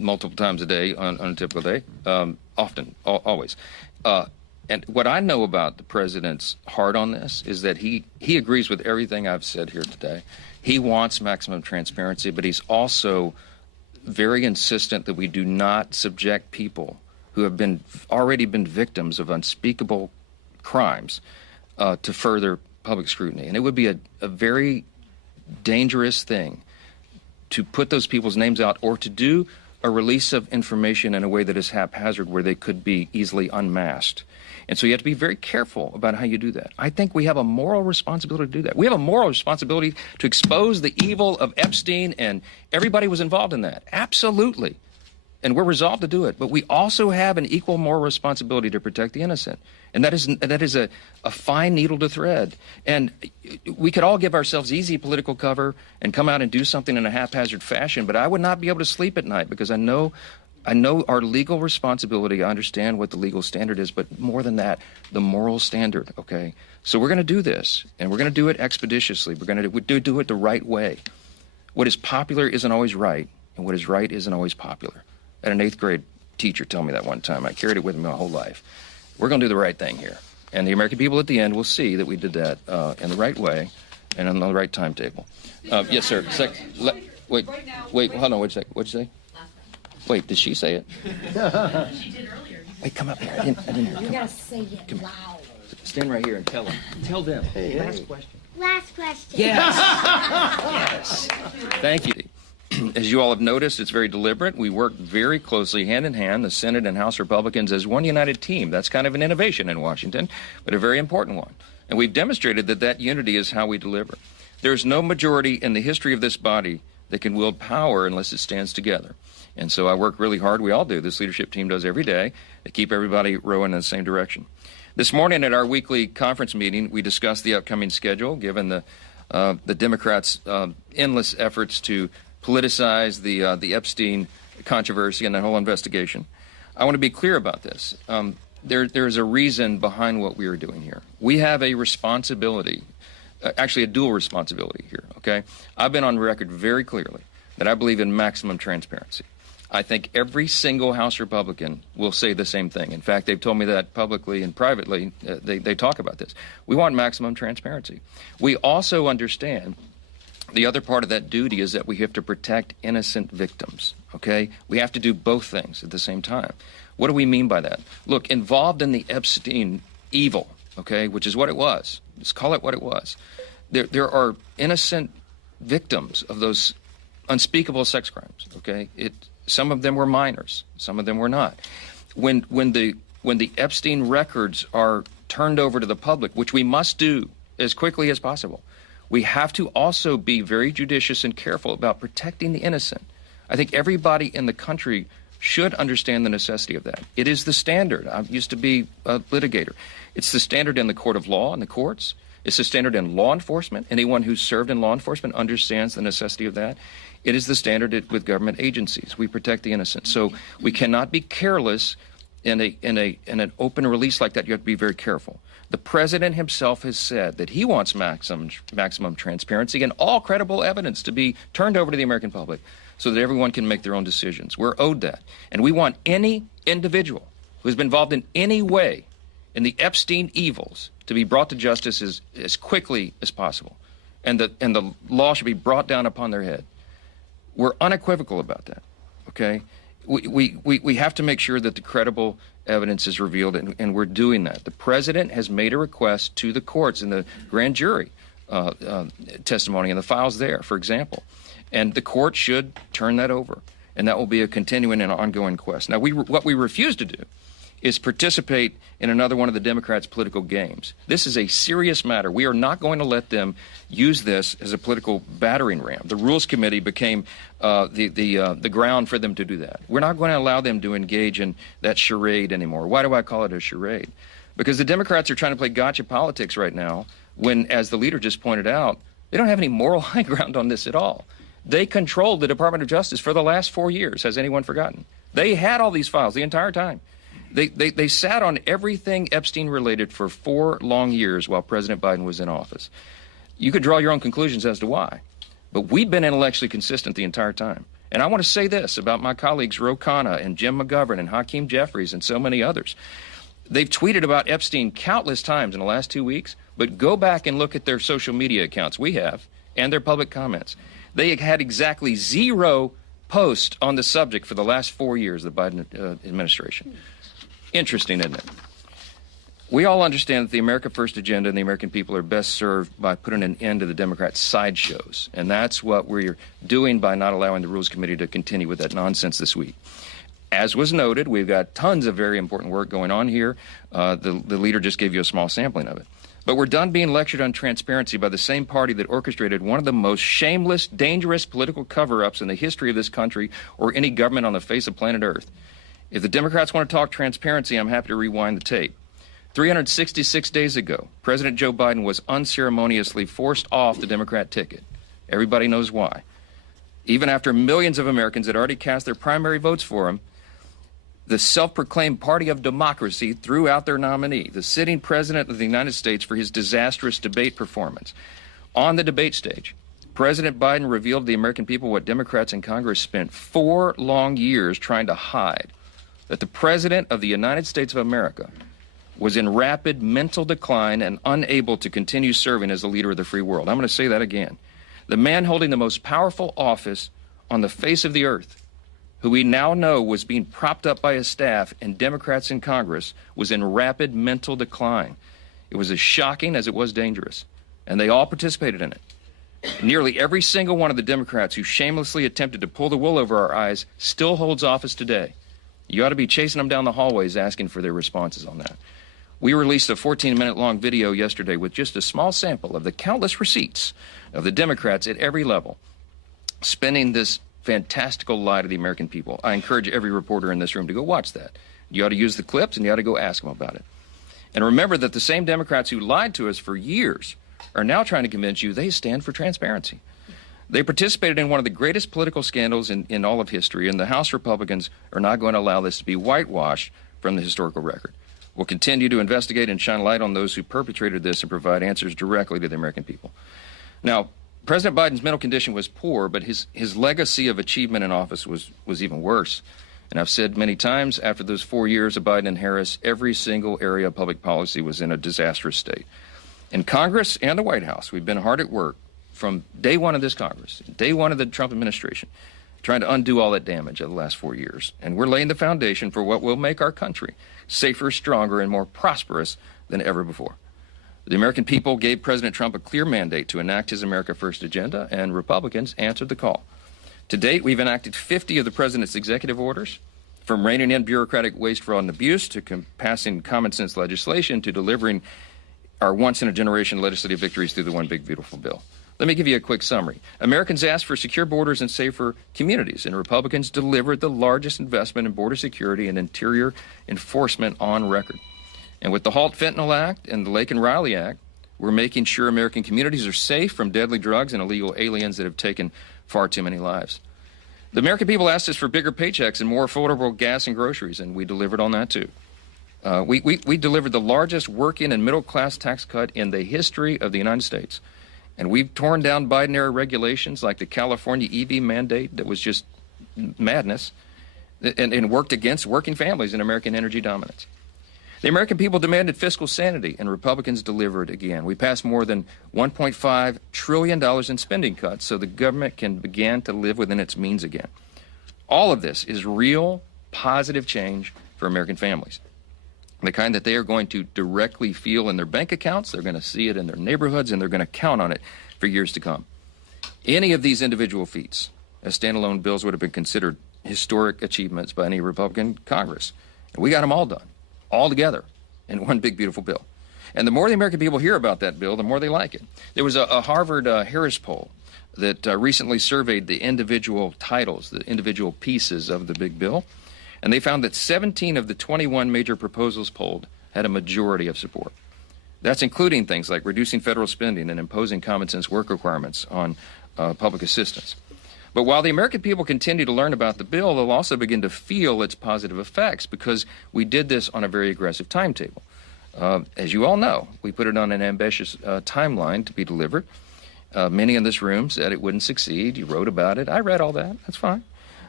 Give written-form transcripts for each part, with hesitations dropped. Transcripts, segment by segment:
multiple times a day on a typical day, often, always. And what I know about the president's heart on this is that he agrees with everything I've said here today. He wants maximum transparency, but he's also very insistent that we do not subject people who have already been victims of unspeakable crimes to further public scrutiny. And it would be a very dangerous thing to put those people's names out or to do a release of information in a way that is haphazard where they could be easily unmasked. And so you have to be very careful about how you do that. I think we have a moral responsibility to do that. We have a moral responsibility to expose the evil of Epstein, and everybody was involved in that. Absolutely. And we're resolved to do it. But we also have an equal moral responsibility to protect the innocent. And that is a fine needle to thread. And we could all give ourselves easy political cover and come out and do something in a haphazard fashion, but I would not be able to sleep at night because I know our legal responsibility. I understand what the legal standard is, but more than that, the moral standard, okay? So we're going to do this, and we're going to do it expeditiously. We're going to do it the right way. What is popular isn't always right, and what is right isn't always popular. I had an 8th grade teacher tell me that one time. I carried it with me my whole life. We're going to do the right thing here. And the American people at the end will see that we did that in the right way and on the right timetable. Yes, sir. Wait, hold on, wait a second. What'd you say? Wait, did she say it? She did earlier. Wait, come up here. I didn't hear her. You gotta say it loud. Stand right here and tell them. Tell them. Hey. Last question. Last question. Yes. Yes. Thank you. As you all have noticed, it's very deliberate. We work very closely, hand in hand, the Senate and House Republicans, as one united team. That's kind of an innovation in Washington, but a very important one. And we've demonstrated that unity is how we deliver. There's no majority in the history of this body that can wield power unless it stands together. And so I work really hard. We all do. This leadership team does every day to keep everybody rowing in the same direction. This morning at our weekly conference meeting, we discussed the upcoming schedule, given the Democrats' endless efforts to politicize the Epstein controversy and the whole investigation. I want to be clear about this. There's a reason behind what we are doing here. We have a responsibility, actually a dual responsibility here, okay? I've been on record very clearly that I believe in maximum transparency. I think every single House Republican will say the same thing. In fact, they've told me that publicly and privately. They talk about this. We want maximum transparency. We also understand the other part of that duty is that we have to protect innocent victims, okay? We have to do both things at the same time. What do we mean by that? Look, involved in the Epstein evil, okay, which is what it was. Let's call it what it was. There are innocent victims of those unspeakable sex crimes, okay? Some of them were minors. Some of them were not. When the Epstein records are turned over to the public, which we must do as quickly as possible, we have to also be very judicious and careful about protecting the innocent. I think everybody in the country should understand the necessity of that. It is the standard. I used to be a litigator. It's the standard in the court of law and the courts. It's the standard in law enforcement. Anyone who's served in law enforcement understands the necessity of that. It is the standard with government agencies. We protect the innocent. So we cannot be careless in an open release like that. You have to be very careful. The president himself has said that he wants maximum transparency and all credible evidence to be turned over to the American public so that everyone can make their own decisions. We're owed that. And we want any individual who has been involved in any way in the Epstein evils to be brought to justice as quickly as possible. And the law should be brought down upon their head. We're unequivocal about that, okay? We have to make sure that the credible evidence is revealed, and we're doing that. The president has made a request to the courts in the grand jury testimony and the files there, for example. And the court should turn that over, and that will be a continuing and ongoing quest. Now, what we refuse to do is participate in another one of the Democrats' political games. This is a serious matter. We are not going to let them use this as a political battering ram. The Rules Committee became the ground for them to do that. We're not going to allow them to engage in that charade anymore. Why do I call it a charade? Because the Democrats are trying to play gotcha politics right now when, as the leader just pointed out, they don't have any moral high ground on this at all. They controlled the Department of Justice for the last 4 years. Has anyone forgotten? They had all these files the entire time. They sat on everything Epstein related for 4 long years while President Biden was in office. You could draw your own conclusions as to why. But we've been intellectually consistent the entire time. And I want to say this about my colleagues Ro Khanna and Jim McGovern and Hakeem Jeffries and so many others. They've tweeted about Epstein countless times in the last 2 weeks, but go back and look at their social media accounts, we have, and their public comments. They had exactly 0 posts on the subject for the last 4 years of the Biden administration. Interesting, isn't it? We all understand that the America First agenda and the American people are best served by putting an end to the Democrat sideshows. And that's what we're doing by not allowing the Rules Committee to continue with that nonsense this week. As was noted, we've got tons of very important work going on here. The leader just gave you a small sampling of it. But we're done being lectured on transparency by the same party that orchestrated one of the most shameless, dangerous political cover-ups in the history of this country or any government on the face of planet Earth. If the Democrats want to talk transparency, I'm happy to rewind the tape. 366 days ago, President Joe Biden was unceremoniously forced off the Democrat ticket. Everybody knows why. Even after millions of Americans had already cast their primary votes for him, the self-proclaimed party of democracy threw out their nominee, the sitting president of the United States, for his disastrous debate performance. On the debate stage, President Biden revealed to the American people what Democrats in Congress spent 4 long years trying to hide, that the President of the United States of America was in rapid mental decline and unable to continue serving as the leader of the free world. I'm going to say that again. The man holding the most powerful office on the face of the earth, who we now know was being propped up by his staff and Democrats in Congress, was in rapid mental decline. It was as shocking as it was dangerous, and they all participated in it. Nearly every single one of the Democrats who shamelessly attempted to pull the wool over our eyes still holds office today. You ought to be chasing them down the hallways asking for their responses on that. We released a 14-minute-long video yesterday with just a small sample of the countless receipts of the Democrats at every level spinning this fantastical lie to the American people. I encourage every reporter in this room to go watch that. You ought to use the clips, and you ought to go ask them about it. And remember that the same Democrats who lied to us for years are now trying to convince you they stand for transparency. They participated in one of the greatest political scandals in all of history, and the House Republicans are not going to allow this to be whitewashed from the historical record. We'll continue to investigate and shine light on those who perpetrated this and provide answers directly to the American people. Now, President Biden's mental condition was poor, but his legacy of achievement in office was even worse. And I've said many times, after those 4 years of Biden and Harris, every single area of public policy was in a disastrous state. In Congress and the White House, we've been hard at work from day one of this Congress, day one of the Trump administration, trying to undo all that damage of the last 4 years. And we're laying the foundation for what will make our country safer, stronger, and more prosperous than ever before. The American people gave President Trump a clear mandate to enact his America First agenda, and Republicans answered the call. To date, we've enacted 50 of the president's executive orders, from reining in bureaucratic waste, fraud, and abuse, to passing common sense legislation, to delivering our once-in-a-generation legislative victories through the One Big Beautiful Bill. Let me give you a quick summary. Americans asked for secure borders and safer communities, and Republicans delivered the largest investment in border security and interior enforcement on record. And with the Halt Fentanyl Act and the Laken Riley Act, we're making sure American communities are safe from deadly drugs and illegal aliens that have taken far too many lives. The American people asked us for bigger paychecks and more affordable gas and groceries, and we delivered on that too. We delivered the largest working and middle-class tax cut in the history of the United States. And we've torn down Biden-era regulations like the California EV mandate that was just madness, and worked against working families and American energy dominance. The American people demanded fiscal sanity, and Republicans delivered again. We passed more than $1.5 trillion in spending cuts so the government can begin to live within its means again. All of this is real, positive change for American families. The kind that they are going to directly feel in their bank accounts, they're going to see it in their neighborhoods, and they're going to count on it for years to come. Any of these individual feats as standalone bills would have been considered historic achievements by any Republican Congress. And we got them all done, all together, in one big, beautiful bill. And the more the American people hear about that bill, the more they like it. There was a Harvard Harris poll that recently surveyed the individual titles, the individual pieces of the big bill. And they found that 17 of the 21 major proposals polled had a majority of support. That's including things like reducing federal spending and imposing common sense work requirements on public assistance. But while the American people continue to learn about the bill, they'll also begin to feel its positive effects because we did this on a very aggressive timetable. As you all know, we put it on an ambitious timeline to be delivered. Many in this room said it wouldn't succeed. You wrote about it. I read all that. That's fine.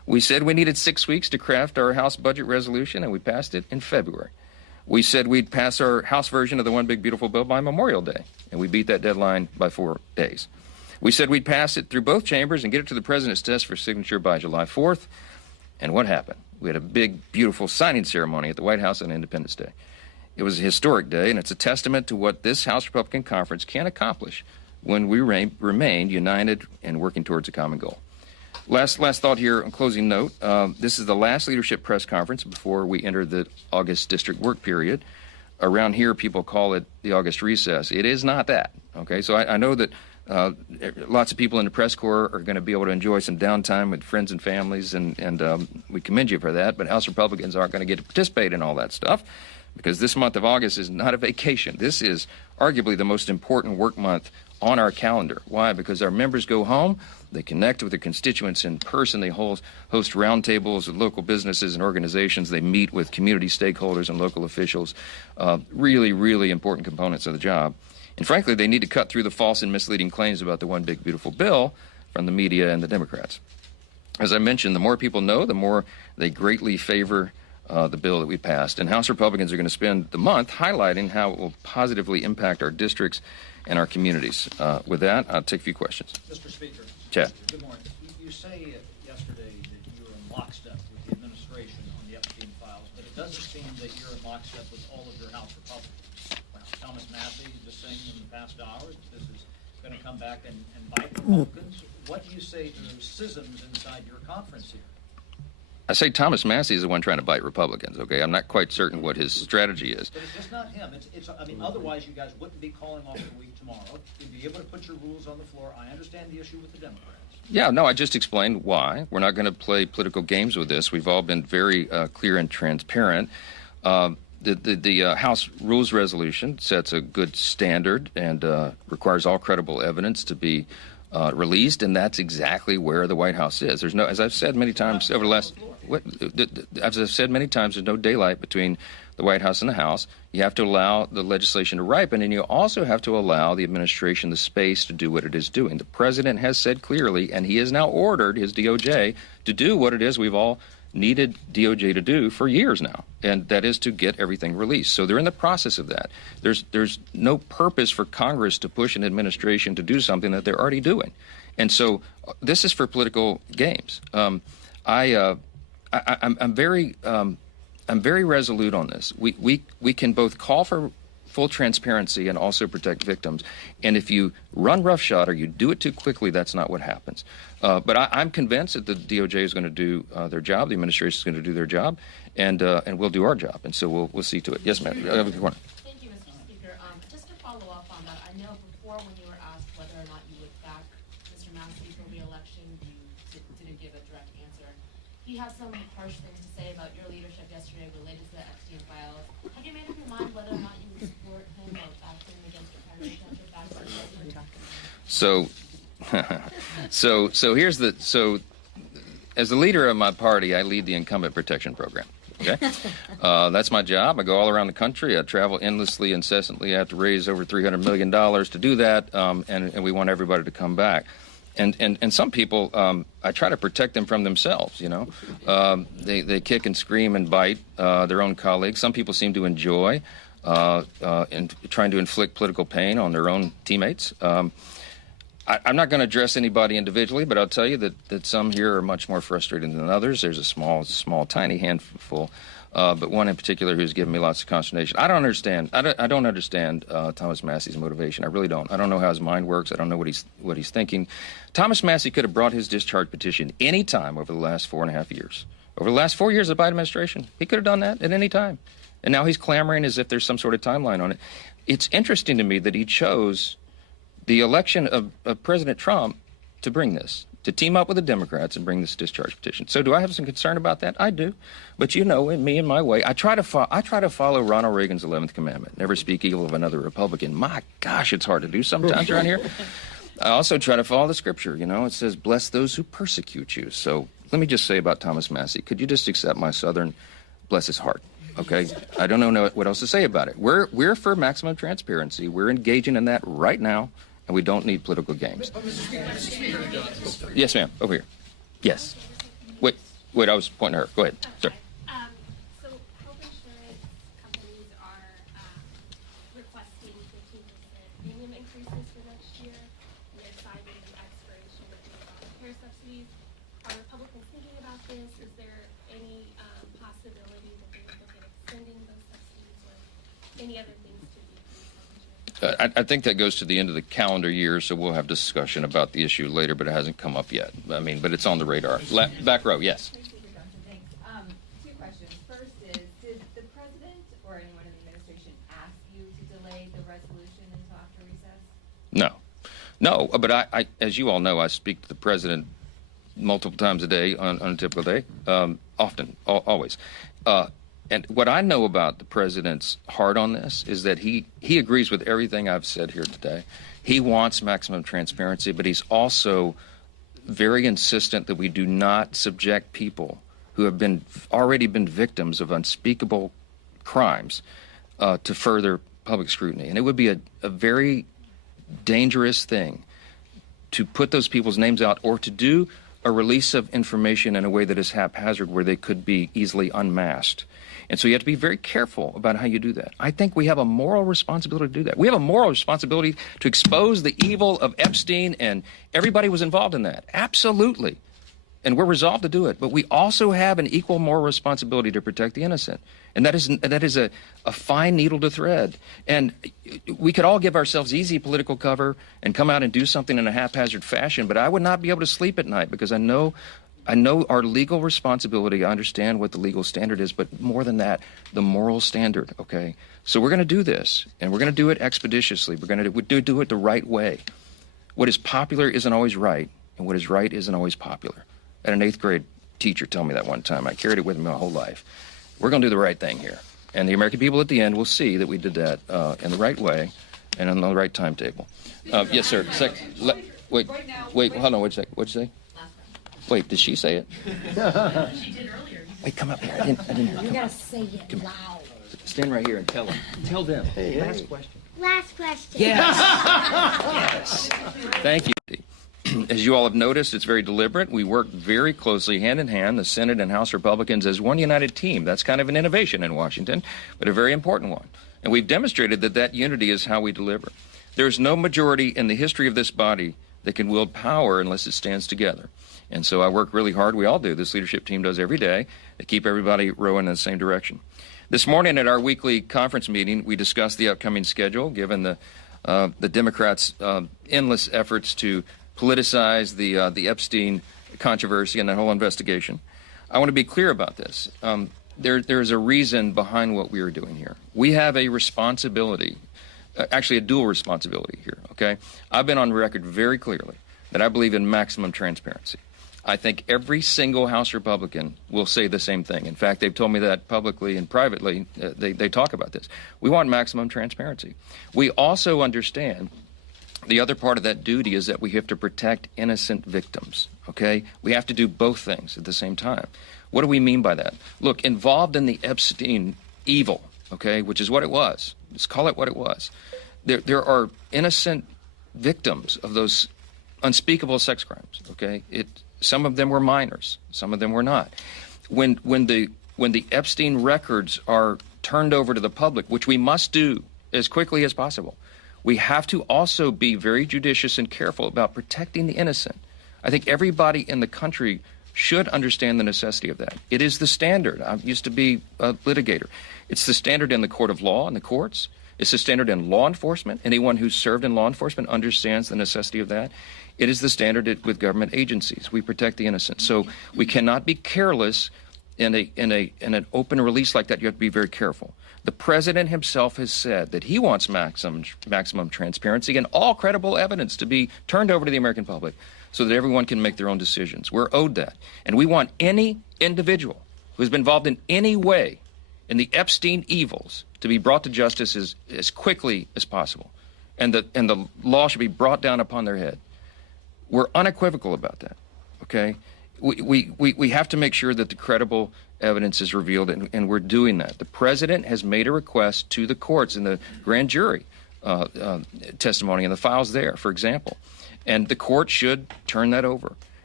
We said we needed 6 weeks to craft our House budget resolution, and we passed it in February. We said we'd pass our House version of the One Big Beautiful Bill by Memorial Day, and we beat that deadline by 4 days. We said we'd pass it through both chambers and get it to the president's desk for signature by July 4th. And what happened? We had a big, beautiful signing ceremony at the White House on Independence Day. It was a historic day, and it's a testament to what this House Republican Conference can accomplish when we remain united and working towards a common goal. Last thought here, on closing note, this is the last leadership press conference before we enter the August district work period. Around here, people call it the August recess. It is not that, okay? So I know that lots of people in the press corps are going to be able to enjoy some downtime with friends and families, and we commend you for that, but House Republicans aren't going to get to participate in all that stuff because this month of August is not a vacation. This is arguably the most important work month on our calendar. Why? Because our members go home, they connect with their constituents in person, they host roundtables with local businesses and organizations, they meet with community stakeholders and local officials, really, really important components of the job. And frankly, they need to cut through the false and misleading claims about the One Big Beautiful Bill from the media and the Democrats. As I mentioned, the more people know, the more they greatly favor the bill that we passed. And House Republicans are going to spend the month highlighting how it will positively impact our districts and our communities. With that, I'll take a few questions. Mr. Speaker. Chad. Good morning. You say yesterday that you were in lockstep with the administration on the Epstein files, but it doesn't seem that you're in lockstep with all of your House Republicans. Thomas Massie just saying in the past hour that this is going to come back and bite Republicans. What do you say to those schisms inside your conference here? I say Thomas Massie is the one trying to bite Republicans, okay? I'm not quite certain what his strategy is. But it's just not him. I mean, otherwise you guys wouldn't be calling off the week tomorrow. You'd be able to put your rules on the floor. I understand the issue with the Democrats. Yeah, no, I just explained why. We're not going to play political games with this. We've all been very clear and transparent. The House Rules Resolution sets a good standard and requires all credible evidence to be released, and that's exactly where the White House is. There's no, as I've said many times over the last, as I've said many times, there's no daylight between the White House and the House. You have to allow the legislation to ripen, and you also have to allow the administration the space to do what it is doing. The president has said clearly, and he has now ordered his DOJ to do what it is we've all needed DOJ to do for years now, and that is to get everything released. So they're in the process of that. There's no purpose for Congress to push an administration to do something that they're already doing. And so this is for political games. I'm very resolute on this. We can both call for full transparency and also protect victims. And if you run roughshod or you do it too quickly, that's not what happens. But I'm convinced that the DOJ is going to do their job, the administration is going to do their job, and we'll do our job. And so we'll see to it. Yes, ma'am. Thank you, Mr. Speaker. Just to follow up on that, I know before when you were asked whether or not you would back Mr. Massie for re-election, you didn't give a direct answer. He has some harsh things to say about your leadership yesterday related to the Epstein files. Have you made up your mind whether or not you would support him or back him against the president? So here's as the leader of my party, I lead the Incumbent Protection Program. Okay, that's my job. I go all around the country. I travel endlessly, incessantly. I have to raise over $300 million to do that, and we want everybody to come back. And some people, I try to protect them from themselves. You know, they kick and scream and bite their own colleagues. Some people seem to enjoy trying to inflict political pain on their own teammates. I'm not going to address anybody individually, but I'll tell you that some here are much more frustrated than others. There's a small, tiny handful, but one in particular who's given me lots of consternation. I don't understand Thomas Massie's motivation. I really don't. I don't know how his mind works. I don't know what he's thinking. Thomas Massie could have brought his discharge petition any time over the last 4.5 years. Over the last 4 years of the Biden administration, he could have done that at any time. And now he's clamoring as if there's some sort of timeline on it. It's interesting to me that he chose the election of President Trump to bring this, to team up with the Democrats and bring this discharge petition. So do I have some concern about that? I do. But you know, in me and my way, I try to follow Ronald Reagan's 11th commandment, never speak evil of another Republican. My gosh, it's hard to do sometimes around here. I also try to follow the scripture. You know, it says, bless those who persecute you. So let me just say about Thomas Massie, could you just accept my Southern, bless his heart? Okay, I don't know what else to say about it. We're for maximum transparency. We're engaging in that right now, and we don't need political games. Yes, ma'am. Over here. Yes. Wait. Wait, I was pointing at her. Go ahead. Sorry. So health insurance companies are requesting 15% premium increases for next year. And they're citing the expiration of the Obamacare subsidies. Are Republicans thinking about this? Is there any possibility that they would look at extending those subsidies or any other things to decrease health insurance? I think that goes to the end of the calendar year, so we'll have discussion about the issue later, but it hasn't come up yet. I mean, but it's on the radar. Back row, yes. Thanks. Two questions. First is, did the president or anyone in the administration ask you to delay the resolution until after recess? No, but I, as you all know, I speak to the president multiple times a day on a typical day, often, always. And what I know about the president's heart on this is that he agrees with everything I've said here today. He wants maximum transparency, but he's also very insistent that we do not subject people who have already been victims of unspeakable crimes to further public scrutiny. And it would be a very dangerous thing to put those people's names out or to do a release of information in a way that is haphazard where they could be easily unmasked. And so you have to be very careful about how you do that. I think we have a moral responsibility to do that. We have a moral responsibility to expose the evil of Epstein, and everybody was involved in that. Absolutely. And we're resolved to do it. But we also have an equal moral responsibility to protect the innocent. And that is a fine needle to thread. And we could all give ourselves easy political cover and come out and do something in a haphazard fashion, but I would not be able to sleep at night because I know our legal responsibility. I understand what the legal standard is, but more than that, the moral standard, okay? So we're going to do this, and we're going to do it expeditiously. We're going to do it the right way. What is popular isn't always right, and what is right isn't always popular. I had an 8th grade teacher tell me that one time. I carried it with me my whole life. We're going to do the right thing here. And the American people at the end will see that we did that in the right way and on the right timetable. Yes, sir. Wait, hold on. Wait a second. What'd you say? Wait, did she say it? She did earlier. Wait, come up here. I didn't hear. You gotta say it loud. Stand right here and tell them. Tell them. Last question. Last question. Yes. Thank you. As you all have noticed, it's very deliberate. We work very closely, hand in hand, the Senate and House Republicans as one united team. That's kind of an innovation in Washington, but a very important one. And we've demonstrated that unity is how we deliver. There's no majority in the history of this body that can wield power unless it stands together. And so I work really hard. We all do. This leadership team does every day to keep everybody rowing in the same direction. This morning at our weekly conference meeting, we discussed the upcoming schedule, given the Democrats' endless efforts to politicize the Epstein controversy and that whole investigation. I want to be clear about this. There's a reason behind what we are doing here. We have a responsibility, actually a dual responsibility here, okay? I've been on record very clearly that I believe in maximum transparency. I think every single House Republican will say the same thing. In fact, they've told me that publicly and privately. They talk about this. We want maximum transparency. We also understand the other part of that duty is that we have to protect innocent victims, okay? We have to do both things at the same time. What do we mean by that? Look, involved in the Epstein evil, okay, which is what it was. Let's call it what it was. There are innocent victims of those unspeakable sex crimes, okay? Some of them were minors, some of them were not. When the Epstein records are turned over to the public, which we must do as quickly as possible, we have to also be very judicious and careful about protecting the innocent. I think everybody in the country should understand the necessity of that. It is the standard. I used to be a litigator. It's the standard in the court of law and the courts. It's the standard in law enforcement. Anyone who's served in law enforcement understands the necessity of that. It is the standard with government agencies. We protect the innocent. So we cannot be careless in an open release like that. You have to be very careful. The president himself has said that he wants maximum transparency and all credible evidence to be turned over to the American public so that everyone can make their own decisions. We're owed that. And we want any individual who has been involved in any way in the Epstein evils to be brought to justice as quickly as possible. And the law should be brought down upon their head. We're unequivocal about that, okay? We have to make sure that the credible evidence is revealed, and we're doing that. The president has made a request to the courts in the grand jury testimony and the files there, for example. And the court should turn that over.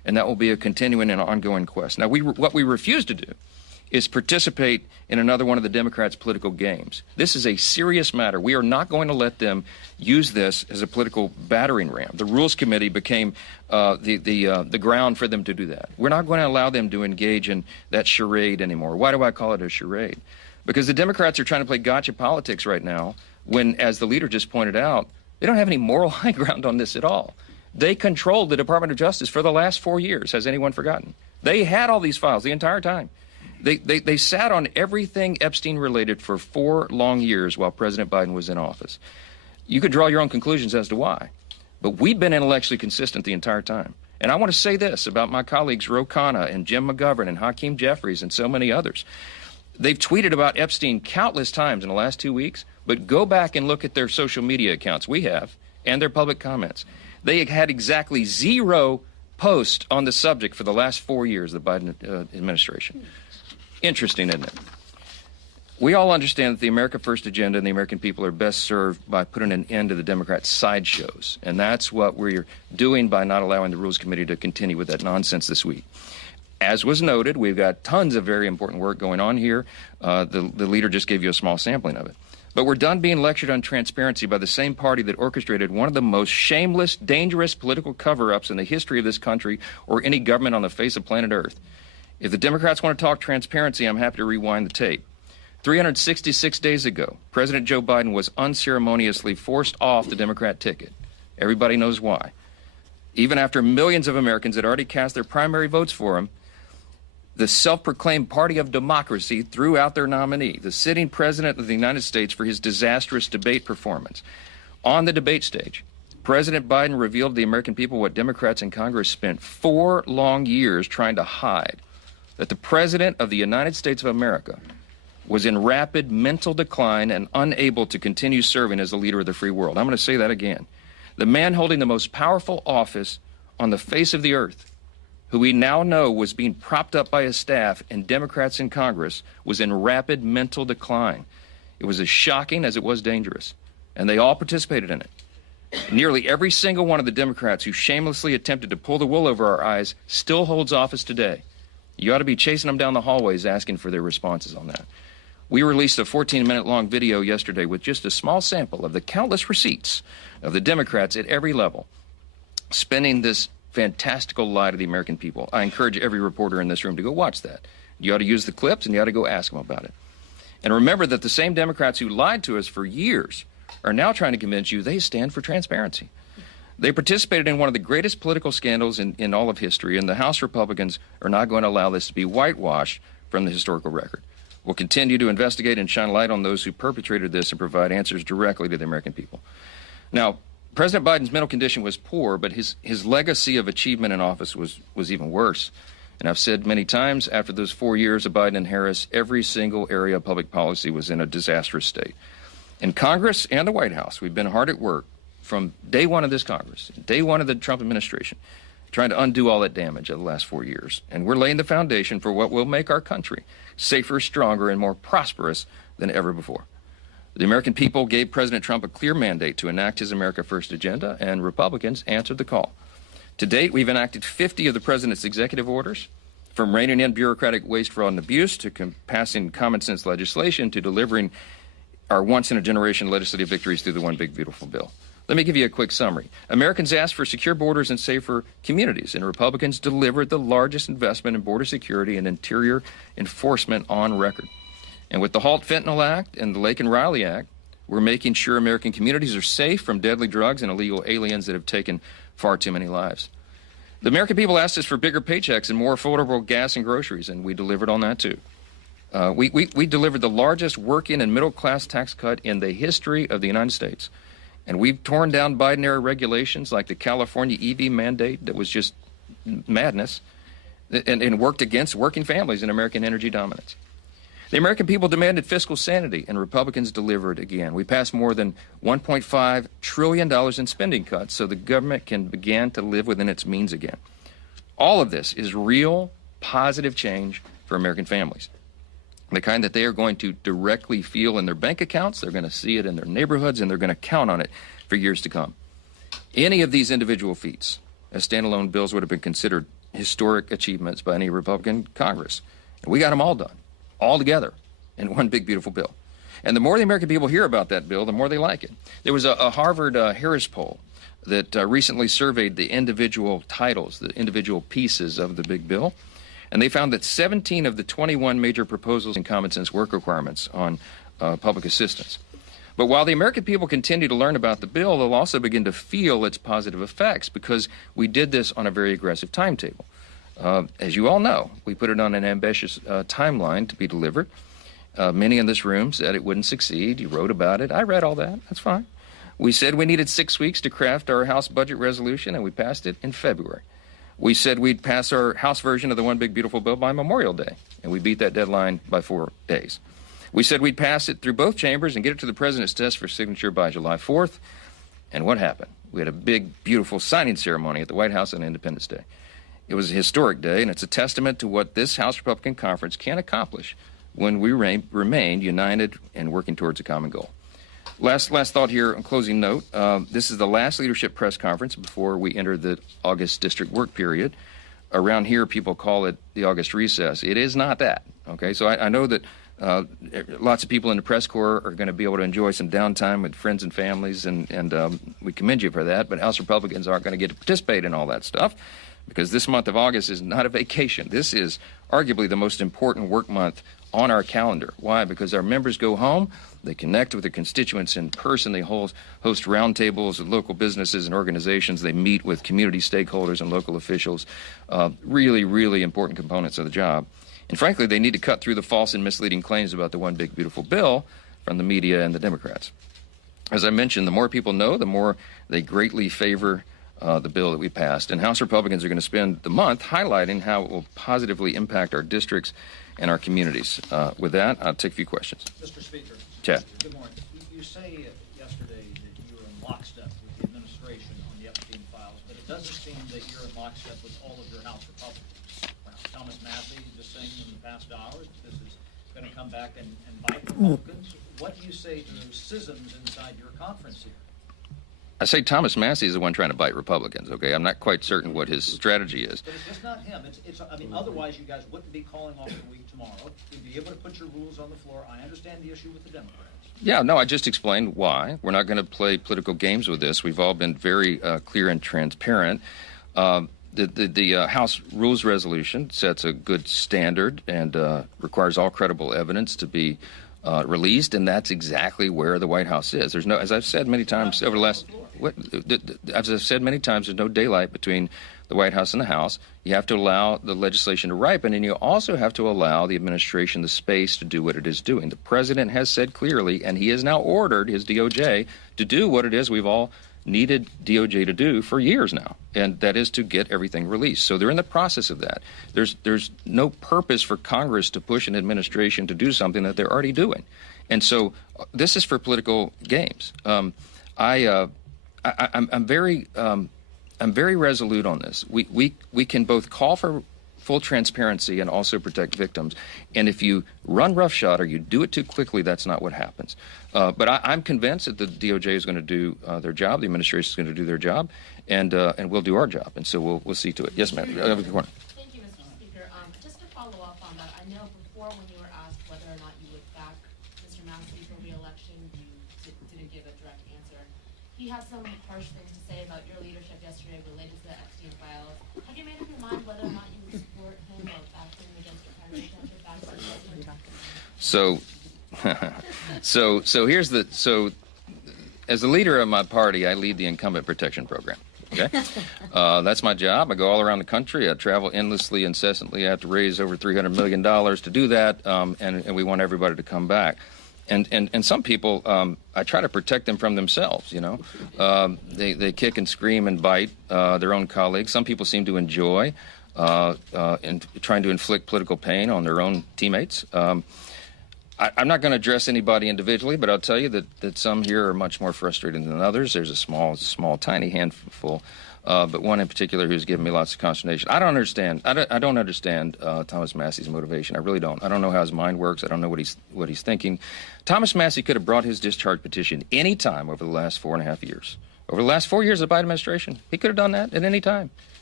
and that will be a continuing and ongoing quest. Now, what we refuse to do is participate in another one of the Democrats' political games. This is a serious matter. We are not going to let them use this as a political battering ram. The Rules Committee became the ground for them to do that. We're not going to allow them to engage in that charade anymore. Why do I call it a charade? Because the Democrats are trying to play gotcha politics right now when, as the leader just pointed out, they don't have any moral high ground on this at all. They controlled the Department of Justice for the last 4 years. Has anyone forgotten? They had all these files the entire time. They sat on everything Epstein related for 4 long years while President Biden was in office. You could draw your own conclusions as to why. But we've been intellectually consistent the entire time. And I want to say this about my colleagues Ro Khanna and Jim McGovern and Hakeem Jeffries and so many others. They've tweeted about Epstein countless times in the last 2 weeks, but go back and look at their social media accounts, we have, and their public comments. They had exactly 0 posts on the subject for the last 4 years of the Biden administration. Interesting, isn't it? We all understand that the America First agenda and the American people are best served by putting an end to the Democrats' sideshows. And that's what we're doing by not allowing the Rules Committee to continue with that nonsense this week. As was noted, we've got tons of very important work going on here. The leader just gave you a small sampling of it. But we're done being lectured on transparency by the same party that orchestrated one of the most shameless, dangerous political cover-ups in the history of this country or any government on the face of planet Earth. If the Democrats want to talk transparency, I'm happy to rewind the tape. 366 days ago, President Joe Biden was unceremoniously forced off the Democrat ticket. Everybody knows why. Even after millions of Americans had already cast their primary votes for him, the self-proclaimed party of democracy threw out their nominee, the sitting president of the United States, for his disastrous debate performance. On the debate stage, President Biden revealed to the American people what Democrats in Congress spent 4 long years trying to hide, that the President of the United States of America was in rapid mental decline and unable to continue serving as the leader of the free world. I'm going to say that again. The man holding the most powerful office on the face of the earth, who we now know was being propped up by his staff and Democrats in Congress, was in rapid mental decline. It was as shocking as it was dangerous, and they all participated in it. Nearly every single one of the Democrats who shamelessly attempted to pull the wool over our eyes still holds office today. You ought to be chasing them down the hallways asking for their responses on that. We released a 14-minute-long video yesterday with just a small sample of the countless receipts of the Democrats at every level spinning this fantastical lie to the American people. I encourage every reporter in this room to go watch that. You ought to use the clips, and you ought to go ask them about it. And remember that the same Democrats who lied to us for years are now trying to convince you they stand for transparency. They participated in one of the greatest political scandals in all of history, and the House Republicans are not going to allow this to be whitewashed from the historical record. We'll continue to investigate and shine light on those who perpetrated this and provide answers directly to the American people. Now, President Biden's mental condition was poor, but his legacy of achievement in office was even worse. And I've said many times, after those 4 years of Biden and Harris, every single area of public policy was in a disastrous state. In Congress and the White House, we've been hard at work from day one of this Congress, day one of the Trump administration, trying to undo all that damage of the last 4 years. And we're laying the foundation for what will make our country safer, stronger, and more prosperous than ever before. The American people gave President Trump a clear mandate to enact his America First agenda, and Republicans answered the call. To date, we've enacted 50 of the president's executive orders, from reining in bureaucratic waste, fraud, and abuse to passing common sense legislation to delivering our once-in-a-generation legislative victories through the One Big Beautiful Bill. Let me give you a quick summary. Americans asked for secure borders and safer communities, and Republicans delivered the largest investment in border security and interior enforcement on record. And with the Halt Fentanyl Act and the Lake and Riley Act, we're making sure American communities are safe from deadly drugs and illegal aliens that have taken far too many lives. The American people asked us for bigger paychecks and more affordable gas and groceries, and we delivered on that too. We delivered the largest working and middle-class tax cut in the history of the United States. And we've torn down Biden-era regulations like the California EV mandate that was just madness and worked against working families and American energy dominance. The American people demanded fiscal sanity, and Republicans delivered again. We passed more than $1.5 trillion in spending cuts so the government can begin to live within its means again. All of this is real, positive change for American families. The kind that they are going to directly feel in their bank accounts, they're going to see it in their neighborhoods, and they're going to count on it for years to come. Any of these individual feats as standalone bills would have been considered historic achievements by any Republican Congress. And we got them all done, all together, in one big, beautiful bill. And the more the American people hear about that bill, the more they like it. There was a Harvard Harris poll that recently surveyed the individual titles, the individual pieces of the big bill, and they found that 17 of the 21 major proposals in common sense work requirements on public assistance. But while the American people continue to learn about the bill, they'll also begin to feel its positive effects because we did this on a very aggressive timetable. As you all know, we put it on an ambitious timeline to be delivered. Many in this room said it wouldn't succeed. You wrote about it. I read all that. That's fine. We said we needed 6 weeks to craft our House budget resolution, and we passed it in February. We said we'd pass our House version of the One Big Beautiful Bill by Memorial Day, and we beat that deadline by 4 days. We said we'd pass it through both chambers and get it to the President's desk for signature by July 4th. And what happened? We had a big, beautiful signing ceremony at the White House on Independence Day. It was a historic day, and it's a testament to what this House Republican Conference can accomplish when we remain united and working towards a common goal. Last thought here, on closing note, this is the last leadership press conference before we enter the August district work period. Around here, people call it the August recess. It is not that, okay? So I know that lots of people in the press corps are going to be able to enjoy some downtime with friends and families, and we commend you for that, but House Republicans aren't going to get to participate in all that stuff because this month of August is not a vacation. This is arguably the most important work month on our calendar. Why? Because our members go home, they connect with their constituents in person, they host roundtables with local businesses and organizations, they meet with community stakeholders and local officials, really, really important components of the job. And frankly, they need to cut through the false and misleading claims about the One Big Beautiful Bill from the media and the Democrats. As I mentioned, the more people know, the more they greatly favor the bill that we passed. And House Republicans are going to spend the month highlighting how it will positively impact our districts and our communities. With that, I'll take a few questions. Mr. Speaker. Chad. Good morning. You say yesterday that you were in lockstep with the administration on the Epstein files, but it doesn't seem that you're in lockstep with all of your House Republicans. Thomas Massey just saying in the past hours that this is going to come back and bite Republicans. What do you say to those schisms inside your conference here? I say Thomas Massey is the one trying to bite Republicans, okay? I'm not quite certain what his strategy is. But it's just not him. I mean, otherwise you guys wouldn't be calling off the week tomorrow. You'd be able to put your rules on the floor. I understand the issue with the Democrats. Yeah, no, I just explained why. We're not going to play political games with this. We've all been very clear and transparent. The House Rules Resolution sets a good standard and requires all credible evidence to be released, and that's exactly where the White House is. There's no, as I've said many times over the last, as I've said many times, there's no daylight between the White House and the House. You have to allow the legislation to ripen, and you also have to allow the administration the space to do what it is doing. The president has said clearly, and he has now ordered his DOJ to do what it is we've all needed DOJ to do for years now, and that is to get everything released. So they're in the process of that. There's no purpose for Congress to push an administration to do something that they're already doing. And so this is for political games. I'm very resolute on this. We can both call for full transparency and also protect victims. And if you run roughshod or you do it too quickly, that's not what happens. But I'm convinced that the DOJ is going to do their job, the administration is going to do their job, and we'll do our job. And so we'll see to it. Yes, ma'am. Thank you, Mr. Speaker. Just to follow up on that, I know before when you were asked whether or not you would back Mr. Massey for re-election, you didn't give a direct answer. He had some harsh things to say about your leadership yesterday related to the Epstein files. Have you made up your mind whether or not you would support him or back him against your president? So here's so as the leader of my party, I lead the incumbent protection program. Okay, that's my job. I go all around the country. I travel endlessly, incessantly. I have to raise over $300 million to do that, and we want everybody to come back. And some people, I try to protect them from themselves, you know. They kick and scream and bite their own colleagues. Some people seem to enjoy trying to inflict political pain on their own teammates. I'm not going to address anybody individually, but I'll tell you that some here are much more frustrated than others. There's a small, tiny handful, but one in particular who's given me lots of consternation. I don't understand Thomas Massey's motivation. I really don't. I don't know how his mind works. I don't know what he's thinking. Thomas Massey could have brought his discharge petition any time over the last 4.5 years. Over the last 4 years of the Biden administration, he could have done that at any time.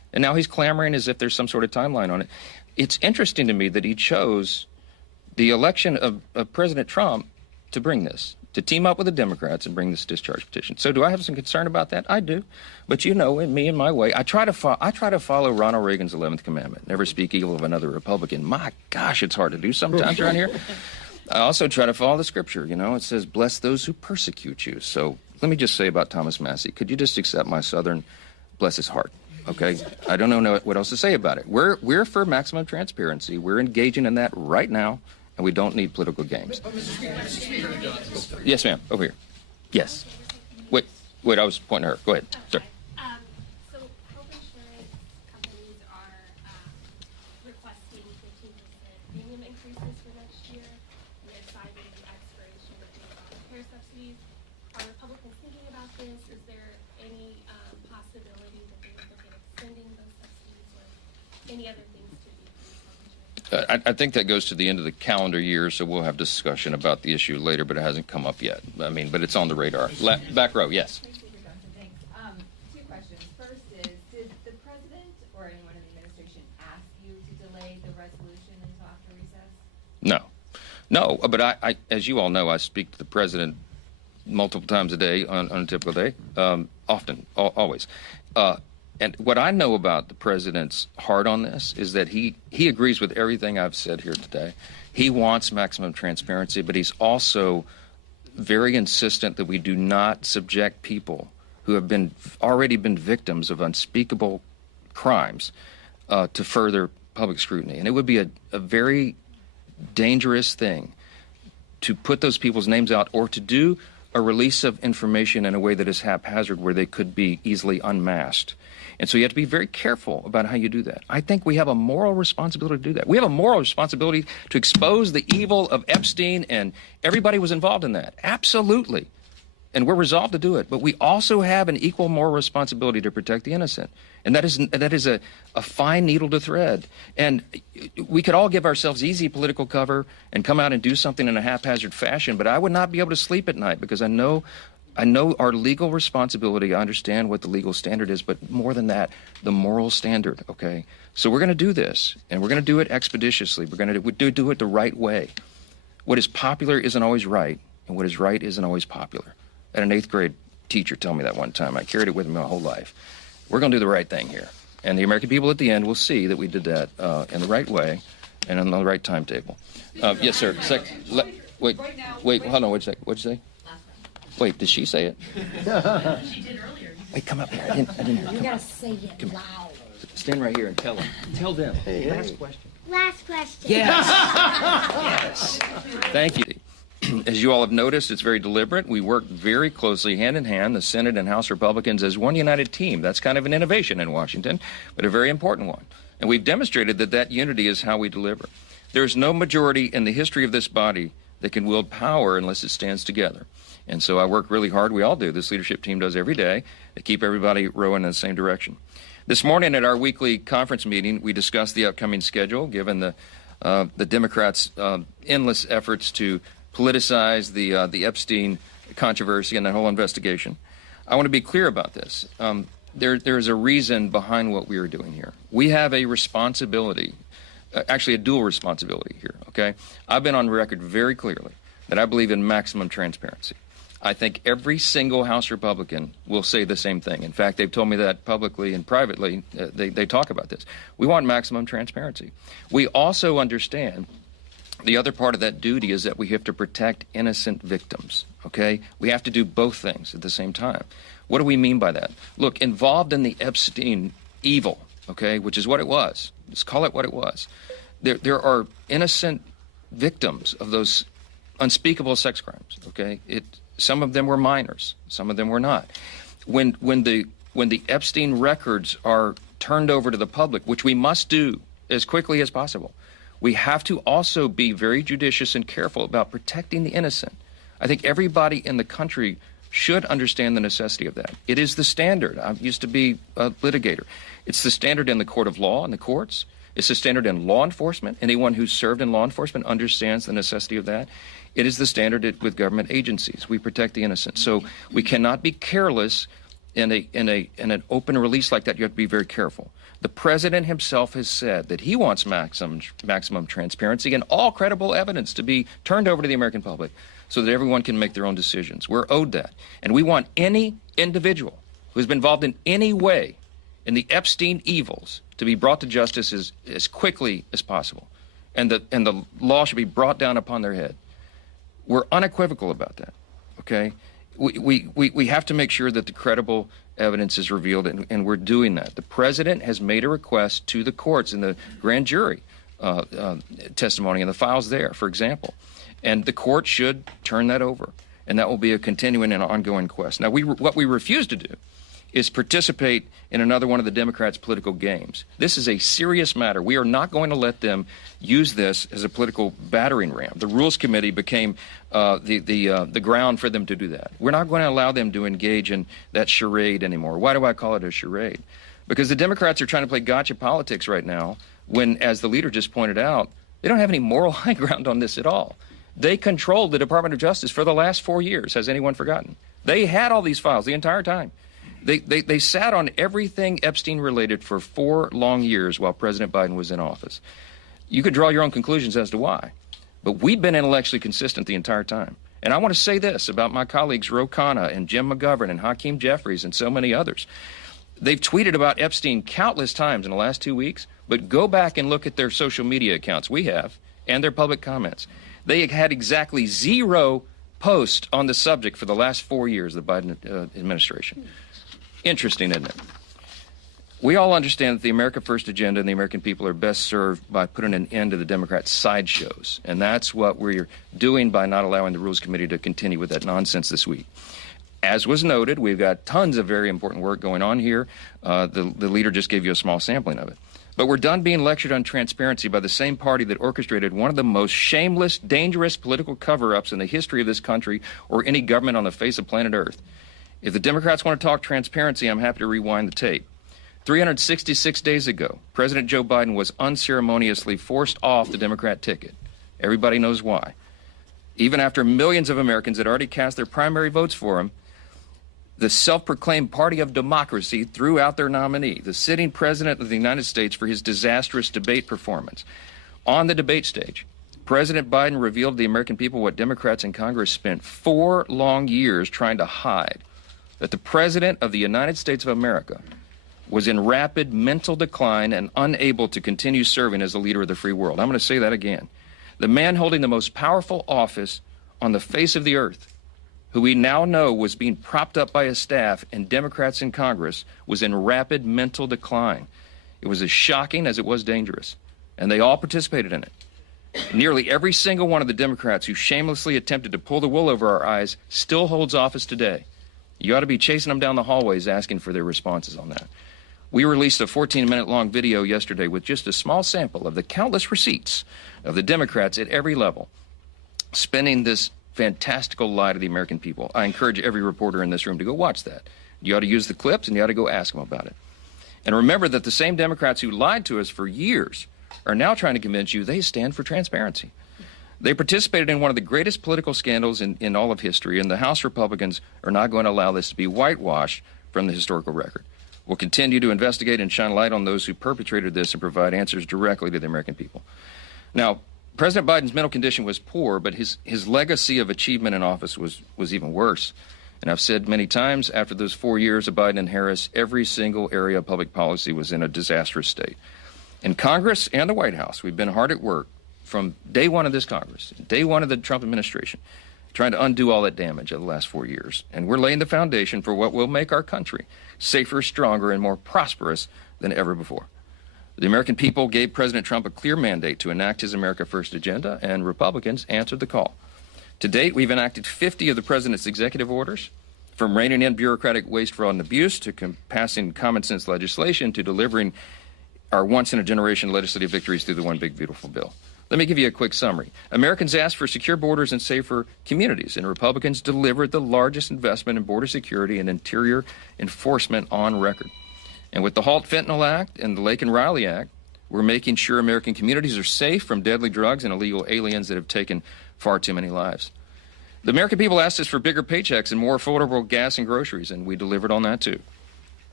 And now he's clamoring as if there's some sort of timeline on it. It's interesting to me that he chose the election of President Trump to bring this, to team up with the Democrats and bring this discharge petition. So do I have some concern about that? I do. But you know, in me and my way, I try to follow Ronald Reagan's 11th commandment, never speak evil of another Republican. My gosh, it's hard to do sometimes around here. I also try to follow the scripture. You know, it says, bless those who persecute you. So let me just say about Thomas Massie, could you just accept my Southern, bless his heart? Okay, I don't know what else to say about it. We're for maximum transparency. We're engaging in that right now, and we don't need political games. Yes, ma'am. Over here. Yes. Wait. I was pointing at her. Go ahead, sir. So health insurance companies are requesting 15% premium increases for next year, and they're citing the expiration of the Obamacare subsidies. Are Republicans thinking about this? Is there any possibility that they would look at extending those subsidies or any other things to decrease health insurance? I think that goes to the end of the calendar year, so we'll have discussion about the issue later, but it hasn't come up yet. I mean, but it's on the radar. Back row, yes. Speaker Johnson, thanks. Two questions. First is, did the president or anyone in the administration ask you to delay the resolution until after recess? No, but I, as you all know, I speak to the president multiple times a day on a typical day, often, always. And what I know about the president's heart on this is that he agrees with everything I've said here today. He wants maximum transparency, but he's also very insistent that we do not subject people who have already been victims of unspeakable crimes to further public scrutiny. And it would be a very dangerous thing to put those people's names out or to do a release of information in a way that is haphazard where they could be easily unmasked. And so you have to be very careful about how you do that. I think we have a moral responsibility to do that. We have a moral responsibility to expose the evil of Epstein, and everybody was involved in that. Absolutely. And we're resolved to do it. But we also have an equal moral responsibility to protect the innocent. And that is a fine needle to thread. And we could all give ourselves easy political cover and come out and do something in a haphazard fashion, but I would not be able to sleep at night because I know our legal responsibility. I understand what the legal standard is, but more than that, the moral standard, okay? So we're going to do this, and we're going to do it expeditiously. We're going to do it the right way. What is popular isn't always right, and what is right isn't always popular. I had an 8th grade teacher tell me that one time. I carried it with me my whole life. We're going to do the right thing here. And the American people at the end will see that we did that in the right way and on the right timetable. Yes, sir. Wait, hold on, wait a second. What'd you say? Wait, did she say it? She did earlier. Wait, come up here. I didn't hear. You Come gotta say it loud. Stand right here and tell them. Tell them. Last question. Last question. Yes. Thank you. As you all have noticed, it's very deliberate. We work very closely, hand in hand, the Senate and House Republicans, as one united team. That's kind of an innovation in Washington, but a very important one. And we've demonstrated that unity is how we deliver. There's no majority in the history of this body that can wield power unless it stands together. And so I work really hard. We all do. This leadership team does every day to keep everybody rowing in the same direction. This morning at our weekly conference meeting, we discussed the upcoming schedule, given the Democrats' endless efforts to politicize the Epstein controversy and that whole investigation. I want to be clear about this. There's a reason behind what we are doing here. We have a responsibility, actually a dual responsibility here, okay? I've been on record very clearly that I believe in maximum transparency. I think every single House Republican will say the same thing. In fact, they've told me that publicly and privately. They talk about this. We want maximum transparency. We also understand the other part of that duty is that we have to protect innocent victims, okay? We have to do both things at the same time. What do we mean by that? Look, involved in the Epstein evil, okay, which is what it was. Let's call it what it was. There are innocent victims of those unspeakable sex crimes, okay? Some of them were minors, some of them were not. When the Epstein records are turned over to the public, which we must do as quickly as possible, we have to also be very judicious and careful about protecting the innocent. I think everybody in the country should understand the necessity of that. It is the standard. I used to be a litigator. It's the standard in the court of law and the courts. It's the standard in law enforcement. Anyone who's served in law enforcement understands the necessity of that. It is the standard with government agencies. We protect the innocent. So we cannot be careless in an open release like that. You have to be very careful. The president himself has said that he wants maximum transparency and all credible evidence to be turned over to the American public so that everyone can make their own decisions. We're owed that. And we want any individual who's been involved in any way in the Epstein evils to be brought to justice as quickly as possible. And the law should be brought down upon their head. We're unequivocal about that, okay? We have to make sure that the credible evidence is revealed, and we're doing that. The president has made a request to the courts in the grand jury testimony and the files there, for example. And the court should turn that over, and that will be a continuing and ongoing quest. Now, what we refuse to do is participate in another one of the Democrats' political games. This is a serious matter. We are not going to let them use this as a political battering ram. The Rules Committee became the ground for them to do that. We're not going to allow them to engage in that charade anymore. Why do I call it a charade? Because the Democrats are trying to play gotcha politics right now when, as the leader just pointed out, they don't have any moral high ground on this at all. They controlled the Department of Justice for the last 4 years. Has anyone forgotten? They had all these files the entire time. They sat on everything Epstein related for 4 long years while President Biden was in office. You could draw your own conclusions as to why, but we've been intellectually consistent the entire time. And I want to say this about my colleagues Ro Khanna and Jim McGovern and Hakeem Jeffries and so many others. They've tweeted about Epstein countless times in the last 2 weeks, but go back and look at their social media accounts, we have, and their public comments. They had exactly 0 posts on the subject for the last 4 years of the Biden administration. Interesting, isn't it? We all understand that the America First agenda and the American people are best served by putting an end to the Democrats' sideshows. And that's what we're doing by not allowing the Rules Committee to continue with that nonsense this week. As was noted, we've got tons of very important work going on here. The leader just gave you a small sampling of it. But we're done being lectured on transparency by the same party that orchestrated one of the most shameless, dangerous political cover-ups in the history of this country or any government on the face of planet Earth. If the Democrats want to talk transparency, I'm happy to rewind the tape. 366 days ago, President Joe Biden was unceremoniously forced off the Democrat ticket. Everybody knows why. Even after millions of Americans had already cast their primary votes for him, the self-proclaimed party of democracy threw out their nominee, the sitting president of the United States, for his disastrous debate performance. On the debate stage, President Biden revealed to the American people what Democrats in Congress spent 4 long years trying to hide, that the President of the United States of America was in rapid mental decline and unable to continue serving as the leader of the free world. I'm going to say that again. The man holding the most powerful office on the face of the earth, who we now know was being propped up by his staff and Democrats in Congress, was in rapid mental decline. It was as shocking as it was dangerous, and they all participated in it. Nearly every single one of the Democrats who shamelessly attempted to pull the wool over our eyes still holds office today. You ought to be chasing them down the hallways asking for their responses on that. We released a 14-minute long video yesterday with just a small sample of the countless receipts of the Democrats at every level spinning this fantastical lie to the American people. I encourage every reporter in this room to go watch that. You ought to use the clips and you ought to go ask them about it. And remember that the same Democrats who lied to us for years are now trying to convince you they stand for transparency. They participated in one of the greatest political scandals in all of history, and the House Republicans are not going to allow this to be whitewashed from the historical record. We'll continue to investigate and shine light on those who perpetrated this and provide answers directly to the American people. Now, President Biden's mental condition was poor, but his legacy of achievement in office was even worse. And I've said many times, after those 4 years of Biden and Harris, every single area of public policy was in a disastrous state. In Congress and the White House, we've been hard at work from day one of this Congress, day one of the Trump administration, trying to undo all that damage of the last 4 years. And we're laying the foundation for what will make our country safer, stronger, and more prosperous than ever before. The American people gave President Trump a clear mandate to enact his America First agenda, and Republicans answered the call. To date, we've enacted 50 of the president's executive orders, from reining in bureaucratic waste, fraud, and abuse, to passing common sense legislation, to delivering our once-in-a-generation legislative victories through the One Big Beautiful Bill. Let me give you a quick summary. Americans asked for secure borders and safer communities, and Republicans delivered the largest investment in border security and interior enforcement on record. And with the Halt Fentanyl Act and the Lake and Riley Act, we're making sure American communities are safe from deadly drugs and illegal aliens that have taken far too many lives. The American people asked us for bigger paychecks and more affordable gas and groceries, and we delivered on that too.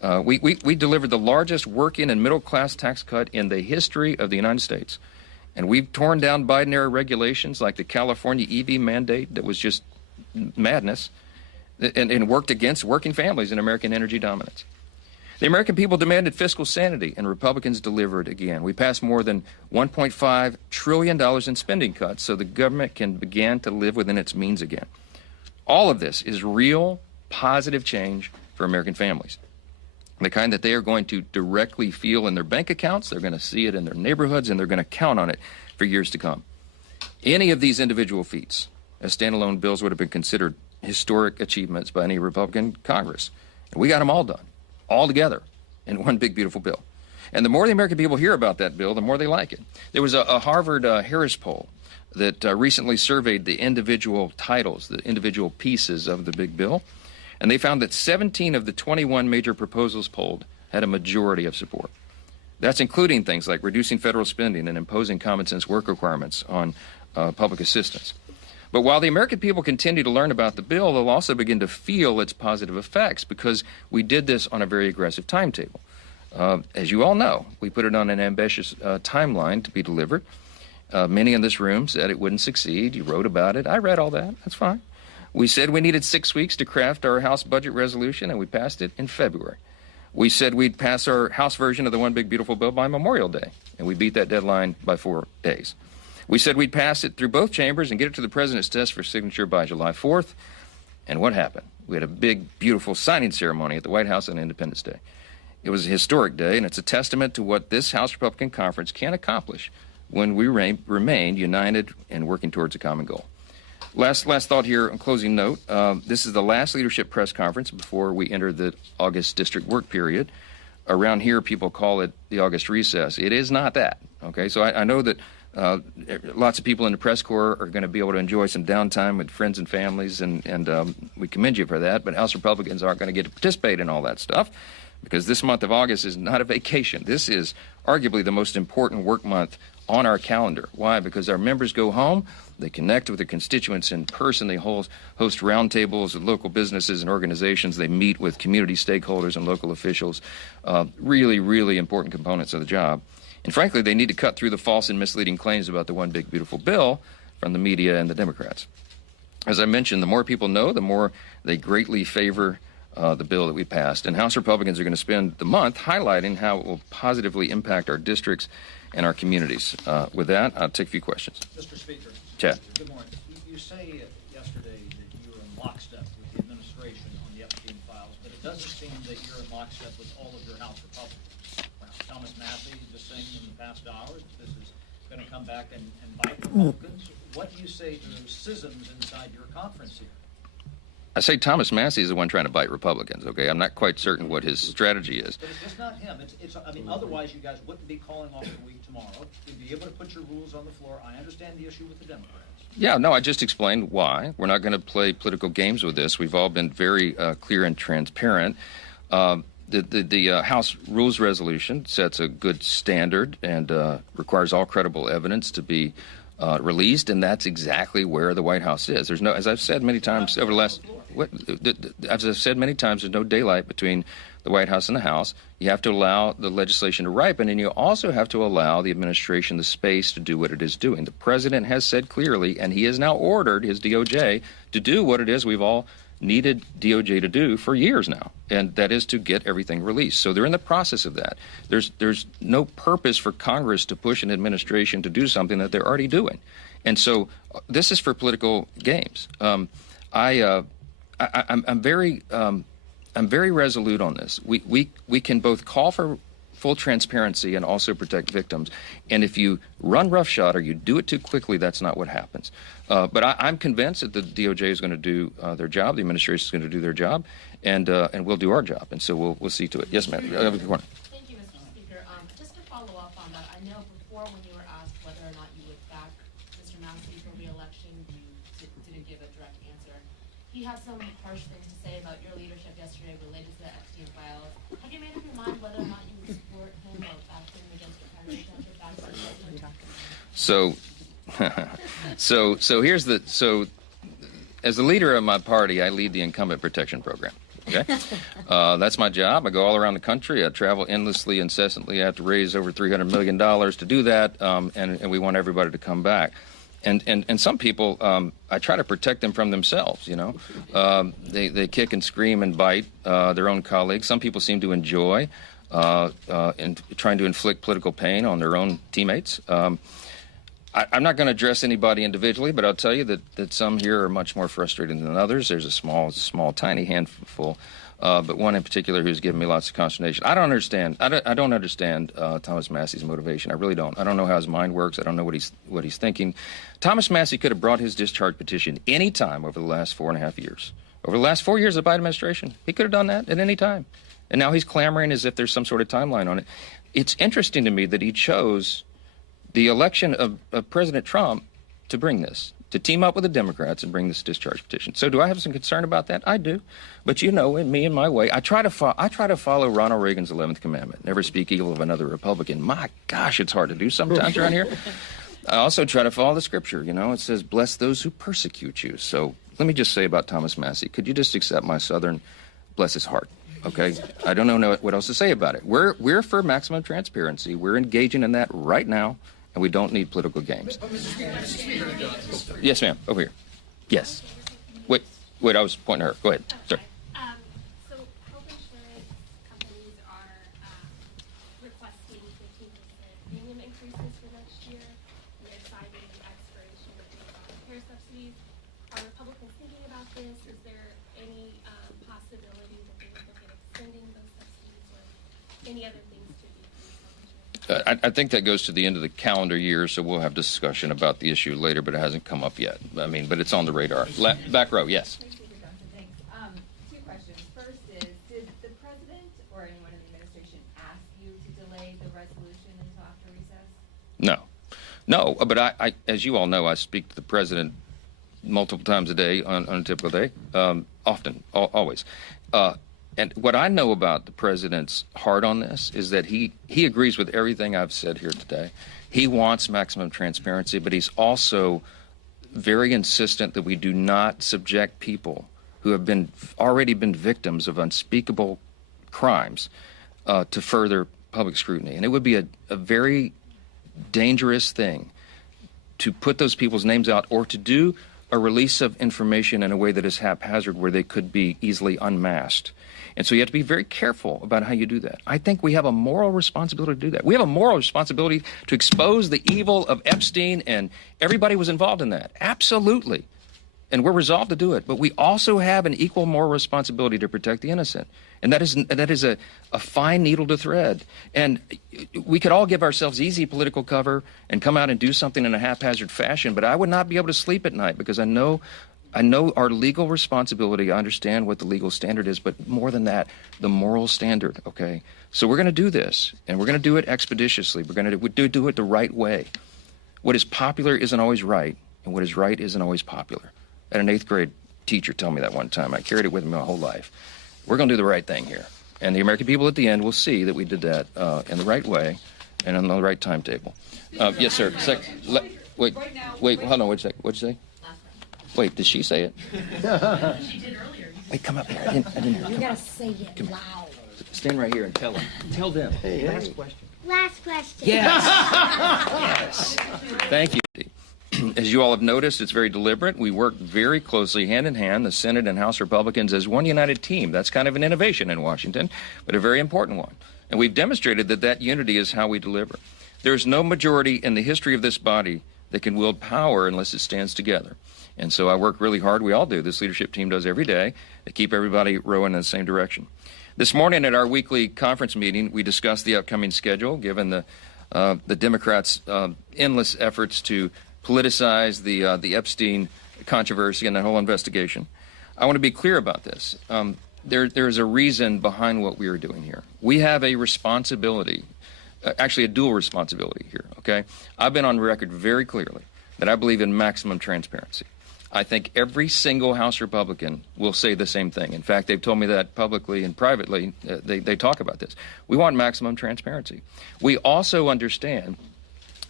We delivered the largest working and middle-class tax cut in the history of the United States. And we've torn down Biden-era regulations like the California EV mandate that was just madness, and worked against working families and American energy dominance. The American people demanded fiscal sanity, and Republicans delivered again. We passed more than $1.5 trillion in spending cuts so the government can begin to live within its means again. All of this is real, positive change for American families. The kind that they are going to directly feel in their bank accounts, they're going to see it in their neighborhoods, and they're going to count on it for years to come. Any of these individual feats as standalone bills would have been considered historic achievements by any Republican Congress. And we got them all done, all together, in one big, beautiful bill. And the more the American people hear about that bill, the more they like it. There was a Harvard Harris poll that recently surveyed the individual titles, the individual pieces of the big bill, and they found that 17 of the 21 major proposals polled had a majority of support. That's including things like reducing federal spending and imposing common sense work requirements on public assistance. But while the American people continue to learn about the bill, they'll also begin to feel its positive effects because we did this on a very aggressive timetable. As you all know, we put it on an ambitious timeline to be delivered. Many in this room said it wouldn't succeed. You wrote about it. I read all that. That's fine. We said we needed 6 weeks to craft our House budget resolution, and we passed it in February. We said we'd pass our House version of the One Big Beautiful Bill by Memorial Day, and we beat that deadline by 4 days. We said we'd pass it through both chambers and get it to the president's desk for signature by July 4th. And what happened? We had a big, beautiful signing ceremony at the White House on Independence Day. It was a historic day, and it's a testament to what this House Republican Conference can accomplish when we remain united and working towards a common goal. Last thought here, on closing note. This is the last leadership press conference before we enter the August district work period. Around here, people call it the August recess. It is not that. Okay, so I know that lots of people in the press corps are going to be able to enjoy some downtime with friends and families, and we commend you for that. But House Republicans aren't going to get to participate in all that stuff because this month of August is not a vacation. This is arguably the most important work month on our calendar. Why? Because our members go home, they connect with their constituents in person, they host roundtables with local businesses and organizations, they meet with community stakeholders and local officials, really, really important components of the job. And frankly, they need to cut through the false and misleading claims about the One Big Beautiful Bill from the media and the Democrats. As I mentioned, the more people know, the more they greatly favor the bill that we passed. And House Republicans are going to spend the month highlighting how it will positively impact our districts and our communities. With that, I'll take a few questions. Mr. Speaker. Chad. Good morning. You say yesterday that you were in lockstep with the administration on the Epstein files, but it doesn't seem that you're in lockstep with all of your House Republicans. Thomas Massey just saying in the past hour that this is going to come back and bite Republicans. What do you say to those schisms inside your conference here? I say Thomas Massey is the one trying to bite Republicans, okay? I'm not quite certain what his strategy is. But it's just not him. I mean, otherwise you guys wouldn't be calling off the week tomorrow. You'd be able to put your rules on the floor. I understand the issue with the Democrats. Yeah, no, I just explained why. We're not going to play political games with this. We've all been very clear and transparent. The House Rules Resolution sets a good standard and requires all credible evidence to be released, and that's exactly where the White House is. There's no, as I've said many times over the last, as I've said many times, there's no daylight between the White House and the House. You have to allow the legislation to ripen, and you also have to allow the administration the space to do what it is doing. The president has said clearly, and he has now ordered his DOJ to do what it is we've all needed DOJ to do for years now, and that is to get everything released. So they're in the process of that. There's no purpose for Congress to push an administration to do something that they're already doing. And so this is for political games. I'm very resolute on this. We can both call for full transparency and also protect victims. And if you run roughshod or you do it too quickly, that's not what happens. But I'm convinced that the DOJ is going to do their job, the administration is going to do their job, and we'll do our job. And so we'll see to it. Yes, ma'am. Thank you, Mr. Speaker. Just to follow up on that, I know before when you were asked whether or not you would back Mr. Massey for re-election, you didn't give a direct answer. He had some harsh things to say about your leadership yesterday related to the Epstein files. Have you made up your mind whether or not you would support him or back him against your president? So here's the, so as the leader of my party, I lead the Incumbent Protection Program. Okay, that's my job. I go all around the country. I travel endlessly, incessantly. I have to raise over $300 million to do that, and we want everybody to come back. And some people, I try to protect them from themselves, you know. They kick and scream and bite their own colleagues. Some people seem to enjoy trying to inflict political pain on their own teammates. I'm not going to address anybody individually, but I'll tell you that some here are much more frustrated than others. There's a small, tiny handful, but one in particular who's given me lots of consternation. I don't understand Thomas Massey's motivation. I really don't. I don't know how his mind works. I don't know what he's thinking. Thomas Massey could have brought his discharge petition any time over the last 4.5 years. Over the last 4 years of the Biden administration, he could have done that at any time. And now he's clamoring as if there's some sort of timeline on it. It's interesting to me that he chose the election of President Trump to bring this, to team up with the Democrats and bring this discharge petition. So do I have some concern about that? I do. But you know, in me and my way, I try to follow Ronald Reagan's 11th commandment, never speak evil of another Republican. My gosh, it's hard to do sometimes around here. I also try to follow the scripture. You know, it says, bless those who persecute you. So let me just say about Thomas Massey, could you just accept my Southern, bless his heart? Okay, I don't know what else to say about it. We're for maximum transparency. We're engaging in that right now, and we don't need political games. Yes, ma'am. Over here. Yes. Wait. I was pointing at her. Go ahead. Sorry. So health insurance companies are requesting 15% premium increases for next year, and they're citing the expiration of the care subsidies. Are Republicans thinking about this? Is there any possibility that they would look at extending those subsidies or any other things to decrease health insurance? I think that goes to the end of the calendar year, so we'll have discussion about the issue later, but it hasn't come up yet. I mean, but it's on the radar. Back row, yes. Tracy Johnson, thanks. Two questions. First is, did the president or anyone in the administration ask you to delay the resolution until after recess? No, but I, as you all know, I speak to the president multiple times a day on a typical day, often, always. And what I know about the president's heart on this is that he agrees with everything I've said here today. He wants maximum transparency, but he's also very insistent that we do not subject people who have already been victims of unspeakable crimes to further public scrutiny. And it would be a very dangerous thing to put those people's names out or to do a release of information in a way that is haphazard where they could be easily unmasked. And so you have to be very careful about how you do that. I think we have a moral responsibility to do that. We have a moral responsibility to expose the evil of Epstein, and everybody was involved in that. Absolutely. And we're resolved to do it. But we also have an equal moral responsibility to protect the innocent. And that is a fine needle to thread. And we could all give ourselves easy political cover and come out and do something in a haphazard fashion, but I would not be able to sleep at night because I know our legal responsibility. I understand what the legal standard is, but more than that, the moral standard, okay? So we're going to do this, and we're going to do it expeditiously. We're going to do it the right way. What is popular isn't always right, and what is right isn't always popular. I had an 8th grade teacher tell me that one time. I carried it with me my whole life. We're going to do the right thing here. And the American people at the end will see that we did that in the right way and on the right timetable. Yes, sir. Wait, hold on, wait a second. What'd you say? Wait, did she say it? She did earlier. Wait, come up here. I didn't hear. You gotta say it loud. Stand right here and tell them. Tell them. Last question. Last question. Yes. Thank you. As you all have noticed, it's very deliberate. We work very closely, hand in hand, the Senate and House Republicans, as one united team. That's kind of an innovation in Washington, but a very important one. And we've demonstrated that unity is how we deliver. There's no majority in the history of this body that can wield power unless it stands together. And so I work really hard. We all do. This leadership team does every day to keep everybody rowing in the same direction. This morning at our weekly conference meeting, we discussed the upcoming schedule, given the Democrats' endless efforts to politicize the Epstein controversy and the whole investigation. I want to be clear about this. There's a reason behind what we are doing here. We have a responsibility, actually a dual responsibility here, okay? I've been on record very clearly that I believe in maximum transparency. I think every single House Republican will say the same thing. In fact, they've told me that publicly and privately. They talk about this. We want maximum transparency. We also understand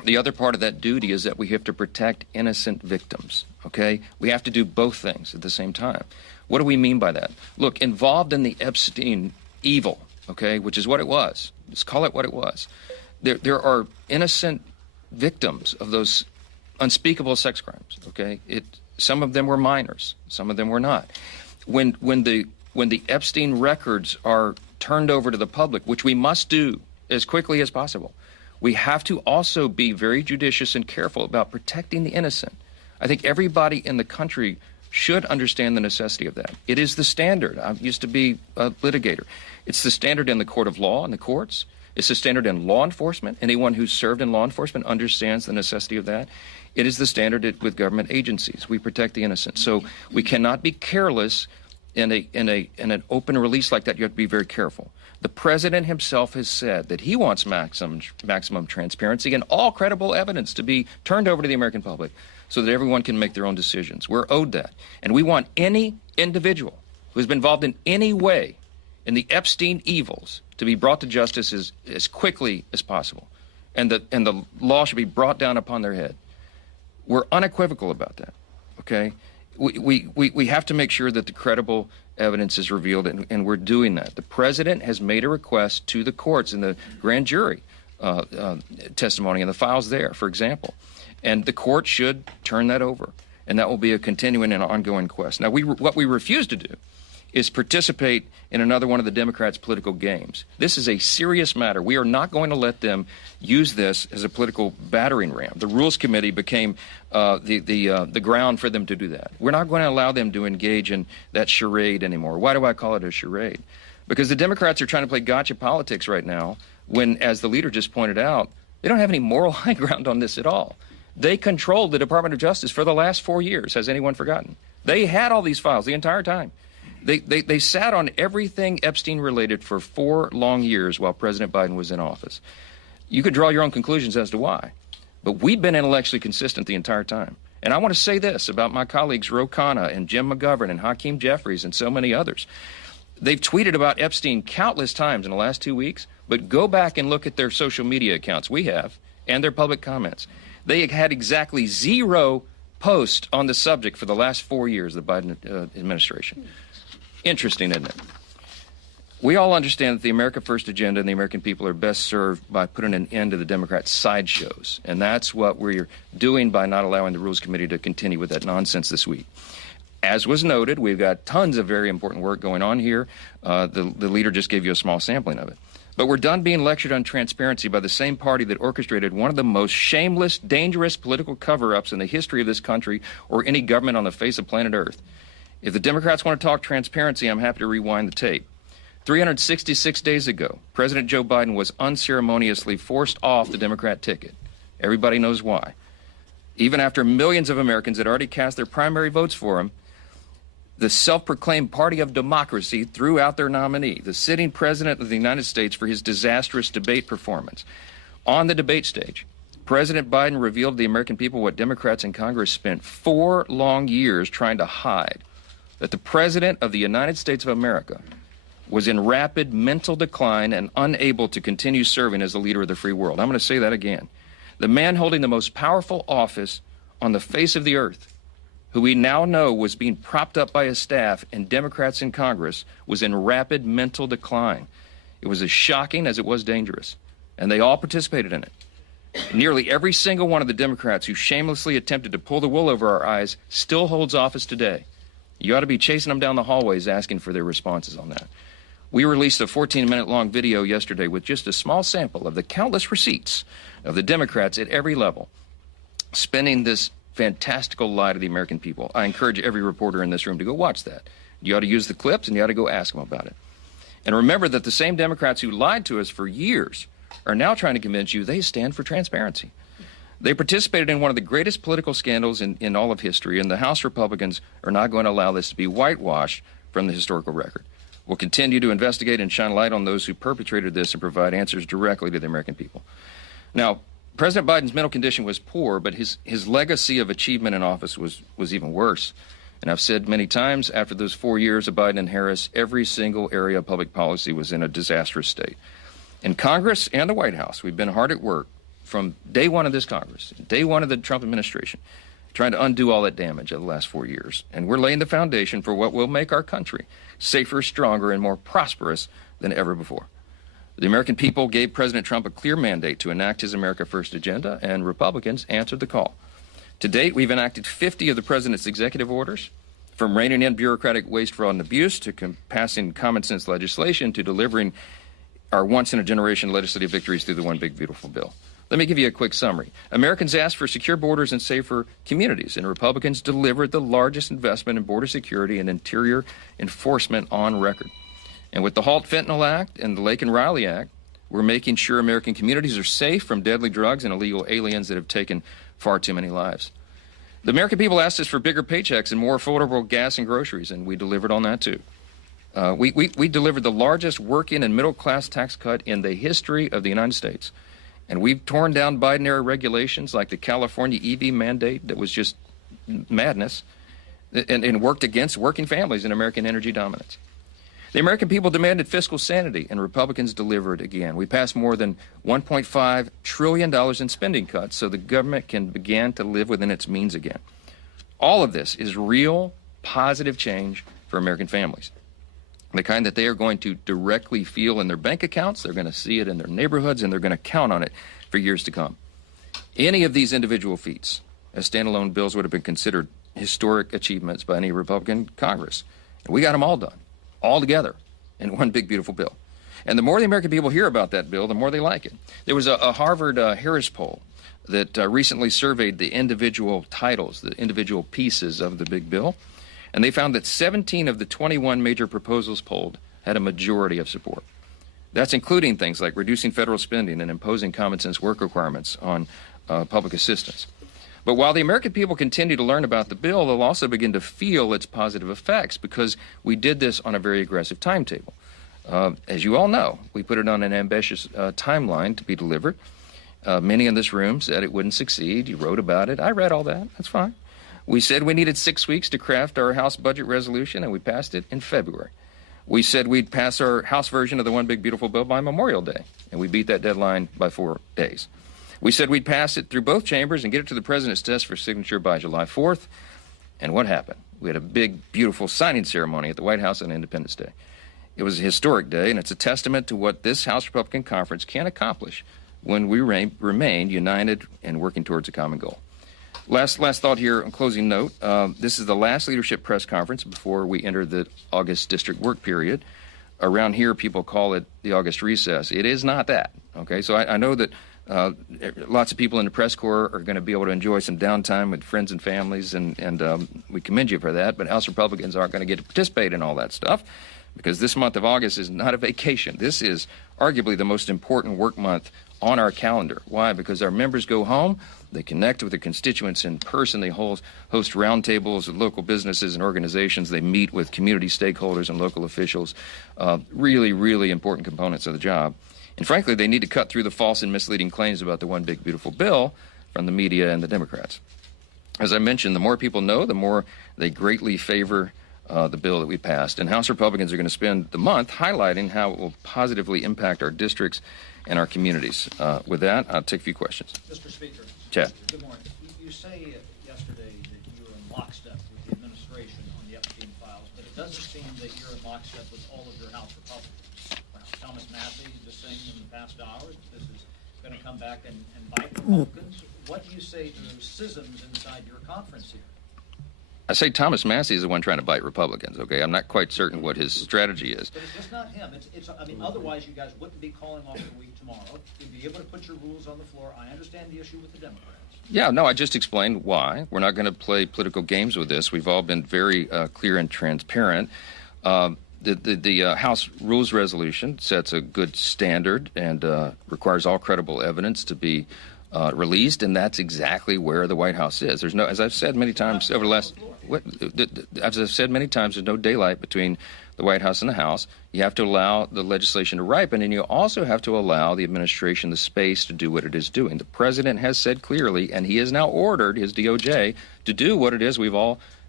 The other part of that duty is that we have to protect innocent victims, okay? We have to do both things at the same time. What do we mean by that? Look, involved in the Epstein evil, okay, which is what it was. Let's call it what it was. There are innocent victims of those unspeakable sex crimes, okay? Some of them were minors, some of them were not. When the Epstein records are turned over to the public, which we must do as quickly as possible, we have to also be very judicious and careful about protecting the innocent. I think everybody in the country should understand the necessity of that. It is the standard. I used to be a litigator. It's the standard in the court of law and the courts. It's the standard in law enforcement. Anyone who's served in law enforcement understands the necessity of that. It is the standard with government agencies. We protect the innocent. So we cannot be careless in an open release like that. You have to be very careful. The president himself has said that he wants maximum transparency and all credible evidence to be turned over to the American public so that everyone can make their own decisions. We're owed that. And we want any individual who has been involved in any way in the Epstein evils to be brought to justice as quickly as possible. And the law should be brought down upon their head. We're unequivocal about that, okay? We have to make sure that the credible evidence is revealed, and we're doing that. The president has made a request to the courts in the grand jury testimony and the files there, for example. And the court should turn that over, and that will be a continuing and ongoing quest. Now, what we refuse to do is participate in another one of the Democrats' political games. This is a serious matter. We are not going to let them use this as a political battering ram. The Rules Committee became the ground for them to do that. We're not going to allow them to engage in that charade anymore. Why do I call it a charade? Because the Democrats are trying to play gotcha politics right now when, as the leader just pointed out, they don't have any moral high ground on this at all. They controlled the Department of Justice for the last 4 years. Has anyone forgotten? They had all these files the entire time. They sat on everything Epstein related for 4 long years while President Biden was in office. You could draw your own conclusions as to why, but we've been intellectually consistent the entire time. And I want to say this about my colleagues Ro Khanna and Jim McGovern and Hakeem Jeffries and so many others. They've tweeted about Epstein countless times in the last 2 weeks, but go back and look at their social media accounts, we have, and their public comments. They had exactly 0 posts on the subject for the last 4 years of the Biden administration. Interesting, isn't it? We all understand that the America First agenda and the American people are best served by putting an end to the Democrats' sideshows. And that's what we're doing by not allowing the Rules Committee to continue with that nonsense this week. As was noted, we've got tons of very important work going on here. The leader just gave you a small sampling of it. But we're done being lectured on transparency by the same party that orchestrated one of the most shameless, dangerous political cover-ups in the history of this country or any government on the face of planet Earth. If the Democrats want to talk transparency, I'm happy to rewind the tape. 366 days ago, President Joe Biden was unceremoniously forced off the Democrat ticket. Everybody knows why. Even after millions of Americans had already cast their primary votes for him, the self-proclaimed party of democracy threw out their nominee, the sitting president of the United States, for his disastrous debate performance. On the debate stage, President Biden revealed to the American people what Democrats in Congress spent 4 long years trying to hide, that the President of the United States of America was in rapid mental decline and unable to continue serving as the leader of the free world. I'm going to say that again. The man holding the most powerful office on the face of the earth, who we now know was being propped up by his staff and Democrats in Congress, was in rapid mental decline. It was as shocking as it was dangerous, and they all participated in it. Nearly every single one of the Democrats who shamelessly attempted to pull the wool over our eyes still holds office today. You ought to be chasing them down the hallways asking for their responses on that. We released a 14-minute-long video yesterday with just a small sample of the countless receipts of the Democrats at every level spinning this fantastical lie to the American people. I encourage every reporter in this room to go watch that. You ought to use the clips, and you ought to go ask them about it. And remember that the same Democrats who lied to us for years are now trying to convince you they stand for transparency. They participated in one of the greatest political scandals in all of history, and the House Republicans are not going to allow this to be whitewashed from the historical record. We'll continue to investigate and shine light on those who perpetrated this and provide answers directly to the American people. Now, President Biden's mental condition was poor, but his legacy of achievement in office was even worse. And I've said many times, after those 4 years of Biden and Harris, every single area of public policy was in a disastrous state. In Congress and the White House, we've been hard at work from day one of this Congress, day one of the Trump administration, trying to undo all that damage of the last 4 years. And we're laying the foundation for what will make our country safer, stronger, and more prosperous than ever before. The American people gave President Trump a clear mandate to enact his America First agenda, and Republicans answered the call. To date, we've enacted 50 of the president's executive orders, from reining in bureaucratic waste, fraud, and abuse to passing common sense legislation to delivering our once-in-a-generation legislative victories through the One Big Beautiful Bill. Let me give you a quick summary. Americans asked for secure borders and safer communities, and Republicans delivered the largest investment in border security and interior enforcement on record. And with the Halt Fentanyl Act and the Laken Riley Act, we're making sure American communities are safe from deadly drugs and illegal aliens that have taken far too many lives. The American people asked us for bigger paychecks and more affordable gas and groceries, and we delivered on that too. We delivered the largest working and middle-class tax cut in the history of the United States. And we've torn down Biden-era regulations like the California EV mandate that was just madness and worked against working families and American energy dominance. The American people demanded fiscal sanity, and Republicans delivered again. We passed more than $1.5 trillion in spending cuts so the government can begin to live within its means again. All of this is real, positive change for American families. The kind that they are going to directly feel in their bank accounts, they're going to see it in their neighborhoods, and they're going to count on it for years to come. Any of these individual feats as standalone bills would have been considered historic achievements by any Republican Congress. And we got them all done, all together, in one big, beautiful bill. And the more the American people hear about that bill, the more they like it. There was a Harvard Harris poll that recently surveyed the individual titles, the individual pieces of the big bill. And they found that 17 of the 21 major proposals polled had a majority of support. That's including things like reducing federal spending and imposing common sense work requirements on public assistance. But while the American people continue to learn about the bill, they'll also begin to feel its positive effects because we did this on a very aggressive timetable. As you all know, we put it on an ambitious timeline to be delivered. Many in this room said it wouldn't succeed. You wrote about it. I read all that. That's fine. We said we needed 6 weeks to craft our House budget resolution, and we passed it in February. We said we'd pass our House version of the One Big Beautiful Bill by Memorial Day, and we beat that deadline by 4 days. We said we'd pass it through both chambers and get it to the president's desk for signature by July 4th. And what happened? We had a big, beautiful signing ceremony at the White House on Independence Day. It was a historic day, and it's a testament to what this House Republican Conference can accomplish when we remain united and working towards a common goal. Last thought here, on closing note, this is the last leadership press conference before we enter the August district work period. Around here, people call it the August recess. It is not that, okay? So I know that lots of people in the press corps are going to be able to enjoy some downtime with friends and families, and we commend you for that, but House Republicans aren't going to get to participate in all that stuff because this month of August is not a vacation. This is arguably the most important work month on our calendar. Why? Because our members go home, they connect with their constituents in person, they host roundtables with local businesses and organizations, they meet with community stakeholders and local officials, really, really important components of the job. And frankly, they need to cut through the false and misleading claims about the One Big Beautiful Bill from the media and the Democrats. As I mentioned, the more people know, the more they greatly favor the bill that we passed. And House Republicans are going to spend the month highlighting how it will positively impact our districts and our communities. With that, I'll take a few questions. Mr. Speaker. Chad. Good morning. You say yesterday that you were in lockstep with the administration on the Epstein files, but it doesn't seem that you're in lockstep with all of your House Republicans. Thomas Massey just saying in the past hour that this is going to come back and bite Republicans. What do you say to those schisms inside your conference here? I say Thomas Massey is the one trying to bite Republicans, okay? I'm not quite certain what his strategy is. But it's just not him. I mean, otherwise you guys wouldn't be calling off the week tomorrow. You'd be able to put your rules on the floor. I understand the issue with the Democrats. Yeah, no, I just explained why. We're not going to play political games with this. We've all been very clear and transparent. The House Rules Resolution sets a good standard and requires all credible evidence to be released, and that's exactly where the White House is. There's no, as I've said many times over the last, as I've said many times, there's no daylight between the White House and the House. You have to allow the legislation to ripen, and you also have to allow the administration the space to do what it is doing. The president has said clearly, and he has now ordered his DOJ to do what it is we've all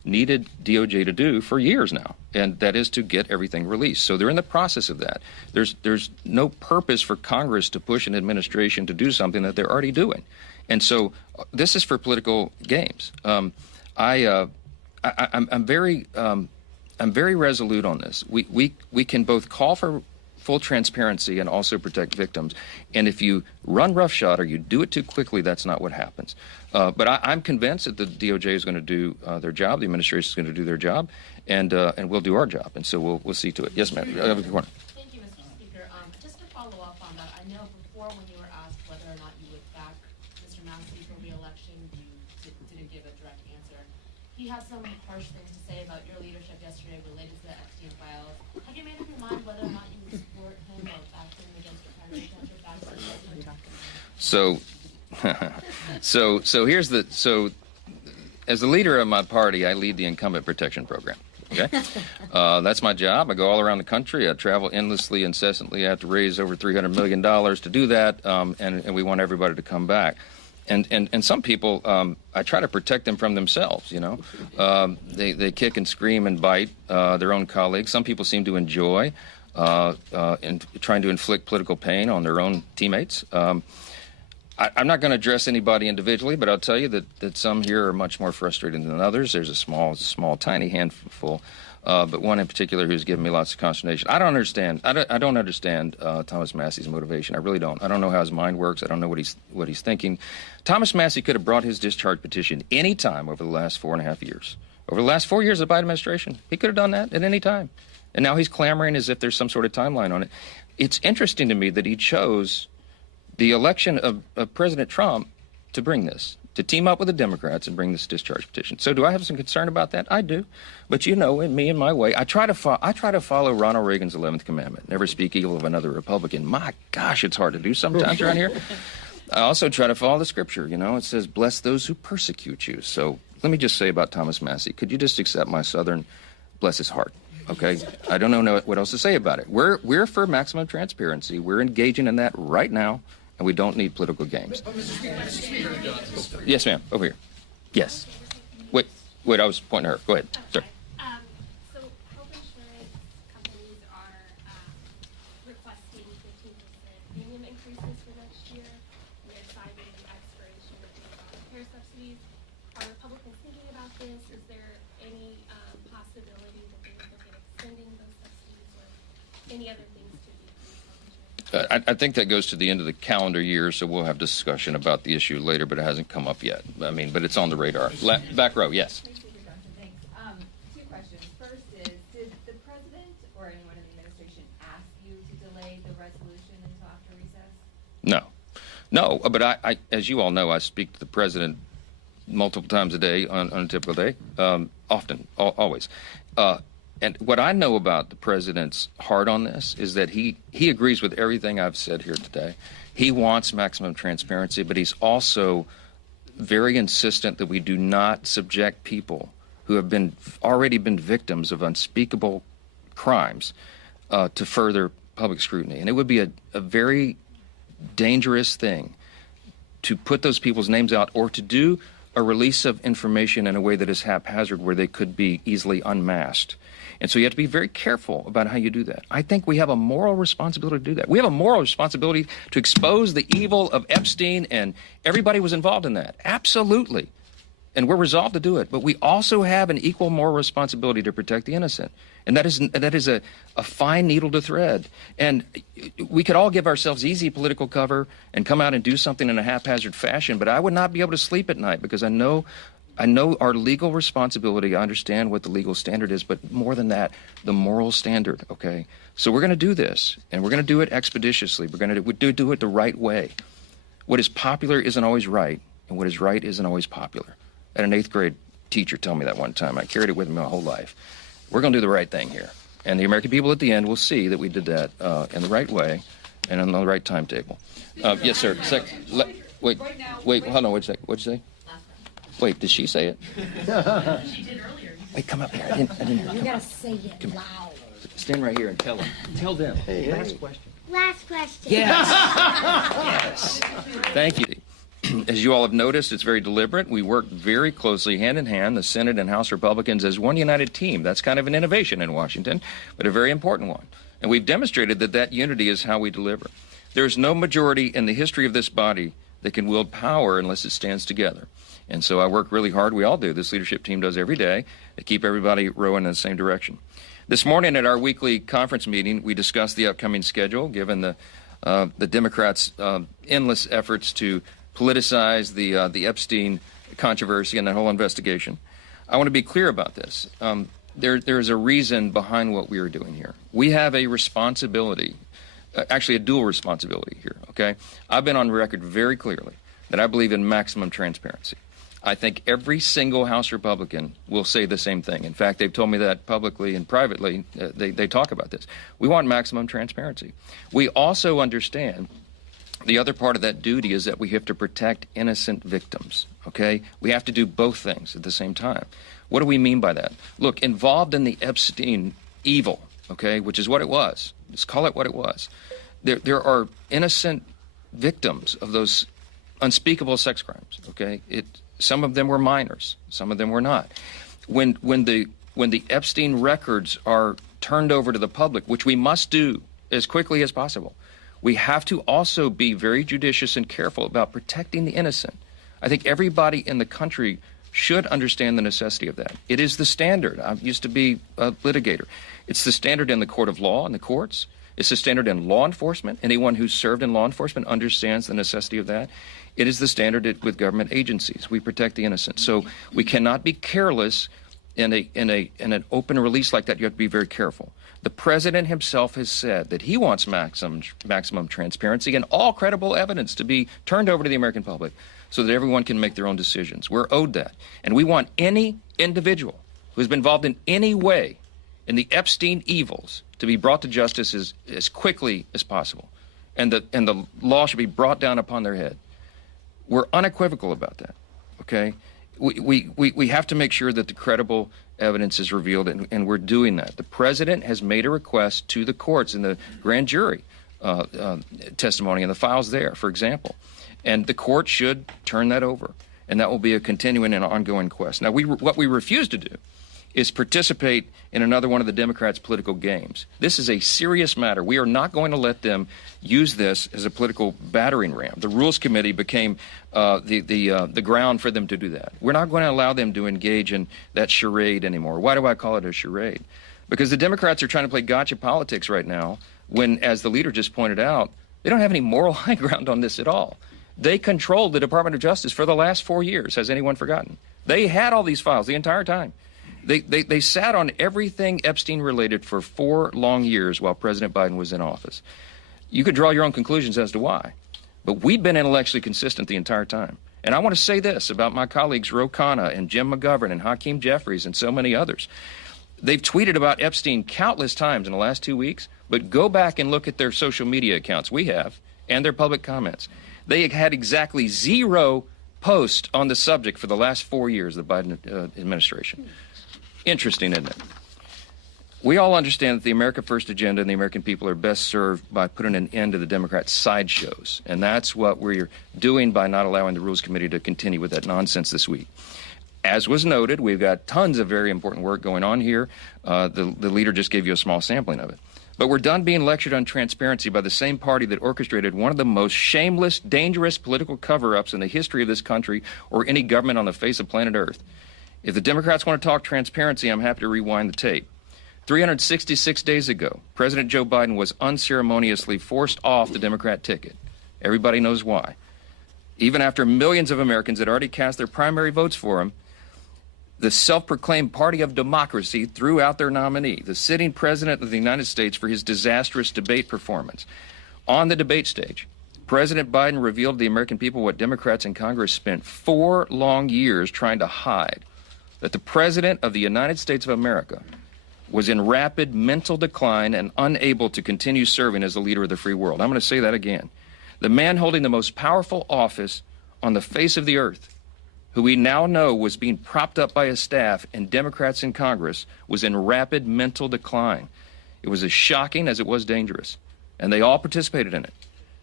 needed DOJ to do for years now, and that is to get everything released. So they're in the process of that. There's no purpose for Congress to push an administration to do something that they're already doing. And so this is for political games. I'm very resolute on this. We can both call for full transparency and also protect victims. And if you run roughshod or you do it too quickly, that's not what happens. But I'm convinced that the DOJ is going to do their job, the administration is going to do their job, and we'll do our job. And so we'll see to it. Yes, ma'am. I have a corner. Thank you, Mr. Speaker. Just to follow up on that, I know before when you were asked whether or not you would back Mr. Massey for re-election, you didn't give a direct answer. He had some harsh things to say about your leadership yesterday related to the Epstein files. Have you made up your mind whether or not you would support him or back him against your primary candidate back to the So here's as the leader of my party, I lead the incumbent protection program. Okay, that's my job. I go all around the country. I travel endlessly, incessantly. I have to raise over $300 million to do that, and we want everybody to come back. And some people, I try to protect them from themselves. You know, they kick and scream and bite their own colleagues. Some people seem to enjoy in trying to inflict political pain on their own teammates. I'm not going to address anybody individually, but I'll tell you that some here are much more frustrated than others. There's a small, tiny handful, but one in particular who's given me lots of consternation. I don't understand Thomas Massey's motivation. I really don't. I don't know how his mind works. I don't know what he's thinking. Thomas Massey could have brought his discharge petition any time over the last 4.5 years. Over the last 4 years of the Biden administration, he could have done that at any time. And now he's clamoring as if there's some sort of timeline on it. It's interesting to me that he chose the election of President Trump to bring this, to team up with the Democrats and bring this discharge petition. So do I have some concern about that? I do. But you know, in me and my way, I try to follow Ronald Reagan's 11th commandment, never speak evil of another Republican. My gosh, it's hard to do sometimes around here. I also try to follow the scripture. You know, it says, bless those who persecute you. So let me just say about Thomas Massey, could you just accept my Southern, bless his heart? Okay, I don't know what else to say about it. We're for maximum transparency. We're engaging in that right now, and we don't need political games. Yes, ma'am. Over here. Yes. Wait. I was pointing at her. Go ahead. Sorry. So health insurance companies are requesting 15% premium increases for next year. They're citing the expiration of the care subsidies. Are Republicans thinking about this? Is there any possibility that they would look at extending those subsidies or any other things to decrease health insurance? I think that goes to the end of the calendar year, so we'll have discussion about the issue later, but it hasn't come up yet. I mean, but it's on the radar. Back row, yes. Thanks. Two questions. First is, did the president or anyone in the administration ask you to delay the resolution until after recess? No, but I as you all know, I speak to the president multiple times a day on a typical day, often, always. And what I know about the president's heart on this is that he agrees with everything I've said here today. He wants maximum transparency, but he's also very insistent that we do not subject people who have already been victims of unspeakable crimes to further public scrutiny. And it would be a very dangerous thing to put those people's names out or to do a release of information in a way that is haphazard where they could be easily unmasked. And so you have to be very careful about how you do that. I think we have a moral responsibility to do that. We have a moral responsibility to expose the evil of Epstein, and everybody was involved in that. Absolutely. And we're resolved to do it. But we also have an equal moral responsibility to protect the innocent. And that is a fine needle to thread. And we could all give ourselves easy political cover and come out and do something in a haphazard fashion, but I would not be able to sleep at night because I know our legal responsibility. I understand what the legal standard is, but more than that, the moral standard, okay? So we're going to do this, and we're going to do it expeditiously. We're going to do it the right way. What is popular isn't always right, and what is right isn't always popular. I had an 8th grade teacher tell me that one time. I carried it with me my whole life. We're going to do the right thing here. And the American people at the end will see that we did that in the right way and on the right timetable. Yes, sir. Wait, hold on, wait a second. What'd you say? Wait, did she say it? She did earlier. Wait, come up here. I didn't hear. You gotta say it loud. Stand right here and tell them. Tell them. Last question. Last question. Yes. Yes. Thank you. As you all have noticed, it's very deliberate. We work very closely hand in hand, the Senate and House Republicans, as one united team. That's kind of an innovation in Washington, but a very important one. And we've demonstrated that that unity is how we deliver. There's no majority in the history of this body that can wield power unless it stands together. And so I work really hard. We all do. This leadership team does every day to keep everybody rowing in the same direction. This morning at our weekly conference meeting, we discussed the upcoming schedule, given the Democrats' endless efforts to politicize the Epstein controversy and that whole investigation. I want to be clear about this. There's a reason behind what we are doing here. We have a responsibility, actually a dual responsibility here, okay? I've been on record very clearly that I believe in maximum transparency. I think every single House Republican will say the same thing. In fact, they've told me that publicly and privately. They talk about this. We want maximum transparency. We also understand the other part of that duty is that we have to protect innocent victims, okay? We have to do both things at the same time. What do we mean by that? Look, involved in the Epstein evil, okay, which is what it was. Let's call it what it was. There are innocent victims of those unspeakable sex crimes, okay? Some of them were minors, some of them were not. When the Epstein records are turned over to the public, which we must do as quickly as possible, we have to also be very judicious and careful about protecting the innocent. I think everybody in the country should understand the necessity of that. It is the standard. I used to be a litigator. It's the standard in the court of law and the courts. It's the standard in law enforcement. Anyone who's served in law enforcement understands the necessity of that. It is the standard with government agencies. We protect the innocent. So we cannot be careless in an open release like that. You have to be very careful. The president himself has said that he wants maximum transparency and all credible evidence to be turned over to the American public so that everyone can make their own decisions. We're owed that. And we want any individual who has been involved in any way in the Epstein evils to be brought to justice as quickly as possible. And the law should be brought down upon their head. We're unequivocal about that, okay? We have to make sure that the credible evidence is revealed, and we're doing that. The president has made a request to the courts in the grand jury testimony and the files there, for example. And the court should turn that over, and that will be a continuing and ongoing quest. Now, what we refuse to do is participate in another one of the Democrats' political games. This is a serious matter. We are not going to let them use this as a political battering ram. The Rules Committee became the ground for them to do that. We're not going to allow them to engage in that charade anymore. Why do I call it a charade? Because the Democrats are trying to play gotcha politics right now when, as the leader just pointed out, they don't have any moral high ground on this at all. They controlled the Department of Justice for the last 4 years. Has anyone forgotten? They had all these files the entire time. They sat on everything Epstein related for 4 long years while President Biden was in office. You could draw your own conclusions as to why, but we've been intellectually consistent the entire time. And I want to say this about my colleagues Ro Khanna and Jim McGovern and Hakeem Jeffries and so many others. They've tweeted about Epstein countless times in the last 2 weeks, but go back and look at their social media accounts, we have, and their public comments. They had exactly 0 posts on the subject for the last 4 years of the Biden administration. Interesting, isn't it? We all understand that the America First agenda and the American people are best served by putting an end to the Democrats' sideshows. And that's what we're doing by not allowing the Rules Committee to continue with that nonsense this week. As was noted, we've got tons of very important work going on here. The leader just gave you a small sampling of it. But we're done being lectured on transparency by the same party that orchestrated one of the most shameless, dangerous political cover-ups in the history of this country or any government on the face of planet Earth. If the Democrats want to talk transparency, I'm happy to rewind the tape. 366 days ago, President Joe Biden was unceremoniously forced off the Democrat ticket. Everybody knows why. Even after millions of Americans had already cast their primary votes for him, the self-proclaimed party of democracy threw out their nominee, the sitting president of the United States, for his disastrous debate performance. On the debate stage, President Biden revealed to the American people what Democrats in Congress spent 4 long years trying to hide, that the President of the United States of America was in rapid mental decline and unable to continue serving as the leader of the free world. I'm going to say that again. The man holding the most powerful office on the face of the earth, who we now know was being propped up by his staff and Democrats in Congress, was in rapid mental decline. It was as shocking as it was dangerous, and they all participated in it.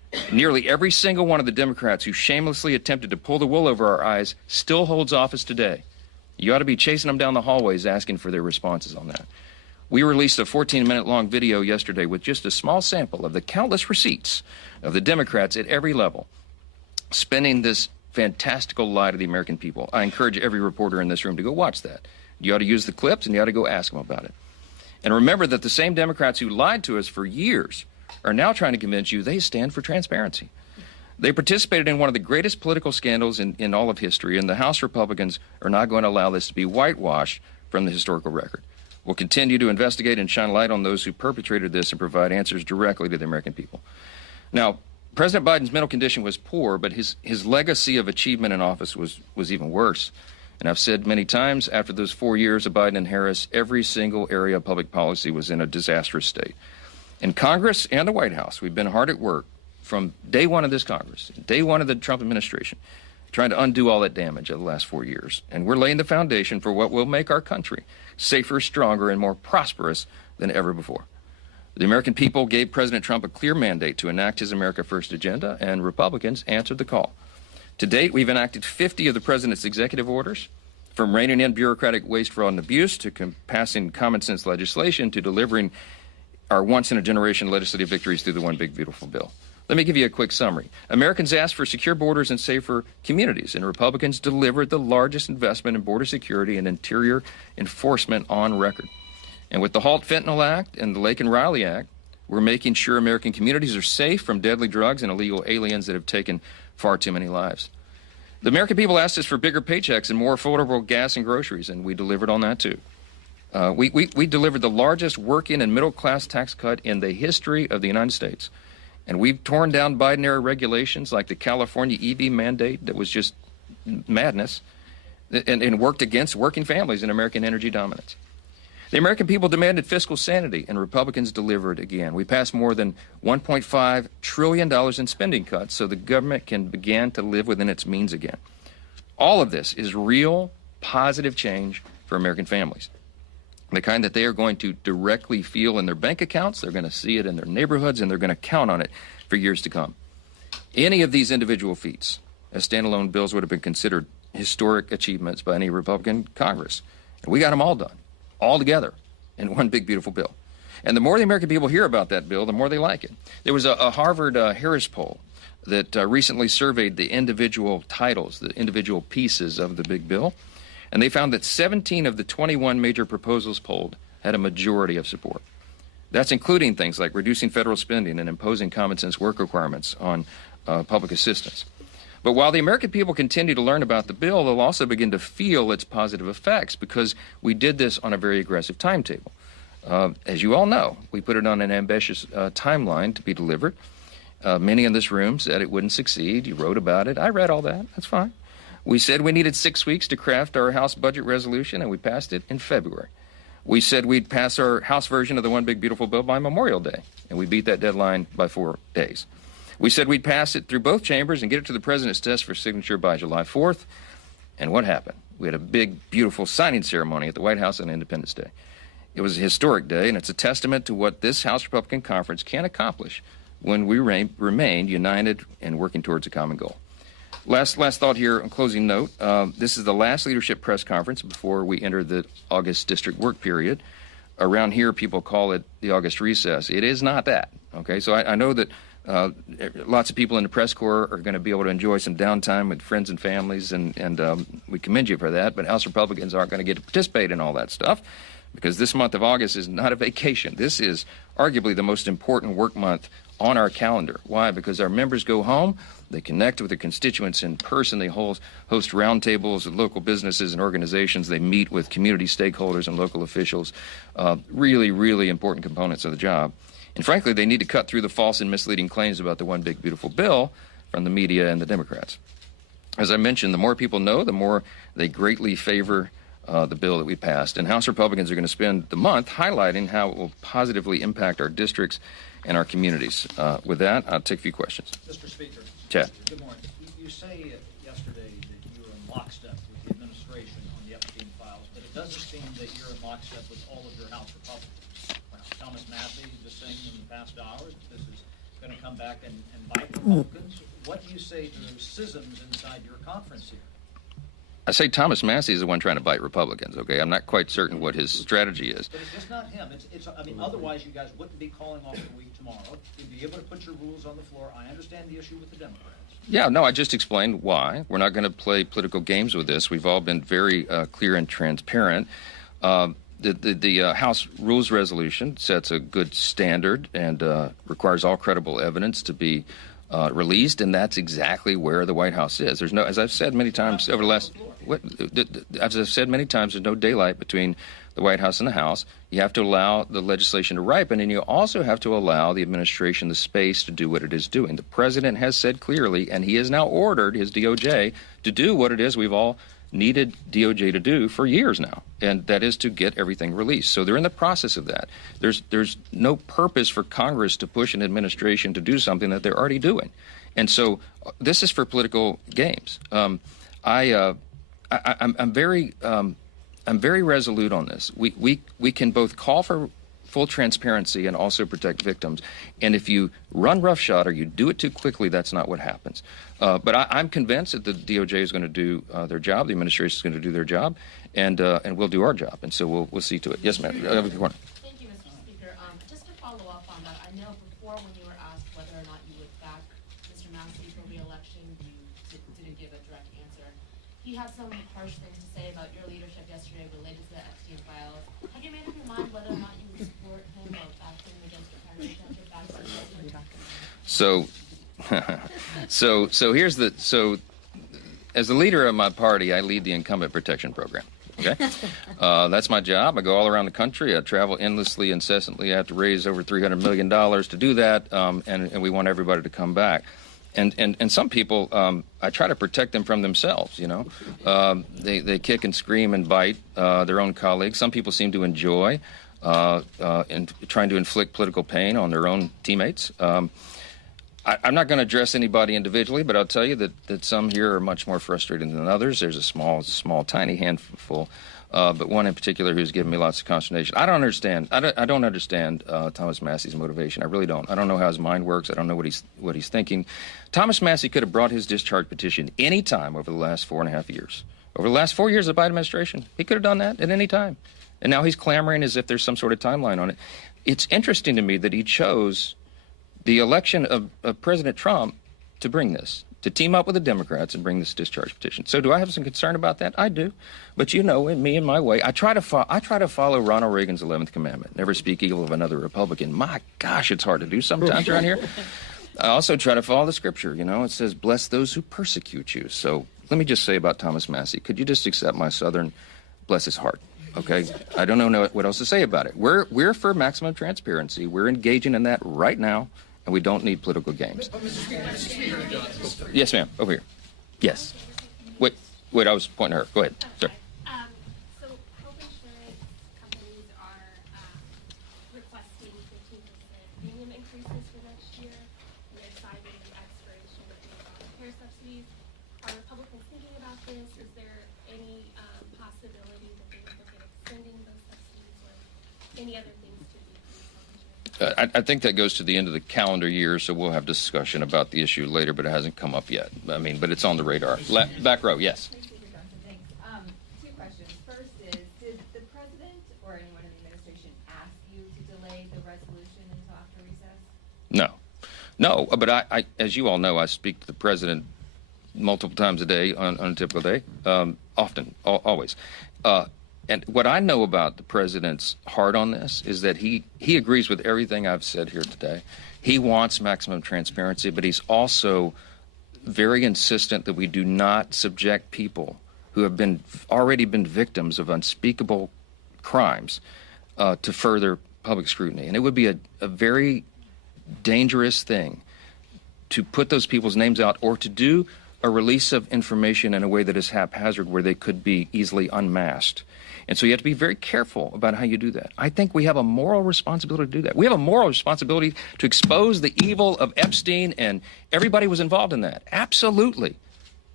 Nearly every single one of the Democrats who shamelessly attempted to pull the wool over our eyes still holds office today. You ought to be chasing them down the hallways asking for their responses on that. We released a 14-minute-long video yesterday with just a small sample of the countless receipts of the Democrats at every level spinning this fantastical lie to the American people. I encourage every reporter in this room to go watch that. You ought to use the clips, and you ought to go ask them about it. And remember that the same Democrats who lied to us for years are now trying to convince you they stand for transparency. They participated in one of the greatest political scandals in all of history, and the House Republicans are not going to allow this to be whitewashed from the historical record. We'll continue to investigate and shine light on those who perpetrated this and provide answers directly to the American people. Now, President Biden's mental condition was poor, but his legacy of achievement in office was even worse. And I've said many times, after those 4 years of Biden and Harris, every single area of public policy was in a disastrous state. In Congress and the White House, we've been hard at work from day one of this Congress, day one of the Trump administration, trying to undo all that damage of the last 4 years. And we're laying the foundation for what will make our country safer, stronger, and more prosperous than ever before. The American people gave President Trump a clear mandate to enact his America First agenda, and Republicans answered the call. To date, we've enacted 50 of the president's executive orders, from reining in bureaucratic waste, fraud, and abuse to passing common sense legislation to delivering our once-in-a-generation legislative victories through the One Big Beautiful Bill. Let me give you a quick summary. Americans asked for secure borders and safer communities, and Republicans delivered the largest investment in border security and interior enforcement on record. And with the Halt Fentanyl Act and the Laken Riley Act, we're making sure American communities are safe from deadly drugs and illegal aliens that have taken far too many lives. The American people asked us for bigger paychecks and more affordable gas and groceries, and we delivered on that too. We delivered the largest working and middle-class tax cut in the history of the United States. And we've torn down Biden-era regulations like the California EV mandate that was just madness and worked against working families and American energy dominance. The American people demanded fiscal sanity, and Republicans delivered again. We passed more than $1.5 trillion in spending cuts so the government can begin to live within its means again. All of this is real, positive change for American families. The kind that they are going to directly feel in their bank accounts, they're going to see it in their neighborhoods, and they're going to count on it for years to come. Any of these individual feats as standalone bills would have been considered historic achievements by any Republican Congress. And we got them all done, all together, in one big, beautiful bill. And the more the American people hear about that bill, the more they like it. There was a Harvard Harris poll that recently surveyed the individual titles, the individual pieces of the big bill. And they found that 17 of the 21 major proposals polled had a majority of support. That's including things like reducing federal spending and imposing common sense work requirements on public assistance. But while the American people continue to learn about the bill, they'll also begin to feel its positive effects because we did this on a very aggressive timetable. As you all know, we put it on an ambitious timeline to be delivered. Many in this room said it wouldn't succeed. You wrote about it. I read all that. That's fine. We said we needed 6 weeks to craft our House budget resolution, and we passed it in February. We said we'd pass our House version of the One Big Beautiful Bill by Memorial Day, and we beat that deadline by 4 days. We said we'd pass it through both chambers and get it to the president's desk for signature by July 4th. And what happened? We had a big, beautiful signing ceremony at the White House on Independence Day. It was a historic day, and it's a testament to what this House Republican Conference can accomplish when we remain united and working towards a common goal. Last thought here on closing note. This is the last leadership press conference before we enter the August district work period. Around here, people call it the August recess. It is not that. Okay, so I know that lots of people in the press corps are going to be able to enjoy some downtime with friends and families, and we commend you for that. But House Republicans aren't going to get to participate in all that stuff because this month of August is not a vacation. This is arguably the most important work month on our calendar. Why? Because our members go home, they connect with their constituents in person, they host roundtables with local businesses and organizations, they meet with community stakeholders and local officials, really, really important components of the job. And frankly, they need to cut through the false and misleading claims about the One Big Beautiful Bill from the media and the Democrats. As I mentioned, the more people know, the more they greatly favor the bill that we passed. And House Republicans are going to spend the month highlighting how it will positively impact our districts and our communities. With that, I'll take a few questions. Mr. Speaker. Chad. Good morning. You say yesterday that you were in lockstep with the administration on the Epstein files, but it doesn't seem that you're in lockstep with all of your House Republicans. Thomas Massey just saying in the past hour that this is gonna come back and bite Republicans? What do you say to those schisms inside your conference here? I say Thomas Massey is the one trying to bite Republicans, okay? I'm not quite certain what his strategy is. But it's just not him. I mean, otherwise you guys wouldn't be calling off the week tomorrow. You'd be able to put your rules on the floor. I understand the issue with the Democrats. Yeah, no, I just explained why. We're not going to play political games with this. We've all been very clear and transparent. The House Rules Resolution sets a good standard and requires all credible evidence to be released, and that's exactly where the White House is. There's no, as I've said many times over the last, as I've said many times, there's no daylight between the White House and the House. You have to allow the legislation to ripen, and you also have to allow the administration the space to do what it is doing. The president has said clearly, and he has now ordered his DOJ to do what it is we've all needed DOJ to do for years now, and that is to get everything released. So they're in the process of that. There's no purpose for Congress to push an administration to do something that they're already doing. And so this is for political games. I'm very resolute on this. We can both call for full transparency and also protect victims. And if you run roughshod or you do it too quickly, that's not what happens. But I'm convinced that the DOJ is going to do their job, the administration is going to do their job, and we'll do our job. And so we'll see to it. Yes, ma'am. Thank you, Mr. Speaker. Just to follow up on that, I know before when you were asked whether or not you would back Mr. Massey for re-election, you didn't give a direct answer. He had some harsh things to say about your leadership yesterday related to the Epstein files. Have you made up your mind whether or not you would support him or back him against your primary candidate back to So here's as the leader of my party, I lead the incumbent protection program. Okay, that's my job. I go all around the country. I travel endlessly, incessantly. I have to raise over $300 million to do that, and we want everybody to come back. And some people, I try to protect them from themselves. You know, they kick and scream and bite their own colleagues. Some people seem to enjoy trying to inflict political pain on their own teammates. I'm not going to address anybody individually, but I'll tell you that some here are much more frustrated than others. There's a small, tiny handful, but one in particular who's given me lots of consternation. I don't understand Thomas Massey's motivation. I really don't. I don't know how his mind works. I don't know what he's thinking. Thomas Massey could have brought his discharge petition any time over the last 4.5 years. Over the last 4 years of the Biden administration, he could have done that at any time. And now he's clamoring as if there's some sort of timeline on it. It's interesting to me that he chose the election of President Trump to bring this, to team up with the Democrats and bring this discharge petition. So do I have some concern about that? I do. But you know, in me and my way, I try to follow Ronald Reagan's 11th commandment, never speak evil of another Republican. My gosh, it's hard to do sometimes around here. I also try to follow the scripture. You know, it says, bless those who persecute you. So let me just say about Thomas Massey, could you just accept my Southern, bless his heart? Okay, I don't know what else to say about it. We're for maximum transparency. We're engaging in that right now, and we don't need political games. Yes, ma'am. Over here. Yes. Wait. I was pointing at her. Go ahead. Sorry. So health insurance companies are requesting 15% premium increases for next year. They're citing the expiration of the Obamacare subsidies. Are Republicans thinking about this? Is there any possibility that they would look at extending those subsidies or any other things to decrease health insurance? I think that goes to the end of the calendar year, so we'll have discussion about the issue later, but it hasn't come up yet. I mean, but it's on the radar. Back row, yes. Thanks. Two questions. First is, did the president or anyone in the administration ask you to delay the resolution until after recess? No, but I, as you all know, I speak to the president multiple times a day on a typical day, often, always. And what I know about the president's heart on this is that he agrees with everything I've said here today. He wants maximum transparency, but he's also very insistent that we do not subject people who have already been victims of unspeakable crimes to further public scrutiny. And it would be a very dangerous thing to put those people's names out or to do a release of information in a way that is haphazard where they could be easily unmasked. And so you have to be very careful about how you do that. I think we have a moral responsibility to do that. We have a moral responsibility to expose the evil of Epstein, and everybody was involved in that. Absolutely.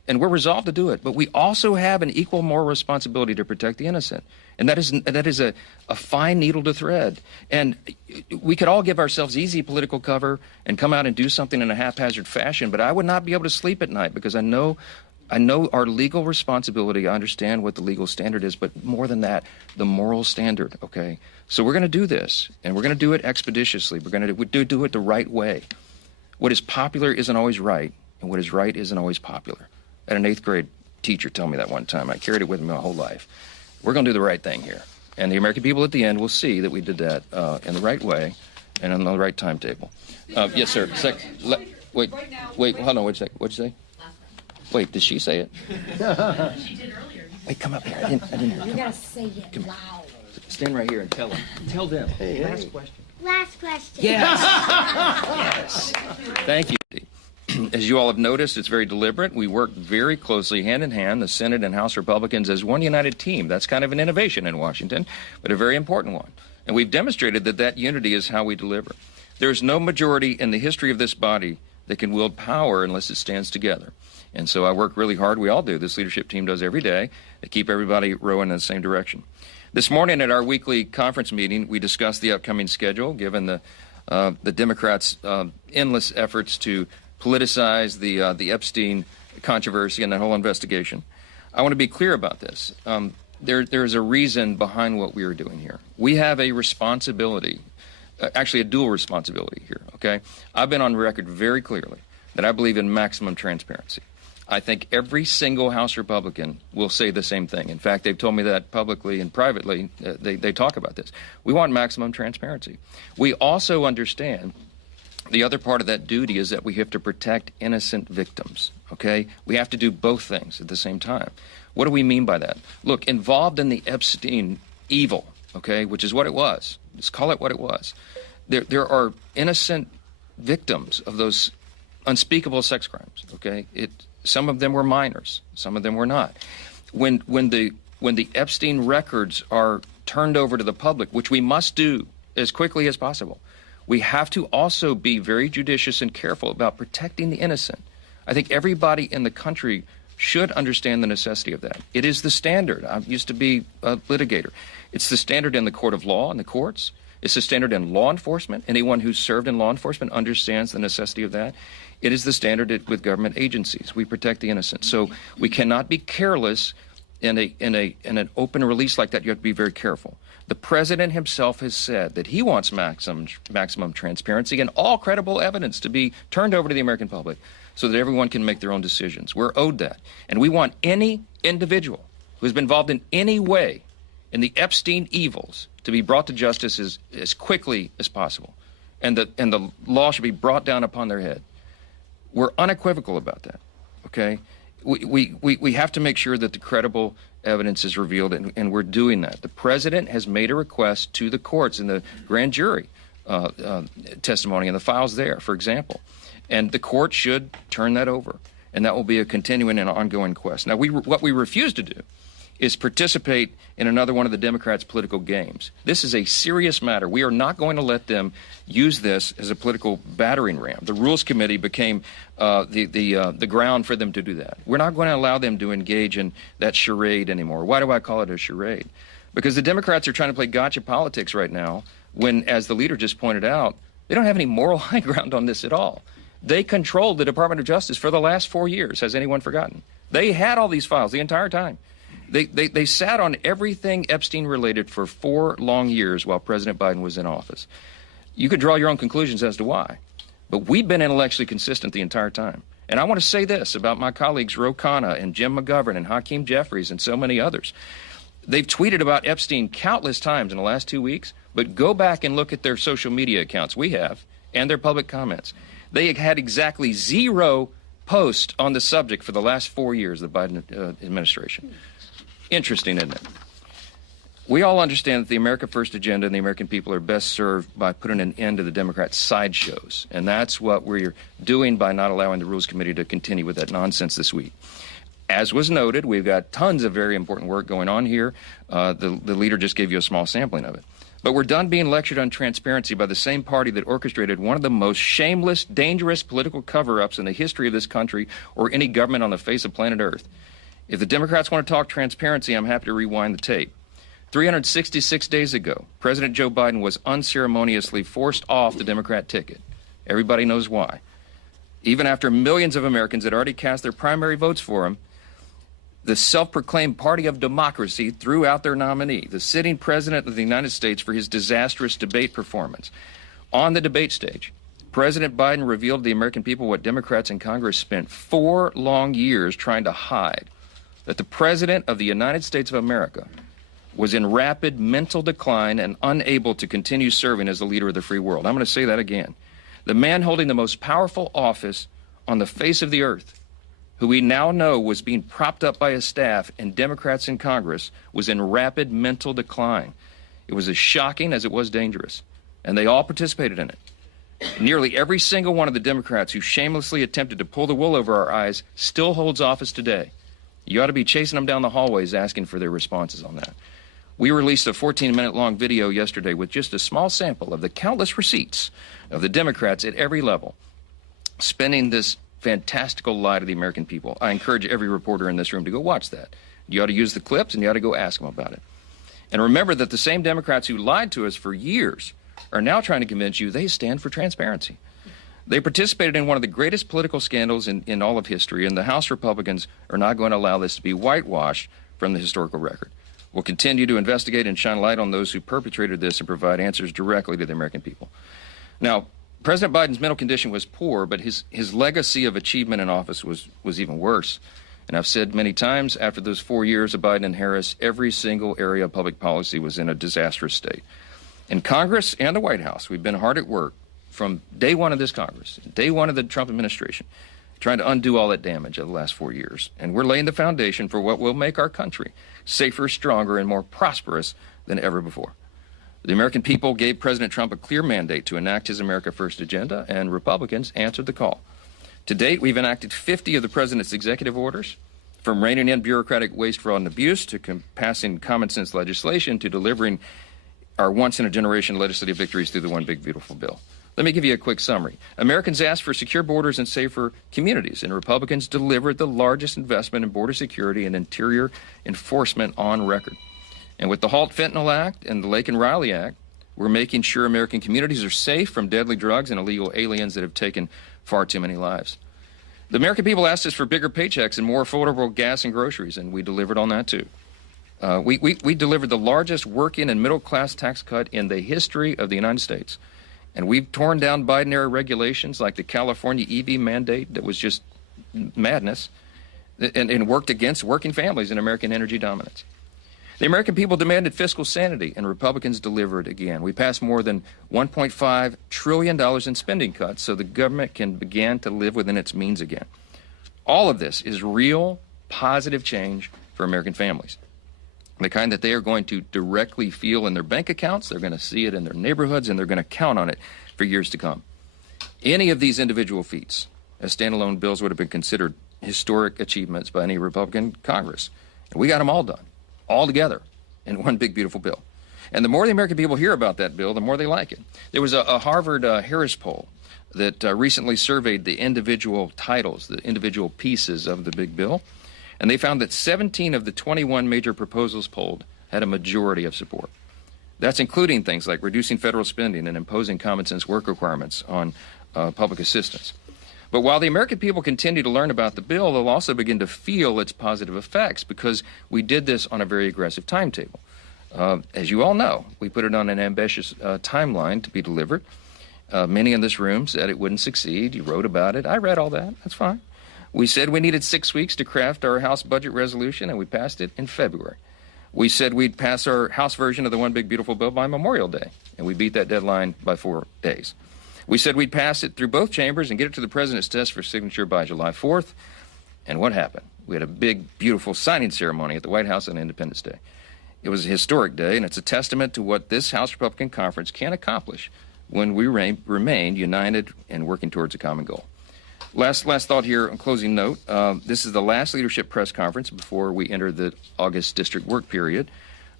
and we're resolved to do it. But we also have an equal moral responsibility to protect the innocent. And that is a fine needle to thread. And we could all give ourselves easy political cover and come out and do something in a haphazard fashion, but I would not be able to sleep at night because I know our legal responsibility. I understand what the legal standard is, but more than that, the moral standard, okay? So we're going to do this, and we're going to do it expeditiously. We're going to do it the right way. What is popular isn't always right, and what is right isn't always popular. I had an 8th grade teacher tell me that one time. I carried it with me my whole life. We're going to do the right thing here. And the American people at the end will see that we did that in the right way and on the right timetable. Yes, sir. Wait, hold on. What'd you say? Wait, did she say it? She did earlier. Wait, come up here. I didn't hear. You Come gotta on. say it loud. Stand right here and tell them. Tell them. Last question. Last question. Yes. Yes. Thank you. As you all have noticed, it's very deliberate. We work very closely, hand in hand, the Senate and House Republicans as one united team. That's kind of an innovation in Washington, but a very important one. And we've demonstrated that unity is how we deliver. There is no majority in the history of this body that can wield power unless it stands together. And so I work really hard. We all do. This leadership team does every day to keep everybody rowing in the same direction. This morning at our weekly conference meeting, we discussed the upcoming schedule, given the Democrats' endless efforts to politicize the Epstein controversy and that whole investigation. I want to be clear about this. There's a reason behind what we are doing here. We have a responsibility, actually a dual responsibility here, okay? I've been on record very clearly that I believe in maximum transparency. I think every single House Republican will say the same thing. In fact, they've told me that publicly and privately. They talk about this. We want maximum transparency. We also understand the other part of that duty is that we have to protect innocent victims, okay? We have to do both things at the same time. What do we mean by that? Look, involved in the Epstein evil, okay, which is what it was. Let's call it what it was. There are innocent victims of those unspeakable sex crimes, okay? Some of them were minors, some of them were not. When the Epstein records are turned over to the public, which we must do as quickly as possible, we have to also be very judicious and careful about protecting the innocent. I think everybody in the country should understand the necessity of that. It is the standard. I used to be a litigator. It's the standard in the court of law and the courts. It's the standard in law enforcement. Anyone who's served in law enforcement understands the necessity of that. It is the standard with government agencies. We protect the innocent. So we cannot be careless in an open release like that. You have to be very careful. The president himself has said that he wants maximum transparency and all credible evidence to be turned over to the American public so that everyone can make their own decisions. We're owed that. And we want any individual who has been involved in any way in the Epstein evils to be brought to justice as quickly as possible. And the law should be brought down upon their head. We're unequivocal about that, okay? We have to make sure that the credible evidence is revealed, and we're doing that. The president has made a request to the courts in the grand jury testimony and the files there, for example. And the court should turn that over, and that will be a continuing and ongoing quest. Now, what we refuse to do is participate in another one of the Democrats' political games. This is a serious matter. We are not going to let them use this as a political battering ram. The Rules Committee became the ground for them to do that. We're not going to allow them to engage in that charade anymore. Why do I call it a charade? Because the Democrats are trying to play gotcha politics right now when, as the leader just pointed out, they don't have any moral high ground on this at all. They controlled the Department of Justice for the last 4 years. Has anyone forgotten? They had all these files the entire time. They sat on everything Epstein related for 4 long years while President Biden was in office. You could draw your own conclusions as to why. But we've been intellectually consistent the entire time. And I want to say this about my colleagues Ro Khanna and Jim McGovern and Hakeem Jeffries and so many others. They've tweeted about Epstein countless times in the last 2 weeks, but go back and look at their social media accounts we have and their public comments. They had exactly 0 posts on the subject for the last 4 years of the Biden administration. Interesting, isn't it? We all understand that the America First agenda and the American people are best served by putting an end to the Democrats' sideshows. And that's what we're doing by not allowing the Rules Committee to continue with that nonsense this week. As was noted, we've got tons of very important work going on here. The leader just gave you a small sampling of it. But we're done being lectured on transparency by the same party that orchestrated one of the most shameless, dangerous political cover-ups in the history of this country or any government on the face of planet Earth. If the Democrats want to talk transparency, I'm happy to rewind the tape. 366 days ago, President Joe Biden was unceremoniously forced off the Democrat ticket. Everybody knows why. Even after millions of Americans had already cast their primary votes for him, the self-proclaimed party of democracy threw out their nominee, the sitting president of the United States, for his disastrous debate performance. On the debate stage, President Biden revealed to the American people what Democrats in Congress spent 4 long years trying to hide, that the President of the United States of America was in rapid mental decline and unable to continue serving as the leader of the free world. I'm going to say that again. The man holding the most powerful office on the face of the earth, who we now know was being propped up by his staff and Democrats in Congress, was in rapid mental decline. It was as shocking as it was dangerous, and they all participated in it. Nearly every single one of the Democrats who shamelessly attempted to pull the wool over our eyes still holds office today. You ought to be chasing them down the hallways asking for their responses on that. We released a 14-minute-long video yesterday with just a small sample of the countless receipts of the Democrats at every level spinning this fantastical lie to the American people. I encourage every reporter in this room to go watch that. You ought to use the clips and you ought to go ask them about it. And remember that the same Democrats who lied to us for years are now trying to convince you they stand for transparency. They participated in one of the greatest political scandals in all of history, and the House Republicans are not going to allow this to be whitewashed from the historical record. We'll continue to investigate and shine light on those who perpetrated this and provide answers directly to the American people. Now, President Biden's mental condition was poor, but his legacy of achievement in office was even worse. And I've said many times, after those 4 years of Biden and Harris, every single area of public policy was in a disastrous state. In Congress and the White House, we've been hard at work from day one of this Congress, day one of the Trump administration, trying to undo all that damage of the last 4 years. And we're laying the foundation for what will make our country safer, stronger, and more prosperous than ever before. The American people gave President Trump a clear mandate to enact his America First agenda, and Republicans answered the call. To date, we've enacted 50 of the president's executive orders, from reining in bureaucratic waste, fraud, and abuse, to passing common sense legislation, to delivering our once-in-a-generation legislative victories through the One Big Beautiful Bill. Let me give you a quick summary. Americans asked for secure borders and safer communities, and Republicans delivered the largest investment in border security and interior enforcement on record. And with the Halt Fentanyl Act and the Laken Riley Act, we're making sure American communities are safe from deadly drugs and illegal aliens that have taken far too many lives. The American people asked us for bigger paychecks and more affordable gas and groceries, and we delivered on that too. We delivered the largest working and middle-class tax cut in the history of the United States. And we've torn down Biden-era regulations like the California EV mandate that was just madness, and worked against working families and American energy dominance. The American people demanded fiscal sanity, and Republicans delivered again. We passed more than $1.5 trillion in spending cuts so the government can begin to live within its means again. All of this is real, positive change for American families. The kind that they are going to directly feel in their bank accounts, they're going to see it in their neighborhoods, and they're going to count on it for years to come. Any of these individual feats as standalone bills would have been considered historic achievements by any Republican Congress. And we got them all done, all together, in one big, beautiful bill. And the more the American people hear about that bill, the more they like it. There was a Harvard Harris poll that recently surveyed the individual titles, the individual pieces of the big bill, and they found that 17 of the 21 major proposals polled had a majority of support. That's including things like reducing federal spending and imposing common sense work requirements on public assistance. But while the American people continue to learn about the bill, they'll also begin to feel its positive effects because we did this on a very aggressive timetable. As you all know, we put it on an ambitious timeline to be delivered. Many in this room said it wouldn't succeed. You wrote about it. I read all that. That's fine. We said we needed 6 weeks to craft our House budget resolution, and we passed it in February. We said we'd pass our House version of the One Big Beautiful Bill by Memorial Day, and we beat that deadline by 4 days. We said we'd pass it through both chambers and get it to the president's desk for signature by July 4th. And what happened? We had a big, beautiful signing ceremony at the White House on Independence Day. It was a historic day, and it's a testament to what this House Republican Conference can accomplish when we remain united and working towards a common goal. Last thought here, on closing note. This is the last leadership press conference before we enter the August district work period.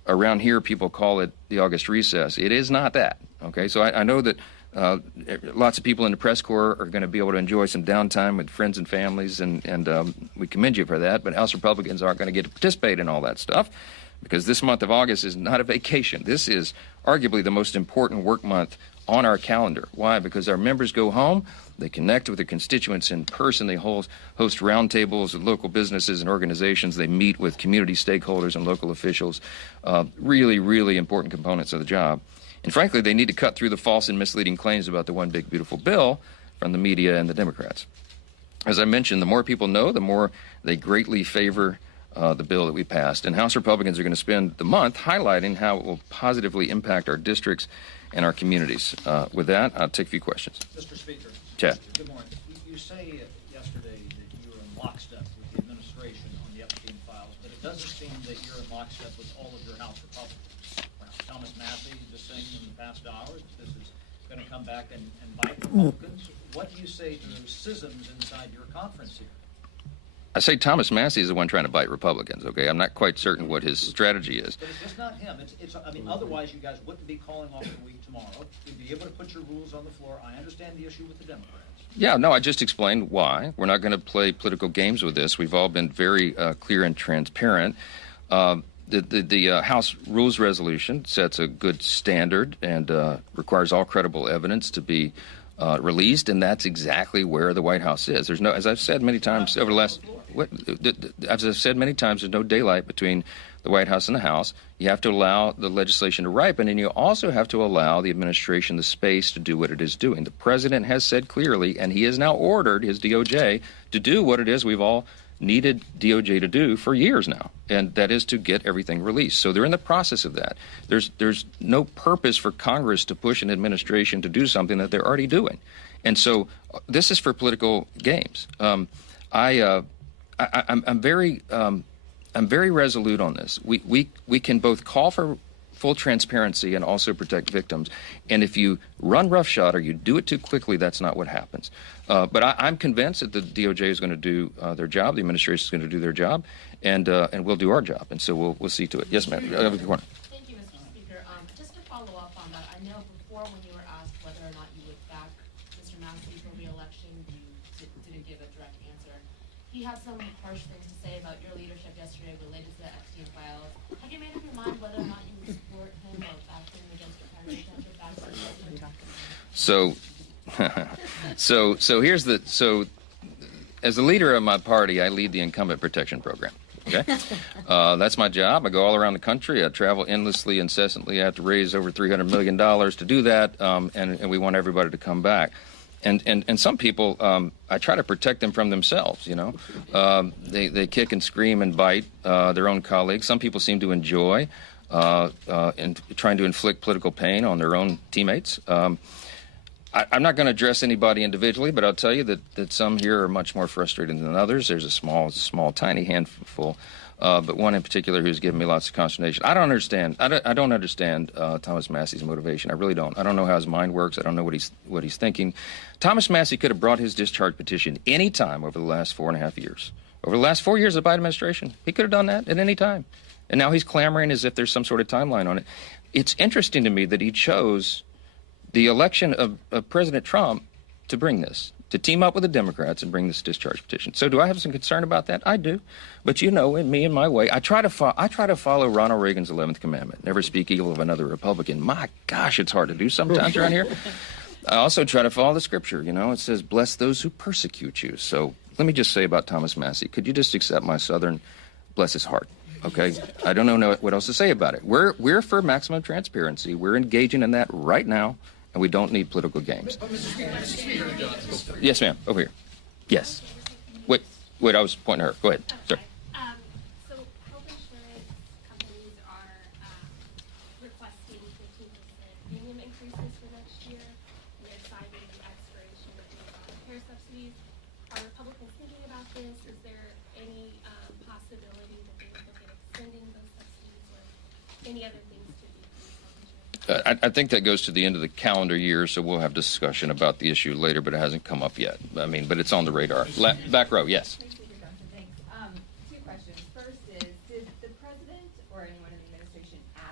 around here people call it the August recess. It is not that. Okay, so I know that lots of people in the press corps are going to be able to enjoy some downtime with friends and families, and we commend you for that. But House Republicans aren't going to get to participate in all that stuff, because this month of August is not a vacation. This is arguably the most important work month on our calendar. Why? Because our members go home, they connect with their constituents in person, they host roundtables with local businesses and organizations, they meet with community stakeholders and local officials, really, really important components of the job. And frankly, they need to cut through the false and misleading claims about the one big beautiful bill from the media and the Democrats. As I mentioned, the more people know, the more they greatly favor the bill that we passed. And House Republicans are going to spend the month highlighting how it will positively impact our districts and our communities. With that, I'll take a few questions. Mr. Speaker. Chad. Good morning. You say yesterday that you were in lockstep with the administration on the Epstein files, but it doesn't seem that you're in lockstep with all of your House Republicans. Thomas Massey just saying in the past hour that this is going to come back and bite Republicans. What do you say to those schisms inside your conference here? I say Thomas Massey is the one trying to bite Republicans, okay? I'm not quite certain what his strategy is. But it's just not him. I mean, otherwise you guys wouldn't be calling off the week tomorrow. You'd be able to put your rules on the floor. I understand the issue with the Democrats. Yeah, no, I just explained why. We're not going to play political games with this. We've all been very clear and transparent. The House Rules Resolution sets a good standard and requires all credible evidence to be released, and that's exactly where the White House is. There's no, as I've said many times over the last, as I've said many times, there's no daylight between the White House and the House. You have to allow the legislation to ripen, and you also have to allow the administration the space to do what it is doing. The president has said clearly, and he has now ordered his DOJ to do what it is we've all needed DOJ to do for years now, and that is to get everything released. So they're in the process of that. There's no purpose for Congress to push an administration to do something that they're already doing, and so this is for political games. I'm very resolute on this. We can both call for full transparency and also protect victims. And if you run roughshod or you do it too quickly, that's not what happens. But I'm convinced that the DOJ is going to do their job, the administration is going to do their job, and we'll do our job. And so we'll see to it. Yes, ma'am. Thank you, Mr. Speaker. Just to follow up on that, I know before when you were asked whether or not you would back Mr. Massey for re-election, you didn't give a direct answer. He had some harsh things to say about your leadership yesterday related to the Epstein files. Have you made up your mind whether or not you would support him or back him against your primary candidate back to the president? So here's so as the leader of my party, I lead the incumbent protection program. Okay, that's my job. I go all around the country. I travel endlessly, incessantly. I have to raise over $300 million to do that, and we want everybody to come back. And some people, I try to protect them from themselves. You know, they kick and scream and bite their own colleagues. Some people seem to enjoy in trying to inflict political pain on their own teammates. I'm not going to address anybody individually, but I'll tell you that some here are much more frustrated than others. There's a small, tiny handful, but one in particular who's given me lots of consternation. I don't understand. I don't understand Thomas Massey's motivation. I really don't. I don't know how his mind works. I don't know what he's thinking. Thomas Massey could have brought his discharge petition any time over the last 4.5 years. Over the last 4 years of the Biden administration, he could have done that at any time. And now he's clamoring as if there's some sort of timeline on it. It's interesting to me that he chose the election of President Trump to bring this, to team up with the Democrats and bring this discharge petition. So do I have some concern about that? I do. But you know, in me and my way, I try to follow Ronald Reagan's 11th commandment, never speak evil of another Republican. My gosh, it's hard to do sometimes around here. I also try to follow the scripture. You know, it says, bless those who persecute you. So let me just say about Thomas Massey, could you just accept my Southern, bless his heart? Okay, I don't know what else to say about it. We're for maximum transparency. We're engaging in that right now, and we don't need political games. Yes, ma'am. Over here. Yes. Wait. I was pointing at her. Go ahead, sir. So health insurance companies are requesting 15% premium increases for next year, and they're citing the expiration of the care subsidies. Are Republicans thinking about this? Is there any possibility that they would look at extending those subsidies or any other things to decrease health insurance? I think that goes to the end of the calendar year, so we'll have discussion about the issue later, but it hasn't come up yet. I mean, but it's on the radar. Back row, yes. Speaker Johnson, thanks. Two questions. First is, did the president or anyone in the administration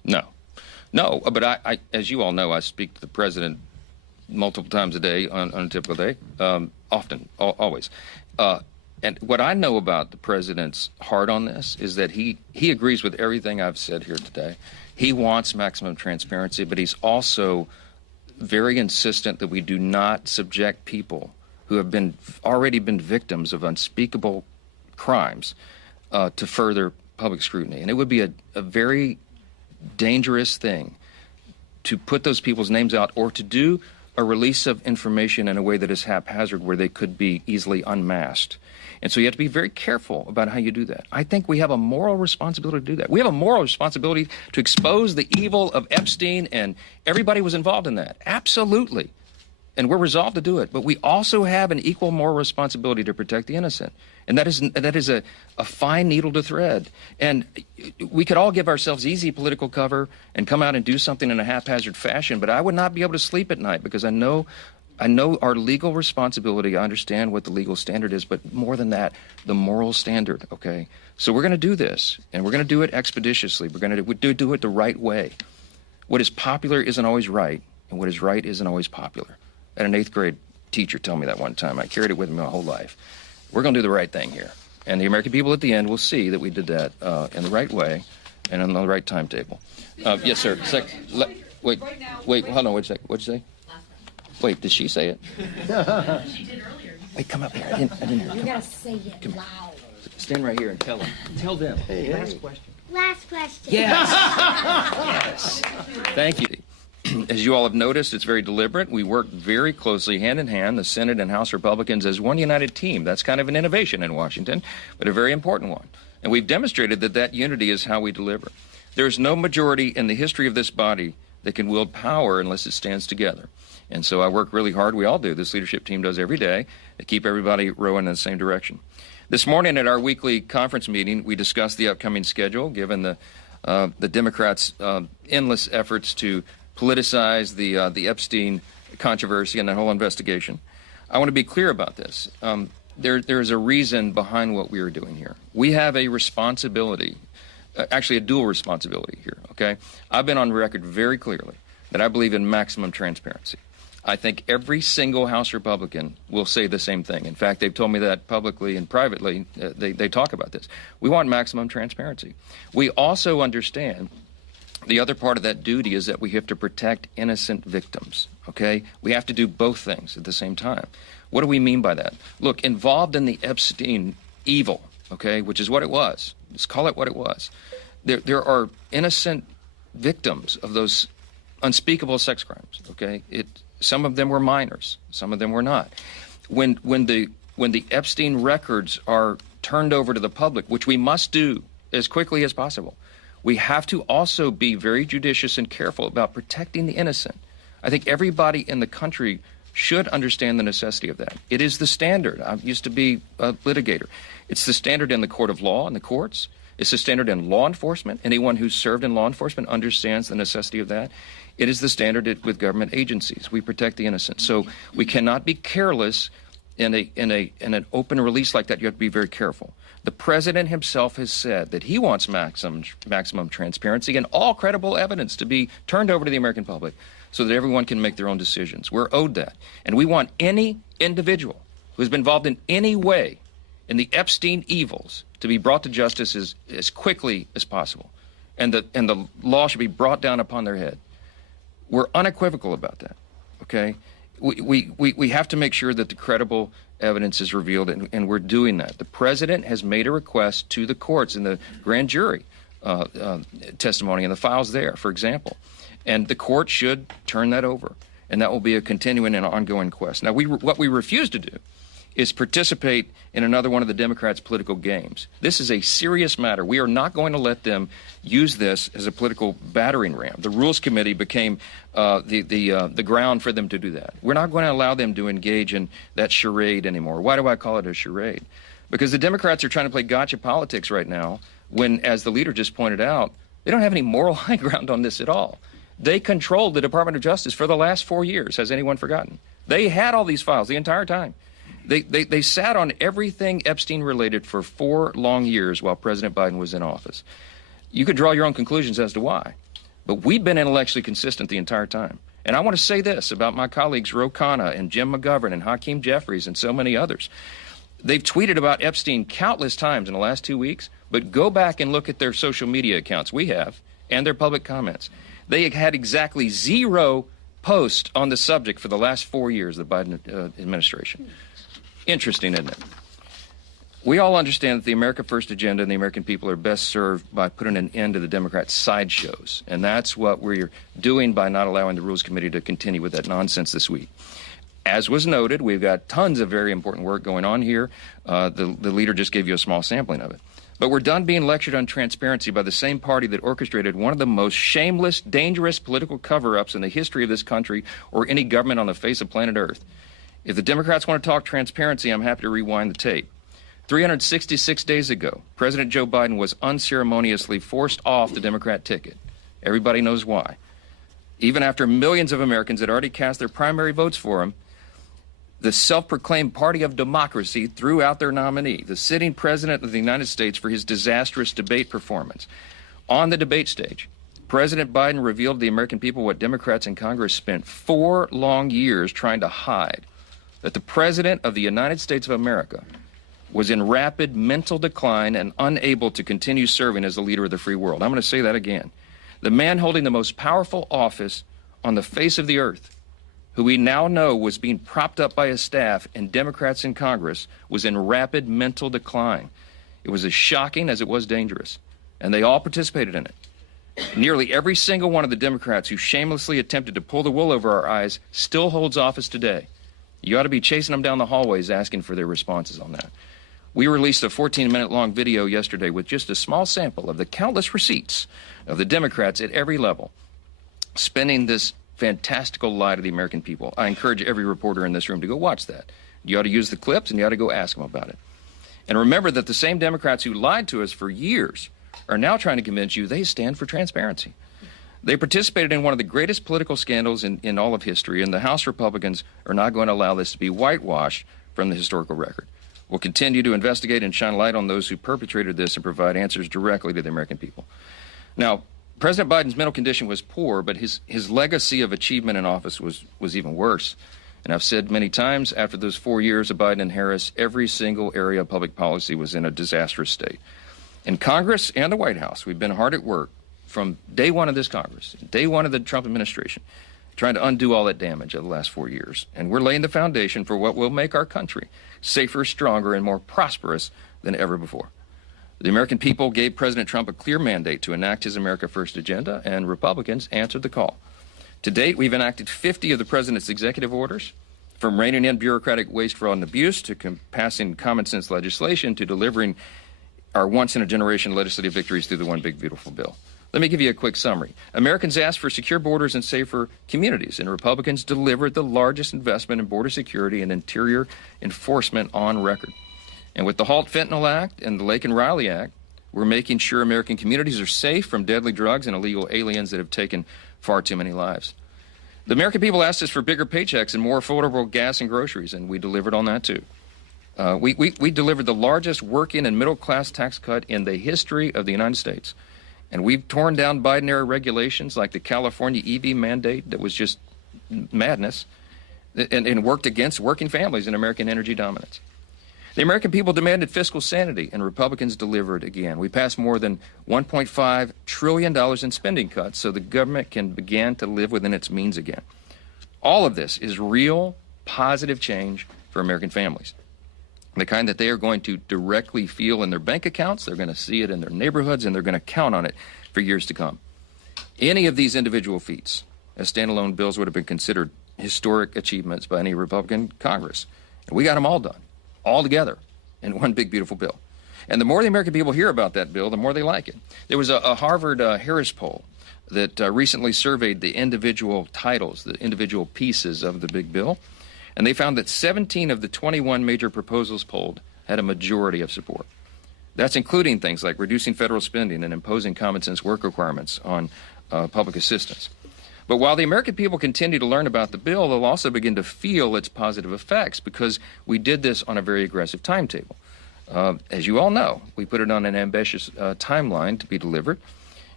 No. No, but I, as you all know, I speak to the president multiple times a day on a typical day, often, always. And what I know about the president's heart on this is that he agrees with everything I've said here today. He wants maximum transparency, but he's also very insistent that we do not subject people who have already been victims of unspeakable crimes to further public scrutiny. And it would be a very dangerous thing to put those people's names out or to do a release of information in a way that is haphazard where they could be easily unmasked. And so you have to be very careful about how you do that. I think we have a moral responsibility to do that. We have a moral responsibility to expose the evil of Epstein, and everybody was involved in that. Absolutely. And we're resolved to do it. But we also have an equal moral responsibility to protect the innocent. And that is a fine needle to thread. And we could all give ourselves easy political cover and come out and do something in a haphazard fashion, but I would not be able to sleep at night because I know our legal responsibility. I understand what the legal standard is, but more than that, the moral standard, okay? So we're going to do this, and we're going to do it expeditiously. We're going to do it the right way. What is popular isn't always right, and what is right isn't always popular. I had an 8th grade teacher tell me that one time. I carried it with me my whole life. We're going to do the right thing here. And the American people at the end will see that we did that in the right way and on the right timetable. Yes, sir. Wait, hold on, wait a second. What'd you say? Wait, did she say it? She did earlier. Wait, come up here. I didn't hear. You gotta say it loud. Stand right here and tell them. Tell them. Hey. Last question. Last question. Yes. Yes. Thank you. As you all have noticed, it's very deliberate. We work very closely, hand in hand, the Senate and House Republicans as one united team. That's kind of an innovation in Washington, but a very important one. And we've demonstrated that that unity is how we deliver. There is no majority in the history of this body that can wield power unless it stands together. And so I work really hard. We all do. This leadership team does every day to keep everybody rowing in the same direction. This morning at our weekly conference meeting, we discussed the upcoming schedule, given the Democrats' endless efforts to politicize the Epstein controversy and that whole investigation. I want to be clear about this. There is a reason behind what we are doing here. We have a responsibility, actually a dual responsibility here, okay? I've been on record very clearly that I believe in maximum transparency. I think every single House Republican will say the same thing. In fact, they've told me that publicly and privately. They talk about this. We want maximum transparency. We also understand the other part of that duty is that we have to protect innocent victims, okay? We have to do both things at the same time. What do we mean by that? Look, involved in the Epstein evil, okay, which is what it was. Let's call it what it was. There are innocent victims of those unspeakable sex crimes, okay? Some of them were minors, some of them were not. When the Epstein records are turned over to the public, which we must do as quickly as possible, we have to also be very judicious and careful about protecting the innocent. I think everybody in the country should understand the necessity of that. It is the standard. I used to be a litigator. It's the standard in the court of law and the courts. It's the standard in law enforcement. Anyone who's served in law enforcement understands the necessity of that. It is the standard with government agencies. We protect the innocent. So we cannot be careless in an open release like that. You have to be very careful. The president himself has said that he wants maximum transparency and all credible evidence to be turned over to the American public so that everyone can make their own decisions. We're owed that. And we want any individual who has been involved in any way in the Epstein evils to be brought to justice as quickly as possible. And the law should be brought down upon their head. We're unequivocal about that, okay? We have to make sure that the credible evidence is revealed, and we're doing that. The president has made a request to the courts in the grand jury testimony and the files there, for example. And the court should turn that over, and that will be a continuing and ongoing quest. Now, what we refuse to do is participate in another one of the Democrats' political games. This is a serious matter. We are not going to let them use this as a political battering ram. The Rules Committee became the ground for them to do that. We're not going to allow them to engage in that charade anymore. Why do I call it a charade? Because the Democrats are trying to play gotcha politics right now when, as the leader just pointed out, they don't have any moral high ground on this at all. They controlled the Department of Justice for the last 4 years. Has anyone forgotten? They had all these files the entire time. They sat on everything Epstein related for 4 long years while President Biden was in office. You could draw your own conclusions as to why. But we've been intellectually consistent the entire time. And I want to say this about my colleagues Ro Khanna and Jim McGovern and Hakeem Jeffries and so many others. They've tweeted about Epstein countless times in the last 2 weeks, but go back and look at their social media accounts we have and their public comments. They had exactly 0 posts on the subject for the last 4 years of the Biden administration. Interesting, isn't it? We all understand that the America First agenda and the American people are best served by putting an end to the Democrats' sideshows. And that's what we're doing by not allowing the Rules Committee to continue with that nonsense this week. As was noted, we've got tons of very important work going on here. The leader just gave you a small sampling of it. But we're done being lectured on transparency by the same party that orchestrated one of the most shameless, dangerous political cover-ups in the history of this country or any government on the face of planet Earth. If the Democrats want to talk transparency, I'm happy to rewind the tape. 366 days ago, President Joe Biden was unceremoniously forced off the Democrat ticket. Everybody knows why. Even after millions of Americans had already cast their primary votes for him, the self-proclaimed party of democracy threw out their nominee, the sitting president of the United States, for his disastrous debate performance. On the debate stage, President Biden revealed to the American people what Democrats in Congress spent 4 long years trying to hide, that the President of the United States of America was in rapid mental decline and unable to continue serving as the leader of the free world. I'm going to say that again. The man holding the most powerful office on the face of the earth, who we now know was being propped up by his staff and Democrats in Congress, was in rapid mental decline. It was as shocking as it was dangerous, and they all participated in it. Nearly every single one of the Democrats who shamelessly attempted to pull the wool over our eyes still holds office today. You ought to be chasing them down the hallways asking for their responses on that. We released a 14-minute-long video yesterday with just a small sample of the countless receipts of the Democrats at every level spinning this fantastical lie to the American people. I encourage every reporter in this room to go watch that. You ought to use the clips and you ought to go ask them about it. And remember that the same Democrats who lied to us for years are now trying to convince you they stand for transparency. They participated in one of the greatest political scandals in all of history, and the House Republicans are not going to allow this to be whitewashed from the historical record. We'll continue to investigate and shine light on those who perpetrated this and provide answers directly to the American people. Now, President Biden's mental condition was poor, but his legacy of achievement in office was even worse. And I've said many times, after those 4 years of Biden and Harris, every single area of public policy was in a disastrous state. In Congress and the White House, we've been hard at work from day one of this Congress, day one of the Trump administration, trying to undo all that damage of the last 4 years. And we're laying the foundation for what will make our country safer, stronger, and more prosperous than ever before. The American people gave President Trump a clear mandate to enact his America First agenda, and Republicans answered the call. To date, we've enacted 50 of the president's executive orders, from reining in bureaucratic waste, fraud, and abuse to passing common sense legislation to delivering our once-in-a-generation legislative victories through the One Big Beautiful Bill. Let me give you a quick summary. Americans asked for secure borders and safer communities, and Republicans delivered the largest investment in border security and interior enforcement on record. And with the Halt Fentanyl Act and the Laken Riley Act, we're making sure American communities are safe from deadly drugs and illegal aliens that have taken far too many lives. The American people asked us for bigger paychecks and more affordable gas and groceries, and we delivered on that too. We delivered the largest working and middle-class tax cut in the history of the United States. And we've torn down Biden-era regulations like the California EV mandate that was just madness and worked against working families and American energy dominance. The American people demanded fiscal sanity, and Republicans delivered again. We passed more than $1.5 trillion in spending cuts so the government can begin to live within its means again. All of this is real, positive change for American families. The kind that they are going to directly feel in their bank accounts, they're going to see it in their neighborhoods, and they're going to count on it for years to come. Any of these individual feats as standalone bills would have been considered historic achievements by any Republican Congress. And we got them all done, all together, in one big, beautiful bill. And the more the American people hear about that bill, the more they like it. There was a Harvard Harris poll that recently surveyed the individual titles, the individual pieces of the big bill. And they found that 17 of the 21 major proposals polled had a majority of support. That's including things like reducing federal spending and imposing common sense work requirements on public assistance. But while the American people continue to learn about the bill, they'll also begin to feel its positive effects because we did this on a very aggressive timetable. As you all know, we put it on an ambitious timeline to be delivered.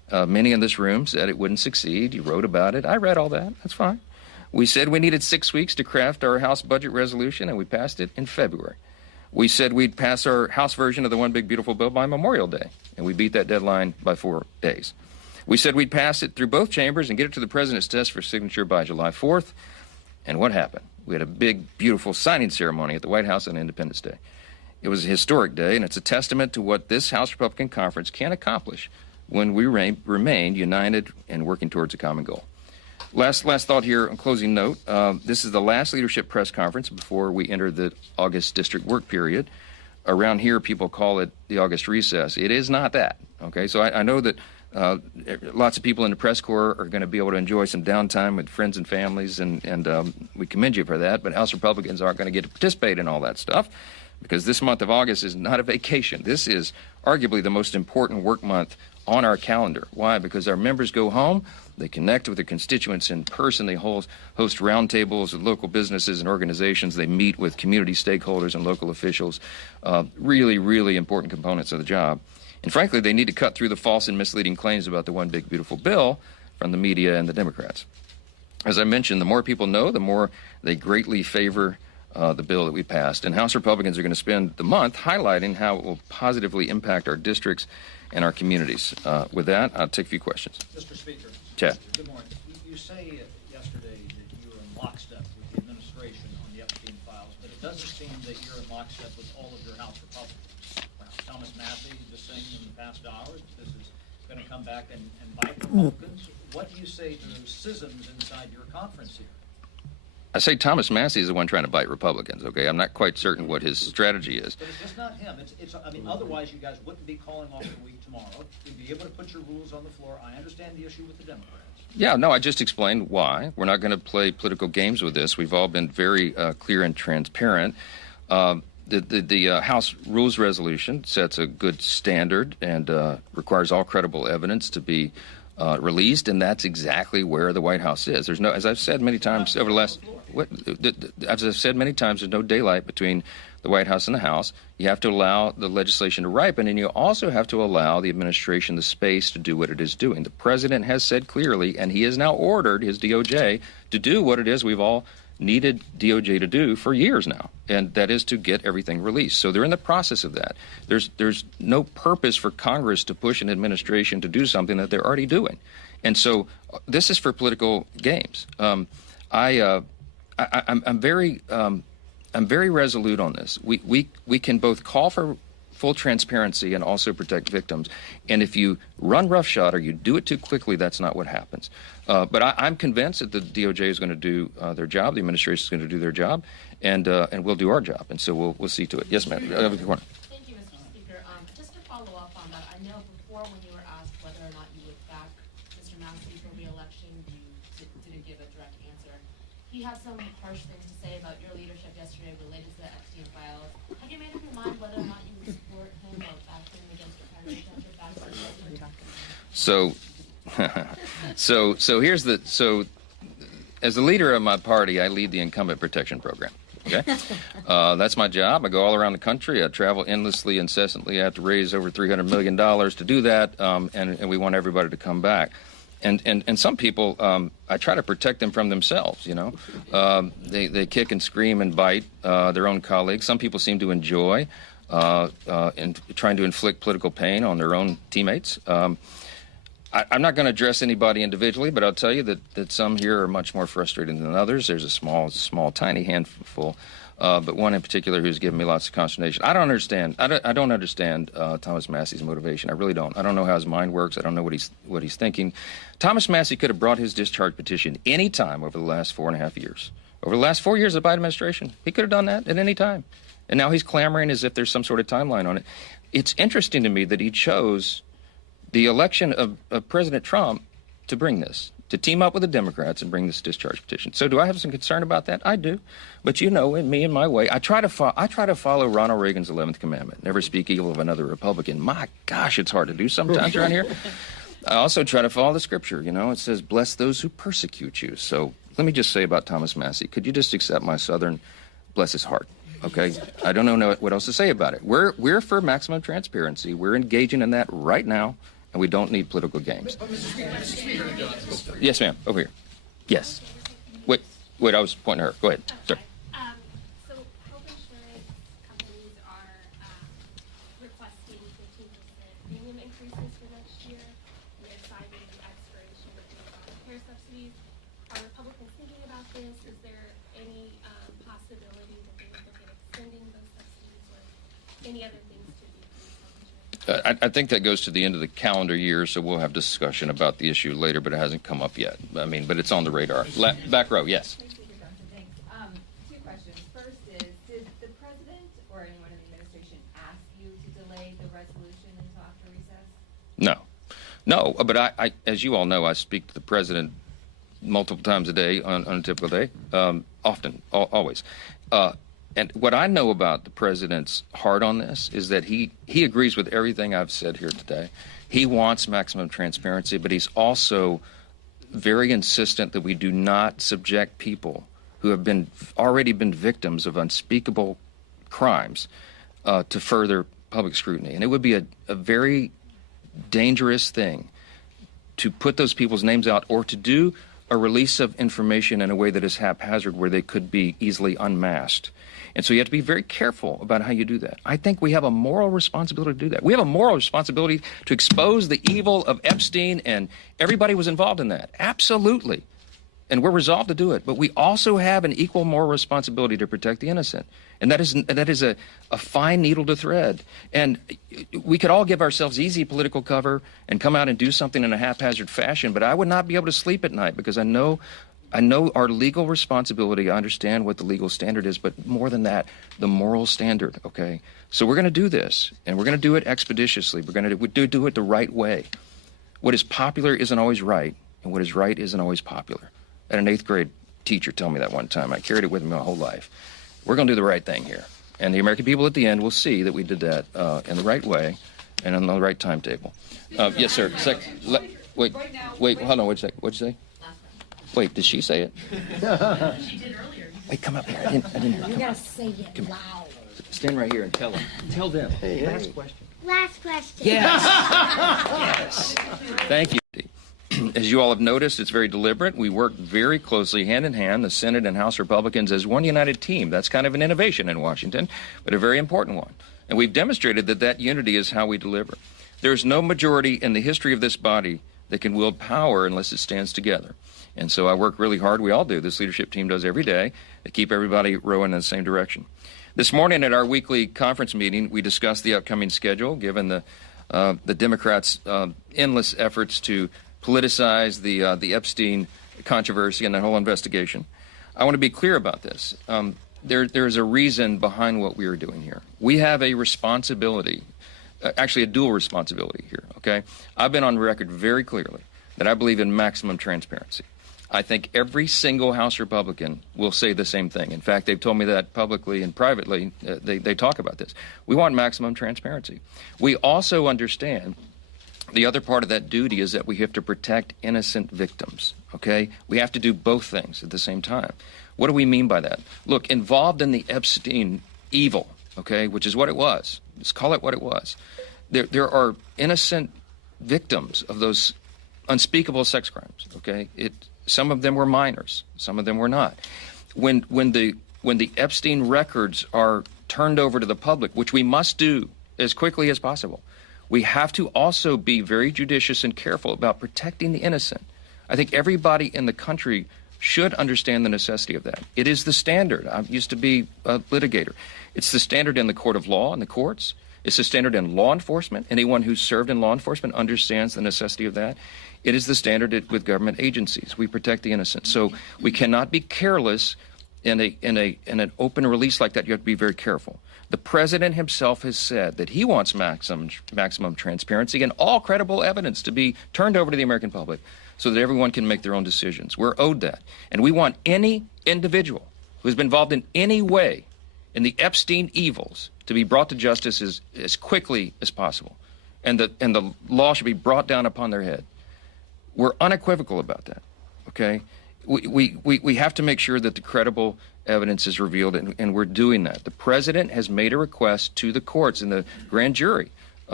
Many in this room said it wouldn't succeed. You wrote about it. I read all that. That's fine. We said we needed 6 weeks to craft our House budget resolution, and we passed it in February. We said we'd pass our House version of the One Big Beautiful Bill by Memorial Day, and we beat that deadline by 4 days. We said we'd pass it through both chambers and get it to the president's desk for signature by July 4th. And what happened? We had a big, beautiful signing ceremony at the White House on Independence Day. It was a historic day, and it's a testament to what this House Republican Conference can accomplish when we remain united and working towards a common goal. Last thought here, on closing note. This is the last leadership press conference before we enter the August district work period. Around here, people call it the August recess. It is not that. Okay, so I know that lots of people in the press corps are going to be able to enjoy some downtime with friends and families, and we commend you for that. But House Republicans aren't going to get to participate in all that stuff because this month of August is not a vacation. This is arguably the most important work month on our calendar. Why? Because our members go home, they connect with their constituents in person, they host roundtables with local businesses and organizations, they meet with community stakeholders and local officials, really, really important components of the job. And frankly, they need to cut through the false and misleading claims about the One Big Beautiful Bill from the media and the Democrats. As I mentioned, the more people know, the more they greatly favor the bill that we passed. And House Republicans are going to spend the month highlighting how it will positively impact our districts and our communities. With that, I'll take a few questions. Mr. Speaker. Chad. Good morning. You say yesterday that you were in lockstep with the administration on the Epstein files, but it doesn't seem that you're in lockstep with all of your House Republicans. Thomas Massey just saying in the past hours this is going to come back and bite Republicans. What do you say to those schisms inside your conference here? I say Thomas Massey is the one trying to bite Republicans, okay? I'm not quite certain what his strategy is. But it's just not him. I mean, otherwise you guys wouldn't be calling off the week tomorrow. You'd be able to put your rules on the floor. I understand the issue with the Democrats. Yeah, no, I just explained why. We're not going to play political games with this. We've all been very clear and transparent. The House Rules Resolution sets a good standard and requires all credible evidence to be released, and that's exactly where the White House is. There's no, as I've said many times over the last, as I've said many times, there's no daylight between the White House and the House. You have to allow the legislation to ripen, and you also have to allow the administration the space to do what it is doing. The president has said clearly, and he has now ordered his DOJ to do what it is we've all needed DOJ to do for years now, and that is to get everything released. So they're in the process of that. There's no purpose for Congress to push an administration to do something that they're already doing, and so this is for political games. I'm very resolute on this. We can both call for full transparency and also protect victims. And if you run roughshod or you do it too quickly, that's not what happens. But I'm convinced that the DOJ is going to do their job, the administration is going to do their job, and we'll do our job. And so we'll see to it. Yes, ma'am. Thank you, Mr. Speaker. Just to follow up on that, I know before when you were asked whether or not you would back Mr. Massey for re-election, you didn't give a direct answer. He had some harsh things to say about your leadership yesterday related to the Epstein files. Have you made up your mind whether or not you would support him or back him against your primary candidate back for president? So here's as the leader of my party, I lead the incumbent protection program. Okay, that's my job. I go all around the country. I travel endlessly, incessantly. I have to raise over $300 million to do that, and we want everybody to come back. And some people, I try to protect them from themselves. You know, they kick and scream and bite their own colleagues. Some people seem to enjoy in trying to inflict political pain on their own teammates. I'm not going to address anybody individually, but I'll tell you that some here are much more frustrated than others. There's a small, tiny handful, but one in particular who's given me lots of consternation. I don't understand Thomas Massey's motivation. I really don't. I don't know how his mind works. I don't know what he's thinking. Thomas Massey could have brought his discharge petition any time over the last 4.5 years. Over the last 4 years of the Biden administration, he could have done that at any time. And now he's clamoring as if there's some sort of timeline on it. It's interesting to me that he chose the election of President Trump to bring this, to team up with the Democrats and bring this discharge petition. So do I have some concern about that? I do. But you know, in me and my way, I try to follow Ronald Reagan's 11th commandment, never speak evil of another Republican. My gosh, it's hard to do sometimes around here. I also try to follow the scripture. You know, it says, bless those who persecute you. So let me just say about Thomas Massey, could you just accept my Southern bless his heart? Okay, I don't know what else to say about it. We're for maximum transparency. We're engaging in that right now. and we don't need political games. Yes, ma'am. Over here. Yes. Wait. I was pointing at her. Go ahead, sir. So health insurance companies are requesting 15% premium increases for next year. And they're citing the expiration of the Obamacare subsidies. Are Republicans thinking about this? Is there any possibility that they would look at extending those subsidies or any other things to decrease health insurance? I think that goes to the end of the calendar year, so we'll have discussion about the issue later, but it hasn't come up yet. I mean, but it's on the radar. Back row, yes. Speaker Johnson, thanks. Two questions. First is, did the president or anyone in the administration ask you to delay the resolution until after recess? No, but I, as you all know, I speak to the president multiple times a day on a typical day, often, always. And what I know about the president's heart on this is that he agrees with everything I've said here today. He wants maximum transparency, but he's also very insistent that we do not subject people who have already been victims of unspeakable crimes to further public scrutiny. And it would be a very dangerous thing to put those people's names out or to do a release of information in a way that is haphazard where they could be easily unmasked. And so you have to be very careful about how you do that. I think we have a moral responsibility to do that. We have a moral responsibility to expose the evil of Epstein, and everybody was involved in that. Absolutely. And we're resolved to do it. But we also have an equal moral responsibility to protect the innocent. And that is a fine needle to thread. And we could all give ourselves easy political cover and come out and do something in a haphazard fashion, but I would not be able to sleep at night because I know our legal responsibility. I understand what the legal standard is, but more than that, the moral standard, okay? So we're going to do this, and we're going to do it expeditiously. We're going to do it the right way. What is popular isn't always right, and what is right isn't always popular. I had an 8th grade teacher tell me that one time. I carried it with me my whole life. We're going to do the right thing here. And the American people at the end will see that we did that in the right way and on the right timetable. Yes, sir. Wait, hold on, wait a second. What'd you say? Wait, did she say it? She did earlier. Wait, come up here. I didn't hear. You gotta say it loud. Stand right here and tell them. Tell them. Last question. Last question. Yes. Yes. Thank you. As you all have noticed, it's very deliberate. We work very closely, hand in hand, the Senate and House Republicans, as one united team. That's kind of an innovation in Washington, but a very important one. And we've demonstrated that unity is how we deliver. There's no majority in the history of this body that can wield power unless it stands together. And so I work really hard. We all do. This leadership team does every day to keep everybody rowing in the same direction. This morning at our weekly conference meeting, we discussed the upcoming schedule, given the Democrats' endless efforts to politicize the Epstein controversy and that whole investigation. I want to be clear about this. There's a reason behind what we are doing here. We have a responsibility, actually a dual responsibility here, okay? I've been on record very clearly that I believe in maximum transparency. I think every single House Republican will say the same thing. In fact, they've told me that publicly and privately. They talk about this. We want maximum transparency. We also understand the other part of that duty is that we have to protect innocent victims, okay? We have to do both things at the same time. What do we mean by that? Look, involved in the Epstein evil, okay, which is what it was. Let's call it what it was. There are innocent victims of those unspeakable sex crimes, okay? Some of them were minors. Some of them were not. When the Epstein records are turned over to the public, which we must do as quickly as possible, we have to also be very judicious and careful about protecting the innocent. I think everybody in the country should understand the necessity of that. It is the standard. I used to be a litigator. It's the standard in the court of law and the courts. It's the standard in law enforcement. Anyone who's served in law enforcement understands the necessity of that. It is the standard with government agencies. We protect the innocent. So we cannot be careless in an open release like that. You have to be very careful. The president himself has said that he wants maximum transparency and all credible evidence to be turned over to the American public so that everyone can make their own decisions. We're owed that. And we want any individual who has been involved in any way in the Epstein evils to be brought to justice as quickly as possible. And the law should be brought down upon their head. We're unequivocal about that, okay? We have to make sure that the credible evidence is revealed, and we're doing that. The president has made a request to the courts and the grand jury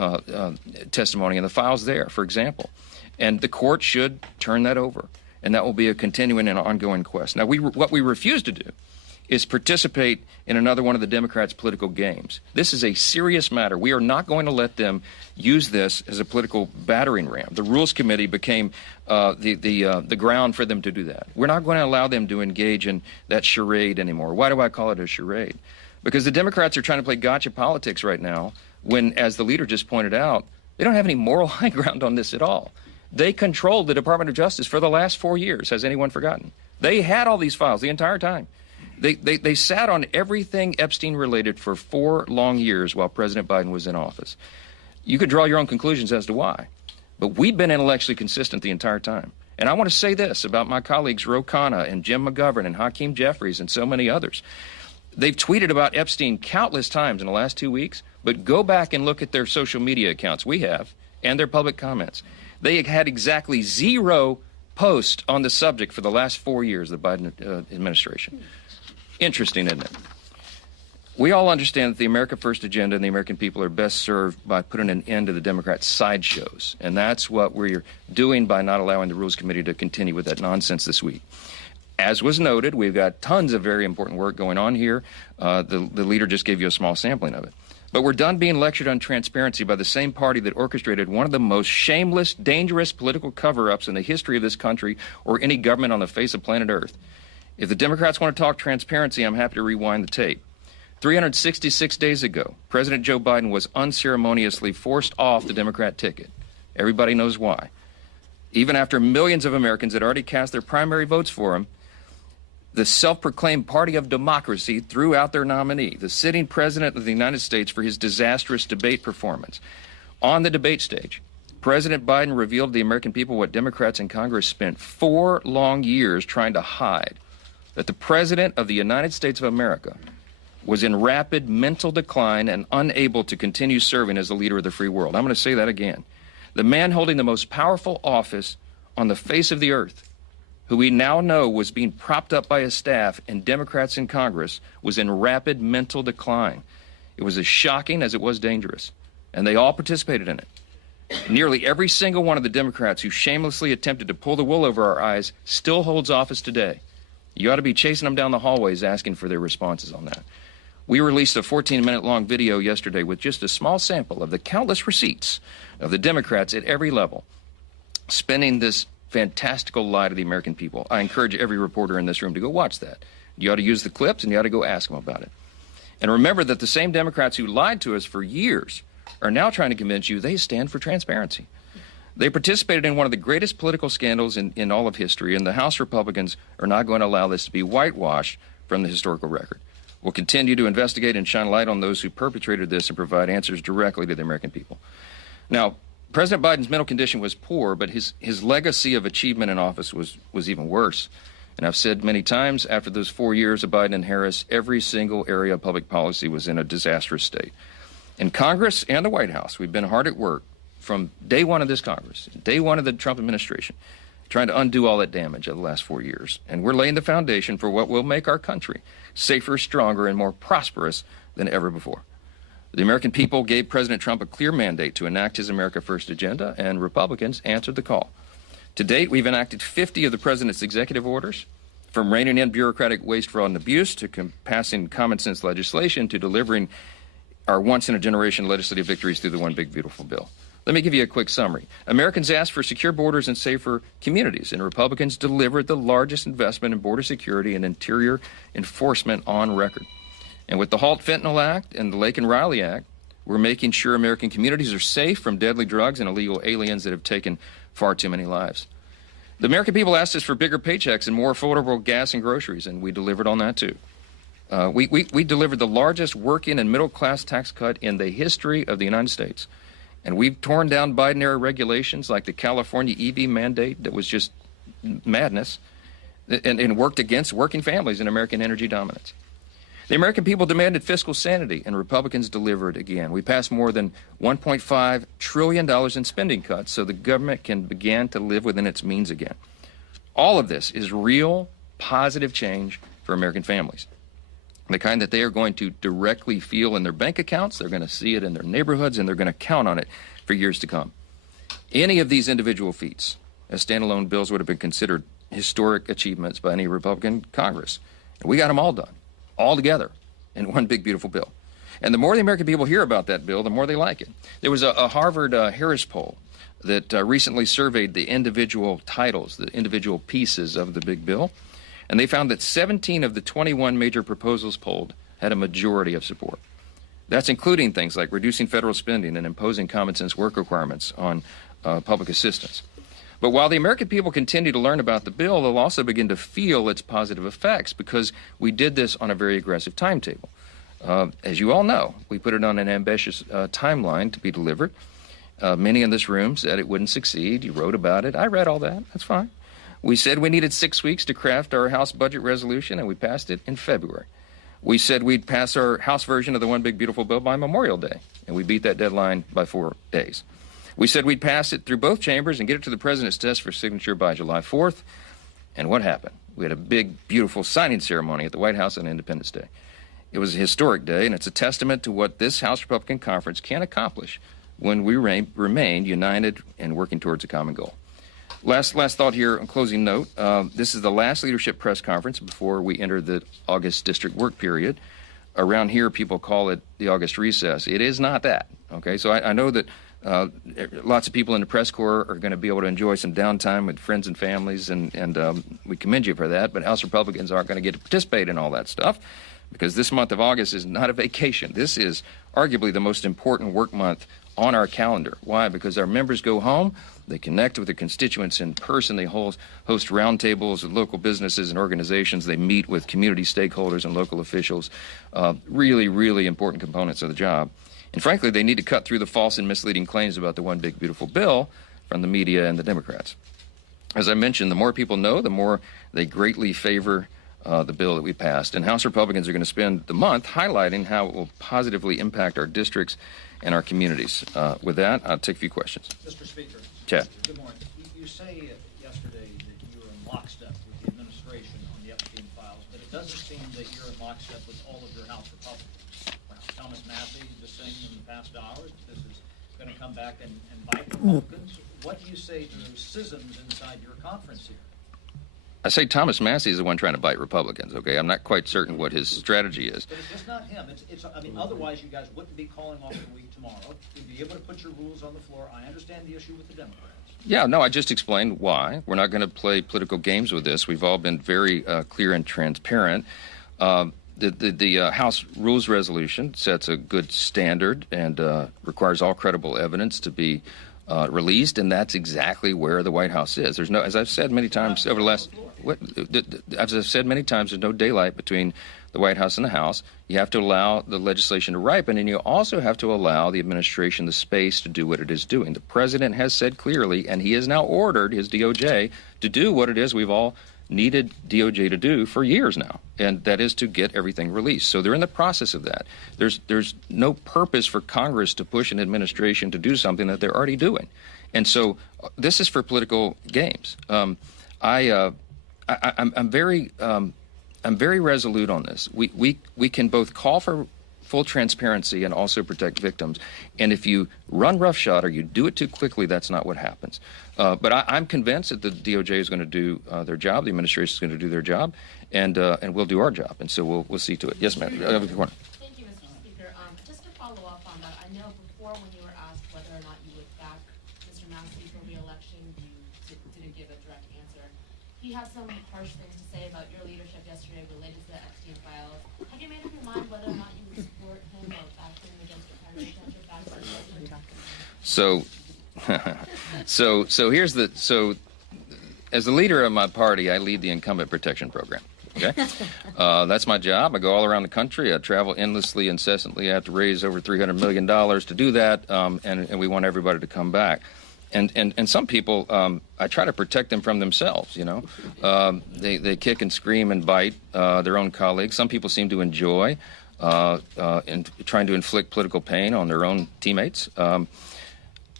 testimony in the files there, for example. And the court should turn that over, and that will be a continuing and ongoing quest. Now, what we refuse to do is participate in another one of the Democrats' political games. This is a serious matter. We are not going to let them use this as a political battering ram. The Rules Committee became the ground for them to do that. We're not going to allow them to engage in that charade anymore. Why do I call it a charade? Because the Democrats are trying to play gotcha politics right now when, as the leader just pointed out, they don't have any moral high ground on this at all. They controlled the Department of Justice for the last 4 years. Has anyone forgotten? They had all these files the entire time. They sat on everything Epstein related for 4 long years while President Biden was in office. You could draw your own conclusions as to why. But we've been intellectually consistent the entire time. And I want to say this about my colleagues Ro Khanna and Jim McGovern and Hakeem Jeffries and so many others. They've tweeted about Epstein countless times in the last 2 weeks, but go back and look at their social media accounts, we have, and their public comments. They had exactly 0 posts on the subject for the last 4 years of the Biden administration. Interesting, isn't it? We all understand that the America First agenda and the American people are best served by putting an end to the Democrats' sideshows. And that's what we're doing by not allowing the Rules Committee to continue with that nonsense this week. As was noted, we've got tons of very important work going on here. The leader just gave you a small sampling of it. But we're done being lectured on transparency by the same party that orchestrated one of the most shameless, dangerous political cover-ups in the history of this country or any government on the face of planet Earth. If the Democrats want to talk transparency, I'm happy to rewind the tape. 366 days ago, President Joe Biden was unceremoniously forced off the Democrat ticket. Everybody knows why. Even after millions of Americans had already cast their primary votes for him, the self-proclaimed party of democracy threw out their nominee, the sitting president of the United States, for his disastrous debate performance. On the debate stage, President Biden revealed to the American people what Democrats in Congress spent 4 long years trying to hide, that the President of the United States of America was in rapid mental decline and unable to continue serving as the leader of the free world. I'm going to say that again. The man holding the most powerful office on the face of the earth, who we now know was being propped up by his staff and Democrats in Congress, was in rapid mental decline. It was as shocking as it was dangerous, and they all participated in it. Nearly every single one of the Democrats who shamelessly attempted to pull the wool over our eyes still holds office today. You ought to be chasing them down the hallways asking for their responses on that. We released a 14-minute long video yesterday with just a small sample of the countless receipts of the Democrats at every level spinning this fantastical lie to the American people. I encourage every reporter in this room to go watch that. You ought to use the clips and you ought to go ask them about it. And remember that the same Democrats who lied to us for years are now trying to convince you they stand for transparency. They participated in one of the greatest political scandals in all of history, and the House Republicans are not going to allow this to be whitewashed from the historical record. We'll continue to investigate and shine light on those who perpetrated this and provide answers directly to the American people. Now, President Biden's mental condition was poor, but his legacy of achievement in office was even worse. And I've said many times, after those 4 years of Biden and Harris, every single area of public policy was in a disastrous state. In Congress and the White House, we've been hard at work from day one of this Congress, day one of the Trump administration, trying to undo all that damage of the last 4 years. And we're laying the foundation for what will make our country safer, stronger, and more prosperous than ever before. The American people gave President Trump a clear mandate to enact his America First agenda, and Republicans answered the call. To date, we've enacted 50 of the president's executive orders, from reining in bureaucratic waste, fraud, and abuse, to passing common sense legislation, to delivering our once-in-a-generation legislative victories through the One Big Beautiful Bill. Let me give you a quick summary. Americans asked for secure borders and safer communities, and Republicans delivered the largest investment in border security and interior enforcement on record. And with the Halt Fentanyl Act and the Lake and Riley Act, we're making sure American communities are safe from deadly drugs and illegal aliens that have taken far too many lives. The American people asked us for bigger paychecks and more affordable gas and groceries, and we delivered on that too. We delivered the largest working and middle-class tax cut in the history of the United States. And we've torn down Biden-era regulations like the California EV mandate that was just madness, and worked against working families and American energy dominance. The American people demanded fiscal sanity, and Republicans delivered again. We passed more than $1.5 trillion in spending cuts so the government can begin to live within its means again. All of this is real, positive change for American families. the kind that they are going to directly feel in their bank accounts, they're going to see it in their neighborhoods, and they're going to count on it for years to come. Any of these individual feats as standalone bills would have been considered historic achievements by any Republican Congress. And we got them all done, all together, in one big, beautiful bill. And the more the American people hear about that bill, the more they like it. There was a Harvard Harris poll that recently surveyed the individual titles, the individual pieces of the big bill, and they found that 17 of the 21 major proposals polled had a majority of support. That's including things like reducing federal spending and imposing common sense work requirements on public assistance. But while the American people continue to learn about the bill, they'll also begin to feel its positive effects because we did this on a very aggressive timetable. As you all know, we put it on an ambitious timeline to be delivered. Many in this room said it wouldn't succeed. You wrote about it. I read all that. That's fine. We said we needed 6 weeks to craft our House budget resolution, and we passed it in February. We said we'd pass our House version of the One Big Beautiful Bill by Memorial Day, and we beat that deadline by 4 days. We said we'd pass it through both chambers and get it to the president's desk for signature by July 4th. And what happened? We had a big, beautiful signing ceremony at the White House on Independence Day. It was a historic day, and it's a testament to what this House Republican Conference can accomplish when we remain united and working towards a common goal. Last thought here, on closing note. This is the last leadership press conference before we enter the August district work period. Around here, people call it the August recess. It is not that, okay? So I know that lots of people in the press corps are going to be able to enjoy some downtime with friends and families, and we commend you for that, but House Republicans aren't going to get to participate in all that stuff because this month of August is not a vacation. This is arguably the most important work month on our calendar. Why? Because our members go home, they connect with their constituents in person, they host roundtables with local businesses and organizations, they meet with community stakeholders and local officials, really, really important components of the job. And frankly, they need to cut through the false and misleading claims about the One Big Beautiful Bill from the media and the Democrats. As I mentioned, the more people know, the more they greatly favor the bill that we passed. And House Republicans are going to spend the month highlighting how it will positively impact our districts and our communities. With that, I'll take a few questions. Mr. Speaker. Chad. Good morning. You say yesterday that you were in lockstep with the administration on the Epstein files, but it doesn't seem that you're in lockstep with all of your House Republicans. Thomas Massey just saying in the past hours that this is going to come back and bite Republicans. What do you say to those schisms inside your conference here? I say Thomas Massey is the one trying to bite Republicans, okay? I'm not quite certain what his strategy is. But it's just not him. I mean, otherwise you guys wouldn't be calling off the week tomorrow. You'd be able to put your rules on the floor. I understand the issue with the Democrats. Yeah, no, I just explained why. We're not going to play political games with this. We've all been very clear and transparent. The House Rules Resolution sets a good standard and requires all credible evidence to be released, and that's exactly where the White House is. There's no, as I've said many times over the last, as I've said many times, there's no daylight between the White House and the House. You have to allow the legislation to ripen, and you also have to allow the administration the space to do what it is doing. The president has said clearly, and he has now ordered his DOJ to do what it is we've all needed DOJ to do for years now, and that is to get everything released. So they're in the process of that. There's no purpose for Congress to push an administration to do something that they're already doing. And so this is for political games. I'm very resolute on this. We can both call for full transparency and also protect victims. And if you run roughshod or you do it too quickly, that's not what happens. But I'm convinced that the DOJ is going to do their job, the administration is going to do their job, and we'll do our job. And so we'll see to it. Yes, ma'am. Thank you, Mr. Speaker. Just to follow up on that, I know before when you were asked whether or not you would back Mr. Massey for re-election, you didn't give a direct answer. He had some harsh things to say about your leadership yesterday related to the Epstein files. Have you made up your mind whether or not you would support him or back him against your president? So here's so as the leader of my party, I lead the Incumbent Protection Program. Okay, that's my job. I go all around the country. I travel endlessly, incessantly. I have to raise over $300 million to do that, and we want everybody to come back. And some people, I try to protect them from themselves. You know, they kick and scream and bite their own colleagues. Some people seem to enjoy trying to inflict political pain on their own teammates.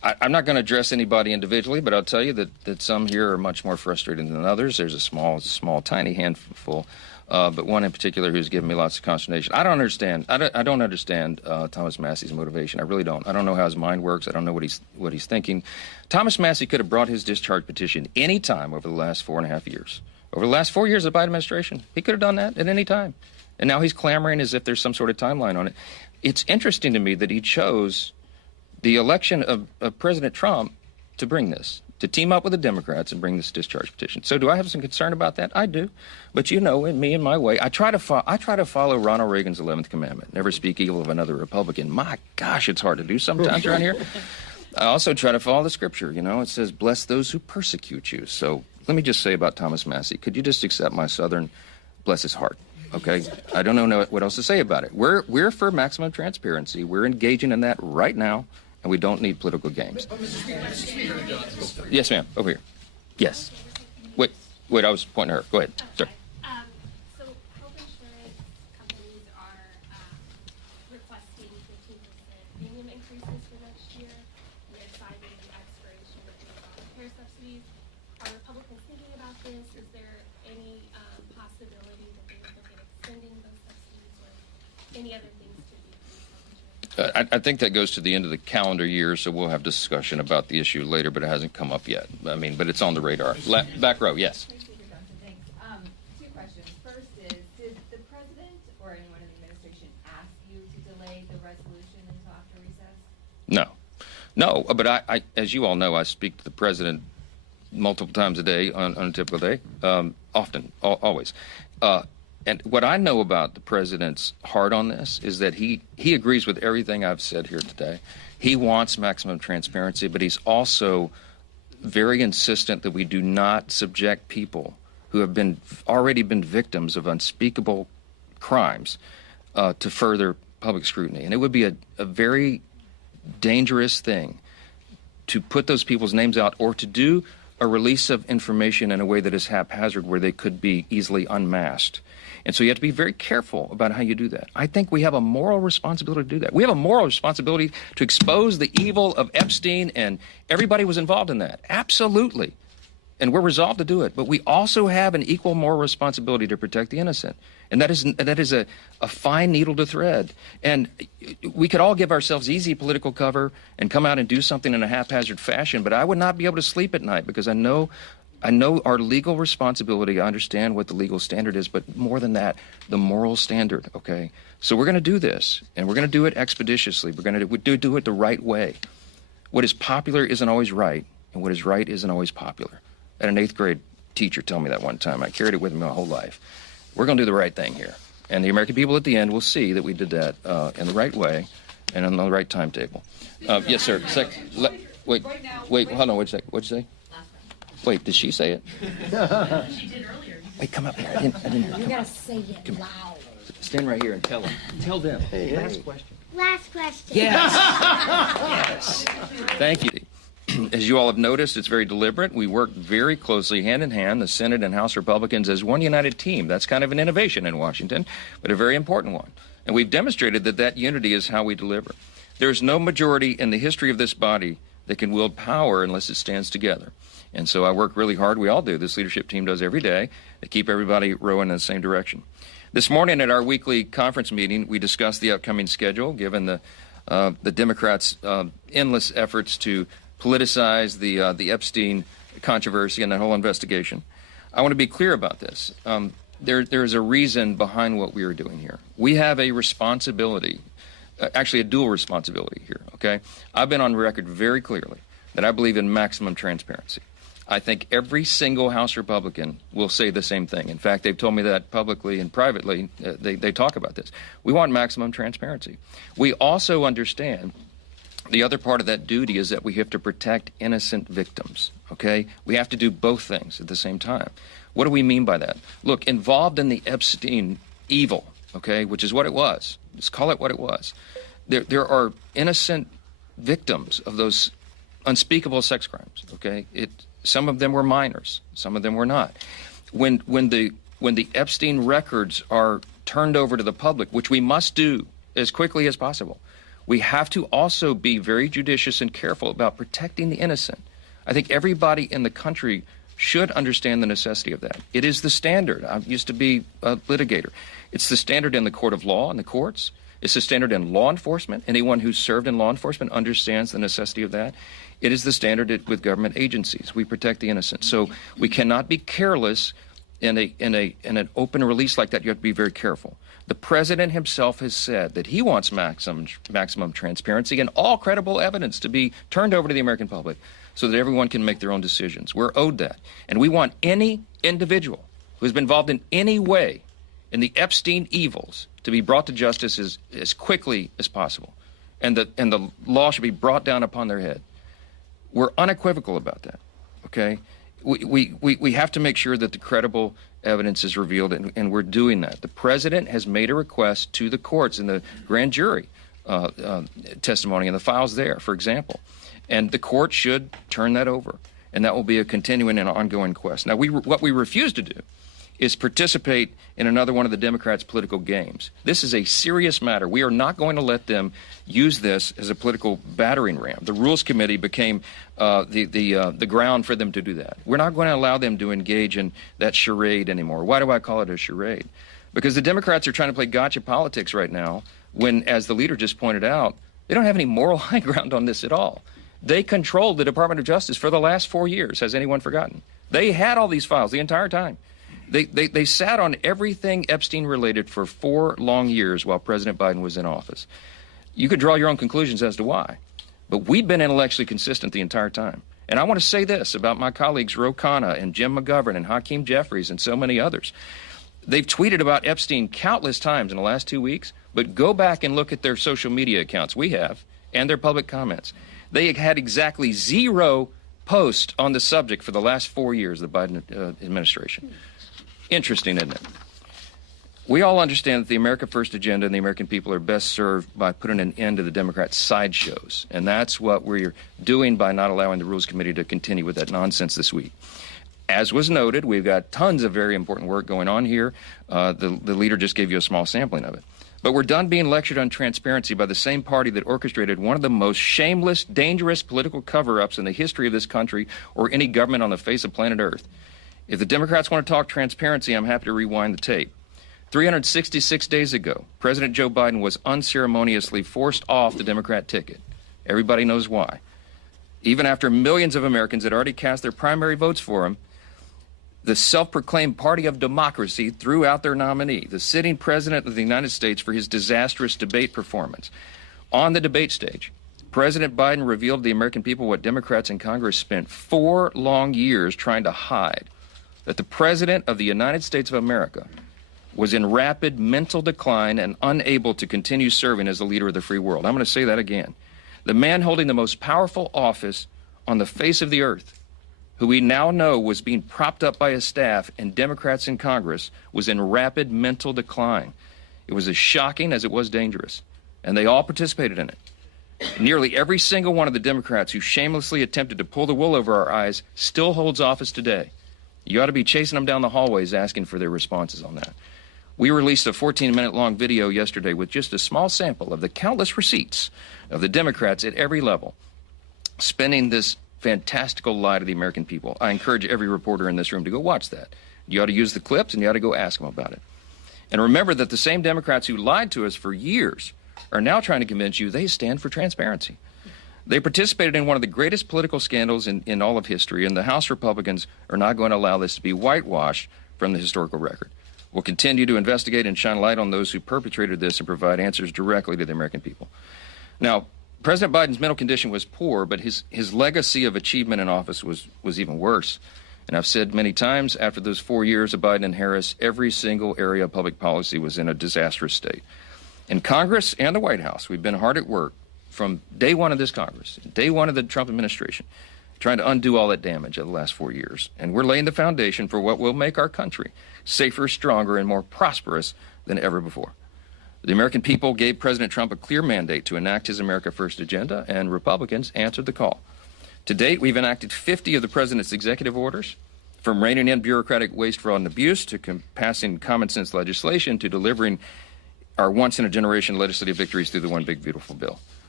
I'm not going to address anybody individually, but I'll tell you that some here are much more frustrated than others. There's a small, tiny handful, but one in particular who's given me lots of consternation. I don't understand Thomas Massey's motivation. I really don't. I don't know how his mind works. I don't know what he's thinking. Thomas Massey could have brought his discharge petition any time over the last 4.5 years. Over the last 4 years of the Biden administration, he could have done that at any time. And now he's clamoring as if there's some sort of timeline on it. It's interesting to me that he chose the election of President Trump to bring this, to team up with the Democrats and bring this discharge petition. So do I have some concern about that? I do. But you know, in me and my way, I try to follow Ronald Reagan's 11th commandment, never speak evil of another Republican. My gosh, it's hard to do sometimes around here. I also try to follow the scripture. You know, it says, bless those who persecute you. So let me just say about Thomas Massey, could you just accept my Southern, bless his heart? Okay, I don't know what else to say about it. We're for maximum transparency. We're engaging in that right now, and we don't need political games. Yes, ma'am. Over here. Yes. Wait. I was pointing at her. Go ahead, sir. So health insurance companies are requesting 15% premium increases for next year. And they're citing the expiration of the Obamacare subsidies. Are Republicans thinking about this? Is there any possibility that they would look at extending those subsidies or any other things to decrease health insurance? I think that goes to the end of the calendar year, so we'll have discussion about the issue later, but it hasn't come up yet. I mean, but it's on the radar. Back row, yes. Speaker Johnson, thanks. Two questions. First is, did the president or anyone in the administration ask you to delay the resolution until after recess? No, but I, as you all know, I speak to the president multiple times a day on a typical day, often, always. And what I know about the president's heart on this is that he agrees with everything I've said here today. He wants maximum transparency, but he's also very insistent that we do not subject people who have already been victims of unspeakable crimes to further public scrutiny. And it would be a very dangerous thing to put those people's names out or to do a release of information in a way that is haphazard where they could be easily unmasked. And so you have to be very careful about how you do that. I think we have a moral responsibility to do that. We have a moral responsibility to expose the evil of Epstein, and everybody was involved in that. Absolutely. And we're resolved to do it. But we also have an equal moral responsibility to protect the innocent. And that is a fine needle to thread. And we could all give ourselves easy political cover and come out and do something in a haphazard fashion, but I would not be able to sleep at night because I know our legal responsibility. I understand what the legal standard is, but more than that, the moral standard, okay? So we're going to do this, and we're going to do it expeditiously. We're going to do it the right way. What is popular isn't always right, and what is right isn't always popular. I had an 8th grade teacher tell me that one time. I carried it with me my whole life. We're going to do the right thing here. And the American people at the end will see that we did that in the right way and on the right timetable. Yes, sir. Wait, hold on, wait a second. What'd you say? Wait, did she say it? She did earlier. Wait, come up here. I didn't hear. You gotta say it loud. Stand right here and tell them. Tell them. Last question. Last question. Yes. Yes. Thank you. As you all have noticed, it's very deliberate. We work very closely, hand in hand, the Senate and House Republicans as one united team. That's kind of an innovation in Washington, but a very important one. And we've demonstrated that unity is how we deliver. There's no majority in the history of this body that can wield power unless it stands together. And so I work really hard. We all do. This leadership team does every day to keep everybody rowing in the same direction. This morning at our weekly conference meeting, we discussed the upcoming schedule, given the Democrats' endless efforts to politicize the Epstein controversy and that whole investigation. I want to be clear about this. There's a reason behind what we are doing here. We have a responsibility, actually a dual responsibility here, okay? I've been on record very clearly that I believe in maximum transparency. I think every single House Republican will say the same thing. In fact, they've told me that publicly and privately. They talk about this. We want maximum transparency. We also understand the other part of that duty is that we have to protect innocent victims, okay? We have to do both things at the same time. What do we mean by that? Look, involved in the Epstein evil, okay, which is what it was. Let's call it what it was. There are innocent victims of those unspeakable sex crimes, okay? Some of them were minors, some of them were not. When the Epstein records are turned over to the public, which we must do as quickly as possible, we have to also be very judicious and careful about protecting the innocent. I think everybody in the country should understand the necessity of that. It is the standard. I used to be a litigator. It's the standard in the court of law and the courts. It's the standard in law enforcement. Anyone who's served in law enforcement understands the necessity of that. It is the standard with government agencies. We protect the innocent. So we cannot be careless in an open release like that. You have to be very careful. The president himself has said that he wants maximum transparency and all credible evidence to be turned over to the American public so that everyone can make their own decisions. We're owed that. And we want any individual who has been involved in any way in the Epstein evils to be brought to justice as quickly as possible. And the law should be brought down upon their head. We're unequivocal about that, okay? We have to make sure that the credible evidence is revealed, and we're doing that. The president has made a request to the courts in the grand jury testimony and the files there, for example. And the court should turn that over, and that will be a continuing and ongoing quest. Now, what we refuse to do is participate in another one of the Democrats' political games. This is a serious matter. We are not going to let them use this as a political battering ram. The Rules Committee became the ground for them to do that. We're not going to allow them to engage in that charade anymore. Why do I call it a charade? Because the Democrats are trying to play gotcha politics right now when, as the leader just pointed out, they don't have any moral high ground on this at all. They controlled the Department of Justice for the last 4 years. Has anyone forgotten? They had all these files the entire time. They sat on everything Epstein related for 4 long years while President Biden was in office. You could draw your own conclusions as to why, but we've been intellectually consistent the entire time. And I want to say this about my colleagues Ro Khanna and Jim McGovern and Hakeem Jeffries and so many others. They've tweeted about Epstein countless times in the last 2 weeks, but go back and look at their social media accounts, we have, and their public comments. They had exactly 0 posts on the subject for the last 4 years of the Biden administration. Interesting, isn't it? We all understand that the America First agenda and the American people are best served by putting an end to the Democrats' sideshows. And that's what we're doing by not allowing the Rules Committee to continue with that nonsense this week. As was noted, we've got tons of very important work going on here. The leader just gave you a small sampling of it. But we're done being lectured on transparency by the same party that orchestrated one of the most shameless, dangerous political cover-ups in the history of this country or any government on the face of planet Earth. If the Democrats want to talk transparency, I'm happy to rewind the tape. 366 days ago, President Joe Biden was unceremoniously forced off the Democrat ticket. Everybody knows why. Even after millions of Americans had already cast their primary votes for him, the self-proclaimed party of democracy threw out their nominee, the sitting president of the United States, for his disastrous debate performance. On the debate stage, President Biden revealed to the American people what Democrats in Congress spent 4 long years trying to hide, that the President of the United States of America was in rapid mental decline and unable to continue serving as the leader of the free world. I'm going to say that again. The man holding the most powerful office on the face of the earth, who we now know was being propped up by his staff and Democrats in Congress, was in rapid mental decline. It was as shocking as it was dangerous, and they all participated in it. Nearly every single one of the Democrats who shamelessly attempted to pull the wool over our eyes still holds office today. You ought to be chasing them down the hallways asking for their responses on that. We released a 14-minute long video yesterday with just a small sample of the countless receipts of the Democrats at every level spinning this fantastical lie to the American people. I encourage every reporter in this room to go watch that. You ought to use the clips and you ought to go ask them about it. And remember that the same Democrats who lied to us for years are now trying to convince you they stand for transparency. They participated in one of the greatest political scandals in all of history, and the House Republicans are not going to allow this to be whitewashed from the historical record. We'll continue to investigate and shine light on those who perpetrated this and provide answers directly to the American people. Now, President Biden's mental condition was poor, but his legacy of achievement in office was even worse. And I've said many times, after those 4 years of Biden and Harris, every single area of public policy was in a disastrous state. In Congress and the White House, we've been hard at work from day one of this Congress, day one of the Trump administration, trying to undo all that damage of the last 4 years. And we're laying the foundation for what will make our country safer, stronger, and more prosperous than ever before. The American people gave President Trump a clear mandate to enact his America First agenda, and Republicans answered the call. To date, we've enacted 50 of the president's executive orders, from reining in bureaucratic waste, fraud, and abuse, to passing common sense legislation, to delivering our once-in-a-generation legislative victories through the One Big Beautiful Bill.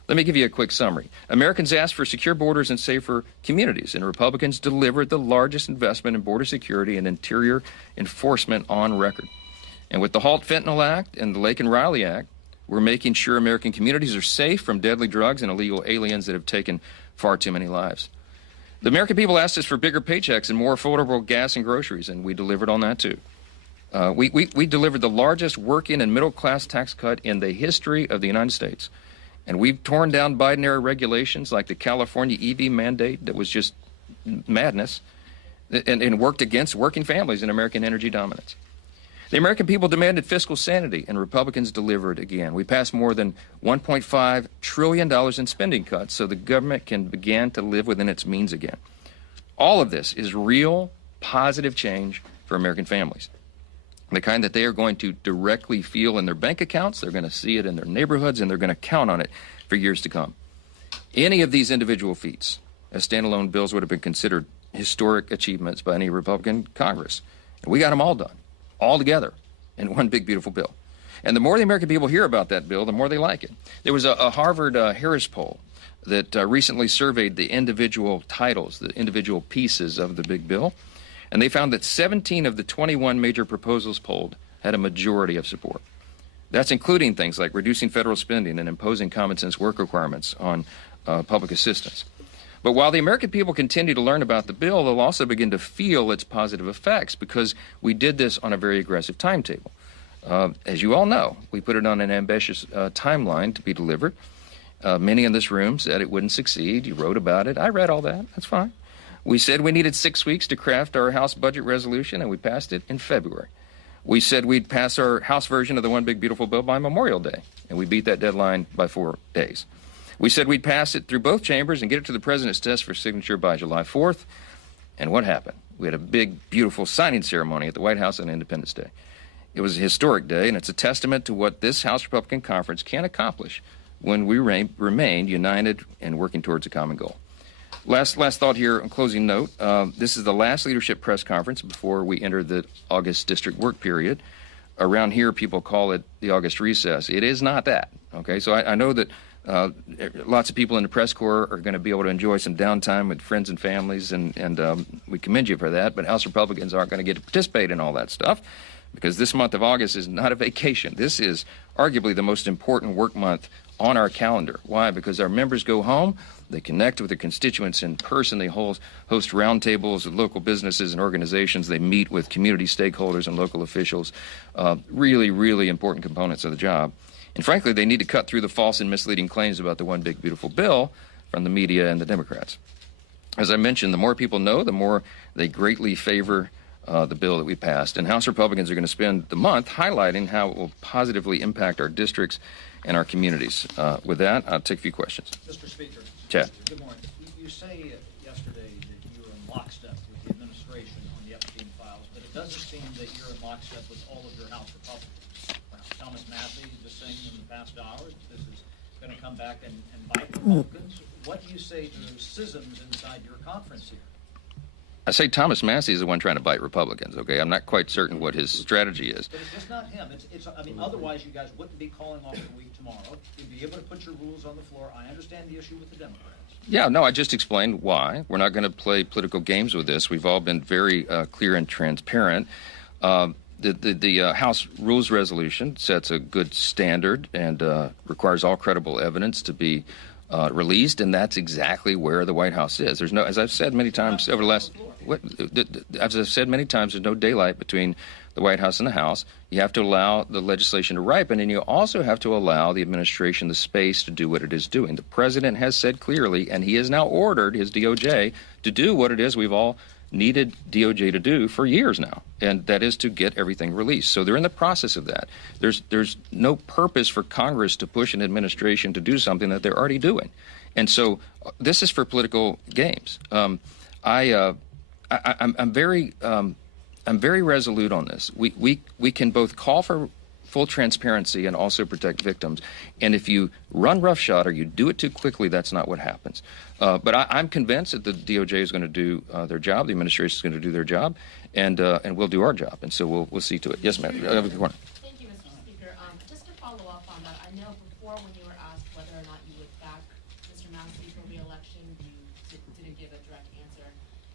Let me give you a quick summary. Americans asked for secure borders and safer communities, and Republicans delivered the largest investment in border security and interior enforcement on record. And with the Halt Fentanyl Act and the Laken Riley Act, we're making sure American communities are safe from deadly drugs and illegal aliens that have taken far too many lives. The American people asked us for bigger paychecks and more affordable gas and groceries, and we delivered on that too. We delivered the largest working and middle-class tax cut in the history of the United States. And we've torn down Biden-era regulations like the California EV mandate that was just madness and worked against working families and American energy dominance. The American people demanded fiscal sanity, and Republicans delivered again. We passed more than $1.5 trillion in spending cuts so the government can begin to live within its means again. All of this is real, positive change for American families. The kind that they are going to directly feel in their bank accounts, they're going to see it in their neighborhoods, and they're going to count on it for years to come. Any of these individual feats as standalone bills would have been considered historic achievements by any Republican Congress. And we got them all done, all together, in one big, beautiful bill. And the more the American people hear about that bill, the more they like it. There was a Harvard Harris poll that recently surveyed the individual titles, the individual pieces of the big bill. And they found that 17 of the 21 major proposals polled had a majority of support. That's including things like reducing federal spending and imposing common sense work requirements on public assistance. But while the American people continue to learn about the bill, they'll also begin to feel its positive effects because we did this on a very aggressive timetable. As you all know, we put it on an ambitious timeline to be delivered. Many in this room said it wouldn't succeed. You wrote about it. I read all that. That's fine. We said we needed 6 weeks to craft our House budget resolution, and we passed it in February. We said we'd pass our House version of the One Big Beautiful Bill by Memorial Day, and we beat that deadline by 4 days. We said we'd pass it through both chambers and get it to the President's desk for signature by July 4th. And what happened? We had a big, beautiful signing ceremony at the White House on Independence Day. It was a historic day, and it's a testament to what this House Republican Conference can accomplish when we remain united and working towards a common goal. Last thought here, on closing note, this is the last leadership press conference before we enter the August district work period. Around here, people call it the August recess. It is not that, okay? So I know that lots of people in the press corps are going to be able to enjoy some downtime with friends and families, and we commend you for that, but House Republicans aren't going to get to participate in all that stuff because this month of August is not a vacation. This is arguably the most important work month on our calendar. Why? Because our members go home, they connect with their constituents in person, they host roundtables with local businesses and organizations, they meet with community stakeholders and local officials, really, really important components of the job. And frankly, they need to cut through the false and misleading claims about the One Big Beautiful Bill from the media and the Democrats. As I mentioned, the more people know, the more they greatly favor the bill that we passed. And House Republicans are going to spend the month highlighting how it will positively impact our districts and our communities. With that, I'll take a few questions. Mr. Speaker. Chad. Good morning. You say yesterday that you were in lockstep with the administration on the Epstein files, but it doesn't seem that you're in lockstep with all of your House Republicans. Thomas Massey just saying in the past hours this is going to come back and bite Republicans. What do you say to those schisms inside your conference here? I say Thomas Massey is the one trying to bite Republicans, okay? I'm not quite certain what his strategy is. But it's just not him. I mean, otherwise you guys wouldn't be calling off the week tomorrow. You'd be able to put your rules on the floor. I understand the issue with the Democrats. Yeah, no, I just explained why. We're not going to play political games with this. We've all been very clear and transparent. The House Rules Resolution sets a good standard and requires all credible evidence to be released, and that's exactly where the White House is. There's no, as I've said many times over the last, as I've said many times, there's no daylight between the White House and the House. You have to allow the legislation to ripen, and you also have to allow the administration the space to do what it is doing. The president has said clearly, and he has now ordered his DOJ to do what it is we've all needed DOJ to do for years now, and that is to get everything released. So they're in the process of that. There's no purpose for Congress to push an administration to do something that they're already doing. And so this is for political games. I'm very resolute on this. We can both call for full transparency and also protect victims. And if you run roughshod or you do it too quickly, that's not what happens. But I'm convinced that the DOJ is going to do their job, the administration is going to do their job, and we'll do our job. And so we'll see to it. Yes, ma'am. Thank you, Mr. Speaker. Just to follow up on that, I know before when you were asked whether or not you would back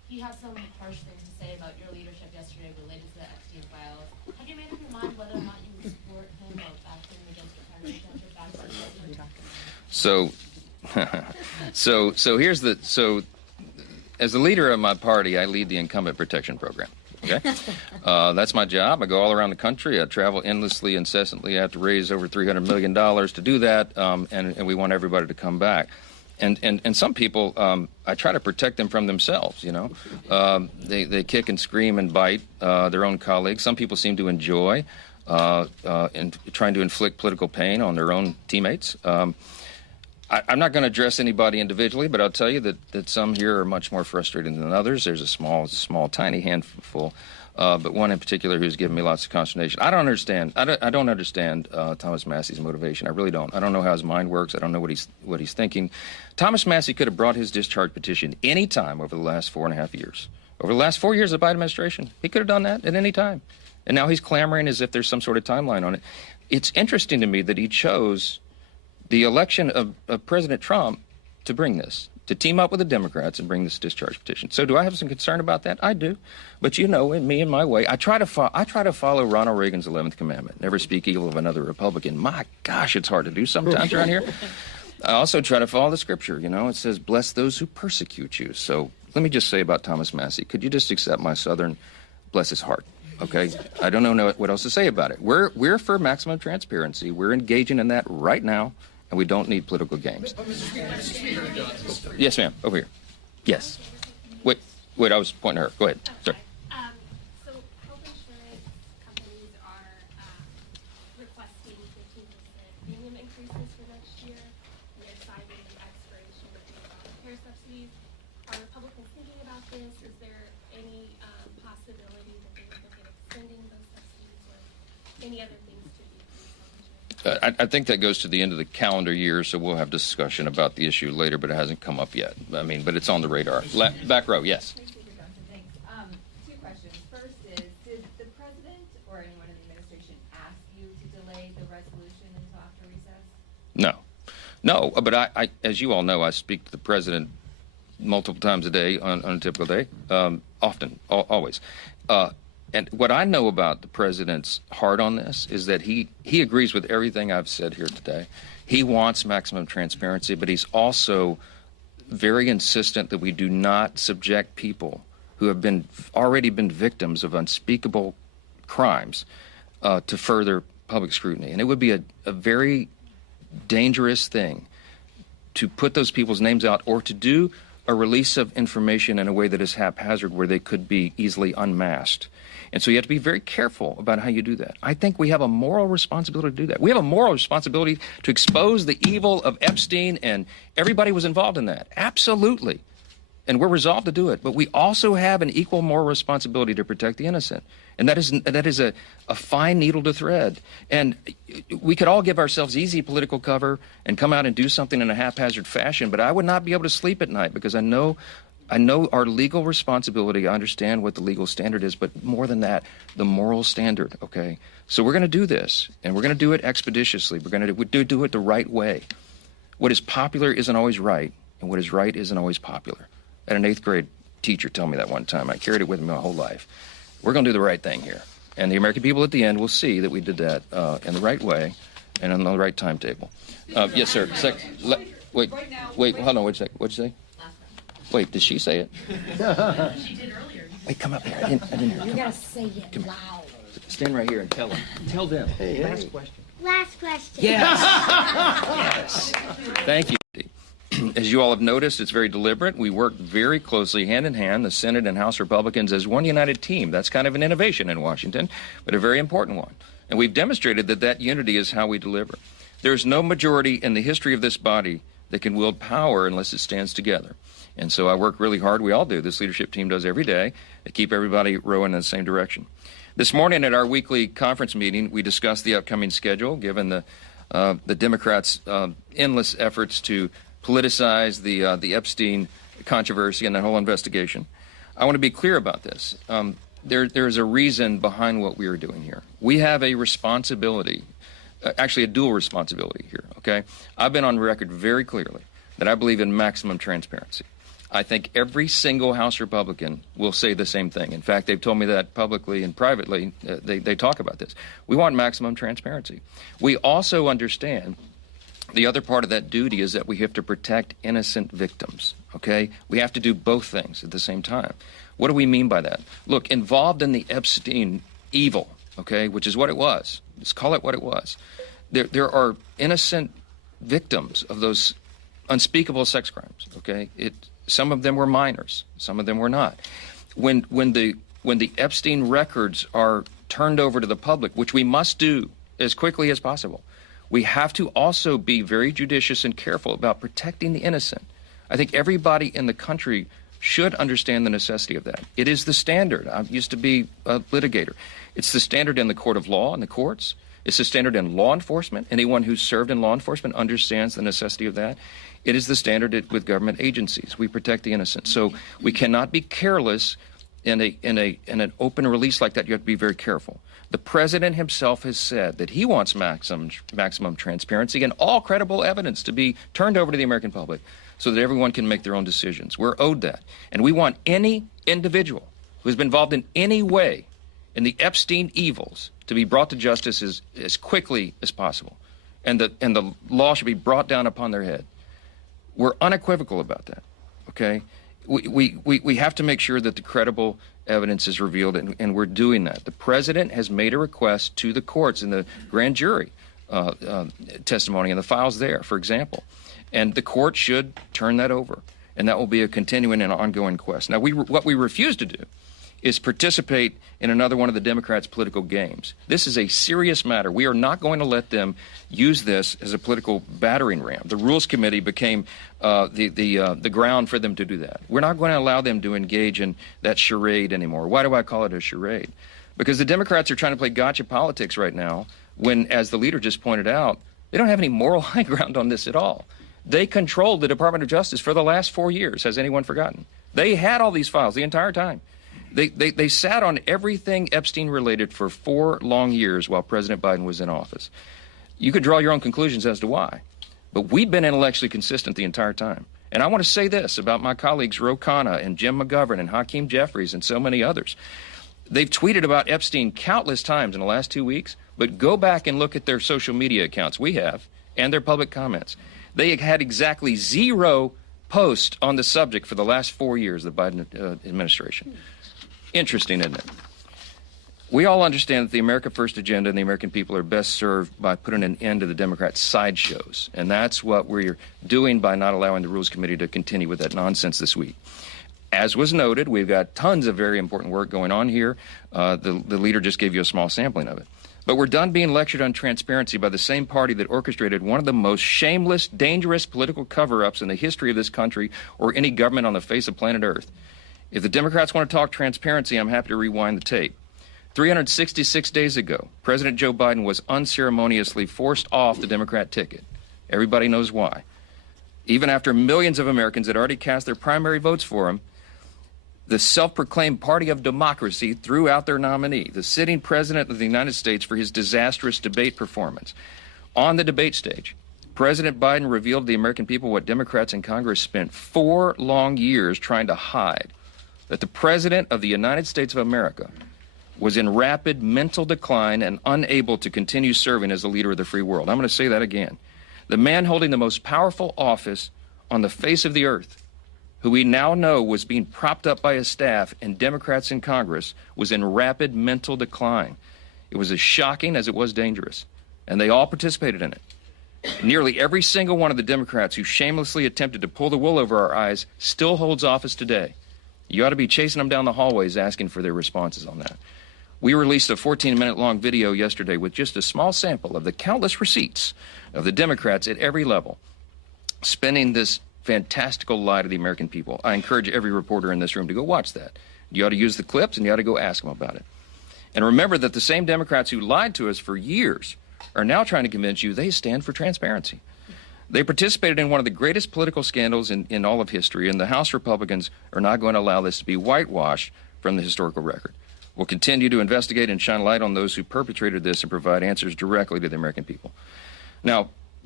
he had some harsh things to say about your leadership yesterday related to the Epstein files. Have you made up your mind whether or not you would support him or back him against your president? So here's the as the leader of my party, I lead the incumbent protection program. Okay, that's my job. I go all around the country. I travel endlessly, incessantly. I have to raise over $300 million to do that, and we want everybody to come back. And some people, I try to protect them from themselves. You know, they kick and scream and bite their own colleagues. Some people seem to enjoy trying to inflict political pain on their own teammates. I'm not going to address anybody individually, but I'll tell you that some here are much more frustrated than others. There's a small, tiny handful, but one in particular who's given me lots of consternation. I don't understand Thomas Massey's motivation. I really don't. I don't know how his mind works. I don't know what he's thinking. Thomas Massey could have brought his discharge petition any time over the last 4.5 years. Over the last 4 years of the Biden administration, he could have done that at any time. And now he's clamoring as if there's some sort of timeline on it. It's interesting to me that he chose the election of President Trump to bring this, to team up with the Democrats and bring this discharge petition. So do I have some concern about that? I do. But you know, in me and my way, I try to follow Ronald Reagan's 11th commandment, never speak evil of another Republican. My gosh, it's hard to do sometimes around here. I also try to follow the scripture. You know, it says, bless those who persecute you. So let me just say about Thomas Massey, could you just accept my Southern, bless his heart? Okay, I don't know what else to say about it. We're for maximum transparency. We're engaging in that right now. And we don't need political games. Yes, ma'am. Over here. Yes. Wait. I was pointing at her. Go ahead. Sorry. So health insurance companies are requesting 15% premium increases for next year. And they're citing the expiration of the Obamacare subsidies. Are Republicans thinking about this? Is there any possibility that they would look at extending those subsidies or any other things to decrease health insurance? I think that goes to the end of the calendar year, so we'll have discussion about the issue later, but it hasn't come up yet. I mean, but it's on the radar. Back row, yes. Thanks. Two questions. First is, did the president or anyone in the administration ask you to delay the resolution until after recess? No, but I, as you all know, I speak to the president multiple times a day on a typical day, often, always. And what I know about the president's heart on this is that he agrees with everything I've said here today. He wants maximum transparency, but he's also very insistent that we do not subject people who have already been victims of unspeakable crimes to further public scrutiny. And it would be a very dangerous thing to put those people's names out or to do a release of information in a way that is haphazard where they could be easily unmasked. And so you have to be very careful about how you do that. I think we have a moral responsibility to do that. We have a moral responsibility to expose the evil of Epstein, and everybody was involved in that. Absolutely. And we're resolved to do it. But we also have an equal moral responsibility to protect the innocent. And that is a fine needle to thread. And we could all give ourselves easy political cover and come out and do something in a haphazard fashion, but I would not be able to sleep at night because I know our legal responsibility. I understand what the legal standard is, but more than that, the moral standard, okay? So we're going to do this, and we're going to do it expeditiously. We're going to do it the right way. What is popular isn't always right, and what is right isn't always popular. I had an 8th grade teacher tell me that one time. I carried it with me my whole life. We're going to do the right thing here. And the American people at the end will see that we did that in the right way and on the right timetable. Yes, sir. Wait, hold on, wait a second. What'd you say? Wait, did she say it? She did earlier. Wait, come up here. I didn't hear. You gotta say it loud. Stand right here and tell them. Tell them. Last question. Last question. Yes. Thank you. As you all have noticed, it's very deliberate. We work very closely, hand in hand, the Senate and House Republicans as one united team. That's kind of an innovation in Washington, but a very important one. And we've demonstrated that unity is how we deliver. There's no majority in the history of this body that can wield power unless it stands together. And so I work really hard. We all do. This leadership team does every day to keep everybody rowing in the same direction. This morning at our weekly conference meeting, we discussed the upcoming schedule, given the Democrats' endless efforts to politicize the Epstein controversy and that whole investigation. I want to be clear about this. There's a reason behind what we are doing here. We have a responsibility, actually a dual responsibility here, okay? I've been on record very clearly that I believe in maximum transparency. I think every single House Republican will say the same thing. In fact, they've told me that publicly and privately. They talk about this. We want maximum transparency. We also understand the other part of that duty is that we have to protect innocent victims, okay? We have to do both things at the same time. What do we mean by that? Look, involved in the Epstein evil, okay, which is what it was. Let's call it what it was. There are innocent victims of those unspeakable sex crimes, okay? Some of them were minors, some of them were not. When the Epstein records are turned over to the public, which we must do as quickly as possible, we have to also be very judicious and careful about protecting the innocent. I think everybody in the country should understand the necessity of that. It is the standard. I used to be a litigator. It's the standard in the court of law and the courts. It's the standard in law enforcement. Anyone who's served in law enforcement understands the necessity of that. It is the standard with government agencies. We protect the innocent. So we cannot be careless in an open release like that. You have to be very careful. The president himself has said that he wants maximum transparency and all credible evidence to be turned over to the American public so that everyone can make their own decisions. We're owed that. And we want any individual who has been involved in any way in the Epstein evils to be brought to justice as quickly as possible. And the law should be brought down upon their head. We're unequivocal about that, okay? We have to make sure that the credible evidence is revealed, and we're doing that. The president has made a request to the courts in the grand jury testimony and the files there, for example. And the court should turn that over, and that will be a continuing and ongoing quest. Now, what we refuse to do is participate in another one of the Democrats' political games. This is a serious matter. We are not going to let them use this as a political battering ram. The Rules Committee became the ground for them to do that. We're not going to allow them to engage in that charade anymore. Why do I call it a charade? Because the Democrats are trying to play gotcha politics right now when, as the leader just pointed out, they don't have any moral high ground on this at all. They controlled the Department of Justice for the last 4 years. Has anyone forgotten? They had all these files the entire time. They sat on everything Epstein related for 4 long years while President Biden was in office. You could draw your own conclusions as to why. But we've been intellectually consistent the entire time. And I want to say this about my colleagues Ro Khanna and Jim McGovern and Hakeem Jeffries and so many others. They've tweeted about Epstein countless times in the last 2 weeks, but go back and look at their social media accounts, we have, and their public comments. They had exactly 0 posts on the subject for the last 4 years of the Biden administration. Interesting, isn't it? We all understand that the America First agenda and the American people are best served by putting an end to the Democrats' sideshows. And that's what we're doing by not allowing the Rules Committee to continue with that nonsense this week. As was noted, we've got tons of very important work going on here. The leader just gave you a small sampling of it. But we're done being lectured on transparency by the same party that orchestrated one of the most shameless, dangerous political cover-ups in the history of this country or any government on the face of planet Earth. If the Democrats want to talk transparency, I'm happy to rewind the tape. 366 days ago, President Joe Biden was unceremoniously forced off the Democrat ticket. Everybody knows why. Even after millions of Americans had already cast their primary votes for him, the self-proclaimed party of democracy threw out their nominee, the sitting president of the United States, for his disastrous debate performance. On the debate stage, President Biden revealed to the American people what Democrats in Congress spent 4 long years trying to hide, that the President of the United States of America was in rapid mental decline and unable to continue serving as the leader of the free world. I'm going to say that again. The man holding the most powerful office on the face of the earth, who we now know was being propped up by his staff and Democrats in Congress, was in rapid mental decline. It was as shocking as it was dangerous, and they all participated in it. Nearly every single one of the Democrats who shamelessly attempted to pull the wool over our eyes still holds office today. You ought to be chasing them down the hallways asking for their responses on that. We released a 14-minute-long video yesterday with just a small sample of the countless receipts of the Democrats at every level spinning this fantastical lie to the American people. I encourage every reporter in this room to go watch that. You ought to use the clips, and you ought to go ask them about it. And remember that the same Democrats who lied to us for years are now trying to convince you they stand for transparency. They participated in one of the greatest political scandals in all of history, and the House Republicans are not going to allow this to be whitewashed from the historical record. We'll continue to investigate and shine light on those who perpetrated this and provide answers directly to the American people. Now,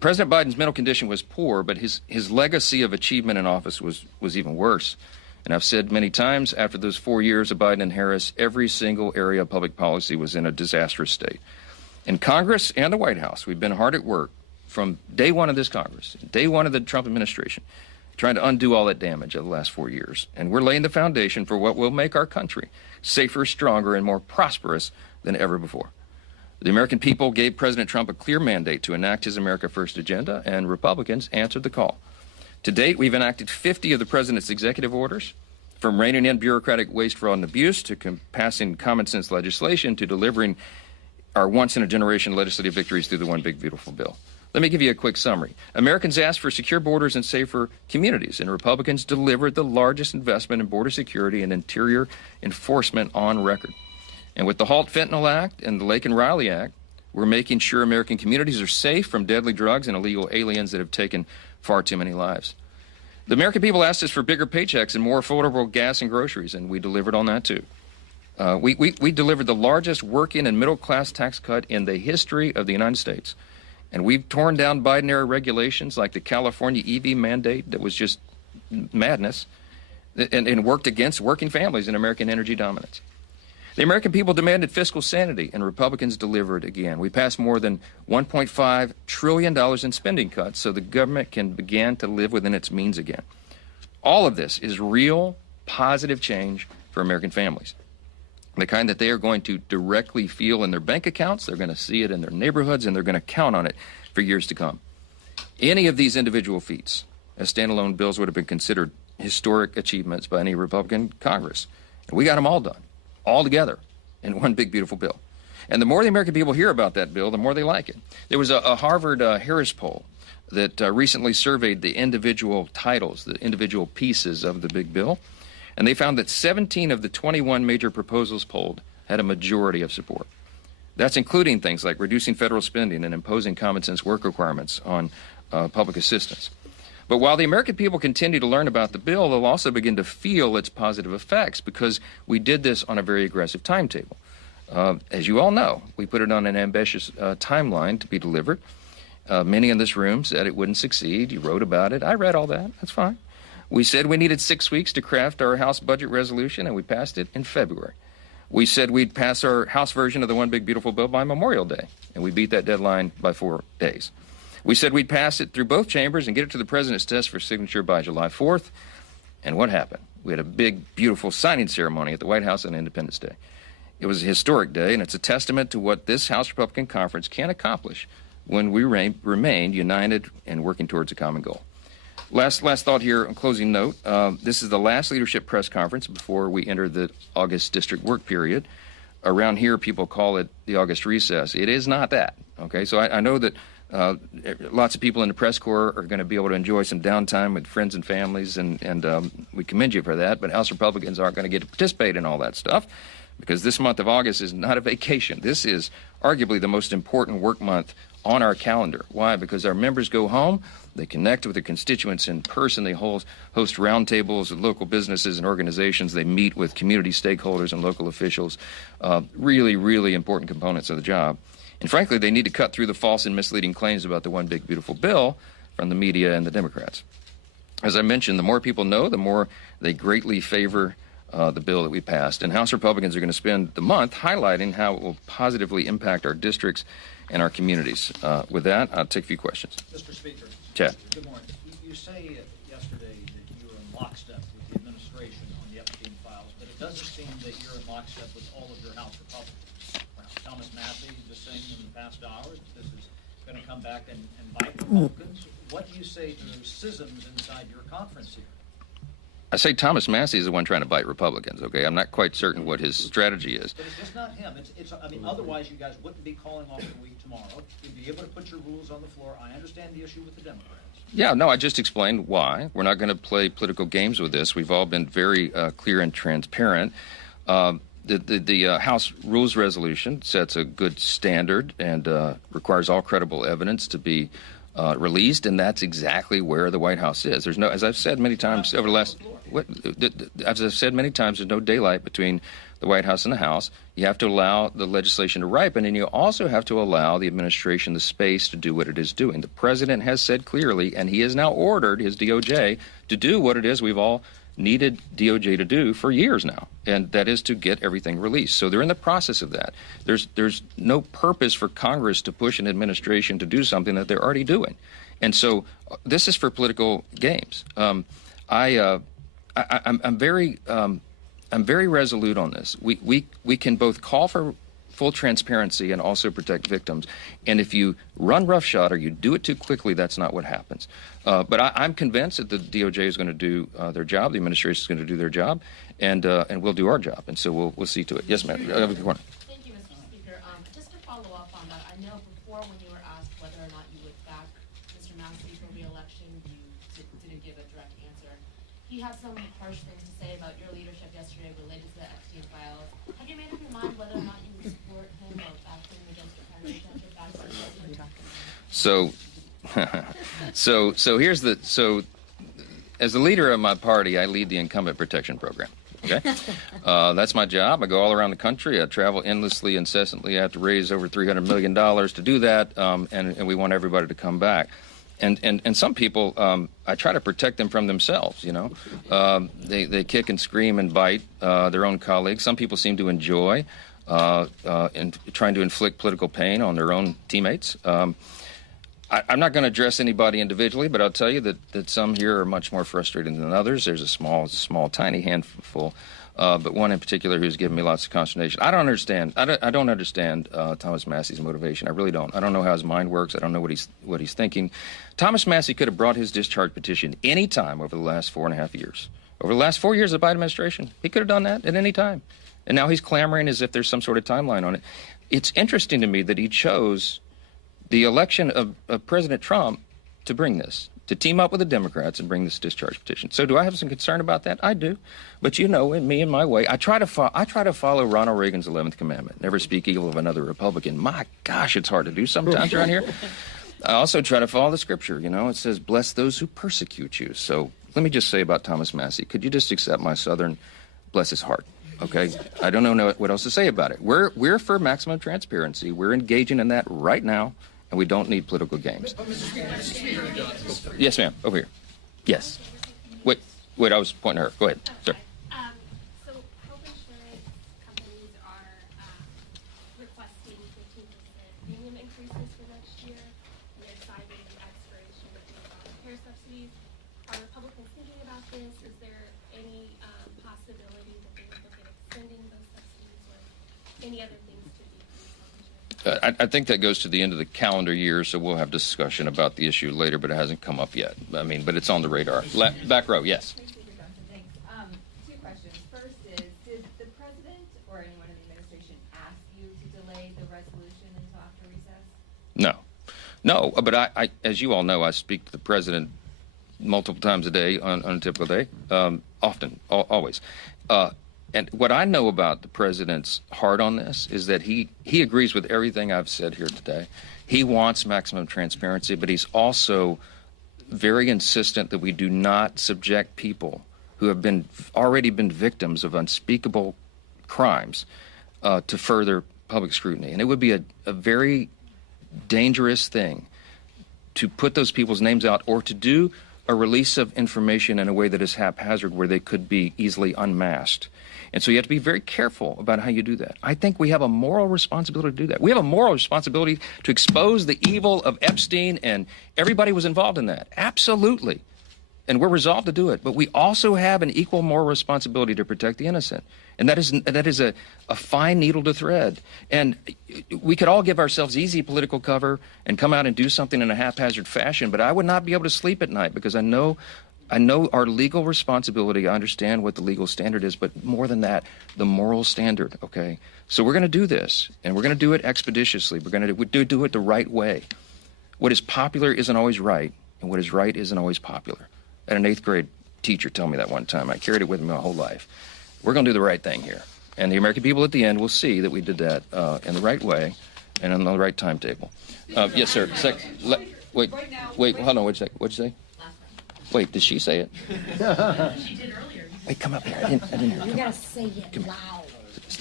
President Biden's mental condition was poor, but his legacy of achievement in office was even worse. And I've said many times, after those 4 years of Biden and Harris, every single area of public policy was in a disastrous state. In Congress and the White House, we've been hard at work from day one of this Congress, day one of the Trump administration, trying to undo all that damage of the last 4 years. And we're laying the foundation for what will make our country safer, stronger, and more prosperous than ever before. The American people gave President Trump a clear mandate to enact his America First agenda, and Republicans answered the call. To date, we've enacted 50 of the president's executive orders, from reining in bureaucratic waste, fraud, and abuse to passing common sense legislation to delivering our once-in-a-generation legislative victories through the One Big Beautiful Bill. Let me give you a quick summary. Americans asked for secure borders and safer communities, and Republicans delivered the largest investment in border security and interior enforcement on record. And with the Halt Fentanyl Act and the Laken Riley Act, we're making sure American communities are safe from deadly drugs and illegal aliens that have taken far too many lives. The American people asked us for bigger paychecks and more affordable gas and groceries, and we delivered on that too. We delivered the largest working and middle-class tax cut in the history of the United States. And we've torn down Biden-era regulations like the California EV mandate that was just madness and worked against working families and American energy dominance. The American people demanded fiscal sanity, and Republicans delivered again. We passed more than $1.5 trillion in spending cuts so the government can begin to live within its means again. All of this is real, positive change for American families. The kind that they are going to directly feel in their bank accounts, they're going to see it in their neighborhoods, and they're going to count on it for years to come. Any of these individual feats as standalone bills would have been considered historic achievements by any Republican Congress. And we got them all done, all together in one big, beautiful bill. And the more the American people hear about that bill, the more they like it. There was a Harvard Harris poll that recently surveyed the individual titles, the individual pieces of the big bill. And they found that 17 of the 21 major proposals polled had a majority of support. That's including things like reducing federal spending and imposing common sense work requirements on public assistance. But while the American people continue to learn about the bill, they'll also begin to feel its positive effects because we did this on a very aggressive timetable. As you all know, we put it on an ambitious timeline to be delivered. Many in this room said it wouldn't succeed. You wrote about it. I read all that. That's fine. We said we needed 6 weeks to craft our House budget resolution, and we passed it in February. We said we'd pass our House version of the One Big Beautiful Bill by Memorial Day, and we beat that deadline by 4 days. We said we'd pass it through both chambers and get it to the president's desk for signature by July 4th. And what happened? We had a big, beautiful signing ceremony at the White House on Independence Day. It was a historic day, and it's a testament to what this House Republican Conference can accomplish when we remain united and working towards a common goal. Last thought here, a closing note. This is the last leadership press conference before we enter the August district work period. Around here, people call it the August recess. It is not that, okay? So I know that lots of people in the press corps are going to be able to enjoy some downtime with friends and families, and we commend you for that, but House Republicans aren't going to get to participate in all that stuff because this month of August is not a vacation. This is arguably the most important work month on our calendar. Why? Because our members go home, they connect with their constituents in person, they host roundtables with local businesses and organizations, they meet with community stakeholders and local officials, really, really important components of the job. And frankly, they need to cut through the false and misleading claims about the One Big Beautiful Bill from the media and the Democrats. As I mentioned, the more people know, the more they greatly favor the bill that we passed. And House Republicans are going to spend the month highlighting how it will positively impact our districts and our communities. With that, I'll take a few questions. Mr. Speaker. Chad. Good morning. You say yesterday that you were in lockstep with the administration on the Epstein files, but it doesn't seem that you're in lockstep with all of your House Republicans. Thomas Massey just saying in the past hours that this is going to come back and bite Republicans. What do you say to those schisms inside your conference here? I say Thomas Massey is the one trying to bite Republicans, okay? I'm not quite certain what his strategy is. But it's just not him. I mean, otherwise you guys wouldn't be calling off the week tomorrow. You'd be able to put your rules on the floor. I understand the issue with the Democrats. Yeah, no, I just explained why. We're not going to play political games with this. We've all been very clear and transparent. The House Rules Resolution sets a good standard and requires all credible evidence to be released, and that's exactly where the White House is. There's no, as I've said many times over the last, as I've said many times, there's no daylight between the White House and the House. You have to allow the legislation to ripen, and you also have to allow the administration the space to do what it is doing. The president has said clearly, and he has now ordered his DOJ to do what it is we've all needed DOJ to do for years now, and that is to get everything released. So they're in the process of that. There's no purpose for Congress to push an administration to do something that they're already doing. And so this is for political games. I'm very resolute on this. We can both call for full transparency and also protect victims. And if you run roughshod or you do it too quickly, that's not what happens. But I'm convinced that the DOJ is going to do their job, the administration is going to do their job, and we'll do our job. And so we'll see to it. Yes, ma'am. Thank you, Mr. Speaker. Just to follow up on that, I know before when you were asked whether or not you would back Mr. Massey for re-election, you didn't give a direct answer. He had some harsh things to say about your leadership yesterday related to the Epstein files. Have you made up your mind whether or not you would support him or back him against the primary candidate back to the president? So here's as the leader of my party, I lead the incumbent protection program. Okay, that's my job. I go all around the country. I travel endlessly, incessantly. I have to raise over $300 million to do that, and we want everybody to come back. And some people, I try to protect them from themselves. You know, they kick and scream and bite their own colleagues. Some people seem to enjoy in trying to inflict political pain on their own teammates. I'm not going to address anybody individually, but I'll tell you that some here are much more frustrated than others. There's a small, tiny handful, but one in particular who's given me lots of consternation. I don't understand. I don't understand Thomas Massey's motivation. I really don't. I don't know how his mind works. I don't know what he's thinking. Thomas Massey could have brought his discharge petition any time over the last 4.5 years. Over the last 4 years of the Biden administration, he could have done that at any time. And now he's clamoring as if there's some sort of timeline on it. It's interesting to me that he chose the election of President Trump to bring this, to team up with the Democrats and bring this discharge petition. So do I have some concern about that? I do. But you know, in me and my way, I try to follow Ronald Reagan's 11th commandment, never speak evil of another Republican. My gosh, it's hard to do sometimes around here. I also try to follow the scripture. You know, it says, bless those who persecute you. So let me just say about Thomas Massey, could you just accept my Southern bless his heart? Okay, I don't know what else to say about it. We're for maximum transparency. We're engaging in that right now. And we don't need political games. Yes, ma'am. Over here. Yes. Wait. I was pointing at her. Go ahead, sir. So health insurance companies are requesting 15% premium increases for next year, and they're citing the expiration of the care subsidies. Are Republicans thinking about this? Is there any possibility that they would look at extending those subsidies or any other things to decrease health insurance? I think that goes to the end of the calendar year, so we'll have discussion about the issue later, but it hasn't come up yet. I mean, but it's on the radar. Back row, yes. Speaker Johnson, thanks. Two questions. First is, did the president or anyone in the administration ask you to delay the resolution until after recess? No, but I as you all know, I speak to the president multiple times a day on a typical day, often, always. And what I know about the president's heart on this is that he agrees with everything I've said here today. He wants maximum transparency, but he's also very insistent that we do not subject people who have already been victims of unspeakable crimes to further public scrutiny. And it would be a very dangerous thing to put those people's names out or to do a release of information in a way that is haphazard where they could be easily unmasked. And so you have to be very careful about how you do that. I think we have a moral responsibility to do that. We have a moral responsibility to expose the evil of Epstein, and everybody was involved in that. Absolutely. And we're resolved to do it. But we also have an equal moral responsibility to protect the innocent. And that is a fine needle to thread. And we could all give ourselves easy political cover and come out and do something in a haphazard fashion, but I would not be able to sleep at night because I know our legal responsibility. I understand what the legal standard is, but more than that, the moral standard, okay? So we're going to do this, and we're going to do it expeditiously. We're going to do it the right way. What is popular isn't always right, and what is right isn't always popular. I had an 8th grade teacher tell me that one time. I carried it with me my whole life. We're going to do the right thing here. And the American people at the end will see that we did that in the right way and on the right timetable. Yes, sir. Wait, hold on, wait a second. What'd you say? Wait, did she say it? She did earlier. Wait, come up here. I didn't hear. You gotta say it loud.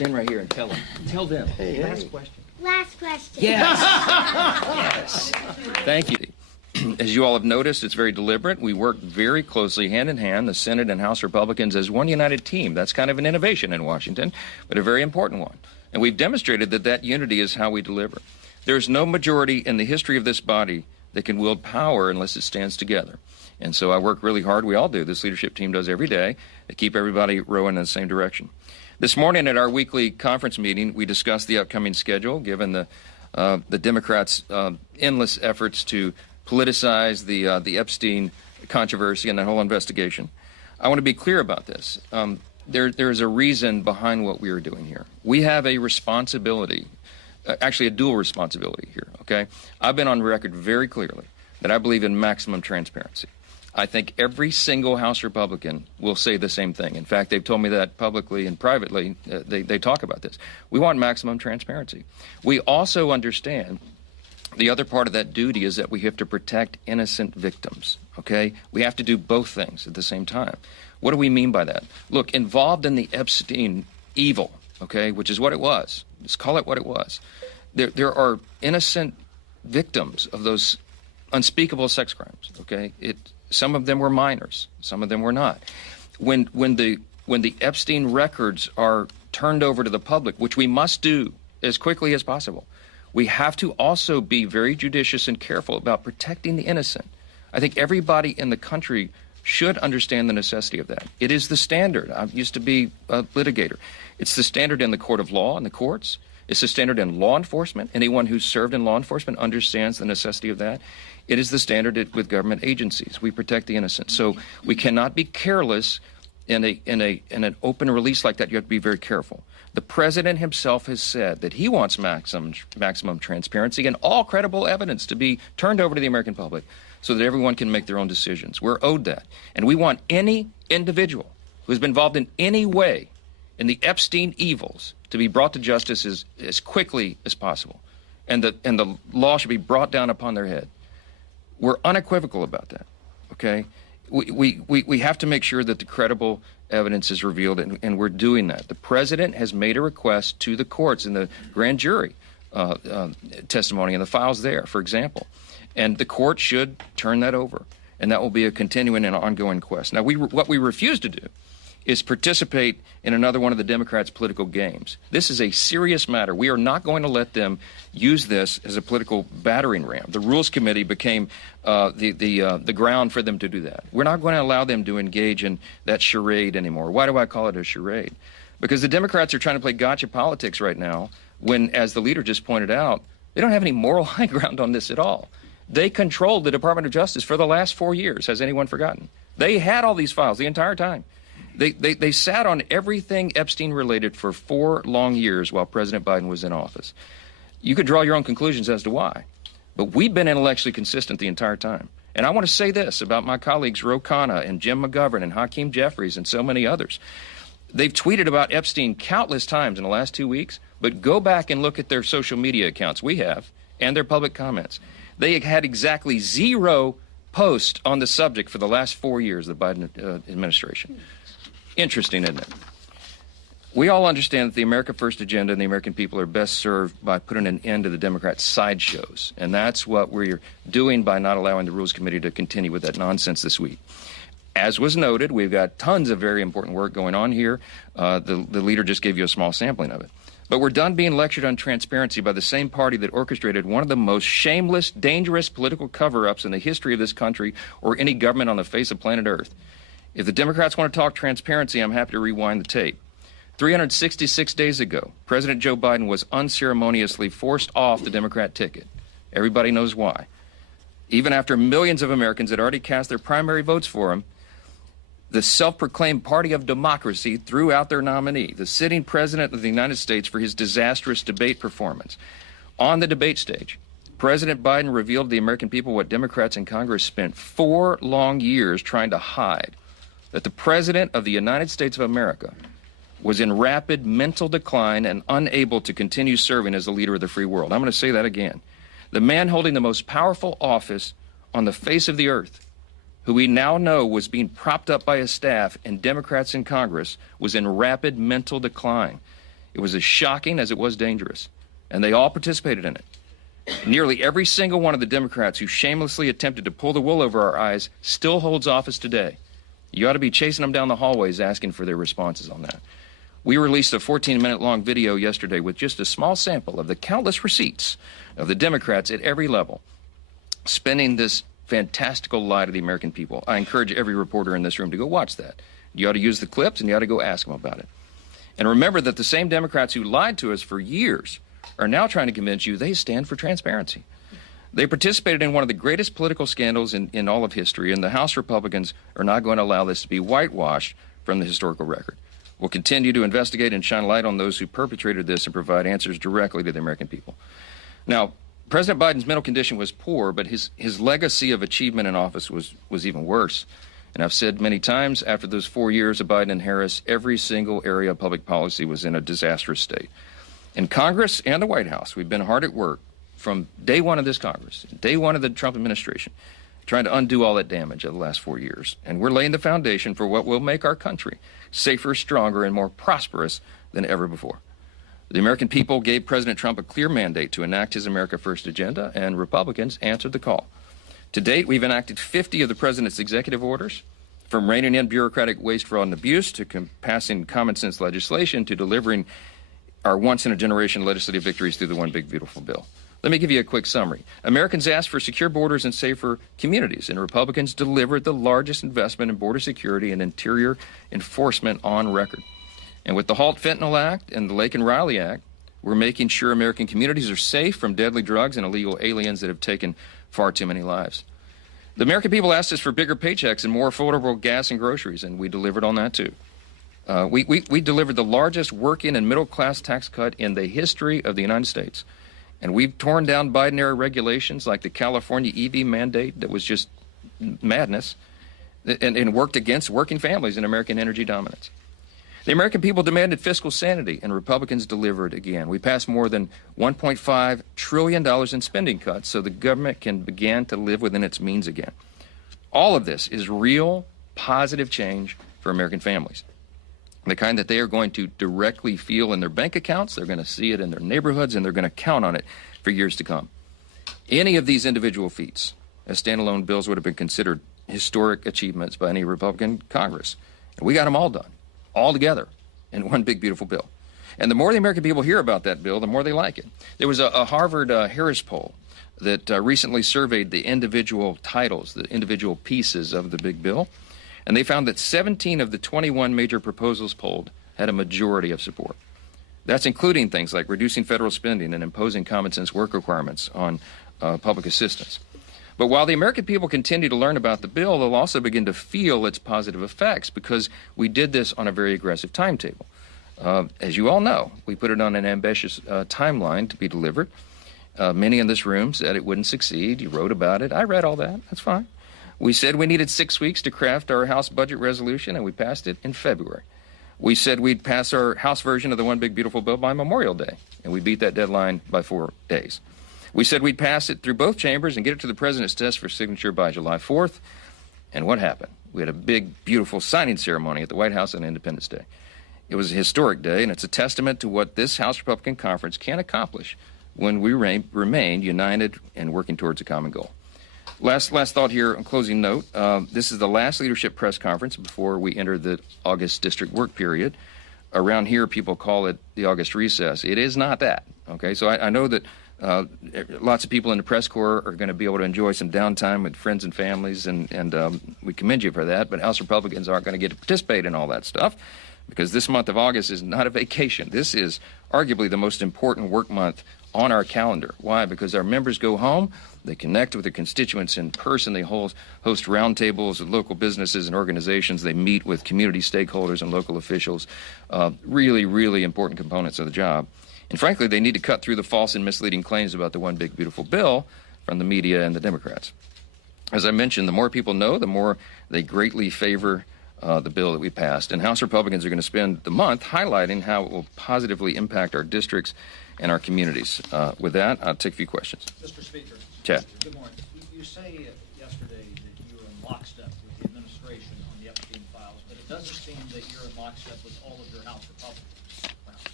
stand right here and tell them. Tell them. Last question. Last question. Yes. Yes. Thank you. As you all have noticed, it's very deliberate. We work very closely hand in hand, the Senate and House Republicans, as one united team. That's kind of an innovation in Washington, but a very important one. And we've demonstrated that that unity is how we deliver. There's no majority in the history of this body that can wield power unless it stands together. And so I work really hard. We all do. This leadership team does every day to keep everybody rowing in the same direction. This morning at our weekly conference meeting, we discussed the upcoming schedule, given the Democrats' endless efforts to politicize the Epstein controversy and that whole investigation. I want to be clear about this. There's a reason behind what we are doing here. We have a responsibility, actually a dual responsibility here, okay? I've been on record very clearly that I believe in maximum transparency. I think every single House Republican will say the same thing. In fact, they've told me that publicly and privately. They talk about this. We want maximum transparency. We also understand the other part of that duty is that we have to protect innocent victims, okay? We have to do both things at the same time. What do we mean by that? Look, involved in the Epstein evil, okay, which is what it was. Let's call it what it was. There are innocent victims of those unspeakable sex crimes, okay? Some of them were minors, some of them were not. When the Epstein records are turned over to the public, which we must do as quickly as possible, we have to also be very judicious and careful about protecting the innocent. I think everybody in the country should understand the necessity of that. It is the standard. I used to be a litigator. It's the standard in the court of law and the courts. It's the standard in law enforcement. Anyone who's served in law enforcement understands the necessity of that. It is the standard with government agencies. We protect the innocent. So we cannot be careless in an open release like that. You have to be very careful. The president himself has said that he wants maximum transparency and all credible evidence to be turned over to the American public so that everyone can make their own decisions. We're owed that. And we want any individual who has been involved in any way in the Epstein evils to be brought to justice as quickly as possible. And the law should be brought down upon their head. We're unequivocal about that, okay? We have to make sure that the credible evidence is revealed, and we're doing that. The president has made a request to the courts in the grand jury testimony and the files there, for example. And the court should turn that over, and that will be a continuing and ongoing quest. Now, what we refuse to do is participate in another one of the Democrats' political games. This is a serious matter. We are not going to let them use this as a political battering ram. The Rules Committee became the ground for them to do that. We're not going to allow them to engage in that charade anymore. Why do I call it a charade? Because the Democrats are trying to play gotcha politics right now when, as the leader just pointed out, they don't have any moral high ground on this at all. They controlled the Department of Justice for the last 4 years. Has anyone forgotten? They had all these files the entire time. They sat on everything Epstein related for 4 long years while President Biden was in office. You could draw your own conclusions as to why. But we've been intellectually consistent the entire time. And I want to say this about my colleagues Ro Khanna and Jim McGovern and Hakeem Jeffries and so many others. They've tweeted about Epstein countless times in the last 2 weeks, but go back and look at their social media accounts we have and their public comments. They had exactly 0 posts on the subject for the last 4 years of the Biden administration. Interesting, isn't it? We all understand that the America First agenda and the American people are best served by putting an end to the Democrats' sideshows. And that's what we're doing by not allowing the Rules Committee to continue with that nonsense this week. As was noted, we've got tons of very important work going on here. The leader just gave you a small sampling of it. But we're done being lectured on transparency by the same party that orchestrated one of the most shameless, dangerous political cover-ups in the history of this country or any government on the face of planet Earth. If the Democrats want to talk transparency, I'm happy to rewind the tape. 366 days ago, President Joe Biden was unceremoniously forced off the Democrat ticket. Everybody knows why. Even after millions of Americans had already cast their primary votes for him, the self-proclaimed party of democracy threw out their nominee, the sitting president of the United States, for his disastrous debate performance. On the debate stage, President Biden revealed to the American people what Democrats in Congress spent 4 long years trying to hide, that the President of the United States of America was in rapid mental decline and unable to continue serving as the leader of the free world. I'm going to say that again. The man holding the most powerful office on the face of the earth, who we now know was being propped up by his staff and Democrats in Congress, was in rapid mental decline. It was as shocking as it was dangerous, and they all participated in it. Nearly every single one of the Democrats who shamelessly attempted to pull the wool over our eyes still holds office today. You ought to be chasing them down the hallways asking for their responses on that. We released a 14-minute-long video yesterday with just a small sample of the countless receipts of the Democrats at every level spinning this fantastical lie to the American people. I encourage every reporter in this room to go watch that. You ought to use the clips, and you ought to go ask them about it. And remember that the same Democrats who lied to us for years are now trying to convince you they stand for transparency. They participated in one of the greatest political scandals in all of history, and the House Republicans are not going to allow this to be whitewashed from the historical record. We'll continue to investigate and shine light on those who perpetrated this and provide answers directly to the American people. Now, President Biden's mental condition was poor, but his legacy of achievement in office was even worse. And I've said many times, after those 4 years of Biden and Harris, every single area of public policy was in a disastrous state. In Congress and the White House, we've been hard at work from day one of this Congress, day one of the Trump administration, trying to undo all that damage of the last 4 years. And we're laying the foundation for what will make our country safer, stronger, and more prosperous than ever before. The American people gave President Trump a clear mandate to enact his America First agenda, and Republicans answered the call. To date, we've enacted 50 of the president's executive orders, from reining in bureaucratic waste, fraud, and abuse to passing common sense legislation to delivering our once-in-a-generation legislative victories through the One Big Beautiful Bill. Let me give you a quick summary. Americans asked for secure borders and safer communities, and Republicans delivered the largest investment in border security and interior enforcement on record. And with the Halt Fentanyl Act and the Laken Riley Act, we're making sure American communities are safe from deadly drugs and illegal aliens that have taken far too many lives. The American people asked us for bigger paychecks and more affordable gas and groceries, and we delivered on that too. We delivered the largest working and middle-class tax cut in the history of the United States. And we've torn down Biden-era regulations like the California EV mandate that was just madness and worked against working families and American energy dominance. The American people demanded fiscal sanity, and Republicans delivered again. We passed more than $1.5 trillion in spending cuts so the government can begin to live within its means again. All of this is real, positive change for American families. The kind that they are going to directly feel in their bank accounts, they're going to see it in their neighborhoods, and they're going to count on it for years to come. Any of these individual feats as standalone bills would have been considered historic achievements by any Republican Congress. And we got them all done, all together, in one big, beautiful bill. And the more the American people hear about that bill, the more they like it. There was a Harvard Harris poll that recently surveyed the individual titles, the individual pieces of the big bill. And they found that 17 of the 21 major proposals polled had a majority of support. That's including things like reducing federal spending and imposing common sense work requirements on public assistance. But while the American people continue to learn about the bill, they'll also begin to feel its positive effects because we did this on a very aggressive timetable. As you all know, we put it on an ambitious timeline to be delivered. Many in this room said it wouldn't succeed. You wrote about it. I read all that. That's fine. We said we needed 6 weeks to craft our House budget resolution, and we passed it in February. We said we'd pass our House version of the One Big Beautiful Bill by Memorial Day, and we beat that deadline by 4 days. We said we'd pass it through both chambers and get it to the president's desk for signature by July 4th. And what happened? We had a big, beautiful signing ceremony at the White House on Independence Day. It was a historic day, and it's a testament to what this House Republican Conference can accomplish when we remain united and working towards a common goal. Last thought here, on closing note. This is the last leadership press conference before we enter the August district work period. Around here, people call it the August recess. It is not that, okay? So I know that lots of people in the press corps are going to be able to enjoy some downtime with friends and families, and we commend you for that, but House Republicans aren't going to get to participate in all that stuff because this month of August is not a vacation. This is arguably the most important work month on our calendar. Why? Because our members go home, they connect with their constituents in person, they host roundtables with local businesses and organizations, they meet with community stakeholders and local officials, really, really important components of the job. And frankly, they need to cut through the false and misleading claims about the One Big Beautiful Bill from the media and the Democrats. As I mentioned, the more people know, the more they greatly favor the bill that we passed. And House Republicans are going to spend the month highlighting how it will positively impact our districts and our communities. With that, I'll take a few questions. Mr. Speaker. Chad. Good morning. You say yesterday that you were in lockstep with the administration on the Epstein files, but it doesn't seem that you're in lockstep with all of your House Republicans.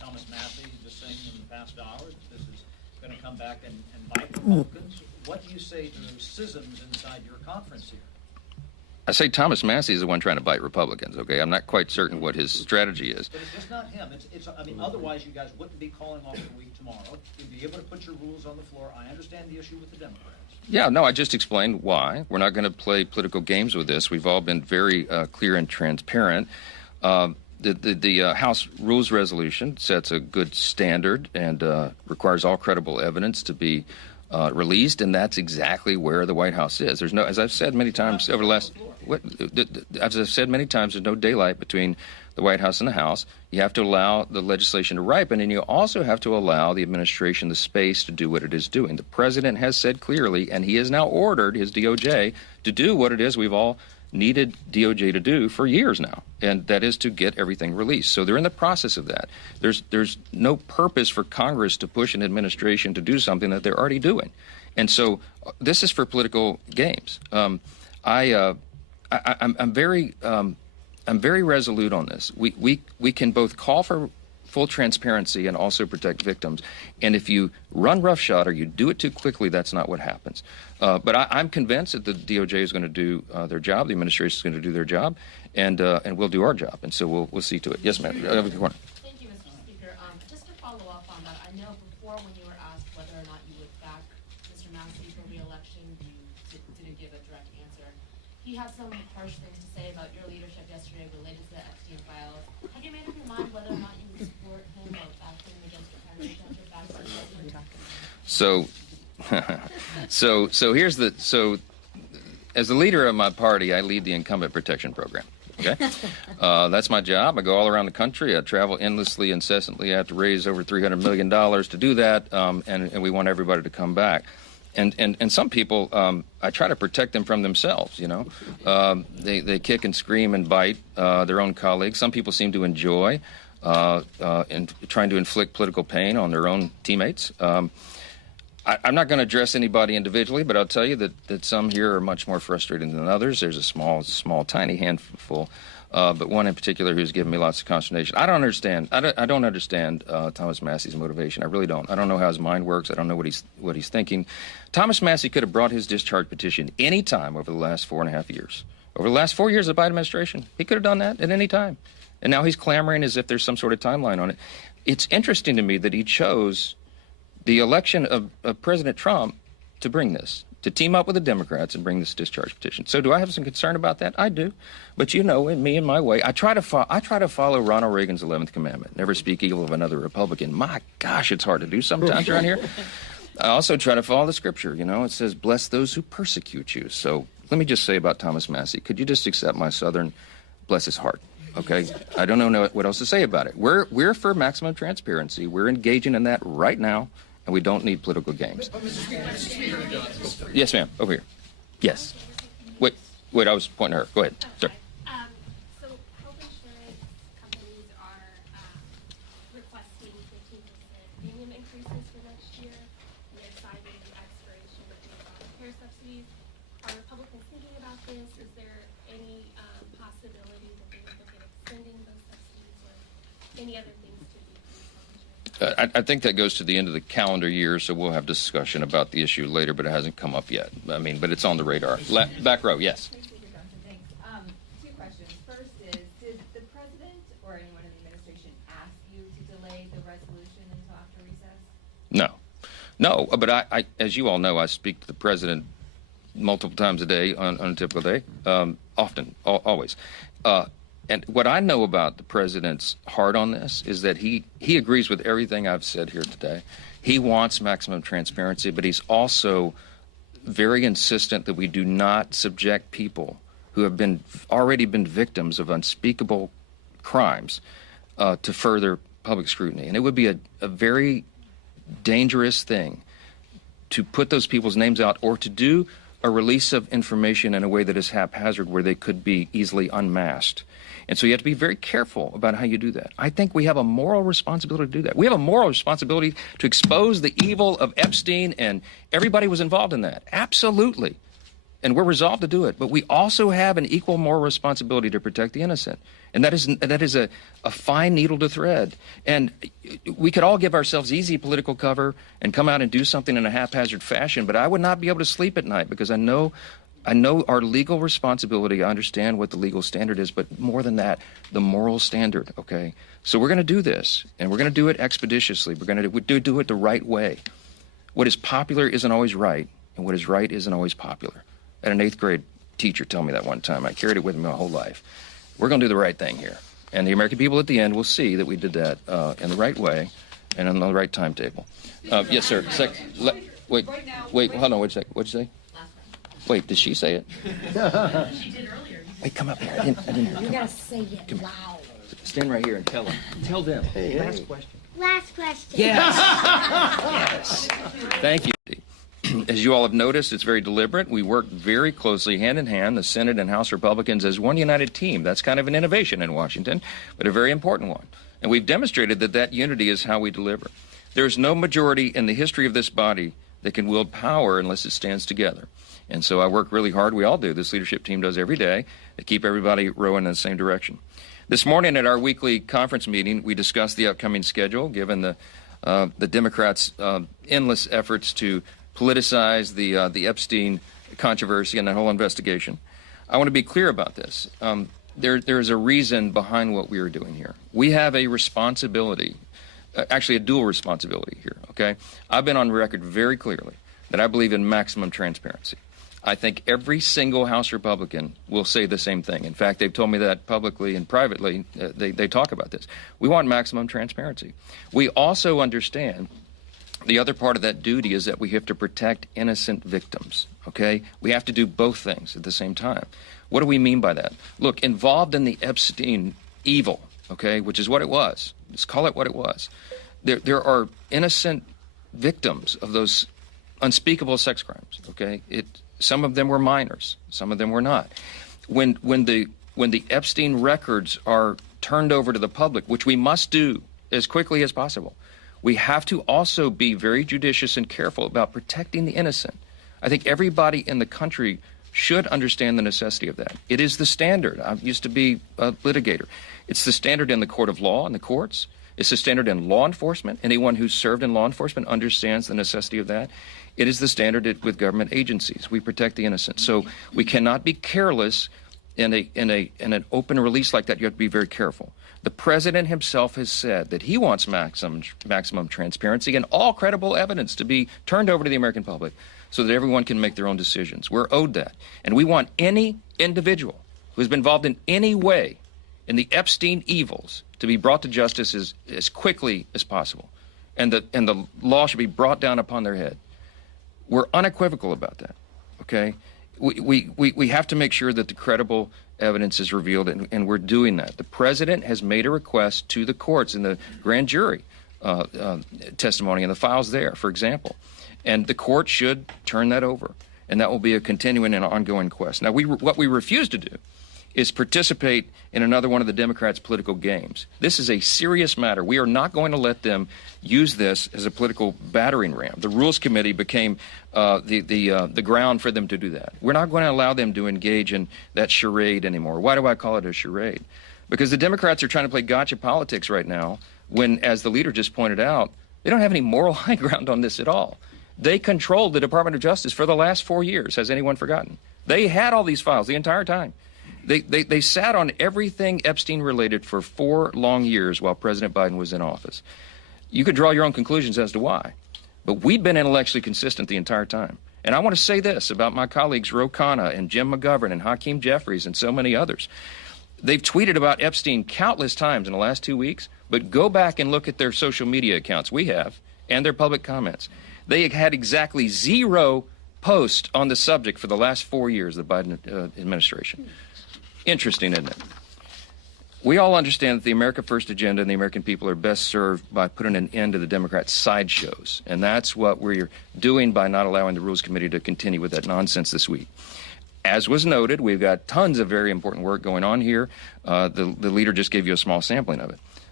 Thomas Massey just saying in the past hour that this is going to come back and bite Republicans. What do you say to those schisms inside your conference here? I say Thomas Massey is the one trying to bite Republicans, okay? I'm not quite certain what his strategy is. But it's just not him. I mean, otherwise you guys wouldn't be calling off the week tomorrow. You'd be able to put your rules on the floor. I understand the issue with the Democrats. Yeah, no, I just explained why. We're not going to play political games with this. We've all been very clear and transparent. The House Rules Resolution sets a good standard and requires all credible evidence to be released, and that's exactly where the White House is. There's no, as I've said many times over the last, as I've said many times, there's no daylight between the White House and the House. You have to allow the legislation to ripen, and you also have to allow the administration the space to do what it is doing. The president has said clearly, and he has now ordered his DOJ to do what it is we've all needed DOJ to do for years now, and that is to get everything released. So they're in the process of that. There's no purpose for Congress to push an administration to do something that they're already doing, and so this is for political games. I'm very resolute on this. We can both call for full transparency and also protect victims. And if you run roughshod or you do it too quickly, that's not what happens. But I'm convinced that the DOJ is going to do their job, the administration is going to do their job, and we'll do our job. And so we'll see to it. Yes, ma'am. Thank you, Mr. Speaker. Just to follow up on that, I know before when you were asked whether or not you would back Mr. Massey for re-election, you didn't give a direct answer. He had some harsh things to say about your leadership yesterday related to the Epstein files. Have you made up your mind whether or not you would support him or back him against your primary candidate back to the president? So here's as the leader of my party, I lead the incumbent protection program. Okay, that's my job. I go all around the country. I travel endlessly, incessantly. I have to raise over $300 million to do that, and we want everybody to come back. And some people, I try to protect them from themselves. You know, they kick and scream and bite their own colleagues. Some people seem to enjoy in trying to inflict political pain on their own teammates. I'm not going to address anybody individually, but I'll tell you that some here are much more frustrated than others. There's a small, tiny handful, but one in particular who's given me lots of consternation. I don't understand Thomas Massey's motivation. I really don't. I don't know how his mind works. I don't know what he's thinking. Thomas Massey could have brought his discharge petition any time over the last 4.5 years. Over the last 4 years of the Biden administration, he could have done that at any time. And now he's clamoring as if there's some sort of timeline on it. It's interesting to me that he chose the election of President Trump to bring this, to team up with the Democrats and bring this discharge petition. So do I have some concern about that? I do. But you know, in me and my way, I try to follow Ronald Reagan's 11th commandment, never speak evil of another Republican. My gosh, it's hard to do sometimes around here. I also try to follow the scripture. You know, it says, bless those who persecute you. So let me just say about Thomas Massey, could you just accept my Southern bless his heart? Okay, I don't know what else to say about it. We're for maximum transparency. We're engaging in that right now, and we don't need political games. Yes, ma'am. Over here. Yes. Wait. I was pointing to her. Go ahead, sir. So health insurance companies are requesting 15% premium increases for next year, and they're citing the expiration of the care subsidies. Are Republicans thinking about this? Is there any possibility that they would look at extending those subsidies or any other things to decrease health insurance? I think that goes to the end of the calendar year, so we'll have discussion about the issue later, but it hasn't come up yet. I mean, but it's on the radar. Back row, yes. Speaker Johnson, thanks. Two questions. First is, did the president or anyone in the administration ask you to delay the resolution until after recess? No, but I, as you all know, I speak to the president multiple times a day on a typical day, often, always. And what I know about the president's heart on this is that he agrees with everything I've said here today. He wants maximum transparency, but he's also very insistent that we do not subject people who have already been victims of unspeakable crimes to further public scrutiny. And it would be a very dangerous thing to put those people's names out or to do a release of information in a way that is haphazard where they could be easily unmasked. And so you have to be very careful about how you do that. I think we have a moral responsibility to do that. We have a moral responsibility to expose the evil of Epstein, and everybody was involved in that. Absolutely. and we're resolved to do it. But we also have an equal moral responsibility to protect the innocent. And that is a fine needle to thread. And we could all give ourselves easy political cover and come out and do something in a haphazard fashion, but I would not be able to sleep at night because I know our legal responsibility. I understand what the legal standard is, but more than that, the moral standard, okay? So we're going to do this, and we're going to do it expeditiously. We're going to do it the right way. What is popular isn't always right, and what is right isn't always popular. I had an 8th grade teacher tell me that one time. I carried it with me my whole life. We're going to do the right thing here. And the American people at the end will see that we did that in the right way and on the right timetable. Yes, sir. Wait, hold on, wait a second. What'd you say? Wait, did she say it? She did earlier. Wait, come up here. I didn't hear. You gotta say it loud. Stand right here and tell them. Tell them. Last question. Last question. Yes. Yes. Thank you. As you all have noticed, it's very deliberate. We work very closely, hand in hand, the Senate and House Republicans, as one united team. That's kind of an innovation in Washington, but a very important one. And we've demonstrated that that unity is how we deliver. There's no majority in the history of this body that can wield power unless it stands together. And so I work really hard. We all do. This leadership team does every day to keep everybody rowing in the same direction. This morning at our weekly conference meeting, we discussed the upcoming schedule, given the Democrats' endless efforts to politicize the Epstein controversy and that whole investigation. I want to be clear about this. There's a reason behind what we are doing here. We have a responsibility, actually a dual responsibility here, okay? I've been on record very clearly that I believe in maximum transparency. I think every single House Republican will say the same thing. In fact, they've told me that publicly and privately. They talk about this. We want maximum transparency. We also understand the other part of that duty is that we have to protect innocent victims, okay? We have to do both things at the same time. What do we mean by that? Look, involved in the Epstein evil, okay, which is what it was. Let's call it what it was. There are innocent victims of those unspeakable sex crimes, okay? Some of them were minors. Some of them were not. When the Epstein records are turned over to the public, which we must do as quickly as possible, we have to also be very judicious and careful about protecting the innocent. I think everybody in the country should understand the necessity of that. It is the standard. I used to be a litigator. It's the standard in the court of law and the courts. It's the standard in law enforcement. Anyone who's served in law enforcement understands the necessity of that. It is the standard with government agencies. We protect the innocent. So we cannot be careless in an open release like that. You have to be very careful. The president himself has said that he wants maximum transparency and all credible evidence to be turned over to the American public so that everyone can make their own decisions. We're owed that. And we want any individual who has been involved in any way in the Epstein evils to be brought to justice as quickly as possible. And the law should be brought down upon their head. We're unequivocal about that, okay? We have to make sure that the credible evidence is revealed, and we're doing that. The president has made a request to the courts in the grand jury testimony and the files there, for example. And the court should turn that over, and that will be a continuing and ongoing quest. Now, what we refuse to do is participate in another one of the Democrats' political games. This is a serious matter. We are not going to let them use this as a political battering ram. The Rules Committee became the ground for them to do that. We're not going to allow them to engage in that charade anymore. Why do I call it a charade? Because the Democrats are trying to play gotcha politics right now when, as the leader just pointed out, they don't have any moral high ground on this at all. They controlled the Department of Justice for the last 4 years. Has anyone forgotten? They had all these files the entire time. They sat on everything Epstein related for 4 long years while President Biden was in office. You could draw your own conclusions as to why. But we've been intellectually consistent the entire time. And I want to say this about my colleagues Ro Khanna and Jim McGovern and Hakeem Jeffries and so many others. They've tweeted about Epstein countless times in the last 2 weeks, but go back and look at their social media accounts, we have, and their public comments. They had exactly 0 posts on the subject for the last 4 years of the Biden administration. Interesting, isn't it? We all understand that the America First agenda and the American people are best served by putting an end to the Democrats' sideshows. And that's what we're doing by not allowing the Rules Committee to continue with that nonsense this week. As was noted, we've got tons of very important work going on here. The leader just gave you a small sampling of it.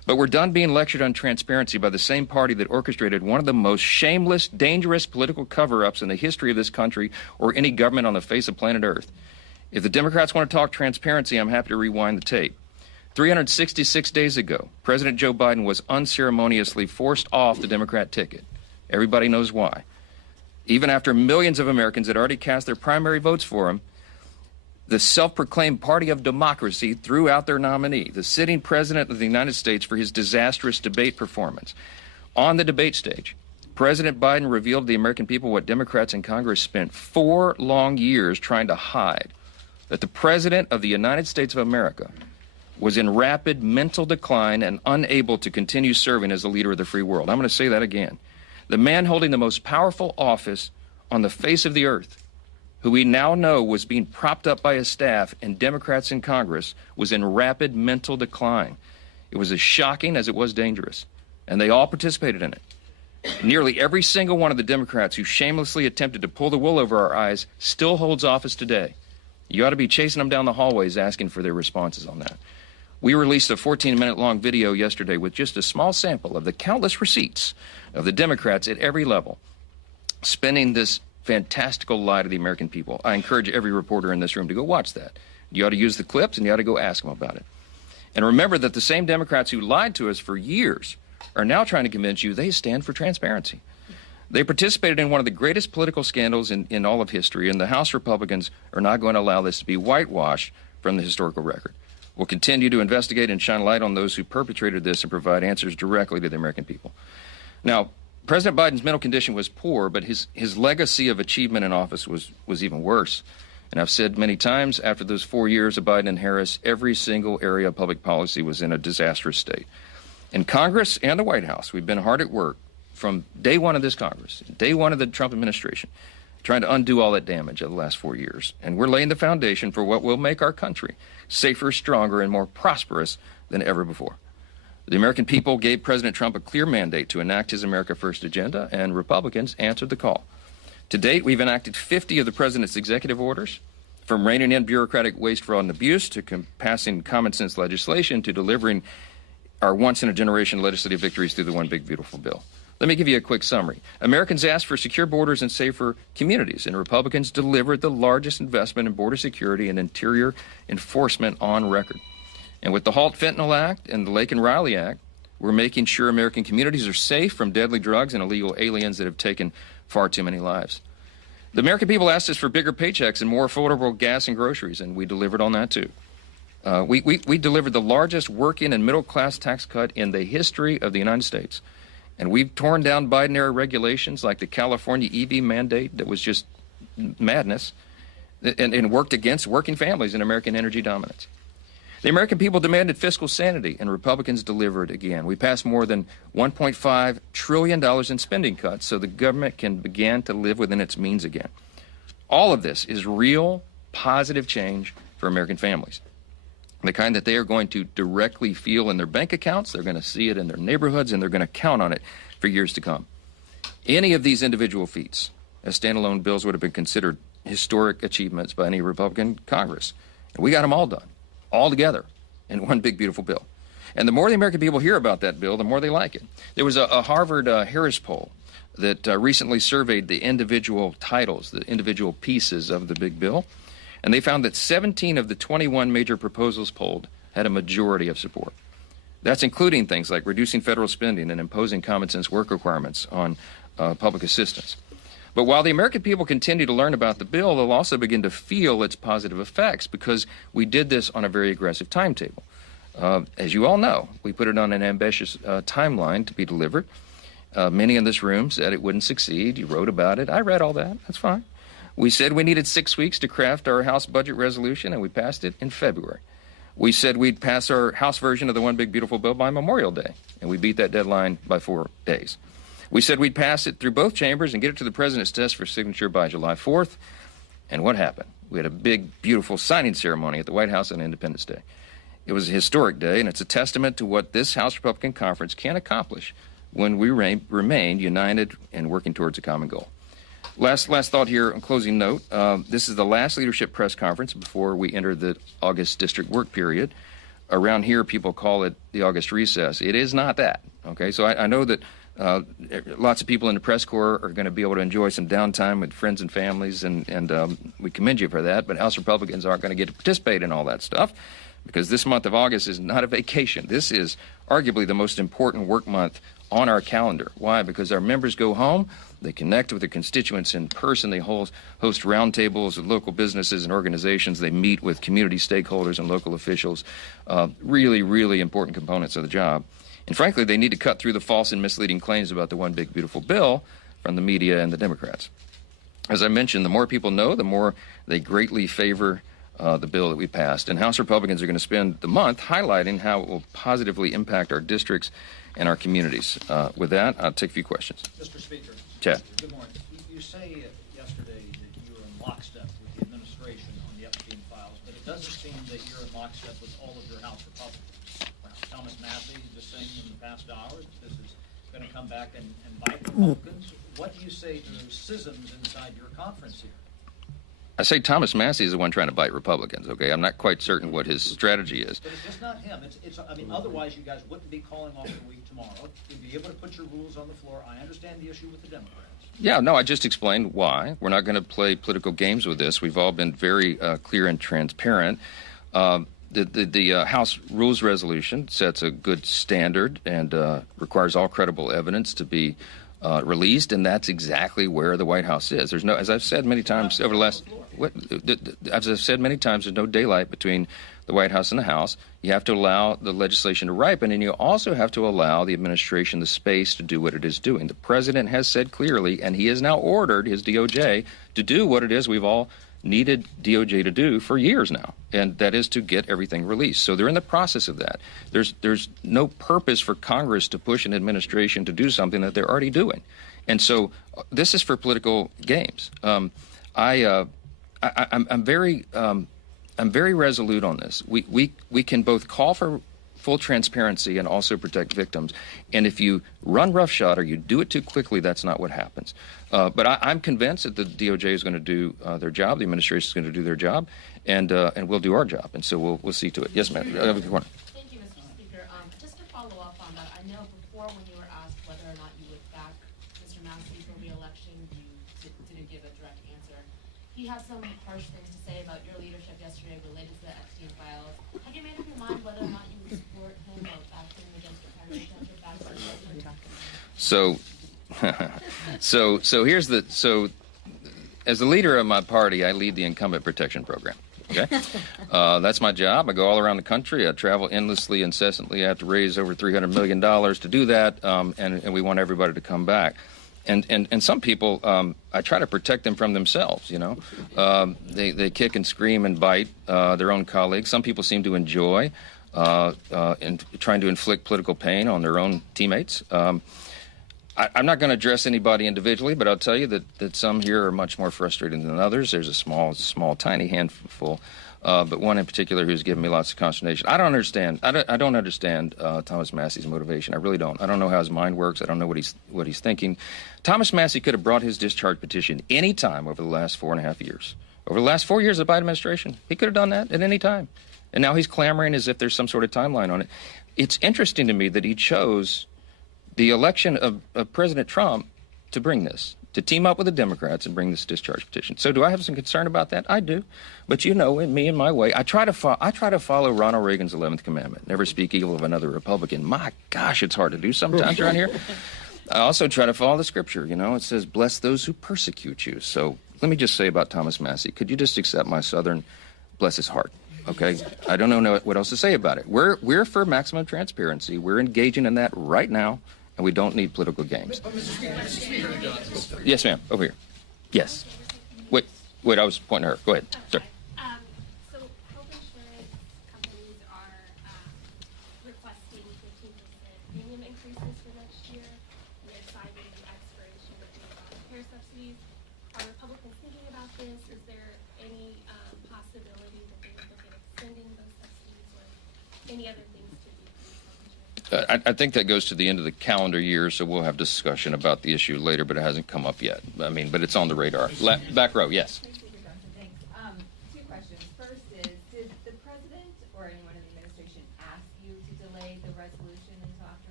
But we're done being lectured on transparency by the same party that orchestrated one of the most shameless, dangerous political cover-ups in the history of this country or any government on the face of planet Earth. If the Democrats want to talk transparency, I'm happy to rewind the tape. 366 days ago, President Joe Biden was unceremoniously forced off the Democrat ticket. Everybody knows why. Even after millions of Americans had already cast their primary votes for him, the self-proclaimed party of democracy threw out their nominee, the sitting president of the United States, for his disastrous debate performance. On the debate stage, President Biden revealed to the American people what Democrats in Congress spent 4 long years trying to hide, that the President of the United States of America was in rapid mental decline and unable to continue serving as the leader of the free world. I'm going to say that again. The man holding the most powerful office on the face of the earth, who we now know was being propped up by his staff and Democrats in Congress, was in rapid mental decline. It was as shocking as it was dangerous, and they all participated in it. Nearly every single one of the Democrats who shamelessly attempted to pull the wool over our eyes still holds office today. You ought to be chasing them down the hallways asking for their responses on that. We released a 14-minute-long video yesterday with just a small sample of the countless receipts of the Democrats at every level spinning this fantastical lie to the American people. I encourage every reporter in this room to go watch that. You ought to use the clips, and you ought to go ask them about it. And remember that the same Democrats who lied to us for years are now trying to convince you they stand for transparency. They participated in one of the greatest political scandals in all of history, and the House Republicans are not going to allow this to be whitewashed from the historical record. We'll continue to investigate and shine light on those who perpetrated this and provide answers directly to the American people. Now, President Biden's mental condition was poor, but his legacy of achievement in office was even worse. And I've said many times, after those 4 years of Biden and Harris, every single area of public policy was in a disastrous state. In Congress and the White House, we've been hard at work from day one of this Congress, day one of the Trump administration, trying to undo all that damage of the last 4 years. And we're laying the foundation for what will make our country safer, stronger, and more prosperous than ever before. The American people gave President Trump a clear mandate to enact his America First agenda, and Republicans answered the call. To date, we've enacted 50 of the president's executive orders, from reining in bureaucratic waste, fraud, and abuse, to passing common sense legislation, to delivering our once-in-a-generation legislative victories through the One Big Beautiful Bill. Let me give you a quick summary. Americans asked for secure borders and safer communities, and Republicans delivered the largest investment in border security and interior enforcement on record. And with the Halt Fentanyl Act and the Laken Riley Act, we're making sure American communities are safe from deadly drugs and illegal aliens that have taken far too many lives. The American people asked us for bigger paychecks and more affordable gas and groceries, and we delivered on that too. We delivered the largest working and middle-class tax cut in the history of the United States. And we've torn down Biden-era regulations like the California EV mandate that was just madness, and worked against working families and American energy dominance. The American people demanded fiscal sanity, and Republicans delivered again. We passed more than $1.5 trillion in spending cuts so the government can begin to live within its means again. All of this is real, positive change for American families. The kind that they are going to directly feel in their bank accounts, they're going to see it in their neighborhoods, and they're going to count on it for years to come. Any of these individual feats as standalone bills would have been considered historic achievements by any Republican Congress. And we got them all done, all together, in one big, beautiful bill. And the more the American people hear about that bill, the more they like it. There was a Harvard Harris poll that recently surveyed the individual titles, the individual pieces of the big bill. And they found that 17 of the 21 major proposals polled had a majority of support. That's including things like reducing federal spending and imposing common sense work requirements on public assistance. But while the American people continue to learn about the bill, they'll also begin to feel its positive effects because we did this on a very aggressive timetable. As you all know, we put it on an ambitious timeline to be delivered. Many in this room said it wouldn't succeed. You wrote about it. I read all that. That's fine. We said we needed 6 weeks to craft our House budget resolution, and we passed it in February. We said we'd pass our House version of the One Big Beautiful Bill by Memorial Day, and we beat that deadline by 4 days. We said we'd pass it through both chambers and get it to the President's desk for signature by July 4th. And what happened? We had a big, beautiful signing ceremony at the White House on Independence Day. It was a historic day, and it's a testament to what this House Republican Conference can accomplish when we remain united and working towards a common goal. Last thought here, on closing note. This is the last leadership press conference before we enter the August district work period. around here people call it the August recess. It is not that. Okay, so I know that lots of people in the press corps are going to be able to enjoy some downtime with friends and families, and we commend you for that. But House Republicans aren't going to get to participate in all that stuff because this month of August is not a vacation. This is arguably the most important work month on our calendar. Why? Because our members go home, they connect with their constituents in person, they host roundtables with local businesses and organizations, they meet with community stakeholders and local officials, really, really important components of the job. And frankly, they need to cut through the false and misleading claims about the one big beautiful bill from the media and the Democrats. As I mentioned, the more people know, the more they greatly favor the bill that we passed. And House Republicans are going to spend the month highlighting how it will positively impact our districts and our communities. With that, I'll take a few questions. Mr. Speaker. Chad. Good morning. You say yesterday that you were in lockstep with the administration on the Epstein files, but it doesn't seem that you're in lockstep with all of your House Republicans. Thomas Massey just saying in the past hour that this is going to come back and bite Republicans. What do you say to those schisms inside your conference here? I say Thomas Massey is the one trying to bite Republicans, okay? I'm not quite certain what his strategy is. But it's just not him. I mean, otherwise you guys wouldn't be calling off the week tomorrow. You'd be able to put your rules on the floor. I understand the issue with the Democrats. Yeah, no, I just explained why. We're not going to play political games with this. We've all been very clear and transparent. The House Rules Resolution sets a good standard and requires all credible evidence to be released, and that's exactly where the White House is. There's no, as I've said many times over the last, as I've said many times, there's no daylight between the White House and the House. You have to allow the legislation to ripen, and you also have to allow the administration the space to do what it is doing. The president has said clearly, and he has now ordered his DOJ to do what it is we've all needed DOJ to do for years now, and that is to get everything released. So they're in the process of that. There's no purpose for Congress to push an administration to do something that they're already doing. And so this is for political games. I'm very resolute on this. We can both call for full transparency and also protect victims. And if you run roughshod or you do it too quickly, that's not what happens. But I'm convinced that the DOJ is going to do their job, the administration is going to do their job, and we'll do our job. And so we'll see to it. Yes, ma'am. Thank you, Mr. Speaker. Just to follow up on that, I know before when you were asked whether or not you would back Mr. Massey for re-election, you didn't give a direct answer. He had some harsh things to say about your leadership yesterday related to the Epstein files. Have you made up your mind whether or not you would support him or back him against your parents after back to the So here's so as the leader of my party, I lead the incumbent protection program. Okay, that's my job. I go all around the country. I travel endlessly, incessantly. I have to raise over $300 million to do that, and we want everybody to come back. And some people, I try to protect them from themselves. You know, they kick and scream and bite their own colleagues. Some people seem to enjoy trying to inflict political pain on their own teammates. I'm not going to address anybody individually, but I'll tell you that some here are much more frustrated than others. There's a small, tiny handful, but one in particular who's given me lots of consternation. I don't understand Thomas Massey's motivation. I really don't. I don't know how his mind works. I don't know what he's thinking. Thomas Massey could have brought his discharge petition any time over the last 4.5 years. Over the last 4 years of the Biden administration, he could have done that at any time. And now he's clamoring as if there's some sort of timeline on it. It's interesting to me that he chose the election of President Trump to bring this, to team up with the Democrats and bring this discharge petition. So do I have some concern about that? I do. But you know, in me and my way, I try to follow Ronald Reagan's 11th commandment, never speak evil of another Republican. My gosh, it's hard to do sometimes around here. I also try to follow the scripture. You know, it says, bless those who persecute you. So let me just say about Thomas Massey, could you just accept my Southern, bless his heart? Okay, I don't know what else to say about it. We're for maximum transparency. We're engaging in that right now. And we don't need political games. Yes, ma'am. Over here. Yes. Wait. I was pointing at her. Go ahead. Sir. So health insurance companies are requesting 15% premium increases for next year. And they're citing the expiration of the care subsidies. Are Republicans thinking about this? Is there any possibility that they would look at extending those subsidies or any other things to do? I think that goes to the end of the calendar year, so we'll have discussion about the issue later, but it hasn't come up yet. I mean, but it's on the radar. Back row, yes. Thanks. Two questions. First is, did the president or anyone in the administration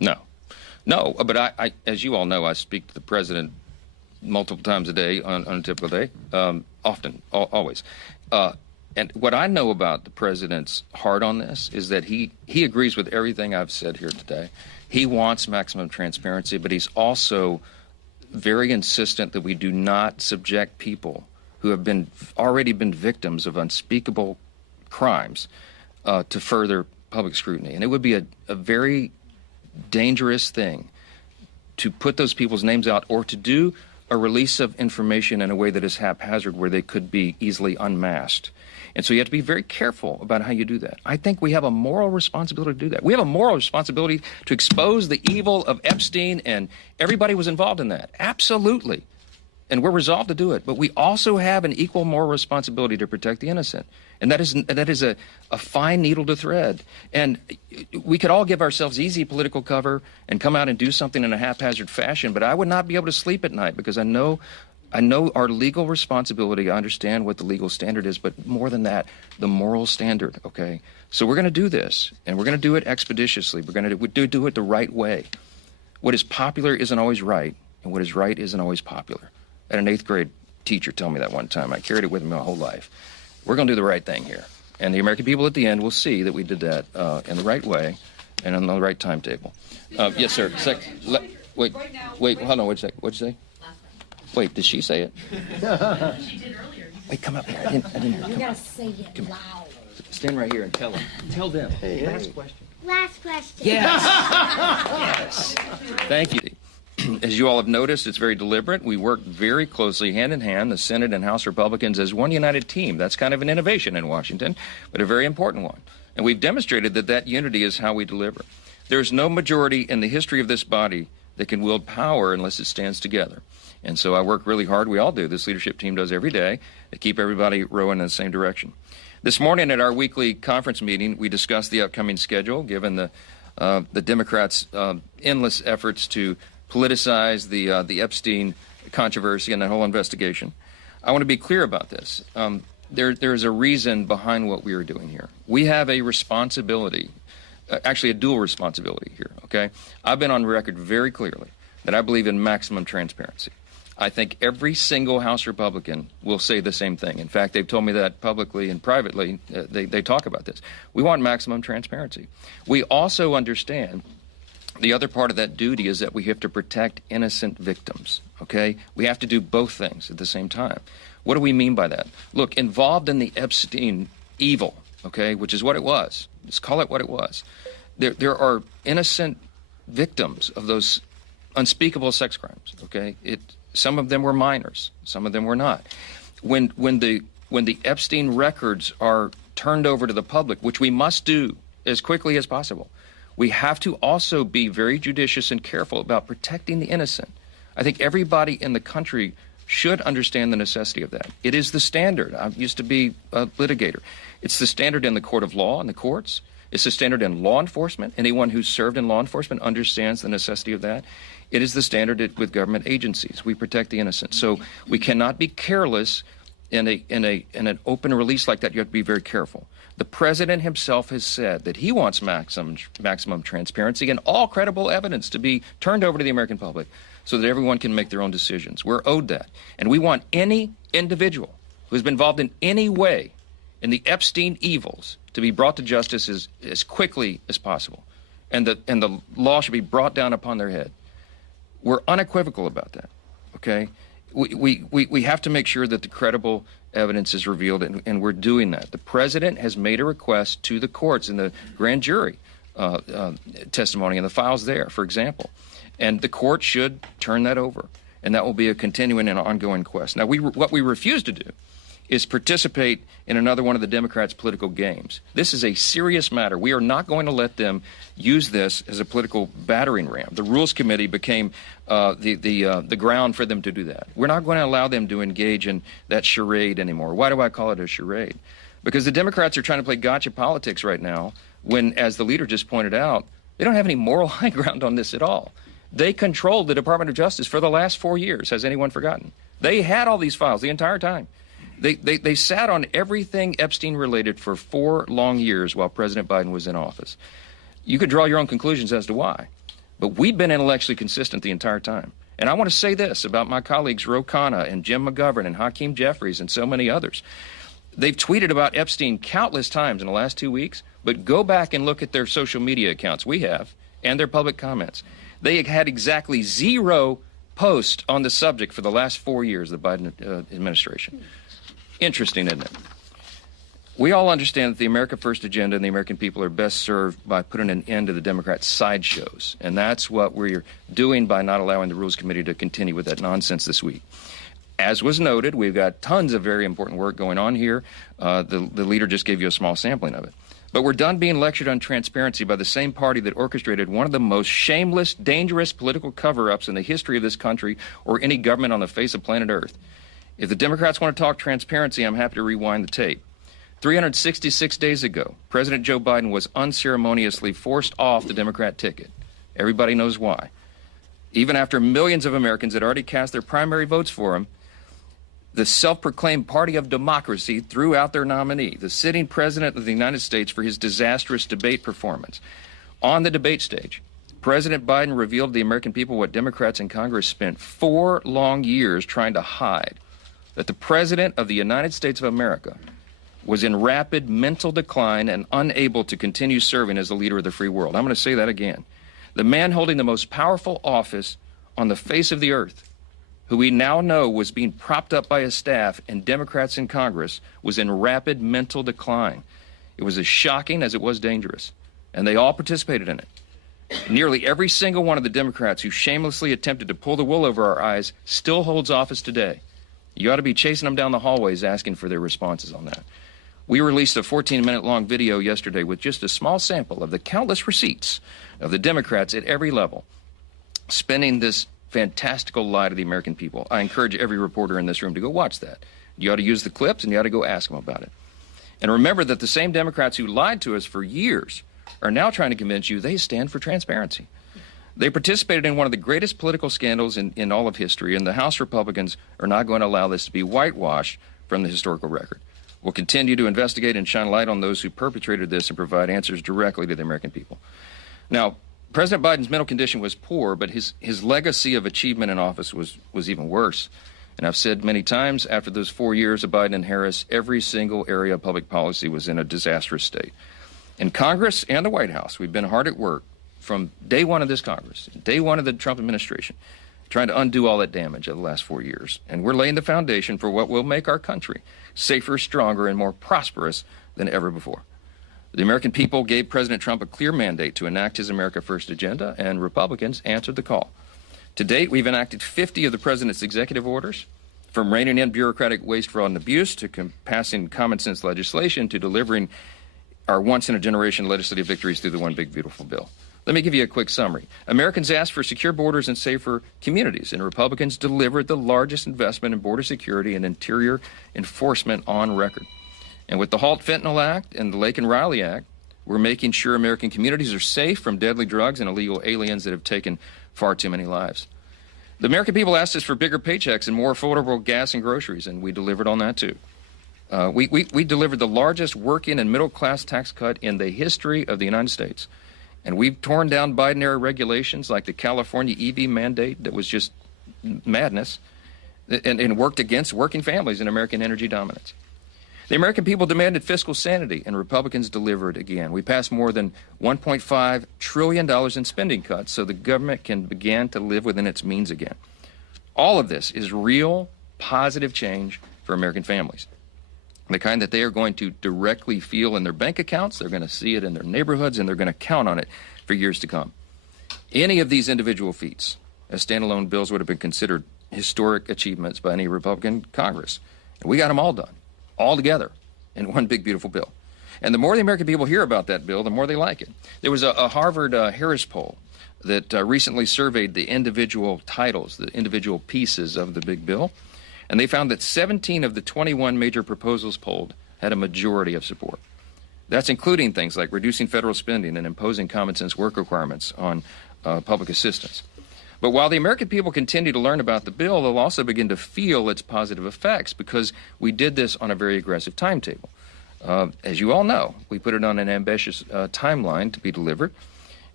No, but I, as you all know, I speak to the president multiple times a day on a typical day, often, always. And what I know about the president's heart on this is that he agrees with everything I've said here today. He wants maximum transparency, but he's also very insistent that we do not subject people who have already been victims of unspeakable crimes to further public scrutiny. And it would be a very dangerous thing to put those people's names out or to do a release of information in a way that is haphazard where they could be easily unmasked. And so you have to be very careful about how you do that. I think we have a moral responsibility to do that. We have a moral responsibility to expose the evil of Epstein, and everybody was involved in that. Absolutely. And we're resolved to do it. But we also have an equal moral responsibility to protect the innocent. And that is a fine needle to thread. And we could all give ourselves easy political cover and come out and do something in a haphazard fashion, but I would not be able to sleep at night because I know our legal responsibility. I understand what the legal standard is, but more than that, the moral standard, okay? So we're going to do this, and we're going to do it expeditiously. We're going to do it the right way. What is popular isn't always right, and what is right isn't always popular. I had an 8th grade teacher tell me that one time. I carried it with me my whole life. We're going to do the right thing here. And the American people at the end will see that we did that in the right way and on the right timetable. Yes, sir. Wait, hold on, wait a second. What'd you say? Wait, did she say it? She did earlier. Wait, come up here. I didn't hear. You Come gotta on. say it loud. Stand right here and tell them. Tell them. Last question. Last question. Yes. Yes. Thank you. As you all have noticed, it's very deliberate. We work very closely, hand in hand, the Senate and House Republicans as one united team. That's kind of an innovation in Washington, but a very important one. And we've demonstrated that unity is how we deliver. There's no majority in the history of this body that can wield power unless it stands together. And so I work really hard. We all do. This leadership team does every day to keep everybody rowing in the same direction. This morning at our weekly conference meeting, we discussed the upcoming schedule, given the Democrats' endless efforts to politicize the Epstein controversy and that whole investigation. I want to be clear about this. There's a reason behind what we are doing here. We have a responsibility, actually a dual responsibility here, okay? I've been on record very clearly that I believe in maximum transparency. I think every single House Republican will say the same thing. In fact, they've told me that publicly and privately. They talk about this. We want maximum transparency. We also understand the other part of that duty is that we have to protect innocent victims, okay? We have to do both things at the same time. What do we mean by that? Look, involved in the Epstein evil, okay, which is what it was. Let's call it what it was. There are innocent victims of those unspeakable sex crimes, okay? Some of them were minors, some of them were not. When the Epstein records are turned over to the public, which we must do as quickly as possible, we have to also be very judicious and careful about protecting the innocent. I think everybody in the country should understand the necessity of that. It is the standard. I used to be a litigator. It's the standard in the court of law and the courts. It's the standard in law enforcement. Anyone who's served in law enforcement understands the necessity of that. It is the standard with government agencies. We protect the innocent. So we cannot be careless in an open release like that. You have to be very careful. The president himself has said that he wants maximum transparency and all credible evidence to be turned over to the American public so that everyone can make their own decisions. We're owed that. And we want any individual who has been involved in any way in the Epstein evils to be brought to justice as quickly as possible. And the law should be brought down upon their head. We're unequivocal about that, okay? We have to make sure that the credible evidence is revealed, and we're doing that. The president has made a request to the courts in the grand jury testimony and the files there, for example. And the court should turn that over, and that will be a continuing and ongoing quest. Now, what we refuse to do is participate in another one of the Democrats' political games. This is a serious matter. We are not going to let them use this as a political battering ram. The Rules Committee became the ground for them to do that. We're not going to allow them to engage in that charade anymore. Why do I call it a charade? Because the Democrats are trying to play gotcha politics right now when, as the leader just pointed out, they don't have any moral high ground on this at all. They controlled the Department of Justice for the last 4 years. Has anyone forgotten? They had all these files the entire time. They sat on everything Epstein related for 4 long years while President Biden was in office. You could draw your own conclusions as to why. But we've been intellectually consistent the entire time. And I want to say this about my colleagues Ro Khanna and Jim McGovern and Hakeem Jeffries and so many others. They've tweeted about Epstein countless times in the last 2 weeks, but go back and look at their social media accounts, we have, and their public comments. They had exactly 0 posts on the subject for the last 4 years of the Biden administration. Interesting, isn't it? We all understand that the America First agenda and the American people are best served by putting an end to the Democrats' sideshows. And that's what we're doing by not allowing the Rules Committee to continue with that nonsense this week. As was noted, we've got tons of very important work going on here. The leader just gave you a small sampling of it. But we're done being lectured on transparency by the same party that orchestrated one of the most shameless, dangerous political cover-ups in the history of this country or any government on the face of planet Earth. If the Democrats want to talk transparency, I'm happy to rewind the tape. 366 days ago, President Joe Biden was unceremoniously forced off the Democrat ticket. Everybody knows why. Even after millions of Americans had already cast their primary votes for him, the self-proclaimed party of democracy threw out their nominee, the sitting president of the United States, for his disastrous debate performance. On the debate stage, President Biden revealed to the American people what Democrats in Congress spent 4 long years trying to hide, that the President of the United States of America was in rapid mental decline and unable to continue serving as the leader of the free world. I'm going to say that again. The man holding the most powerful office on the face of the earth, who we now know was being propped up by his staff and Democrats in Congress, was in rapid mental decline. It was as shocking as it was dangerous, and they all participated in it. Nearly every single one of the Democrats who shamelessly attempted to pull the wool over our eyes still holds office today. You ought to be chasing them down the hallways asking for their responses on that. We released a 14-minute long video yesterday with just a small sample of the countless receipts of the Democrats at every level spinning this fantastical lie to the American people. I encourage every reporter in this room to go watch that. You ought to use the clips and you ought to go ask them about it. And remember that the same Democrats who lied to us for years are now trying to convince you they stand for transparency. They participated in one of the greatest political scandals in all of history, and the House Republicans are not going to allow this to be whitewashed from the historical record. We'll continue to investigate and shine light on those who perpetrated this and provide answers directly to the American people. Now, President Biden's mental condition was poor, but his legacy of achievement in office was even worse. And I've said many times, after those 4 years of Biden and Harris, every single area of public policy was in a disastrous state. In Congress and the White House, we've been hard at work from day one of this Congress, day one of the Trump administration, trying to undo all that damage of the last 4 years. And we're laying the foundation for what will make our country safer, stronger, and more prosperous than ever before. The American people gave President Trump a clear mandate to enact his America First agenda, and Republicans answered the call. To date, we've enacted 50 of the president's executive orders, from reining in bureaucratic waste, fraud, and abuse, to passing common sense legislation, to delivering our once-in-a-generation legislative victories through the One Big Beautiful Bill. Let me give you a quick summary. Americans asked for secure borders and safer communities, and Republicans delivered the largest investment in border security and interior enforcement on record. And with the Halt Fentanyl Act and the Laken Riley Act, we're making sure American communities are safe from deadly drugs and illegal aliens that have taken far too many lives. The American people asked us for bigger paychecks and more affordable gas and groceries, and we delivered on that too. We delivered the largest working and middle-class tax cut in the history of the United States. And we've torn down Biden-era regulations like the California EV mandate that was just madness, and worked against working families and American energy dominance. The American people demanded fiscal sanity, and Republicans delivered again. We passed more than $1.5 trillion in spending cuts so the government can begin to live within its means again. All of this is real, positive change for American families. The kind that they are going to directly feel in their bank accounts, they're going to see it in their neighborhoods, and they're going to count on it for years to come. Any of these individual feats as standalone bills would have been considered historic achievements by any Republican Congress. And we got them all done, all together, in one big, beautiful bill. And the more the American people hear about that bill, the more they like it. There was a Harvard Harris poll that recently surveyed the individual titles, the individual pieces of the big bill. And they found that 17 of the 21 major proposals polled had a majority of support. That's including things like reducing federal spending and imposing common sense work requirements on public assistance. But while the American people continue to learn about the bill, they'll also begin to feel its positive effects because we did this on a very aggressive timetable. As you all know, we put it on an ambitious timeline to be delivered.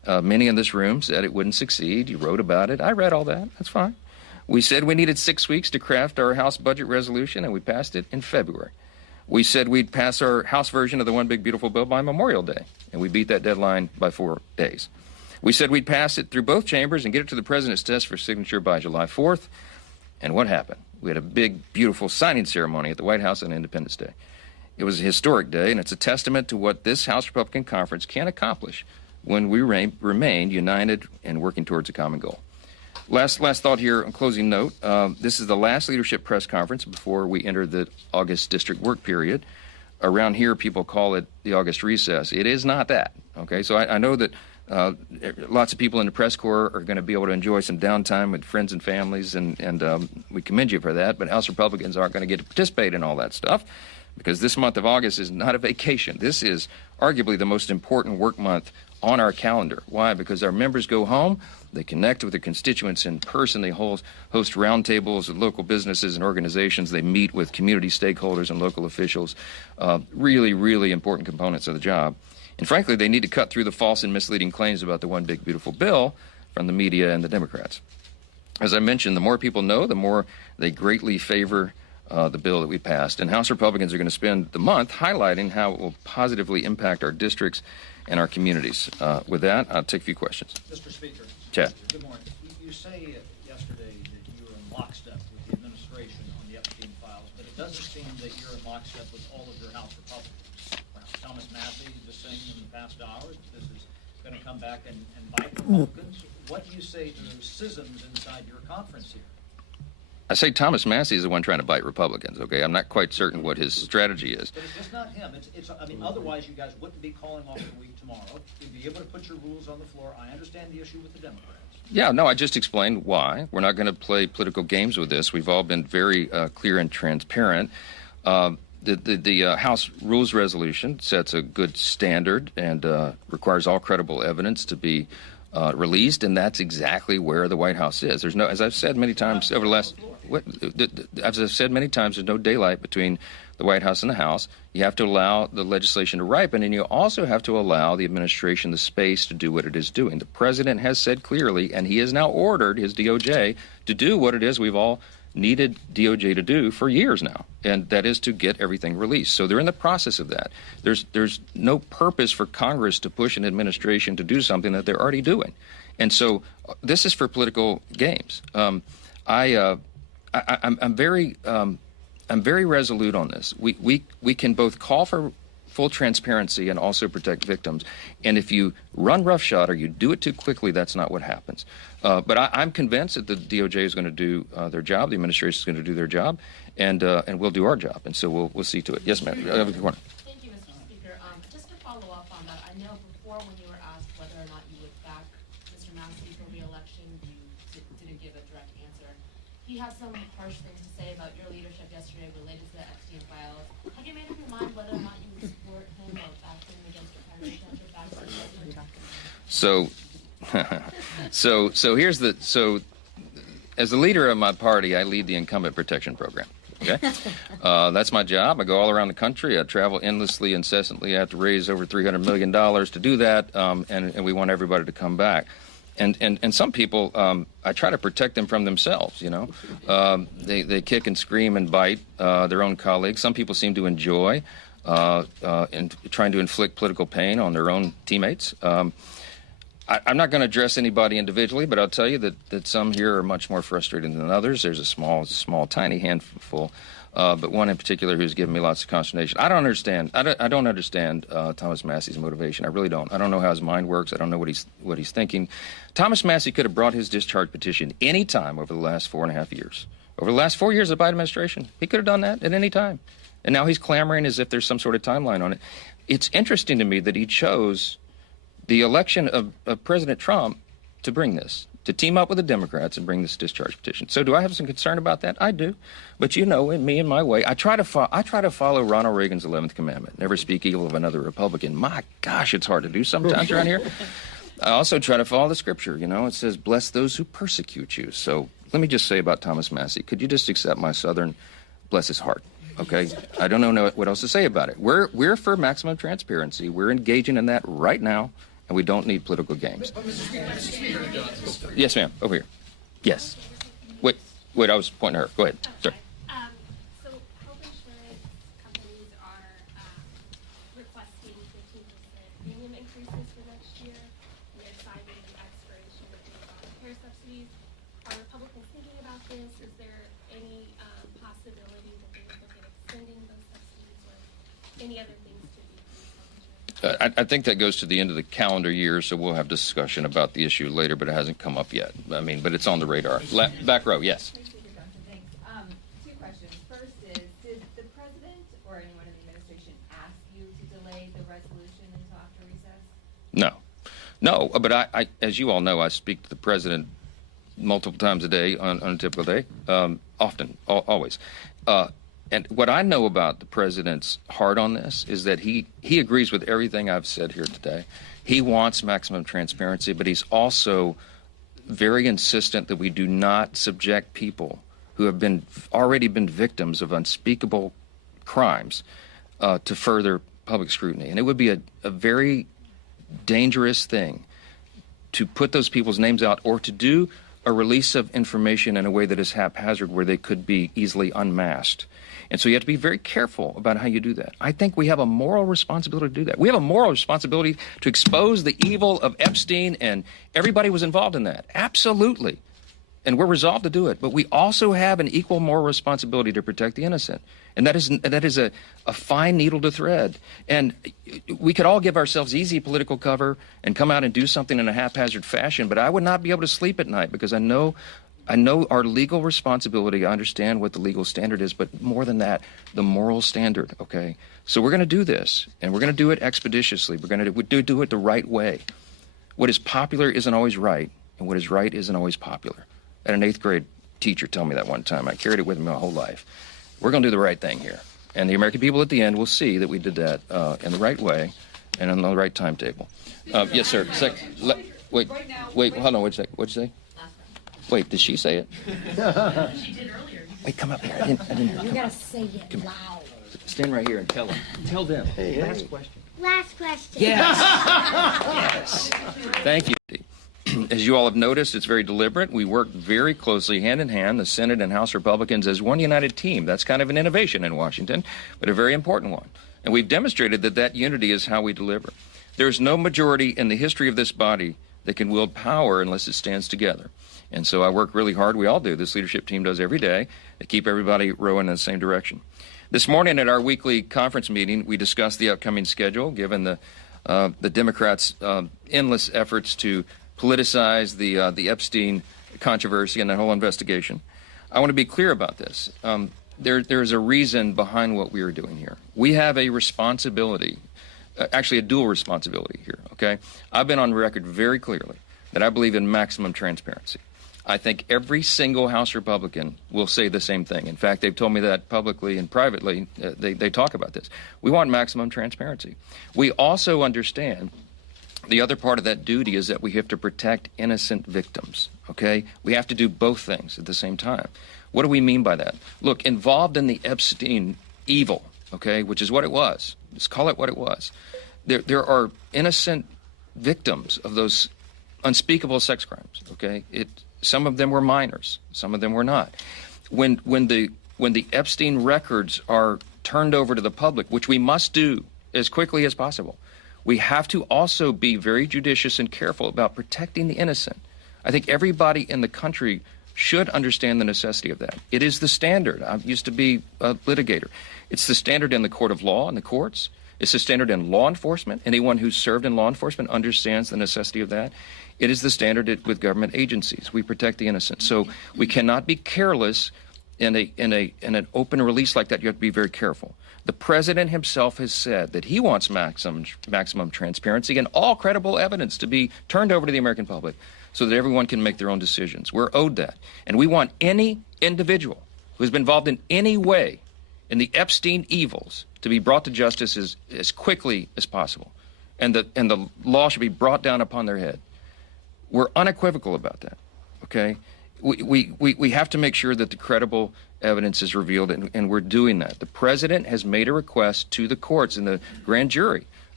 Many in this room said it wouldn't succeed. You wrote about it. I read all that. That's fine. We said we needed 6 weeks to craft our House budget resolution, and we passed it in February. We said we'd pass our House version of the One Big Beautiful Bill by Memorial Day, and we beat that deadline by 4 days. We said we'd pass it through both chambers and get it to the president's desk for signature by July 4th. And what happened? We had a big, beautiful signing ceremony at the White House on Independence Day. It was a historic day, and it's a testament to what this House Republican Conference can accomplish when we remain united and working towards a common goal. Last thought here, on closing note, this is the last leadership press conference before we enter the August district work period. Around here, people call it the August recess. It is not that, okay? So I know that lots of people in the press corps are going to be able to enjoy some downtime with friends and families, and we commend you for that, but House Republicans aren't going to get to participate in all that stuff because this month of August is not a vacation. This is arguably the most important work month on our calendar. Why? Because our members go home, they connect with their constituents in person, they host roundtables at local businesses and organizations, they meet with community stakeholders and local officials, really, really important components of the job. And frankly, they need to cut through the false and misleading claims about the One Big Beautiful Bill from the media and the Democrats. As I mentioned, the more people know, the more they greatly favor the bill that we passed. And House Republicans are going to spend the month highlighting how it will positively impact our districts and our communities. With that, I'll take a few questions. Mr. Speaker. Chad. Good morning. You say yesterday that you were in lockstep with the administration on the Epstein files, but it doesn't seem that you're in lockstep with all of your House Republicans. Thomas Massey just saying in the past hours that this is going to come back and bite Republicans. What do you say to those schisms inside your conference here? I say Thomas Massey is the one trying to bite Republicans, okay? I'm not quite certain what his strategy is. But it's just not him. I mean, otherwise you guys wouldn't be calling off the week tomorrow. You'd be able to put your rules on the floor. I understand the issue with the Democrats. Yeah, no, I just explained why. We're not going to play political games with this. We've all been very clear and transparent. The House Rules Resolution sets a good standard and requires all credible evidence to be released, and that's exactly where the White House is. There's no, as I've said many times over the last, as I've said many times, there's no daylight between the White House and the House. You have to allow the legislation to ripen, and you also have to allow the administration the space to do what it is doing. The president has said clearly, and he has now ordered his DOJ to do what it is we've all needed DOJ to do for years now, and that is to get everything released. So they're in the process of that. There's no purpose for Congress to push an administration to do something that they're already doing. And so this is for political games. I'm very resolute on this. We can both call for full transparency and also protect victims. And if you run roughshod or you do it too quickly, that's not what happens. But I'm convinced that the DOJ is going to do their job, the administration is going to do their job, and we'll do our job. And so we'll see to it. Yes, ma'am. Thank you, Mr. Speaker. Just to follow up on that, I know before when you were asked whether or not you would back Mr. Massey for re-election, you didn't give a direct answer. He had some harsh things to say about your leadership yesterday related to the Epstein files. Have you made up your mind whether or not you would support him or back him against your president or back him? So here's as the leader of my party, I lead the Incumbent Protection Program. Okay, that's my job. I go all around the country. I travel endlessly, incessantly. I have to raise over $300 million to do that, and we want everybody to come back. And some people, I try to protect them from themselves, you know. They kick and scream and bite their own colleagues. Some people seem to enjoy trying to inflict political pain on their own teammates. I'm not going to address anybody individually, but I'll tell you that some here are much more frustrated than others. There's a small, tiny handful, but one in particular who's given me lots of consternation. I don't understand Thomas Massey's motivation. I really don't. I don't know how his mind works. I don't know what he's thinking. Thomas Massey could have brought his discharge petition any time over the last 4.5 years. Over the last 4 years of the Biden administration, he could have done that at any time. And now he's clamoring as if there's some sort of timeline on it. It's interesting to me that he chose the election of President Trump to bring this, to team up with the Democrats and bring this discharge petition. So do I have some concern about that? I do. But you know, in me and my way, I try to follow Ronald Reagan's 11th commandment, never speak evil of another Republican. My gosh, it's hard to do sometimes around here. I also try to follow the scripture. You know, it says, bless those who persecute you. So let me just say about Thomas Massey, could you just accept my Southern, bless his heart? Okay, I don't know what else to say about it. We're for maximum transparency. We're engaging in that right now. and we don't need political games. Yes, ma'am. Over here. Yes. Wait, I was pointing at her. Go ahead. Sir. So health insurance companies are requesting 15% premium increases for next year, and they're citing the expiration of the Obamacare subsidies. Are Republicans thinking about this? Is there any possibility that they would look at extending those subsidies or any other things to decrease health insurance? I think that goes to the end of the calendar year, so we'll have discussion about the issue later, but it hasn't come up yet. I mean, but it's on the radar. Back row, yes. Speaker Johnson, thanks. Two questions. First is, did the president or anyone in the administration ask you to delay the resolution until after recess? No, but I, as you all know, I speak to the president multiple times a day on a typical day, often, always. And what I know about the president's heart on this is that he agrees with everything I've said here today. He wants maximum transparency, but he's also very insistent that we do not subject people who have already been victims of unspeakable crimes to further public scrutiny. And it would be a very dangerous thing to put those people's names out or to do a release of information in a way that is haphazard where they could be easily unmasked. And so you have to be very careful about how you do that. I think we have a moral responsibility to do that. We have a moral responsibility to expose the evil of Epstein, and everybody was involved in that. Absolutely. And we're resolved to do it. But we also have an equal moral responsibility to protect the innocent. And that is a fine needle to thread. And we could all give ourselves easy political cover and come out and do something in a haphazard fashion, but I would not be able to sleep at night because I know our legal responsibility. I understand what the legal standard is, but more than that, the moral standard, okay? So we're going to do this, and we're going to do it expeditiously. We're going to do it the right way. What is popular isn't always right, and what is right isn't always popular. I had an 8th grade teacher tell me that one time. I carried it with me my whole life. We're going to do the right thing here. And the American people at the end will see that we did that in the right way and on the right timetable. Yes, sir. Wait, hold on, wait a second. What'd you say? Wait, did she say it? She did earlier. Wait, come up here. I didn't hear. You gotta say it loud. Stand right here and tell them. Tell them. Last question. Last question. Yes. Thank you. As you all have noticed, it's very deliberate. We work very closely hand in hand, the Senate and House Republicans, as one united team. That's kind of an innovation in Washington, but a very important one. And we've demonstrated that unity is how we deliver. There's no majority in the history of this body that can wield power unless it stands together. And so I work really hard. We all do. This leadership team does every day to keep everybody rowing in the same direction. This morning at our weekly conference meeting, we discussed the upcoming schedule, given the Democrats' endless efforts to politicize the Epstein controversy and the whole investigation. I want to be clear about this. There's a reason behind what we are doing here. We have a responsibility, actually a dual responsibility here, okay? I've been on record very clearly that I believe in maximum transparency. I think every single House Republican will say the same thing. In fact, they've told me that publicly and privately. They talk about this. We want maximum transparency. We also understand the other part of that duty is that we have to protect innocent victims, okay? We have to do both things at the same time. What do we mean by that? Look, involved in the Epstein evil, okay, which is what it was. Let's call it what it was. There are innocent victims of those unspeakable sex crimes, okay? Some of them were minors. Some of them were not. When the Epstein records are turned over to the public, which we must do as quickly as possible, we have to also be very judicious and careful about protecting the innocent. I think everybody in the country should understand the necessity of that. It is the standard. I used to be a litigator. It's the standard in the court of law and the courts. It's the standard in law enforcement. Anyone who's served in law enforcement understands the necessity of that. It is the standard with government agencies. We protect the innocent. So we cannot be careless in an open release like that. You have to be very careful. The president himself has said that he wants maximum transparency and all credible evidence to be turned over to the American public so that everyone can make their own decisions. We're owed that. And we want any individual who has been involved in any way in the Epstein evils to be brought to justice as quickly as possible. And the law should be brought down upon their head. We're unequivocal about that, okay? We have to make sure that the credible evidence is revealed, and we're doing that. The president has made a request to the courts and the grand jury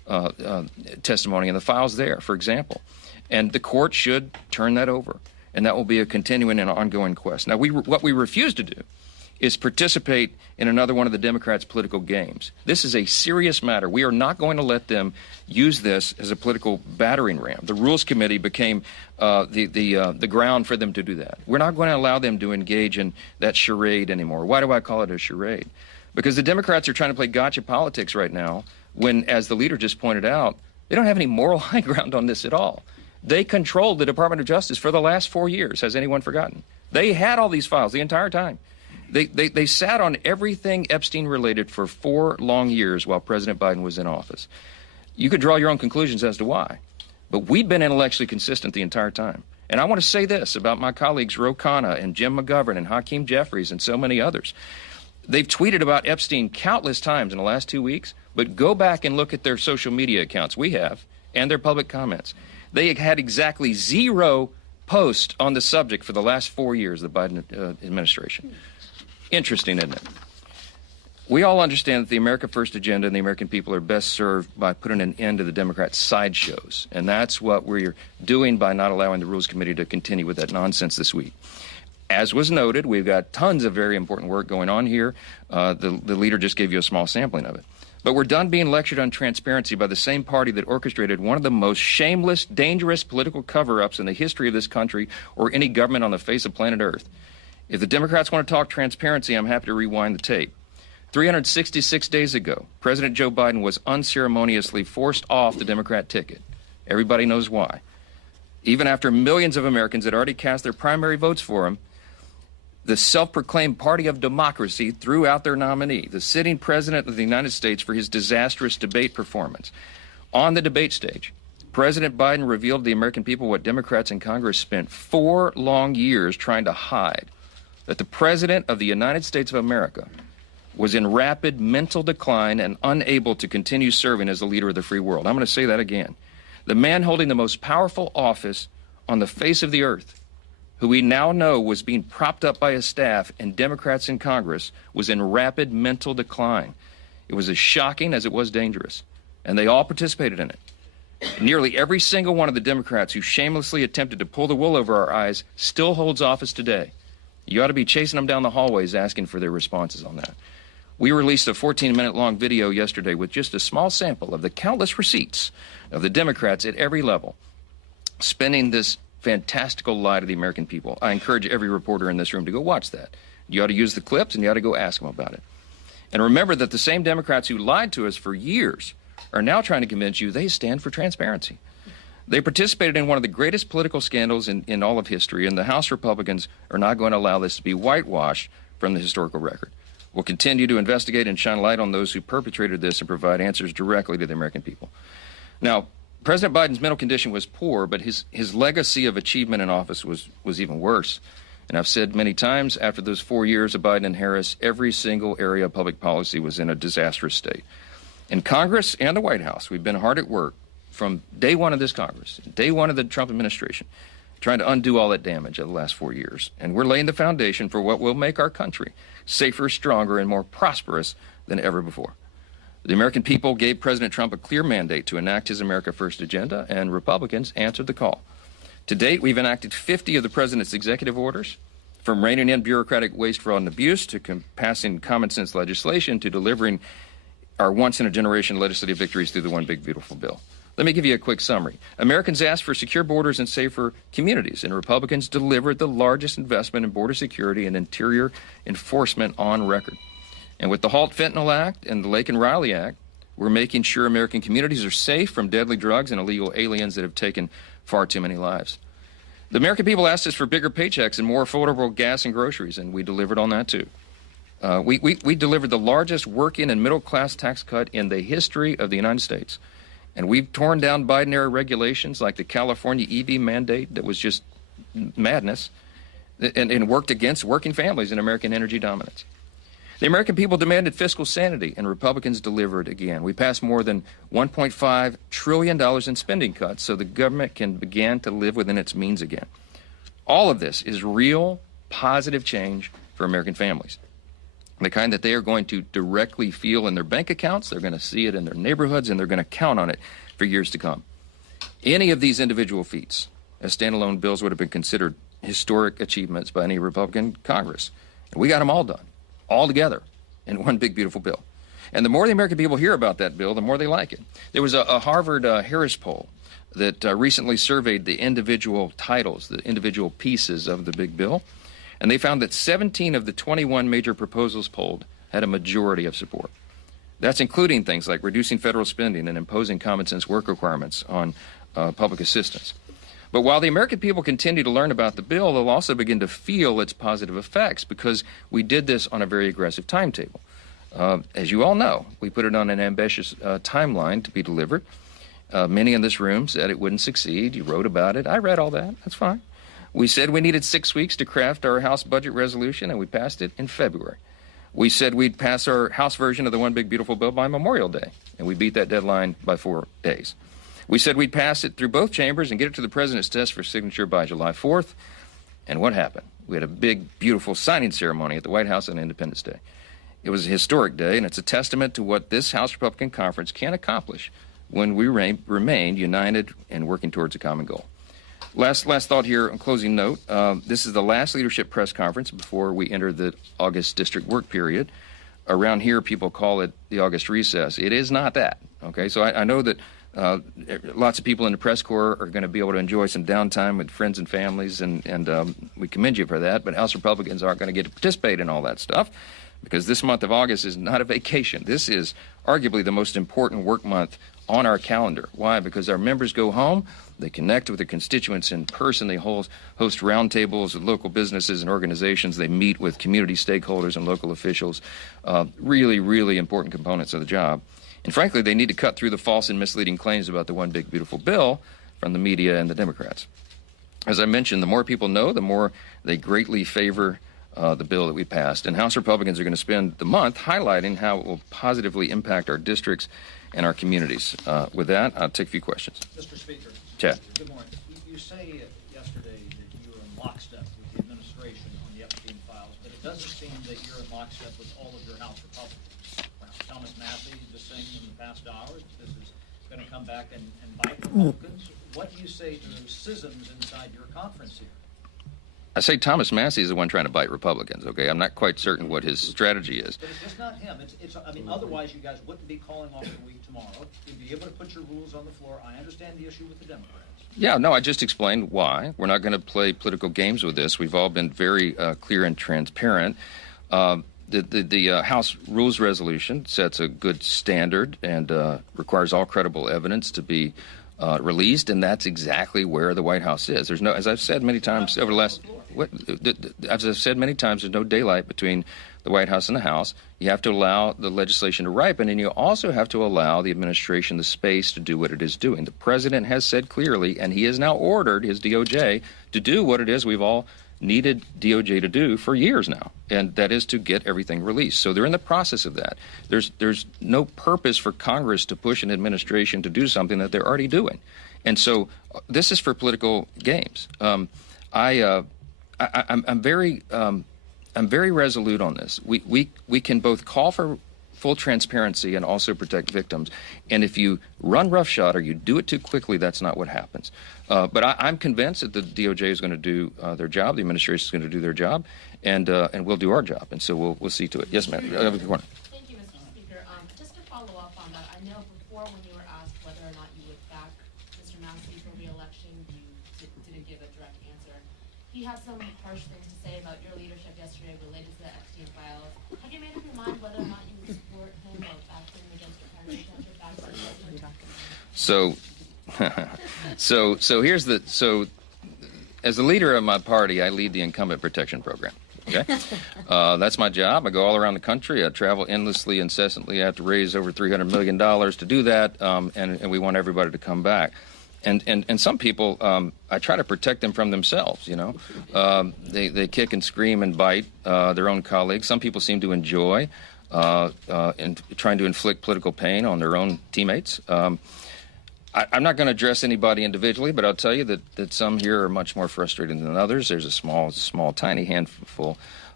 testimony in the files there, for example. And the court should turn that over, and that will be a continuing and ongoing quest. Now, what we refuse to do is participate in another one of the Democrats' political games. This is a serious matter. We are not going to let them use this as a political battering ram. The Rules Committee became the ground for them to do that. We're not going to allow them to engage in that charade anymore. Why do I call it a charade? Because the Democrats are trying to play gotcha politics right now when, as the leader just pointed out, they don't have any moral high ground on this at all. They controlled the Department of Justice for the last 4 years. Has anyone forgotten? They had all these files the entire time. They sat on everything Epstein related for 4 long years while President Biden was in office. You could draw your own conclusions as to why, but we've been intellectually consistent the entire time. And I want to say this about my colleagues Ro Khanna and Jim McGovern and Hakeem Jeffries and so many others. They've tweeted about Epstein countless times in the last 2 weeks, but go back and look at their social media accounts, we have, and their public comments. They had exactly 0 posts on the subject for the last 4 years of the Biden administration. Interesting, isn't it? We all understand that the America First agenda and the American people are best served by putting an end to the Democrats' sideshows. And that's what we're doing by not allowing the Rules Committee to continue with that nonsense this week. As was noted, we've got tons of very important work going on here. The leader just gave you a small sampling of it. But we're done being lectured on transparency by the same party that orchestrated one of the most shameless, dangerous political cover-ups in the history of this country or any government on the face of planet Earth. If the Democrats want to talk transparency, I'm happy to rewind the tape. 366 days ago, President Joe Biden was unceremoniously forced off the Democrat ticket. Everybody knows why. Even after millions of Americans had already cast their primary votes for him, the self-proclaimed party of democracy threw out their nominee, the sitting president of the United States, for his disastrous debate performance. On the debate stage, President Biden revealed to the American people what Democrats in Congress spent 4 long years trying to hide, that the President of the United States of America was in rapid mental decline and unable to continue serving as the leader of the free world. I'm going to say that again. The man holding the most powerful office on the face of the earth, who we now know was being propped up by his staff and Democrats in Congress, was in rapid mental decline. It was as shocking as it was dangerous, and they all participated in it. Nearly every single one of the Democrats who shamelessly attempted to pull the wool over our eyes still holds office today. You ought to be chasing them down the hallways asking for their responses on that. We released a 14-minute-long video yesterday with just a small sample of the countless receipts of the Democrats at every level spinning this fantastical lie to the American people. I encourage every reporter in this room to go watch that. You ought to use the clips, and you ought to go ask them about it. And remember that the same Democrats who lied to us for years are now trying to convince you they stand for transparency. They participated in one of the greatest political scandals in all of history, and the House Republicans are not going to allow this to be whitewashed from the historical record. We'll continue to investigate and shine light on those who perpetrated this and provide answers directly to the American people. Now, President Biden's mental condition was poor, but his legacy of achievement in office was even worse. And I've said many times, after those 4 years of Biden and Harris, every single area of public policy was in a disastrous state. In Congress and the White House, we've been hard at work from day one of this Congress, day one of the Trump administration, trying to undo all that damage of the last 4 years. And we're laying the foundation for what will make our country safer, stronger, and more prosperous than ever before. The American people gave President Trump a clear mandate to enact his America First agenda, and Republicans answered the call. To date, we've enacted 50 of the president's executive orders, from reining in bureaucratic waste, fraud, and abuse, to passing common sense legislation, to delivering our once-in-a-generation legislative victories through the One Big Beautiful Bill. Let me give you a quick summary. Americans asked for secure borders and safer communities, and Republicans delivered the largest investment in border security and interior enforcement on record. And with the Halt Fentanyl Act and the Laken Riley Act, we're making sure American communities are safe from deadly drugs and illegal aliens that have taken far too many lives. The American people asked us for bigger paychecks and more affordable gas and groceries, and we delivered on that too. We delivered the largest working and middle-class tax cut in the history of the United States. And we've torn down Biden-era regulations like the California EV mandate that was just madness, and worked against working families and American energy dominance. The American people demanded fiscal sanity, and Republicans delivered again. We passed more than $1.5 trillion in spending cuts so the government can begin to live within its means again. All of this is real, positive change for American families. the kind that they are going to directly feel in their bank accounts, they're going to see it in their neighborhoods, and they're going to count on it for years to come. Any of these individual feats as standalone bills would have been considered historic achievements by any Republican Congress. And we got them all done, all together, in one big, beautiful bill. And the more the American people hear about that bill, the more they like it. There was a Harvard Harris poll that recently surveyed the individual titles, the individual pieces of the big bill, and they found that 17 of the 21 major proposals polled had a majority of support. That's including things like reducing federal spending and imposing common sense work requirements on public assistance. But while the American people continue to learn about the bill, they'll also begin to feel its positive effects because we did this on a very aggressive timetable. As you all know, we put it on an ambitious timeline to be delivered. Many in this room said it wouldn't succeed. You wrote about it. I read all that. That's fine. We said we needed 6 weeks to craft our House budget resolution, and we passed it in February. We said we'd pass our House version of the One Big Beautiful Bill by Memorial Day, and we beat that deadline by 4 days. We said we'd pass it through both chambers and get it to the president's desk for signature by July 4th. And what happened? We had a big, beautiful signing ceremony at the White House on Independence Day. It was a historic day, and it's a testament to what this House Republican Conference can accomplish when we remain united and working towards a common goal. Last thought here, on closing note, this is the last leadership press conference before we enter the August district work period. Around here, people call it the August recess. It is not that, okay? So I know that lots of people in the press corps are going to be able to enjoy some downtime with friends and families, and we commend you for that, but House Republicans aren't going to get to participate in all that stuff because this month of August is not a vacation. This is arguably the most important work month on our calendar. Why? Because our members go home, they connect with their constituents in person, they host roundtables with local businesses and organizations, they meet with community stakeholders and local officials, really, really important components of the job. And frankly, they need to cut through the false and misleading claims about the One Big Beautiful Bill from the media and the Democrats. As I mentioned, the more people know, the more they greatly favor the bill that we passed. And House Republicans are going to spend the month highlighting how it will positively impact our districts and our communities. With that, I'll take a few questions. Mr. Speaker. Chad. Good morning. You say yesterday that you were in lockstep with the administration on the Epstein files, but it doesn't seem that you're in lockstep with all of your House Republicans. Thomas Massey just saying in the past hour this is going to come back and bite Republicans. What do you say to those schisms inside your conference here? I say Thomas Massey is the one trying to bite Republicans, okay? I'm not quite certain what his strategy is. But it's just not him. I mean, otherwise you guys wouldn't be calling off the week tomorrow. You'd be able to put your rules on the floor. I understand the issue with the Democrats. Yeah, no, I just explained why. We're not going to play political games with this. We've all been very clear and transparent. The House Rules Resolution sets a good standard and requires all credible evidence to be released, and that's exactly where the White House is. There's no, as I've said many times over the last, as I've said many times, there's no daylight between the White House and the House. You have to allow the legislation to ripen, and you also have to allow the administration the space to do what it is doing. The president has said clearly, and he has now ordered his DOJ to do what it is we've all needed DOJ to do for years now, and that is to get everything released. So they're in the process of that. There's no purpose for Congress to push an administration to do something that they're already doing. And so this is for political games. I'm very resolute on this. We can both call for full transparency and also protect victims. And if you run roughshod or you do it too quickly, that's not what happens. But I'm convinced that the DOJ is going to do their job, the administration is going to do their job, and we'll do our job. And so we'll see to it. Yes, ma'am. Thank you, Mr. Speaker. Just to follow up on that, I know before when you were asked whether or not you would back Mr. Massey for re-election, you didn't give a direct answer. He has some harsh things to say about your leadership yesterday related to the Epstein files. Have you made up your mind whether or not you would support him or back him against your parents' back to So here's as the leader of my party, I lead the Incumbent Protection Program. Okay, that's my job. I go all around the country. I travel endlessly, incessantly. I have to raise over $300 million to do that, and we want everybody to come back. And some people, I try to protect them from themselves. You know, they kick and scream and bite their own colleagues. Some people seem to enjoy trying to inflict political pain on their own teammates. I'm not going to address anybody individually, but I'll tell you that some here are much more frustrated than others. There's a small, tiny handful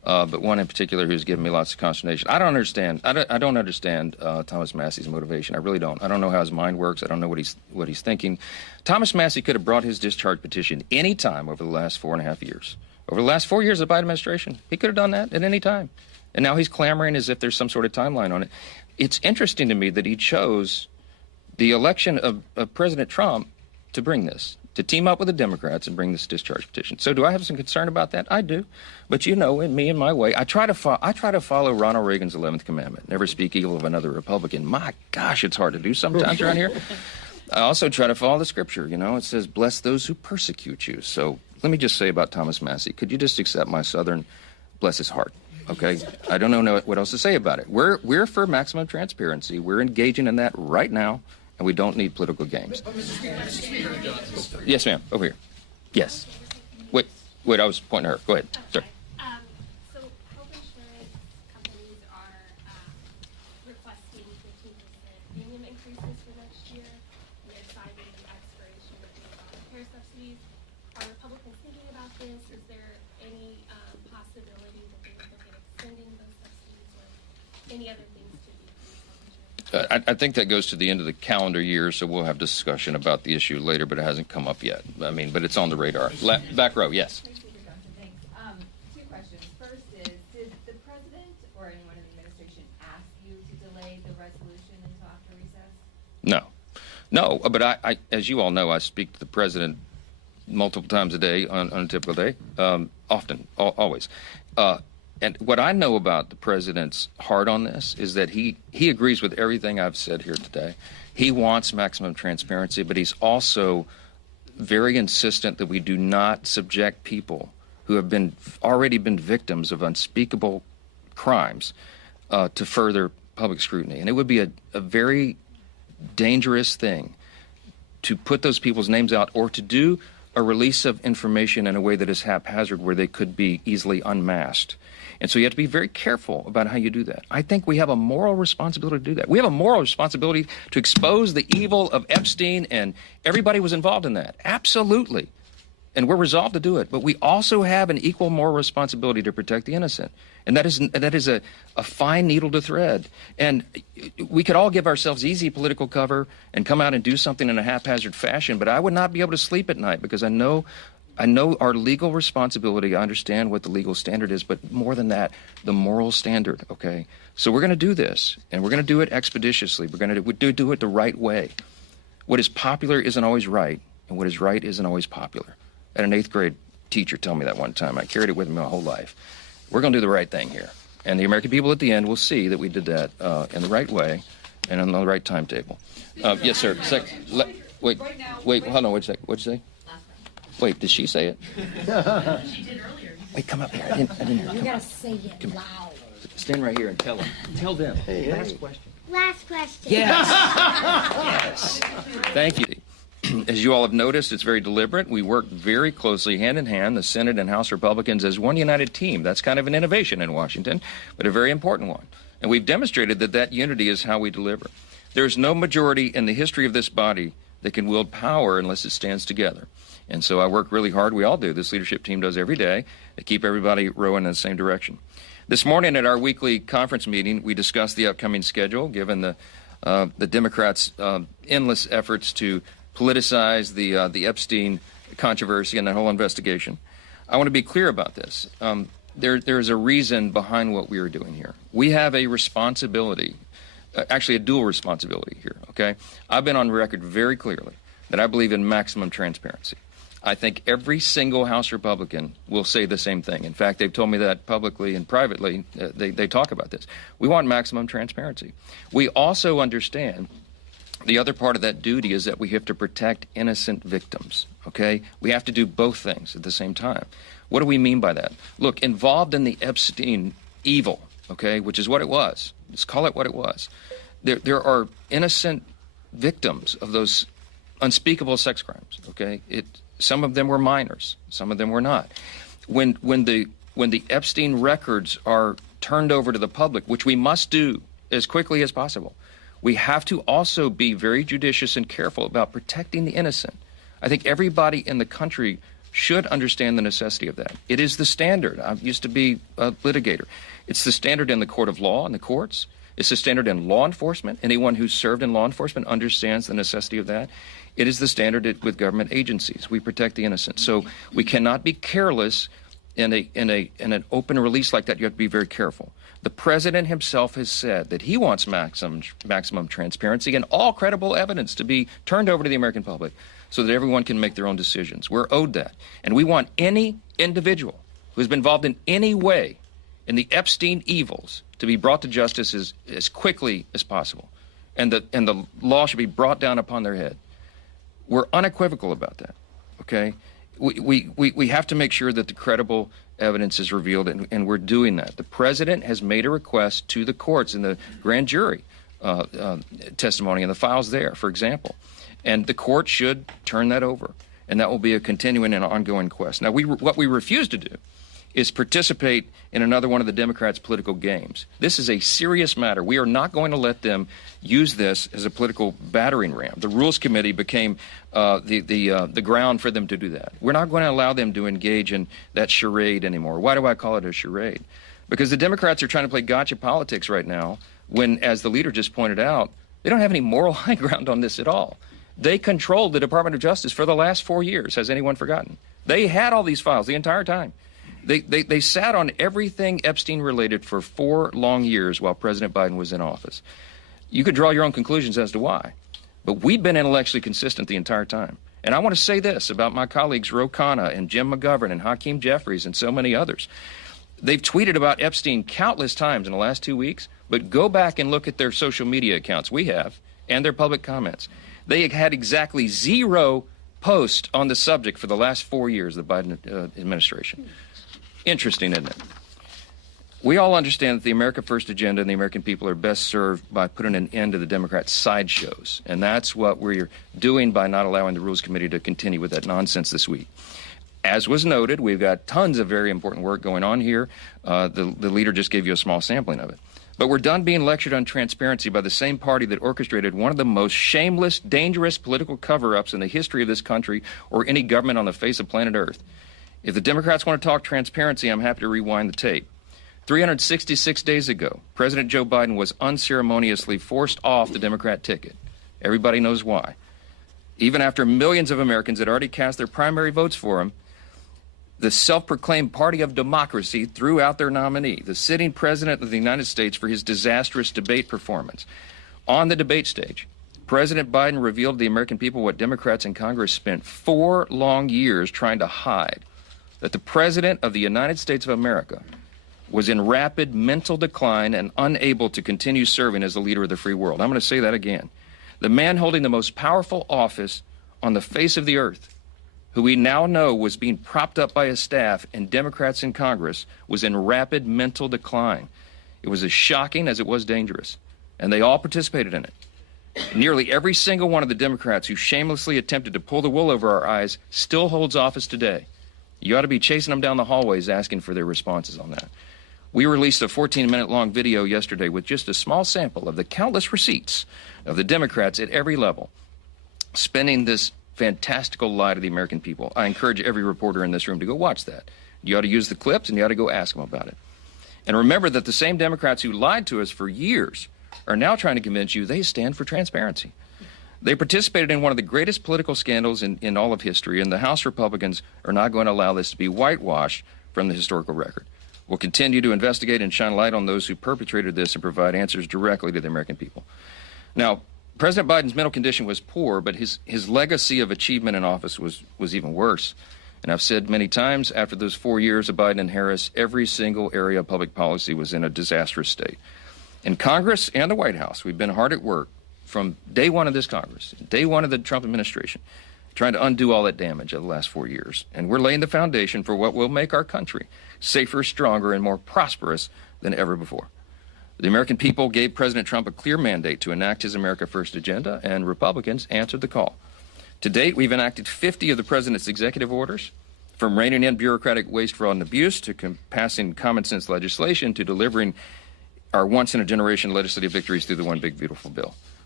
but one in particular who's given me lots of consternation. I don't understand. I don't understand Thomas Massey's motivation. I really don't. I don't know how his mind works. I don't know what he's thinking. Thomas Massey could have brought his discharge petition any time over the last 4.5 years. Over the last 4 years of the Biden administration, he could have done that at any time. And now he's clamoring as if there's some sort of timeline on it. It's interesting to me that he chose the election of President Trump to bring this, to team up with the Democrats and bring this discharge petition. So do I have some concern about that? I do. But you know, in me and my way, I try to follow Ronald Reagan's 11th commandment, never speak evil of another Republican. My gosh, it's hard to do sometimes around here. I also try to follow the scripture. You know, it says, bless those who persecute you. So let me just say about Thomas Massey, could you just accept my Southern, bless his heart? Okay, I don't know what else to say about it. We're for maximum transparency. We're engaging in that right now, and we don't need political games. Yes, ma'am. Over here. Yes. Wait. I was pointing at her. Go ahead. Sorry. So health insurance companies are requesting 15% premium increases for next year. And they're citing the expiration of the Obamacare subsidies. Are Republicans thinking about this? Is there any possibility that they would look at extending those subsidies or any other things to decrease health insurance? I think that goes to the end of the calendar year, so we'll have discussion about the issue later, but it hasn't come up yet. I mean, but it's on the radar. Back row, yes. Thanks. Two questions. First is, did the president or anyone in the administration ask you to delay the resolution until after recess? No, but I, as you all know, I speak to the president multiple times a day on a typical day, often, always. And what I know about the president's heart on this is that he agrees with everything I've said here today. He wants maximum transparency, but he's also very insistent that we do not subject people who have already been victims of unspeakable crimes to further public scrutiny. And it would be a very dangerous thing to put those people's names out or to do a release of information in a way that is haphazard where they could be easily unmasked. And so you have to be very careful about how you do that. I think we have a moral responsibility to do that. We have a moral responsibility to expose the evil of Epstein, and everybody was involved in that. Absolutely. And we're resolved to do it. But we also have an equal moral responsibility to protect the innocent. And that is a fine needle to thread. And we could all give ourselves easy political cover and come out and do something in a haphazard fashion, but I would not be able to sleep at night because I know our legal responsibility. I understand what the legal standard is, but more than that, the moral standard, okay? So we're going to do this, and we're going to do it expeditiously. We're going to do it the right way. What is popular isn't always right, and what is right isn't always popular. I had an 8th grade teacher tell me that one time. I carried it with me my whole life. We're going to do the right thing here. And the American people at the end will see that we did that in the right way and on the right timetable. Yes, sir. Wait, hold on. Wait a second. What'd you say? Wait, did she say it? She did earlier. Wait, come up here. I didn't hear her. You gotta say it loud. Stand right here and tell them. Tell them. Last question. Last question. Yes. Yes. Thank you. As you all have noticed, it's very deliberate. We work very closely hand in hand, the Senate and House Republicans, as one united team. That's kind of an innovation in Washington, but a very important one. And we've demonstrated that unity is how we deliver. There's no majority in the history of this body that can wield power unless it stands together. And so I work really hard. We all do. This leadership team does every day to keep everybody rowing in the same direction. This morning at our weekly conference meeting, we discussed the upcoming schedule, given the Democrats' endless efforts to politicize the Epstein controversy and that whole investigation. I want to be clear about this. There's a reason behind what we are doing here. We have a responsibility, actually a dual responsibility here, okay? I've been on record very clearly that I believe in maximum transparency. I think every single House Republican will say the same thing. In fact, they've told me that publicly and privately. They talk about this. We want maximum transparency. We also understand the other part of that duty is that we have to protect innocent victims, okay? We have to do both things at the same time. What do we mean by that? Look, involved in the Epstein evil, okay, which is what it was. Let's call it what it was. There are innocent victims of those unspeakable sex crimes, okay? Some of them were minors. Some of them were not. When the Epstein records are turned over to the public, which we must do as quickly as possible, we have to also be very judicious and careful about protecting the innocent. I think everybody in the country should understand the necessity of that. It is the standard. I used to be a litigator. It's the standard in the court of law and the courts. It's the standard in law enforcement. Anyone who's served in law enforcement understands the necessity of that. It is the standard with government agencies. We protect the innocent. So we cannot be careless in an open release like that. You have to be very careful. The president himself has said that he wants maximum transparency and all credible evidence to be turned over to the American public so that everyone can make their own decisions. We're owed that. And we want any individual who has been involved in any way in the Epstein evils to be brought to justice as quickly as possible. And the law should be brought down upon their head. We're unequivocal about that, okay? We have to make sure that the credible evidence is revealed, and we're doing that. The president has made a request to the courts in the grand jury testimony and the files there, for example. And the court should turn that over, and that will be a continuing and ongoing quest. Now, what we refuse to do is participate in another one of the Democrats' political games. This is a serious matter. We are not going to let them use this as a political battering ram. The Rules Committee became the ground for them to do that. We're not going to allow them to engage in that charade anymore. Why do I call it a charade? Because the Democrats are trying to play gotcha politics right now when, as the leader just pointed out, they don't have any moral high ground on this at all. They controlled the Department of Justice for the last 4 years. Has anyone forgotten? They had all these files the entire time. They sat on everything Epstein related for 4 long years while President Biden was in office. You could draw your own conclusions as to why, but we've been intellectually consistent the entire time. And I want to say this about my colleagues Ro Khanna and Jim McGovern and Hakeem Jeffries and so many others. They've tweeted about Epstein countless times in the last 2 weeks, but go back and look at their social media accounts, we have, and their public comments. They had exactly 0 posts on the subject for the last 4 years of the Biden administration. Interesting, isn't it? We all understand that the America First agenda and the American people are best served by putting an end to the Democrats' sideshows. And that's what we're doing by not allowing the Rules Committee to continue with that nonsense this week. As was noted, we've got tons of very important work going on here. The leader just gave you a small sampling of it. But we're done being lectured on transparency by the same party that orchestrated one of the most shameless, dangerous political cover-ups in the history of this country or any government on the face of planet Earth. If the Democrats want to talk transparency, I'm happy to rewind the tape. 366 days ago, President Joe Biden was unceremoniously forced off the Democrat ticket. Everybody knows why. Even after millions of Americans had already cast their primary votes for him, the self-proclaimed party of democracy threw out their nominee, the sitting president of the United States, for his disastrous debate performance. On the debate stage, President Biden revealed to the American people what Democrats in Congress spent 4 long years trying to hide, that the President of the United States of America was in rapid mental decline and unable to continue serving as the leader of the free world. I'm going to say that again. The man holding the most powerful office on the face of the earth, who we now know was being propped up by his staff and Democrats in Congress, was in rapid mental decline. It was as shocking as it was dangerous, and they all participated in it. Nearly every single one of the Democrats who shamelessly attempted to pull the wool over our eyes still holds office today. You ought to be chasing them down the hallways asking for their responses on that. We released a 14-minute-long video yesterday with just a small sample of the countless receipts of the Democrats at every level spinning this fantastical lie to the American people. I encourage every reporter in this room to go watch that. You ought to use the clips, and you ought to go ask them about it. And remember that the same Democrats who lied to us for years are now trying to convince you they stand for transparency. They participated in one of the greatest political scandals in all of history, and the House Republicans are not going to allow this to be whitewashed from the historical record. We'll continue to investigate and shine light on those who perpetrated this and provide answers directly to the American people. Now, President Biden's mental condition was poor, but his legacy of achievement in office was even worse. And I've said many times, after those 4 years of Biden and Harris, every single area of public policy was in a disastrous state. In Congress and the White House, we've been hard at work from day one of this Congress, day one of the Trump administration, trying to undo all that damage of the last 4 years. And we're laying the foundation for what will make our country safer, stronger, and more prosperous than ever before. The American people gave President Trump a clear mandate to enact his America First agenda, and Republicans answered the call. To date, we've enacted 50 of the president's executive orders, from reining in bureaucratic waste, fraud, and abuse, to passing common sense legislation, to delivering our once-in-a-generation legislative victories through the One Big Beautiful Bill.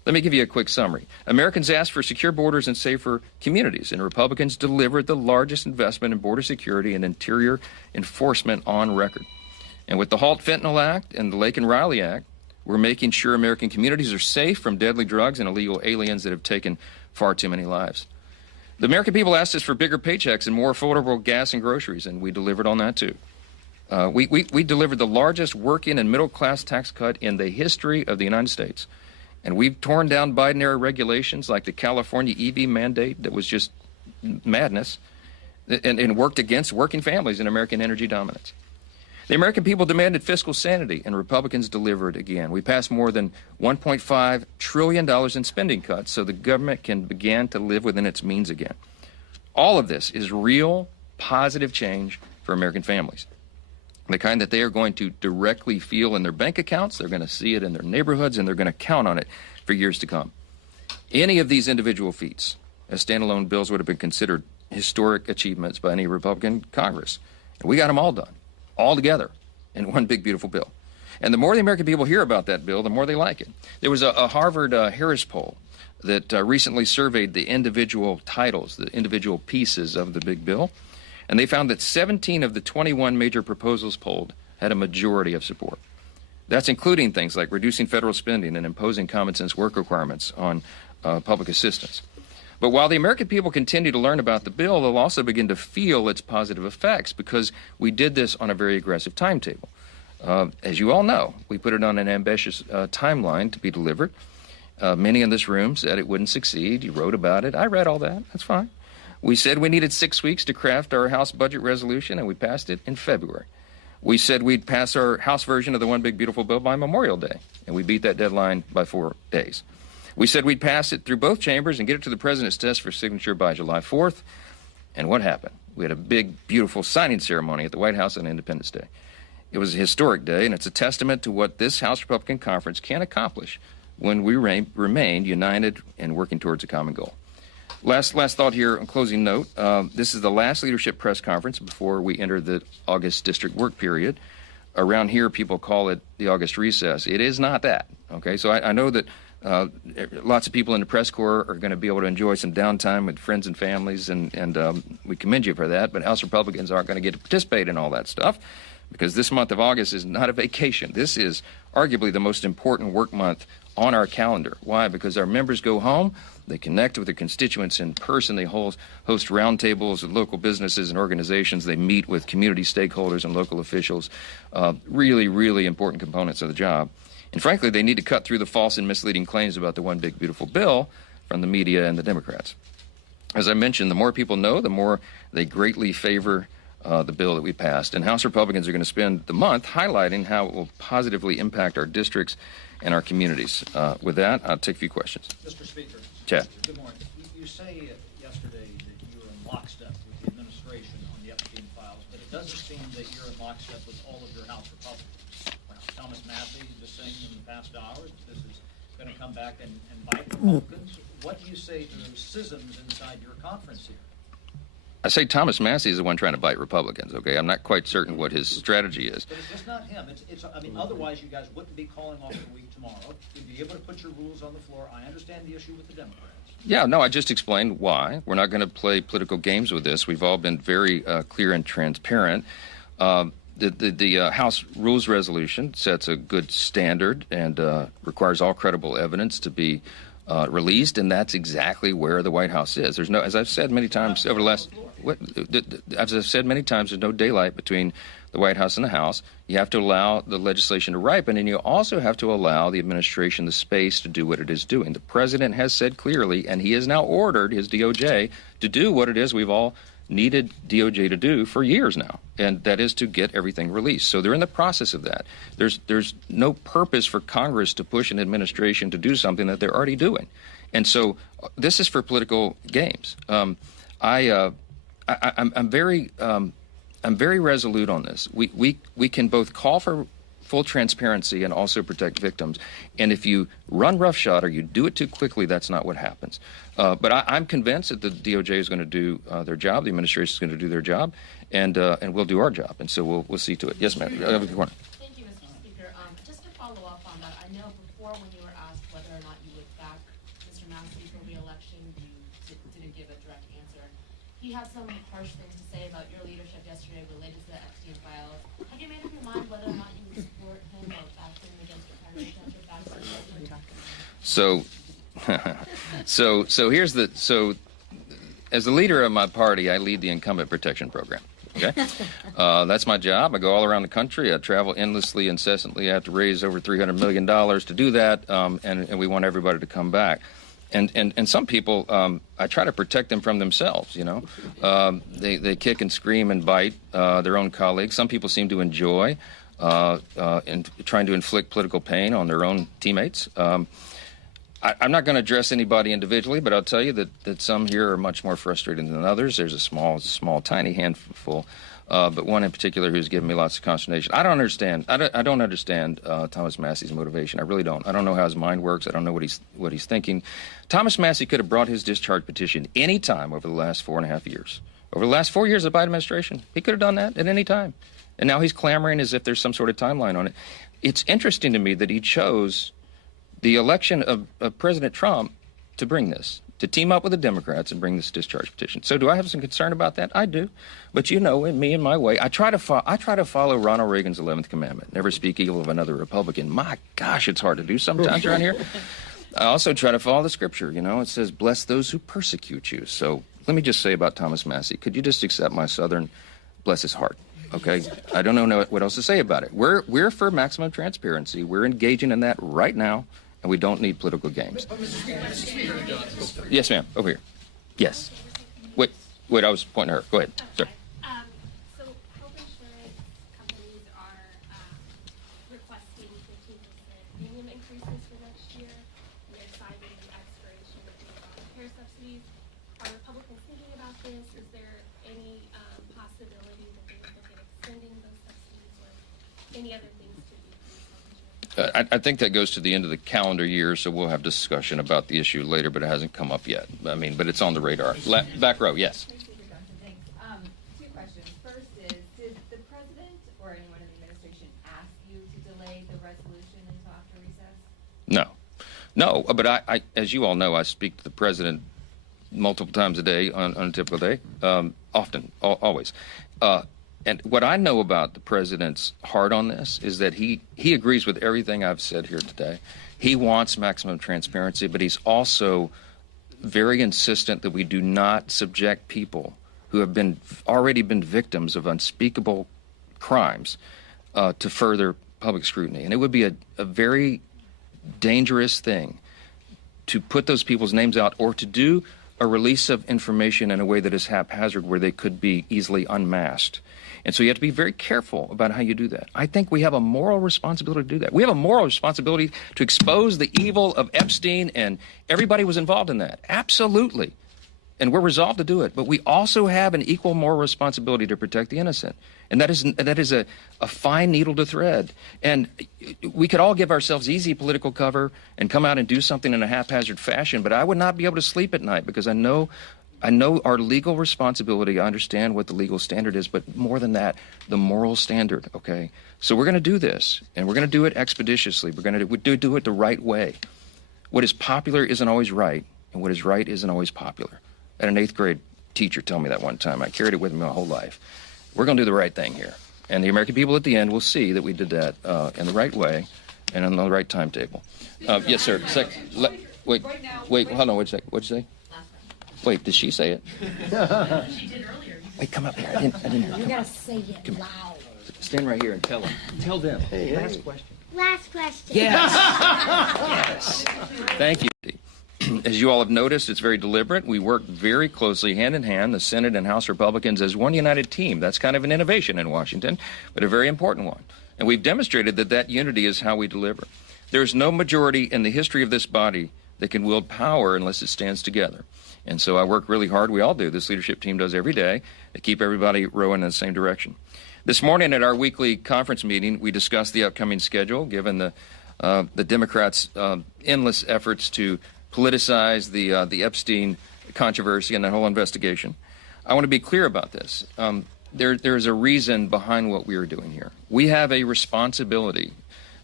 Let me give you a quick summary. Americans asked for secure borders and safer communities, and Republicans delivered the largest investment in border security and interior enforcement on record. And with the Halt Fentanyl Act and the Laken Riley Act, we're making sure American communities are safe from deadly drugs and illegal aliens that have taken far too many lives. The American people asked us for bigger paychecks and more affordable gas and groceries, and we delivered on that too. We delivered the largest working and middle-class tax cut in the history of the United States. And we've torn down Biden-era regulations like the California EV mandate that was just madness and worked against working families and American energy dominance. The American people demanded fiscal sanity, and Republicans delivered again. We passed more than $1.5 trillion in spending cuts so the government can begin to live within its means again. All of this is real, positive change for American families. The kind that they are going to directly feel in their bank accounts, they're going to see it in their neighborhoods, and they're going to count on it for years to come. Any of these individual feats as standalone bills would have been considered historic achievements by any Republican Congress. And we got them all done, all together, in one big, beautiful bill. And the more the American people hear about that bill, the more they like it. There was a Harvard Harris poll that recently surveyed the individual titles, the individual pieces of the big bill. And they found that 17 of the 21 major proposals polled had a majority of support. That's including things like reducing federal spending and imposing common sense work requirements on public assistance. But while the American people continue to learn about the bill, they'll also begin to feel its positive effects because we did this on a very aggressive timetable. As you all know, we put it on an ambitious timeline to be delivered. Many in this room said it wouldn't succeed. You wrote about it. I read all that. That's fine. We said we needed 6 weeks to craft our House budget resolution, and we passed it in February. We said we'd pass our House version of the One Big Beautiful Bill by Memorial Day, and we beat that deadline by 4 days. We said we'd pass it through both chambers and get it to the president's desk for signature by July 4th. And what happened? We had a big, beautiful signing ceremony at the White House on Independence Day. It was a historic day, and it's a testament to what this House Republican Conference can accomplish when we remain united and working towards a common goal. Last thought here on closing note. This is the last leadership press conference before we enter the August district work period. Around here, people call it the August recess. It is not that. Okay, so I know that lots of people in the press corps are going to be able to enjoy some downtime with friends and families, and we commend you for that. But House Republicans aren't going to get to participate in all that stuff because this month of August is not a vacation. This is arguably the most important work month on our calendar. Why? Because our members go home, they connect with their constituents in person, they host roundtables with local businesses and organizations, they meet with community stakeholders and local officials, really, really important components of the job. And frankly, they need to cut through the false and misleading claims about the One Big Beautiful Bill from the media and the Democrats. As I mentioned, the more people know, the more they greatly favor the bill that we passed. And House Republicans are going to spend the month highlighting how it will positively impact our districts and our communities. With that, I'll take a few questions. Mr. Speaker. Chad. Good morning. You say yesterday that you were in lockstep with the administration on the Epstein files, but it doesn't seem that you're in lockstep with all of your House Republicans. Thomas Massey just saying in the past hours that this is going to come back and bite Republicans. What do you say to those schisms inside your conference here? I say Thomas Massey is the one trying to bite Republicans, okay? I'm not quite certain what his strategy is. But it's just not him. I mean, otherwise you guys wouldn't be calling off the week tomorrow. You'd be able to put your rules on the floor. I understand the issue with the Democrats. Yeah, no, I just explained why. We're not going to play political games with this. We've all been very clear and transparent. The House Rules Resolution sets a good standard and requires all credible evidence to be released, and that's exactly where the White House is. There's no, as I've said many times over the last, as I've said many times, there's no daylight between the White House and the House. You have to allow the legislation to ripen, and you also have to allow the administration the space to do what it is doing. The president has said clearly, and he has now ordered his DOJ to do what it is we've all needed DOJ to do for years now, and that is to get everything released. So they're in the process of that. There's no purpose for Congress to push an administration to do something that they're already doing. And so this is for political games. I'm very resolute on this. We can both call for full transparency and also protect victims. And if you run roughshod or you do it too quickly, that's not what happens. But I'm convinced that the DOJ is going to do their job, the administration is going to do their job, and we'll do our job. And so we'll see to it. Yes, ma'am. Thank you, Mr. Speaker. Just to follow up on that, I know before when you were were asked whether or not you would back Mr. Massey for re-election, you didn't give a direct answer. He had some harsh things to say about your leadership yesterday related to the Epstein files. Have you made up your mind whether or not you would support him or back him against your primary candidate back to So as the leader of my party, I lead the incumbent protection program. Okay, that's my job. I go all around the country. I travel endlessly, incessantly. I have to raise over $300 million to do that, and we want everybody to come back. And some people, I try to protect them from themselves. You know, they kick and scream and bite their own colleagues. Some people seem to enjoy trying to inflict political pain on their own teammates. I'm not going to address anybody individually, but I'll tell you that some here are much more frustrated than others. There's a small, tiny handful, but one in particular who's given me lots of consternation. I don't understand Thomas Massey's motivation. I really don't. I don't know how his mind works. I don't know what he's thinking. Thomas Massey could have brought his discharge petition any time over the last 4.5 years. Over the last 4 years of the Biden administration, he could have done that at any time. And now he's clamoring as if there's some sort of timeline on it. It's interesting to me that he chose the election of President Trump to bring this, to team up with the Democrats and bring this discharge petition. So do I have some concern about that? I do. But you know, in me and my way, I try to follow Ronald Reagan's 11th commandment, never speak evil of another Republican. My gosh, it's hard to do sometimes around here. I also try to follow the scripture. You know, it says, bless those who persecute you. So let me just say about Thomas Massey, could you just accept my Southern, bless his heart? Okay, I don't know what else to say about it. We're for maximum transparency. We're engaging in that right now. And we don't need political games. Yes, ma'am. Over here. Yes. Wait. I was pointing at her. Go ahead. Sorry. So health insurance companies are requesting 15% premium increases for next year. And they're citing the expiration of the Obamacare subsidies. Are Republicans thinking about this? Is there any possibility that they would look at extending those subsidies or any other things to increase health insurance? I think that goes to the end of the calendar year, so we'll have discussion about the issue later, but it hasn't come up yet. I mean, but it's on the radar. Back row, yes. Thanks. Two questions. First is, did the president or anyone in the administration ask you to delay the resolution until after recess? No, but I, as you all know, I speak to the president multiple times a day on a typical day, often, always. And what I know about the president's heart on this is that he agrees with everything I've said here today. He wants maximum transparency, but he's also very insistent that we do not subject people who have already been victims of unspeakable crimes to further public scrutiny. And it would be a very dangerous thing to put those people's names out or to do a release of information in a way that is haphazard where they could be easily unmasked. And so you have to be very careful about how you do that. I think we have a moral responsibility to do that. We have a moral responsibility to expose the evil of Epstein, and everybody was involved in that. Absolutely. And we're resolved to do it. But we also have an equal moral responsibility to protect the innocent. And that is a fine needle to thread. And we could all give ourselves easy political cover and come out and do something in a haphazard fashion, but I would not be able to sleep at night because I know our legal responsibility. I understand what the legal standard is, but more than that, the moral standard, okay? So we're going to do this, and we're going to do it expeditiously. We're going to do it the right way. What is popular isn't always right, and what is right isn't always popular. I had an 8th grade teacher tell me that one time. I carried it with me my whole life. We're going to do the right thing here. And the American people at the end will see that we did that in the right way and on the right timetable. Yes, sir. Wait, hold on. What'd you say? Wait, did she say it? She did earlier. Wait, come up here. I didn't hear her. You gotta say it loud. Stand right here and tell them. Tell them. Last question. Last question. Yes. Yes. Thank you. As you all have noticed, it's very deliberate. We work very closely, hand in hand, the Senate and House Republicans as one united team. That's kind of an innovation in Washington, but a very important one. And we've demonstrated that unity is how we deliver. There's no majority in the history of this body that can wield power unless it stands together. And so I work really hard. We all do. This leadership team does every day to keep everybody rowing in the same direction. This morning at our weekly conference meeting, we discussed the upcoming schedule, given the Democrats' endless efforts to politicize the Epstein controversy and that whole investigation. I want to be clear about this. There's a reason behind what we are doing here. We have a responsibility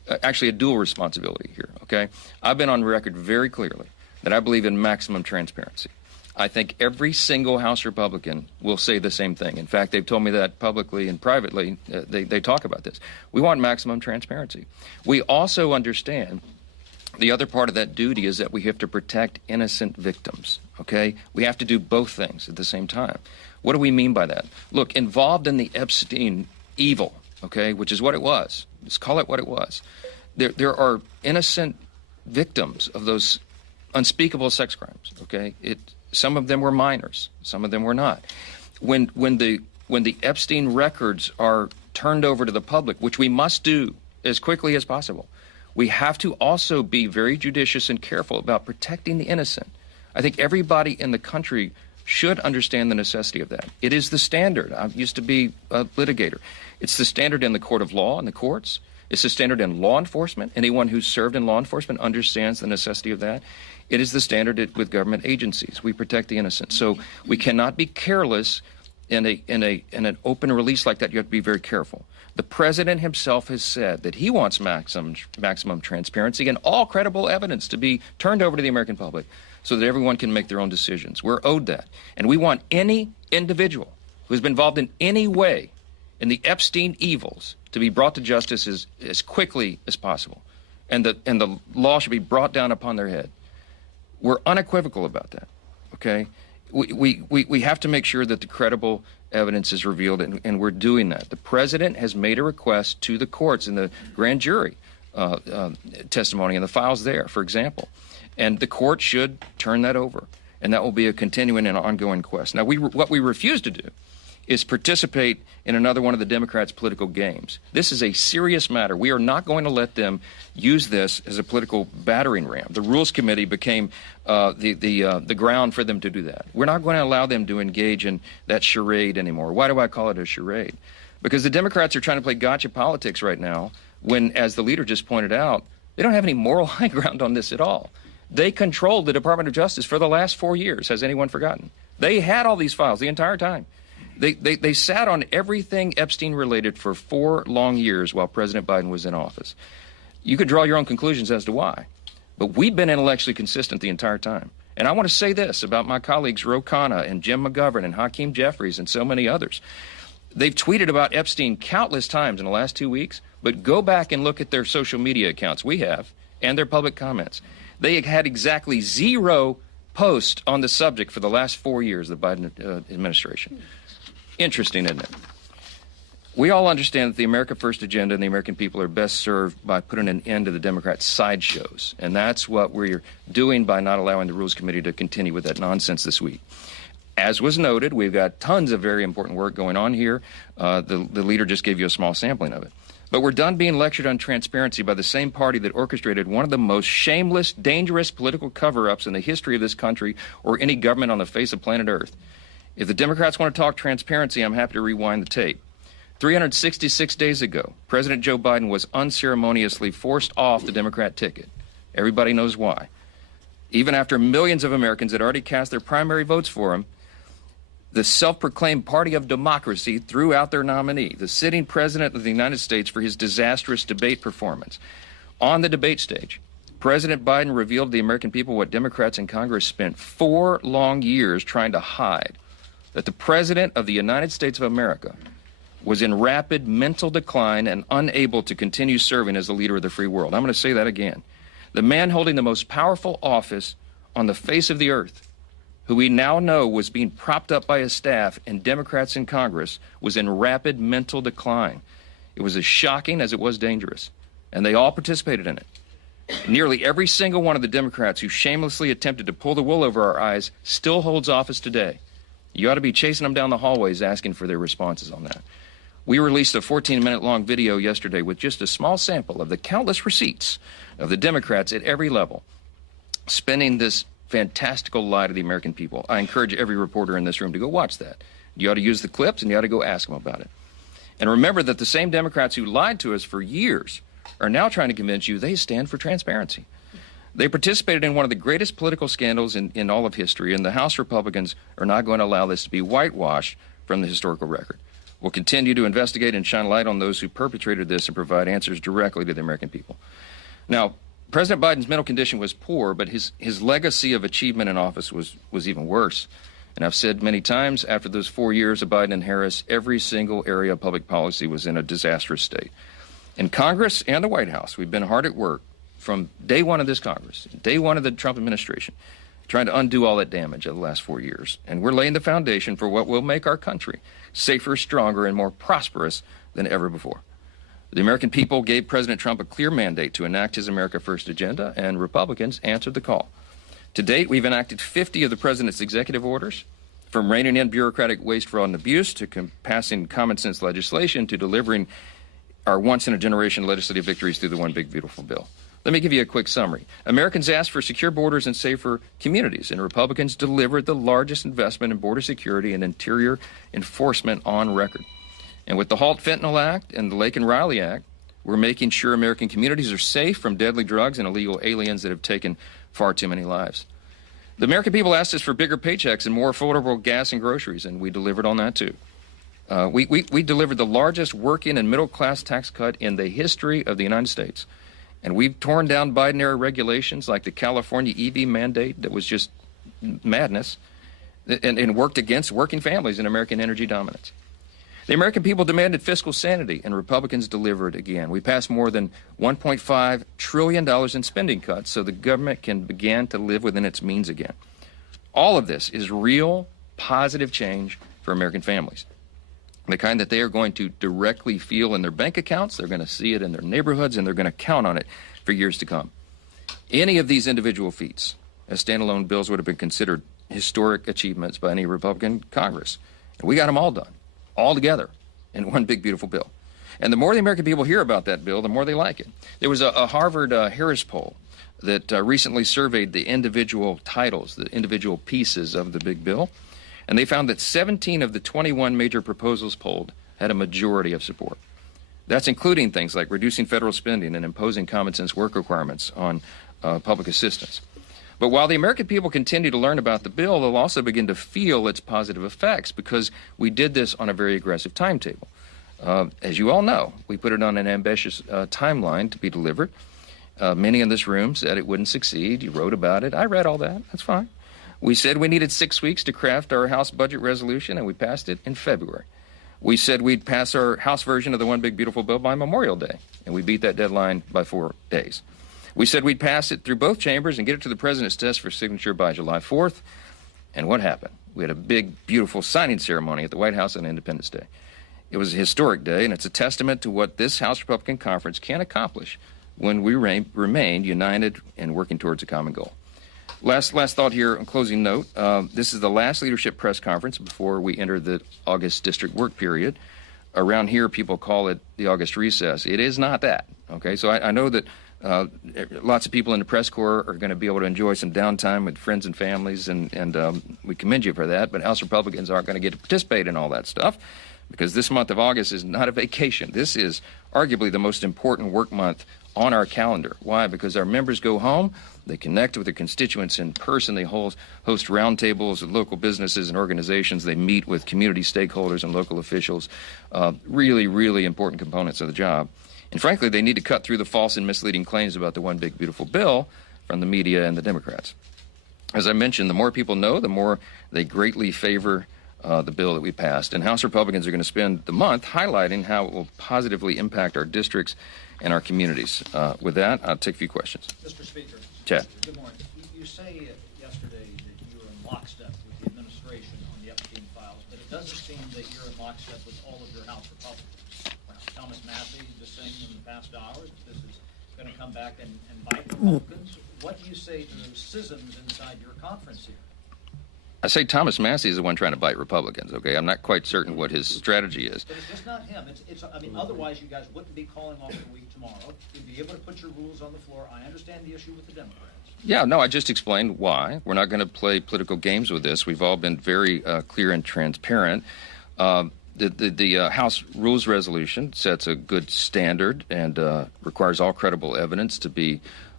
actually a dual responsibility here, okay? I've been on record very clearly that I believe in maximum transparency. I think every single House Republican will say the same thing. In fact, they've told me that publicly and privately. They talk about this. We want maximum transparency. We also understand the other part of that duty is that we have to protect innocent victims, okay? We have to do both things at the same time. What do we mean by that? Look, involved in the Epstein evil, okay, which is what it was. Let's call it what it was. There are innocent victims of those unspeakable sex crimes, okay? Some of them were minors, some of them were not. When the Epstein records are turned over to the public, which we must do as quickly as possible, we have to also be very judicious and careful about protecting the innocent. I think everybody in the country should understand the necessity of that. It is the standard. I used to be a litigator. It's the standard in the court of law and the courts. It's the standard in law enforcement. Anyone who's served in law enforcement understands the necessity of that. It is the standard with government agencies. We protect the innocent. So we cannot be careless in an open release like that. You have to be very careful. The president himself has said that he wants maximum transparency and all credible evidence to be turned over to the American public so that everyone can make their own decisions. We're owed that. And we want any individual who's been involved in any way in the Epstein evils to be brought to justice as quickly as possible. And the law should be brought down upon their head. We're unequivocal about that, okay? We have to make sure that the credible evidence is revealed, and we're doing that. The president has made a request to the courts in the grand jury testimony and the files there, for example. And the court should turn that over, and that will be a continuing and ongoing quest. Now, what we refuse to do is participate in another one of the Democrats' political games. This is a serious matter. We are not going to let them use this as a political battering ram. The Rules Committee became the ground for them to do that. We're not going to allow them to engage in that charade anymore. Why do I call it a charade? Because the Democrats are trying to play gotcha politics right now when, as the leader just pointed out, they don't have any moral high ground on this at all. They controlled the Department of Justice for the last 4 years. Has anyone forgotten? They had all these files the entire time. They sat on everything Epstein related for 4 long years while President Biden was in office. You could draw your own conclusions as to why. But we've been intellectually consistent the entire time. And I want to say this about my colleagues Ro Khanna and Jim McGovern and Hakeem Jeffries and so many others. They've tweeted about Epstein countless times in the last 2 weeks, but go back and look at their social media accounts we have and their public comments. They had exactly 0 posts on the subject for the last 4 years of the Biden administration. Interesting, isn't it? We all understand that the America First agenda and the American people are best served by putting an end to the Democrats' sideshows. And that's what we're doing by not allowing the Rules Committee to continue with that nonsense this week. As was noted, we've got tons of very important work going on here. The leader just gave you a small sampling of it. But we're done being lectured on transparency by the same party that orchestrated one of the most shameless, dangerous political cover-ups in the history of this country or any government on the face of planet Earth. If the Democrats want to talk transparency, I'm happy to rewind the tape. 366 days ago, President Joe Biden was unceremoniously forced off the Democrat ticket. Everybody knows why. Even after millions of Americans had already cast their primary votes for him, the self-proclaimed party of democracy threw out their nominee, the sitting president of the United States, for his disastrous debate performance. On the debate stage, President Biden revealed to the American people what Democrats in Congress spent 4 long years trying to hide, that the President of the United States of America was in rapid mental decline and unable to continue serving as the leader of the free world. I'm going to say that again. The man holding the most powerful office on the face of the earth, who we now know was being propped up by his staff and Democrats in Congress, was in rapid mental decline. It was as shocking as it was dangerous, and they all participated in it. Nearly every single one of the Democrats who shamelessly attempted to pull the wool over our eyes still holds office today. You ought to be chasing them down the hallways asking for their responses on that. We released a 14-minute-long video yesterday with just a small sample of the countless receipts of the Democrats at every level spinning this fantastical lie to the American people. I encourage every reporter in this room to go watch that. You ought to use the clips, and you ought to go ask them about it. And remember that the same Democrats who lied to us for years are now trying to convince you they stand for transparency. They participated in one of the greatest political scandals in all of history, and the House Republicans are not going to allow this to be whitewashed from the historical record. We'll continue to investigate and shine light on those who perpetrated this and provide answers directly to the American people. Now, President Biden's mental condition was poor, but his legacy of achievement in office was even worse. And I've said many times, after those 4 years of Biden and Harris, every single area of public policy was in a disastrous state. In Congress and the White House, we've been hard at work from day one of this Congress, day one of the Trump administration, trying to undo all that damage of the last 4 years. And we're laying the foundation for what will make our country safer, stronger, and more prosperous than ever before. The American people gave President Trump a clear mandate to enact his America First agenda, and Republicans answered the call. To date, we've enacted 50 of the president's executive orders, from reining in bureaucratic waste, fraud, and abuse to passing common sense legislation to delivering our once-in-a-generation legislative victories through the One Big Beautiful Bill. Let me give you a quick summary. Americans asked for secure borders and safer communities, and Republicans delivered the largest investment in border security and interior enforcement on record. And with the Halt Fentanyl Act and the Laken Riley Act, we're making sure American communities are safe from deadly drugs and illegal aliens that have taken far too many lives. The American people asked us for bigger paychecks and more affordable gas and groceries, and we delivered on that too. We delivered the largest working and middle-class tax cut in the history of the United States. And we've torn down Biden-era regulations like the California EV mandate that was just madness and worked against working families and American energy dominance. The American people demanded fiscal sanity, and Republicans delivered again. We passed more than $1.5 trillion in spending cuts so the government can begin to live within its means again. All of this is real, positive change for American families. The kind that they are going to directly feel in their bank accounts, they're going to see it in their neighborhoods, and they're going to count on it for years to come. Any of these individual feats as standalone bills would have been considered historic achievements by any Republican Congress. And we got them all done, all together, in one big, beautiful bill. And the more the American people hear about that bill, the more they like it. There was a Harvard Harris poll that recently surveyed the individual titles, the individual pieces of the big bill. And they found that 17 of the 21 major proposals polled had a majority of support. That's including things like reducing federal spending and imposing common sense work requirements on public assistance. But while the American people continue to learn about the bill, they'll also begin to feel its positive effects because we did this on a very aggressive timetable. As you all know, we put it on an ambitious timeline to be delivered. Many in this room said it wouldn't succeed. You wrote about it. I read all that. That's fine. We said we needed 6 weeks to craft our House budget resolution, and we passed it in February. We said we'd pass our House version of the One Big Beautiful Bill by Memorial Day, and we beat that deadline by 4 days. We said we'd pass it through both chambers and get it to the president's desk for signature by July 4th. And what happened? We had a big, beautiful signing ceremony at the White House on Independence Day. It was a historic day, and it's a testament to what this House Republican Conference can accomplish when we remain united and working towards a common goal. Last thought here, on closing note. This is the last leadership press conference before we enter the August district work period. Around here, people call it the August recess. It is not that, okay? So I know that lots of people in the press corps are going to be able to enjoy some downtime with friends and families, and we commend you for that, but House Republicans aren't going to get to participate in all that stuff because this month of August is not a vacation. This is arguably the most important work month on our calendar. Why? Because our members go home, they connect with their constituents in person, they host roundtables with local businesses and organizations, they meet with community stakeholders and local officials, really, really important components of the job. And frankly, they need to cut through the false and misleading claims about the One Big Beautiful Bill from the media and the Democrats. As I mentioned, the more people know, the more they greatly favor the bill that we passed. And House Republicans are going to spend the month highlighting how it will positively impact our districts and our communities. With that, I'll take a few questions. Mr. Speaker. Chad. Good morning. You say yesterday that you were in lockstep with the administration on the Epstein files, but it doesn't seem that you're in lockstep with all of your House Republicans. Thomas Massey just saying in the past hours that this is going to come back and bite Republicans. What do you say to those schisms inside your conference here? I say Thomas Massey is the one trying to bite Republicans, okay? I'm not quite certain what his strategy is. But it's just not him. I mean, otherwise you guys wouldn't be calling off the week tomorrow. You'd be able to put your rules on the floor. I understand the issue with the Democrats. Yeah, no, I just explained why. We're not going to play political games with this. We've all been very clear and transparent. The House Rules Resolution sets a good standard and requires all credible evidence to be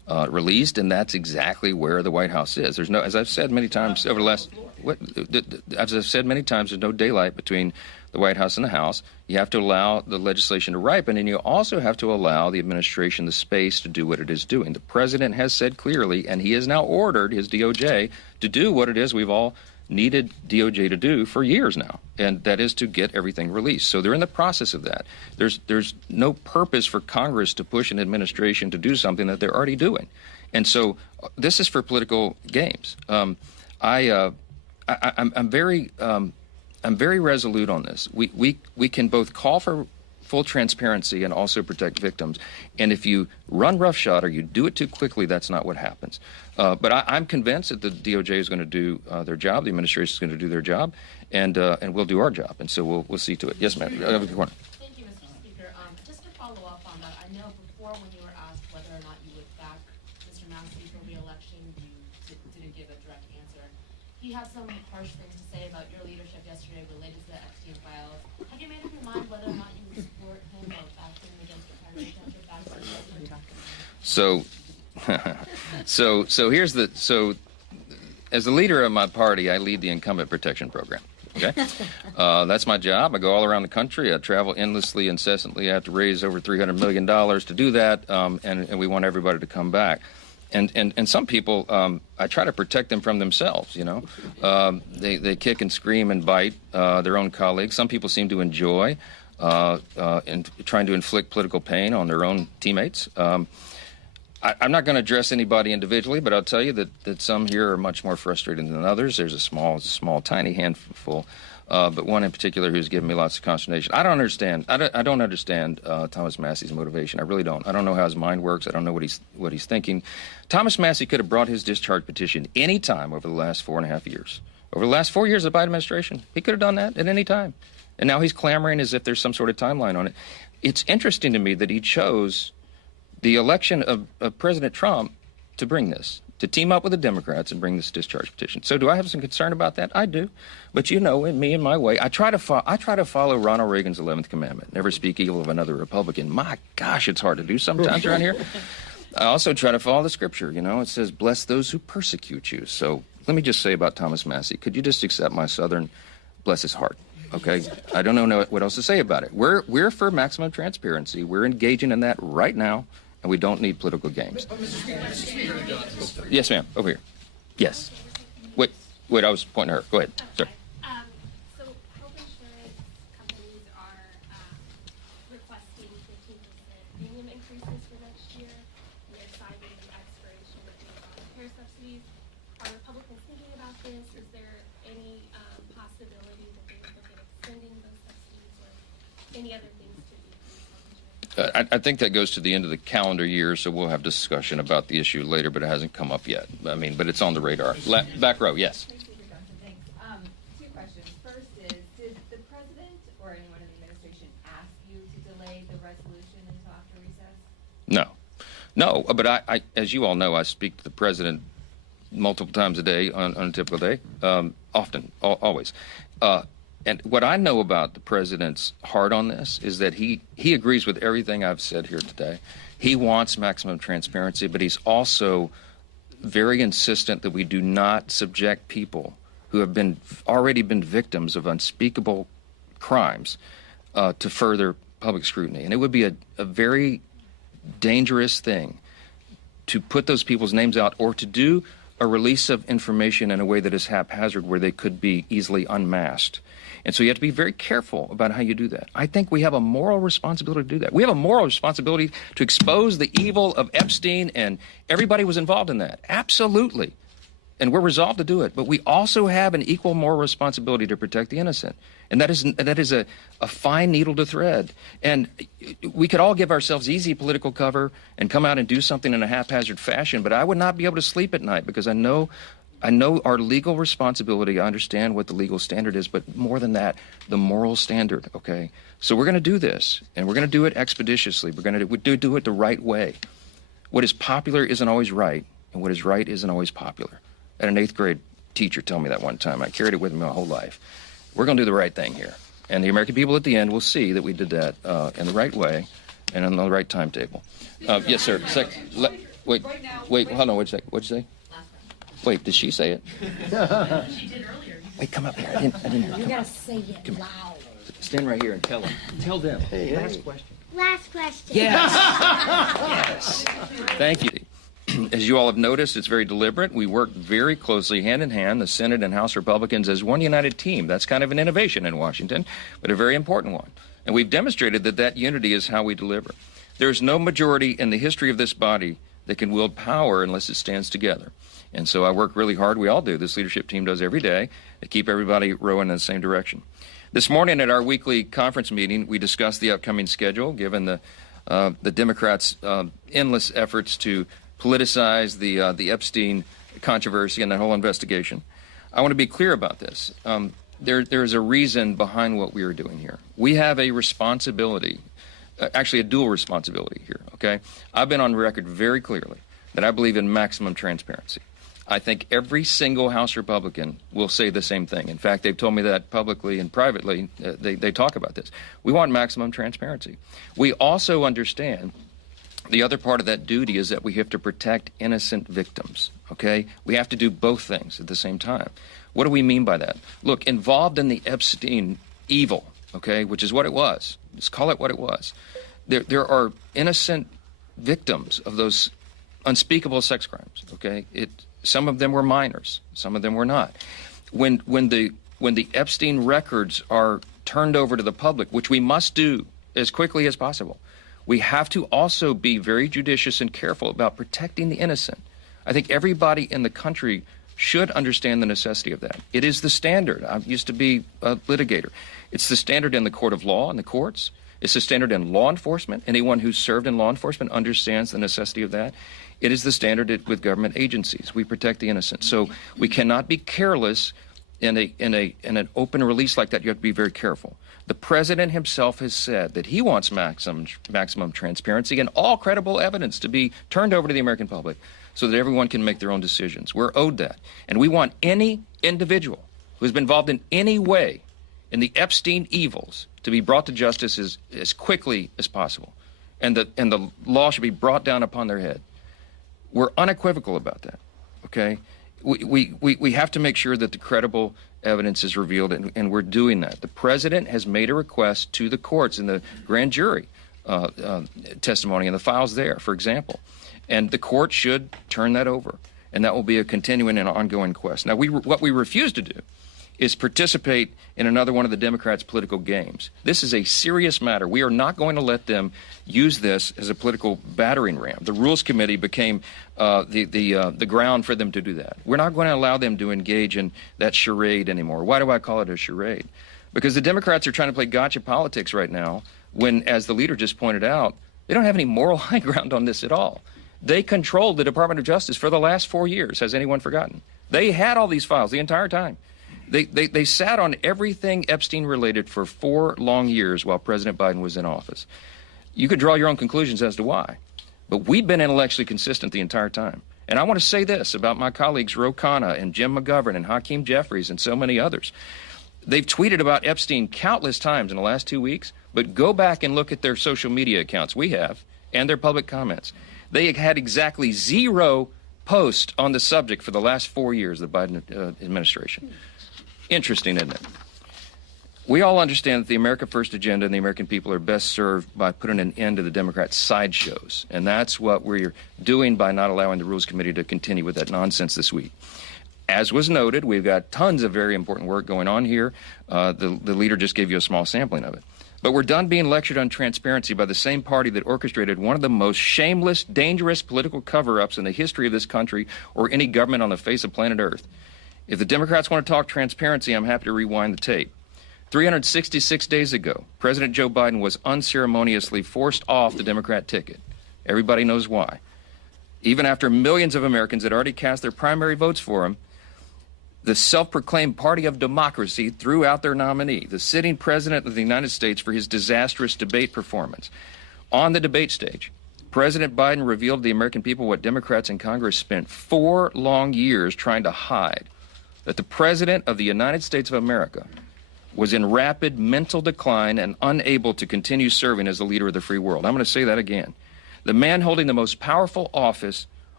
released, and that's exactly where the White House is. There's no, as I've said many times over the last, as I've said many times, there's no daylight between the White House and the House. You have to allow the legislation to ripen, and you also have to allow the administration the space to do what it is doing. The president has said clearly, and he has now ordered his DOJ to do what it is we've all needed DOJ to do for years now, and that is to get everything released. So they're in the process of that. There's no purpose for Congress to push an administration to do something that they're already doing. And so this is for political games. I'm very resolute on this. We can both call for full transparency and also protect victims. And if you run roughshod or you do it too quickly, that's not what happens. But I'm convinced that the DOJ is going to do their job, the administration is going to do their job, and we'll do our job. And so we'll see to it. Yes, ma'am. Thank you, Mr. Speaker. Just to follow up on that, I know before when you were asked whether or not you would back Mr. Massey for re-election, you didn't give a direct answer. He had some harsh things to say about your leadership yesterday related to the Epstein files. Have you made up your mind whether or not you would support him or back him against the primary candidate back to the president? So here's so as the leader of my party, I lead the incumbent protection program. Okay, that's my job. I go all around the country. I travel endlessly, incessantly. I have to raise over $300 million to do that, and we want everybody to come back. And some people, I try to protect them from themselves. You know, they kick and scream and bite their own colleagues. Some people seem to enjoy in trying to inflict political pain on their own teammates. I'm not going to address anybody individually, but I'll tell you that some here are much more frustrated than others. There's a small, tiny handful, but one in particular who's given me lots of consternation. I don't understand. I don't understand Thomas Massey's motivation. I really don't. I don't know how his mind works. I don't know what he's thinking. Thomas Massey could have brought his discharge petition any time over the last 4.5 years. Over the last 4 years of the Biden administration, he could have done that at any time. And now he's clamoring as if there's some sort of timeline on it. It's interesting to me that he chose the election of President Trump to bring this, to team up with the Democrats and bring this discharge petition. So do I have some concern about that? I do. But you know, in me and my way, I try to follow Ronald Reagan's 11th commandment, never speak evil of another Republican. My gosh, it's hard to do sometimes around here. I also try to follow the scripture. You know, it says, bless those who persecute you. So let me just say about Thomas Massey, could you just accept my Southern bless his heart? Okay, I don't know what else to say about it. We're for maximum transparency. We're engaging in that right now. And we don't need political games. Yes, ma'am. Over here. Yes. Wait. I was pointing at her. Go ahead, sir. So health insurance companies are requesting 15% premium increases for next year. And they're citing the expiration of the care subsidies. Are Republicans thinking about this? Is there any possibility that they would look at extending those subsidies or any other things to decrease health insurance? I think that goes to the end of the calendar year, so we'll have discussion about the issue later, but it hasn't come up yet. I mean, but it's on the radar. Back row, yes. Thanks. Two questions. First is, did the president or anyone in the administration ask you to delay the resolution until after recess? No, but I as you all know, I speak to the president multiple times a day on a typical day, often, always. And what I know about the president's heart on this is that he agrees with everything I've said here today. He wants maximum transparency, but he's also very insistent that we do not subject people who have already been victims of unspeakable crimes to further public scrutiny. And it would be a very dangerous thing to put those people's names out or to do a release of information in a way that is haphazard where they could be easily unmasked. And so you have to be very careful about how you do that. I think we have a moral responsibility to do that. We have a moral responsibility to expose the evil of Epstein, and everybody was involved in that. Absolutely. And we're resolved to do it. But we also have an equal moral responsibility to protect the innocent. And that is a fine needle to thread. And we could all give ourselves easy political cover and come out and do something in a haphazard fashion, but I would not be able to sleep at night because I know our legal responsibility. I understand what the legal standard is, but more than that, the moral standard, okay? So we're going to do this, and we're going to do it expeditiously. We're going to do it the right way. What is popular isn't always right, and what is right isn't always popular. I had an 8th grade teacher tell me that one time. I carried it with me my whole life. We're going to do the right thing here. And the American people at the end will see that we did that in the right way and on the right timetable. Yes, sir. Wait, Right now- wait, hold on, wait a second. What'd you say? Wait, did she say it? She did earlier. Wait, come up here. I didn't hear. You gotta say it loud. Stand right here and tell them. Tell them. Last question. Last question. Yes. Yes. Thank you. As you all have noticed, it's very deliberate. We work very closely hand in hand, the Senate and House Republicans, as one united team. That's kind of an innovation in Washington, but a very important one. And we've demonstrated that that unity is how we deliver. There's no majority in the history of this body that can wield power unless it stands together. And so I work really hard. We all do. This leadership team does every day to keep everybody rowing in the same direction. This morning at our weekly conference meeting, we discussed the upcoming schedule, given the Democrats' endless efforts to politicize the Epstein controversy and that whole investigation. I want to be clear about this. There's a reason behind what we are doing here. We have a responsibility, actually a dual responsibility here, okay? I've been on record very clearly that I believe in maximum transparency. I think every single House Republican will say the same thing. In fact, they've told me that publicly and privately. They talk about this. We want maximum transparency. We also understand the other part of that duty is that we have to protect innocent victims, okay? We have to do both things at the same time. What do we mean by that? Look, involved in the Epstein evil, okay, which is what it was. Let's call it what it was. There are innocent victims of those unspeakable sex crimes, okay? Some of them were minors, some of them were not. When the Epstein records are turned over to the public, which we must do as quickly as possible, we have to also be very judicious and careful about protecting the innocent. I think everybody in the country should understand the necessity of that. It is the standard. I used to be a litigator. It's the standard in the court of law and the courts. It's the standard in law enforcement. Anyone who's served in law enforcement understands the necessity of that. It is the standard with government agencies. We protect the innocent. So we cannot be careless in an open release like that. You have to be very careful. The president himself has said that he wants maximum transparency and all credible evidence to be turned over to the American public so that everyone can make their own decisions. We're owed that. And we want any individual who has been involved in any way in the Epstein evils to be brought to justice as quickly as possible. And the law should be brought down upon their head. We're unequivocal about that, okay? We have to make sure that the credible evidence is revealed, and we're doing that. The president has made a request to the courts in the grand jury testimony and the files there, for example. And the court should turn that over, and that will be a continuing and ongoing quest. Now, what we refuse to do is participate in another one of the Democrats' political games. This is a serious matter. We are not going to let them use this as a political battering ram. The Rules Committee became the ground for them to do that. We're not going to allow them to engage in that charade anymore. Why do I call it a charade? Because the Democrats are trying to play gotcha politics right now when, as the leader just pointed out, they don't have any moral high ground on this at all. They controlled the Department of Justice for the last 4 years. Has anyone forgotten? They had all these files the entire time. They sat on everything Epstein related for 4 long years while President Biden was in office. You could draw your own conclusions as to why. But we've been intellectually consistent the entire time. And I want to say this about my colleagues Ro Khanna and Jim McGovern and Hakeem Jeffries and so many others. They've tweeted about Epstein countless times in the last 2 weeks, but go back and look at their social media accounts we have and their public comments. They had exactly 0 posts on the subject for the last 4 years of the Biden administration. Interesting, isn't it? We all understand that the America First agenda and the American people are best served by putting an end to the Democrats' sideshows. And that's what we're doing by not allowing the Rules Committee to continue with that nonsense this week. As was noted, we've got tons of very important work going on here. The leader just gave you a small sampling of it. But we're done being lectured on transparency by the same party that orchestrated one of the most shameless, dangerous political cover-ups in the history of this country or any government on the face of planet Earth. If the Democrats want to talk transparency, I'm happy to rewind the tape. 366 days ago, President Joe Biden was unceremoniously forced off the Democrat ticket. Everybody knows why. Even after millions of Americans had already cast their primary votes for him, the self-proclaimed party of democracy threw out their nominee, the sitting president of the United States, for his disastrous debate performance. On the debate stage, President Biden revealed to the American people what Democrats in Congress spent 4 long years trying to hide, that the President of the United States of America was in rapid mental decline and unable to continue serving as the leader of the free world. I'm going to say that again. The man holding the most powerful office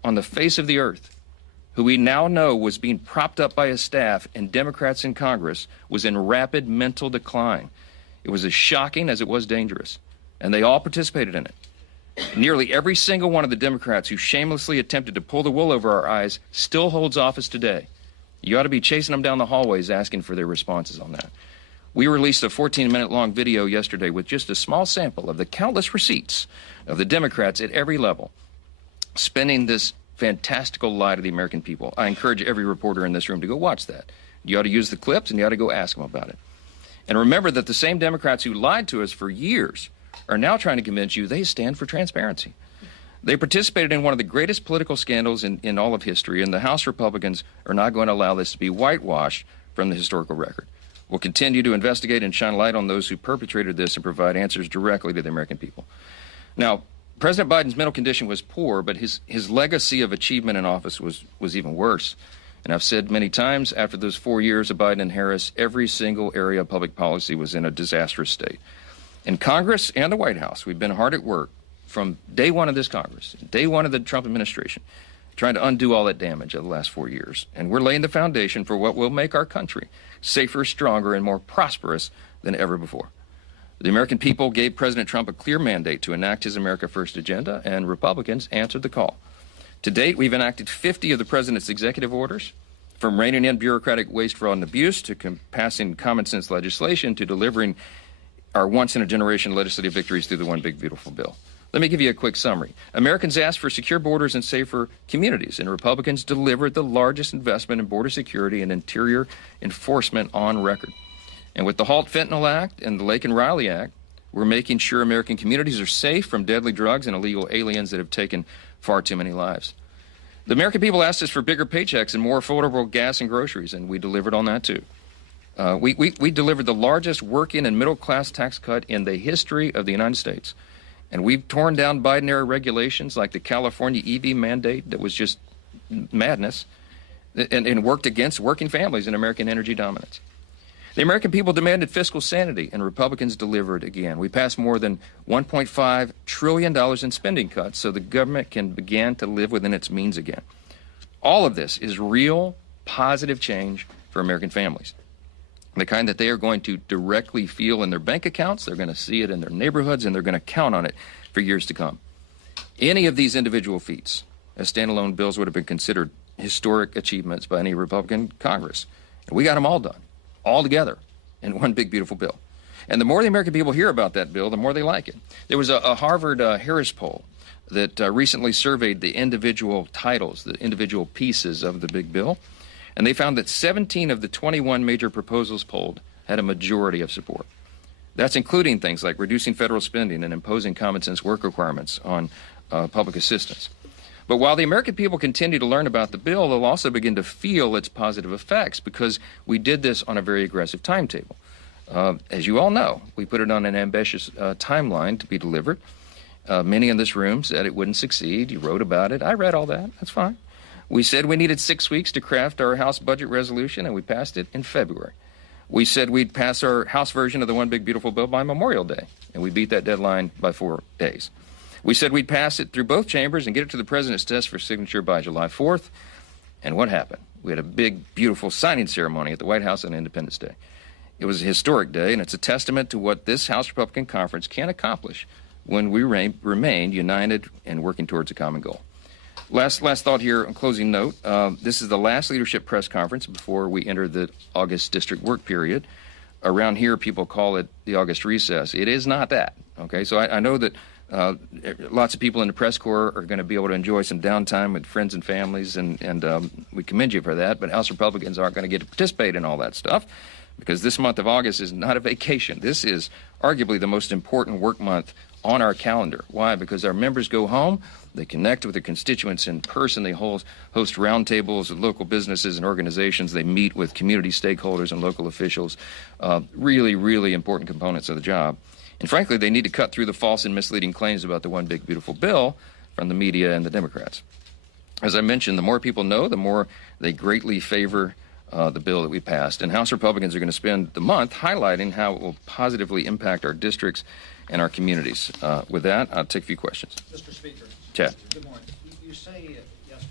on the face of the earth who we now know was being propped up by his staff and Democrats in Congress was in rapid mental decline. It was as shocking as it was dangerous, and they all participated in it. Nearly every single one of the Democrats who shamelessly attempted to pull the wool over our eyes still holds office today. You ought to be chasing them down the hallways asking for their responses on that. We released a 14-minute-long video yesterday with just a small sample of the countless receipts of the Democrats at every level spending this fantastical lie to the American people. I encourage every reporter in this room to go watch that. You ought to use the clips, and you ought to go ask them about it. And remember that the same Democrats who lied to us for years are now trying to convince you they stand for transparency. They participated in one of the greatest political scandals in all of history, and the House Republicans are not going to allow this to be whitewashed from the historical record. We'll continue to investigate and shine light on those who perpetrated this and provide answers directly to the American people. Now, President Biden's mental condition was poor, but his legacy of achievement in office was even worse. And I've said many times, after those 4 years of Biden and Harris, every single area of public policy was in a disastrous state. In Congress and the White House, we've been hard at work from day one of this Congress, day one of the Trump administration, trying to undo all that damage of the last 4 years. And we're laying the foundation for what will make our country safer, stronger, and more prosperous than ever before. The American people gave President Trump a clear mandate to enact his America First agenda, and Republicans answered the call. To date, we've enacted 50 of the president's executive orders, from reining in bureaucratic waste, fraud, and abuse to passing common sense legislation to delivering our once-in-a-generation legislative victories through the One Big Beautiful Bill. Let me give you a quick summary. Americans asked for secure borders and safer communities, and Republicans delivered the largest investment in border security and interior enforcement on record. And with the Halt Fentanyl Act and the Laken Riley Act, we're making sure American communities are safe from deadly drugs and illegal aliens that have taken far too many lives. The American people asked us for bigger paychecks and more affordable gas and groceries, and we delivered on that too. We delivered the largest working and middle-class tax cut in the history of the United States. And we've torn down Biden-era regulations like the California EV mandate that was just madness and worked against working families and American energy dominance. The American people demanded fiscal sanity, and Republicans delivered again. We passed more than $1.5 trillion in spending cuts so the government can begin to live within its means again. All of this is real, positive change for American families. The kind that they are going to directly feel in their bank accounts, they're going to see it in their neighborhoods, and they're going to count on it for years to come. Any of these individual feats as standalone bills would have been considered historic achievements by any Republican Congress. And we got them all done, all together, in one big, beautiful bill. And the more the American people hear about that bill, the more they like it. There was a Harvard Harris poll that recently surveyed the individual titles, the individual pieces of the big bill. And they found that 17 of the 21 major proposals polled had a majority of support. That's including things like reducing federal spending and imposing common sense work requirements on public assistance. But while the American people continue to learn about the bill, they'll also begin to feel its positive effects because we did this on a very aggressive timetable. As you all know, we put it on an ambitious timeline to be delivered. Many in this room said it wouldn't succeed. You wrote about it. I read all that. That's fine. We said we needed 6 weeks to craft our House budget resolution, and we passed it in February. We said we'd pass our House version of the One Big Beautiful Bill by Memorial Day, and we beat that deadline by 4 days. We said we'd pass it through both chambers and get it to the president's desk for signature by July 4th. And what happened? We had a big, beautiful signing ceremony at the White House on Independence Day. It was a historic day, and it's a testament to what this House Republican Conference can accomplish when we remain united and working towards a common goal. Last thought here, on closing note. This is the last leadership press conference before we enter the August district work period. Around here, people call it the August recess. It is not that, okay? So I know that lots of people in the press corps are going to be able to enjoy some downtime with friends and families, and we commend you for that, but House Republicans aren't going to get to participate in all that stuff because this month of August is not a vacation. This is arguably the most important work month on our calendar. Why? Because our members go home, they connect with their constituents in person, they host roundtables with local businesses and organizations, they meet with community stakeholders and local officials, really, really important components of the job. And frankly, they need to cut through the false and misleading claims about the One Big Beautiful Bill from the media and the Democrats. As I mentioned, the more people know, the more they greatly favor the bill that we passed. And House Republicans are going to spend the month highlighting how it will positively impact our districts and our communities. With that, I'll take a few questions. Mr. Speaker. Chad. Good morning. You say yesterday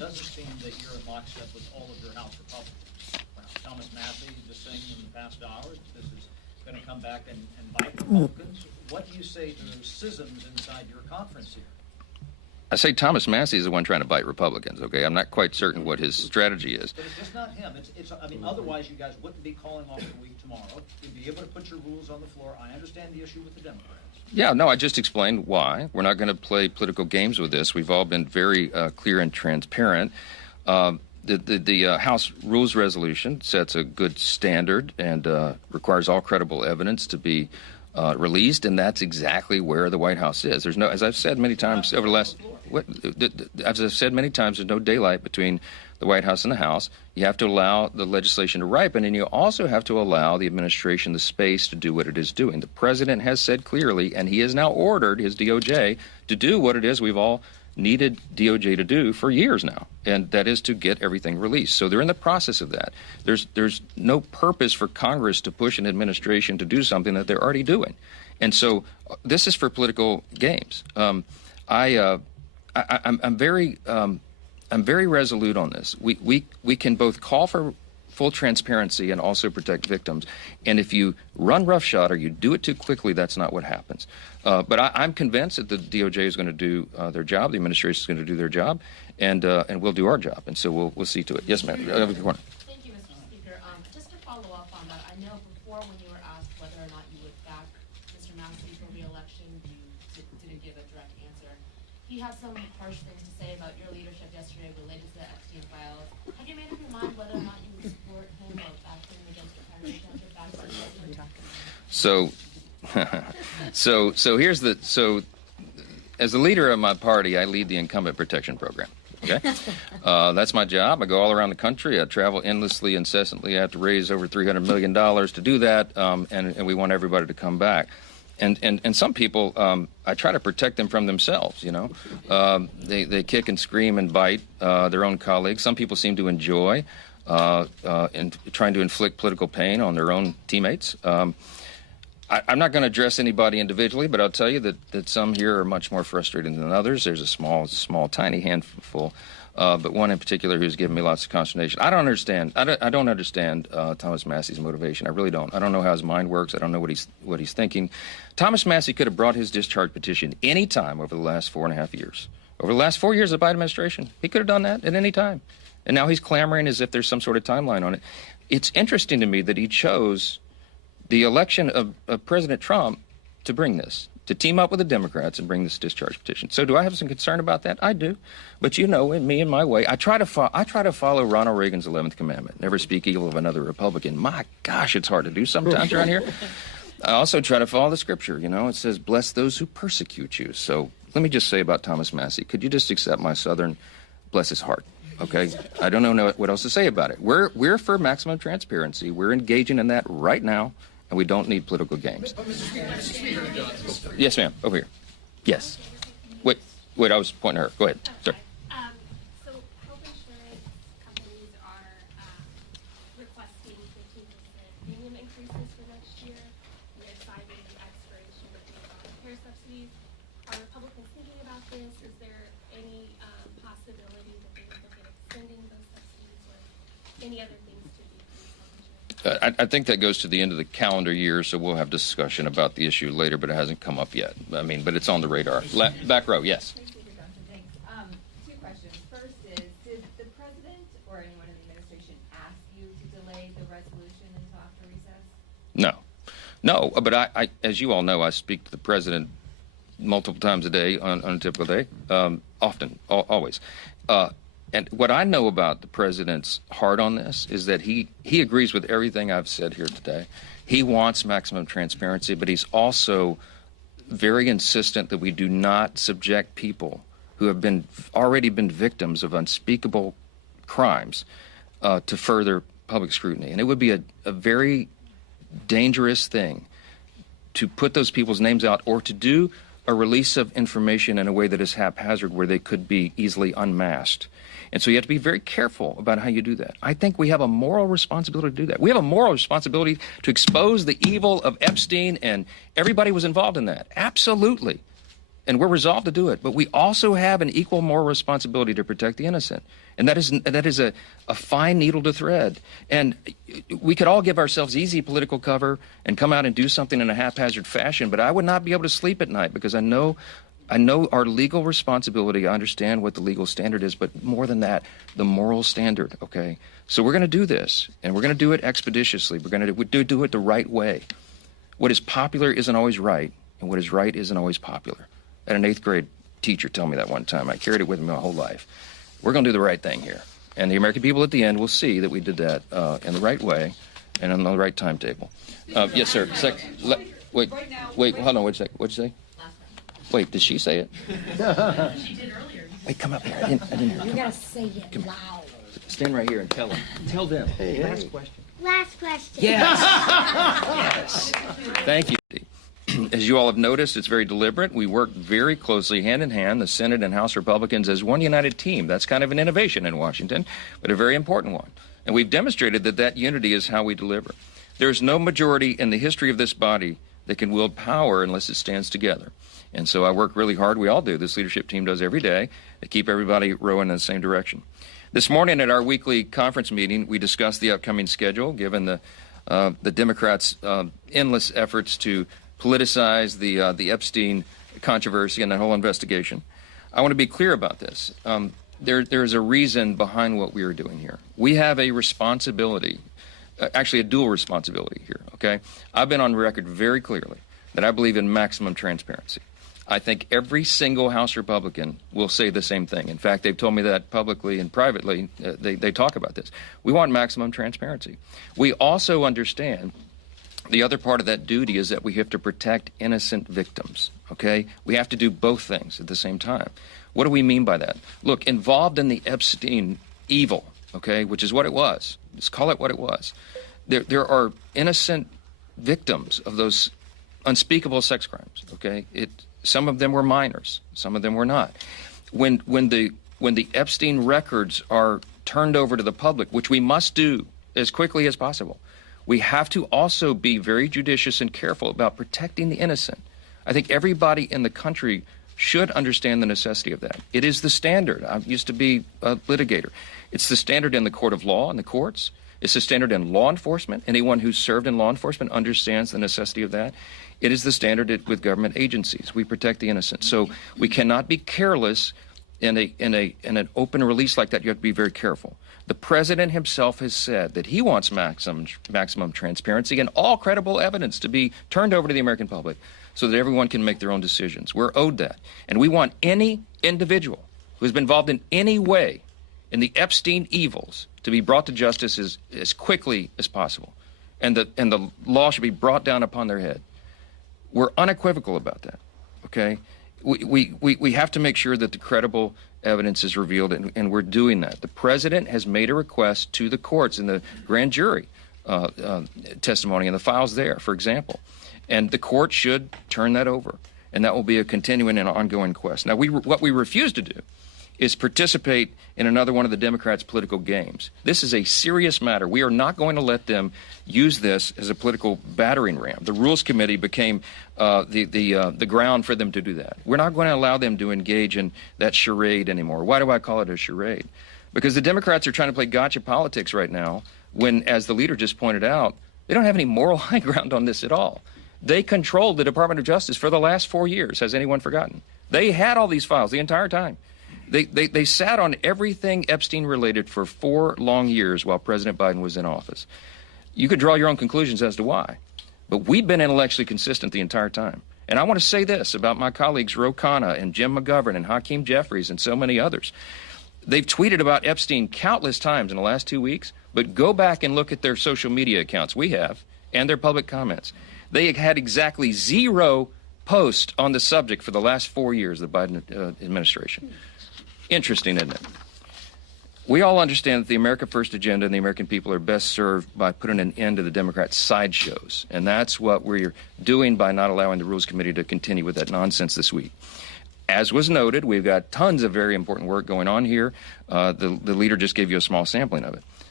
doesn't seem that you're in lockstep with all of your House Republicans. Thomas Massey just saying in the past hour that this is going to come back and bite Republicans. What do you say to those schisms inside your conference here? I say Thomas Massey is the one trying to bite Republicans, okay? I'm not quite certain what his strategy is. But it's just not him. I mean, otherwise you guys wouldn't be calling off the week tomorrow. You'd be able to put your rules on the floor. I understand the issue with the Democrats. Yeah, no, I just explained why. We're not going to play political games with this. We've all been very clear and transparent. The House Rules Resolution sets a good standard and requires all credible evidence to be released, and that's exactly where the White House is. There's no, as I've said many times over the last, as I've said many times, there's no daylight between the White House and the House. You have to allow the legislation to ripen, and you also have to allow the administration the space to do what it is doing. The president has said clearly, and he has now ordered his DOJ to do what it is we've all needed DOJ to do for years now, and that is to get everything released. So they're in the process of that. There's no purpose for Congress to push an administration to do something that they're already doing, and so this is for political games. I'm very resolute on this. We can both call for full transparency and also protect victims. And if you run roughshod or you do it too quickly, that's not what happens. But I'm convinced that the DOJ is going to do their job, the administration is going to do their job, and we'll do our job. And so we'll see to it. Yes, ma'am. Thank you, Mr. Speaker. Just to follow up on that, I know before when you were asked whether or not you would back Mr. Massey for re-election, you didn't give a direct answer. He had some harsh things to say about your leadership yesterday related to the Epstein files. Have you made up your mind whether or not you would support him or back him against your primary candidate back to the president? So here's so as the leader of my party, I lead the incumbent protection program. Okay, that's my job. I go all around the country. I travel endlessly, incessantly. I have to raise over $300 million to do that, and we want everybody to come back. And some people, I try to protect them from themselves. You know, they kick and scream and bite their own colleagues. Some people seem to enjoy in trying to inflict political pain on their own teammates. I'm not going to address anybody individually, but I'll tell you that some here are much more frustrated than others. There's a small, tiny handful, but one in particular who's given me lots of consternation. I don't understand Thomas Massey's motivation. I really don't. I don't know how his mind works. I don't know what he's thinking. Thomas Massey could have brought his discharge petition any time over the last 4.5 years. Over the last 4 years of the Biden administration, he could have done that at any time. And now he's clamoring as if there's some sort of timeline on it. It's interesting to me that he chose the election of President Trump to bring this, to team up with the Democrats and bring this discharge petition. So do I have some concern about that? I do. But you know, in me and my way, I try to follow Ronald Reagan's 11th commandment, never speak evil of another Republican. My gosh, it's hard to do sometimes around here. I also try to follow the scripture. You know, it says, bless those who persecute you. So let me just say about Thomas Massey, could you just accept my Southern bless his heart? Okay, I don't know what else to say about it. We're for maximum transparency. We're engaging in that right now, and we don't need political games. Yes, ma'am. Over here. Yes. Wait. I was pointing at her. Go ahead, sir. So health insurance companies are requesting 15% premium increases for next year. And they're citing the expiration of the Obamacare subsidies. Are Republicans thinking about this? Is there any possibility that they would look at extending those subsidies or any other things to decrease health insurance? I think that goes to the end of the calendar year, so we'll have discussion about the issue later, but it hasn't come up yet. I mean, but it's on the radar. Back row, yes. Thanks. Two questions. First is, did the president or anyone in the administration ask you to delay the resolution until after recess? No, but I, as you all know, I speak to the president multiple times a day on a typical day, often, always. And what I know about the president's heart on this is that he agrees with everything I've said here today. He wants maximum transparency, but he's also very insistent that we do not subject people who have already been victims of unspeakable crimes to further public scrutiny. And it would be a very dangerous thing to put those people's names out or to do a release of information in a way that is haphazard where they could be easily unmasked. And so you have to be very careful about how you do that. I think we have a moral responsibility to do that. We have a moral responsibility to expose the evil of Epstein, and everybody was involved in that. Absolutely. and we're resolved to do it. But we also have an equal moral responsibility to protect the innocent. And that is a fine needle to thread. And we could all give ourselves easy political cover and come out and do something in a haphazard fashion, but I would not be able to sleep at night because I know our legal responsibility. I understand what the legal standard is, but more than that, the moral standard, okay? So we're going to do this, and we're going to do it expeditiously. We're going to do it the right way. What is popular isn't always right, and what is right isn't always popular. I had an 8th grade teacher tell me that one time. I carried it with me my whole life. We're going to do the right thing here. And the American people at the end will see that we did that in the right way and on the right timetable. Yes, sir. Wait, hold on, wait a second. What'd you say? Wait, did she say it? She did earlier. Wait, come up here. I didn't hear. You gotta say it loud. Stand right here and tell them. Tell them. Last question. Last question. Yes. Yes. Thank you. As you all have noticed, it's very deliberate. We work very closely, hand in hand, the Senate and House Republicans, as one united team. That's kind of an innovation in Washington, but a very important one. And we've demonstrated that that unity is how we deliver. There's no majority in the history of this body that can wield power unless it stands together. And so I work really hard. We all do. This leadership team does every day to keep everybody rowing in the same direction. This morning at our weekly conference meeting, we discussed the upcoming schedule, given the Democrats' endless efforts to politicize the Epstein controversy and that whole investigation. I want to be clear about this. There's a reason behind what we are doing here. We have a responsibility, actually a dual responsibility here, okay? I've been on record very clearly that I believe in maximum transparency. I think every single House Republican will say the same thing. In fact, they've told me that publicly and privately. They talk about this. We want maximum transparency. We also understand the other part of that duty is that we have to protect innocent victims, okay? We have to do both things at the same time. What do we mean by that? Look, involved in the Epstein evil, okay, which is what it was. Let's call it what it was. There are innocent victims of those unspeakable sex crimes, okay? Some of them were minors. Some of them were not. When the Epstein records are turned over to the public, which we must do as quickly as possible, we have to also be very judicious and careful about protecting the innocent. I think everybody in the country should understand the necessity of that. It is the standard. I used to be a litigator. It's the standard in the court of law and the courts. It's the standard in law enforcement. Anyone who's served in law enforcement understands the necessity of that. It is the standard with government agencies. We protect the innocent. So we cannot be careless in an open release like that. You have to be very careful. The president himself has said that he wants maximum transparency and all credible evidence to be turned over to the American public so that everyone can make their own decisions. We're owed that. And we want any individual who has been involved in any way in the Epstein evils to be brought to justice as quickly as possible. And the law should be brought down upon their head. We're unequivocal about that, okay? We have to make sure that the credible evidence is revealed, and we're doing that. The president has made a request to the courts in the grand jury testimony and the files there, for example. And the court should turn that over, and that will be a continuing and ongoing quest. Now, what we refuse to do is participate in another one of the Democrats' political games. This is a serious matter. We are not going to let them use this as a political battering ram. The Rules Committee became the ground for them to do that. We're not going to allow them to engage in that charade anymore. Why do I call it a charade? Because the Democrats are trying to play gotcha politics right now when, as the leader just pointed out, they don't have any moral high ground on this at all. They controlled the Department of Justice for the last 4 years. Has anyone forgotten? They had all these files the entire time. They sat on everything Epstein related for 4 long years while President Biden was in office. You could draw your own conclusions as to why. But we've been intellectually consistent the entire time. And I want to say this about my colleagues Ro Khanna and Jim McGovern and Hakeem Jeffries and so many others. They've tweeted about Epstein countless times in the last 2 weeks, but go back and look at their social media accounts, we have, and their public comments. They had exactly 0 posts on the subject for the last 4 years of the Biden administration. Interesting, isn't it? We all understand that the America First agenda and the American people are best served by putting an end to the Democrats' sideshows. And that's what we're doing by not allowing the Rules Committee to continue with that nonsense this week. As was noted, we've got tons of very important work going on here. The leader just gave you a small sampling of it.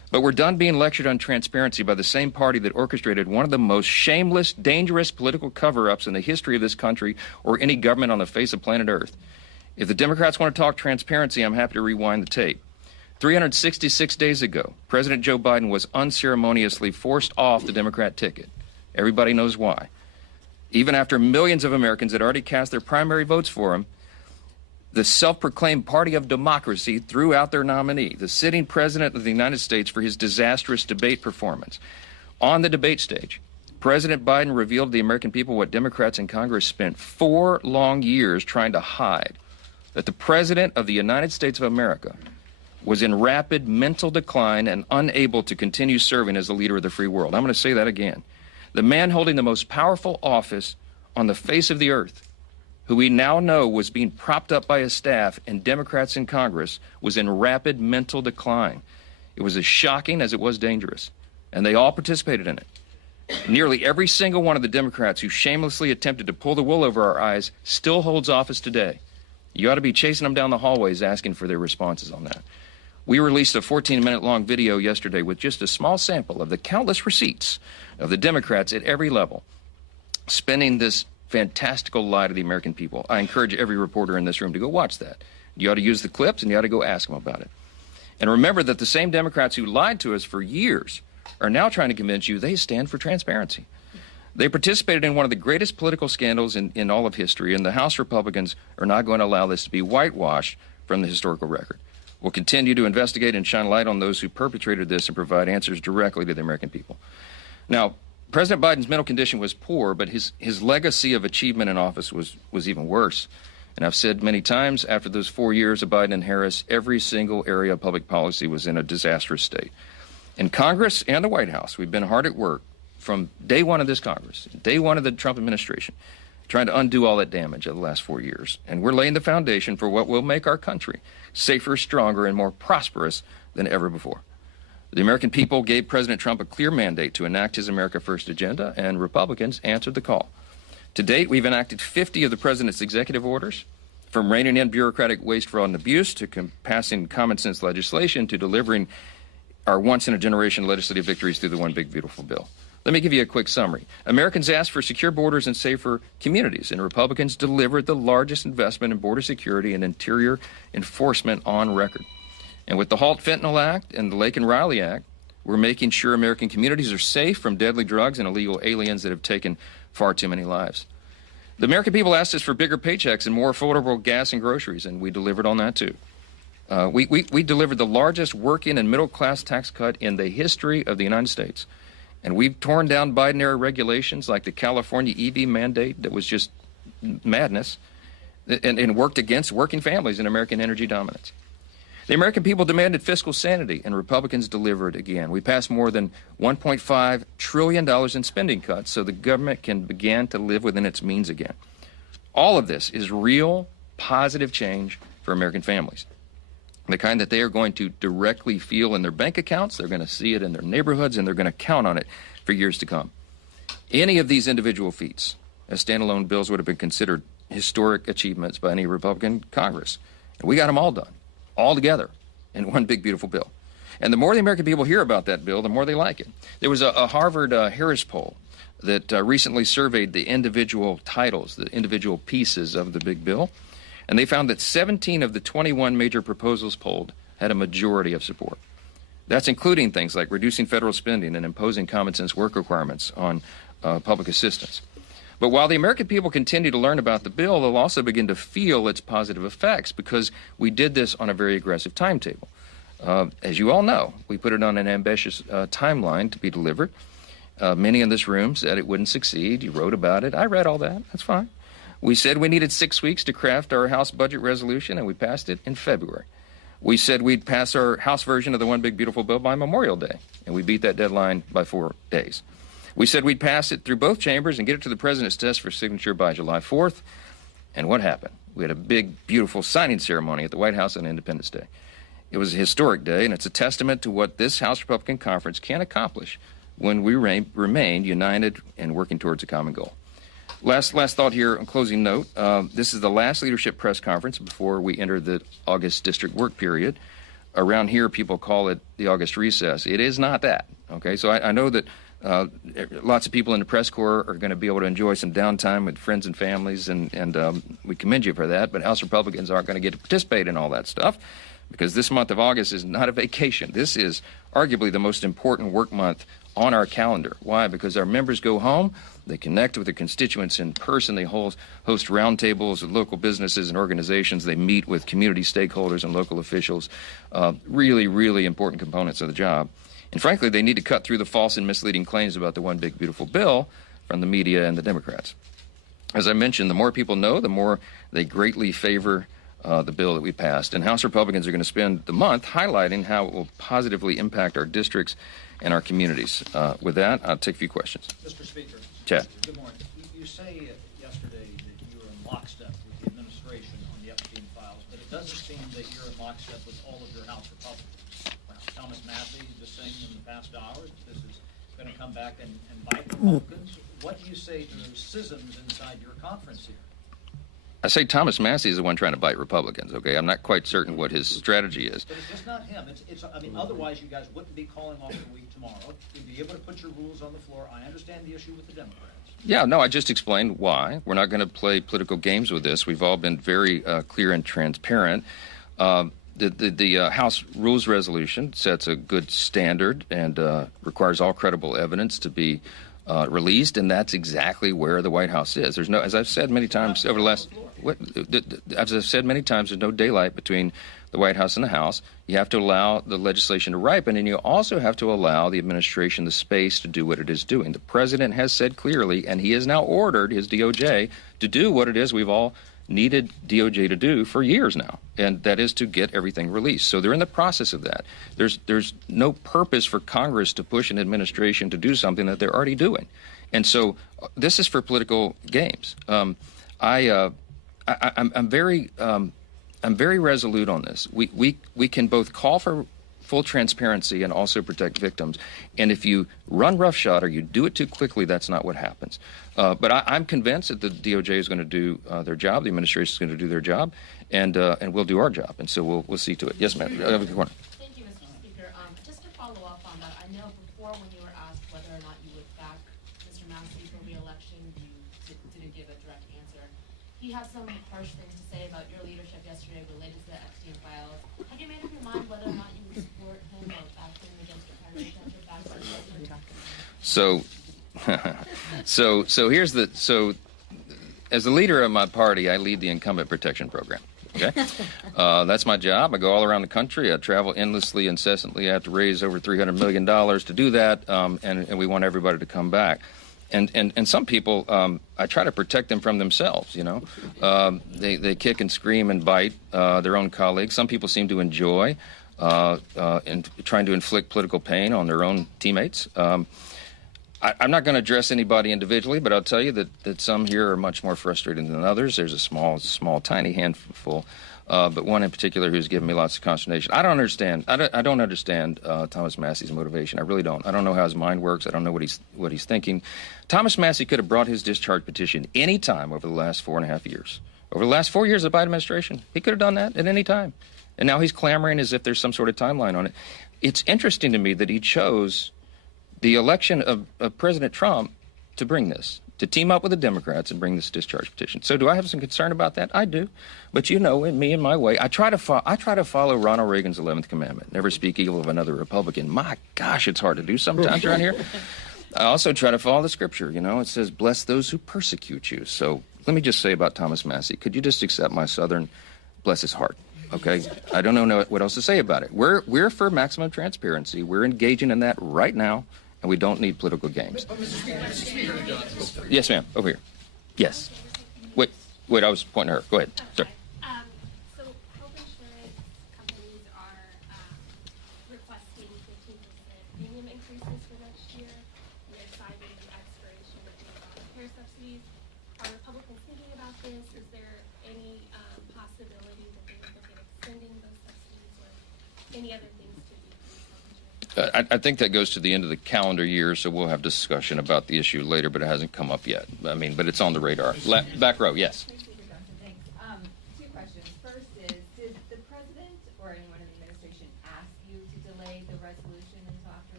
But we're done being lectured on transparency by the same party that orchestrated one of the most shameless, dangerous political cover-ups in the history of this country or any government on the face of planet Earth. If the Democrats want to talk transparency, I'm happy to rewind the tape. 366 days ago, President Joe Biden was unceremoniously forced off the Democrat ticket. Everybody knows why. Even after millions of Americans had already cast their primary votes for him, the self-proclaimed party of democracy threw out their nominee, the sitting president of the United States, for his disastrous debate performance. On the debate stage, President Biden revealed to the American people what Democrats in Congress spent 4 long years trying to hide, that the President of the United States of America was in rapid mental decline and unable to continue serving as the leader of the free world. I'm going to say that again. The man holding the most powerful office on the face of the earth, who we now know was being propped up by his staff and Democrats in Congress, was in rapid mental decline. It was as shocking as it was dangerous, and they all participated in it. Nearly every single one of the Democrats who shamelessly attempted to pull the wool over our eyes still holds office today. You ought to be chasing them down the hallways asking for their responses on that. We released a 14-minute-long video yesterday with just a small sample of the countless receipts of the Democrats at every level spending this fantastical lie to the American people. I encourage every reporter in this room to go watch that. You ought to use the clips, and you ought to go ask them about it. And remember that the same Democrats who lied to us for years are now trying to convince you they stand for transparency. They participated in one of the greatest political scandals in all of history, and the House Republicans are not going to allow this to be whitewashed from the historical record. We'll continue to investigate and shine light on those who perpetrated this and provide answers directly to the American people. Now, President Biden's mental condition was poor, but his legacy of achievement in office was even worse. And I've said many times, after those 4 years of Biden and Harris, every single area of public policy was in a disastrous state. In Congress and the White House, we've been hard at work from day one of this Congress, day one of the Trump administration, trying to undo all that damage of the last 4 years. And we're laying the foundation for what will make our country safer, stronger, and more prosperous than ever before. The American people gave President Trump a clear mandate to enact his America First agenda, and Republicans answered the call. To date, we've enacted 50 of the president's executive orders, from reining in bureaucratic waste, fraud, and abuse, to passing common sense legislation, to delivering our once-in-a-generation legislative victories through the One Big Beautiful Bill. Let me give you a quick summary. Americans asked for secure borders and safer communities, and Republicans delivered the largest investment in border security and interior enforcement on record. And with the Halt Fentanyl Act and the Lake and Riley Act, we're making sure American communities are safe from deadly drugs and illegal aliens that have taken far too many lives. The American people asked us for bigger paychecks and more affordable gas and groceries, and we delivered on that too. We delivered the largest working and middle-class tax cut in the history of the United States. And we've torn down Biden-era regulations like the California EV mandate that was just madness, and worked against working families and American energy dominance. The American people demanded fiscal sanity, and Republicans delivered again. We passed more than $1.5 trillion in spending cuts so the government can begin to live within its means again. All of this is real, positive change for American families. The kind that they are going to directly feel in their bank accounts, they're going to see it in their neighborhoods, and they're going to count on it for years to come. Any of these individual feats as standalone bills would have been considered historic achievements by any Republican Congress. And we got them all done, all together, in one big, beautiful bill. And the more the American people hear about that bill, the more they like it. There was a Harvard Harris poll that recently surveyed the individual titles, the individual pieces of the big bill, and they found that 17 of the 21 major proposals polled had a majority of support. That's including things like reducing federal spending and imposing common sense work requirements on public assistance. But while the American people continue to learn about the bill, they'll also begin to feel its positive effects because we did this on a very aggressive timetable. As you all know, we put it on an ambitious timeline to be delivered. Many in this room said it wouldn't succeed. You wrote about it. I read all that. That's fine. We said we needed 6 weeks to craft our House budget resolution, and we passed it in February. We said we'd pass our House version of the One Big Beautiful Bill by Memorial Day, and we beat that deadline by 4 days. We said we'd pass it through both chambers and get it to the President's desk for signature by July 4th. And what happened? We had a big, beautiful signing ceremony at the White House on Independence Day. It was a historic day, and it's a testament to what this House Republican Conference can accomplish when we remain united and working towards a common goal. Last thought here, on closing note, this is the last leadership press conference before we enter the August district work period. around here people call it the August recess. It is not that. Okay, so I know that lots of people in the press corps are going to be able to enjoy some downtime with friends and families, and we commend you for that. But House Republicans aren't going to get to participate in all that stuff because this month of August is not a vacation. This is arguably the most important work month on our calendar. Why? Because our members go home, they connect with their constituents in person, they host roundtables with local businesses and organizations, they meet with community stakeholders and local officials, really, really important components of the job. And frankly, they need to cut through the false and misleading claims about the one big beautiful bill from the media and the Democrats. As I mentioned, the more people know, the more they greatly favor the bill that we passed. And House Republicans are going to spend the month highlighting how it will positively impact our districts and our communities. With that, I'll take a few questions. Mr. Speaker. Chad. Good morning. You say yesterday that you were in lockstep with the administration on the Epstein files, but it doesn't seem that you're in lockstep with all of your House Republicans. Thomas Massey just saying in the past hour that this is going to come back and bite Republicans. What do you say to those schisms inside your conference here? I say Thomas Massey is the one trying to bite Republicans, okay? I'm not quite certain what his strategy is. But it's just not him. I mean, otherwise you guys wouldn't be calling off the week tomorrow. You'd be able to put your rules on the floor. I understand the issue with the Democrats. Yeah, no, I just explained why. We're not going to play political games with this. We've all been very clear and transparent. The House Rules Resolution sets a good standard and requires all credible evidence to be released, and that's exactly where the White House is. There's no, as I've said many times over the last, as I've said many times, there's no daylight between the White House and the House. You have to allow the legislation to ripen, and you also have to allow the administration the space to do what it is doing. The president has said clearly, and he has now ordered his DOJ to do what it is we've all needed DOJ to do for years now, and that is to get everything released. So they're in the process of that. There's no purpose for Congress to push an administration to do something that they're already doing. And so this is for political games. I'm very resolute on this. We can both call for full transparency and also protect victims. And if you run roughshod or you do it too quickly, that's not what happens. But I'm convinced that the DOJ is going to do their job, the administration is going to do their job, and we'll do our job. And so we'll see to it. Yes, ma'am. Thank you, Mr. Speaker. Just to follow up on that, I know before when you were asked whether or not you would back Mr. Massey for re-election, you didn't give a direct answer. He had some harsh things to say about your leadership yesterday related to the Epstein files. Have you made up your mind whether or not you would support him or back him against your primary candidate back to the president? So here's as the leader of my party, I lead the incumbent protection program. Okay, that's my job. I go all around the country. I travel endlessly, incessantly. I have to raise over $300 million to do that, and we want everybody to come back. And some people, I try to protect them from themselves. You know, they kick and scream and bite their own colleagues. Some people seem to enjoy trying to inflict political pain on their own teammates. I'm not going to address anybody individually, but I'll tell you that some here are much more frustrated than others. There's a small, tiny handful, but one in particular who's given me lots of consternation. I don't understand Thomas Massey's motivation. I really don't. I don't know how his mind works. I don't know what he's thinking. Thomas Massey could have brought his discharge petition any time over the last 4.5 years. Over the last 4 years of the Biden administration, he could have done that at any time. And now he's clamoring as if there's some sort of timeline on it. It's interesting to me that he chose the election of President Trump to bring this, to team up with the Democrats and bring this discharge petition. So do I have some concern about that? I do. But you know, in me and my way, I try to follow Ronald Reagan's 11th commandment, never speak evil of another Republican. My gosh, it's hard to do sometimes around here. I also try to follow the scripture. You know, it says, bless those who persecute you. So let me just say about Thomas Massey, could you just accept my Southern, bless his heart? Okay, I don't know what else to say about it. We're for maximum transparency. We're engaging in that right now. And we don't need political games. Yes, ma'am. Over here. Yes. Wait. I was pointing at her. Go ahead. Sorry. So health insurance companies are requesting 15% premium increases for next year. And they're citing the expiration of the Obamacare subsidies. Are Republicans thinking about this? Is there any possibility that they would look at extending those subsidies or any other things to decrease health insurance? I think that goes to the end of the calendar year, so we'll have discussion about the issue later, but it hasn't come up yet. I mean, but it's on the radar. Back row, yes. Thanks. Two questions. First is, did the president or anyone in the administration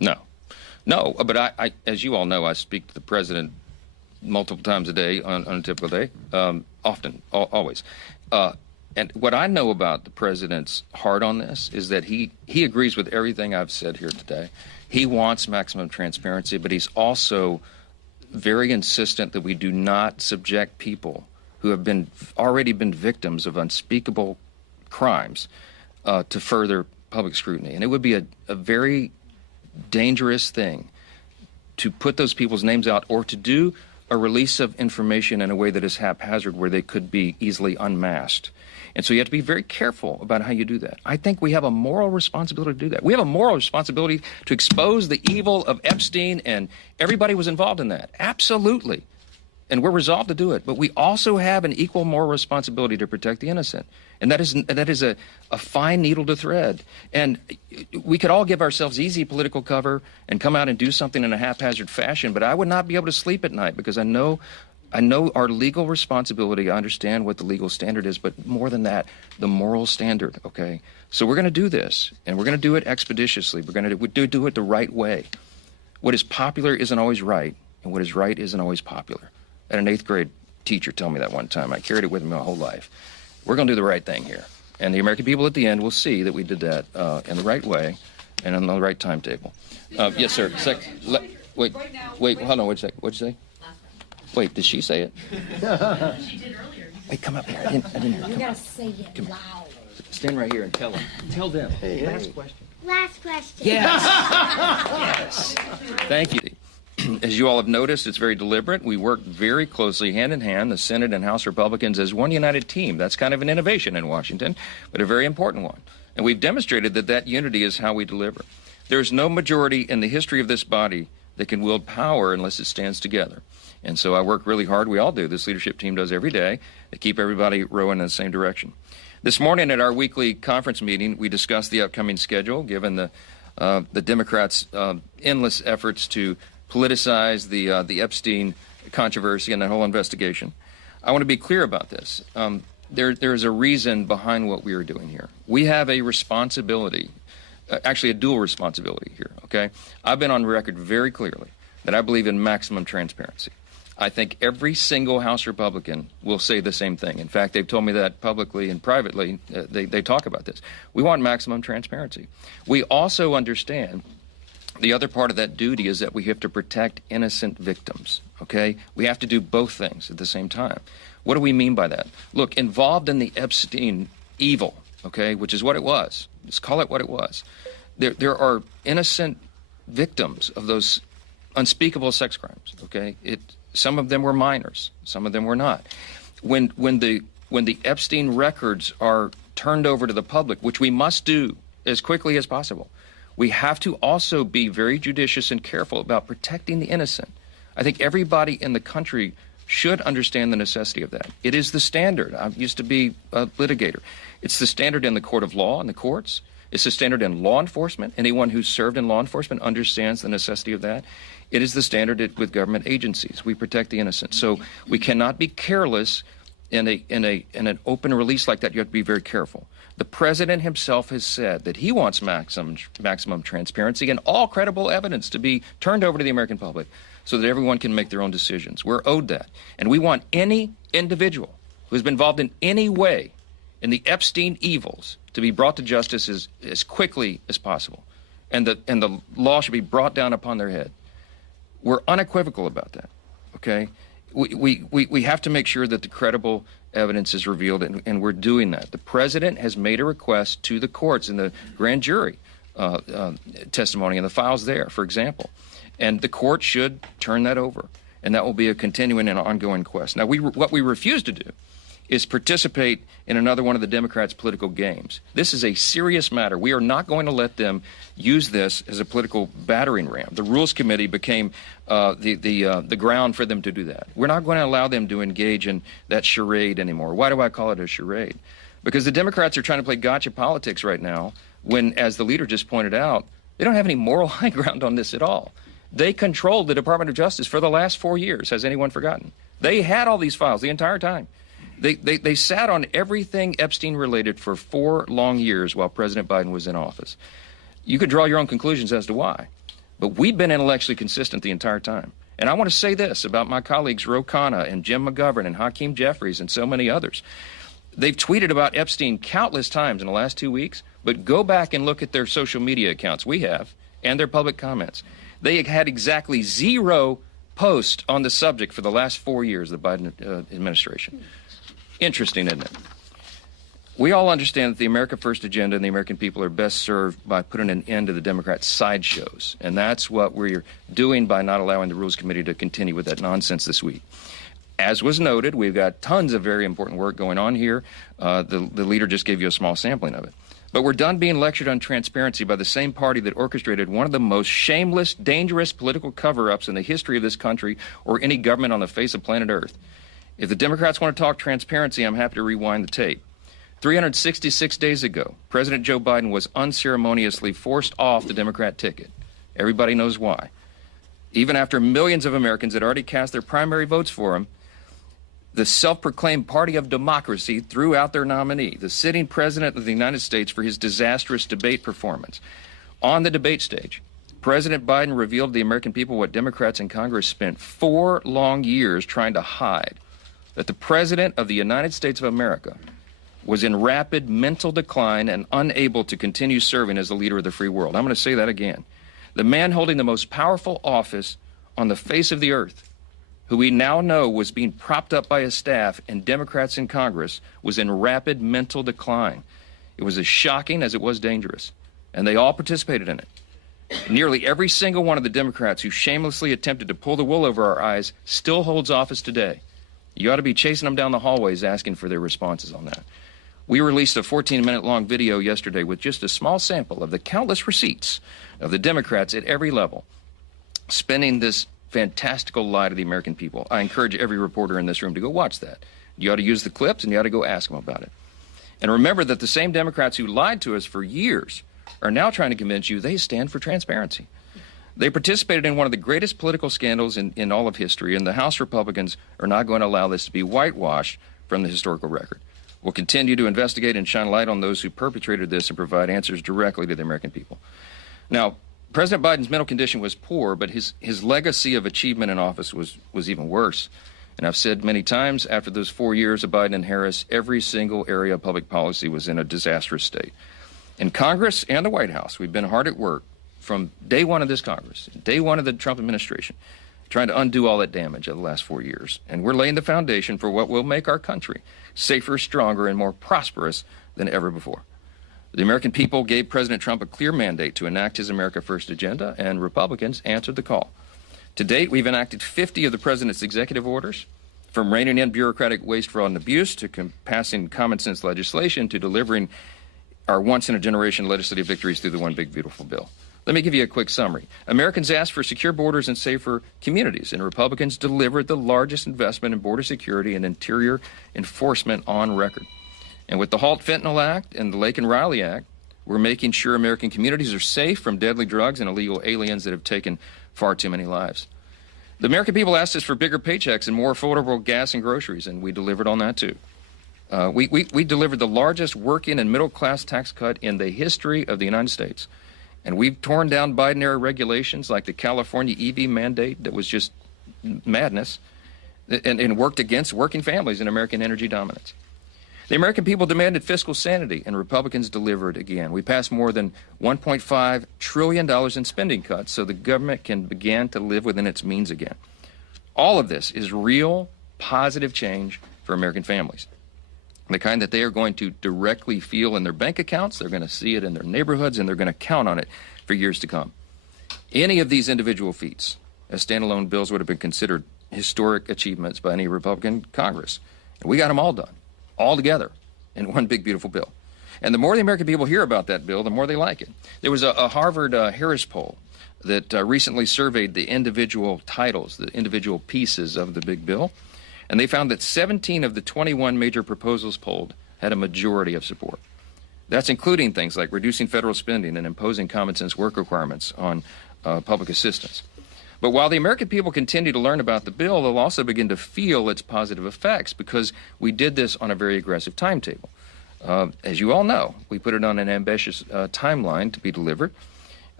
No, but I, as you all know, I speak to the president multiple times a day on a typical day, often, always. And what I know about the president's heart on this is that he agrees with everything I've said here today. He wants maximum transparency, but he's also very insistent that we do not subject people who have already been victims of unspeakable crimes to further public scrutiny. And it would be a very dangerous thing to put those people's names out or to do a release of information in a way that is haphazard where they could be easily unmasked. And so you have to be very careful about how you do that. I think we have a moral responsibility to do that. We have a moral responsibility to expose the evil of Epstein, and everybody was involved in that. Absolutely. And we're resolved to do it. But we also have an equal moral responsibility to protect the innocent. And that is a fine needle to thread. And we could all give ourselves easy political cover and come out and do something in a haphazard fashion, but I would not be able to sleep at night because I know our legal responsibility. I understand what the legal standard is, but more than that, the moral standard, okay? So we're going to do this, and we're going to do it expeditiously. We're going to do it the right way. What is popular isn't always right, and what is right isn't always popular. I had an 8th grade teacher tell me that one time. I carried it with me my whole life. We're going to do the right thing here. And the American people at the end will see that we did that in the right way and on the right timetable. Yes, sir. Wait, hold on, wait a second. What'd you say? Wait, did she say it? She did earlier. Hey, come up here. I didn't hear. You Come gotta say it loud. Stand right here and tell them. Tell them. Last question. Last question. Yes. Yes. Thank you. As you all have noticed, it's very deliberate. We work very closely, hand in hand, the Senate and House Republicans, as one united team. That's kind of an innovation in Washington, but a very important one. And we've demonstrated that unity is how we deliver. There's no majority in the history of this body that can wield power unless it stands together. And so I work really hard. We all do. This leadership team does every day to keep everybody rowing in the same direction. This morning at our weekly conference meeting, we discussed the upcoming schedule, given the Democrats' endless efforts to politicize the Epstein controversy and that whole investigation. I want to be clear about this. There's a reason behind what we are doing here. We have a responsibility, actually a dual responsibility here, okay? I've been on record very clearly that I believe in maximum transparency. I think every single House Republican will say the same thing. In fact, they've told me that publicly and privately. They talk about this. We want maximum transparency. We also understand the other part of that duty is that we have to protect innocent victims, okay? We have to do both things at the same time. What do we mean by that? Look, involved in the Epstein evil, okay, which is what it was. Let's call it what it was. There are innocent victims of those unspeakable sex crimes, okay? Some of them were minors, some of them were not. When the Epstein records are turned over to the public, which we must do as quickly as possible, we have to also be very judicious and careful about protecting the innocent. I think everybody in the country should understand the necessity of that. It is the standard. I used to be a litigator. It's the standard in the court of law and the courts. It's the standard in law enforcement. Anyone who's served in law enforcement understands the necessity of that. It is the standard with government agencies. We protect the innocent. So we cannot be careless in an open release like that. You have to be very careful. The president himself has said that he wants maximum transparency and all credible evidence to be turned over to the American public so that everyone can make their own decisions. We're owed that. And we want any individual who has been involved in any way in the Epstein evils to be brought to justice as quickly as possible. And the law should be brought down upon their head. We're unequivocal about that, okay? We have to make sure that the credible evidence is revealed, and we're doing that. The president has made a request to the courts in the grand jury testimony and the files there, for example. And the court should turn that over, and that will be a continuing and ongoing quest. Now, what we refuse to do is participate in another one of the Democrats' political games. This is a serious matter. We are not going to let them use this as a political battering ram. The Rules Committee became the ground for them to do that. We're not going to allow them to engage in that charade anymore. Why do I call it a charade? Because the Democrats are trying to play gotcha politics right now when, as the leader just pointed out, they don't have any moral high ground on this at all. They controlled the Department of Justice for the last 4 years. Has anyone forgotten? They had all these files the entire time. They sat on everything Epstein related for 4 long years while President Biden was in office. You could draw your own conclusions as to why. But we've been intellectually consistent the entire time. And I want to say this about my colleagues Ro Khanna and Jim McGovern and Hakeem Jeffries and so many others. They've tweeted about Epstein countless times in the last 2 weeks, but go back and look at their social media accounts, we have, and their public comments. They had exactly 0 posts on the subject for the last 4 years of the Biden administration. Interesting, isn't it? We all understand that the America First agenda and the American people are best served by putting an end to the Democrats' sideshows. And that's what we're doing by not allowing the Rules Committee to continue with that nonsense this week. As was noted, we've got tons of very important work going on here. The leader just gave you a small sampling of it. But we're done being lectured on transparency by the same party that orchestrated one of the most shameless, dangerous political cover-ups in the history of this country or any government on the face of planet Earth. If the Democrats want to talk transparency, I'm happy to rewind the tape. 366 days ago, President Joe Biden was unceremoniously forced off the Democrat ticket. Everybody knows why. Even after millions of Americans had already cast their primary votes for him, the self-proclaimed party of democracy threw out their nominee, the sitting president of the United States, for his disastrous debate performance. On the debate stage, President Biden revealed to the American people what Democrats in Congress spent 4 long years trying to hide, that the President of the United States of America was in rapid mental decline and unable to continue serving as the leader of the free world. I'm going to say that again. The man holding the most powerful office on the face of the earth, who we now know was being propped up by his staff and Democrats in Congress, was in rapid mental decline. It was as shocking as it was dangerous, and they all participated in it. Nearly every single one of the Democrats who shamelessly attempted to pull the wool over our eyes still holds office today. You ought to be chasing them down the hallways asking for their responses on that. We released a 14-minute long video yesterday with just a small sample of the countless receipts of the Democrats at every level spinning this fantastical lie to the American people. I encourage every reporter in this room to go watch that. You ought to use the clips and you ought to go ask them about it. And remember that the same Democrats who lied to us for years are now trying to convince you they stand for transparency. They participated in one of the greatest political scandals in all of history, and the House Republicans are not going to allow this to be whitewashed from the historical record. We'll continue to investigate and shine light on those who perpetrated this and provide answers directly to the American people. Now, President Biden's mental condition was poor, but his legacy of achievement in office was even worse. And I've said many times, after those 4 years of Biden and Harris, every single area of public policy was in a disastrous state. In Congress and the White House, we've been hard at work from day one of this Congress, day one of the Trump administration, trying to undo all that damage of the last 4 years. And we're laying the foundation for what will make our country safer, stronger, and more prosperous than ever before. The American people gave President Trump a clear mandate to enact his America First agenda, and Republicans answered the call. To date, we've enacted 50 of the president's executive orders, from reining in bureaucratic waste, fraud, and abuse, to passing common sense legislation, to delivering our once-in-a-generation legislative victories through the One Big Beautiful Bill. Let me give you a quick summary. Americans asked for secure borders and safer communities, and Republicans delivered the largest investment in border security and interior enforcement on record. And with the Halt Fentanyl Act and the Lake and Riley Act, we're making sure American communities are safe from deadly drugs and illegal aliens that have taken far too many lives. The American people asked us for bigger paychecks and more affordable gas and groceries, and we delivered on that too. We delivered the largest working and middle-class tax cut in the history of the United States. And we've torn down Biden-era regulations like the California EV mandate that was just madness, and worked against working families and American energy dominance. The American people demanded fiscal sanity, and Republicans delivered again. We passed more than $1.5 trillion in spending cuts so the government can begin to live within its means again. All of this is real, positive change for American families. The kind that they are going to directly feel in their bank accounts, they're going to see it in their neighborhoods, and they're going to count on it for years to come. Any of these individual feats as standalone bills would have been considered historic achievements by any Republican Congress. And we got them all done, all together, in one big, beautiful bill. And the more the American people hear about that bill, the more they like it. There was a Harvard Harris poll that recently surveyed the individual titles, the individual pieces of the big bill. And they found that 17 of the 21 major proposals polled had a majority of support. That's including things like reducing federal spending and imposing common sense work requirements on public assistance. But while the American people continue to learn about the bill, they'll also begin to feel its positive effects because we did this on a very aggressive timetable. As you all know, we put it on an ambitious timeline to be delivered.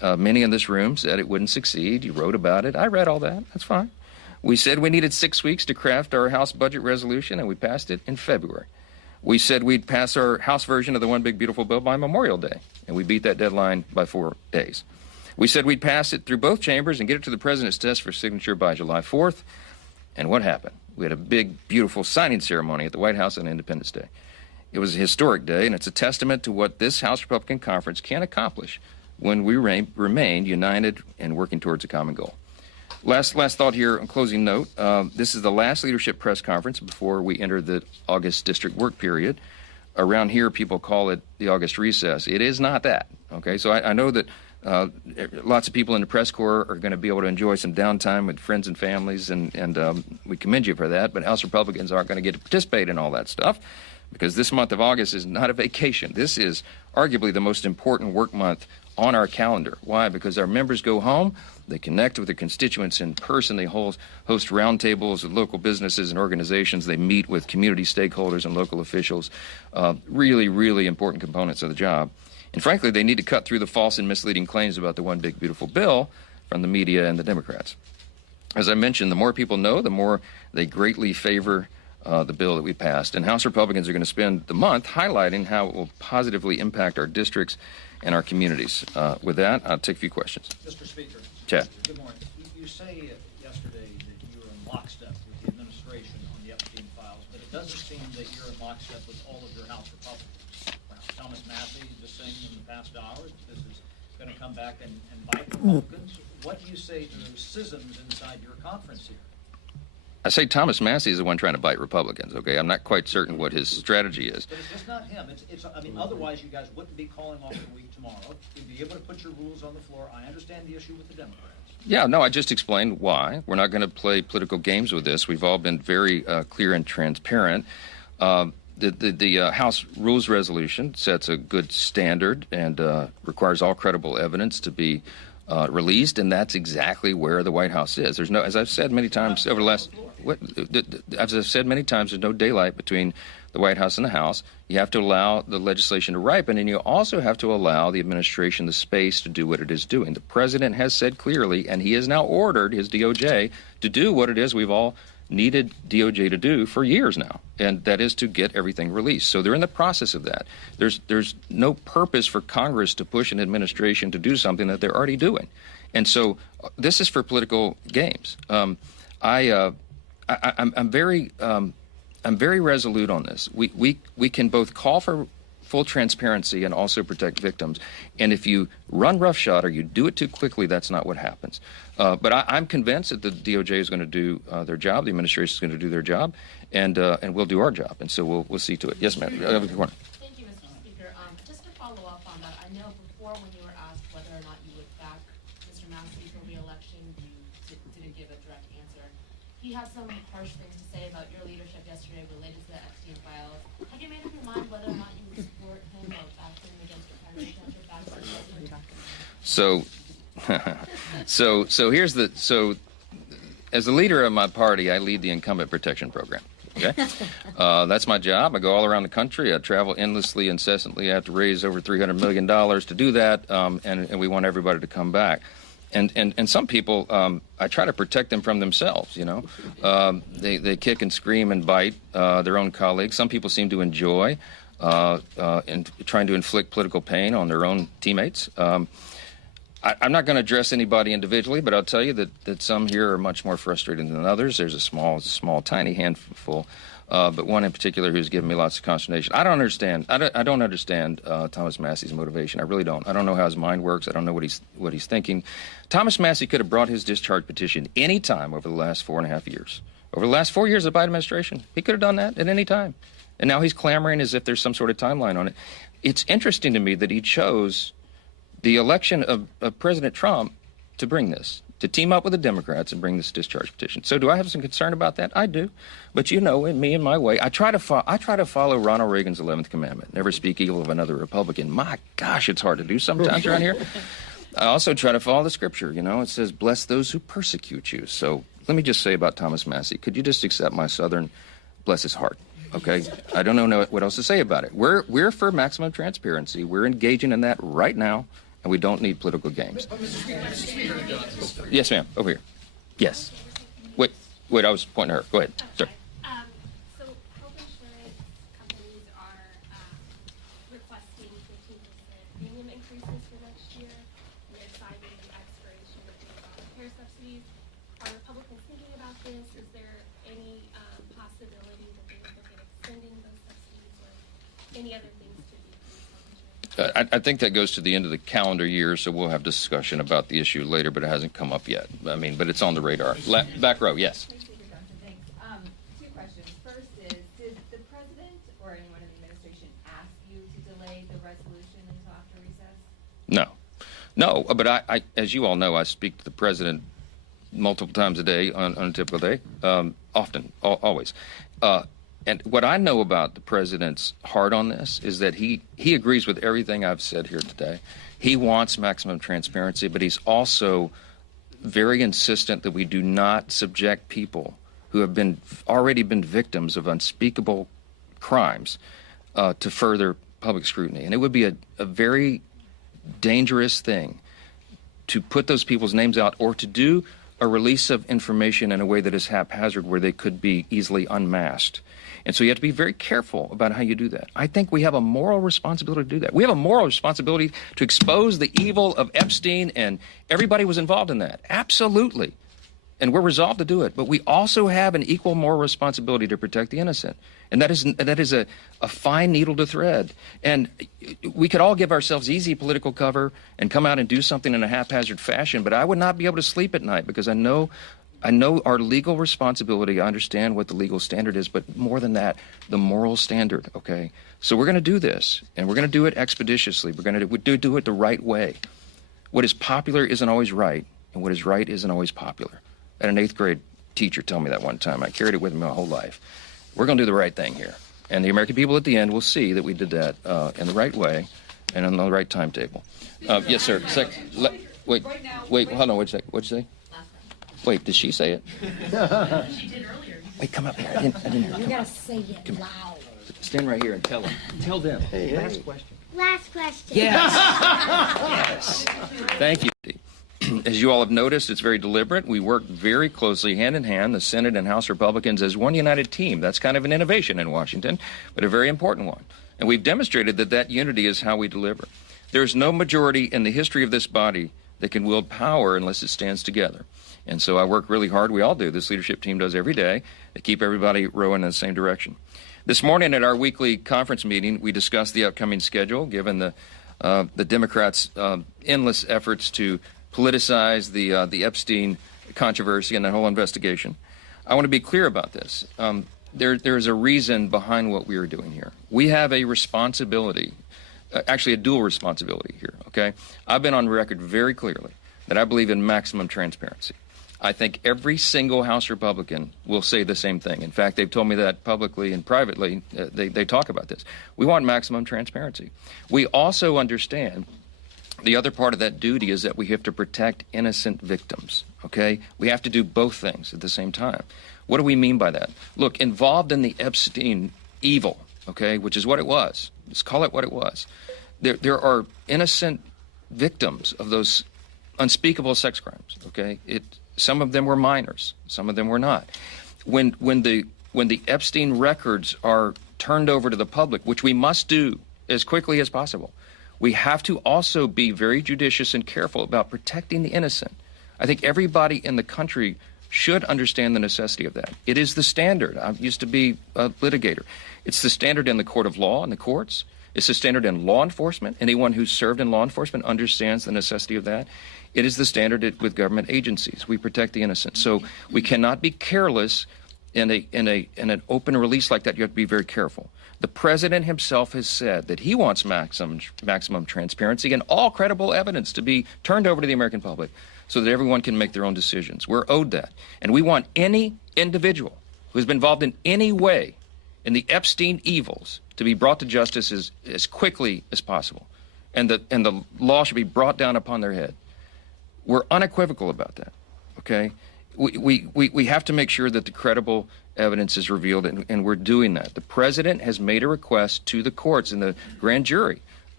Many in this room said it wouldn't succeed. You wrote about it. I read all that. That's fine. We said we needed 6 weeks to craft our House budget resolution, and we passed it in February. We said we'd pass our House version of the One Big Beautiful Bill by Memorial Day, and we beat that deadline by 4 days. We said we'd pass it through both chambers and get it to the president's desk for signature by July 4th. And what happened? We had a big, beautiful signing ceremony at the White House on Independence Day. It was a historic day, and it's a testament to what this House Republican Conference can accomplish when we remain united and working towards a common goal. Last thought here, on closing note, this is the last leadership press conference before we enter the August district work period. Around here, people call it the August recess. It is not that, okay? So I know that lots of people in the press corps are going to be able to enjoy some downtime with friends and families, and we commend you for that, but House Republicans aren't going to get to participate in all that stuff because this month of August is not a vacation. This is arguably the most important work month on our calendar. Why? Because our members go home, they connect with their constituents in person, they host roundtables with local businesses and organizations, they meet with community stakeholders and local officials, really, really important components of the job. And frankly, they need to cut through the false and misleading claims about the One Big Beautiful Bill from the media and the Democrats. As I mentioned, the more people know, the more they greatly favor the bill that we passed. And House Republicans are going to spend the month highlighting how it will positively impact our districts and our communities. With that, I'll take a few questions. Mr. Speaker. Chad. Good morning. You say yesterday that you were in lockstep with the administration on the Epstein files, but it doesn't seem that you're in lockstep with all of your House Republicans. Thomas Massey just saying in the past hours this is going to come back and bite Republicans. What do you say to those schisms inside your conference here? I say Thomas Massey is the one trying to bite Republicans, okay? I'm not quite certain what his strategy is. But it's just not him. I mean, otherwise you guys wouldn't be calling off the week tomorrow. You'd be able to put your rules on the floor. I understand the issue with the Democrats. Yeah, no, I just explained why. We're not going to play political games with this. We've all been very clear and transparent. The House Rules Resolution sets a good standard and requires all credible evidence to be released, and that's exactly where the White House is. There's no, as I've said many times over the last, as I've said many times, there's no daylight between the White House and the House. You have to allow the legislation to ripen, and you also have to allow the administration the space to do what it is doing. The president has said clearly, and he has now ordered his DOJ to do what it is we've all needed DOJ to do for years now, and that is to get everything released. So they're in the process of that. There's no purpose for Congress to push an administration to do something that they're already doing. And so this is for political games. I'm very resolute on this. We can both call for full transparency and also protect victims. And if you run roughshod or you do it too quickly, that's not what happens. But I'm convinced that the DOJ is going to do their job, the administration is going to do their job, and we'll do our job. And so we'll see to it. Yes, ma'am. Thank you, Mr. Speaker. Just to follow up on that, I know before when you were asked whether or not you would back Mr. Massey for re-election, you didn't give a direct answer. He had some harsh things to say about your leadership yesterday related to the Epstein files. Have you made up your mind whether or not you would support him or back him against your president or back him? So here's so as the leader of my party, I lead the Incumbent Protection Program. Okay, that's my job. I go all around the country. I travel endlessly, incessantly. I have to raise over $300 million to do that, and we want everybody to come back. And some people, I try to protect them from themselves, you know. They kick and scream and bite their own colleagues. Some people seem to enjoy trying to inflict political pain on their own teammates. I'm not going to address anybody individually, but I'll tell you that some here are much more frustrated than others. There's a small, tiny handful, but one in particular who's given me lots of consternation. I don't understand Thomas Massey's motivation. I really don't. I don't know how his mind works. I don't know what he's thinking. Thomas Massey could have brought his discharge petition any time over the last 4.5 years. Over the last 4 years of the Biden administration, he could have done that at any time. And now he's clamoring as if there's some sort of timeline on it. It's interesting to me that he chose the election of President Trump to bring this, to team up with the Democrats and bring this discharge petition. So do I have some concern about that? I do. But you know, in me and my way, I try to follow Ronald Reagan's 11th commandment, never speak evil of another Republican. My gosh, it's hard to do sometimes around here. I also try to follow the scripture. You know, it says, bless those who persecute you. So let me just say about Thomas Massey, could you just accept my Southern, bless his heart? Okay, I don't know what else to say about it. We're for maximum transparency. We're engaging in that right now. and we don't need political games. Yes, ma'am. Over here. Yes. Wait. I was pointing at her. Go ahead, sir. So health insurance companies are requesting 15% premium increases for next year, and they're citing the expiration of the care subsidies. Are Republicans thinking about this? Is there any possibility that they would look at extending those subsidies or any other things to decrease health insurance? I think that goes to the end of the calendar year, so we'll have discussion about the issue later, but it hasn't come up yet. But it's on the radar. Back row, yes. Speaker Johnson, thanks. Two questions. First is, did the president or anyone in the administration ask you to delay the resolution until after recess? No, but I, as you all know, I speak to the president multiple times a day on a typical day, often, always. And what I know about the president's heart on this is that he agrees with everything I've said here today. He wants maximum transparency, but he's also very insistent that we do not subject people who have already been victims of unspeakable crimes to further public scrutiny. And it would be a very dangerous thing to put those people's names out or to do a release of information in a way that is haphazard where they could be easily unmasked. And so you have to be very careful about how you do that. I think we have a moral responsibility to do that. We have a moral responsibility to expose the evil of Epstein, and everybody was involved in that. Absolutely. And we're resolved to do it. But we also have an equal moral responsibility to protect the innocent. And that is a fine needle to thread. And we could all give ourselves easy political cover and come out and do something in a haphazard fashion, but I would not be able to sleep at night because I know our legal responsibility. I understand what the legal standard is, but more than that, the moral standard, okay? So we're going to do this, and we're going to do it expeditiously. We're going to do it the right way. What is popular isn't always right, and what is right isn't always popular. I had an 8th grade teacher tell me that one time. I carried it with me my whole life. We're going to do the right thing here. And the American people at the end will see that we did that in the right way and on the right timetable. Yes, sir. Wait, hold on, wait a second. What'd you say? Wait, did she say it? She did earlier. Wait, come up here. I didn't hear. You gotta say it loud. Stand right here and tell them. Tell them. Last question. Last question. Yes. Thank you. As you all have noticed, it's very deliberate. We work very closely hand in hand, the Senate and House Republicans, as one united team. That's kind of an innovation in Washington, but a very important one. And we've demonstrated that unity is how we deliver. There's no majority in the history of this body that can wield power unless it stands together. And so I work really hard. We all do. This leadership team does every day to keep everybody rowing in the same direction. This morning at our weekly conference meeting, we discussed the upcoming schedule, given the Democrats' endless efforts to politicize the Epstein controversy and the whole investigation. I want to be clear about this. There's a reason behind what we are doing here. We have a responsibility, actually a dual responsibility here, okay? I've been on record very clearly that I believe in maximum transparency. I think every single House Republican will say the same thing. In fact, they've told me that publicly and privately. They talk about this. We want maximum transparency. We also understand the other part of that duty is that we have to protect innocent victims, okay? We have to do both things at the same time. What do we mean by that? Look, involved in the Epstein evil, okay, which is what it was. Let's call it what it was. There are innocent victims of those unspeakable sex crimes, okay? Some of them were minors. Some of them were not. When the Epstein records are turned over to the public, which we must do as quickly as possible, we have to also be very judicious and careful about protecting the innocent. I think everybody in the country should understand the necessity of that. It is the standard. I used to be a litigator. It's the standard in the court of law and the courts. It's the standard in law enforcement. Anyone who's served in law enforcement understands the necessity of that. It is the standard with government agencies. We protect the innocent. So we cannot be careless in an open release like that. You have to be very careful. The president himself has said that he wants maximum transparency and all credible evidence to be turned over to the American public so that everyone can make their own decisions. We're owed that. And we want any individual who has been involved in any way in the Epstein evils to be brought to justice as quickly as possible. And the law should be brought down upon their head. We're unequivocal about that, okay? We have to make sure that the credible evidence is revealed, and we're doing that. The president has made a request to the courts and the grand jury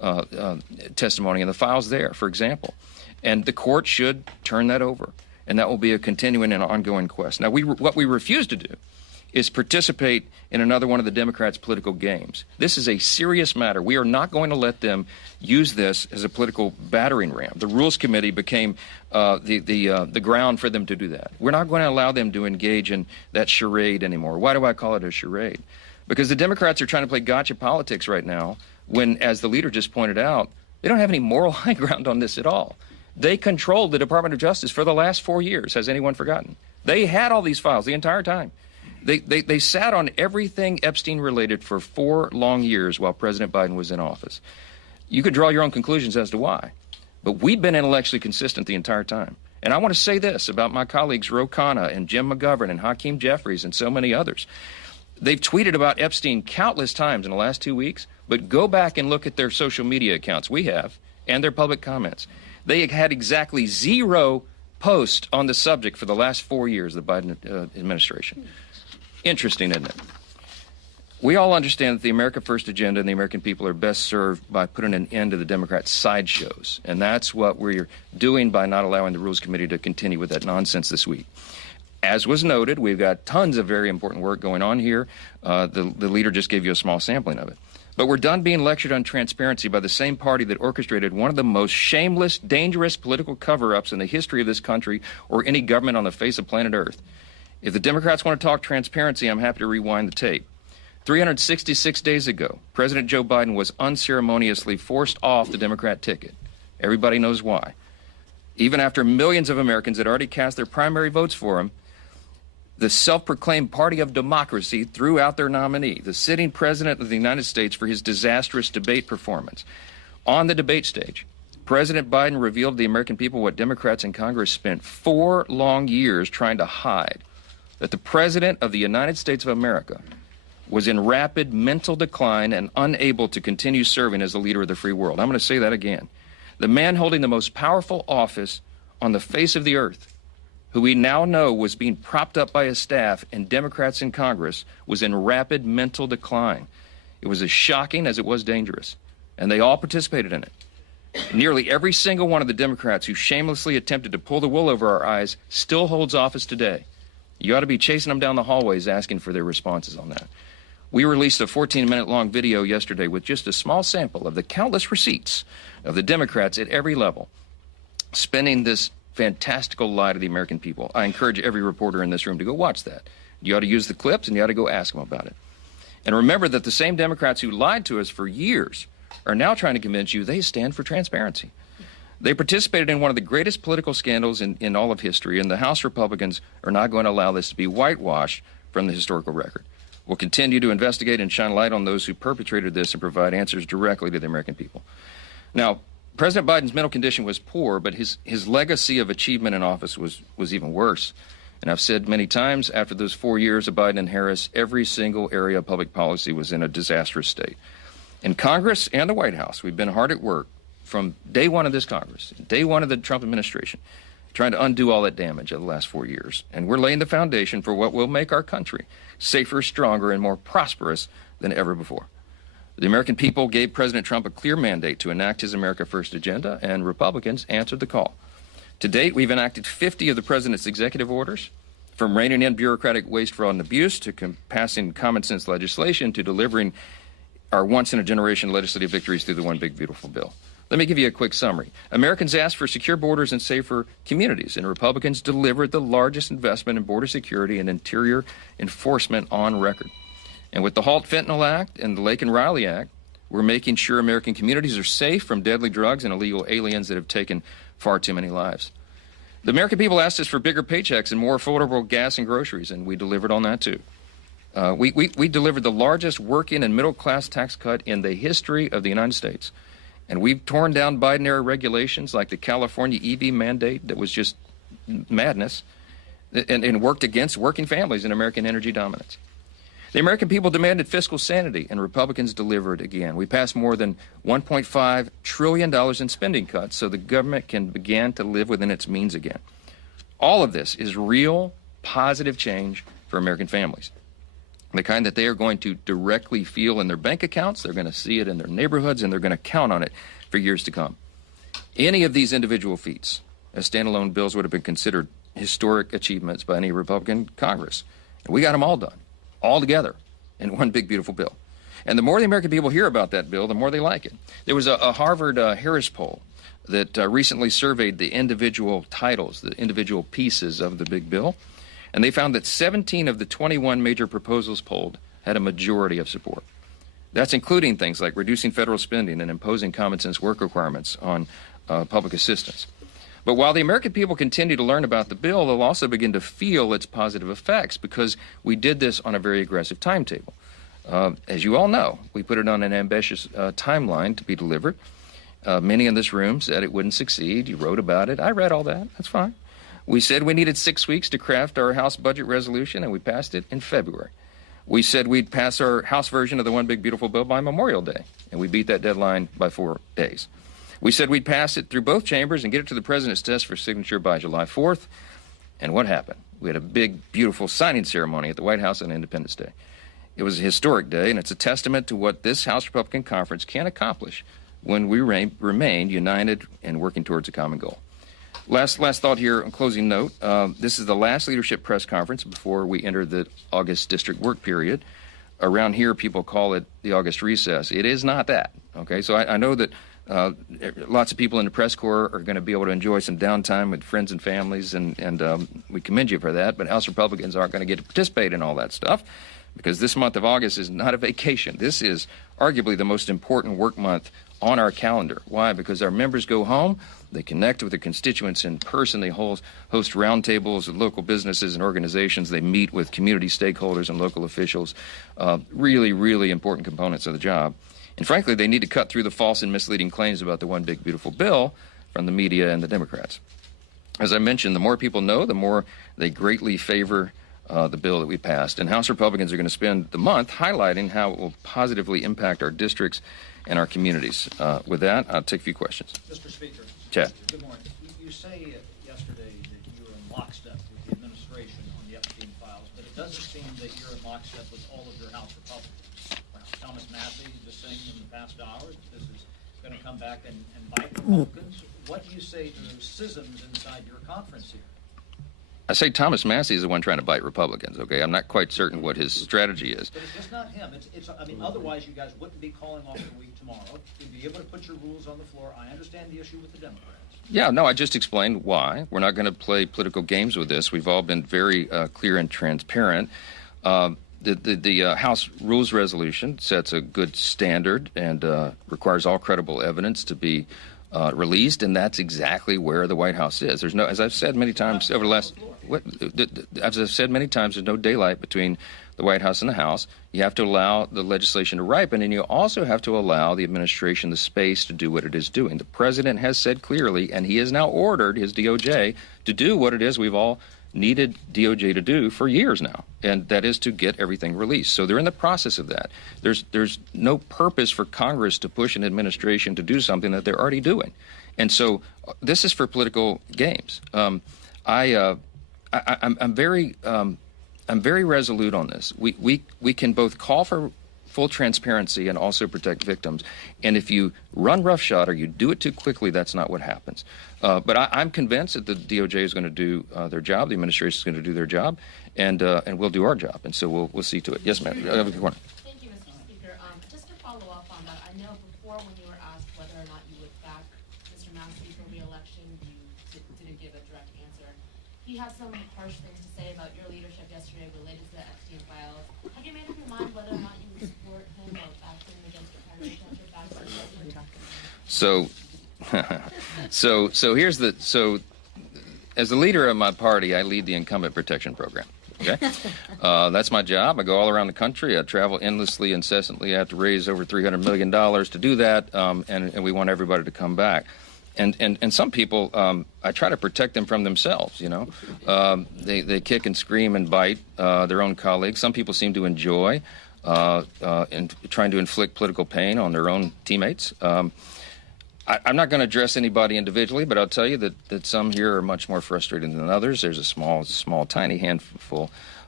testimony in the files there, for example. And the court should turn that over. And that will be a continuing and ongoing quest. Now, what we refuse to do is participate in another one of the Democrats' political games. This is a serious matter. We are not going to let them use this as a political battering ram. The Rules Committee became the ground for them to do that. We're not going to allow them to engage in that charade anymore. Why do I call it a charade? Because the Democrats are trying to play gotcha politics right now when, as the leader just pointed out, they don't have any moral high ground on this at all. They controlled the Department of Justice for the last 4 years. Has anyone forgotten? They had all these files the entire time. They sat on everything Epstein related for 4 long years while President Biden was in office. You could draw your own conclusions as to why, but we've been intellectually consistent the entire time. And I want to say this about my colleagues Ro Khanna and Jim McGovern and Hakeem Jeffries and so many others. They've tweeted about Epstein countless times in the last 2 weeks, but go back and look at their social media accounts, we have, and their public comments. They had exactly 0 posts on the subject for the last 4 years of the Biden administration. Interesting, isn't it? We all understand that the America First agenda and the American people are best served by putting an end to the Democrats' sideshows. And that's what we're doing by not allowing the Rules Committee to continue with that nonsense this week. As was noted, we've got tons of very important work going on here. The leader just gave you a small sampling of it. But we're done being lectured on transparency by the same party that orchestrated one of the most shameless, dangerous political cover-ups in the history of this country or any government on the face of planet Earth. If the Democrats want to talk transparency, I'm happy to rewind the tape. 366 days ago, President Joe Biden was unceremoniously forced off the Democrat ticket. Everybody knows why. Even after millions of Americans had already cast their primary votes for him, the self-proclaimed party of democracy threw out their nominee, the sitting president of the United States, for his disastrous debate performance. On the debate stage, President Biden revealed to the American people what Democrats in Congress spent 4 long years trying to hide, that the President of the United States of America was in rapid mental decline and unable to continue serving as the leader of the free world. I'm going to say that again. The man holding the most powerful office on the face of the earth, who we now know was being propped up by his staff and Democrats in Congress, was in rapid mental decline. It was as shocking as it was dangerous, and they all participated in it. Nearly every single one of the Democrats who shamelessly attempted to pull the wool over our eyes still holds office today. You ought to be chasing them down the hallways asking for their responses on that. We released a 14-minute-long video yesterday with just a small sample of the countless receipts of the Democrats at every level spinning this fantastical lie to the American people. I encourage every reporter in this room to go watch that. You ought to use the clips and you ought to go ask them about it. And remember that the same Democrats who lied to us for years are now trying to convince you they stand for transparency. They participated in one of the greatest political scandals in all of history, and the House Republicans are not going to allow this to be whitewashed from the historical record. We'll continue to investigate and shine light on those who perpetrated this and provide answers directly to the American people. Now, President Biden's mental condition was poor, but his legacy of achievement in office was even worse. And I've said many times, after those 4 years of Biden and Harris, every single area of public policy was in a disastrous state. In Congress and the White House, we've been hard at work from day one of this Congress, day one of the Trump administration, trying to undo all that damage of the last 4 years. And we're laying the foundation for what will make our country safer, stronger, and more prosperous than ever before. The American people gave President Trump a clear mandate to enact his America First agenda, and Republicans answered the call. To date, we've enacted 50 of the president's executive orders, from reining in bureaucratic waste, fraud, and abuse to passing common sense legislation to delivering our once-in-a-generation legislative victories through the One Big Beautiful Bill. Let me give you a quick summary. Americans asked for secure borders and safer communities, and Republicans delivered the largest investment in border security and interior enforcement on record. And with the Halt Fentanyl Act and the Laken Riley Act, we're making sure American communities are safe from deadly drugs and illegal aliens that have taken far too many lives. The American people asked us for bigger paychecks and more affordable gas and groceries, and we delivered on that too. We delivered the largest working and middle-class tax cut in the history of the United States. And we've torn down Biden-era regulations like the California EV mandate that was just madness and worked against working families and American energy dominance. The American people demanded fiscal sanity, and Republicans delivered again. We passed more than $1.5 trillion in spending cuts so the government can begin to live within its means again. All of this is real, positive change for American families. the kind that they are going to directly feel in their bank accounts, they're going to see it in their neighborhoods, and they're going to count on it for years to come. Any of these individual feats as standalone bills would have been considered historic achievements by any Republican Congress. And we got them all done, all together, in one big, beautiful bill. And the more the American people hear about that bill, the more they like it. There was a Harvard Harris poll that recently surveyed the individual titles, the individual pieces of the big bill, and they found that 17 of the 21 major proposals polled had a majority of support. That's including things like reducing federal spending and imposing common sense work requirements on public assistance. But while the American people continue to learn about the bill, they'll also begin to feel its positive effects because we did this on a very aggressive timetable. As you all know, we put it on an ambitious timeline to be delivered. Many in this room said it wouldn't succeed. You wrote about it. I read all that. That's fine. We said we needed 6 weeks to craft our House budget resolution, and we passed it in February. We said we'd pass our House version of the One Big Beautiful Bill by Memorial Day, and we beat that deadline by 4 days. We said we'd pass it through both chambers and get it to the president's desk for signature by July 4th. And what happened? We had a big, beautiful signing ceremony at the White House on Independence Day. It was a historic day, and it's a testament to what this House Republican Conference can accomplish when we remain united and working towards a common goal. Last thought here, on closing note, this is the last leadership press conference before we enter the August district work period. Around here, people call it the August recess. It is not that, okay? So I know that lots of people in the press corps are going to be able to enjoy some downtime with friends and families, and we commend you for that, but House Republicans aren't going to get to participate in all that stuff because this month of August is not a vacation. This is arguably the most important work month on our calendar. Why? Because our members go home, they connect with their constituents in person, they host roundtables with local businesses and organizations, they meet with community stakeholders and local officials, really, really important components of the job. And frankly, they need to cut through the false and misleading claims about the One Big Beautiful Bill from the media and the Democrats. As I mentioned, the more people know, the more they greatly favor the bill that we passed. And House Republicans are going to spend the month highlighting how it will positively impact our districts and our communities. With that, I'll take a few questions. Mr. Speaker. Chad. Good morning. You say yesterday that you were in lockstep with the administration on the Epstein files, but it doesn't seem that you're in lockstep with all of your House Republicans. Thomas Massey just saying in the past hour that this is going to come back and bite Republicans. What do you say to those schisms inside your conference here? I say Thomas Massey is the one trying to bite Republicans, okay? I'm not quite certain what his strategy is. But it's just not him. I mean, otherwise you guys wouldn't be calling off the week tomorrow. You'd be able to put your rules on the floor. I understand the issue with the Democrats. Yeah, no, I just explained why. We're not going to play political games with this. We've all been very clear and transparent. The House Rules Resolution sets a good standard and requires all credible evidence to be released, and that's exactly where the White House is. There's no, as I've said many times over the last, as I've said many times, there's no daylight between the White House and the House. You have to allow the legislation to ripen, and you also have to allow the administration the space to do what it is doing. The president has said clearly, and he has now ordered his DOJ to do what it is we've all needed DOJ to do for years now, and that is to get everything released. So they're in the process of that. There's no purpose for Congress to push an administration to do something that they're already doing. And so this is for political games. I'm very resolute on this. We can both call for full transparency and also protect victims. And if you run roughshod or you do it too quickly, that's not what happens. But I'm convinced that the DOJ is going to do their job, the administration is going to do their job, and we'll do our job. And so we'll see to it. Yes, ma'am. Thank you, Mr. Speaker. Just to follow up on that, I know before when you were asked whether or not you would back Mr. Massey for re-election, you didn't give a direct answer. He has some harsh things to say about your leadership yesterday related to the Epstein files. Have you made up your mind whether or not you would support him or back him against your primary candidate back to So here's as the leader of my party, I lead the incumbent protection program. Okay, that's my job. I go all around the country. I travel endlessly, incessantly. I have to raise over $300 million to do that, and we want everybody to come back. And some people, I try to protect them from themselves. You know, they kick and scream and bite their own colleagues. Some people seem to enjoy trying to inflict political pain on their own teammates. I'm not going to address anybody individually, but I'll tell you that some here are much more frustrated than others. There's a small, tiny handful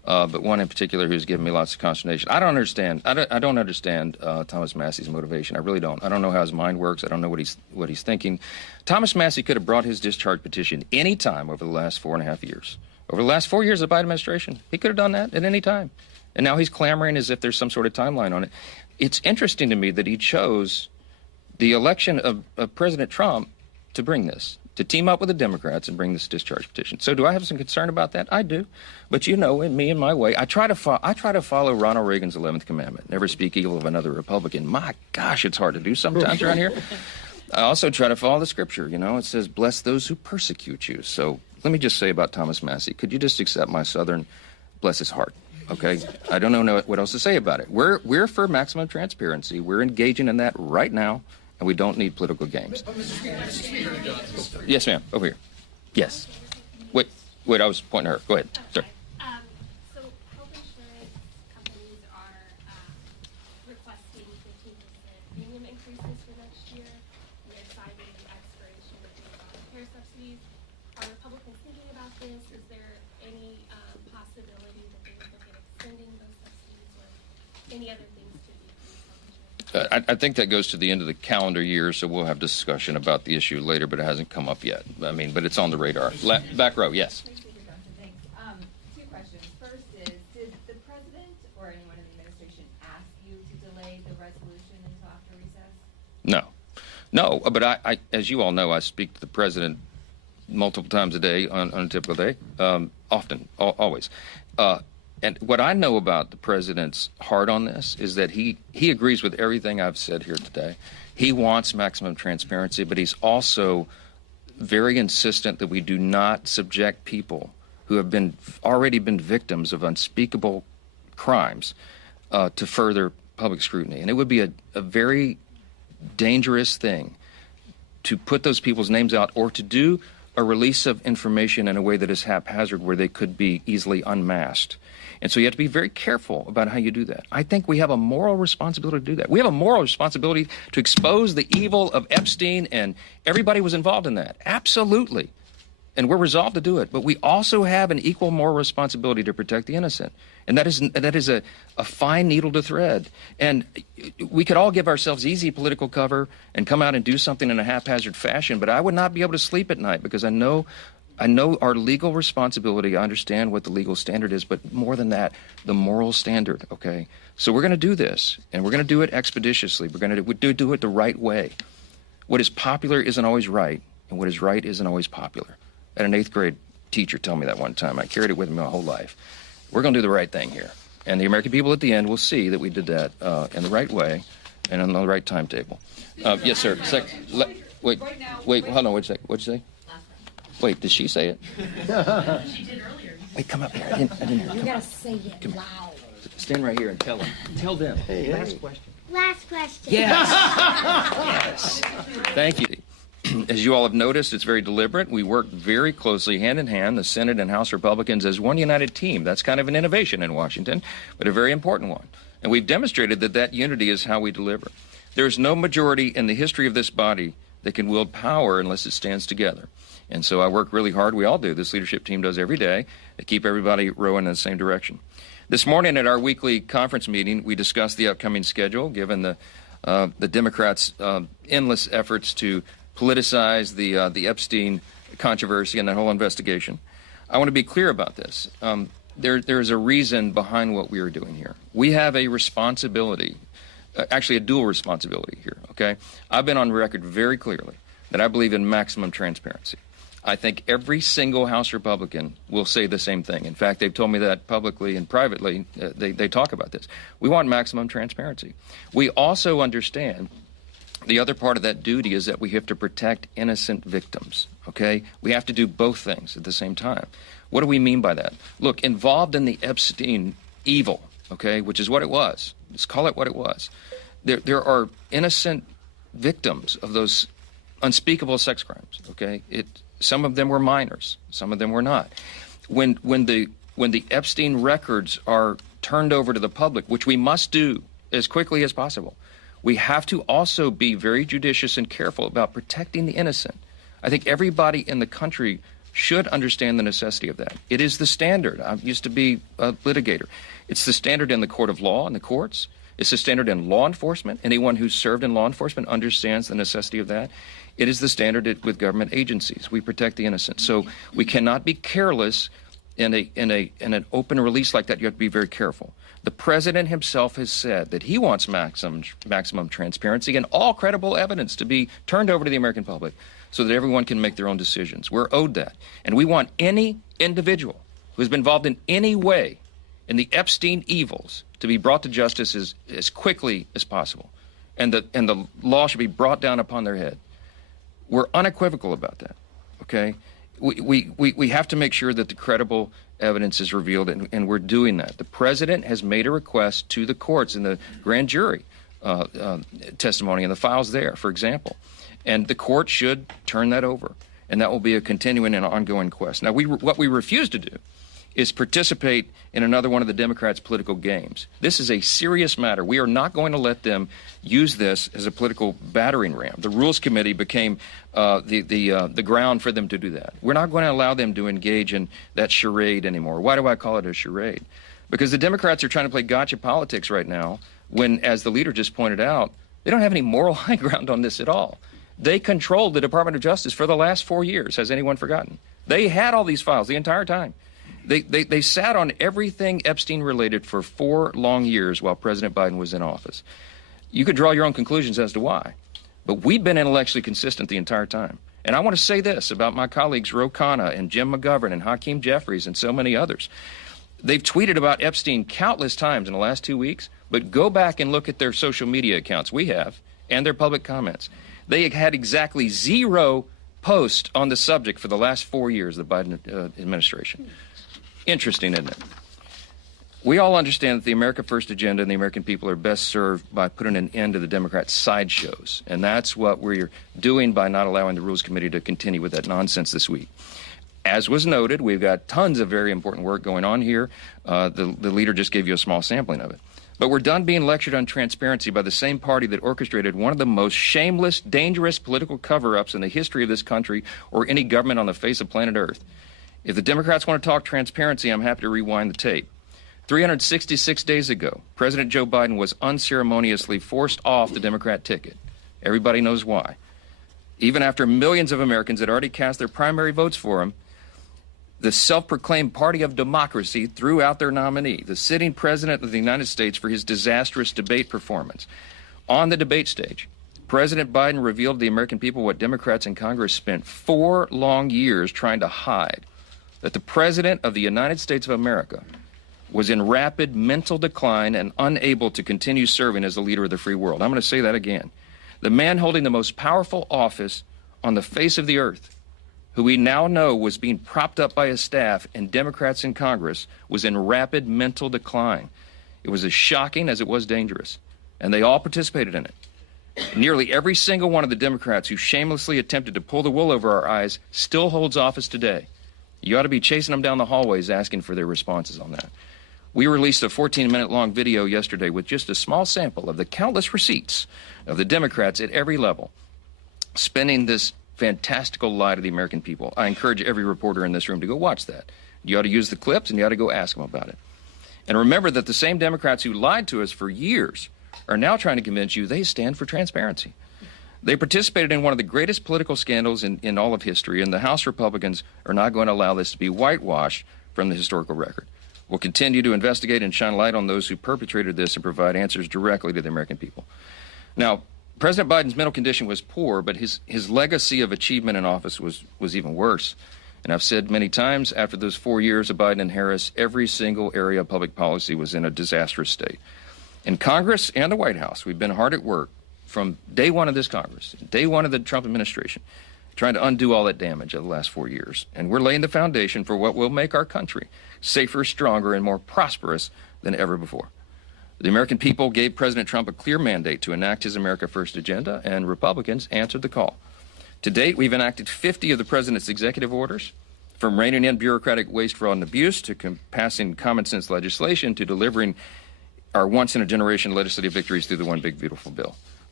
but one in particular who's given me lots of consternation. I don't understand. I don't understand Thomas Massey's motivation. I really don't. I don't know how his mind works. I don't know what he's thinking. Thomas Massey could have brought his discharge petition any time over the last 4.5 years. Over the last 4 years of the Biden administration, he could have done that at any time. And now he's clamoring as if there's some sort of timeline on it. It's interesting to me that he chose the election of President Trump to bring this, to team up with the Democrats and bring this discharge petition. So do I have some concern about that? I do. But you know, in me and my way, I try to follow Ronald Reagan's 11th commandment, never speak evil of another Republican. My gosh, it's hard to do sometimes around here. I also try to follow the scripture. You know, it says, bless those who persecute you. So let me just say about Thomas Massey, could you just accept my Southern, bless his heart, okay? I don't know what else to say about it. We're for maximum transparency. We're engaging in that right now, and we don't need political games. Yes, ma'am, over here. Yes. Wait, I was pointing at her. Go ahead, sir. So health insurance companies are requesting 15% premium increases for next year. They're citing the expiration of the care subsidies. Are Republicans thinking about this? Is there any possibility that they would look at extending those subsidies or any other things to decrease health insurance? I think that goes to the end of the calendar year, so we'll have discussion about the issue later, but it hasn't come up yet. I mean, but it's on the radar. Back row, yes. Thanks. Two questions. First is, did the president or anyone in the administration ask you to delay the resolution until after recess? No, but I, as you all know, I speak to the president multiple times a day on a typical day, often, always. And what I know about the president's heart on this is that he agrees with everything I've said here today. He wants maximum transparency, but he's also very insistent that we do not subject people who have already been victims of unspeakable crimes to further public scrutiny. And it would be a very dangerous thing to put those people's names out or to do a release of information in a way that is haphazard where they could be easily unmasked. And so you have to be very careful about how you do that. I think we have a moral responsibility to do that. We have a moral responsibility to expose the evil of Epstein, and everybody was involved in that. Absolutely. And we're resolved to do it. But we also have an equal moral responsibility to protect the innocent. And that is a fine needle to thread. And we could all give ourselves easy political cover and come out and do something in a haphazard fashion, but I would not be able to sleep at night because I know our legal responsibility. I understand what the legal standard is, but more than that, the moral standard, okay? So we're going to do this, and we're going to do it expeditiously. We're going to do it the right way. What is popular isn't always right, and what is right isn't always popular. I had an 8th grade teacher tell me that one time. I carried it with me my whole life. We're going to do the right thing here. And the American people at the end will see that we did that in the right way and on the right timetable. Yes, sir. Wait, hold on, wait a second. What'd you say? Wait, did she say it? She did earlier. Wait, come up here. I didn't hear. You gotta say it loud. Stand right here and tell them. Tell them. Last question. Last question. Yes. Yes. Thank you. As you all have noticed, it's very deliberate. We work very closely hand in hand, the Senate and House Republicans, as one united team. That's kind of an innovation in Washington, but a very important one. And we've demonstrated that unity is how we deliver. There's no majority in the history of this body that can wield power unless it stands together. And so I work really hard. We all do. This leadership team does every day to keep everybody rowing in the same direction. This morning at our weekly conference meeting, we discussed the upcoming schedule, given the Democrats' endless efforts to politicize the Epstein controversy and that whole investigation. I want to be clear about this. There's a reason behind what we are doing here. We have a responsibility, actually a dual responsibility here, okay? I've been on record very clearly that I believe in maximum transparency. I think every single House Republican will say the same thing. In fact, they've told me that publicly and privately. They talk about this. We want maximum transparency. We also understand the other part of that duty is that we have to protect innocent victims, okay? We have to do both things at the same time. What do we mean by that? Look, involved in the Epstein evil, okay, which is what it was. Let's call it what it was. There are innocent victims of those unspeakable sex crimes, okay? Some of them were minors. Some of them were not. When the Epstein records are turned over to the public, which we must do as quickly as possible, we have to also be very judicious and careful about protecting the innocent. I think everybody in the country should understand the necessity of that. It is the standard. I used to be a litigator. It's the standard in the court of law and the courts. It's the standard in law enforcement. Anyone who's served in law enforcement understands the necessity of that. It is the standard with government agencies. We protect the innocent. So we cannot be careless in an open release like that. You have to be very careful. The president himself has said that he wants maximum transparency and all credible evidence to be turned over to the American public so that everyone can make their own decisions. We're owed that. And we want any individual who has been involved in any way in the Epstein evils to be brought to justice as quickly as possible. And the law should be brought down upon their head. We're unequivocal about that, okay? We have to make sure that the credible evidence is revealed, and we're doing that. The president has made a request to the courts in the grand jury testimony and the files there, for example. And the court should turn that over, and that will be a continuing and ongoing quest. Now, what we refuse to do is participate in another one of the Democrats' political games. This is a serious matter. We are not going to let them use this as a political battering ram. The Rules Committee became the ground for them to do that. We're not going to allow them to engage in that charade anymore. Why do I call it a charade? Because the Democrats are trying to play gotcha politics right now when, as the leader just pointed out, they don't have any moral high ground on this at all. They controlled the Department of Justice for the last 4 years. Has anyone forgotten? They had all these files the entire time. They sat on everything Epstein related for 4 long years while President Biden was in office. You could draw your own conclusions as to why, but we've been intellectually consistent the entire time. And I want to say this about my colleagues Ro Khanna and Jim McGovern and Hakeem Jeffries and so many others. They've tweeted about Epstein countless times in the last 2 weeks, but go back and look at their social media accounts, we have, and their public comments. They had exactly 0 posts on the subject for the last 4 years of the Biden administration. Interesting, isn't it? We all understand that the America First agenda and the American people are best served by putting an end to the Democrats' sideshows. And that's what we're doing by not allowing the Rules Committee to continue with that nonsense this week. As was noted, we've got tons of very important work going on here. The leader just gave you a small sampling of it. But we're done being lectured on transparency by the same party that orchestrated one of the most shameless, dangerous political cover-ups in the history of this country or any government on the face of planet Earth. If the Democrats want to talk transparency, I'm happy to rewind the tape. 366 days ago, President Joe Biden was unceremoniously forced off the Democrat ticket. Everybody knows why. Even after millions of Americans had already cast their primary votes for him, the self-proclaimed party of democracy threw out their nominee, the sitting president of the United States, for his disastrous debate performance. On the debate stage, President Biden revealed to the American people what Democrats in Congress spent 4 long years trying to hide, that the President of the United States of America was in rapid mental decline and unable to continue serving as the leader of the free world. I'm going to say that again. The man holding the most powerful office on the face of the earth, who we now know was being propped up by his staff and Democrats in Congress, was in rapid mental decline. It was as shocking as it was dangerous, and they all participated in it. Nearly every single one of the Democrats who shamelessly attempted to pull the wool over our eyes still holds office today. You ought to be chasing them down the hallways asking for their responses on that. We released a 14-minute-long video yesterday with just a small sample of the countless receipts of the Democrats at every level spinning this fantastical lie to the American people. I encourage every reporter in this room to go watch that. You ought to use the clips, and you ought to go ask them about it. And remember that the same Democrats who lied to us for years are now trying to convince you they stand for transparency. They participated in one of the greatest political scandals in all of history, and the House Republicans are not going to allow this to be whitewashed from the historical record. We'll continue to investigate and shine light on those who perpetrated this and provide answers directly to the American people. Now, President Biden's mental condition was poor, but his legacy of achievement in office was even worse. And I've said many times, after those 4 years of Biden and Harris, every single area of public policy was in a disastrous state. In Congress and the White House, we've been hard at work from day one of this Congress, day one of the Trump administration, trying to undo all that damage of the last 4 years. And we're laying the foundation for what will make our country safer, stronger, and more prosperous than ever before. The American people gave President Trump a clear mandate to enact his America First agenda, and Republicans answered the call. To date, we've enacted 50 of the president's executive orders, from reining in bureaucratic waste, fraud, and abuse to passing common sense legislation to delivering our once-in-a-generation legislative victories through the One Big Beautiful Bill.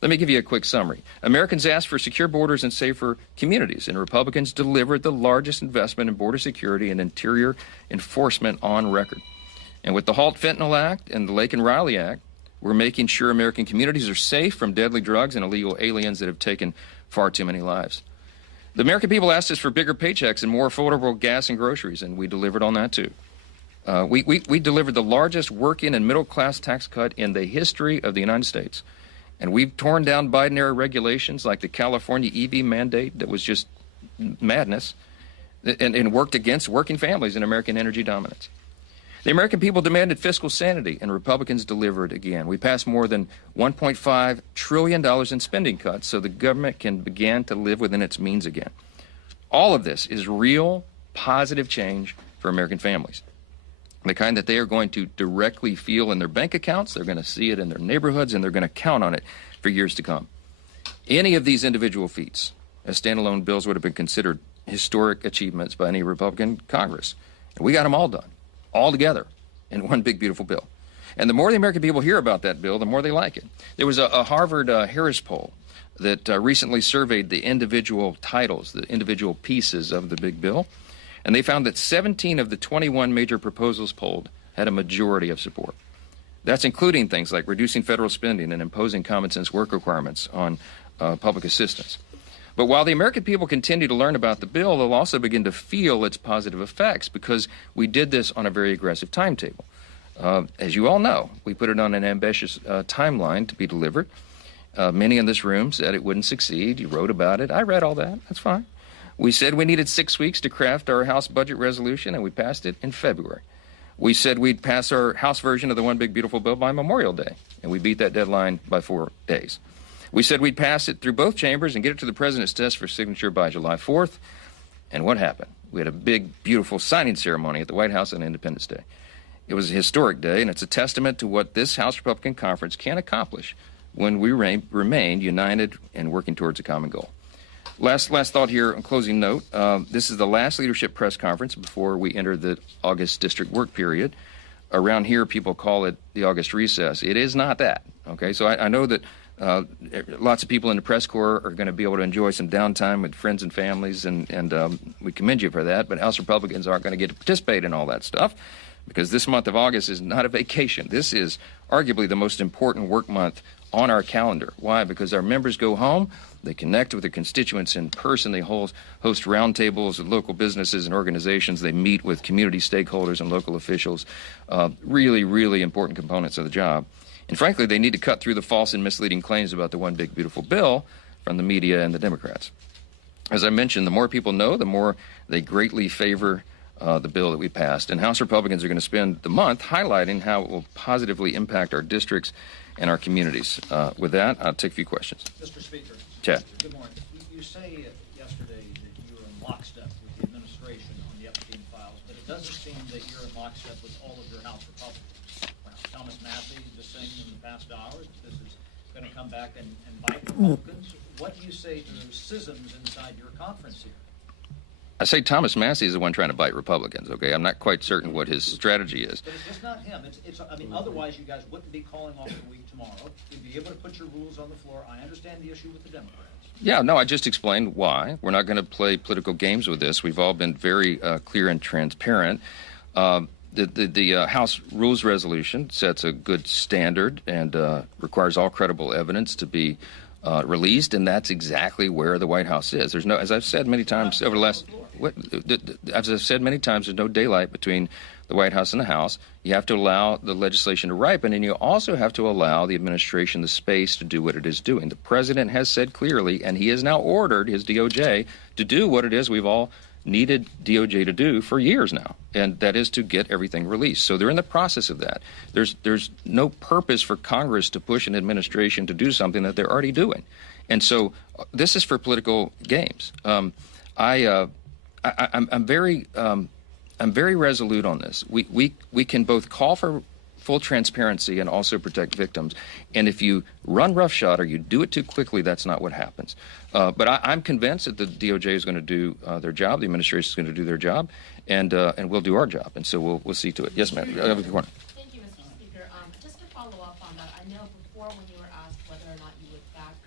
Let me give you a quick summary. Americans asked for secure borders and safer communities, and Republicans delivered the largest investment in border security and interior enforcement on record. And with the Halt Fentanyl Act and the Laken Riley Act, we're making sure American communities are safe from deadly drugs and illegal aliens that have taken far too many lives. The American people asked us for bigger paychecks and more affordable gas and groceries, and we delivered on that too. We delivered the largest working and middle-class tax cut in the history of the United States. And we've torn down Biden-era regulations like the California EV mandate that was just madness and worked against working families and American energy dominance. The American people demanded fiscal sanity, and Republicans delivered again. We passed more than $1.5 trillion in spending cuts so the government can begin to live within its means again. All of this is real, positive change for American families. The kind that they are going to directly feel in their bank accounts, they're going to see it in their neighborhoods, and they're going to count on it for years to come. Any of these individual feats as standalone bills would have been considered historic achievements by any Republican Congress. And we got them all done, all together, in one big, beautiful bill. And the more the American people hear about that bill, the more they like it. There was a Harvard Harris poll that recently surveyed the individual titles, the individual pieces of the big bill. And they found that 17 of the 21 major proposals polled had a majority of support. That's including things like reducing federal spending and imposing common sense work requirements on public assistance. But while the American people continue to learn about the bill, they'll also begin to feel its positive effects because we did this on a very aggressive timetable. As you all know, we put it on an ambitious timeline to be delivered. Many in this room said it wouldn't succeed. You wrote about it. I read all that. That's fine. We said we needed 6 weeks to craft our House budget resolution, and we passed it in February. We said we'd pass our House version of the One Big Beautiful Bill by Memorial Day, and we beat that deadline by 4 days. We said we'd pass it through both chambers and get it to the president's desk for signature by July 4th. And what happened? We had a big, beautiful signing ceremony at the White House on Independence Day. It was a historic day, and it's a testament to what this House Republican Conference can accomplish when we remain united and working towards a common goal. Last thought here, on closing note. This is the last leadership press conference before we enter the August district work period. Around here, people call it the August recess. It is not that, okay? So I know that lots of people in the press corps are going to be able to enjoy some downtime with friends and families, and we commend you for that, but House Republicans aren't going to get to participate in all that stuff because this month of August is not a vacation. This is arguably the most important work month on our calendar. Why? Because our members go home, they connect with their constituents in person, they host roundtables with local businesses and organizations, they meet with community stakeholders and local officials, really, really important components of the job. And frankly, they need to cut through the false and misleading claims about the One Big Beautiful Bill from the media and the Democrats. As I mentioned, the more people know, the more they greatly favor the bill that we passed. And House Republicans are going to spend the month highlighting how it will positively impact our districts and our communities. With that, I'll take a few questions. Mr. Speaker. Chad. Good morning. You say yesterday that you were in lockstep with the administration on the Epstein files, but it doesn't seem that you're in lockstep with all of your House Republicans. Thomas Massey just saying in the past hour that this is going to come back and bite Republicans. What do you say to those schisms inside your conference here? I say Thomas Massey is the one trying to bite Republicans, okay? I'm not quite certain what his strategy is. But it's just not him. I mean, otherwise you guys wouldn't be calling off the week tomorrow. You'd be able to put your rules on the floor. I understand the issue with the Democrats. Yeah, no, I just explained why. We're not going to play political games with this. We've all been very clear and transparent. The House Rules Resolution sets a good standard and requires all credible evidence to be released, and that's exactly where the White House is. There's no, as I've said many times over the last, as I've said many times, there's no daylight between the White House and the House. You have to allow the legislation to ripen, and you also have to allow the administration the space to do what it is doing. The president has said clearly, and he has now ordered his DOJ to do what it is we've all needed DOJ to do for years now, and that is to get everything released. So they're in the process of that. There's no purpose for Congress to push an administration to do something that they're already doing. And so this is for political games. I'm very resolute on this. We can both call for full transparency and also protect victims. And if you run roughshod or you do it too quickly, that's not what happens. But I'm convinced that the DOJ is going to do their job, the administration is going to do their job, and we'll do our job. And so we'll see to it. Yes, ma'am. Thank you, Mr. Speaker. Just to follow up on that, I know before when you were asked whether or not you would back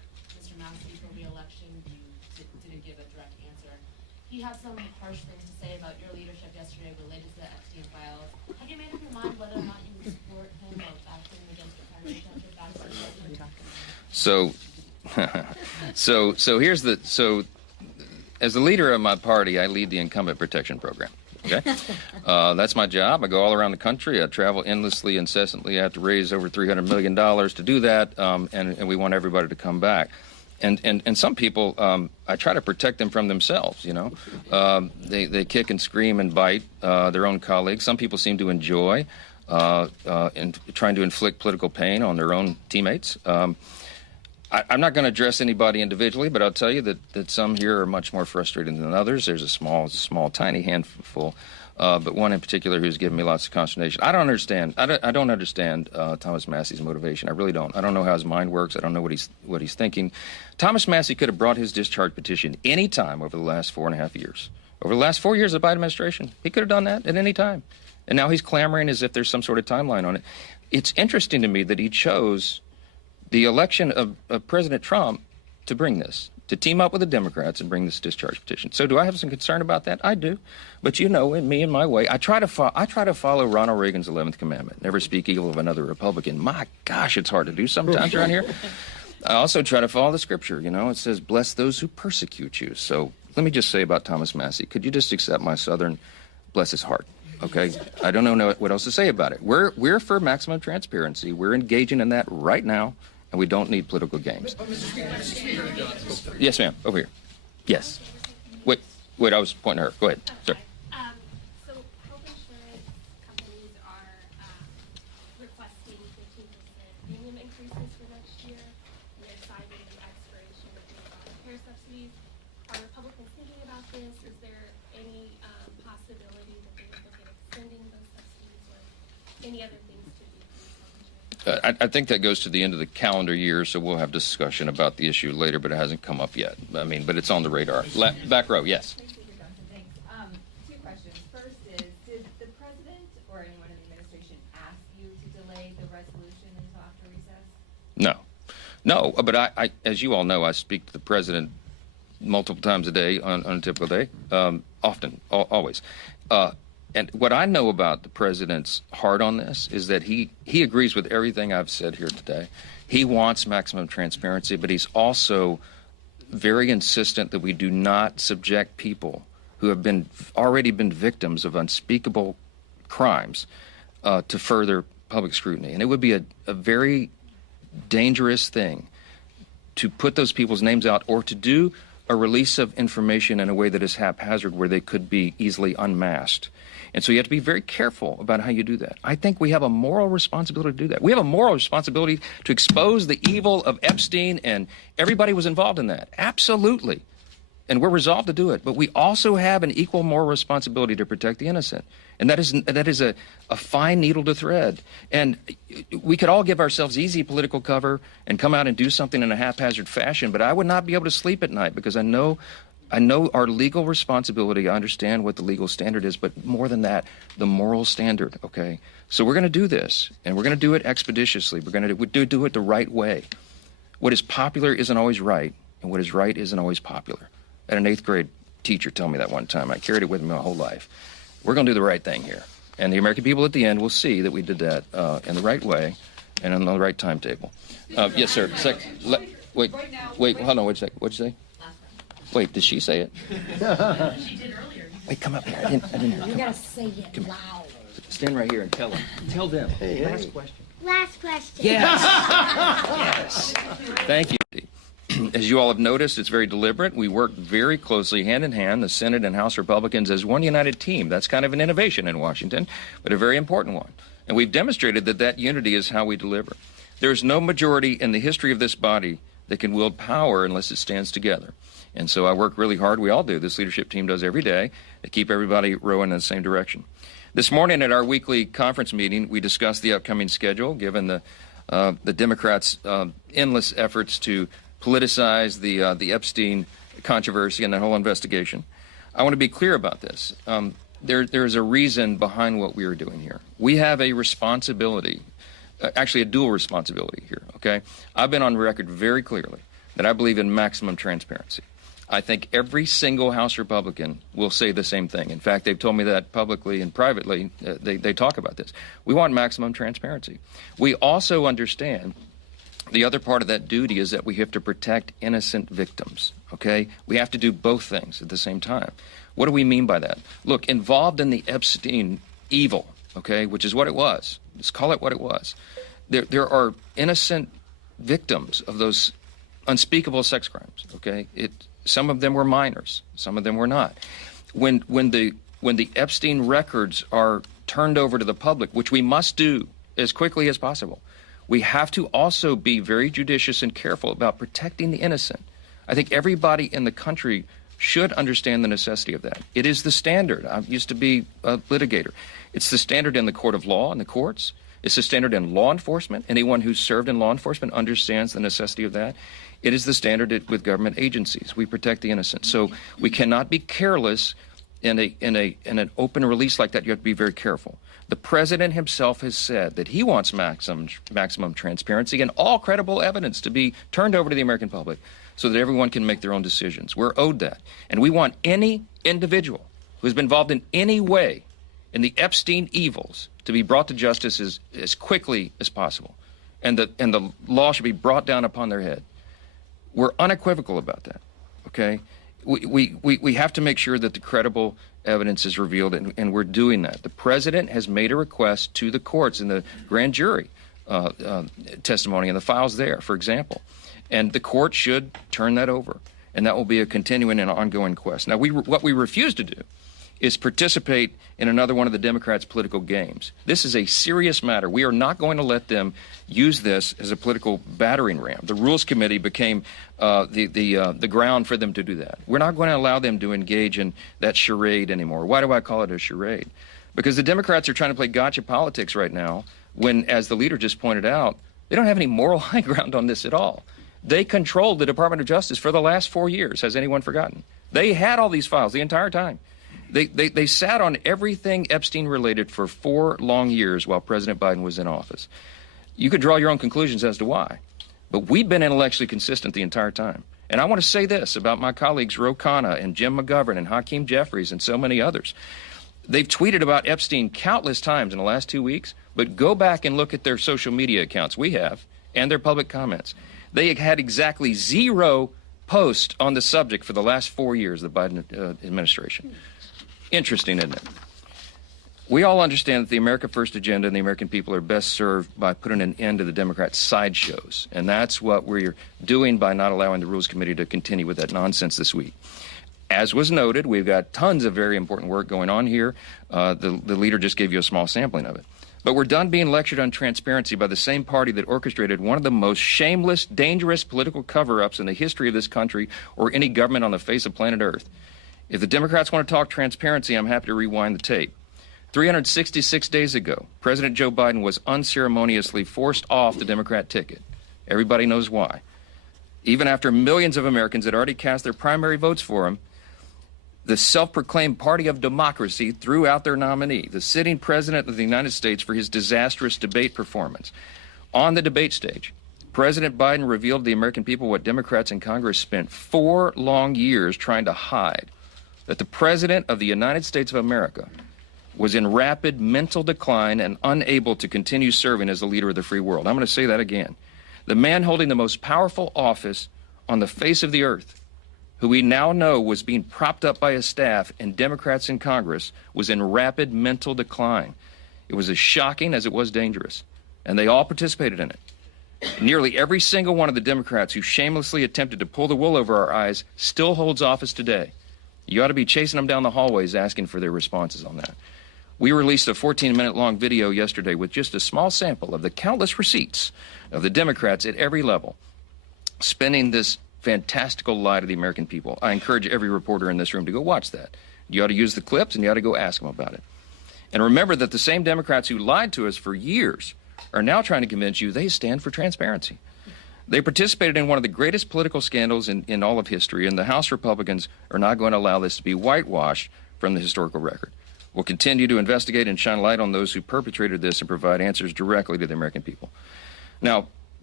he had some harsh things to say about your leadership yesterday related to the Epstein files. Have you made up your mind whether or not you would support him or back him against the primary So here's as the leader of my party, I lead the Incumbent Protection Program. Okay, that's my job. I go all around the country. I travel endlessly, incessantly. I have to raise over $300 million to do that, and we want everybody to come back. And some people, I try to protect them from themselves. You know, they kick and scream and bite their own colleagues. Some people seem to enjoy trying to inflict political pain on their own teammates. I'm not going to address anybody individually, but I'll tell you that some here are much more frustrated than others. There's a small, tiny handful, but one in particular who's given me lots of consternation. I don't understand Thomas Massey's motivation. I really don't. I don't know how his mind works. I don't know what he's thinking. Thomas Massey could have brought his discharge petition any time over the last 4.5 years. Over the last 4 years of the Biden administration, he could have done that at any time. And now he's clamoring as if there's some sort of timeline on it. It's interesting to me that he chose the election of President Trump to bring this, to team up with the Democrats and bring this discharge petition. So do I have some concern about that? I do. But you know, in me and my way, I try to follow Ronald Reagan's 11th commandment, never speak evil of another Republican. My gosh, it's hard to do sometimes around here. I also try to follow the scripture. You know, it says, bless those who persecute you. So let me just say about Thomas Massey, could you just accept my Southern, bless his heart? Okay, I don't know what else to say about it. We're for maximum transparency. We're engaging in that right now, and we don't need political games. Yes, ma'am. Over here. Yes. Wait. I was pointing at her. Go ahead. Sorry. So health insurance companies are requesting 15% premium increases for next year. They're citing the expiration of the care subsidies. Are Republicans thinking about this? Is there any possibility that they would look at extending those subsidies or any other things to do for health insurance? I think that goes to the end of the calendar year, so we'll have discussion about the issue later, but it hasn't come up yet. I mean, but it's on the radar. Back row, yes. Thanks. Two questions. First is, did the president or anyone in the administration ask you to delay the resolution until after recess? No, but I as you all know, I speak to the president multiple times a day on a typical day, often, always. And what I know about the president's heart on this is that he agrees with everything I've said here today. He wants maximum transparency, but he's also very insistent that we do not subject people who have already been victims of unspeakable crimes to further public scrutiny. And it would be a very dangerous thing to put those people's names out or to do a release of information in a way that is haphazard where they could be easily unmasked. And so you have to be very careful about how you do that. I think we have a moral responsibility to do that. We have a moral responsibility to expose the evil of Epstein, and everybody was involved in that. Absolutely. And we're resolved to do it. But we also have an equal moral responsibility to protect the innocent. And that is a fine needle to thread. And we could all give ourselves easy political cover and come out and do something in a haphazard fashion, but I would not be able to sleep at night because I know our legal responsibility. I understand what the legal standard is, but more than that, the moral standard, okay? So we're going to do this, and we're going to do it expeditiously. We're going to do it the right way. What is popular isn't always right, and what is right isn't always popular. I had an 8th grade teacher tell me that one time. I carried it with me my whole life. We're going to do the right thing here. And the American people at the end will see that we did that in the right way and on the right timetable. Yes, sir. Wait, hold on. Wait a second. What'd you say? Wait, did she say it? She did earlier. Wait, come up here. I didn't hear her. You gotta say it loud. Stand right here and tell them. Tell them. Last question. Last question. Yes. Yes. Thank you. As you all have noticed, it's very deliberate. We work very closely, hand in hand, the Senate and House Republicans as one united team. That's kind of an innovation in Washington, but a very important one. And we've demonstrated that unity is how we deliver. There's no majority in the history of this body that can wield power unless it stands together. And so I work really hard. We all do. This leadership team does every day to keep everybody rowing in the same direction. This morning at our weekly conference meeting, we discussed the upcoming schedule, given the Democrats' endless efforts to politicize the Epstein controversy and the whole investigation. I want to be clear about this. There's a reason behind what we are doing here. We have a responsibility, actually a dual responsibility here, okay? I've been on record very clearly that I believe in maximum transparency. I think every single House Republican will say the same thing. In fact, they've told me that publicly and privately. They talk about this. We want maximum transparency. We also understand the other part of that duty is that we have to protect innocent victims, okay? We have to do both things at the same time. What do we mean by that? Look, involved in the Epstein evil, okay, which is what it was. Let's call it what it was. There are innocent victims of those unspeakable sex crimes, okay? Some of them were minors, some of them were not. When the Epstein records are turned over to the public, which we must do as quickly as possible, we have to also be very judicious and careful about protecting the innocent. I think everybody in the country should understand the necessity of that. It is the standard. I used to be a litigator. It's the standard in the court of law and the courts. It's the standard in law enforcement. Anyone who's served in law enforcement understands the necessity of that. It is the standard with government agencies. We protect the innocent. So we cannot be careless in an open release like that. You have to be very careful. The president himself has said that he wants maximum transparency and all credible evidence to be turned over to the American public so that everyone can make their own decisions. We're owed that. And we want any individual who's been involved in any way in the Epstein evils to be brought to justice as quickly as possible. And the law should be brought down upon their head. We're unequivocal about that, okay? We have to make sure that the credible evidence is revealed, and we're doing that. The president has made a request to the courts in the grand jury testimony and the files there, for example. And the court should turn that over, and that will be a continuing and ongoing quest. Now, what we refuse to do is participate in another one of the Democrats' political games. This is a serious matter. We are not going to let them use this as a political battering ram. The Rules Committee became the ground for them to do that. We're not going to allow them to engage in that charade anymore. Why do I call it a charade? Because the Democrats are trying to play gotcha politics right now when, as the leader just pointed out, they don't have any moral high ground on this at all. They controlled the Department of Justice for the last 4 years. Has anyone forgotten? They had all these files the entire time. They sat on everything Epstein related for 4 long years while President Biden was in office. You could draw your own conclusions as to why. But we've been intellectually consistent the entire time. And I want to say this about my colleagues Ro Khanna and Jim McGovern and Hakeem Jeffries and so many others. They've tweeted about Epstein countless times in the last 2 weeks, but go back and look at their social media accounts, we have, and their public comments. They had exactly 0 posts on the subject for the last 4 years of the Biden administration. Interesting, isn't it? We all understand that the America First agenda and the American people are best served by putting an end to the Democrats' sideshows. And that's what we're doing by not allowing the Rules Committee to continue with that nonsense this week. As was noted, we've got tons of very important work going on here. The leader just gave you a small sampling of it. But we're done being lectured on transparency by the same party that orchestrated one of the most shameless, dangerous political cover-ups in the history of this country or any government on the face of planet Earth. If the Democrats want to talk transparency, I'm happy to rewind the tape. 366 days ago, President Joe Biden was unceremoniously forced off the Democrat ticket. Everybody knows why. Even after millions of Americans had already cast their primary votes for him, the self-proclaimed party of democracy threw out their nominee, the sitting president of the United States, for his disastrous debate performance. On the debate stage, President Biden revealed to the American people what Democrats in Congress spent 4 long years trying to hide, that the President of the United States of America was in rapid mental decline and unable to continue serving as the leader of the free world. I'm going to say that again. The man holding the most powerful office on the face of the earth, who we now know was being propped up by his staff and Democrats in Congress, was in rapid mental decline. It was as shocking as it was dangerous, and they all participated in it. Nearly every single one of the Democrats who shamelessly attempted to pull the wool over our eyes still holds office today. You ought to be chasing them down the hallways asking for their responses on that. We released a 14-minute-long video yesterday with just a small sample of the countless receipts of the Democrats at every level spinning this fantastical lie to the American people. I encourage every reporter in this room to go watch that. You ought to use the clips, and you ought to go ask them about it. And remember that the same Democrats who lied to us for years are now trying to convince you they stand for transparency. They participated in one of the greatest political scandals in all of history, and the House Republicans are not going to allow this to be whitewashed from the historical record. We'll continue to investigate and shine light on those who perpetrated this and provide answers directly to the American people. Now,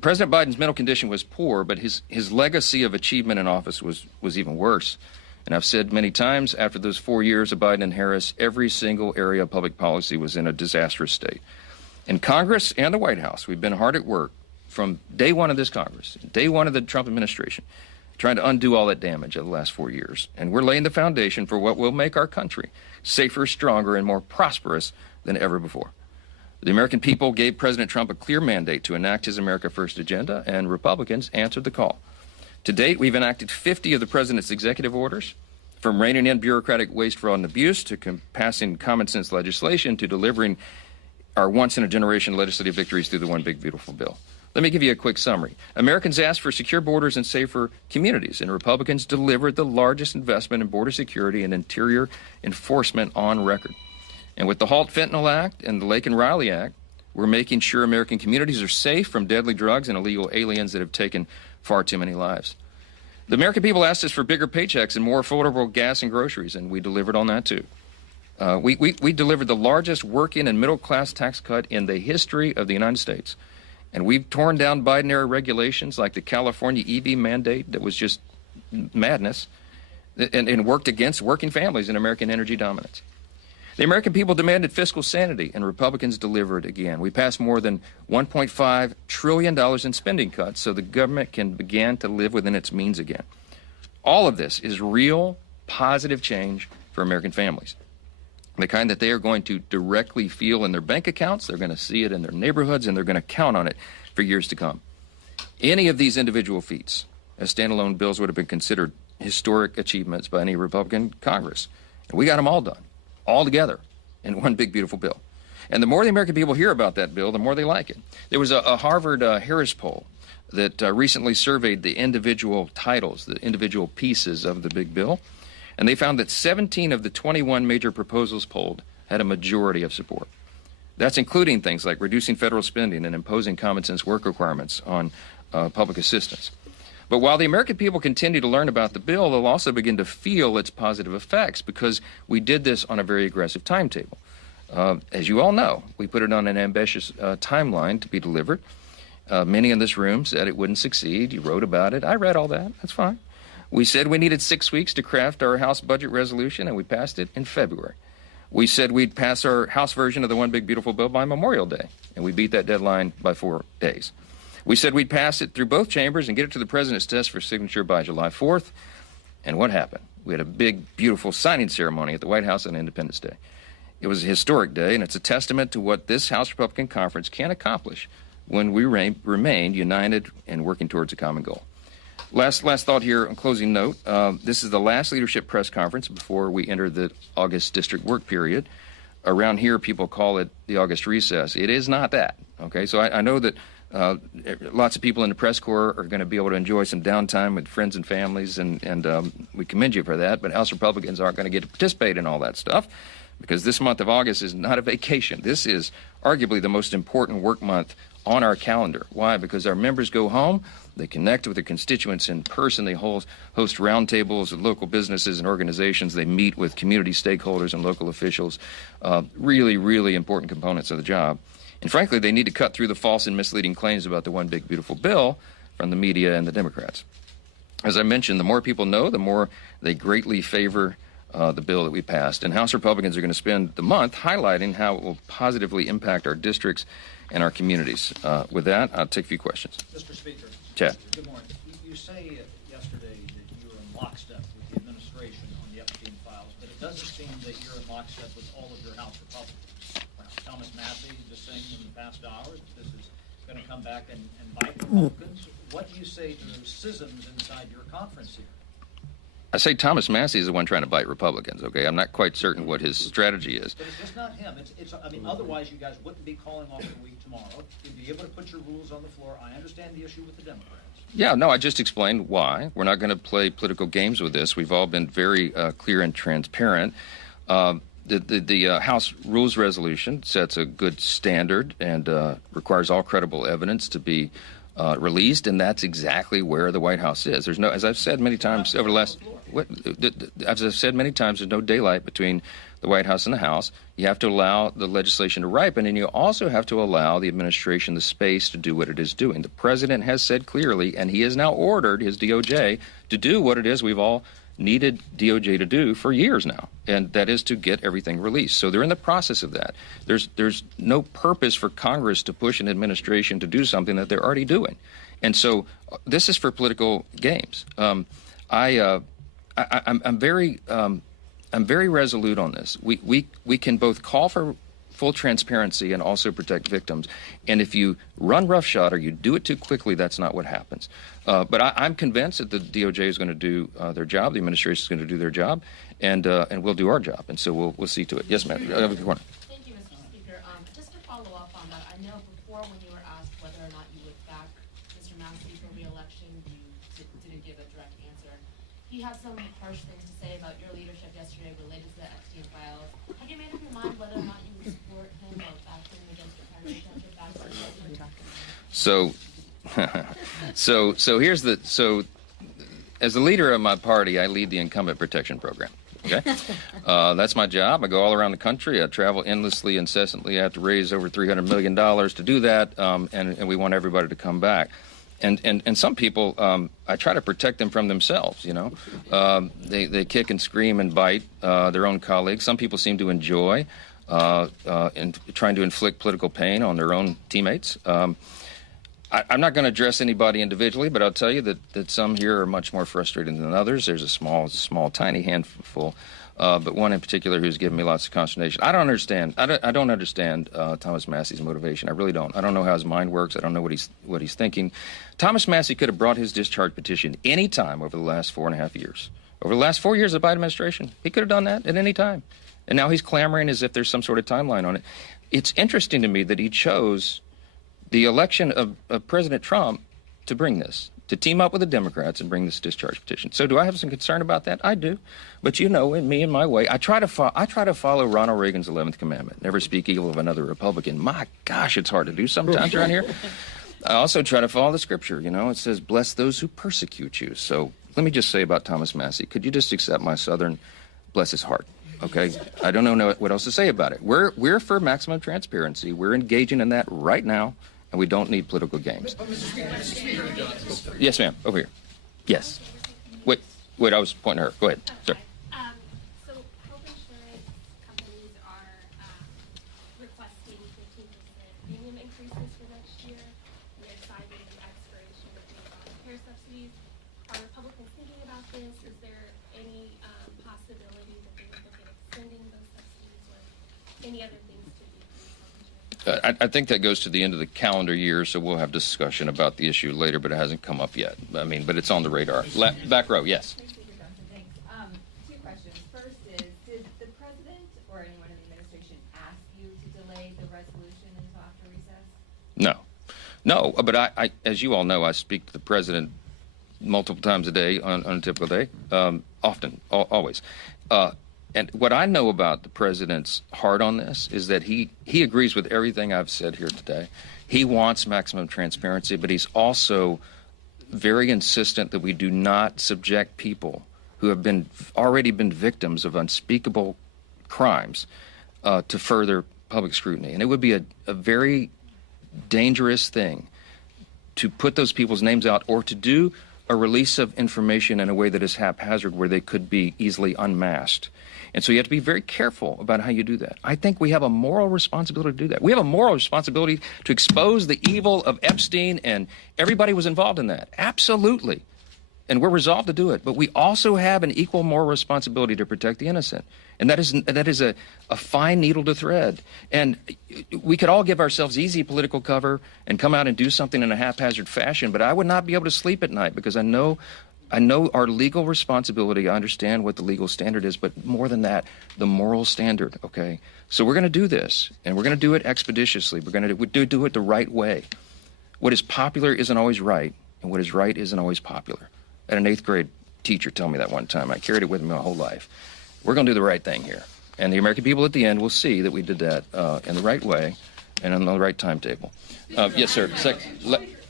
President Biden's mental condition was poor, but his legacy of achievement in office was even worse. And I've said many times, after those 4 years of Biden and Harris, every single area of public policy was in a disastrous state. In Congress and the White House, we've been hard at work from day one of this Congress, day one of the Trump administration, trying to undo all that damage of the last 4 years. And we're laying the foundation for what will make our country safer, stronger, and more prosperous than ever before. The American people gave President Trump a clear mandate to enact his America First agenda, and Republicans answered the call. To date, we've enacted 50 of the president's executive orders, from reining in bureaucratic waste, fraud, and abuse to passing common sense legislation to delivering our once-in-a-generation legislative victories through the One Big Beautiful Bill. Let me give you a quick summary. Americans asked for secure borders and safer communities, and Republicans delivered the largest investment in border security and interior enforcement on record. And with the Halt Fentanyl Act and the Laken Riley Act, we're making sure American communities are safe from deadly drugs and illegal aliens that have taken far too many lives. The American people asked us for bigger paychecks and more affordable gas and groceries, and we delivered on that too. We delivered the largest working and middle-class tax cut in the history of the United States. And we've torn down Biden-era regulations like the California EV mandate that was just madness and worked against working families and American energy dominance. The American people demanded fiscal sanity, and Republicans delivered again. We passed more than $1.5 trillion in spending cuts so the government can begin to live within its means again. All of this is real, positive change for American families. The kind that they are going to directly feel in their bank accounts, they're going to see it in their neighborhoods, and they're going to count on it for years to come. Any of these individual feats as standalone bills would have been considered historic achievements by any Republican Congress. And we got them all done, all together, in one big, beautiful bill. And the more the American people hear about that bill, the more they like it. There was a Harvard Harris poll that recently surveyed the individual titles, the individual pieces of the big bill, and they found that 17 of the 21 major proposals polled had a majority of support. That's including things like reducing federal spending and imposing common sense work requirements on public assistance. But while the American people continue to learn about the bill, they'll also begin to feel its positive effects because we did this on a very aggressive timetable. As you all know, we put it on an ambitious timeline to be delivered. Many in this room said it wouldn't succeed. You wrote about it. I read all that. That's fine. We said we needed 6 weeks to craft our House budget resolution, and we passed it in February. We said we'd pass our House version of the One Big Beautiful Bill by Memorial Day, and we beat that deadline by 4 days. We said we'd pass it through both chambers and get it to the president's desk for signature by July 4th. And what happened? We had a big, beautiful signing ceremony at the White House on Independence Day. It was a historic day, and it's a testament to what this House Republican Conference can accomplish when we remain united and working towards a common goal. Last thought here, on closing note. This is the last leadership press conference before we enter the August district work period. Around here, people call it the August recess. It is not that, okay? So I know that lots of people in the press corps are going to be able to enjoy some downtime with friends and families, and we commend you for that, but House Republicans aren't going to get to participate in all that stuff because this month of August is not a vacation. This is arguably the most important work month on our calendar. Why? Because our members go home, they connect with their constituents in person, they host roundtables with local businesses and organizations, they meet with community stakeholders and local officials, really, really important components of the job. And frankly, they need to cut through the false and misleading claims about the One Big Beautiful Bill from the media and the Democrats. As I mentioned, the more people know, the more they greatly favor the bill that we passed. And House Republicans are going to spend the month highlighting how it will positively impact our districts and our communities. With that, I'll take a few questions. Mr. Speaker. Chad. Good morning. You say yesterday that you were in lockstep with the administration on the Epstein files, but it doesn't seem that you're in lockstep with all of your House Republicans. Thomas Massey just saying in the past hour that this is going to come back and bite Republicans. What do you say to those schisms inside your conference here? I say Thomas Massey is the one trying to bite Republicans, okay? I'm not quite certain what his strategy is. But it's just not him. I mean, otherwise you guys wouldn't be calling off the week tomorrow. You'd be able to put your rules on the floor. I understand the issue with the Democrats. Yeah, no, I just explained why. We're not going to play political games with this. We've all been very clear and transparent. The House Rules Resolution sets a good standard and requires all credible evidence to be released, and that's exactly where the White House is. There's no, as I've said many times over the last, as I've said many times, there's no daylight between the White House and the House. You have to allow the legislation to ripen, and you also have to allow the administration the space to do what it is doing. The president has said clearly, and he has now ordered his DOJ to do what it is we've all needed DOJ to do for years now, and that is to get everything released. So they're in the process of that. There's no purpose for Congress to push an administration to do something that they're already doing, and so this is for political games. I'm very resolute on this. We can both call for full transparency and also protect victims. And if you run roughshod or you do it too quickly, that's not what happens. But I'm convinced that the DOJ is going to do their job, the administration is going to do their job, and we'll do our job. And so we'll see to it. Yes, ma'am. Thank you, Mr. Speaker. Just to follow up on that, I know before when you were asked whether or not you would back Mr. Massey for re-election, you didn't give a direct answer. He had some harsh things to say about your leadership yesterday related to the Epstein files. Have you made up your mind whether or not you would support him or back him against your primary candidate back to the president? So here's so as the leader of my party, I lead the incumbent protection program. Okay, that's my job. I go all around the country. I travel endlessly, incessantly. I have to raise over $300 million to do that, and we want everybody to come back. And some people, I try to protect them from themselves. You know, they kick and scream and bite their own colleagues. Some people seem to enjoy in trying to inflict political pain on their own teammates. I'm not going to address anybody individually, but I'll tell you that some here are much more frustrated than others. There's a small, tiny handful, but one in particular who's given me lots of consternation. I don't understand. I don't understand Thomas Massey's motivation. I really don't. I don't know how his mind works. I don't know what he's thinking. Thomas Massey could have brought his discharge petition any time over the last 4.5 years. Over the last 4 years of the Biden administration, he could have done that at any time. And now he's clamoring as if there's some sort of timeline on it. It's interesting to me that he chose the election of President Trump to bring this, to team up with the Democrats and bring this discharge petition. So do I have some concern about that? I do. But you know, in me and my way, I try to follow Ronald Reagan's 11th commandment, never speak evil of another Republican. My gosh, it's hard to do sometimes around here. I also try to follow the scripture. You know, it says, bless those who persecute you. So let me just say about Thomas Massey, could you just accept my Southern bless his heart? Okay, I don't know what else to say about it. We're for maximum transparency. We're engaging in that right now, and we don't need political games. Yes, ma'am. Over here. Yes. Wait. I was pointing at her. Go ahead, sir. So health insurance companies are requesting 15% premium increases for next year. And they're citing the expiration of the care subsidies. Are Republicans thinking about this? Is there any possibility that they would look at extending those subsidies or any other things to decrease health insurance? I think that goes to the end of the calendar year, so we'll have discussion about the issue later, but it hasn't come up yet. I mean, but it's on the radar. Back row, yes. Thanks, Speaker Johnson. Thanks. Two questions. First is, did the president or anyone in the administration ask you to delay the resolution until after recess? No, but I, as you all know, I speak to the president multiple times a day on a typical day, often, always. And what I know about the president's heart on this is that he agrees with everything I've said here today. He wants maximum transparency, but he's also very insistent that we do not subject people who have already been victims of unspeakable crimes to further public scrutiny. And it would be a very dangerous thing to put those people's names out or to do a release of information in a way that is haphazard where they could be easily unmasked. And so you have to be very careful about how you do that. I think we have a moral responsibility to do that. We have a moral responsibility to expose the evil of Epstein, and everybody was involved in that. Absolutely. And we're resolved to do it. But we also have an equal moral responsibility to protect the innocent. And that is a fine needle to thread. And we could all give ourselves easy political cover and come out and do something in a haphazard fashion, but I would not be able to sleep at night because I know our legal responsibility. I understand what the legal standard is, but more than that, the moral standard, okay? So we're going to do this, and we're going to do it expeditiously. We're going to do it the right way. What is popular isn't always right, and what is right isn't always popular. I had an 8th grade teacher tell me that one time. I carried it with me my whole life. We're going to do the right thing here. And the American people at the end will see that we did that in the right way and on the right timetable. Yes, sir.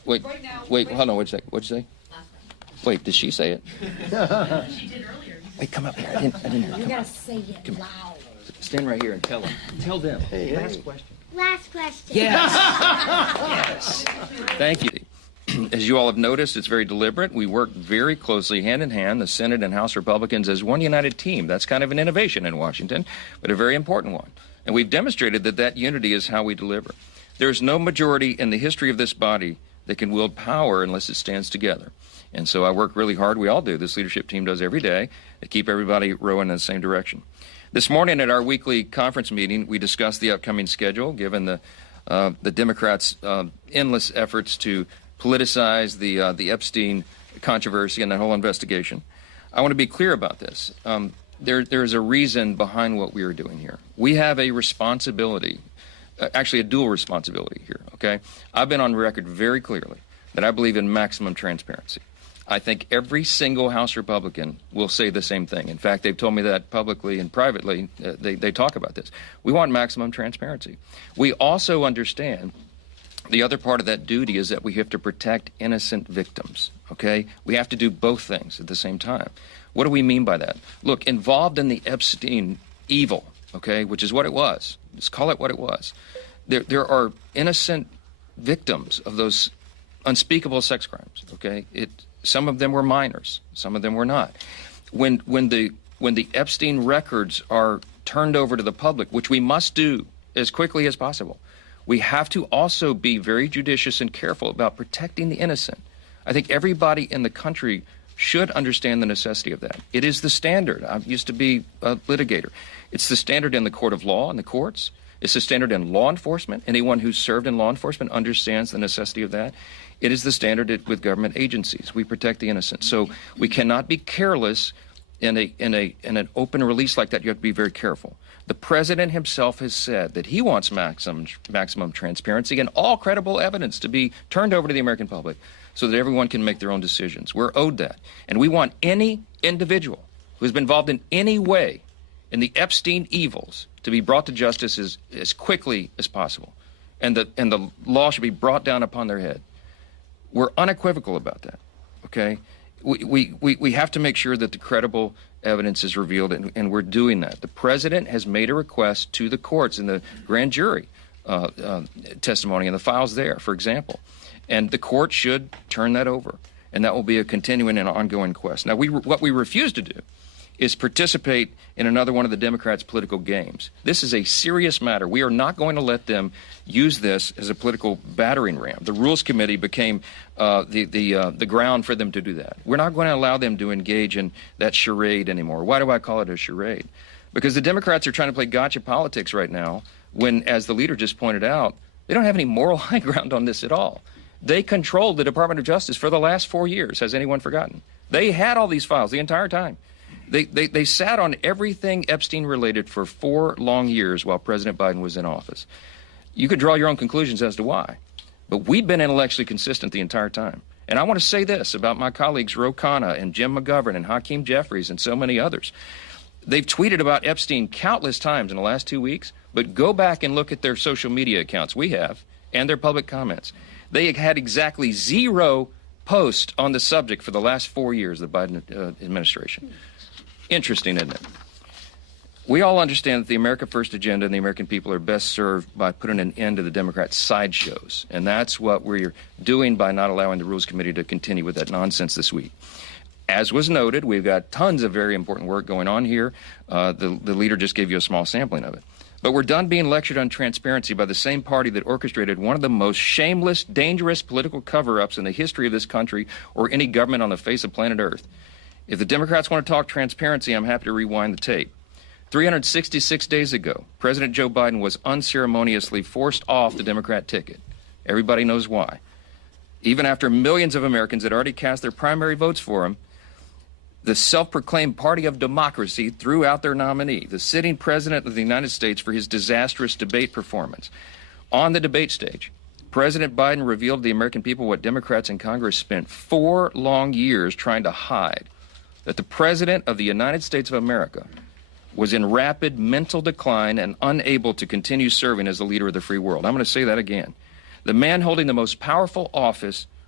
Wait, Right now- wait, hold on, wait a second. What'd you say? Wait, did she say it? She did earlier. Wait, come up here. I didn't hear. You gotta say it loud. Stand right here and tell them. Tell them. Last question. Last question. Yes. Yes. Thank you. As you all have noticed, it's very deliberate. We work very closely hand in hand, the Senate and House Republicans, as one united team. That's kind of an innovation in Washington, but a very important one. And we've demonstrated that that unity is how we deliver. There's no majority in the history of this body that can wield power unless it stands together. And so I work really hard. We all do. This leadership team does every day to keep everybody rowing in the same direction. This morning at our weekly conference meeting, we discussed the upcoming schedule, given the Democrats' endless efforts to politicize the Epstein controversy and that whole investigation. I want to be clear about this. There's a reason behind what we are doing here. We have a responsibility, actually a dual responsibility here, okay? I've been on record very clearly that I believe in maximum transparency. I think every single House Republican will say the same thing. In fact, they've told me that publicly and privately. They talk about this. We want maximum transparency. We also understand the other part of that duty is that we have to protect innocent victims, okay? We have to do both things at the same time. What do we mean by that? Look, involved in the Epstein evil, okay, which is what it was. Let's call it what it was. There are innocent victims of those unspeakable sex crimes, okay? Some of them were minors, some of them were not. When the Epstein records are turned over to the public, which we must do as quickly as possible, we have to also be very judicious and careful about protecting the innocent. I think everybody in the country should understand the necessity of that. It is the standard. I used to be a litigator. It's the standard in the court of law and the courts. It's the standard in law enforcement. Anyone who's served in law enforcement understands the necessity of that. It is the standard with government agencies. We protect the innocent. So we cannot be careless in an open release like that. You have to be very careful. The president himself has said that he wants maximum transparency and all credible evidence to be turned over to the American public so that everyone can make their own decisions. We're owed that. And we want any individual who has been involved in any way in the Epstein evils to be brought to justice as quickly as possible. And the law should be brought down upon their head. We're unequivocal about that, okay? We have to make sure that the credible evidence is revealed, and we're doing that. The president has made a request to the courts in the grand jury testimony and the files there, for example. And the court should turn that over, and that will be a continuing and ongoing quest. Now, what we refuse to do is participate in another one of the Democrats' political games. This is a serious matter. We are not going to let them use this as a political battering ram. The Rules Committee became the ground for them to do that. We're not going to allow them to engage in that charade anymore. Why do I call it a charade? Because the Democrats are trying to play gotcha politics right now when, as the leader just pointed out, they don't have any moral high ground on this at all. They controlled the Department of Justice for the last 4 years. Has anyone forgotten? They had all these files the entire time. They sat on everything Epstein related for 4 long years while President Biden was in office. You could draw your own conclusions as to why. But we've been intellectually consistent the entire time. And I want to say this about my colleagues Ro Khanna and Jim McGovern and Hakeem Jeffries and so many others. They've tweeted about Epstein countless times in the last 2 weeks, but go back and look at their social media accounts we have and their public comments. They had exactly 0 posts on the subject for the last 4 years of the Biden administration. Interesting, isn't it? We all understand that the America First agenda and the American people are best served by putting an end to the Democrats' sideshows. And that's what we're doing by not allowing the Rules Committee to continue with that nonsense this week. As was noted, we've got tons of very important work going on here. The leader just gave you a small sampling of it. But we're done being lectured on transparency by the same party that orchestrated one of the most shameless, dangerous political cover-ups in the history of this country or any government on the face of planet Earth. If the Democrats want to talk transparency, I'm happy to rewind the tape. 366 days ago, President Joe Biden was unceremoniously forced off the Democrat ticket. Everybody knows why. Even after millions of Americans had already cast their primary votes for him, the self-proclaimed party of democracy threw out their nominee, the sitting president of the United States, for his disastrous debate performance. On the debate stage, President Biden revealed to the American people what Democrats in Congress spent 4 long years trying to hide, that the President of the United States of America was in rapid mental decline and unable to continue serving as the leader of the free world. I'm going to say that again. The man holding the most powerful office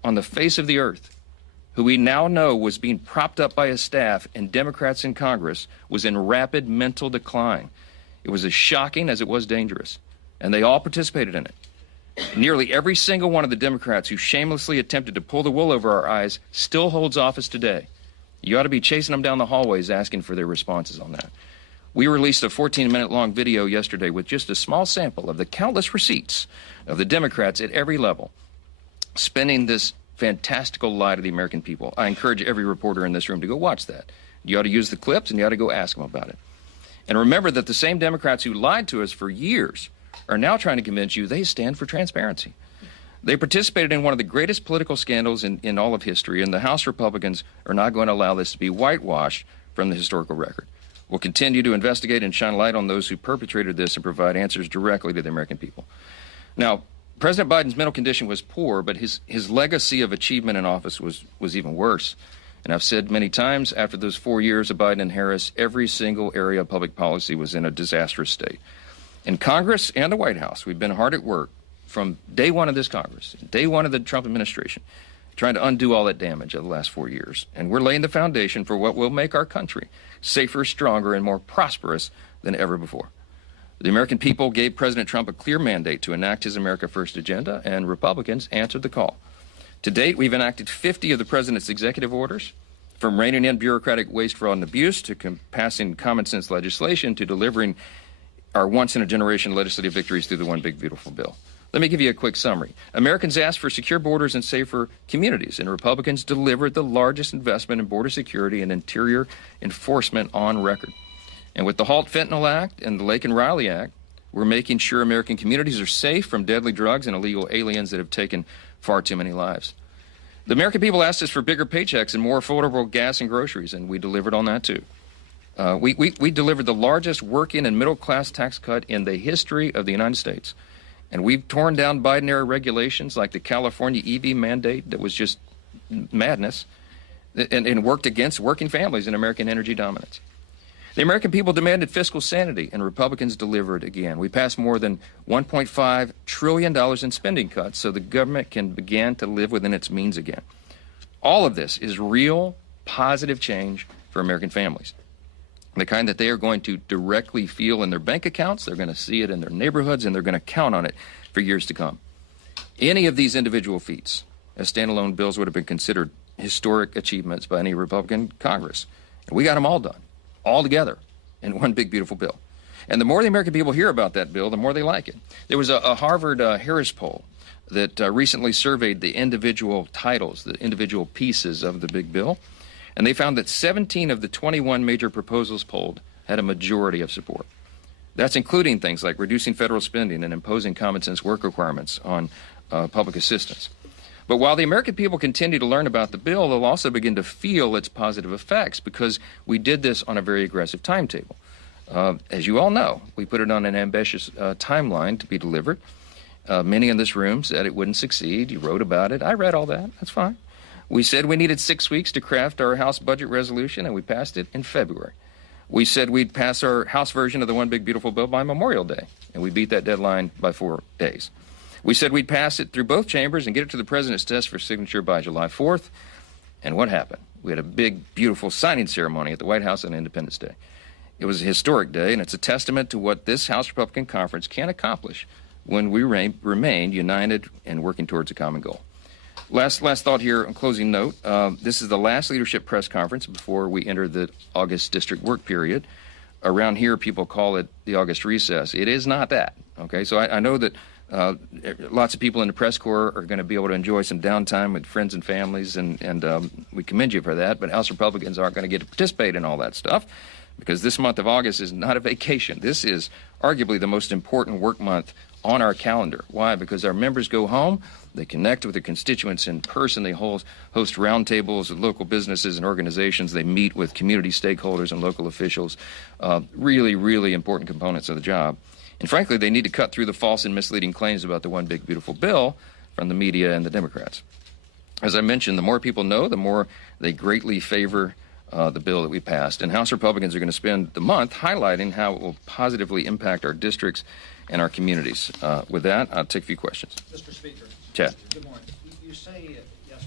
on the face of the earth who we now know was being propped up by his staff and Democrats in Congress was in rapid mental decline. It was as shocking as it was dangerous, and they all participated in it. Nearly every single one of the Democrats who shamelessly attempted to pull the wool over our eyes still holds office today. You ought to be chasing them down the hallways asking for their responses on that. We released a 14-minute-long video yesterday with just a small sample of the countless receipts of the Democrats at every level spending this fantastical lie to the American people. I encourage every reporter in this room to go watch that. You ought to use the clips, and you ought to go ask them about it. And remember that the same Democrats who lied to us for years are now trying to convince you they stand for transparency. They participated in one of the greatest political scandals in all of history, and the House Republicans are not going to allow this to be whitewashed from the historical record. We'll continue to investigate and shine light on those who perpetrated this and provide answers directly to the American people. Now, President Biden's mental condition was poor, but his legacy of achievement in office was even worse. And I've said many times, after those 4 years of Biden and Harris, every single area of public policy was in a disastrous state. In Congress and the White House, we've been hard at work from day one of this Congress, day one of the Trump administration, trying to undo all that damage of the last 4 years. And we're laying the foundation for what will make our country safer, stronger, and more prosperous than ever before. The American people gave President Trump a clear mandate to enact his America First agenda, and Republicans answered the call. To date, we've enacted 50 of the president's executive orders, from reining in bureaucratic waste, fraud, and abuse to passing common sense legislation to delivering our once-in-a-generation legislative victories through the One Big Beautiful Bill. Let me give you a quick summary. Americans asked for secure borders and safer communities, and Republicans delivered the largest investment in border security and interior enforcement on record. And with the Halt Fentanyl Act and the Laken Riley Act, we're making sure American communities are safe from deadly drugs and illegal aliens that have taken far too many lives. The American people asked us for bigger paychecks and more affordable gas and groceries, and we delivered on that too. We delivered the largest working and middle-class tax cut in the history of the United States. And we've torn down Biden-era regulations like the California EV mandate that was just madness and worked against working families and American energy dominance. The American people demanded fiscal sanity, and Republicans delivered again. We passed more than $1.5 trillion in spending cuts so the government can begin to live within its means again. All of this is real, positive change for American families. The kind that they are going to directly feel in their bank accounts, they're going to see it in their neighborhoods, and they're going to count on it for years to come. Any of these individual feats as standalone bills would have been considered historic achievements by any Republican Congress. And we got them all done, all together, in one big, beautiful bill. And the more the American people hear about that bill, the more they like it. There was a Harvard Harris poll that recently surveyed the individual titles, the individual pieces of the big bill. And they found that 17 of the 21 major proposals polled had a majority of support. That's including things like reducing federal spending and imposing common sense work requirements on public assistance. But while the American people continue to learn about the bill, they'll also begin to feel its positive effects because we did this on a very aggressive timetable. As you all know, we put it on an ambitious timeline to be delivered. Many in this room said it wouldn't succeed. You wrote about it. I read all that. That's fine. We said we needed 6 weeks to craft our House budget resolution, and we passed it in February. We said we'd pass our House version of the One Big Beautiful Bill by Memorial Day, and we beat that deadline by 4 days. We said we'd pass it through both chambers and get it to the president's desk for signature by July 4th. And what happened? We had a big, beautiful signing ceremony at the White House on Independence Day. It was a historic day, and it's a testament to what this House Republican Conference can accomplish when we remain united and working towards a common goal. Last thought here, on closing note. This is the last leadership press conference before we enter the August district work period. Around here, people call it the August recess. It is not that, okay? So I know that lots of people in the press corps are going to be able to enjoy some downtime with friends and families, and we commend you for that, but House Republicans aren't going to get to participate in all that stuff because this month of August is not a vacation. This is arguably the most important work month on our calendar. Why? Because our members go home, they connect with their constituents in person, they host roundtables with local businesses and organizations, they meet with community stakeholders and local officials, really, really important components of the job. And frankly, they need to cut through the false and misleading claims about the One Big Beautiful Bill from the media and the Democrats. As I mentioned, the more people know, the more they greatly favor the bill that we passed. And House Republicans are going to spend the month highlighting how it will positively impact our districts and our communities. With that, I'll take a few questions. Mr. Speaker. Chad. Good morning. You say yesterday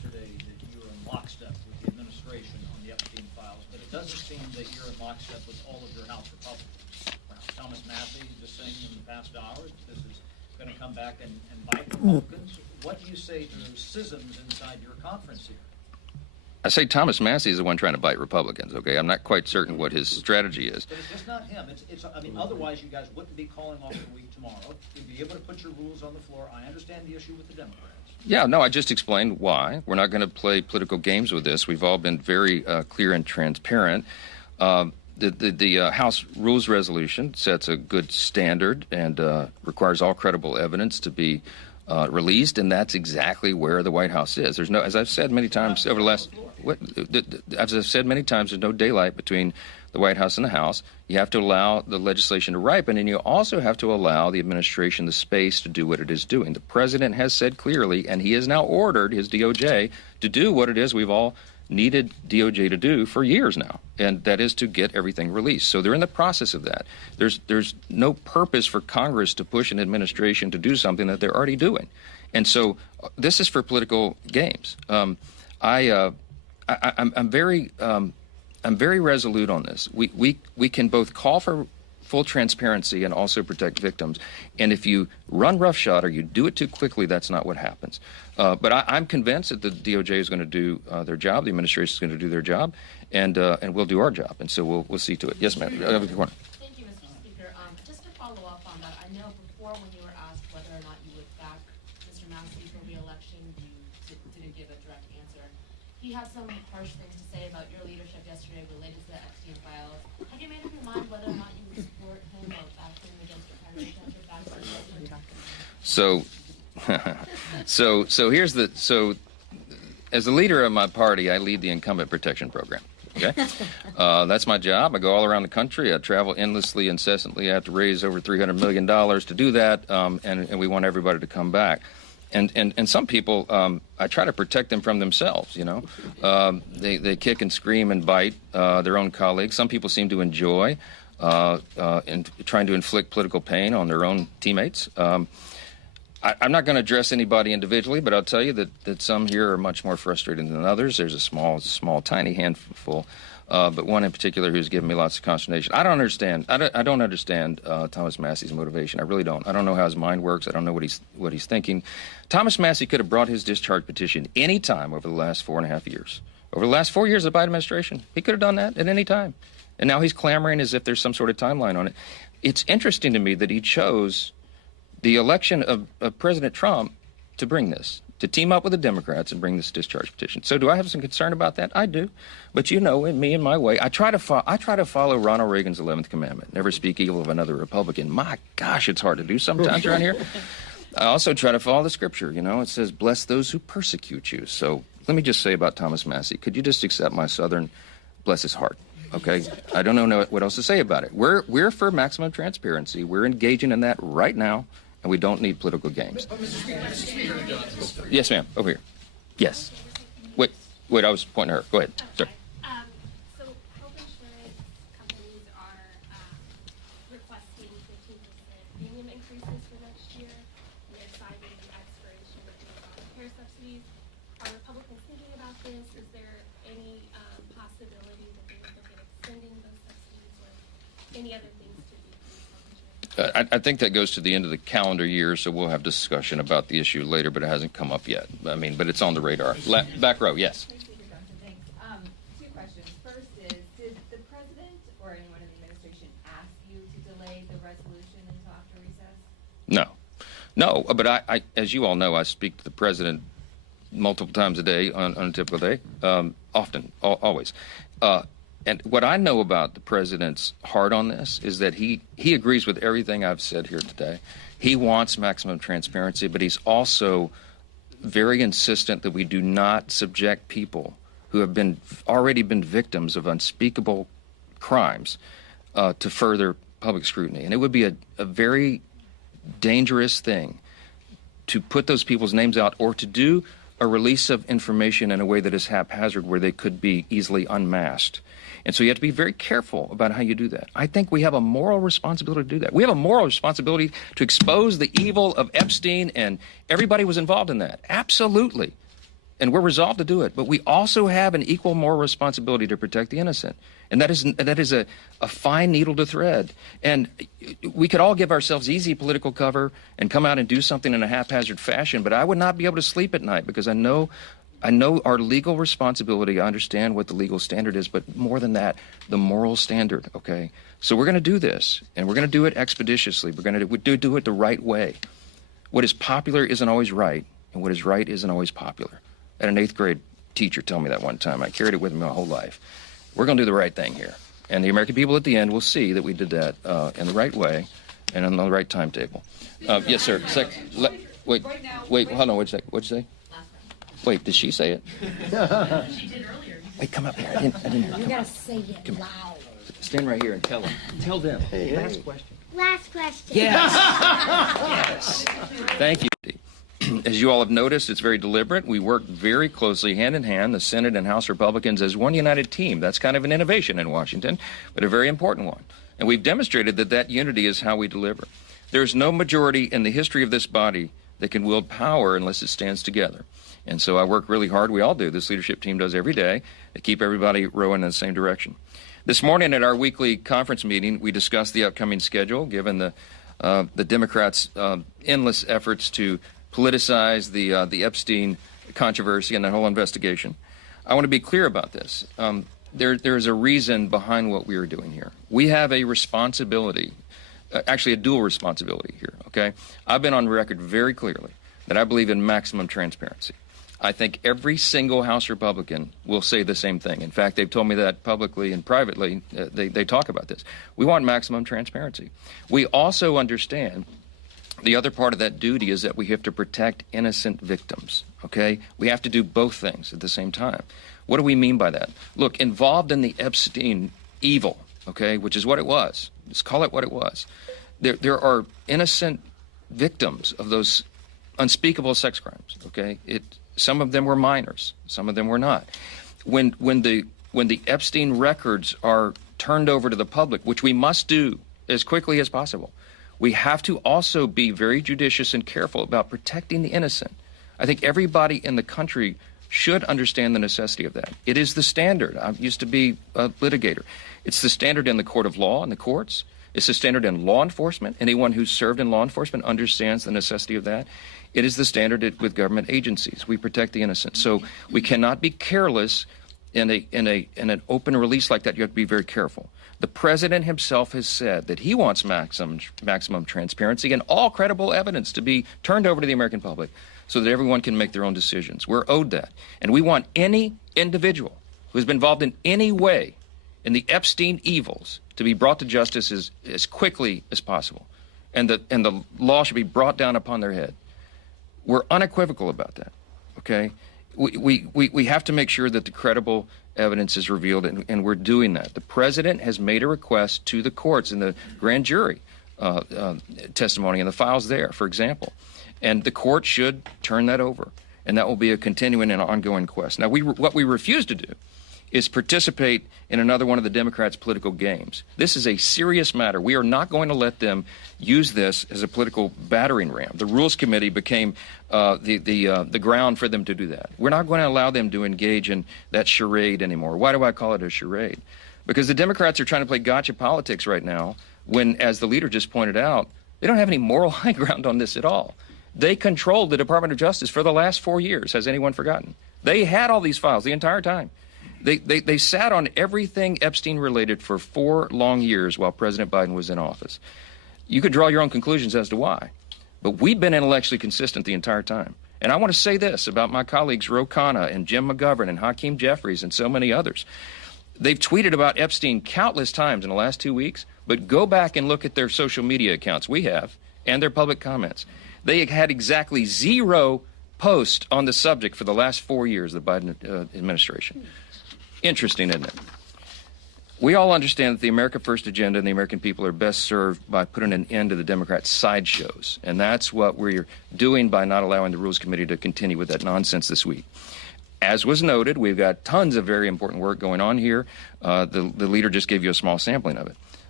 lockstep with the administration on the Epstein files, but it doesn't seem that you're in lockstep with all of your House Republicans. Thomas Massey just saying in the past hour that this is going to come back and bite Republicans. What do you say to those schisms inside your conference here? I say Thomas Massey is the one trying to bite Republicans, okay? I'm not quite certain what his strategy is. But it's just not him. I mean, otherwise you guys wouldn't be calling off the week tomorrow. You'd be able to put your rules on the floor. I understand the issue with the Democrats. Yeah, no, I just explained why. We're not going to play political games with this. We've all been very clear and transparent. The House Rules Resolution sets a good standard and requires all credible evidence to be released, and that's exactly where the White House is. There's no, as I've said many times over the last, as I've said many times, there's no daylight between the White House and the House. You have to allow the legislation to ripen, and you also have to allow the administration the space to do what it is doing. The president has said clearly, and he has now ordered his DOJ to do what it is we've all needed DOJ to do for years now, and that is to get everything released. So they're in the process of that. There's no purpose for Congress to push an administration to do something that they're already doing, and so this is for political games. I'm very resolute on this. We can both call for full transparency and also protect victims. And if you run roughshod or you do it too quickly, that's not what happens. But I'm convinced that the DOJ is going to do their job, the administration is going to do their job, and we'll do our job. And so we'll see to it. Yes, ma'am. Thank you, Mr. Speaker. Just to follow up on that, I know before when you were asked whether or not you would back Mr. Massey for re-election, you didn't give a direct answer. He had some harsh things to say about your leadership yesterday related to the Epstein files. Have you made up your mind whether or not you would support him or back him against your primary candidate back for president? So here's as the leader of my party, I lead the incumbent protection program. Okay, that's my job. I go all around the country. I travel endlessly, incessantly. I have to raise over $300 million to do that, and we want everybody to come back. And some people, I try to protect them from themselves. You know, they kick and scream and bite their own colleagues. Some people seem to enjoy in trying to inflict political pain on their own teammates. I'm not going to address anybody individually, but I'll tell you that some here are much more frustrated than others. There's a small, tiny handful, but one in particular who's given me lots of consternation. I don't understand Thomas Massey's motivation. I really don't. I don't know how his mind works. I don't know what he's thinking. Thomas Massey could have brought his discharge petition any time over the last 4.5 years. Over the last 4 years of the Biden administration, he could have done that at any time. And now he's clamoring as if there's some sort of timeline on it. It's interesting to me that he chose the election of President Trump to bring this, to team up with the Democrats and bring this discharge petition. So do I have some concern about that? I do. But you know, in me and my way, I try to follow Ronald Reagan's 11th commandment, never speak evil of another Republican. My gosh, it's hard to do sometimes around here. I also try to follow the scripture. You know, it says, bless those who persecute you. So let me just say about Thomas Massey, could you just accept my Southern bless his heart? Okay, I don't know what else to say about it. We're for maximum transparency. We're engaging in that right now, and we don't need political games. Yes, ma'am. Over here. Yes. Wait. I was pointing at her. Go ahead, sir. So health insurance companies are requesting 15% premium increases for next year, and they're citing the expiration of the care subsidies. Are Republicans thinking about this? Is there any possibility that they would look at extending those subsidies or any other things to decrease health insurance? I think that goes to the end of the calendar year, so we'll have discussion about the issue later, but it hasn't come up yet. I mean, but it's on the radar. Back row, yes. Speaker Johnson, thanks. Two questions. First is, did the president or anyone in the administration ask you to delay the resolution until after recess? No, but I, as you all know, I speak to the president multiple times a day on a typical day, often, always. And what I know about the president's heart on this is that he agrees with everything I've said here today. He wants maximum transparency, but he's also very insistent that we do not subject people who have already been victims of unspeakable crimes to further public scrutiny. And it would be a very dangerous thing to put those people's names out or to do a release of information in a way that is haphazard where they could be easily unmasked. And so you have to be very careful about how you do that. I think we have a moral responsibility to do that. We have a moral responsibility to expose the evil of Epstein, and everybody was involved in that. Absolutely. and we're resolved to do it. But we also have an equal moral responsibility to protect the innocent. And that is a fine needle to thread. And we could all give ourselves easy political cover and come out and do something in a haphazard fashion, but I would not be able to sleep at night because I know our legal responsibility. I understand what the legal standard is, but more than that, the moral standard, okay? So we're going to do this, and we're going to do it expeditiously. We're going to do it the right way. What is popular isn't always right, and what is right isn't always popular. I had an 8th grade teacher tell me that one time. I carried it with me my whole life. We're going to do the right thing here. And the American people at the end will see that we did that in the right way and on the right timetable. Yes, sir. Wait, hold on, wait a second. What'd you say? Wait, did she say it? She did earlier. Wait, come up here. I didn't hear. You gotta say it loud. Stand right here and tell them. Tell them. Last question. Last question. Yes. Yes. Thank you. As you all have noticed, it's very deliberate. We work very closely, hand in hand, the Senate and House Republicans as one united team. That's kind of an innovation in Washington, but a very important one. And we've demonstrated that that unity is how we deliver. There's no majority in the history of this body that can wield power unless it stands together. And so I work really hard. We all do. This leadership team does every day to keep everybody rowing in the same direction. This morning at our weekly conference meeting, we discussed the upcoming schedule, given the Democrats' endless efforts to politicize the Epstein controversy and that whole investigation. I want to be clear about this. There's a reason behind what we are doing here. We have a responsibility, actually a dual responsibility here, okay? I've been on record very clearly that I believe in maximum transparency. I think every single House Republican will say the same thing. In fact, they've told me that publicly and privately. They talk about this. We want maximum transparency. We also understand the other part of that duty is that we have to protect innocent victims, okay? We have to do both things at the same time. What do we mean by that? Look, involved in the Epstein evil, okay, which is what it was. Let's call it what it was. There are innocent victims of those unspeakable sex crimes, okay? Some of them were minors. Some of them were not. When the Epstein records are turned over to the public, which we must do as quickly as possible, we have to also be very judicious and careful about protecting the innocent. I think everybody in the country should understand the necessity of that. It is the standard. I used to be a litigator. It's the standard in the court of law and the courts. It's the standard in law enforcement. Anyone who's served in law enforcement understands the necessity of that. It is the standard with government agencies. We protect the innocent. So we cannot be careless in an open release like that. You have to be very careful. The president himself has said that he wants maximum transparency and all credible evidence to be turned over to the American public so that everyone can make their own decisions. We're owed that. And we want any individual who has been involved in any way in the Epstein evils to be brought to justice as quickly as possible. And the law should be brought down upon their head. We're unequivocal about that, okay? We have to make sure that the credible evidence is revealed, and we're doing that. The president has made a request to the courts in the grand jury testimony and the files there, for example. And the court should turn that over, and that will be a continuing and ongoing quest. Now, what we refuse to do is participate in another one of the Democrats' political games. This is a serious matter. We are not going to let them use this as a political battering ram. The Rules Committee became the ground for them to do that. We're not going to allow them to engage in that charade anymore. Why do I call it a charade? Because the Democrats are trying to play gotcha politics right now when, as the leader just pointed out, they don't have any moral high ground on this at all. They controlled the Department of Justice for the last 4 years. Has anyone forgotten? They had all these files the entire time. They sat on everything Epstein related for 4 long years while President Biden was in office. You could draw your own conclusions as to why. But we've been intellectually consistent the entire time. And I want to say this about my colleagues Ro Khanna and Jim McGovern and Hakeem Jeffries and so many others. They've tweeted about Epstein countless times in the last 2 weeks, but go back and look at their social media accounts, we have, and their public comments. They had exactly 0 posts on the subject for the last 4 years of the Biden administration. Interesting, isn't it? We all understand that the America First agenda and the American people are best served by putting an end to the Democrats' sideshows. And that's what we're doing by not allowing the Rules Committee to continue with that nonsense this week. As was noted, we've got tons of very important work going on here. The leader just gave you a small sampling of it.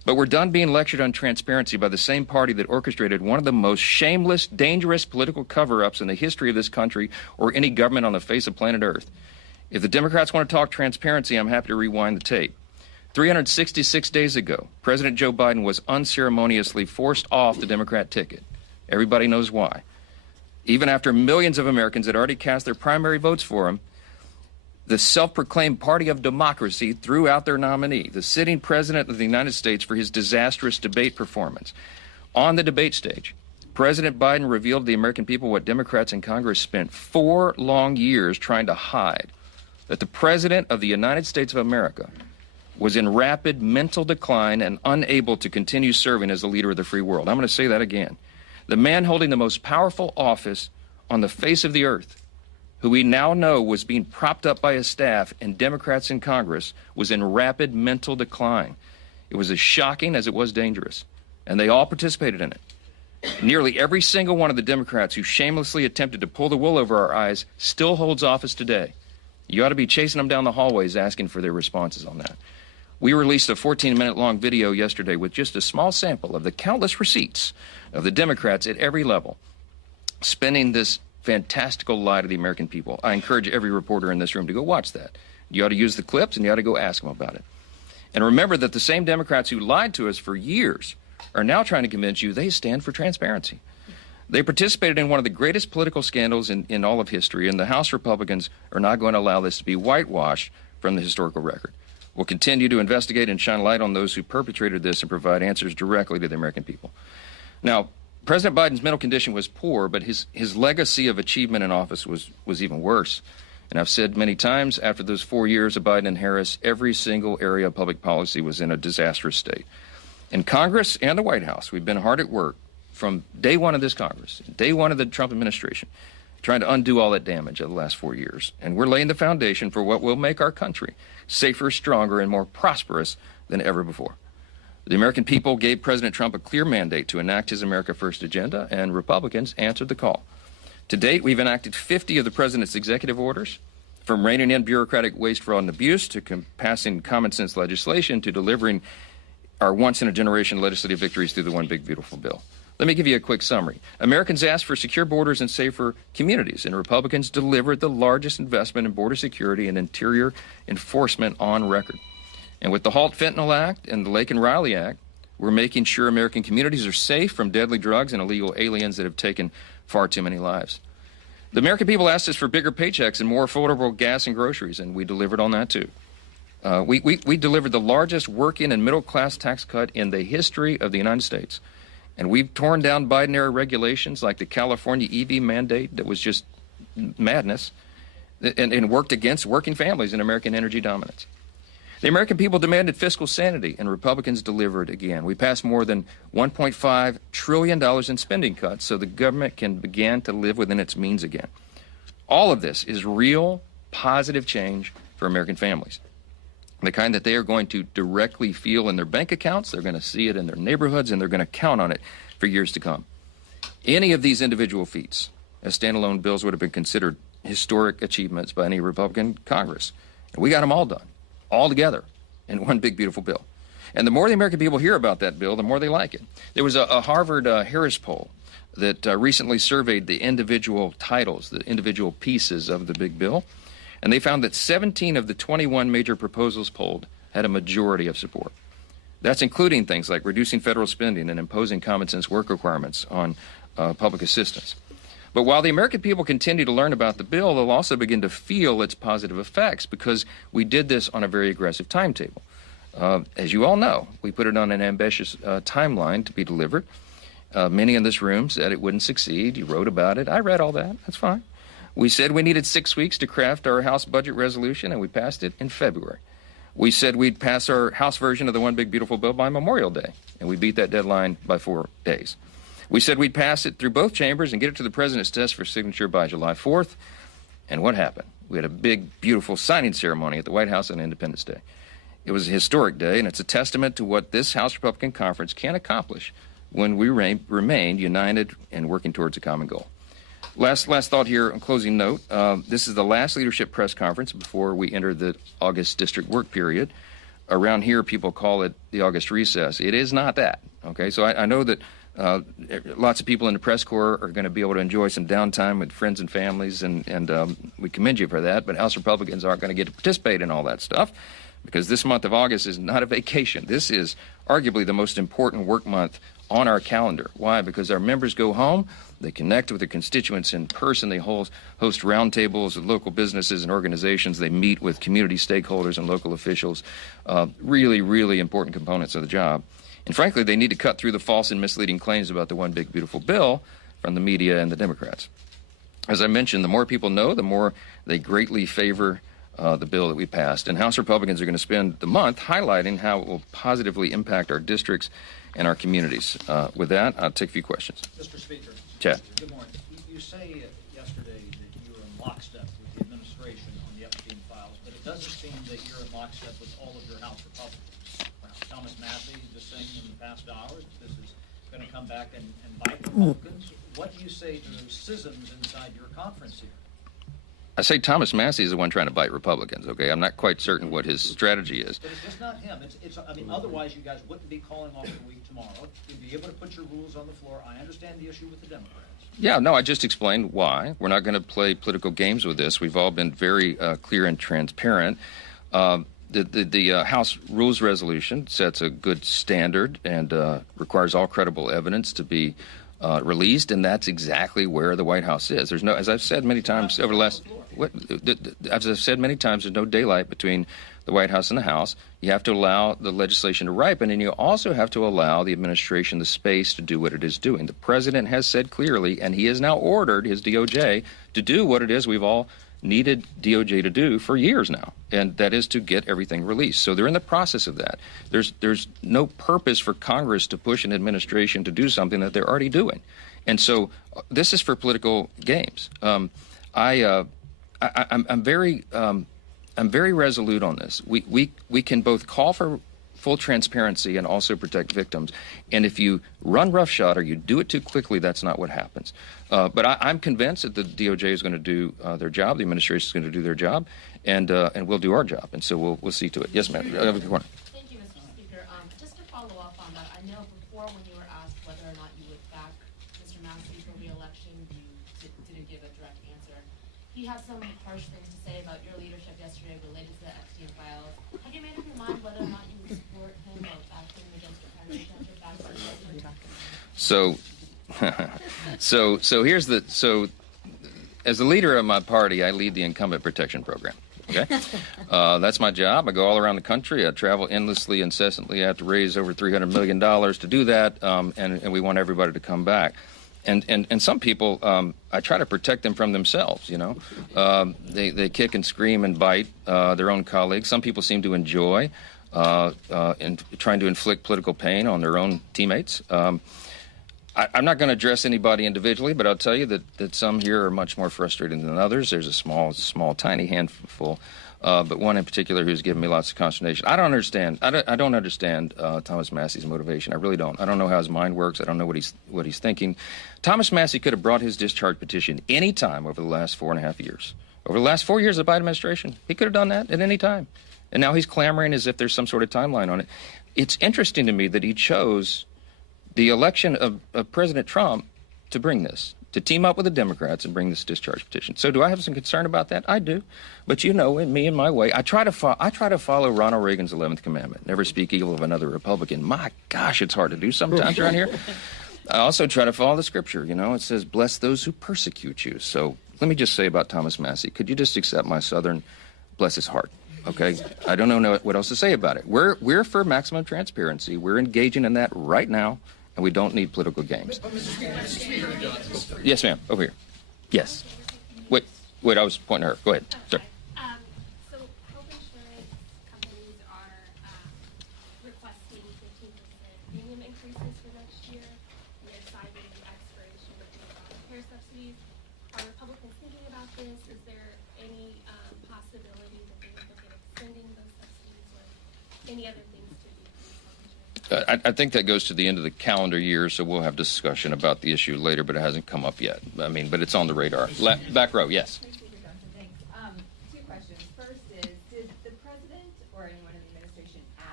But we're done being lectured on transparency by the same party that orchestrated one of the most shameless, dangerous political cover-ups in the history of this country or any government on the face of planet Earth. If the Democrats want to talk transparency, I'm happy to rewind the tape. 366 days ago, President Joe Biden was unceremoniously forced off the Democrat ticket. Everybody knows why. Even after millions of Americans had already cast their primary votes for him, the self-proclaimed party of democracy threw out their nominee, the sitting president of the United States, for his disastrous debate performance. On the debate stage, President Biden revealed to the American people what Democrats in Congress spent 4 long years trying to hide, that the President of the United States of America was in rapid mental decline and unable to continue serving as the leader of the free world. I'm going to say that again. The man holding the most powerful office on the face of the earth, who we now know was being propped up by his staff and Democrats in Congress, was in rapid mental decline. It was as shocking as it was dangerous, and they all participated in it. Nearly every single one of the Democrats who shamelessly attempted to pull the wool over our eyes still holds office today. You ought to be chasing them down the hallways asking for their responses on that. We released a 14-minute long video yesterday with just a small sample of the countless receipts of the Democrats at every level spinning this fantastical lie to the American people. I encourage every reporter in this room to go watch that. You ought to use the clips and you ought to go ask them about it. And remember that the same Democrats who lied to us for years are now trying to convince you they stand for transparency. They participated in one of the greatest political scandals in all of history, and the House Republicans are not going to allow this to be whitewashed from the historical record. We'll continue to investigate and shine light on those who perpetrated this and provide answers directly to the American people. Now, President Biden's mental condition was poor, but his legacy of achievement in office was even worse. And I've said many times, after those 4 years of Biden and Harris, every single area of public policy was in a disastrous state. In Congress and the White House, we've been hard at work from day one of this Congress, day one of the Trump administration, trying to undo all that damage of the last 4 years. And we're laying the foundation for what will make our country safer, stronger, and more prosperous than ever before. The American people gave President Trump a clear mandate to enact his America First agenda, and Republicans answered the call. To date, we've enacted 50 of the president's executive orders, from reining in bureaucratic waste, fraud, and abuse, to passing common sense legislation, to delivering our once-in-a-generation legislative victories through the One Big Beautiful Bill. Let me give you a quick summary. Americans asked for secure borders and safer communities, and Republicans delivered the largest investment in border security and interior enforcement on record. And with the Halt Fentanyl Act and the Lake and Riley Act, we're making sure American communities are safe from deadly drugs and illegal aliens that have taken far too many lives. The American people asked us for bigger paychecks and more affordable gas and groceries, and we delivered on that too. We delivered the largest working and middle-class tax cut in the history of the United States. And we've torn down Biden-era regulations like the California EV mandate that was just madness, and worked against working families and American energy dominance. The American people demanded fiscal sanity, and Republicans delivered again. We passed more than $1.5 trillion in spending cuts so the government can begin to live within its means again. All of this is real, positive change for American families. The kind that they are going to directly feel in their bank accounts, they're going to see it in their neighborhoods, and they're going to count on it for years to come. Any of these individual feats as standalone bills would have been considered historic achievements by any Republican Congress. And we got them all done, all together, in one big, beautiful bill. And the more the American people hear about that bill, the more they like it. There was a Harvard Harris poll that recently surveyed the individual titles, the individual pieces of the big bill. And they found that 17 of the 21 major proposals polled had a majority of support. That's including things like reducing federal spending and imposing common sense work requirements on public assistance. But while the American people continue to learn about the bill, they'll also begin to feel its positive effects because we did this on a very aggressive timetable. As you all know, we put it on an ambitious timeline to be delivered. Many in this room said it wouldn't succeed. You wrote about it. I read all that. That's fine. We said we needed 6 weeks to craft our House budget resolution, and we passed it in February. We said we'd pass our House version of the One Big Beautiful Bill by Memorial Day, and we beat that deadline by 4 days. We said we'd pass it through both chambers and get it to the President's desk for signature by July 4th. And what happened? We had a big, beautiful signing ceremony at the White House on Independence Day. It was a historic day, and it's a testament to what this House Republican Conference can accomplish when we remain united and working towards a common goal. Last thought here, on closing note, this is the last leadership press conference before we enter the August district work period. around here people call it the August recess. It is not that. Okay, so I know that lots of people in the press corps are going to be able to enjoy some downtime with friends and families, and we commend you for that. But House Republicans aren't going to get to participate in all that stuff, because this month of August is not a vacation. This is arguably the most important work month on our calendar. Why? Because our members go home, they connect with their constituents in person, they host roundtables with local businesses and organizations, they meet with community stakeholders and local officials, really, really important components of the job. And frankly, they need to cut through the false and misleading claims about the one big beautiful bill from the media and the Democrats. As I mentioned, the more people know, the more they greatly favor the bill that we passed. And House Republicans are going to spend the month highlighting how it will positively impact our districts and our communities. With that, I'll take a few questions. Mr. Speaker. Chad. Good morning. You say yesterday that you were in lockstep with the administration on the Epstein files, but it doesn't seem that you're in lockstep with all of your House Republicans. Thomas Massey just saying in the past hours this is going to come back and bite Republicans. What do you say to those schisms inside your conference here? I say Thomas Massey is the one trying to bite Republicans, okay? I'm not quite certain what his strategy is. But it's just not him. I mean, otherwise you guys wouldn't be calling off the week tomorrow. You'd be able to put your rules on the floor. I understand the issue with the Democrats. Yeah, no, I just explained why. We're not going to play political games with this. We've all been very clear and transparent. The House Rules Resolution sets a good standard and requires all credible evidence to be released, and that's exactly where the White House is. There's no, as I've said many times over the last, as I've said many times, there's no daylight between the White House and the House. You have to allow the legislation to ripen, and you also have to allow the administration the space to do what it is doing. The president has said clearly, and he has now ordered his DOJ to do what it is we've all needed DOJ to do for years now, and that is to get everything released. So they're in the process of that. There's no purpose for Congress to push an administration to do something that they're already doing. And so this is for political games. I'm very resolute on this. We can both call for full transparency and also protect victims. And if you run roughshod or you do it too quickly, that's not what happens. But I'm convinced that the DOJ is going to do their job, the administration is going to do their job, and we'll do our job. And so we'll see to it. Yes, ma'am. Thank you, Mr. Speaker. Just to follow up on that, I know before when you were asked whether or not you would back Mr. Massey for re-election, you didn't give a direct answer. He had some harsh things to say about your leadership yesterday related to the Epstein files. Have you made up your mind whether or not you would support him or back him against your president or back the president? So here's as the leader of my party, I lead the Incumbent Protection Program. Okay, that's my job. I go all around the country. I travel endlessly, incessantly. I have to raise over $300 million to do that, and we want everybody to come back. And some people, I try to protect them from themselves. You know, they kick and scream and bite their own colleagues. Some people seem to enjoy trying to inflict political pain on their own teammates. I'm not going to address anybody individually, but I'll tell you that some here are much more frustrated than others. There's a small, tiny handful, but one in particular who's given me lots of consternation. I don't understand Thomas Massey's motivation. I really don't. I don't know how his mind works. I don't know what he's thinking. Thomas Massey could have brought his discharge petition any time over the last 4.5 years. Over the last 4 years of the Biden administration, he could have done that at any time. And now he's clamoring as if there's some sort of timeline on it. It's interesting to me that he chose the election of President Trump to bring this, to team up with the Democrats and bring this discharge petition. So do I have some concern about that? I do. But you know, in me and my way, I try to follow Ronald Reagan's 11th commandment, never speak evil of another Republican. My gosh, it's hard to do sometimes around here. I also try to follow the scripture. You know, it says, bless those who persecute you. So let me just say about Thomas Massey, could you just accept my Southern, bless his heart? Okay, I don't know what else to say about it. We're for maximum transparency. We're engaging in that right now. And we don't need political games. Yes, ma'am. Over here. Yes. Wait. I was pointing at her. Go ahead. Sir. So health insurance companies are requesting 15% premium increases for next year. And they're citing the expiration of the Obamacare subsidies. Are Republicans thinking about this? Is there any possibility that they would look at extending those subsidies or any other things to decrease health insurance? I think that goes to the end of the calendar year, so we'll have discussion about the issue later, but it hasn't come up yet. I mean, but it's on the radar. Back row, yes. Thanks. Two questions. First is, did the president or anyone in the administration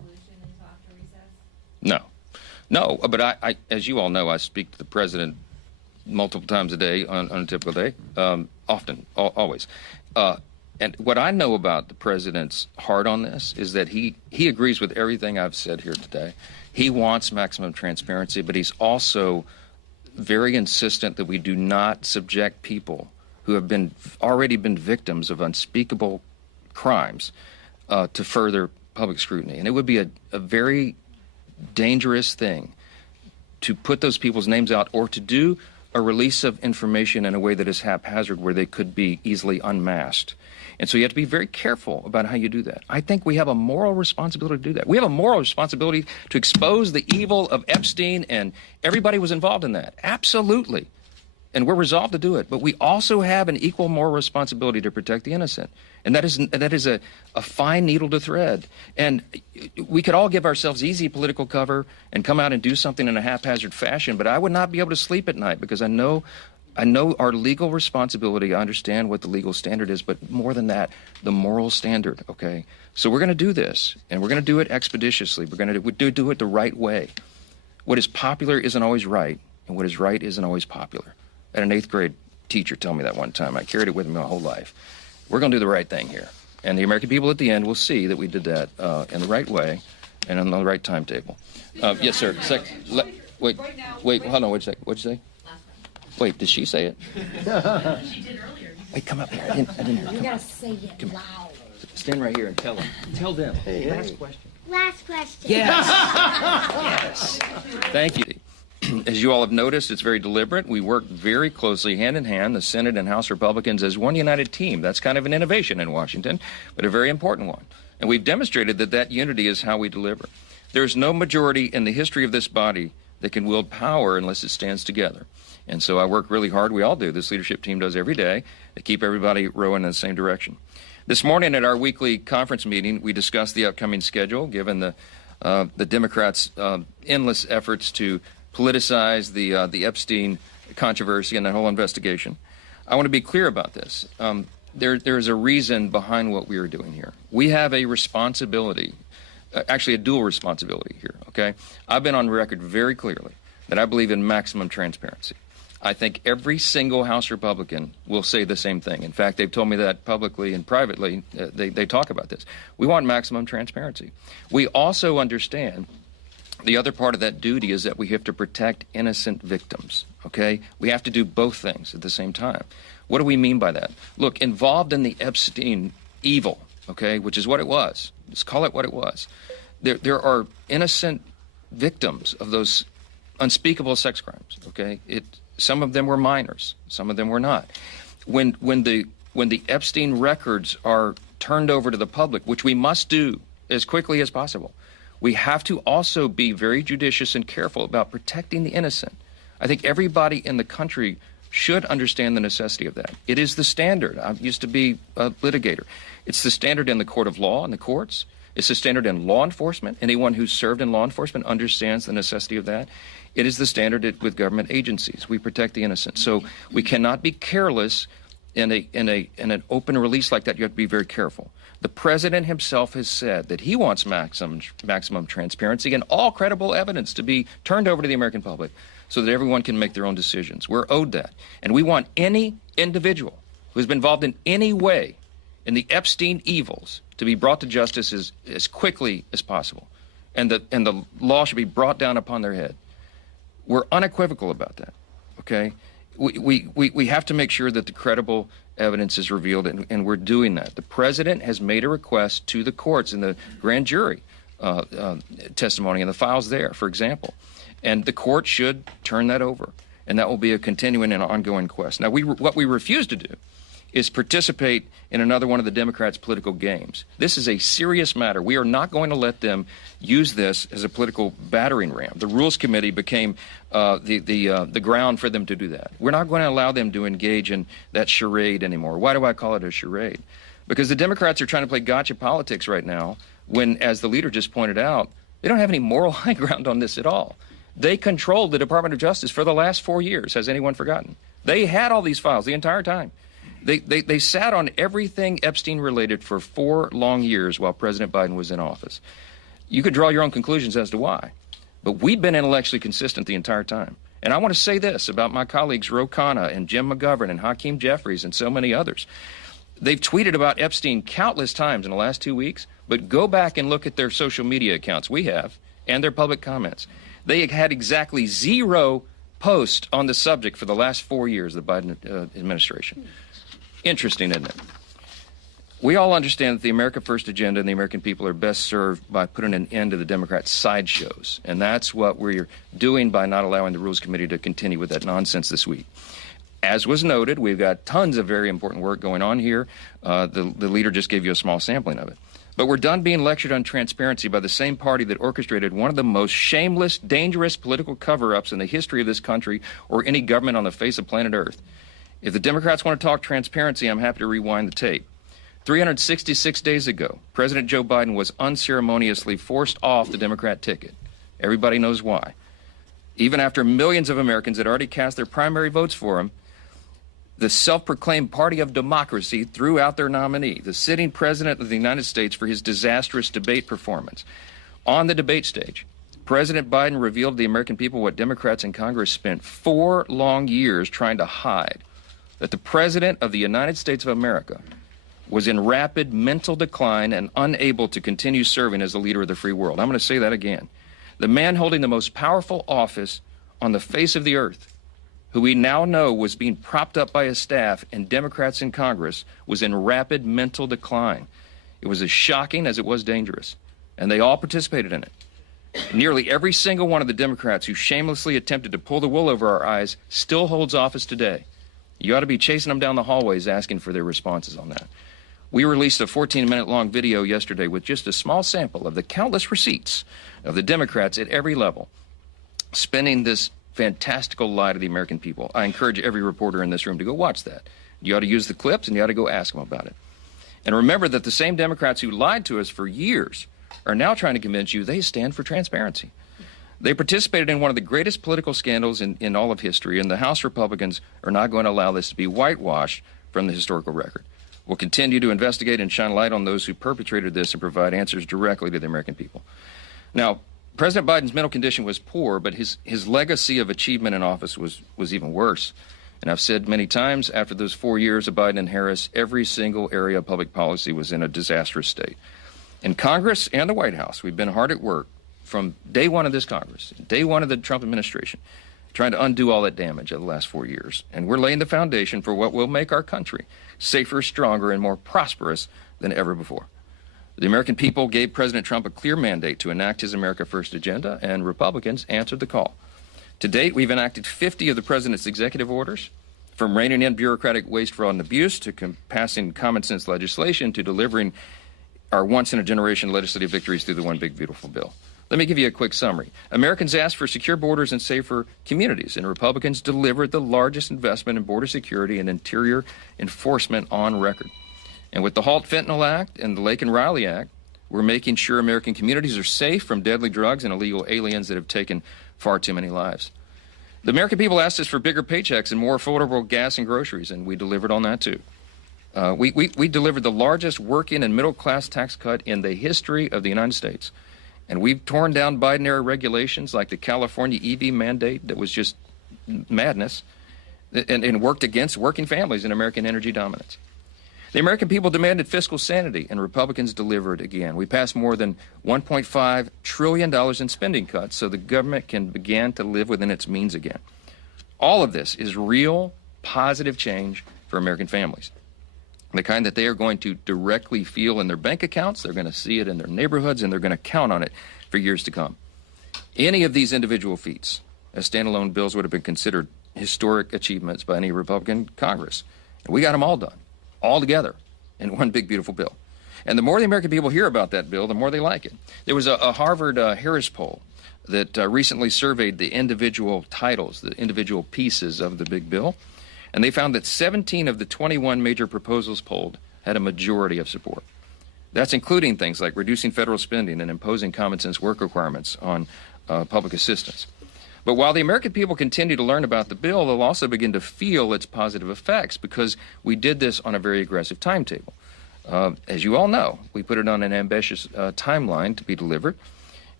No, but I, as you all know, I speak to the president multiple times a day on a typical day, often, always. And what I know about the president's heart on this is that he agrees with everything I've said here today. He wants maximum transparency, but he's also very insistent that we do not subject people who have already been victims of unspeakable crimes to further public scrutiny. And it would be a very dangerous thing to put those people's names out or to do a release of information in a way that is haphazard where they could be easily unmasked. And so you have to be very careful about how you do that. I think we have a moral responsibility to do that. We have a moral responsibility to expose the evil of Epstein, and everybody was involved in that. Absolutely. And we're resolved to do it. But we also have an equal moral responsibility to protect the innocent. And that is a fine needle to thread. And we could all give ourselves easy political cover and come out and do something in a haphazard fashion, but I would not be able to sleep at night because I know our legal responsibility. I understand what the legal standard is, but more than that, the moral standard, okay? So we're going to do this, and we're going to do it expeditiously. We're going to do it the right way. What is popular isn't always right, and what is right isn't always popular. I had an 8th grade teacher tell me that one time. I carried it with me my whole life. We're going to do the right thing here. And the American people at the end will see that we did that in the right way and on the right timetable. Yes, sir. Wait, hold on, wait a second. What'd you say? Wait, did she say it? She did earlier. Wait, come up here. I didn't hear. You Come gotta say it loud. Stand right here and tell them. Tell them. Last question. Last question. Yes. Yes. Thank you. As you all have noticed, it's very deliberate. We work very closely, hand in hand, the Senate and House Republicans, as one united team. That's kind of an innovation in Washington, but a very important one. And we've demonstrated that unity is how we deliver. There's no majority in the history of this body that can wield power unless it stands together. And so I work really hard. We all do. This leadership team does every day to keep everybody rowing in the same direction. This morning at our weekly conference meeting, we discussed the upcoming schedule, given the Democrats' endless efforts to politicize the Epstein controversy and that whole investigation. I want to be clear about this. There's a reason behind what we are doing here. We have a responsibility, actually a dual responsibility here, okay? I've been on record very clearly that I believe in maximum transparency. I think every single House Republican will say the same thing. In fact, they've told me that publicly and privately. They talk about this. We want maximum transparency. We also understand the other part of that duty is that we have to protect innocent victims, okay? We have to do both things at the same time. What do we mean by that? Look, involved in the Epstein evil, okay, which is what it was. Let's call it what it was. There are innocent victims of those unspeakable sex crimes, okay? Some of them were minors, some of them were not. When the Epstein records are turned over to the public, which we must do as quickly as possible, we have to also be very judicious and careful about protecting the innocent. I think everybody in the country should understand the necessity of that. It is the standard. I used to be a litigator. It's the standard in the court of law and the courts. It's the standard in law enforcement. Anyone who's served in law enforcement understands the necessity of that. It is the standard with government agencies. We protect the innocent. So we cannot be careless in an open release like that. You have to be very careful. The president himself has said that he wants maximum transparency and all credible evidence to be turned over to the American public so that everyone can make their own decisions. We're owed that. And we want any individual who has been involved in any way in the Epstein evils to be brought to justice as quickly as possible. And the law should be brought down upon their head. We're unequivocal about that, okay? We have to make sure that the credible evidence is revealed, and we're doing that. The president has made a request to the courts in the grand jury testimony and the files there, for example. And the court should turn that over, and that will be a continuing and ongoing quest. Now, what we refuse to do is participate in another one of the Democrats' political games. This is a serious matter. We are not going to let them use this as a political battering ram. The Rules Committee became the ground for them to do that. We're not going to allow them to engage in that charade anymore. Why do I call it a charade? Because the Democrats are trying to play gotcha politics right now when, as the leader just pointed out, they don't have any moral high ground on this at all. They controlled the Department of Justice for the last 4 years. Has anyone forgotten? They had all these files the entire time. They sat on everything Epstein related for 4 long years while President Biden was in office. You could draw your own conclusions as to why. But we've been intellectually consistent the entire time. And I want to say this about my colleagues Ro Khanna and Jim McGovern and Hakeem Jeffries and so many others. They've tweeted about Epstein countless times in the last 2 weeks, but go back and look at their social media accounts, we have, and their public comments. They had exactly 0 posts on the subject for the last 4 years of the Biden administration. Interesting, isn't it? We all understand that the America First agenda and the American people are best served by putting an end to the Democrats' sideshows. And that's what we're doing by not allowing the Rules Committee to continue with that nonsense this week. As was noted, we've got tons of very important work going on here. The leader just gave you a small sampling of it. But we're done being lectured on transparency by the same party that orchestrated one of the most shameless, dangerous political cover-ups in the history of this country or any government on the face of planet Earth. If the Democrats want to talk transparency, I'm happy to rewind the tape. 366 days ago, President Joe Biden was unceremoniously forced off the Democrat ticket. Everybody knows why. Even after millions of Americans had already cast their primary votes for him, the self-proclaimed party of democracy threw out their nominee, the sitting president of the United States, for his disastrous debate performance. On the debate stage, President Biden revealed to the American people what Democrats in Congress spent 4 long years trying to hide, that the President of the United States of America was in rapid mental decline and unable to continue serving as the leader of the free world. I'm going to say that again. The man holding the most powerful office on the face of the earth, who we now know was being propped up by his staff and Democrats in Congress, was in rapid mental decline. It was as shocking as it was dangerous, and they all participated in it. Nearly every single one of the Democrats who shamelessly attempted to pull the wool over our eyes still holds office today. You ought to be chasing them down the hallways asking for their responses on that. We released a 14-minute long video yesterday with just a small sample of the countless receipts of the Democrats at every level spending this fantastical lie to the American people. I encourage every reporter in this room to go watch that. You ought to use the clips and you ought to go ask them about it. And remember that the same Democrats who lied to us for years are now trying to convince you they stand for transparency. They participated in one of the greatest political scandals in all of history, and the House Republicans are not going to allow this to be whitewashed from the historical record. We'll continue to investigate and shine light on those who perpetrated this and provide answers directly to the American people. Now, President Biden's mental condition was poor, but his legacy of achievement in office was even worse. And I've said many times, after those 4 years of Biden and Harris, every single area of public policy was in a disastrous state. In Congress and the White House, we've been hard at work from day one of this Congress, day one of the Trump administration, trying to undo all that damage of the last 4 years. And we're laying the foundation for what will make our country safer, stronger, and more prosperous than ever before. The American people gave President Trump a clear mandate to enact his America First agenda, and Republicans answered the call. To date, we've enacted 50 of the president's executive orders, from reining in bureaucratic waste, fraud, and abuse, to passing common sense legislation, to delivering our once-in-a-generation legislative victories through the One Big Beautiful Bill. Let me give you a quick summary. Americans asked for secure borders and safer communities, and Republicans delivered the largest investment in border security and interior enforcement on record. And with the Halt Fentanyl Act and the Lake and Riley Act, we're making sure American communities are safe from deadly drugs and illegal aliens that have taken far too many lives. The American people asked us for bigger paychecks and more affordable gas and groceries, and we delivered on that too. We delivered the largest working and middle-class tax cut in the history of the United States. And we've torn down Biden-era regulations like the California EV mandate that was just madness, and worked against working families and American energy dominance. The American people demanded fiscal sanity, and Republicans delivered again. We passed more than $1.5 trillion in spending cuts so the government can begin to live within its means again. All of this is real, positive change for American families. The kind that they are going to directly feel in their bank accounts, they're going to see it in their neighborhoods, and they're going to count on it for years to come. Any of these individual feats as standalone bills would have been considered historic achievements by any Republican Congress. And we got them all done, all together, in one big, beautiful bill. And the more the American people hear about that bill, the more they like it. There was a Harvard Harris poll that recently surveyed the individual titles, the individual pieces of the big bill. And they found that 17 of the 21 major proposals polled had a majority of support. That's including things like reducing federal spending and imposing common sense work requirements on public assistance. But while the American people continue to learn about the bill, they'll also begin to feel its positive effects because we did this on a very aggressive timetable. As you all know, we put it on an ambitious timeline to be delivered.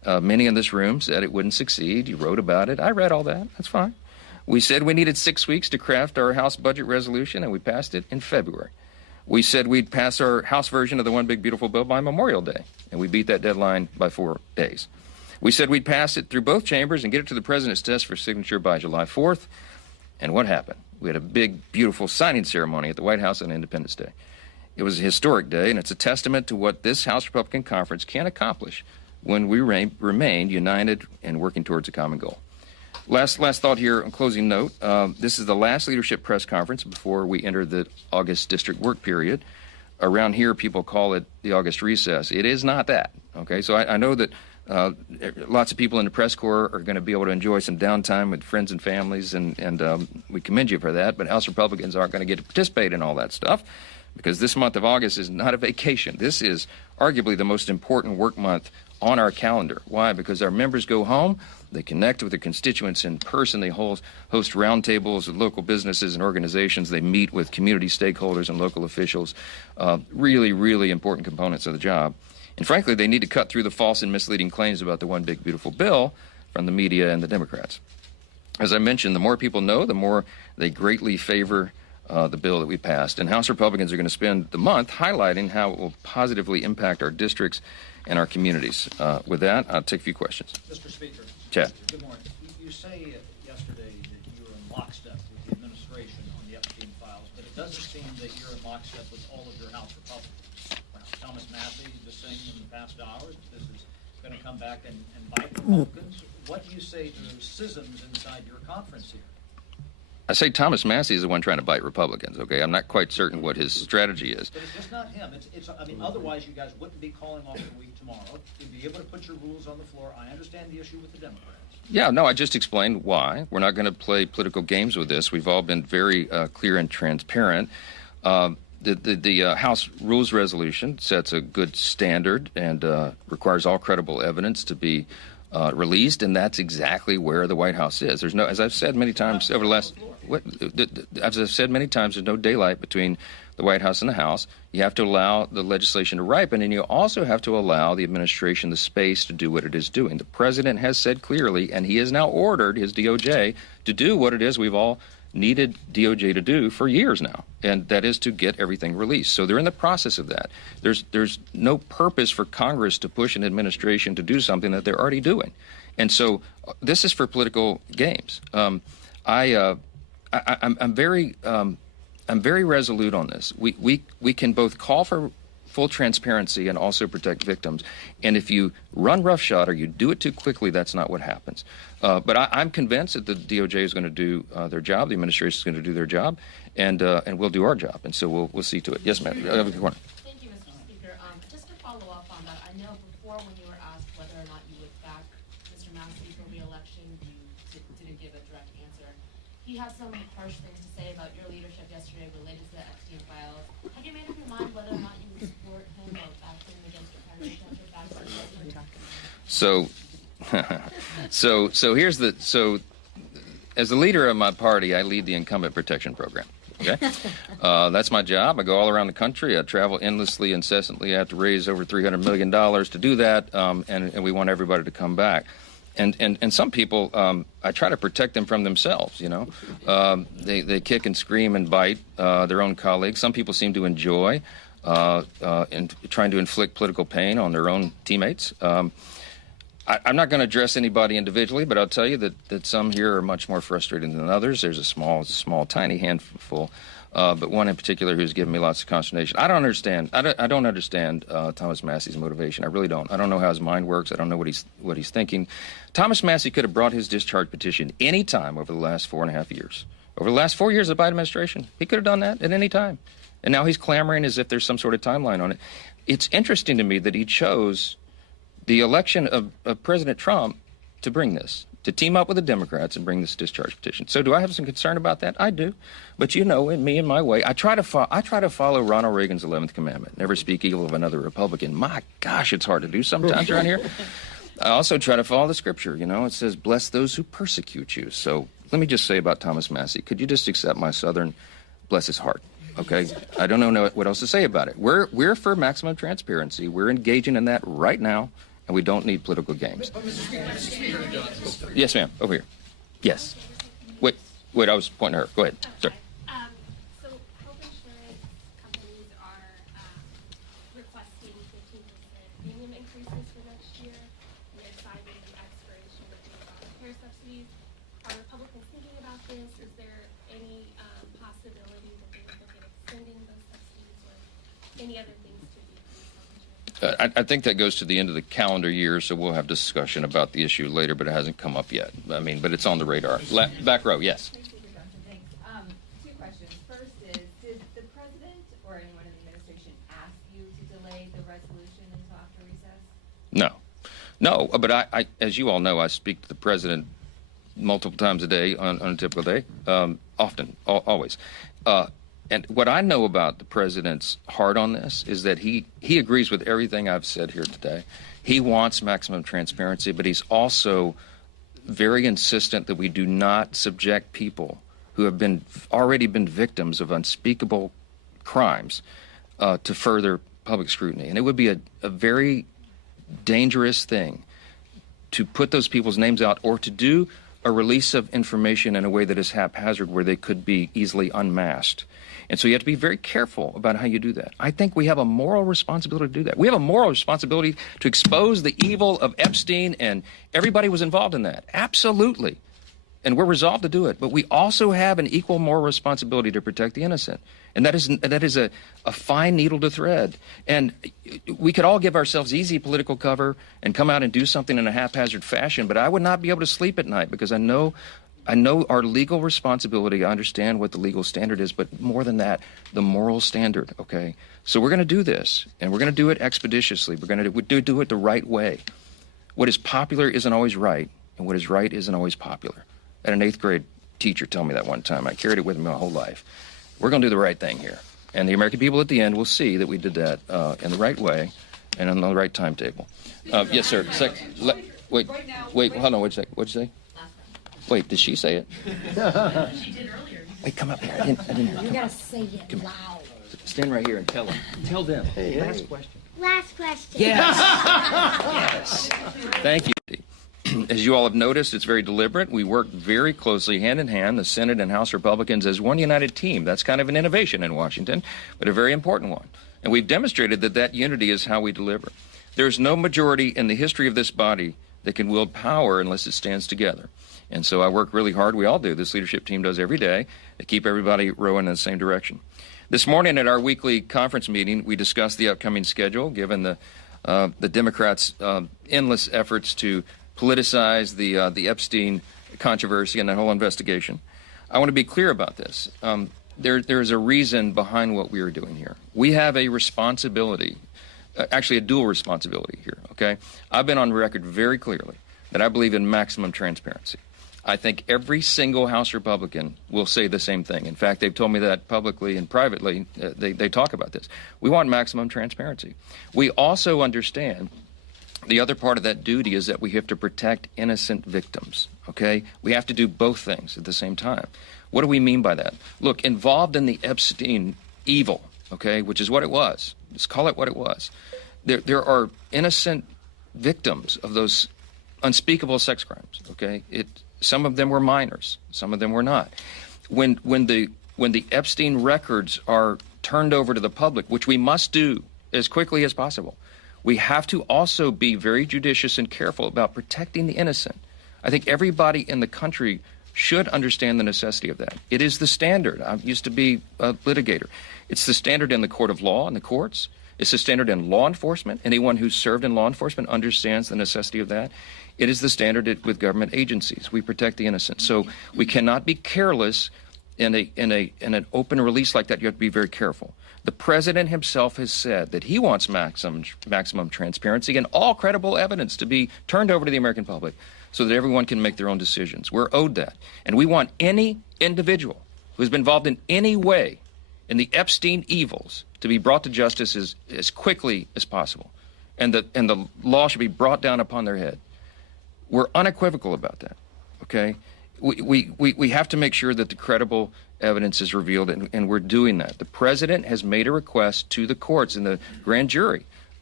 Many in this room said it wouldn't succeed. You wrote about it. I read all that. That's fine. We said we needed 6 weeks to craft our House budget resolution, and we passed it in February. We said we'd pass our House version of the One Big Beautiful Bill by Memorial Day, and we beat that deadline by 4 days. We said we'd pass it through both chambers and get it to the president's desk for signature by July 4th. And what happened? We had a big, beautiful signing ceremony at the White House on Independence Day. It was a historic day, and it's a testament to what this House Republican Conference can accomplish when we remain united and working towards a common goal. Last thought here, on closing note, this is the last leadership press conference before we enter the August district work period. Around here, people call it the August recess. It is not that, okay? So I know that lots of people in the press corps are going to be able to enjoy some downtime with friends and families, and we commend you for that, but House Republicans aren't going to get to participate in all that stuff because this month of August is not a vacation. This is arguably the most important work month on our calendar. Why? Because our members go home, they connect with their constituents in person, they host roundtables with local businesses and organizations, they meet with community stakeholders and local officials, really, really important components of the job. And frankly, they need to cut through the false and misleading claims about the One Big Beautiful Bill from the media and the Democrats. As I mentioned, the more people know, the more they greatly favor the bill that we passed. And House Republicans are going to spend the month highlighting how it will positively impact our districts and our communities. With that, I'll take a few questions. Mr. Speaker. Chad. Good morning. You say yesterday that you were in lockstep with the administration on the Epstein files, but it doesn't seem that you're in lockstep with all of your House Republicans. Thomas Massey just saying in the past hours that this is going to come back and bite Republicans. What do you say to schisms inside your conference here? I say Thomas Massey is the one trying to bite Republicans, okay? I'm not quite certain what his strategy is. But it's just not him. I mean, otherwise you guys wouldn't be calling off the week tomorrow. You'd be able to put your rules on the floor. I understand the issue with the Democrats. Yeah, no, I just explained why. We're not going to play political games with this. We've all been very clear and transparent. The House Rules Resolution sets a good standard and requires all credible evidence to be released, and that's exactly where the White House is. There's no, as I've said many times over the last, as I've said many times, there's no daylight between the White House and the House. You have to allow the legislation to ripen, and you also have to allow the administration the space to do what it is doing. The president has said clearly, and he has now ordered his DOJ to do what it is we've all needed DOJ to do for years now, and that is to get everything released. So they're in the process of that. There's no purpose for Congress to push an administration to do something that they're already doing. And so this is for political games. I'm very resolute on this. We can both call for full transparency and also protect victims. And if you run roughshod or you do it too quickly, that's not what happens. But I'm convinced that the DOJ is going to do their job, the administration is going to do their job, and we'll do our job. And so we'll see to it. Yes, ma'am. Thank you, Mr. Speaker. Just to follow up on that, I know before when you were asked whether or not you would back Mr. Massey for re-election, you didn't give a direct answer. He had some harsh things to say about your leadership yesterday related to the Epstein files. Have you made up your mind whether or not you would support him or back him against your president? So here's as the leader of my party, I lead the Incumbent Protection Program. Okay, that's my job. I go all around the country. I travel endlessly, incessantly. I have to raise over $300 million to do that, and we want everybody to come back. And some people, I try to protect them from themselves, you know. They kick and scream and bite their own colleagues. Some people seem to enjoy trying to inflict political pain on their own teammates. I'm not going to address anybody individually, but I'll tell you that some here are much more frustrated than others. There's a small, tiny handful, but one in particular who's given me lots of consternation. I don't understand Thomas Massey's motivation. I really don't. I don't know how his mind works. I don't know what he's thinking. Thomas Massey could have brought his discharge petition any time over the last 4.5 years. Over the last 4 years of the Biden administration, he could have done that at any time. And now he's clamoring as if there's some sort of timeline on it. It's interesting to me that he chose the election of President Trump to bring this, to team up with the Democrats and bring this discharge petition. So do I have some concern about that? I do. But you know, in me and my way, I try to follow Ronald Reagan's 11th commandment, never speak evil of another Republican. My gosh, it's hard to do sometimes around here. I also try to follow the scripture. You know, it says, bless those who persecute you. So let me just say about Thomas Massey, could you just accept my Southern, bless his heart? Okay, I don't know what else to say about it. We're for maximum transparency. We're engaging in that right now. and we don't need political games. Yes, ma'am. Over here. Yes. Wait, I was pointing at her. Go ahead. Sir. So health insurance companies are requesting 15% premium increases for next year, and they're citing the expiration of the care subsidies. Are Republicans thinking about this? Is there any possibility that they would look at extending those subsidies or any other things to decrease health insurance? I think that goes to the end of the calendar year, so we'll have discussion about the issue later, but it hasn't come up yet. I mean, but it's on the radar. Back row, yes. Thanks, Speaker Johnson, thanks. Two questions. First is, did the president or anyone in the administration ask you to delay the resolution until after recess? No, but I, as you all know, I speak to the president multiple times a day on a typical day, often, always. And what I know about the president's heart on this is that he agrees with everything I've said here today. He wants maximum transparency, but he's also very insistent that we do not subject people who have already been victims of unspeakable crimes to further public scrutiny. And it would be a very dangerous thing to put those people's names out or to do a release of information in a way that is haphazard where they could be easily unmasked. And so you have to be very careful about how you do that. I think we have a moral responsibility to do that. We have a moral responsibility to expose the evil of Epstein, and everybody was involved in that. Absolutely. And we're resolved to do it. But we also have an equal moral responsibility to protect the innocent. And that is a fine needle to thread. And we could all give ourselves easy political cover and come out and do something in a haphazard fashion, but I would not be able to sleep at night because I know our legal responsibility. I understand what the legal standard is, but more than that, the moral standard, okay? So we're going to do this, and we're going to do it expeditiously. We're going to do it the right way. What is popular isn't always right, and what is right isn't always popular. I had an 8th grade teacher tell me that one time. I carried it with me my whole life. We're going to do the right thing here. And the American people at the end will see that we did that in the right way and on the right timetable. Yes, sir. Wait, hold on, wait a second. What'd you say? Wait, did she say it? She did earlier. Wait, come up here. I didn't hear. You gotta say it loud. Stand right here and tell them. Tell them. Last question. Last question. Yes. Thank you. As you all have noticed, it's very deliberate. We work very closely hand in hand, the Senate and House Republicans, as one united team. That's kind of an innovation in Washington, but a very important one. And we've demonstrated that unity is how we deliver. There's no majority in the history of this body that can wield power unless it stands together. And so I work really hard. We all do. This leadership team does every day to keep everybody rowing in the same direction. This morning at our weekly conference meeting, we discussed the upcoming schedule, given the Democrats' endless efforts to politicize the Epstein controversy and that whole investigation. I want to be clear about this. There's a reason behind what we are doing here. We have a responsibility, actually a dual responsibility here, okay? I've been on record very clearly that I believe in maximum transparency. I think every single House Republican will say the same thing. In fact, they've told me that publicly and privately. They talk about this. We want maximum transparency. We also understand the other part of that duty is that we have to protect innocent victims, okay? We have to do both things at the same time. What do we mean by that? Look, involved in the Epstein evil, okay, which is what it was. Let's call it what it was. There are innocent victims of those unspeakable sex crimes, okay? Some of them were minors. Some of them were not. When the Epstein records are turned over to the public, which we must do as quickly as possible, we have to also be very judicious and careful about protecting the innocent. I think everybody in the country should understand the necessity of that. It is the standard. I used to be a litigator. It's the standard in the court of law and the courts. It's the standard in law enforcement. Anyone who's served in law enforcement understands the necessity of that. It is the standard with government agencies. We protect the innocent. So we cannot be careless in an open release like that. You have to be very careful. The president himself has said that he wants maximum transparency and all credible evidence to be turned over to the American public so that everyone can make their own decisions. We're owed that. And we want any individual who has been involved in any way in the Epstein evils to be brought to justice as quickly as possible. And the law should be brought down upon their head. We're unequivocal about that, okay? We have to make sure that the credible evidence is revealed, and we're doing that. The president has made a request to the courts and the grand jury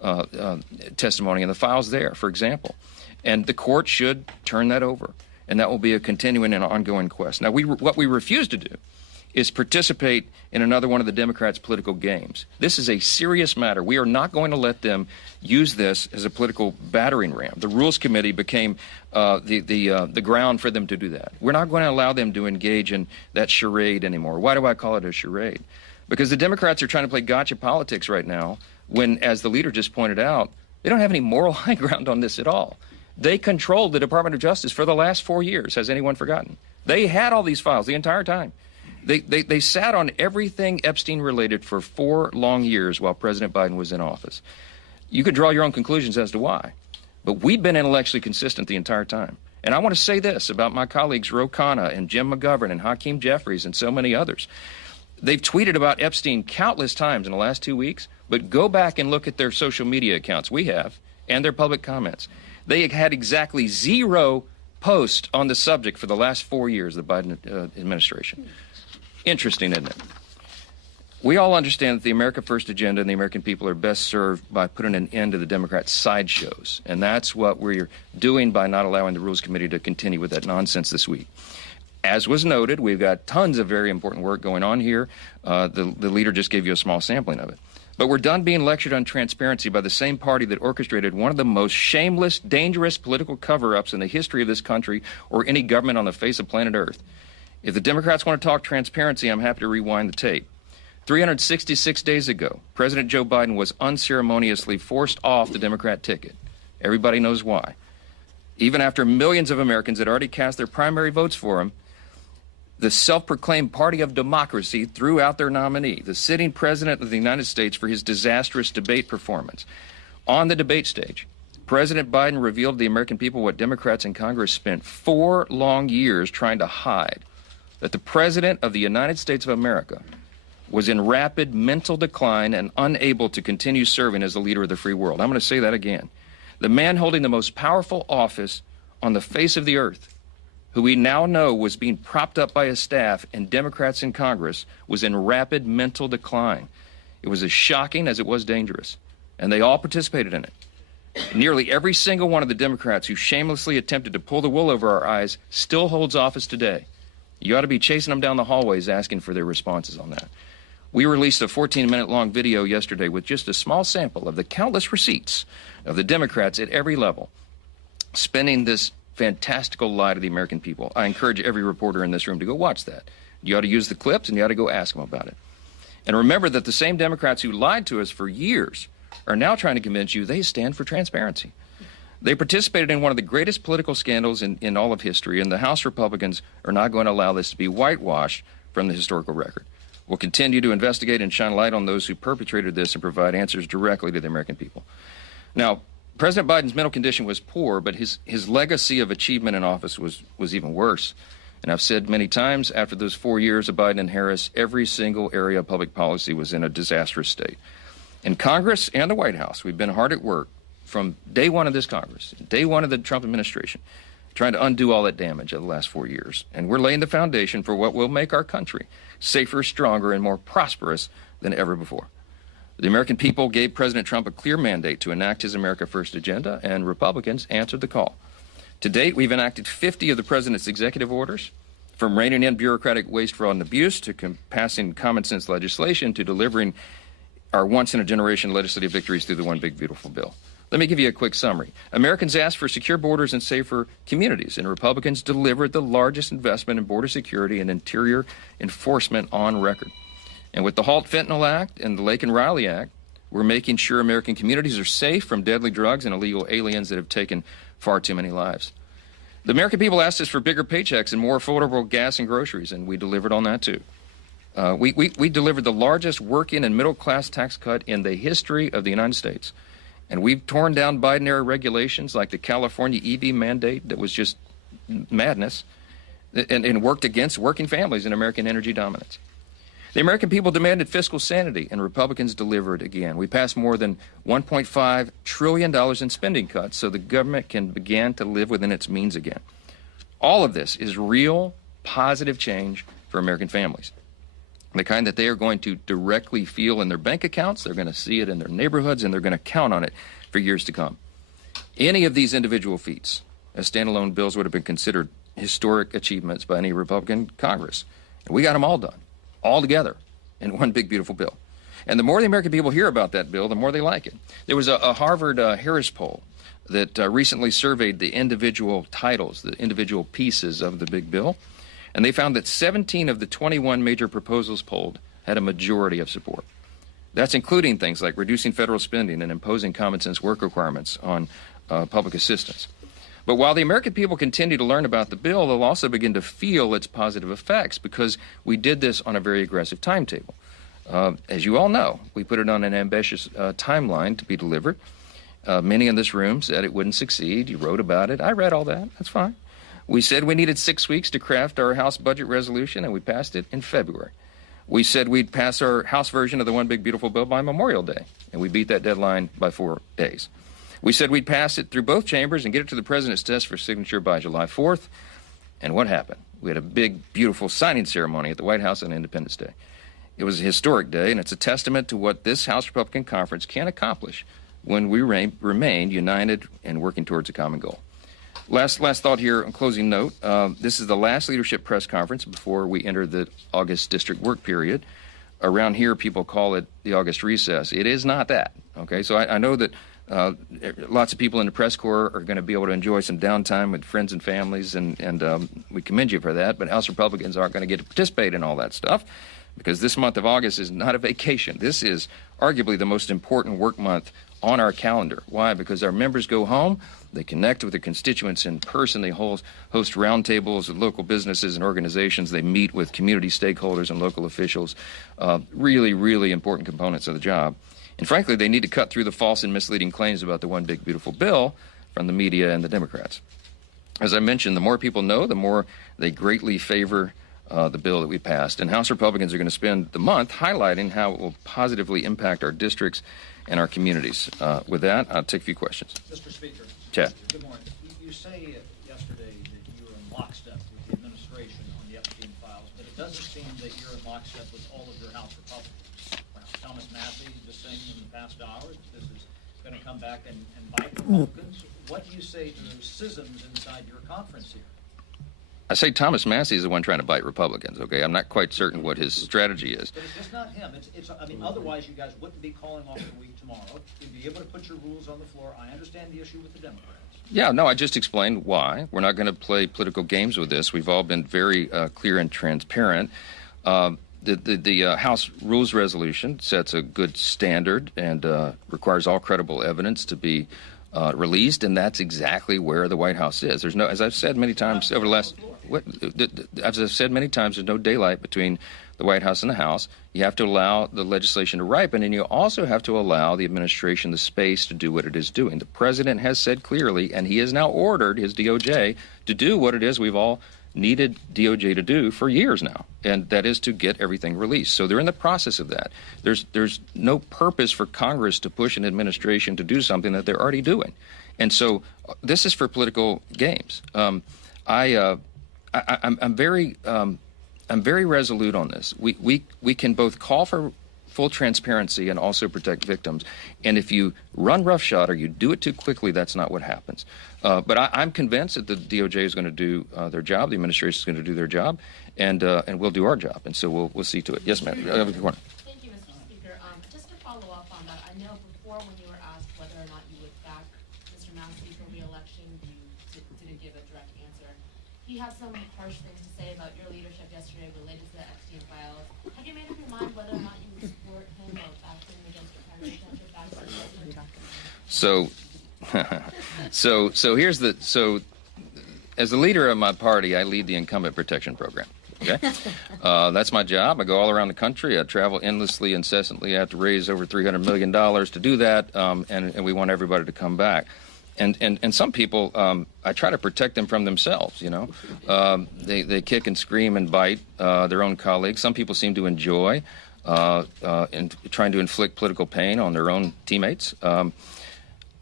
testimony in the files there, for example. And the court should turn that over, and that will be a continuing and ongoing quest. Now, what we refuse to do is participate in another one of the Democrats' political games. This is a serious matter. We are not going to let them use this as a political battering ram. The Rules Committee became the ground for them to do that. We're not going to allow them to engage in that charade anymore. Why do I call it a charade? Because the Democrats are trying to play gotcha politics right now when, as the leader just pointed out, they don't have any moral high ground on this at all. They controlled the Department of Justice for the last 4 years. Has anyone forgotten? They had all these files the entire time. They sat on everything Epstein related for 4 long years while President Biden was in office. You could draw your own conclusions as to why, but we've been intellectually consistent the entire time. And I want to say this about my colleagues Ro Khanna and Jim McGovern and Hakeem Jeffries and so many others. They've tweeted about Epstein countless times in the last 2 weeks, but go back and look at their social media accounts, we have, and their public comments. They had exactly 0 posts on the subject for the last 4 years of the Biden administration. Interesting, isn't it? We all understand that the America First agenda and the American people are best served by putting an end to the Democrats' sideshows. And that's what we're doing by not allowing the Rules Committee to continue with that nonsense this week. As was noted, we've got tons of very important work going on here. The leader just gave you a small sampling of it. But we're done being lectured on transparency by the same party that orchestrated one of the most shameless, dangerous political cover-ups in the history of this country or any government on the face of planet Earth. If the Democrats want to talk transparency, I'm happy to rewind the tape. 366 days ago, President Joe Biden was unceremoniously forced off the Democrat ticket. Everybody knows why. Even after millions of Americans had already cast their primary votes for him, the self-proclaimed party of democracy threw out their nominee, the sitting president of the United States, for his disastrous debate performance. On the debate stage, President Biden revealed to the American people what Democrats in Congress spent 4 long years trying to hide, that the President of the United States of America was in rapid mental decline and unable to continue serving as the leader of the free world. I'm going to say that again. The man holding the most powerful office on the face of the earth, who we now know was being propped up by his staff and Democrats in Congress, was in rapid mental decline. It was as shocking as it was dangerous, and they all participated in it. Nearly every single one of the Democrats who shamelessly attempted to pull the wool over our eyes still holds office today. You ought to be chasing them down the hallways asking for their responses on that. We released a 14-minute-long video yesterday with just a small sample of the countless receipts of the Democrats at every level spinning this fantastical lie to the American people. I encourage every reporter in this room to go watch that. You ought to use the clips, and you ought to go ask them about it. And remember that the same Democrats who lied to us for years are now trying to convince you they stand for transparency. They participated in one of the greatest political scandals in all of history, and the House Republicans are not going to allow this to be whitewashed from the historical record. We'll continue to investigate and shine light on those who perpetrated this and provide answers directly to the American people. Now, President Biden's mental condition was poor, but his legacy of achievement in office was even worse. And I've said many times, after those 4 years of Biden and Harris, every single area of public policy was in a disastrous state. In Congress and the White House, we've been hard at work from day one of this Congress, day one of the Trump administration, trying to undo all that damage of the last 4 years. And we're laying the foundation for what will make our country safer, stronger, and more prosperous than ever before. The American people gave President Trump a clear mandate to enact his America First agenda, and Republicans answered the call. To date, we've enacted 50 of the president's executive orders, from reining in bureaucratic waste, fraud, and abuse to passing common sense legislation to delivering our once-in-a-generation legislative victories through the One Big Beautiful Bill. Let me give you a quick summary. Americans asked for secure borders and safer communities, and Republicans delivered the largest investment in border security and interior enforcement on record. And with the Halt Fentanyl Act and the Laken Riley Act, we're making sure American communities are safe from deadly drugs and illegal aliens that have taken far too many lives. The American people asked us for bigger paychecks and more affordable gas and groceries, and we delivered on that too. We delivered the largest working and middle-class tax cut in the history of the United States. And we've torn down Biden-era regulations like the California EV mandate that was just madness and worked against working families and American energy dominance. The American people demanded fiscal sanity, and Republicans delivered again. We passed more than $1.5 trillion in spending cuts so the government can begin to live within its means again. All of this is real, positive change for American families. the kind that they are going to directly feel in their bank accounts, they're going to see it in their neighborhoods, and they're going to count on it for years to come. Any of these individual feats as standalone bills would have been considered historic achievements by any Republican Congress. And we got them all done, all together, in one big, beautiful bill. And the more the American people hear about that bill, the more they like it. There was a Harvard Harris poll that recently surveyed the individual titles, the individual pieces of the big bill, and they found that 17 of the 21 major proposals polled had a majority of support. That's including things like reducing federal spending and imposing common sense work requirements on public assistance. But while the American people continue to learn about the bill, they'll also begin to feel its positive effects because we did this on a very aggressive timetable. As you all know, we put it on an ambitious timeline to be delivered. Many in this room said it wouldn't succeed. You wrote about it. I read all that. That's fine. We said we needed 6 weeks to craft our House budget resolution, and we passed it in February. We said we'd pass our House version of the One Big Beautiful Bill by Memorial Day, and we beat that deadline by 4 days. We said we'd pass it through both chambers and get it to the president's desk for signature by July 4th. And what happened? We had a big, beautiful signing ceremony at the White House on Independence Day. It was a historic day, and it's a testament to what this House Republican Conference can accomplish when we remain united and working towards a common goal. Last thought here, on closing note, this is the last leadership press conference before we enter the August district work period. Around here, people call it the August recess. It is not that, okay? So I know that lots of people in the press corps are going to be able to enjoy some downtime with friends and families, and we commend you for that, but House Republicans aren't going to get to participate in all that stuff because this month of August is not a vacation. This is arguably the most important work month on our calendar. Why? Because our members go home, they connect with their constituents in person, they host roundtables with local businesses and organizations, they meet with community stakeholders and local officials, really, really important components of the job. And frankly, they need to cut through the false and misleading claims about the One Big Beautiful Bill from the media and the Democrats. As I mentioned, the more people know, the more they greatly favor the bill that we passed. And House Republicans are going to spend the month highlighting how it will positively impact our districts and our communities. With that, I'll take a few questions. Mr. Speaker. Chad. Good morning. You say yesterday that you were in lockstep with the administration on the Epstein files, but it doesn't seem that you're in lockstep with all of your House Republicans. Thomas Massey just saying in the past hour that this is going to come back and bite Republicans. What do you say to those schisms inside your conference here? I say Thomas Massey is the one trying to bite Republicans, okay? I'm not quite certain what his strategy is. But it's just not him. I mean, otherwise you guys wouldn't be calling off the week tomorrow. You'd be able to put your rules on the floor. I understand the issue with the Democrats. Yeah, no, I just explained why. We're not going to play political games with this. We've all been very clear and transparent. The House Rules Resolution sets a good standard and requires all credible evidence to be released, and that's exactly where the White House is. There's no, as I've said many times over the last, as I've said many times, there's no daylight between the White House and the House. You have to allow the legislation to ripen, and you also have to allow the administration the space to do what it is doing. The president has said clearly, and he has now ordered his DOJ to do what it is we've all needed DOJ to do for years now, and that is to get everything released. So they're in the process of that. There's no purpose for Congress to push an administration to do something that they're already doing. And so this is for political games. I'm very resolute on this. We can both call for full transparency and also protect victims. And if you run roughshod or you do it too quickly, that's not what happens. But I'm convinced that the DOJ is going to do their job, the administration is going to do their job, and we'll do our job. And so we'll see to it. Yes, ma'am. Thank you, Mr. Speaker. Just to follow up on that, I know before when you were asked whether or not you would back Mr. Massey for re-election, you didn't give a direct answer. He had some harsh things to say about your leadership yesterday related to the Epstein files. Have you made up your mind whether or not you would support him or back him against your primary candidate back to the president? So here's as the leader of my party, I lead the Incumbent Protection Program. Okay, that's my job. I go all around the country. I travel endlessly, incessantly. I have to raise over $300 million to do that, and we want everybody to come back. And some people, I try to protect them from themselves. You know, they kick and scream and bite their own colleagues. Some people seem to enjoy in trying to inflict political pain on their own teammates.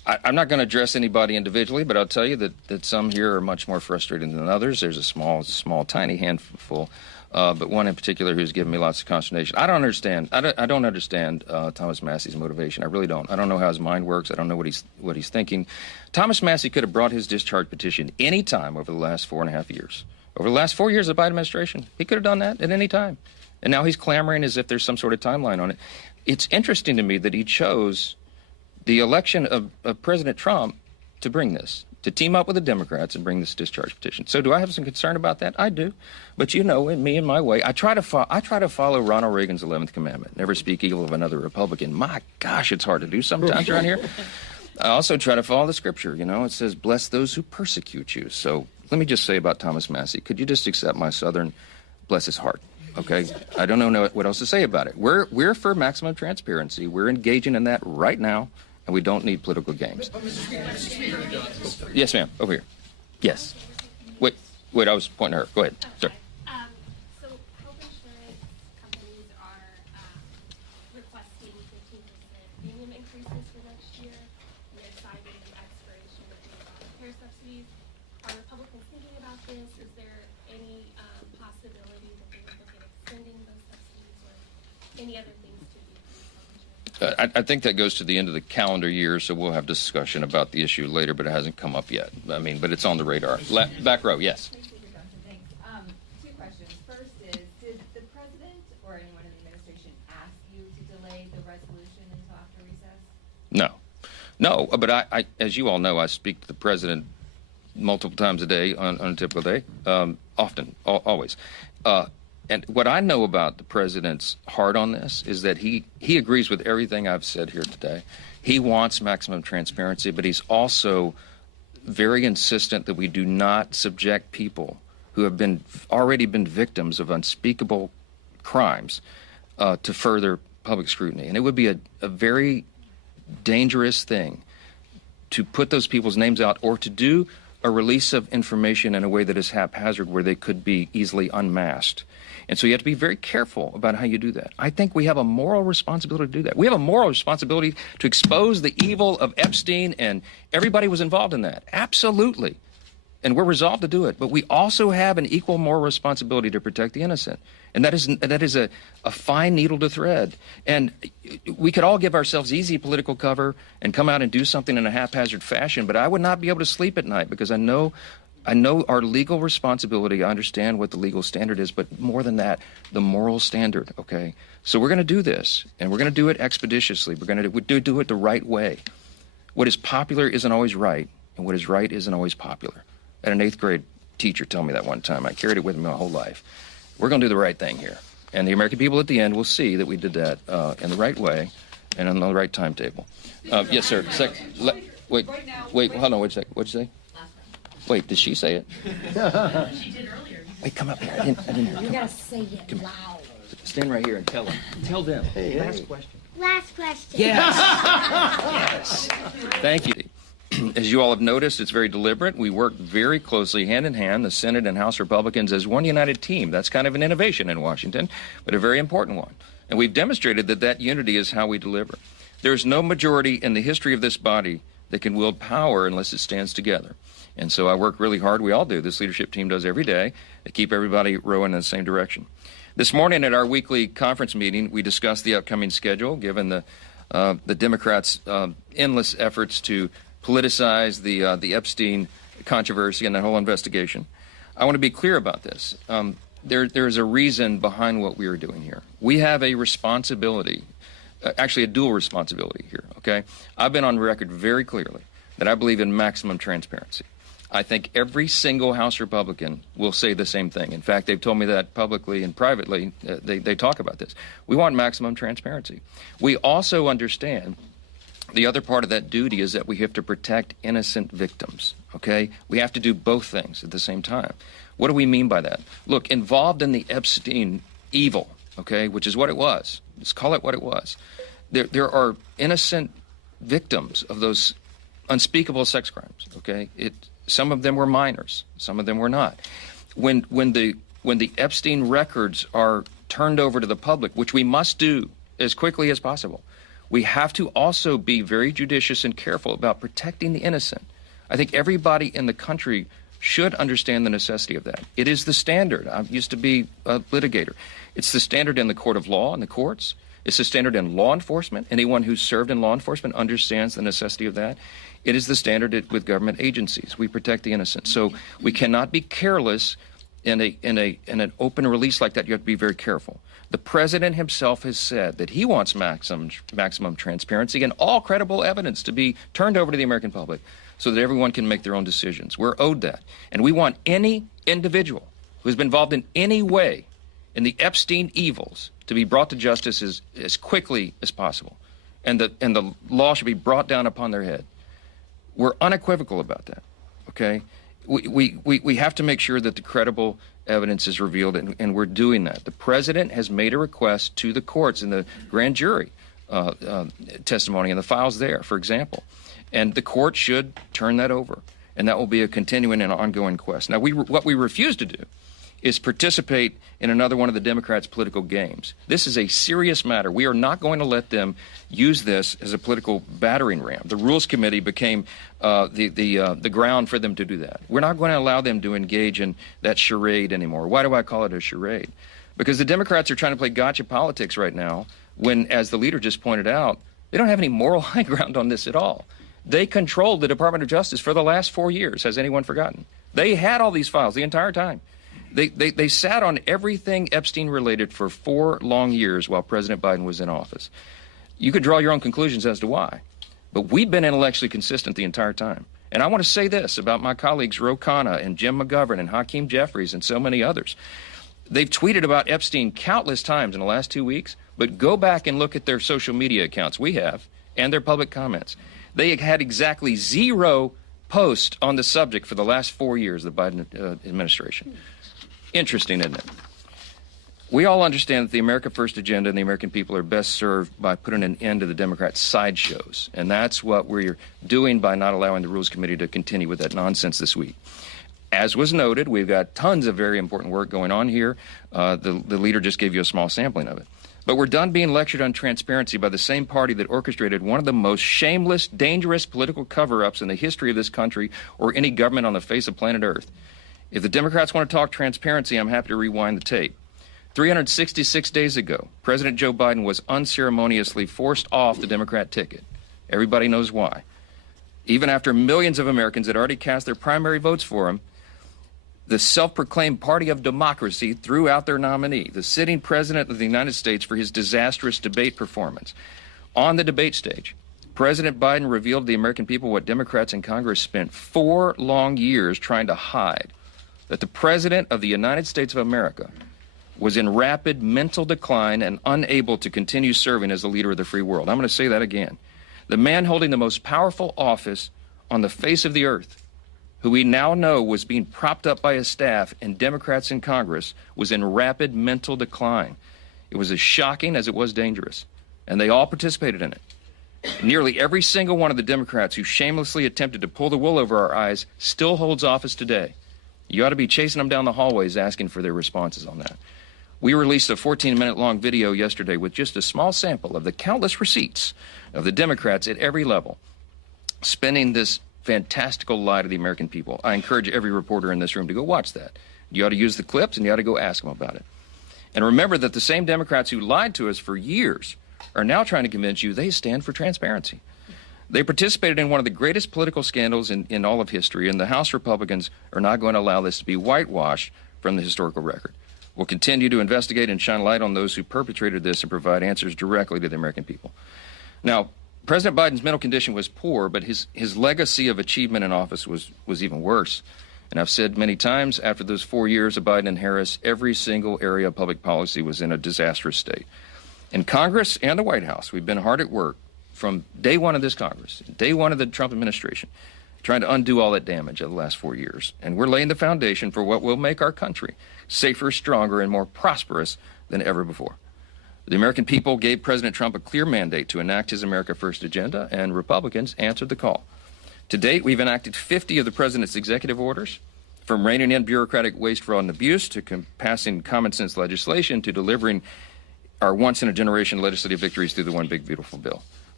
I'm not going to address anybody individually, but I'll tell you that some here are much more frustrated than others. There's a small, tiny handful, but one in particular who's given me lots of consternation. I don't understand. I don't understand Thomas Massey's motivation. I really don't. I don't know how his mind works. I don't know what he's thinking. Thomas Massey could have brought his discharge petition any time over the last 4.5 years. Over the last 4 years of the Biden administration, he could have done that at any time. And now he's clamoring as if there's some sort of timeline on it. It's interesting to me that he chose the election of President Trump to bring this, to team up with the Democrats and bring this discharge petition. So do I have some concern about that? I do. But you know, in me and my way, I try to follow Ronald Reagan's 11th commandment, never speak evil of another Republican. My gosh, it's hard to do sometimes around here. I also try to follow the scripture. You know, it says, bless those who persecute you. So let me just say about Thomas Massey, could you just accept my Southern, bless his heart? Okay, I don't know what else to say about it. We're for maximum transparency. We're engaging in that right now, and we don't need political games. Yes, ma'am. Over here. Yes. Wait. I was pointing at her. Go ahead. Sorry. So health insurance companies are requesting 15% premium increases for next year. They're citing the expiration of the care subsidies. Are Republicans thinking about this? Is there any possibility that they would look at extending those subsidies or any other things to do for health insurance? I think that goes to the end of the calendar year, so we'll have discussion about the issue later, but it hasn't come up yet. I mean, but it's on the radar. Back row, yes. Thanks. Two questions. First is, did the president or anyone in the administration ask you to delay the resolution until after recess? No, but I as you all know, I speak to the president multiple times a day on a typical day, often, always. And what I know about the president's heart on this is that he agrees with everything I've said here today. He wants maximum transparency, but he's also very insistent that we do not subject people who have already been victims of unspeakable crimes to further public scrutiny. And it would be a very dangerous thing to put those people's names out or to do a release of information in a way that is haphazard where they could be easily unmasked. And so you have to be very careful about how you do that. I think we have a moral responsibility to do that. We have a moral responsibility to expose the evil of Epstein, and everybody was involved in that. Absolutely. And we're resolved to do it. But we also have an equal moral responsibility to protect the innocent. And that is a fine needle to thread. And we could all give ourselves easy political cover and come out and do something in a haphazard fashion, but I would not be able to sleep at night because I know our legal responsibility. I understand what the legal standard is, but more than that, the moral standard, okay? So we're going to do this, and we're going to do it expeditiously. We're going to do it the right way. What is popular isn't always right, and what is right isn't always popular. I had an 8th grade teacher tell me that one time. I carried it with me my whole life. We're going to do the right thing here. And the American people at the end will see that we did that in the right way and on the right timetable. Yes, sir. Wait, hold on. Wait a second. What'd you say? Wait, did she say it? She did earlier. Wait, come up here. I didn't hear You her. gotta say it loud. Stand right here and tell them. Tell them. Last question. Last question. Yes. Thank you. As you all have noticed, it's very deliberate. We work very closely hand in hand, the Senate and House Republicans, as one united team. That's kind of an innovation in Washington, but a very important one. And we've demonstrated that unity is how we deliver. There's no majority in the history of this body that can wield power unless it stands together. And so I work really hard. We all do. This leadership team does every day to keep everybody rowing in the same direction. This morning at our weekly conference meeting, we discussed the upcoming schedule, given the Democrats' endless efforts to politicize the Epstein controversy and that whole investigation. I want to be clear about this. There's a reason behind what we are doing here. We have a responsibility, actually a dual responsibility here, okay? I've been on record very clearly that I believe in maximum transparency. I think every single House Republican will say the same thing. In fact, they've told me that publicly and privately. They talk about this. We want maximum transparency. We also understand the other part of that duty is that we have to protect innocent victims, okay? We have to do both things at the same time. What do we mean by that? Look, involved in the Epstein evil, okay, which is what it was. Let's call it what it was. There are innocent victims of those unspeakable sex crimes, okay? Some of them were minors. Some of them were not. When the Epstein records are turned over to the public, which we must do as quickly as possible, we have to also be very judicious and careful about protecting the innocent. I think everybody in the country should understand the necessity of that. It is the standard. I used to be a litigator. It's the standard in the court of law and the courts. It's the standard in law enforcement. Anyone who's served in law enforcement understands the necessity of that. It is the standard with government agencies. We protect the innocent. So we cannot be careless in an open release like that. You have to be very careful. The president himself has said that he wants maximum transparency and all credible evidence to be turned over to the American public so that everyone can make their own decisions. We're owed that. And we want any individual who has been involved in any way in the Epstein evils to be brought to justice as quickly as possible. And the law should be brought down upon their head. We're unequivocal about that, okay? We have to make sure that the credible evidence is revealed, and we're doing that. The president has made a request to the courts in the grand jury testimony and the files there, for example. And the court should turn that over, and that will be a continuing and ongoing quest. Now, what we refuse to do is participate in another one of the Democrats' political games. This is a serious matter. We are not going to let them use this as a political battering ram. The Rules Committee became the ground for them to do that. We're not going to allow them to engage in that charade anymore. Why do I call it a charade? Because the Democrats are trying to play gotcha politics right now when, as the leader just pointed out, they don't have any moral high ground on this at all. They controlled the Department of Justice for the last 4 years. Has anyone forgotten? They had all these files the entire time. They sat on everything Epstein related for 4 long years while President Biden was in office. You could draw your own conclusions as to why, but we've been intellectually consistent the entire time. And I want to say this about my colleagues Ro Khanna and Jim McGovern and Hakeem Jeffries and so many others. They've tweeted about Epstein countless times in the last 2 weeks, but go back and look at their social media accounts, we have, and their public comments. They had exactly 0 posts on the subject for the last 4 years of the Biden administration. Interesting, isn't it? We all understand that the America First agenda and the American people are best served by putting an end to the Democrats' sideshows. And that's what we're doing by not allowing the Rules Committee to continue with that nonsense this week. As was noted, we've got tons of very important work going on here. The leader just gave you a small sampling of it. But we're done being lectured on transparency by the same party that orchestrated one of the most shameless, dangerous political cover-ups in the history of this country or any government on the face of planet Earth. If the Democrats want to talk transparency, I'm happy to rewind the tape. 366 days ago, President Joe Biden was unceremoniously forced off the Democrat ticket. Everybody knows why. Even after millions of Americans had already cast their primary votes for him, the self-proclaimed party of democracy threw out their nominee, the sitting president of the United States, for his disastrous debate performance. On the debate stage, President Biden revealed to the American people what Democrats in Congress spent 4 long years trying to hide, that the President of the United States of America was in rapid mental decline and unable to continue serving as the leader of the free world. I'm going to say that again. The man holding the most powerful office on the face of the earth, who we now know was being propped up by his staff and Democrats in Congress, was in rapid mental decline. It was as shocking as it was dangerous, and they all participated in it. Nearly every single one of the Democrats who shamelessly attempted to pull the wool over our eyes still holds office today. You ought to be chasing them down the hallways asking for their responses on that. We released a 14-minute-long video yesterday with just a small sample of the countless receipts of the Democrats at every level spinning this fantastical lie to the American people. I encourage every reporter in this room to go watch that. You ought to use the clips, and you ought to go ask them about it. And remember that the same Democrats who lied to us for years are now trying to convince you they stand for transparency. They participated in one of the greatest political scandals in all of history, and the House Republicans are not going to allow this to be whitewashed from the historical record. We'll continue to investigate and shine light on those who perpetrated this and provide answers directly to the American people. Now, President Biden's mental condition was poor, but his legacy of achievement in office was even worse. And I've said many times, after those 4 years of Biden and Harris, every single area of public policy was in a disastrous state. In Congress and the White House, we've been hard at work from day one of this Congress, day one of the Trump administration, trying to undo all that damage of the last 4 years. And we're laying the foundation for what will make our country safer, stronger, and more prosperous than ever before. The American people gave President Trump a clear mandate to enact his America First agenda, and Republicans answered the call. To date, we've enacted 50 of the president's executive orders, from reining in bureaucratic waste, fraud, and abuse, to passing common sense legislation, to delivering our once-in-a-generation legislative victories through the One Big Beautiful Bill.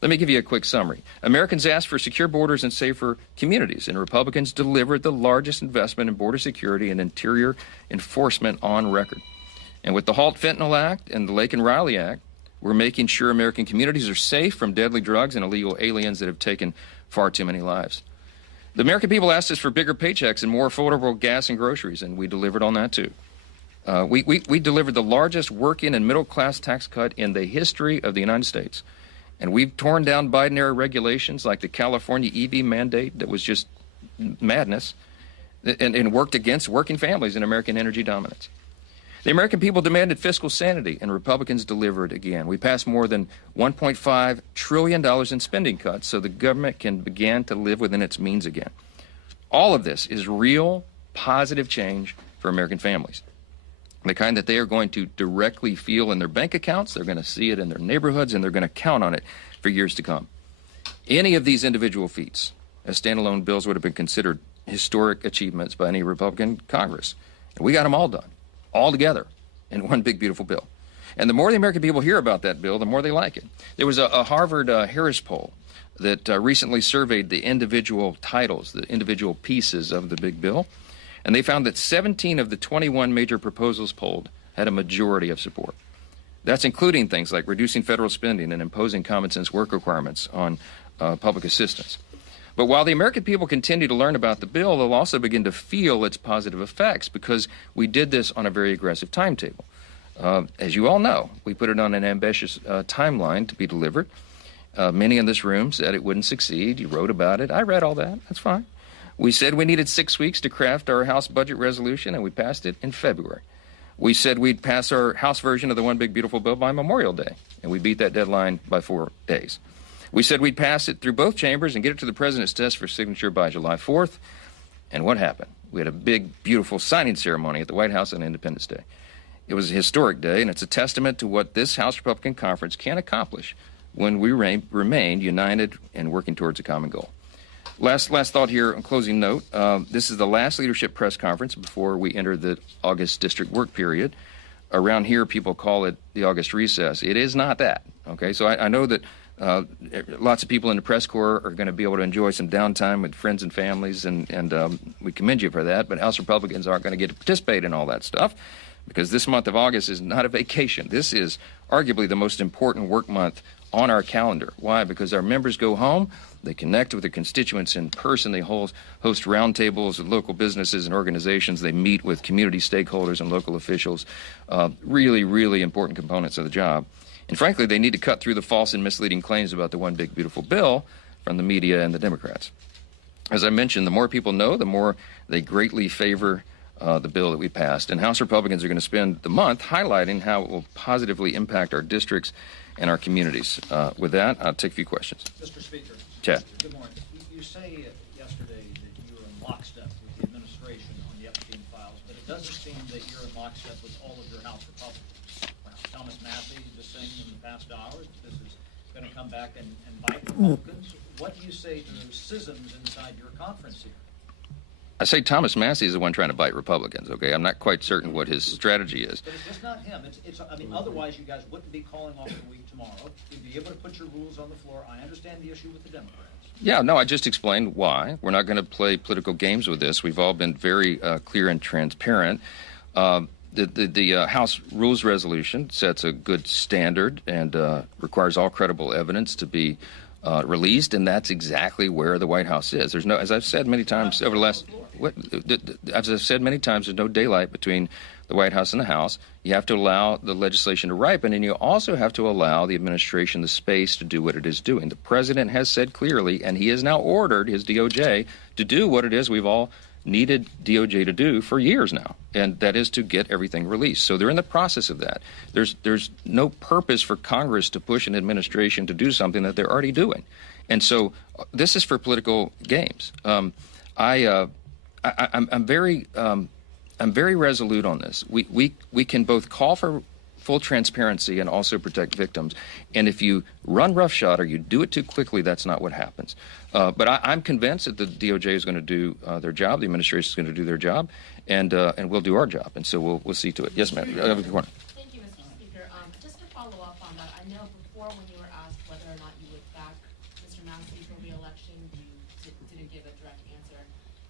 Let me give you a quick summary. Americans asked for secure borders and safer communities, and Republicans delivered the largest investment in border security and interior enforcement on record. And with the Halt Fentanyl Act and the Laken Riley Act, we're making sure American communities are safe from deadly drugs and illegal aliens that have taken far too many lives. The American people asked us for bigger paychecks and more affordable gas and groceries, and we delivered on that too. We delivered the largest working and middle-class tax cut in the history of the United States. And we've torn down Biden-era regulations like the California EV mandate that was just madness and worked against working families and American energy dominance. The American people demanded fiscal sanity, and Republicans delivered again. We passed more than $1.5 trillion in spending cuts so the government can begin to live within its means again. All of this is real, positive change for American families. The kind that they are going to directly feel in their bank accounts, they're going to see it in their neighborhoods, and they're going to count on it for years to come. Any of these individual feats as standalone bills would have been considered historic achievements by any Republican Congress. And we got them all done, all together, in one big, beautiful bill. And the more the American people hear about that bill, the more they like it. There was a Harvard Harris poll that recently surveyed the individual titles, the individual pieces of the big bill. And they found that 17 of the 21 major proposals polled had a majority of support. That's including things like reducing federal spending and imposing common sense work requirements on public assistance. But while the American people continue to learn about the bill, they'll also begin to feel its positive effects because we did this on a very aggressive timetable. As you all know, we put it on an ambitious timeline to be delivered. Many in this room said it wouldn't succeed. You wrote about it. I read all that. That's fine. We said we needed 6 weeks to craft our House budget resolution, and we passed it in February. We said we'd pass our House version of the One Big Beautiful Bill by Memorial Day, and we beat that deadline by 4 days. We said we'd pass it through both chambers and get it to the president's desk for signature by July 4th. And what happened? We had a big, beautiful signing ceremony at the White House on Independence Day. It was a historic day, and it's a testament to what this House Republican Conference can accomplish when we remain united and working towards a common goal. Last thought here on closing note. This is the last leadership press conference before we enter the August district work period. Around here, people call it the August recess. It is not that. Okay, so I know that lots of people in the press corps are going to be able to enjoy some downtime with friends and families, and we commend you for that. But House Republicans aren't going to get to participate in all that stuff because this month of August is not a vacation. This is arguably the most important work month on our calendar. Why? Because our members go home, they connect with their constituents in person, they host roundtables with local businesses and organizations, they meet with community stakeholders and local officials, really, really important components of the job. And frankly, they need to cut through the false and misleading claims about the One Big Beautiful Bill from the media and the Democrats. As I mentioned, the more people know, the more they greatly favor the bill that we passed. And House Republicans are going to spend the month highlighting how it will positively impact our districts and our communities. With that, I'll take a few questions. Mr. Speaker. Chad. Good morning. You say yesterday that you were in lockstep with the administration on the Epstein files, but it doesn't seem that you're in lockstep with all of your House Republicans. Thomas Massey just saying in the past hour that this is going to come back and bite Republicans. What do you say to those schisms inside your conference here? I say Thomas Massey is the one trying to bite Republicans, okay? I'm not quite certain what his strategy is. But it's just not him. I mean, otherwise you guys wouldn't be calling off the week tomorrow. You'd be able to put your rules on the floor. I understand the issue with the Democrats. Yeah, no, I just explained why. We're not going to play political games with this. We've all been very clear and transparent. The House Rules Resolution sets a good standard and requires all credible evidence to be released, and that's exactly where the White House is. There's no, as I've said many times over the last, as I've said many times, there's no daylight between the White House and the House. You have to allow the legislation to ripen, and you also have to allow the administration the space to do what it is doing. The president has said clearly, and he has now ordered his DOJ to do what it is we've all needed DOJ to do for years now, and that is to get everything released. So they're in the process of that. There's no purpose for Congress to push an administration to do something that they're already doing. And so this is for political games. I'm very resolute on this. We can both call for full transparency and also protect victims. And if you run roughshod or you do it too quickly, that's not what happens. But I'm convinced that the DOJ is going to do their job, the administration is going to do their job, and we'll do our job. And so we'll see to it. Yes, ma'am. Thank you, Mr. Speaker. Just to follow up on that, I know before when you were asked whether or not you would back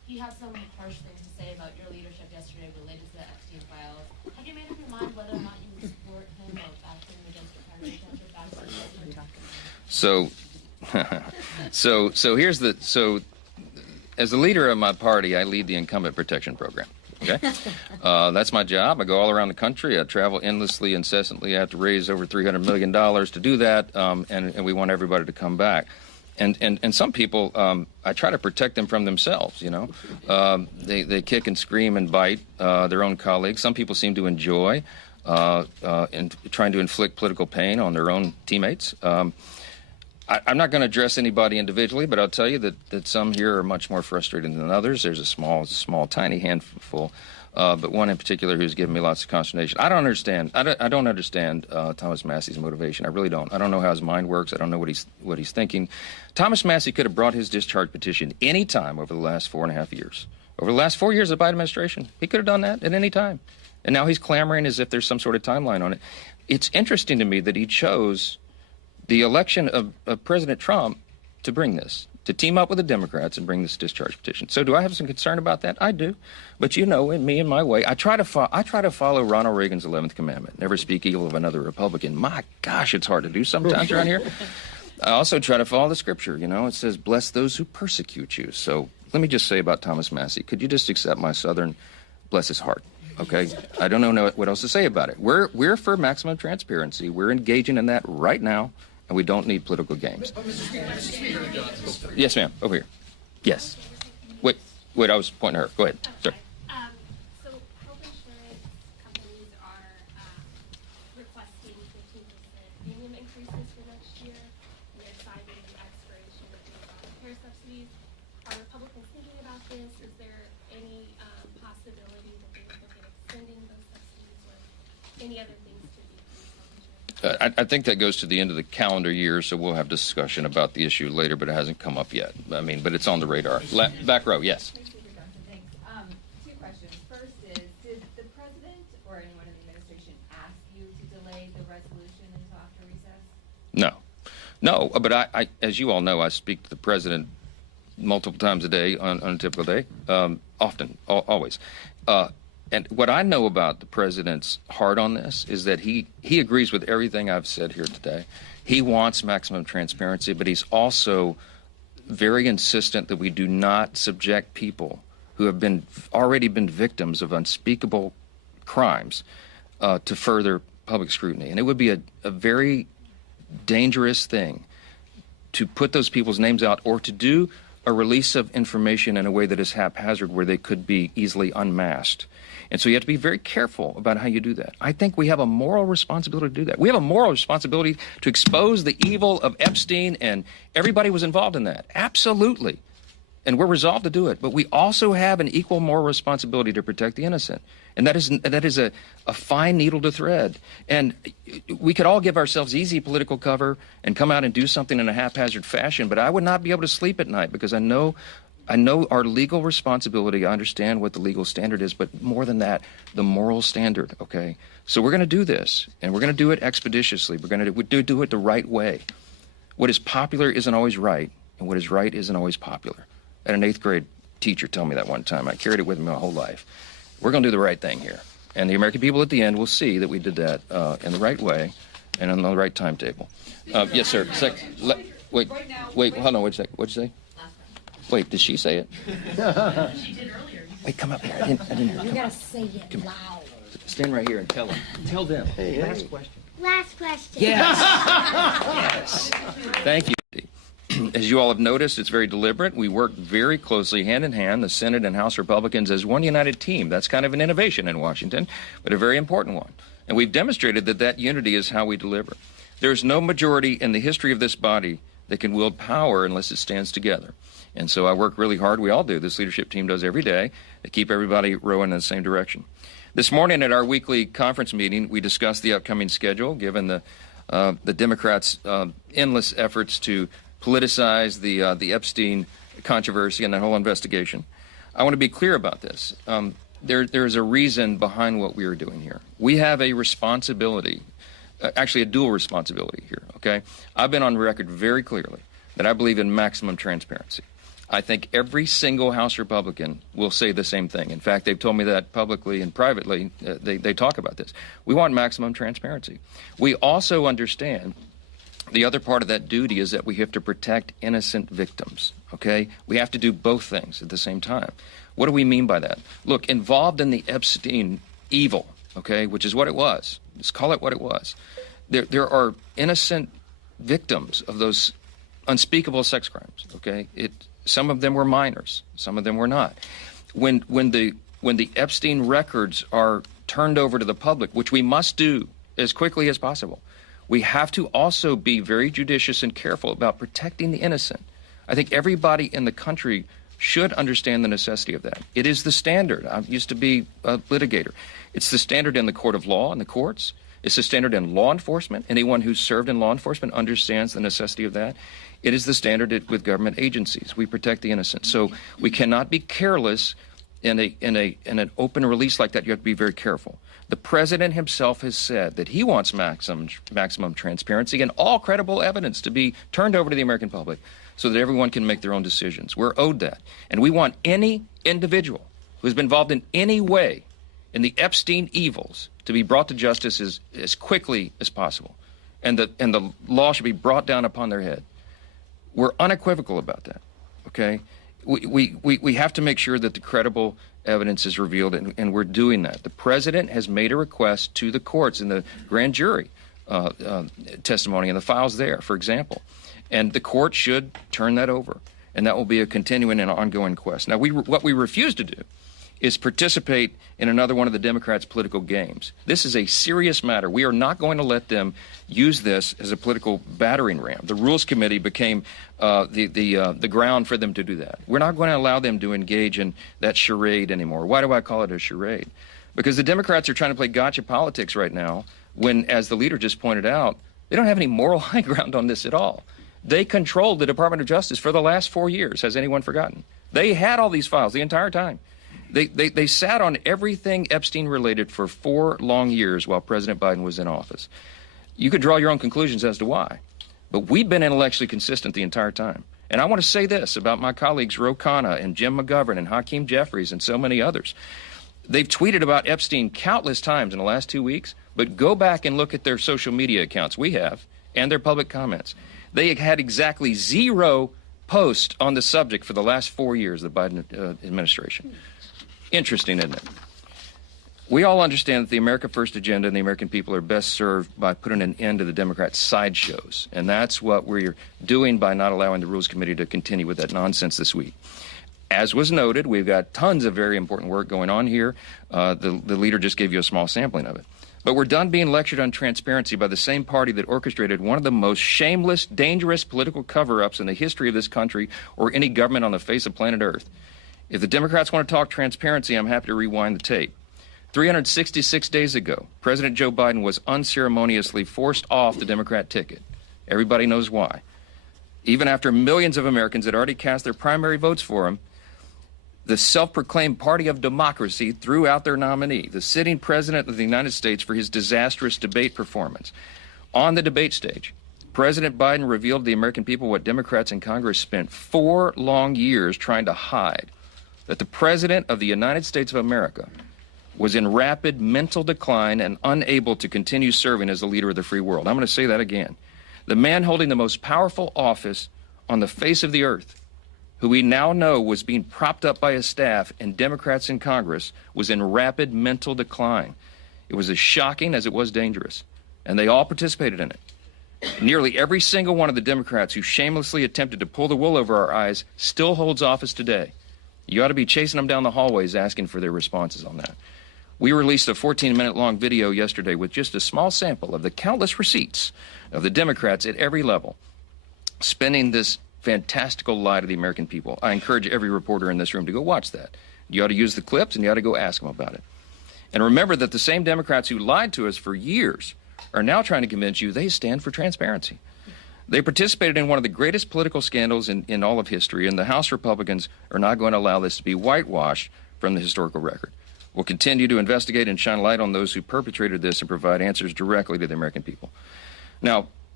he had some harsh things to say about your leadership yesterday related to the Epstein files. Have you made up your mind whether or not you would support him or back him against your primary candidate back So here's as the leader of my party, I lead the Incumbent Protection Program. Okay, that's my job. I go all around the country. I travel endlessly, incessantly. I have to raise over $300 million to do that, and we want everybody to come back. And some people, I try to protect them from themselves. You know, they kick and scream and bite their own colleagues. Some people seem to enjoy trying to inflict political pain on their own teammates. I'm not going to address anybody individually, but I'll tell you that some here are much more frustrated than others. There's a small, tiny handful, but one in particular who's given me lots of consternation. I don't understand Thomas Massey's motivation. I really don't. I don't know how his mind works. I don't know what he's thinking. Thomas Massey could have brought his discharge petition any time over the last 4.5 years. Over the last 4 years of the Biden administration, he could have done that at any time. And now he's clamoring as if there's some sort of timeline on it. It's interesting to me that he chose the election of President Trump to bring this, to team up with the Democrats and bring this discharge petition. So do I have some concern about that? I do. But you know, in me and my way, I try to follow Ronald Reagan's 11th commandment, never speak evil of another Republican. My gosh, it's hard to do sometimes around here. I also try to follow the scripture. You know, it says, bless those who persecute you. So let me just say about Thomas Massey, could you just accept my Southern, bless his heart? Okay, I don't know what else to say about it. We're for maximum transparency. We're engaging in that right now. And we don't need political games. Yes, ma'am. Over here. Yes. Wait. I was pointing at her. Go ahead. Sorry. So health insurance companies are requesting 15% premium increases for next year. And they're citing the expiration of the care subsidies. Are Republicans thinking about this? Is there any possibility that they would look at extending those subsidies or any other things to decrease health insurance? I think that goes to the end of the calendar year, so we'll have discussion about the issue later, but it hasn't come up yet. I mean, but it's on the radar. Back row, yes. Thanks. Two questions. First is, did the president or anyone in the administration ask you to delay the resolution until after recess? No, but I, as you all know, I speak to the president multiple times a day on a typical day, often, always. And what I know about the president's heart on this is that he agrees with everything I've said here today. He wants maximum transparency, but he's also very insistent that we do not subject people who have already been victims of unspeakable crimes to further public scrutiny. And it would be a very dangerous thing to put those people's names out or to do a release of information in a way that is haphazard where they could be easily unmasked. And so you have to be very careful about how you do that. I think we have a moral responsibility to do that. We have a moral responsibility to expose the evil of Epstein, and everybody was involved in that. Absolutely. And we're resolved to do it. But we also have an equal moral responsibility to protect the innocent. And that is a fine needle to thread. And we could all give ourselves easy political cover and come out and do something in a haphazard fashion, but I would not be able to sleep at night because I know our legal responsibility. I understand what the legal standard is, but more than that, the moral standard, okay? So we're going to do this, and we're going to do it expeditiously. We're going to do it the right way. What is popular isn't always right, and what is right isn't always popular. I had an 8th grade teacher tell me that one time. I carried it with me my whole life. We're going to do the right thing here. And the American people at the end will see that we did that in the right way and on the right timetable. Yes, sir. Wait, hold on. What'd you say? Wait, did she say it? She did earlier. Wait, come up here. I didn't hear. You gotta say it loud. Stand right here and tell them. Tell them. Last question. Last question. Yes. Yes. Thank you. As you all have noticed, it's very deliberate. We work very closely, hand in hand, the Senate and House Republicans, as one united team. That's kind of an innovation in Washington, but a very important one. And we've demonstrated that unity is how we deliver. There's no majority in the history of this body that can wield power unless it stands together. And so I work really hard. We all do. This leadership team does every day to keep everybody rowing in the same direction. This morning at our weekly conference meeting, we discussed the upcoming schedule, given the Democrats' endless efforts to politicize the Epstein controversy and that whole investigation. I want to be clear about this. There's a reason behind what we are doing here. We have a responsibility, actually a dual responsibility here, okay? I've been on record very clearly that I believe in maximum transparency. I think every single House Republican will say the same thing. In fact, they've told me that publicly and privately. They talk about this. We want maximum transparency. We also understand the other part of that duty is that we have to protect innocent victims, okay? We have to do both things at the same time. What do we mean by that? Look, involved in the Epstein evil, okay, which is what it was. Let's call it what it was. There are innocent victims of those unspeakable sex crimes, okay? Some of them were minors. Some of them were not. When the Epstein records are turned over to the public, which we must do as quickly as possible, we have to also be very judicious and careful about protecting the innocent. I think everybody in the country should understand the necessity of that. It is the standard. I used to be a litigator. It's the standard in the court of law and the courts. It's the standard in law enforcement. Anyone who's served in law enforcement understands the necessity of that. It is the standard with government agencies. We protect the innocent. So we cannot be careless in an open release like that. You have to be very careful. The president himself has said that he wants maximum transparency and all credible evidence to be turned over to the American public so that everyone can make their own decisions. We're owed that. And we want any individual who has been involved in any way in the Epstein evils to be brought to justice as quickly as possible. And the law should be brought down upon their head. We're unequivocal about that, okay? We have to make sure that the credible evidence is revealed, and we're doing that. The president has made a request to the courts in the grand jury testimony and the files there, for example. And the court should turn that over, and that will be a continuing and ongoing quest. Now, what we refuse to do is participate in another one of the Democrats' political games. This is a serious matter. We are not going to let them use this as a political battering ram. The Rules Committee became the ground for them to do that. We're not going to allow them to engage in that charade anymore. Why do I call it a charade? Because the Democrats are trying to play gotcha politics right now when, as the leader just pointed out, they don't have any moral high ground on this at all. They controlled the Department of Justice for the last 4 years. Has anyone forgotten? They had all these files the entire time. They sat on everything Epstein related for 4 long years while President Biden was in office. You could draw your own conclusions as to why. But we've been intellectually consistent the entire time. And I want to say this about my colleagues Ro Khanna and Jim McGovern and Hakeem Jeffries and so many others. They've tweeted about Epstein countless times in the last 2 weeks, but go back and look at their social media accounts, we have, and their public comments. They had exactly 0 posts on the subject for the last 4 years of the Biden administration. Interesting, isn't it? We all understand that the America First agenda and the American people are best served by putting an end to the Democrats' sideshows. And that's what we're doing by not allowing the Rules Committee to continue with that nonsense this week. As was noted, we've got tons of very important work going on here. The leader just gave you a small sampling of it. But we're done being lectured on transparency by the same party that orchestrated one of the most shameless, dangerous political cover-ups in the history of this country or any government on the face of planet Earth. If the Democrats want to talk transparency, I'm happy to rewind the tape. 366 days ago, President Joe Biden was unceremoniously forced off the Democrat ticket. Everybody knows why. Even after millions of Americans had already cast their primary votes for him, the self-proclaimed party of democracy threw out their nominee, the sitting president of the United States, for his disastrous debate performance. On the debate stage, President Biden revealed to the American people what Democrats in Congress spent 4 long years trying to hide, that the President of the United States of America was in rapid mental decline and unable to continue serving as the leader of the free world. I'm going to say that again. The man holding the most powerful office on the face of the earth, who we now know was being propped up by his staff and Democrats in Congress, was in rapid mental decline. It was as shocking as it was dangerous, and they all participated in it. Nearly every single one of the Democrats who shamelessly attempted to pull the wool over our eyes still holds office today. You ought to be chasing them down the hallways asking for their responses on that. We released a 14-minute long video yesterday with just a small sample of the countless receipts of the Democrats at every level spinning this fantastical lie to the American people. I encourage every reporter in this room to go watch that. You ought to use the clips and you ought to go ask them about it. And remember that the same Democrats who lied to us for years are now trying to convince you they stand for transparency. They participated in one of the greatest political scandals in all of history, and the House Republicans are not going to allow this to be whitewashed from the historical record. We'll continue to investigate and shine light on those who perpetrated this and provide answers directly to the American people. Now,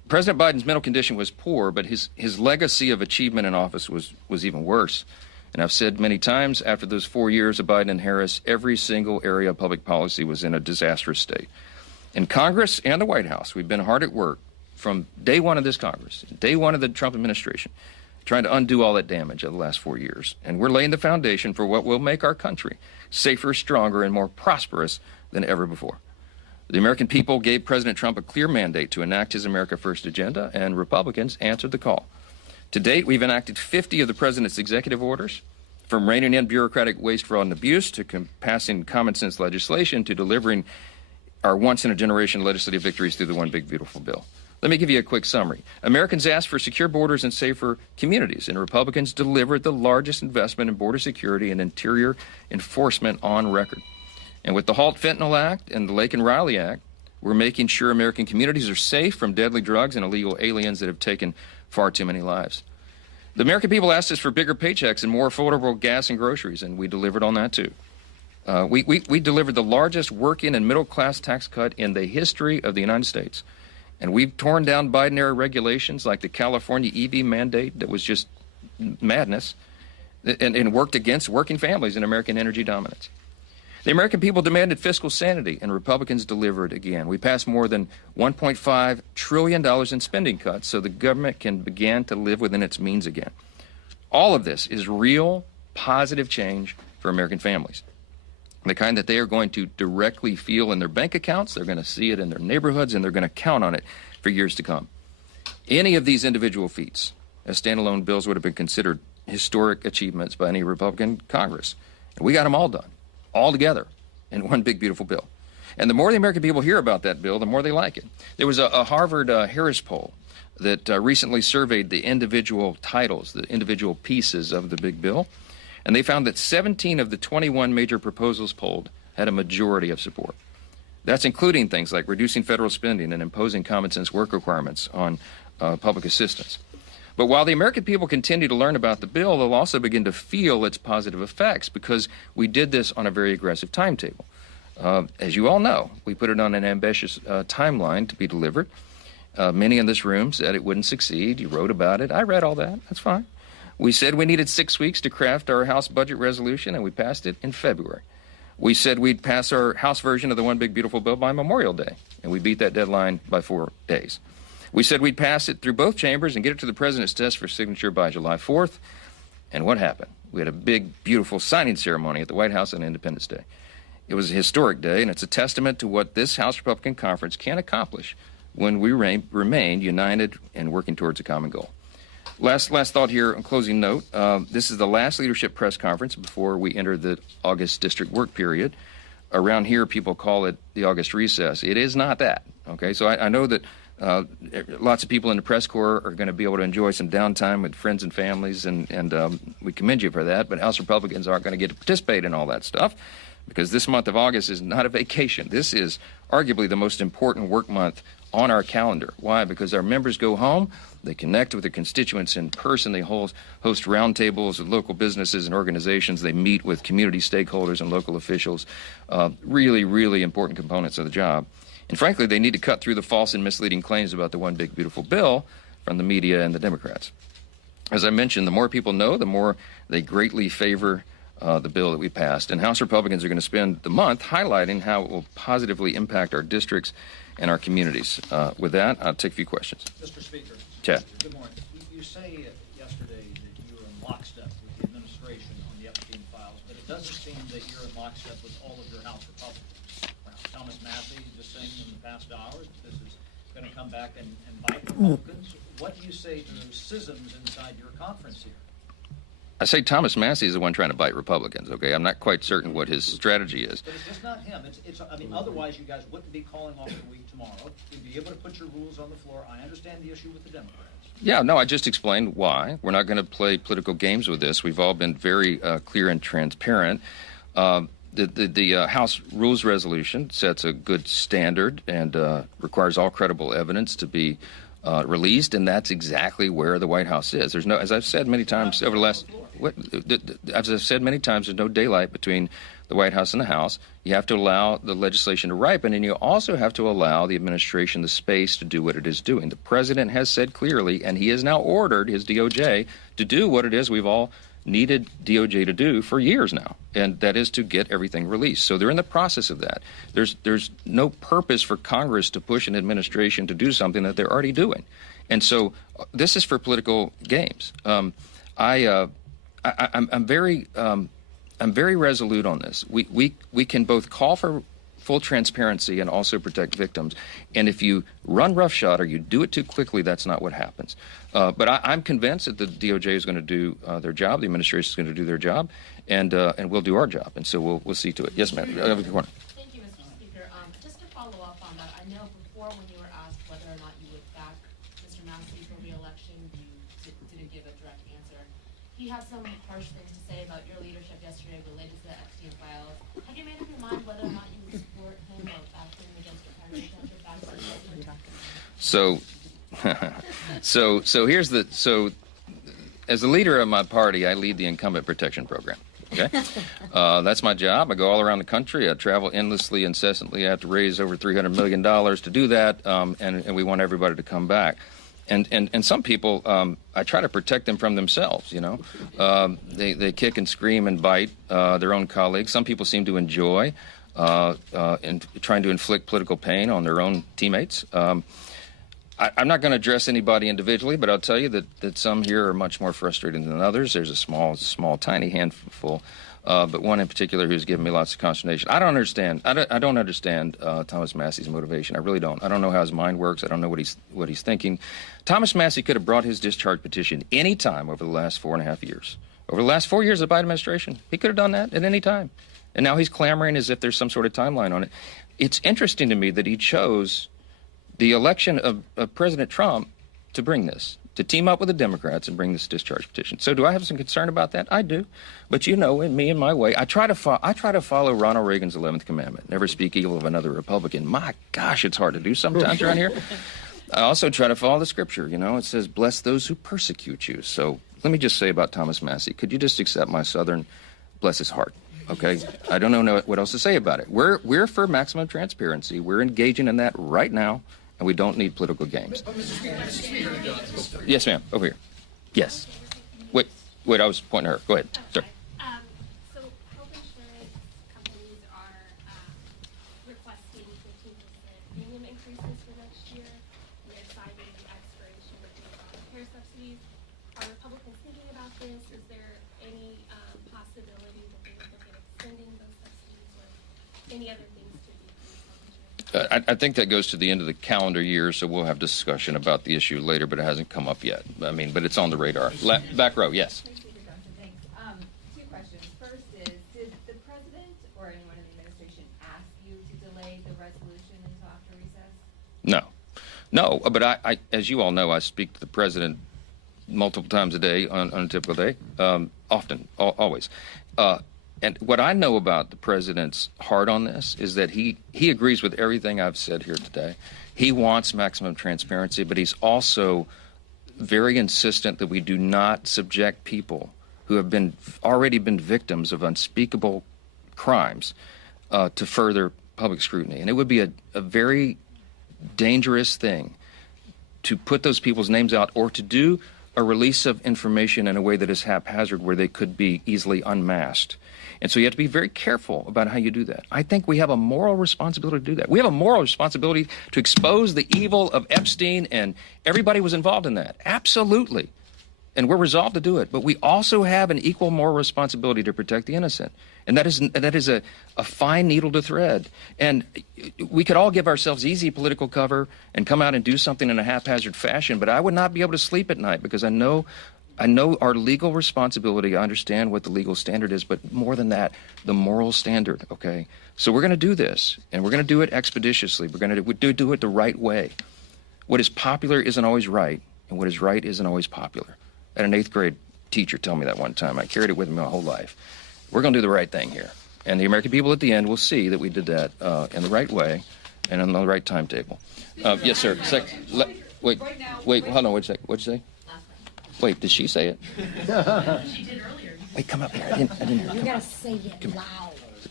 President Biden's mental condition was poor, but his legacy of achievement in office was even worse. And I've said many times, after those 4 years of Biden and Harris, every single area of public policy was in a disastrous state. In Congress and the White House, we've been hard at work from day one of this Congress, day one of the Trump administration, trying to undo all that damage of the last 4 years. And we're laying the foundation for what will make our country safer, stronger, and more prosperous than ever before. The American people gave President Trump a clear mandate to enact his America First agenda, and Republicans answered the call. To date, we've enacted 50 of the president's executive orders, from reining in bureaucratic waste, fraud, and abuse, to passing common sense legislation, to delivering our once-in-a-generation legislative victories through the One Big Beautiful Bill. Let me give you a quick summary. Americans asked for secure borders and safer communities, and Republicans delivered the largest investment in border security and interior enforcement on record. And with the Halt Fentanyl Act and the Lake and Riley Act, we're making sure American communities are safe from deadly drugs and illegal aliens that have taken far too many lives. The American people asked us for bigger paychecks and more affordable gas and groceries, and we delivered on that too. We delivered the largest working and middle-class tax cut in the history of the United States. And we've torn down Biden-era regulations like the California EV mandate that was just madness, and worked against working families and American energy dominance. The American people demanded fiscal sanity, and Republicans delivered again. We passed more than $1.5 trillion in spending cuts so the government can begin to live within its means again. All of this is real, positive change for American families. The kind that they are going to directly feel in their bank accounts, they're going to see it in their neighborhoods, and they're going to count on it for years to come. Any of these individual feats as standalone bills would have been considered historic achievements by any Republican Congress. And we got them all done, all together, in one big, beautiful bill. And the more the American people hear about that bill, the more they like it. There was a Harvard Harris poll that recently surveyed the individual titles, the individual pieces of the big bill. And they found that 17 of the 21 major proposals polled had a majority of support. That's including things like reducing federal spending and imposing common sense work requirements on public assistance. But while the American people continue to learn about the bill, they'll also begin to feel its positive effects because we did this on a very aggressive timetable. As you all know, we put it on an ambitious timeline to be delivered. Many in this room said it wouldn't succeed. You wrote about it. I read all that. That's fine. We said we needed 6 weeks to craft our House budget resolution, and we passed it in February. We said we'd pass our House version of the One Big Beautiful Bill by Memorial Day, and we beat that deadline by 4 days. We said we'd pass it through both chambers and get it to the president's desk for signature by July 4th. And what happened? We had a big, beautiful signing ceremony at the White House on Independence Day. It was a historic day, and it's a testament to what this House Republican Conference can accomplish when we remain united and working towards a common goal. Last thought here, on closing note, this is the last leadership press conference before we enter the August district work period. Around here, people call it the August recess. It is not that, okay? So I know that lots of people in the press corps are going to be able to enjoy some downtime with friends and families, and we commend you for that, but House Republicans aren't going to get to participate in all that stuff because this month of August is not a vacation. This is arguably the most important work month on our calendar. Why? Because our members go home, they connect with their constituents in person, they host roundtables with local businesses and organizations, they meet with community stakeholders and local officials, really, really important components of the job. And frankly, they need to cut through the false and misleading claims about the One Big Beautiful Bill from the media and the Democrats. As I mentioned, the more people know, the more they greatly favor the bill that we passed. And House Republicans are going to spend the month highlighting how it will positively impact our districts and our communities. With that, I'll take a few questions. Mr. Speaker. Chad. Good morning. You say yesterday that you were in lockstep with the administration on the Epstein files, but it doesn't seem that you're in lockstep with all of your House Republicans. Thomas Massey just saying in the past hour that this is going to come back and bite Republicans. What do you say to those schisms inside your conference here? I say Thomas Massey is the one trying to bite Republicans, okay? I'm not quite certain what his strategy is. But it's just not him. I mean, otherwise you guys wouldn't be calling off the week tomorrow. You'd be able to put your rules on the floor. I understand the issue with the Democrats. Yeah, no, I just explained why. We're not going to play political games with this. We've all been very clear and transparent. The House Rules Resolution sets a good standard and requires all credible evidence to be released, and that's exactly where the White House is. There's no, as I've said many times over the last, as I've said many times, there's no daylight between the White House and the House. You have to allow the legislation to ripen, and you also have to allow the administration the space to do what it is doing. The president has said clearly, and he has now ordered his DOJ to do what it is we've all needed DOJ to do for years now, and that is to get everything released. So they're in the process of that. There's no purpose for Congress to push an administration to do something that they're already doing. And so this is for political games. I'm very resolute on this. We can both call for full transparency and also protect victims. And if you run roughshod or you do it too quickly, that's not what happens. But I'm convinced that the DOJ is going to do their job, the administration is going to do their job, and we'll do our job. And so we'll see to it. Yes, ma'am. Thank you, Mr. Speaker. Just to follow up on that, I know before when you were asked whether or not you would back Mr. Massey for re-election, you didn't give a direct answer. He had some harsh things to say about your leadership yesterday related to the Epstein files. Have you made up your mind whether or not you would support him or back him against your primary candidate back to the president? So here's as the leader of my party, I lead the incumbent protection program. Okay, that's my job. I go all around the country. I travel endlessly, incessantly. I have to raise over $300 million to do that, and we want everybody to come back. And some people, I try to protect them from themselves. You know, they kick and scream and bite their own colleagues. Some people seem to enjoy trying to inflict political pain on their own teammates. I'm not going to address anybody individually, but I'll tell you that some here are much more frustrated than others. There's a small, tiny handful, but one in particular who's given me lots of consternation. I don't understand Thomas Massey's motivation. I really don't. I don't know how his mind works. I don't know what he's thinking. Thomas Massey could have brought his discharge petition any time over the last 4.5 years. Over the last 4 years of the Biden administration, he could have done that at any time. And now he's clamoring as if there's some sort of timeline on it. It's interesting to me that he chose the election of President Trump to bring this, to team up with the Democrats and bring this discharge petition. So do I have some concern about that? I do. But you know, in me and my way, I try to follow Ronald Reagan's 11th commandment, never speak evil of another Republican. My gosh, it's hard to do sometimes around here. I also try to follow the scripture. You know, it says, bless those who persecute you. So let me just say about Thomas Massey, could you just accept my Southern, bless his heart? Okay, I don't know what else to say about it. We're for maximum transparency. We're engaging in that right now. And we don't need political games. Yes, ma'am. Over here. Yes. Wait. I was pointing at her. Go ahead. Sir. So health insurance companies are requesting 15% premium increases for next year. And they're citing the expiration of the Obamacare subsidies. Are Republicans thinking about this? Is there any possibility that they would look at extending those subsidies or any other things to decrease health insurance? I think that goes to the end of the calendar year, so we'll have discussion about the issue later, but it hasn't come up yet. I mean, but it's on the radar. Back row, yes. Thanks. Two questions. First is, did the president or anyone in the administration ask you to delay the resolution until after recess? No, but I, as you all know, I speak to the president multiple times a day on a typical day, often, always. And what I know about the president's heart on this is that he agrees with everything I've said here today. He wants maximum transparency, but he's also very insistent that we do not subject people who have already been victims of unspeakable crimes to further public scrutiny. And it would be a very dangerous thing to put those people's names out or to do a release of information in a way that is haphazard where they could be easily unmasked. And so you have to be very careful about how you do that. I think we have a moral responsibility to do that. We have a moral responsibility to expose the evil of Epstein, and everybody was involved in that. Absolutely. And we're resolved to do it. But we also have an equal moral responsibility to protect the innocent. And that is a fine needle to thread. And we could all give ourselves easy political cover and come out and do something in a haphazard fashion, but I would not be able to sleep at night because I know our legal responsibility. I understand what the legal standard is, but more than that, the moral standard, okay? So we're going to do this, and we're going to do it expeditiously. We're going to do it the right way. What is popular isn't always right, and what is right isn't always popular. I had an 8th grade teacher tell me that one time. I carried it with me my whole life. We're going to do the right thing here. And the American people at the end will see that we did that in the right way and on the right timetable. Yes, sir. Wait, hold on, wait a second. What'd you say? Wait, did she say it? She did earlier. Wait, come up here. I didn't hear. You gotta say it loud.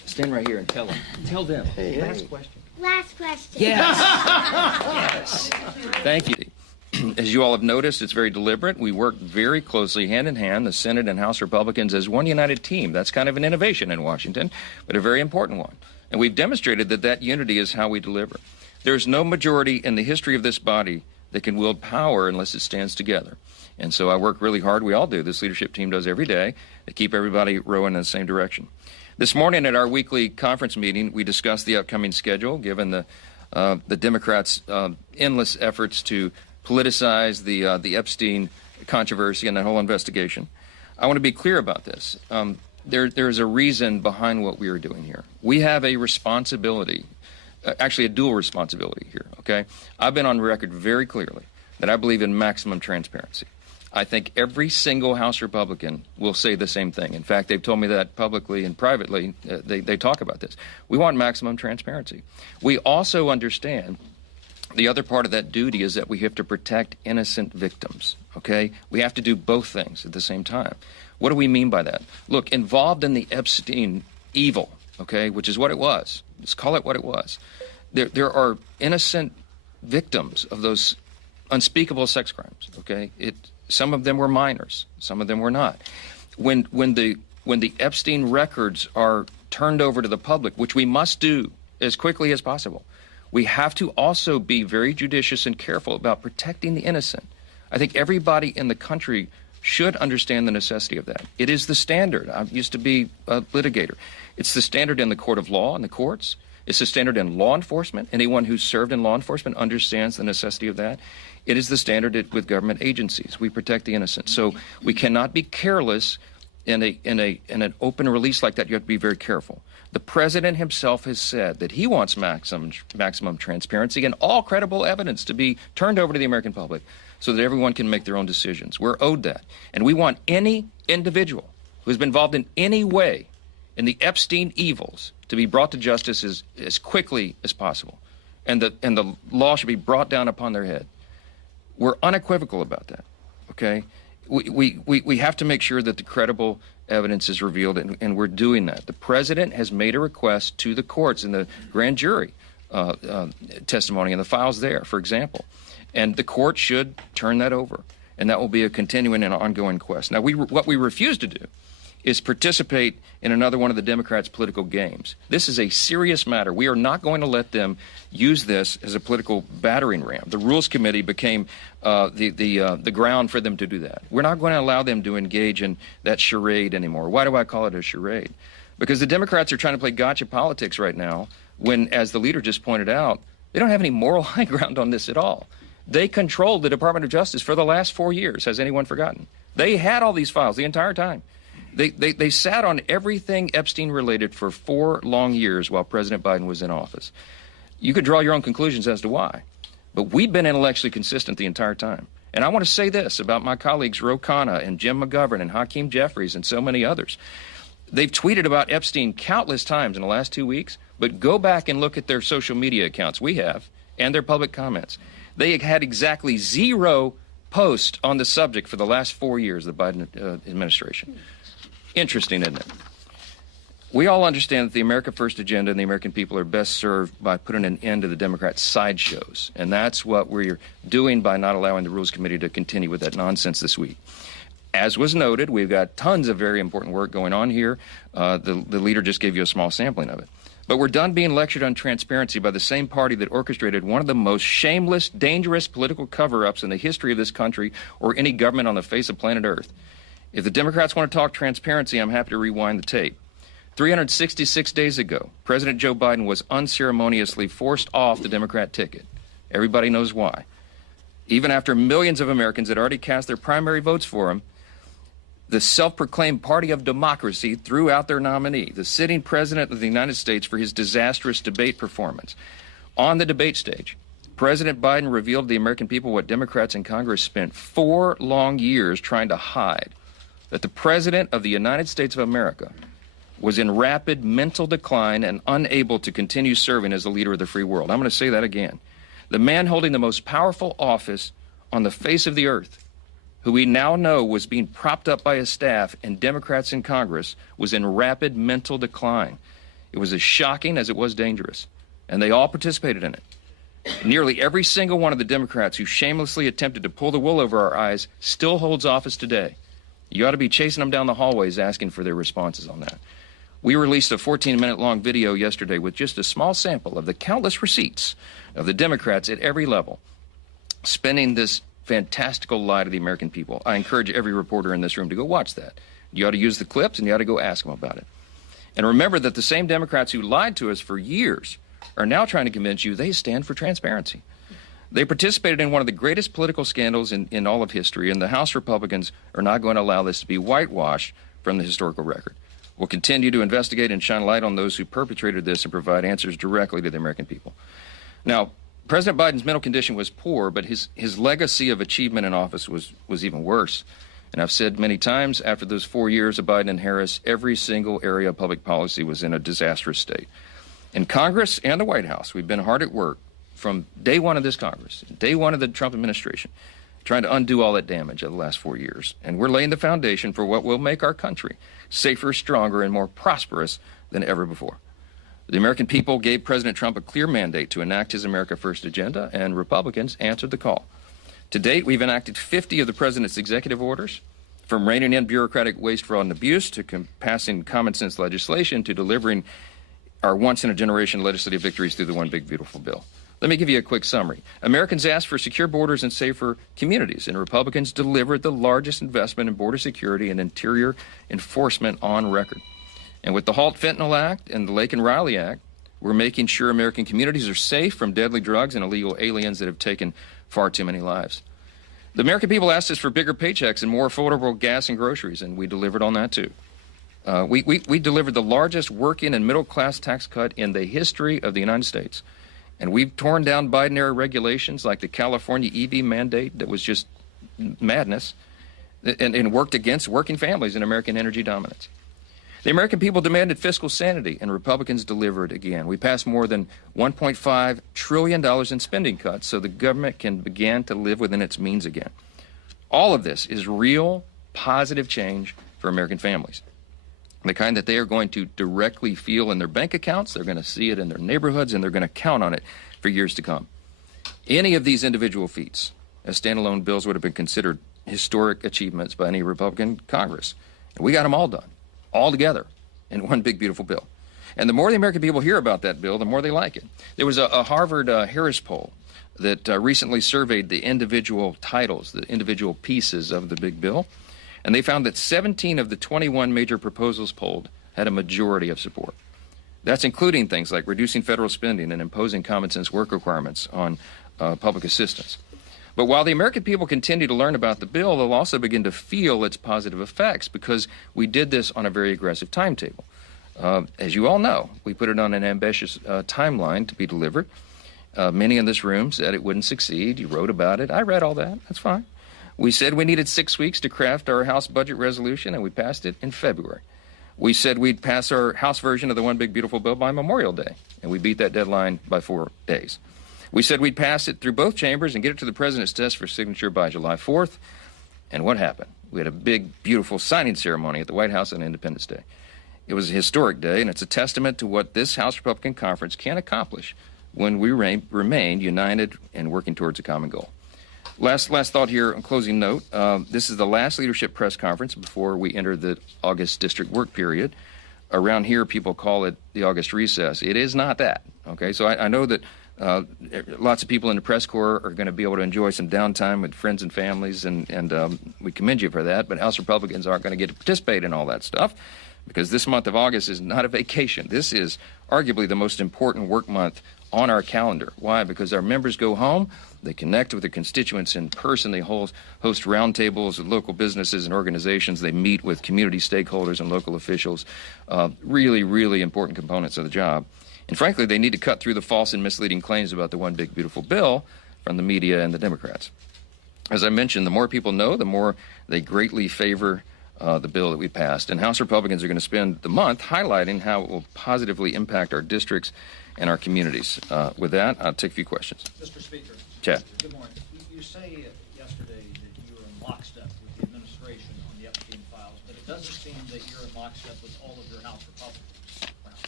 Stand right here and tell them. Tell them. Last question. Last question. Yes. Thank you. As you all have noticed, it's very deliberate. We work very closely, hand in hand, the Senate and House Republicans, as one united team. That's kind of an innovation in Washington, but a very important one. And we've demonstrated that that unity is how we deliver. There's no majority in the history of this body that can wield power unless it stands together. And so I work really hard. We all do. This leadership team does every day to keep everybody rowing in the same direction. This morning at our weekly conference meeting, we discussed the upcoming schedule, given the Democrats' endless efforts to politicize the Epstein controversy and that whole investigation. I want to be clear about this. There's a reason behind what we are doing here. We have a responsibility, actually a dual responsibility here, okay? I've been on record very clearly that I believe in maximum transparency. I think every single House Republican will say the same thing. In fact, they've told me that publicly and privately. They talk about this. We want maximum transparency. We also understand the other part of that duty is that we have to protect innocent victims, okay? We have to do both things at the same time. What do we mean by that? Look, involved in the Epstein evil, okay, which is what it was. Let's call it what it was. There are innocent victims of those unspeakable sex crimes, okay? Some of them were minors, some of them were not. When the Epstein records are turned over to the public, which we must do as quickly as possible, we have to also be very judicious and careful about protecting the innocent. I think everybody in the country should understand the necessity of that. It is the standard. I used to be a litigator. It's the standard in the court of law and the courts. It's the standard in law enforcement. Anyone who's served in law enforcement understands the necessity of that. It is the standard with government agencies. We protect the innocent. So we cannot be careless in an open release like that. You have to be very careful. The president himself has said that he wants maximum transparency and all credible evidence to be turned over to the American public so that everyone can make their own decisions. We're owed that. And we want any individual who has been involved in any way in the Epstein evils to be brought to justice as quickly as possible. And the law should be brought down upon their head. We're unequivocal about that, okay? We have to make sure that the credible evidence is revealed, and we're doing that. The president has made a request to the courts in the grand jury testimony and the files there, for example. And the court should turn that over, and that will be a continuing and ongoing quest. Now, what we refuse to do is participate in another one of the Democrats' political games. This is a serious matter. We are not going to let them use this as a political battering ram. The Rules Committee became the ground for them to do that. We're not going to allow them to engage in that charade anymore. Why do I call it a charade? Because the Democrats are trying to play gotcha politics right now when, as the leader just pointed out, they don't have any moral high ground on this at all. They controlled the Department of Justice for the last 4 years. Has anyone forgotten? They had all these files the entire time. They sat on everything Epstein related for 4 long years while President Biden was in office. You could draw your own conclusions as to why. But we've been intellectually consistent the entire time. And I want to say this about my colleagues Ro Khanna and Jim McGovern and Hakeem Jeffries and so many others. They've tweeted about Epstein countless times in the last 2 weeks, but go back and look at their social media accounts, we have, and their public comments. They had exactly 0 posts on the subject for the last 4 years of the Biden administration. Interesting, isn't it? We all understand that the America First agenda and the American people are best served by putting an end to the Democrats' sideshows. And that's what we're doing by not allowing the Rules Committee to continue with that nonsense this week. As was noted, we've got tons of very important work going on here. The leader just gave you a small sampling of it. But we're done being lectured on transparency by the same party that orchestrated one of the most shameless, dangerous political cover-ups in the history of this country or any government on the face of planet Earth. If the Democrats want to talk transparency, I'm happy to rewind the tape. 366 days ago, President Joe Biden was unceremoniously forced off the Democrat ticket. Everybody knows why. Even after millions of Americans had already cast their primary votes for him, the self-proclaimed party of democracy threw out their nominee, the sitting president of the United States, for his disastrous debate performance. On the debate stage, President Biden revealed to the American people what Democrats in Congress spent 4 long years trying to hide, that the President of the United States of America was in rapid mental decline and unable to continue serving as the leader of the free world. I'm going to say that again. The man holding the most powerful office on the face of the earth, who we now know was being propped up by his staff and Democrats in Congress, was in rapid mental decline. It was as shocking as it was dangerous, and they all participated in it. Nearly every single one of the Democrats who shamelessly attempted to pull the wool over our eyes still holds office today. You ought to be chasing them down the hallways asking for their responses on that. We released a 14-minute long video yesterday with just a small sample of the countless receipts of the Democrats at every level spinning this fantastical lie to the American people. I encourage every reporter in this room to go watch that. You ought to use the clips, and you ought to go ask them about it. And remember that the same Democrats who lied to us for years are now trying to convince you they stand for transparency. They participated in one of the greatest political scandals in all of history, and the House Republicans are not going to allow this to be whitewashed from the historical record. We'll continue to investigate and shine light on those who perpetrated this and provide answers directly to the American people. Now, President Biden's mental condition was poor, but his legacy of achievement in office was even worse. And I've said many times, after those 4 years of Biden and Harris, every single area of public policy was in a disastrous state. In Congress and the White House, we've been hard at work from day one of this Congress, day one of the Trump administration, trying to undo all that damage of the last 4 years. And we're laying the foundation for what will make our country safer, stronger, and more prosperous than ever before. The American people gave President Trump a clear mandate to enact his America First agenda, and Republicans answered the call. To date, we've enacted 50 of the president's executive orders, from reining in bureaucratic waste, fraud, and abuse to passing common sense legislation to delivering our once-in-a-generation legislative victories through the One Big Beautiful Bill. Let me give you a quick summary. Americans asked for secure borders and safer communities, and Republicans delivered the largest investment in border security and interior enforcement on record. And with the Halt Fentanyl Act and the Lake and Riley Act, we're making sure American communities are safe from deadly drugs and illegal aliens that have taken far too many lives. The American people asked us for bigger paychecks and more affordable gas and groceries, and we delivered on that too. We delivered the largest working and middle-class tax cut in the history of the United States. And we've torn down Biden-era regulations like the California EV mandate that was just madness and worked against working families and American energy dominance. The American people demanded fiscal sanity, and Republicans delivered again. We passed more than $1.5 trillion in spending cuts so the government can begin to live within its means again. All of this is real, positive change for American families. The kind that they are going to directly feel in their bank accounts, they're going to see it in their neighborhoods, and they're going to count on it for years to come. Any of these individual feats as standalone bills would have been considered historic achievements by any Republican Congress. And we got them all done, all together, in one big, beautiful bill. And the more the American people hear about that bill, the more they like it. There was a Harvard Harris poll that recently surveyed the individual titles, the individual pieces of the big bill. And they found that 17 of the 21 major proposals polled had a majority of support. That's including things like reducing federal spending and imposing common sense work requirements on public assistance. But while the American people continue to learn about the bill, they'll also begin to feel its positive effects because we did this on a very aggressive timetable. As you all know, we put it on an ambitious timeline to be delivered. Many in this room said it wouldn't succeed. You wrote about it. I read all that. That's fine. We said we needed 6 weeks to craft our House budget resolution, and we passed it in February. We said we'd pass our House version of the One Big Beautiful Bill by Memorial Day, and we beat that deadline by 4 days. We said we'd pass it through both chambers and get it to the president's desk for signature by July 4th. And what happened? We had a big, beautiful signing ceremony at the White House on Independence Day. It was a historic day, and it's a testament to what this House Republican Conference can accomplish when we remain united and working towards a common goal. Last thought here, on closing note, this is the last leadership press conference before we enter the August district work period. Around here, people call it the August recess. It is not that, okay? So I know that lots of people in the press corps are going to be able to enjoy some downtime with friends and families, and we commend you for that, but House Republicans aren't going to get to participate in all that stuff because this month of August is not a vacation. This is arguably the most important work month on our calendar. Why? Because our members go home, they connect with their constituents in person, they host roundtables with local businesses and organizations, they meet with community stakeholders and local officials, really, really important components of the job. And frankly, they need to cut through the false and misleading claims about the One Big Beautiful Bill from the media and the Democrats. As I mentioned, the more people know, the more they greatly favor the bill that we passed. And House Republicans are going to spend the month highlighting how it will positively impact our districts and our communities. With that, I'll take a few questions. Mr. Speaker. Chad. Good morning. You say yesterday that you were in lockstep with the administration on the Epstein files, but it doesn't seem that you're in lockstep with all of your House Republicans.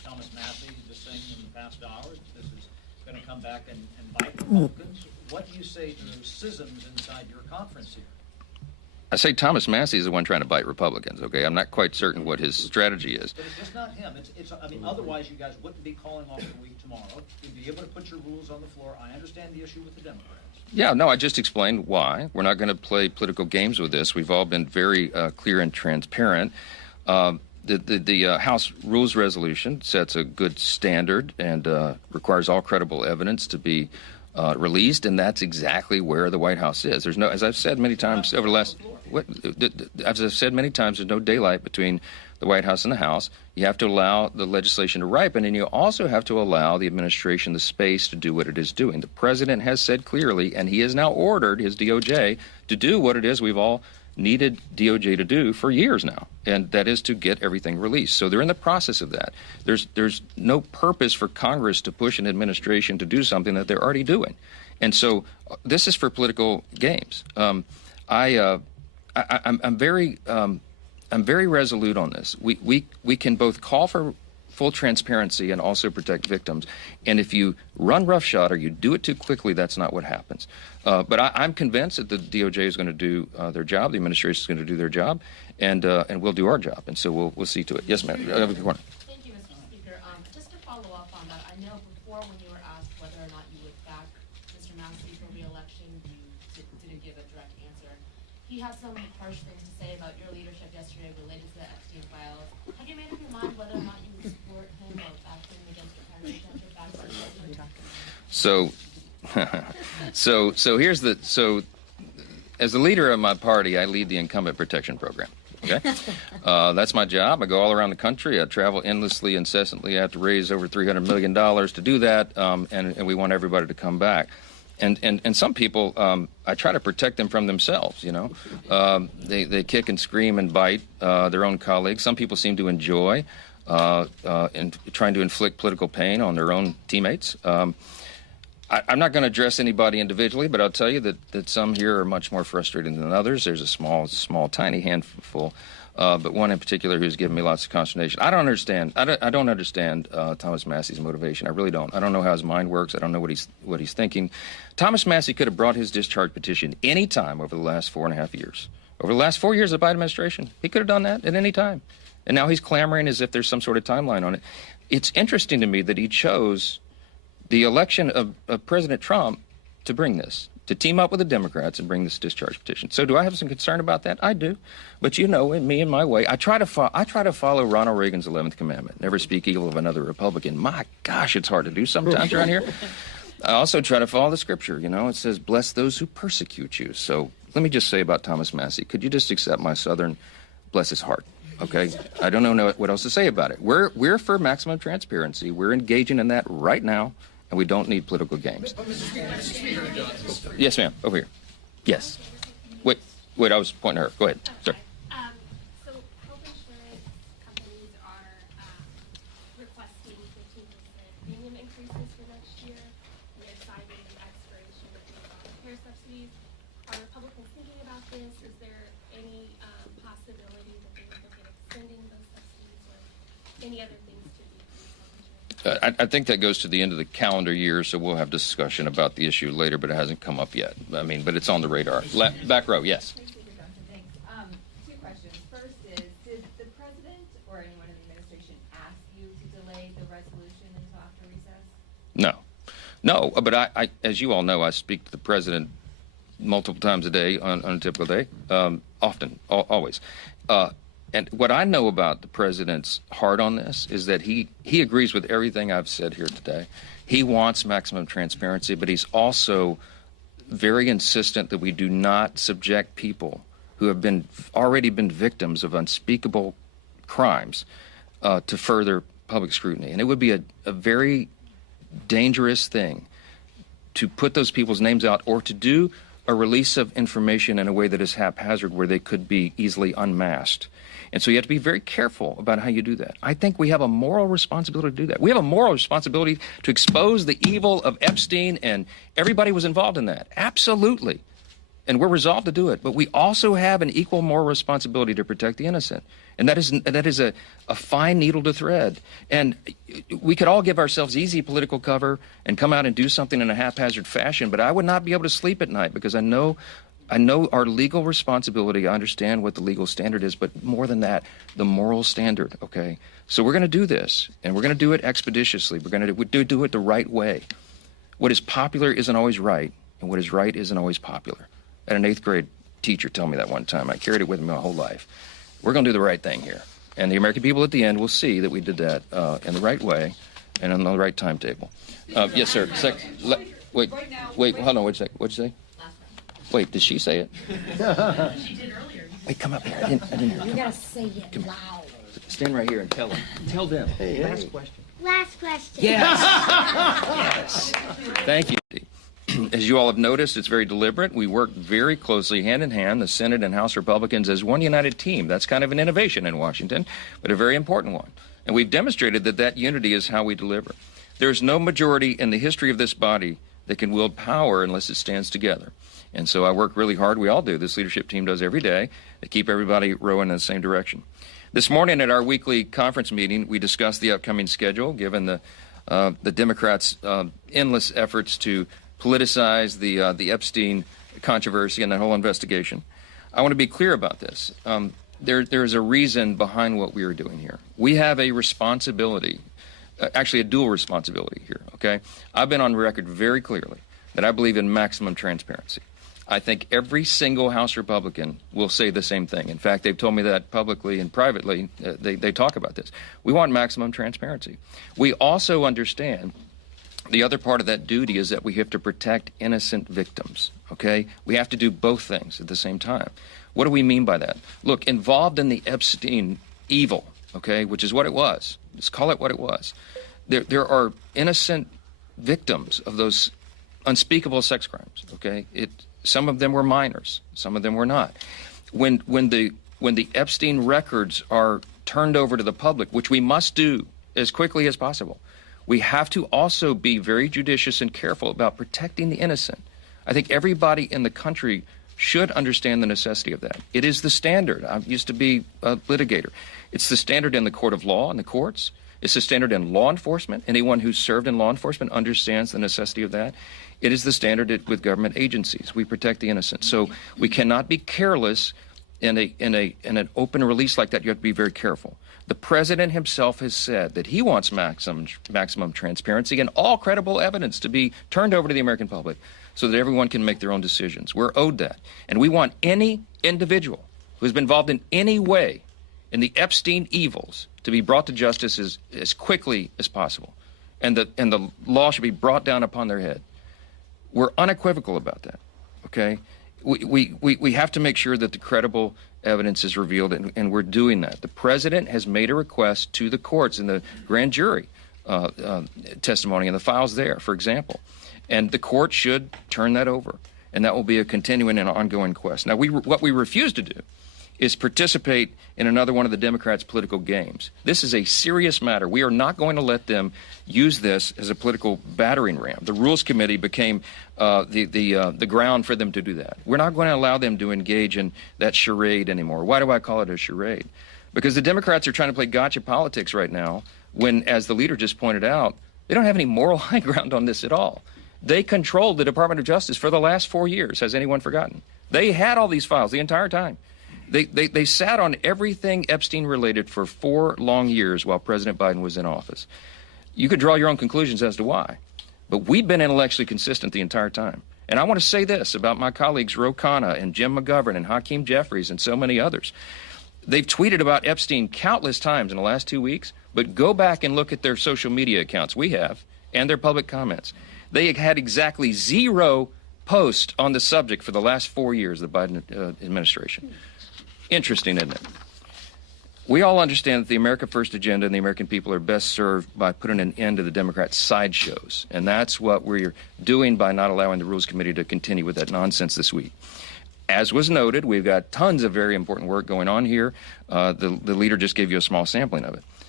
Thomas Massey just saying in the past hour that this is going to come back and bite Republicans. What do you say to those schisms inside your conference here? I say Thomas Massey is the one trying to bite Republicans, okay? I'm not quite certain what his strategy is. But it's just not him. I mean, otherwise you guys wouldn't be calling off the week tomorrow. You'd be able to put your rules on the floor. I understand the issue with the Democrats. Yeah, no, I just explained why. We're not going to play political games with this. We've all been very clear and transparent. The House Rules Resolution sets a good standard and requires all credible evidence to be released, and that's exactly where the White House is. There's no, as I've said many times over the last, as I've said many times, there's no daylight between the White House and the House. You have to allow the legislation to ripen, and you also have to allow the administration the space to do what it is doing. The president has said clearly, and he has now ordered his DOJ to do what it is we've all needed DOJ to do for years now, and that is to get everything released. So they're in the process of that. There's no purpose for Congress to push an administration to do something that they're already doing. And so this is for political games. I'm very resolute on this. We can both call for full transparency and also protect victims. And if you run roughshod or you do it too quickly, that's not what happens. But I'm convinced that the DOJ is going to do their job, the administration is going to do their job, and we'll do our job. And so we'll see to it. Yes, ma'am. Thank you, Mr. Speaker. Just to follow up on that, I know before when you were asked whether or not you would back Mr. Massey for re-election, you didn't give a direct answer. He had some harsh things to say about your leadership yesterday related to the Epstein files. Have you made up your mind whether or not you would support him or back him against your president? So as the leader of my party, I lead the Incumbent Protection Program. Okay, that's my job. I go all around the country. I travel endlessly, incessantly. I have to raise over $300 million to do that, and we want everybody to come back. And some people, I try to protect them from themselves, you know. They kick and scream and bite their own colleagues. Some people seem to enjoy trying to inflict political pain on their own teammates. I'm not going to address anybody individually, but I'll tell you that some here are much more frustrated than others. There's a small, tiny handful, but one in particular who's given me lots of consternation. I don't understand Thomas Massey's motivation. I really don't. I don't know how his mind works. I don't know what he's thinking. Thomas Massey could have brought his discharge petition any time over the last 4.5 years. Over the last 4 years of the Biden administration, he could have done that at any time. And now he's clamoring as if there's some sort of timeline on it. It's interesting to me that he chose the election of President Trump to bring this, to team up with the Democrats and bring this discharge petition. So do I have some concern about that? I do. But you know, in me and my way, I try to follow Ronald Reagan's 11th commandment, never speak evil of another Republican. My gosh, it's hard to do sometimes around here. I also try to follow the scripture. You know, it says, bless those who persecute you. So let me just say about Thomas Massey, could you just accept my Southern, bless his heart? Okay, I don't know what else to say about it. We're for maximum transparency. We're engaging in that right now, and we don't need political games. Yes, ma'am. Over here. Yes. Wait. I was pointing at her. Go ahead. Sorry. So health insurance companies are requesting 15% premium increases for next year, and they're citing the expiration of the Obamacare subsidies. Are Republicans thinking about this? Is there any possibility that they would look at extending those subsidies or any other things to decrease health insurance? I think that goes to the end of the calendar year, so we'll have discussion about the issue later, but it hasn't come up yet. I mean, but it's on the radar. Back row, yes. Thanks. Two questions. First is, did the president or anyone in the administration ask you to delay the resolution until after recess? No, but I, as you all know, I speak to the president multiple times a day on a typical day, often, always. And what I know about the president's heart on this is that he agrees with everything I've said here today. He wants maximum transparency, but he's also very insistent that we do not subject people who have already been victims of unspeakable crimes to further public scrutiny. And it would be a very dangerous thing to put those people's names out or to do a release of information in a way that is haphazard where they could be easily unmasked. And so you have to be very careful about how you do that. I think we have a moral responsibility to do that. We have a moral responsibility to expose the evil of Epstein, and everybody was involved in that. Absolutely. and we're resolved to do it. But we also have an equal moral responsibility to protect the innocent. And that is a fine needle to thread. And we could all give ourselves easy political cover and come out and do something in a haphazard fashion, but I would not be able to sleep at night because I know our legal responsibility. I understand what the legal standard is, but more than that, the moral standard, okay? So we're going to do this, and we're going to do it expeditiously. We're going to do it the right way. What is popular isn't always right, and what is right isn't always popular. I had an 8th grade teacher tell me that one time. I carried it with me my whole life. We're going to do the right thing here. And the American people at the end will see that we did that in the right way and on the right timetable. Yes, sir. Wait, hold on, wait a second. What'd you say? Wait, did she say it? She did earlier. Wait, come up here. I didn't hear. You gotta say it loud. Stand right here and tell them. Tell them. Last question. Last question. Yes. Yes. Thank you. As you all have noticed, it's very deliberate. We work very closely, hand in hand, the Senate and House Republicans as one united team. That's kind of an innovation in Washington, but a very important one. And we've demonstrated that that unity is how we deliver. There's no majority in the history of this body that can wield power unless it stands together. And so I work really hard. We all do. This leadership team does every day to keep everybody rowing in the same direction. This morning at our weekly conference meeting, we discussed the upcoming schedule, given the Democrats' endless efforts to politicize the Epstein controversy and that whole investigation. I want to be clear about this. There's a reason behind what we are doing here. We have a responsibility, actually a dual responsibility here, okay? I've been on record very clearly that I believe in maximum transparency. I think every single House Republican will say the same thing. In fact, they've told me that publicly and privately. They talk about this. We want maximum transparency. We also understand the other part of that duty is that we have to protect innocent victims, okay? We have to do both things at the same time. What do we mean by that? Look, involved in the Epstein evil, okay, which is what it was. Let's call it what it was. There are innocent victims of those unspeakable sex crimes, okay? Some of them were minors. Some of them were not. When the Epstein records are turned over to the public, which we must do as quickly as possible, we have to also be very judicious and careful about protecting the innocent. I think everybody in the country should understand the necessity of that. It is the standard. I used to be a litigator. It's the standard in the court of law and the courts. It's the standard in law enforcement. Anyone who's served in law enforcement understands the necessity of that. It is the standard with government agencies. We protect the innocent. So we cannot be careless in an open release like that. You have to be very careful. The president himself has said that he wants maximum transparency and all credible evidence to be turned over to the American public so that everyone can make their own decisions. We're owed that. And we want any individual who has been involved in any way in the Epstein evils to be brought to justice as quickly as possible. And the law should be brought down upon their head. We're unequivocal about that, okay? We have to make sure that the credible evidence is revealed, and we're doing that. The president has made a request to the courts in the grand jury testimony and the files there, for example. And the court should turn that over, and that will be a continuing and ongoing quest. Now, what we refuse to do is participate in another one of the Democrats' political games. This is a serious matter. We are not going to let them use this as a political battering ram. The Rules Committee became the ground for them to do that. We're not going to allow them to engage in that charade anymore. Why do I call it a charade? Because the Democrats are trying to play gotcha politics right now when, as the leader just pointed out, they don't have any moral high ground on this at all. They controlled the Department of Justice for the last 4 years. Has anyone forgotten? They had all these files the entire time. They sat on everything Epstein related for 4 long years while President Biden was in office. You could draw your own conclusions as to why, but we've been intellectually consistent the entire time. And I want to say this about my colleagues Ro Khanna and Jim McGovern and Hakeem Jeffries and so many others. They've tweeted about Epstein countless times in the last 2 weeks, but go back and look at their social media accounts, we have, and their public comments. They had exactly 0 posts on the subject for the last 4 years of the Biden administration. Interesting, isn't it? We all understand that the America First agenda and the American people are best served by putting an end to the Democrats' sideshows. And that's what we're doing by not allowing the Rules Committee to continue with that nonsense this week. As was noted, we've got tons of very important work going on here. The leader just gave you a small sampling of it.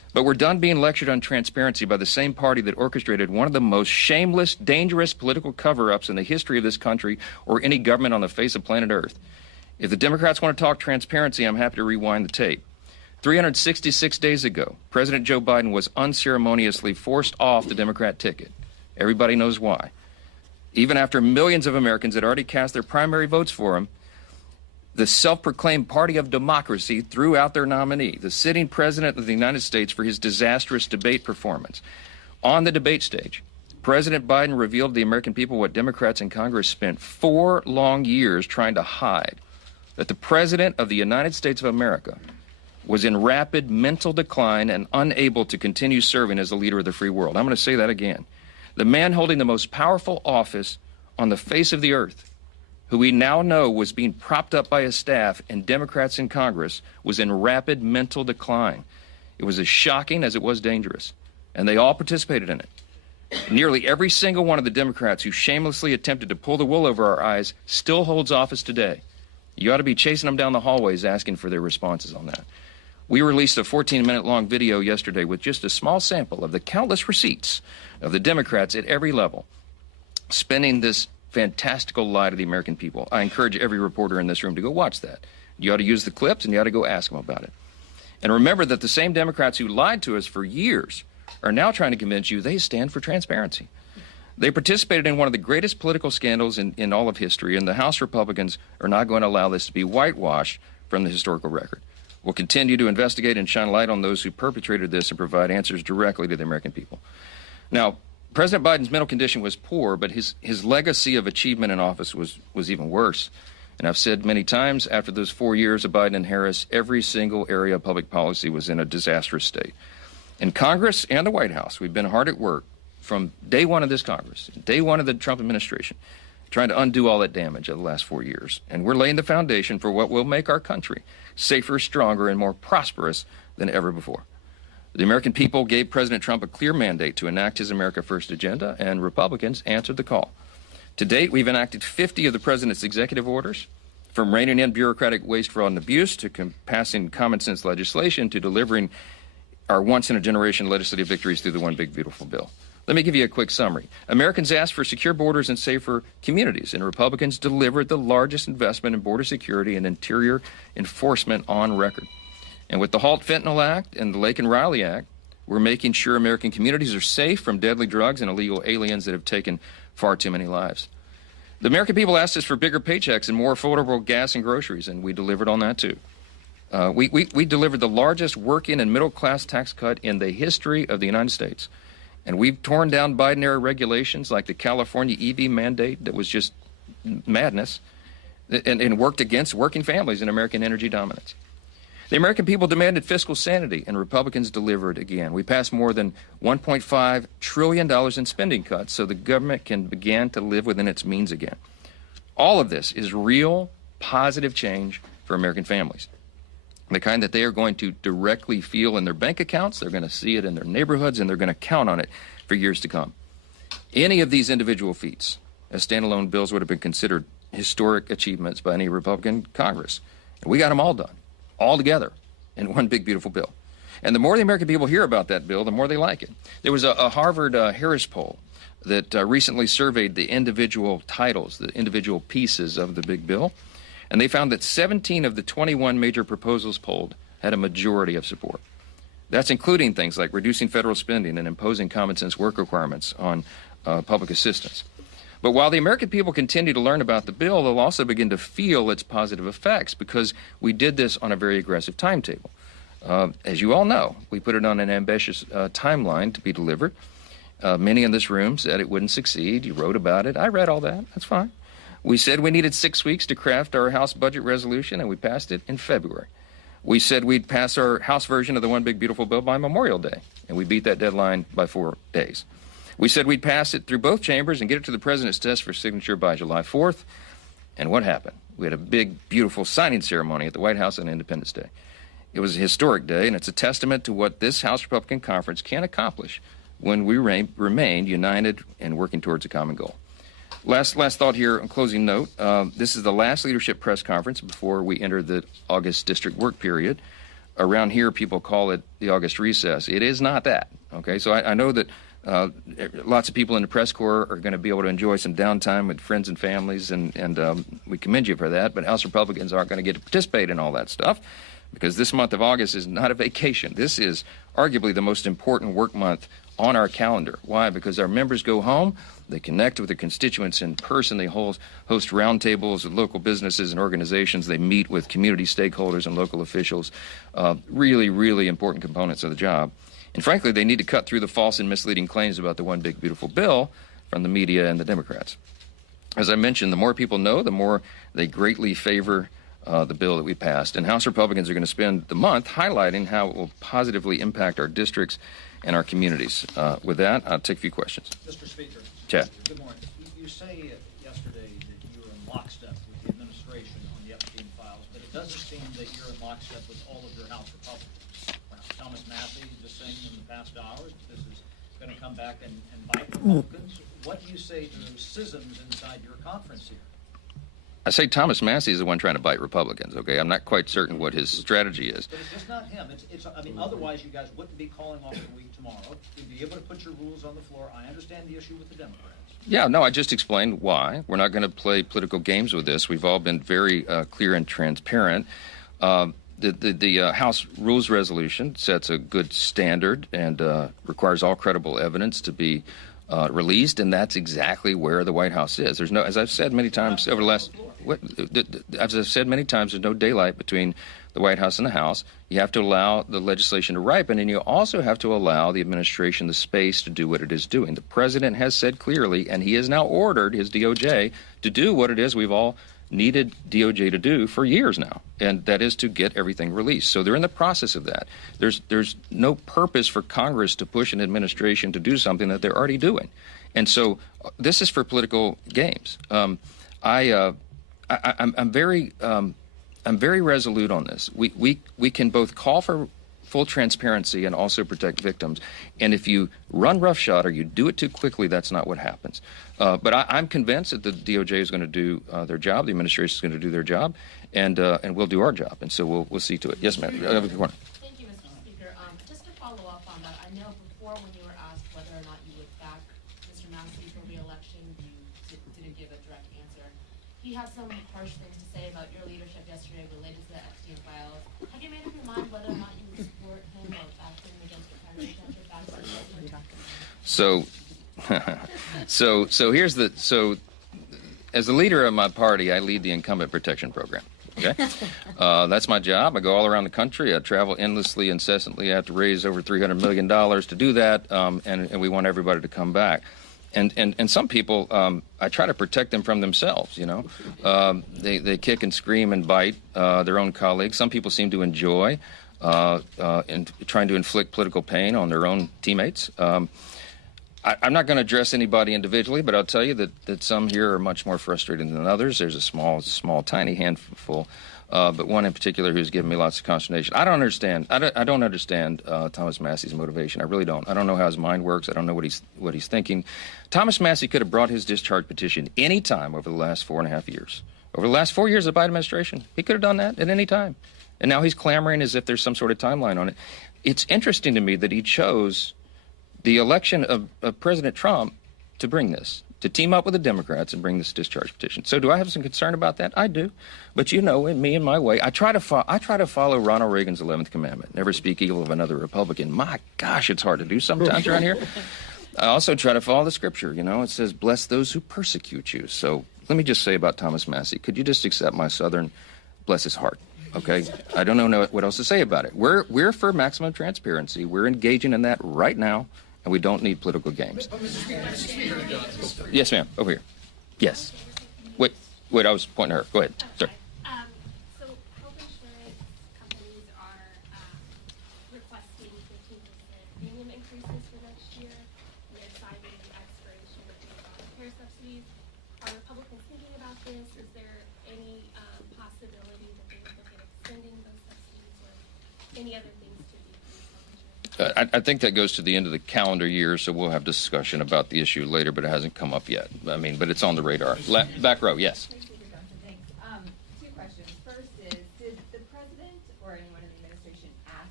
But we're done being lectured on transparency by the same party that orchestrated one of the most shameless, dangerous political cover-ups in the history of this country or any government on the face of planet Earth. If the Democrats want to talk transparency, I'm happy to rewind the tape. 366 days ago, President Joe Biden was unceremoniously forced off the Democrat ticket. Everybody knows why. Even after millions of Americans had already cast their primary votes for him, the self-proclaimed party of democracy threw out their nominee, the sitting president of the United States, for his disastrous debate performance. On the debate stage, President Biden revealed to the American people what Democrats in Congress spent 4 long years trying to hide, that the President of the United States of America was in rapid mental decline and unable to continue serving as the leader of the free world. I'm going to say that again. The man holding the most powerful office on the face of the earth, who we now know was being propped up by his staff and Democrats in Congress, was in rapid mental decline. It was as shocking as it was dangerous, and they all participated in it. Nearly every single one of the Democrats who shamelessly attempted to pull the wool over our eyes still holds office today. You ought to be chasing them down the hallways asking for their responses on that. We released a 14-minute-long video yesterday with just a small sample of the countless receipts of the Democrats at every level spinning this fantastical lie to the American people. I encourage every reporter in this room to go watch that. You ought to use the clips, and you ought to go ask them about it. And remember that the same Democrats who lied to us for years are now trying to convince you they stand for transparency. They participated in one of the greatest political scandals in all of history, and the House Republicans are not going to allow this to be whitewashed from the historical record. We'll continue to investigate and shine light on those who perpetrated this and provide answers directly to the American people. Now, President Biden's mental condition was poor, but his legacy of achievement in office was even worse. And I've said many times, after those 4 years of Biden and Harris, every single area of public policy was in a disastrous state. In Congress and the White House, we've been hard at work from day one of this Congress, day one of the Trump administration, trying to undo all that damage of the last 4 years. And we're laying the foundation for what will make our country safer, stronger, and more prosperous than ever before. The American people gave President Trump a clear mandate to enact his America First agenda, and Republicans answered the call. To date, we've enacted 50 of the president's executive orders, from reining in bureaucratic waste, fraud, and abuse, to passing common sense legislation, to delivering our once-in-a-generation legislative victories through the One Big Beautiful Bill. Let me give you a quick summary. Americans asked for secure borders and safer communities, and Republicans delivered the largest investment in border security and interior enforcement on record. And with the Halt Fentanyl Act and the Laken Riley Act, we're making sure American communities are safe from deadly drugs and illegal aliens that have taken far too many lives. The American people asked us for bigger paychecks and more affordable gas and groceries, and we delivered on that too. We delivered the largest working and middle-class tax cut in the history of the United States. And we've torn down Biden-era regulations like the California EV mandate that was just madness, and worked against working families and American energy dominance. The American people demanded fiscal sanity, and Republicans delivered again. We passed more than $1.5 trillion in spending cuts so the government can begin to live within its means again. All of this is real, positive change for American families. The kind that they are going to directly feel in their bank accounts, they're going to see it in their neighborhoods, and they're going to count on it for years to come. Any of these individual feats as standalone bills would have been considered historic achievements by any Republican Congress. And we got them all done, all together, in one big, beautiful bill. And the more the American people hear about that bill, the more they like it. There was a Harvard Harris poll that recently surveyed the individual titles, the individual pieces of the big bill. And they found that 17 of the 21 major proposals polled had a majority of support. That's including things like reducing federal spending and imposing common sense work requirements on public assistance. But while the American people continue to learn about the bill, they'll also begin to feel its positive effects because we did this on a very aggressive timetable. As you all know, we put it on an ambitious timeline to be delivered. Many in this room said it wouldn't succeed. You wrote about it. I read all that. That's fine. We said we needed 6 weeks to craft our House budget resolution, and we passed it in February. We said we'd pass our House version of the One Big Beautiful Bill by Memorial Day, and we beat that deadline by 4 days. We said we'd pass it through both chambers and get it to the president's desk for signature by July 4th. And what happened? We had a big, beautiful signing ceremony at the White House on Independence Day. It was a historic day, and it's a testament to what this House Republican Conference can accomplish when we remain united and working towards a common goal. Last thought here, on closing note. This is the last leadership press conference before we enter the August district work period. around here people call it the August recess. It is not that. Okay, so I know that lots of people in the press corps are going to be able to enjoy some downtime with friends and families, and we commend you for that. But House Republicans aren't going to get to participate in all that stuff because this month of August is not a vacation. This is arguably the most important work month on our calendar. Why? Because our members go home, they connect with their constituents in person, they host roundtables with local businesses and organizations, they meet with community stakeholders and local officials, really, really important components of the job. And frankly, they need to cut through the false and misleading claims about the one big beautiful bill from the media and the Democrats. As I mentioned, the more people know, the more they greatly favor the bill that we passed. And House Republicans are going to spend the month highlighting how it will positively impact our districts and our communities. With that, I'll take a few questions. Mr. Speaker. Chad. Good morning. You say yesterday that you were in lockstep with the administration on the Epstein files, but it doesn't seem that you're in lockstep with all of your House Republicans. Thomas Massey just saying in the past hours that this is going to come back and bite Republicans. What do you say to those schisms inside your conference here? I say Thomas Massey is the one trying to bite Republicans, okay? I'm not quite certain what his strategy is. But it's just not him. I mean, otherwise you guys wouldn't be calling off the week tomorrow. You'd be able to put your rules on the floor. I understand the issue with the Democrats. Yeah, no, I just explained why. We're not going to play political games with this. We've all been very clear and transparent. The House Rules Resolution sets a good standard and requires all credible evidence to be released, and that's exactly where the White House is. There's no, as I've said many times over the last, as I've said many times, there's no daylight between the White House and the House. You have to allow the legislation to ripen, and you also have to allow the administration the space to do what it is doing. The president has said clearly, and he has now ordered his DOJ to do what it is we've all needed DOJ to do for years now, and that is to get everything released. So they're in the process of that. There's no purpose for Congress to push an administration to do something that they're already doing. And so this is for political games. I'm very resolute on this. We can both call for full transparency and also protect victims. And if you run roughshod or you do it too quickly, that's not what happens. But I'm convinced that the DOJ is going to do their job, the administration is going to do their job, and we'll do our job. And so we'll see to it. Yes, ma'am. Thank you, Mr. Speaker. Just to follow up on that, I know before when you were asked whether or not you would back Mr. Massey for re-election, you didn't give a direct answer. He has some harsh things to say about your leadership yesterday related to the Epstein files. Have you made up your mind whether or not you would support him or back him against the primary candidate back to the So here's as the leader of my party, I lead the incumbent protection program. Okay, that's my job. I go all around the country. I travel endlessly, incessantly. I have to raise over $300 million to do that, and we want everybody to come back. And some people, I try to protect them from themselves. You know, they kick and scream and bite their own colleagues. Some people seem to enjoy trying to inflict political pain on their own teammates. I'm not going to address anybody individually, but I'll tell you that some here are much more frustrated than others. There's a small, tiny handful, but one in particular who's given me lots of consternation. I don't understand Thomas Massey's motivation. I really don't. I don't know how his mind works. I don't know what he's thinking. Thomas Massey could have brought his discharge petition any time over the last 4.5 years. Over the last 4 years of the Biden administration, he could have done that at any time. And now he's clamoring as if there's some sort of timeline on it. It's interesting to me that he chose the election of President Trump to bring this, to team up with the Democrats and bring this discharge petition. So do I have some concern about that? I do. But you know, in me and my way, I try to follow Ronald Reagan's 11th commandment, never speak evil of another Republican. My gosh, it's hard to do sometimes around here. I also try to follow the scripture. You know, it says, bless those who persecute you. So let me just say about Thomas Massey, could you just accept my Southern, bless his heart? Okay, I don't know what else to say about it. We're for maximum transparency. We're engaging in that right now, and we don't need political games. Yes, ma'am. Over here. Yes. Wait. I was pointing at her. Go ahead. Sorry. So health insurance companies are requesting 15% premium increases for next year, coinciding with the expiration of the care subsidies. Are Republicans thinking about this? Is there any possibility that they would look at extending those subsidies or any other things to decrease health insurance? I think that goes to the end of the calendar year, so we'll have discussion about the issue later, but it hasn't come up yet. I mean, but it's on the radar. Back row, yes. Thanks. Two questions. First is, did the president or anyone in the administration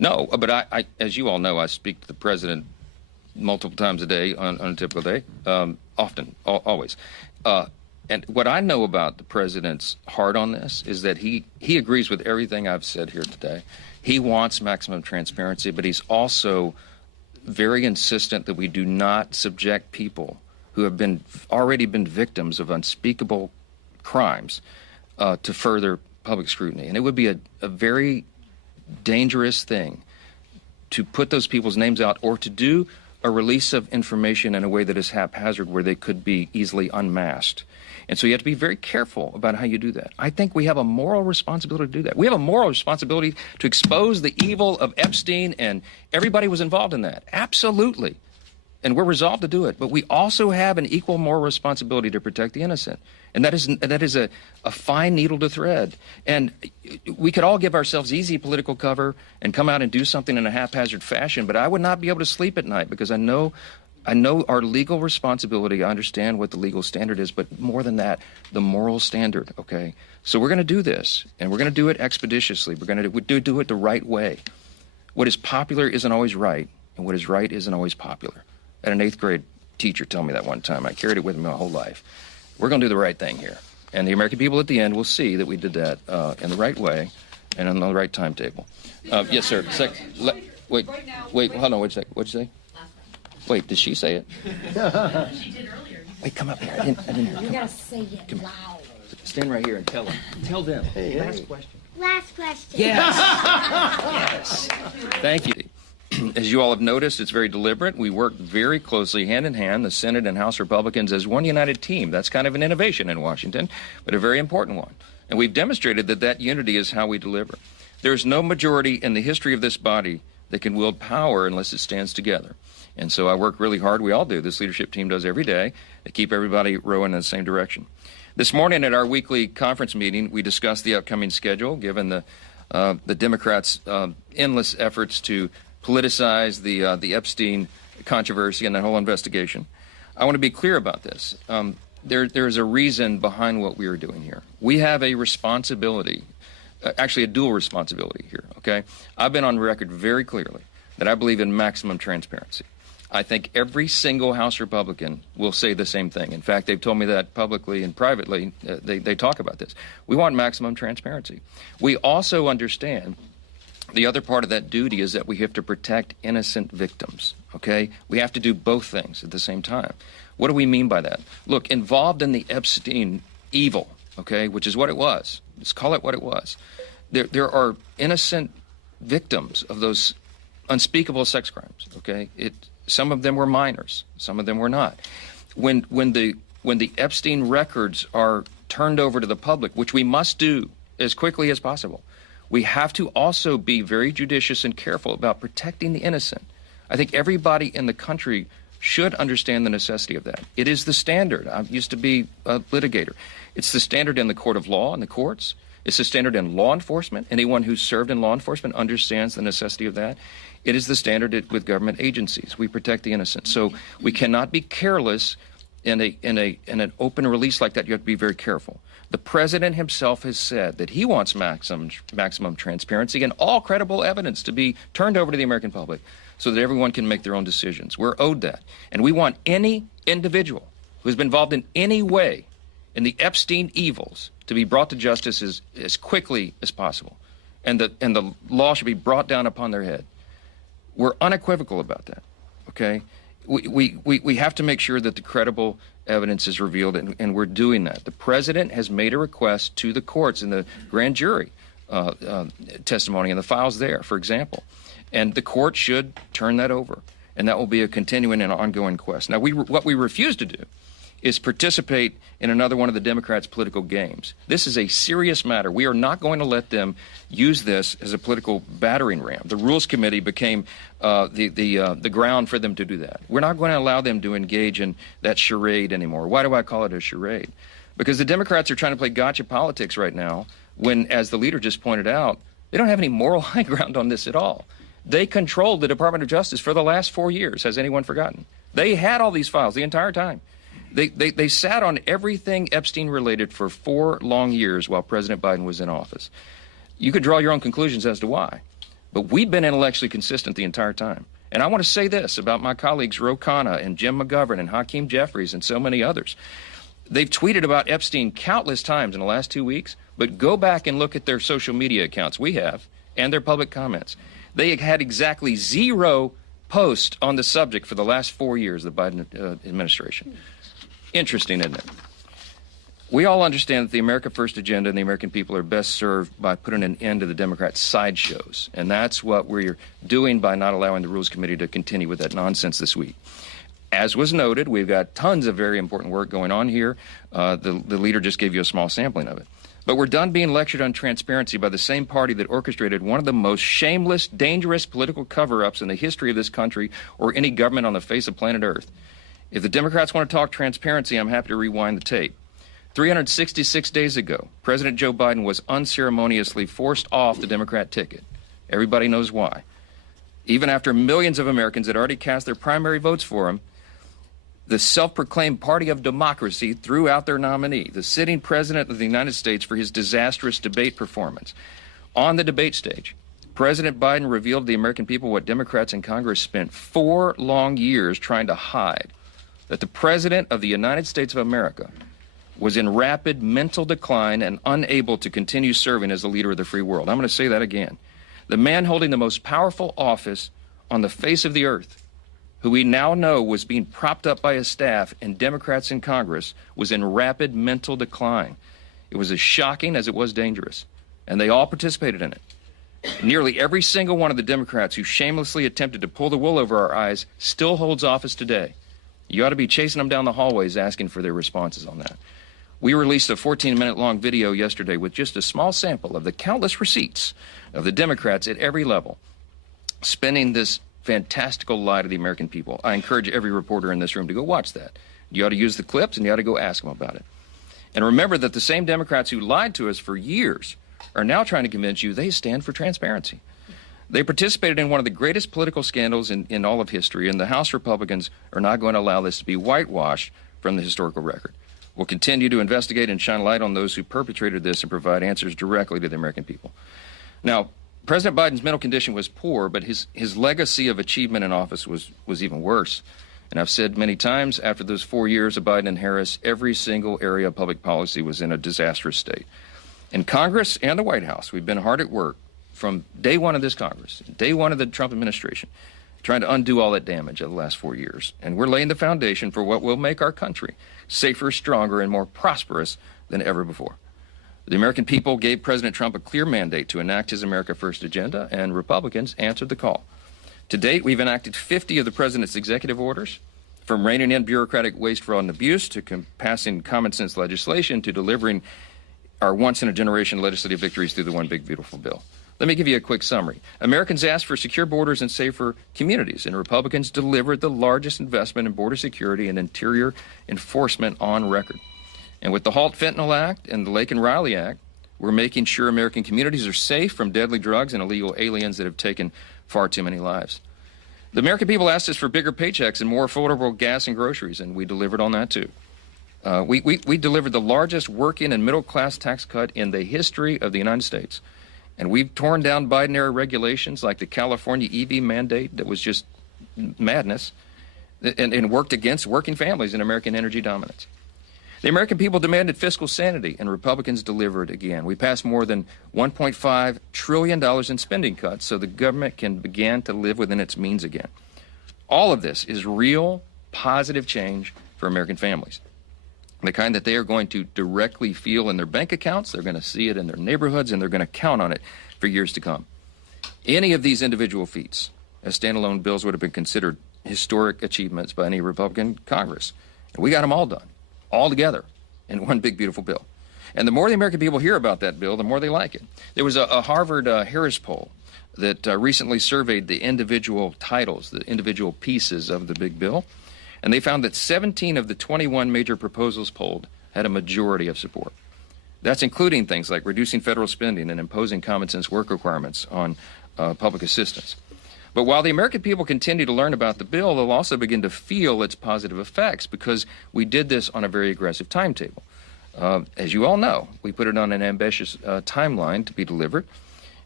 No, but I, as you all know, I speak to the president multiple times a day on a typical day, often, always. And what I know about the president's heart on this is that he agrees with everything I've said here today. He wants maximum transparency, but he's also very insistent that we do not subject people who have already been victims of unspeakable crimes to further public scrutiny. And it would be a very dangerous thing to put those people's names out or to do a release of information in a way that is haphazard where they could be easily unmasked. And so you have to be very careful about how you do that. I think we have a moral responsibility to do that. We have a moral responsibility to expose the evil of Epstein, and everybody was involved in that. Absolutely. And we're resolved to do it. But we also have an equal moral responsibility to protect the innocent. And that is a fine needle to thread. And we could all give ourselves easy political cover and come out and do something in a haphazard fashion, but I would not be able to sleep at night because I know our legal responsibility. I understand what the legal standard is, but more than that, the moral standard, okay? So we're going to do this, and we're going to do it expeditiously. We're going to do it the right way. What is popular isn't always right, and what is right isn't always popular. I had an 8th grade teacher tell me that one time. I carried it with me my whole life. We're going to do the right thing here. And the American people at the end will see that we did that in the right way and on the right timetable. Yes, sir. Wait, hold on. What'd you say? Wait, did she say it? She did earlier. Wait, come up here. I didn't hear. You gotta say it loud. Stand right here and tell them. Tell them. Last question. Last question. Yes. Yes. Thank you. As you all have noticed, it's very deliberate. We work very closely, hand in hand, the Senate and House Republicans as one united team. That's kind of an innovation in Washington, but a very important one. And we've demonstrated that unity is how we deliver. There's no majority in the history of this body that can wield power unless it stands together. And so I work really hard. We all do. This leadership team does every day to keep everybody rowing in the same direction. This morning at our weekly conference meeting, we discussed the upcoming schedule, given the Democrats' endless efforts to politicize the Epstein controversy and that whole investigation. I want to be clear about this. There's a reason behind what we are doing here. We have a responsibility, actually a dual responsibility here, okay? I've been on record very clearly that I believe in maximum transparency. I think every single House Republican will say the same thing. In fact, they've told me that publicly and privately. They talk about this. We want maximum transparency. We also understand the other part of that duty is that we have to protect innocent victims, okay? We have to do both things at the same time. What do we mean by that? Look, involved in the Epstein evil, okay, which is what it was. Let's call it what it was. There are innocent victims of those unspeakable sex crimes, okay? Some of them were minors. Some of them were not. When the Epstein records are turned over to the public, which we must do as quickly as possible, we have to also be very judicious and careful about protecting the innocent. I think everybody in the country should understand the necessity of that. It is the standard. I used to be a litigator. It's the standard in the court of law and the courts. It's the standard in law enforcement. Anyone who's served in law enforcement understands the necessity of that. It is the standard with government agencies. We protect the innocent. So we cannot be careless in an open release like that. You have to be very careful. The president himself has said that he wants maximum transparency and all credible evidence to be turned over to the American public so that everyone can make their own decisions. We're owed that. And we want any individual who has been involved in any way in the Epstein evils to be brought to justice as quickly as possible. And the law should be brought down upon their head. We're unequivocal about that, okay? We have to make sure that the credible evidence is revealed, and we're doing that. The president has made a request to the courts in the grand jury testimony and the files there, for example. And the court should turn that over, and that will be a continuing and ongoing quest. Now, what we refuse to do is participate in another one of the Democrats' political games. This is a serious matter. We are not going to let them use this as a political battering ram. The Rules Committee became the ground for them to do that. We're not going to allow them to engage in that charade anymore. Why do I call it a charade? Because the Democrats are trying to play gotcha politics right now when, as the leader just pointed out, they don't have any moral high ground on this at all. They controlled the Department of Justice for the last 4 years. Has anyone forgotten? They had all these files the entire time. They sat on everything Epstein related for 4 long years while President Biden was in office. You could draw your own conclusions as to why. But we've been intellectually consistent the entire time. And I want to say this about my colleagues Ro Khanna and Jim McGovern and Hakeem Jeffries and so many others. They've tweeted about Epstein countless times in the last 2 weeks, but go back and look at their social media accounts, we have, and their public comments. They had exactly 0 posts on the subject for the last 4 years of the Biden administration. Interesting, isn't it? We all understand that the America First agenda and the American people are best served by putting an end to the Democrats' sideshows. And that's what we're doing by not allowing the Rules Committee to continue with that nonsense this week. As was noted, we've got tons of very important work going on here. The leader just gave you a small sampling of it. But we're done being lectured on transparency by the same party that orchestrated one of the most shameless, dangerous political cover-ups in the history of this country or any government on the face of planet Earth. If the Democrats want to talk transparency, I'm happy to rewind the tape. 366 days ago, President Joe Biden was unceremoniously forced off the Democrat ticket. Everybody knows why. Even after millions of Americans had already cast their primary votes for him, the self-proclaimed party of democracy threw out their nominee, the sitting president of the United States, for his disastrous debate performance. On the debate stage, President Biden revealed to the American people what Democrats in Congress spent 4 long years trying to hide, that the President of the United States of America was in rapid mental decline and unable to continue serving as the leader of the free world. I'm going to say that again. The man holding the most powerful office on the face of the earth, who we now know was being propped up by his staff and Democrats in Congress, was in rapid mental decline. It was as shocking as it was dangerous, and they all participated in it. Nearly every single one of the Democrats who shamelessly attempted to pull the wool over our eyes still holds office today. You ought to be chasing them down the hallways asking for their responses on that. We released a 14-minute-long video yesterday with just a small sample of the countless receipts of the Democrats at every level spinning this fantastical lie to the American people. I encourage every reporter in this room to go watch that. You ought to use the clips, and you ought to go ask them about it. And remember that the same Democrats who lied to us for years are now trying to convince you they stand for transparency. They participated in one of the greatest political scandals in all of history, and the House Republicans are not going to allow this to be whitewashed from the historical record. We'll continue to investigate and shine light on those who perpetrated this and provide answers directly to the American people. Now, President Biden's mental condition was poor, but his legacy of achievement in office was even worse. And I've said many times, after those 4 years of Biden and Harris, every single area of public policy was in a disastrous state. In Congress and the White House, we've been hard at work from day one of this Congress, day one of the Trump administration, trying to undo all that damage of the last 4 years. And we're laying the foundation for what will make our country safer, stronger, and more prosperous than ever before. The American people gave President Trump a clear mandate to enact his America First agenda, and Republicans answered the call. To date, we've enacted 50 of the president's executive orders, from reining in bureaucratic waste, fraud, and abuse, to passing common sense legislation, to delivering our once-in-a-generation legislative victories through the One Big Beautiful Bill. Let me give you a quick summary. Americans asked for secure borders and safer communities, and Republicans delivered the largest investment in border security and interior enforcement on record. And with the Halt Fentanyl Act and the Laken Riley Act, we're making sure American communities are safe from deadly drugs and illegal aliens that have taken far too many lives. The American people asked us for bigger paychecks and more affordable gas and groceries, and we delivered on that too. We delivered the largest working and middle-class tax cut in the history of the United States. And we've torn down Biden-era regulations like the California EV mandate that was just madness, and worked against working families and American energy dominance. The American people demanded fiscal sanity, and Republicans delivered again. We passed more than $1.5 trillion in spending cuts so the government can begin to live within its means again. All of this is real, positive change for American families. The kind that they are going to directly feel in their bank accounts, they're going to see it in their neighborhoods, and they're going to count on it for years to come. Any of these individual feats as standalone bills would have been considered historic achievements by any Republican Congress. And we got them all done, all together, in one big, beautiful bill. And the more the American people hear about that bill, the more they like it. There was a Harvard Harris poll that recently surveyed the individual titles, the individual pieces of the big bill. And they found that 17 of the 21 major proposals polled had a majority of support. That's including things like reducing federal spending and imposing common sense work requirements on public assistance. But while the American people continue to learn about the bill, they'll also begin to feel its positive effects because we did this on a very aggressive timetable. As you all know, we put it on an ambitious timeline to be delivered.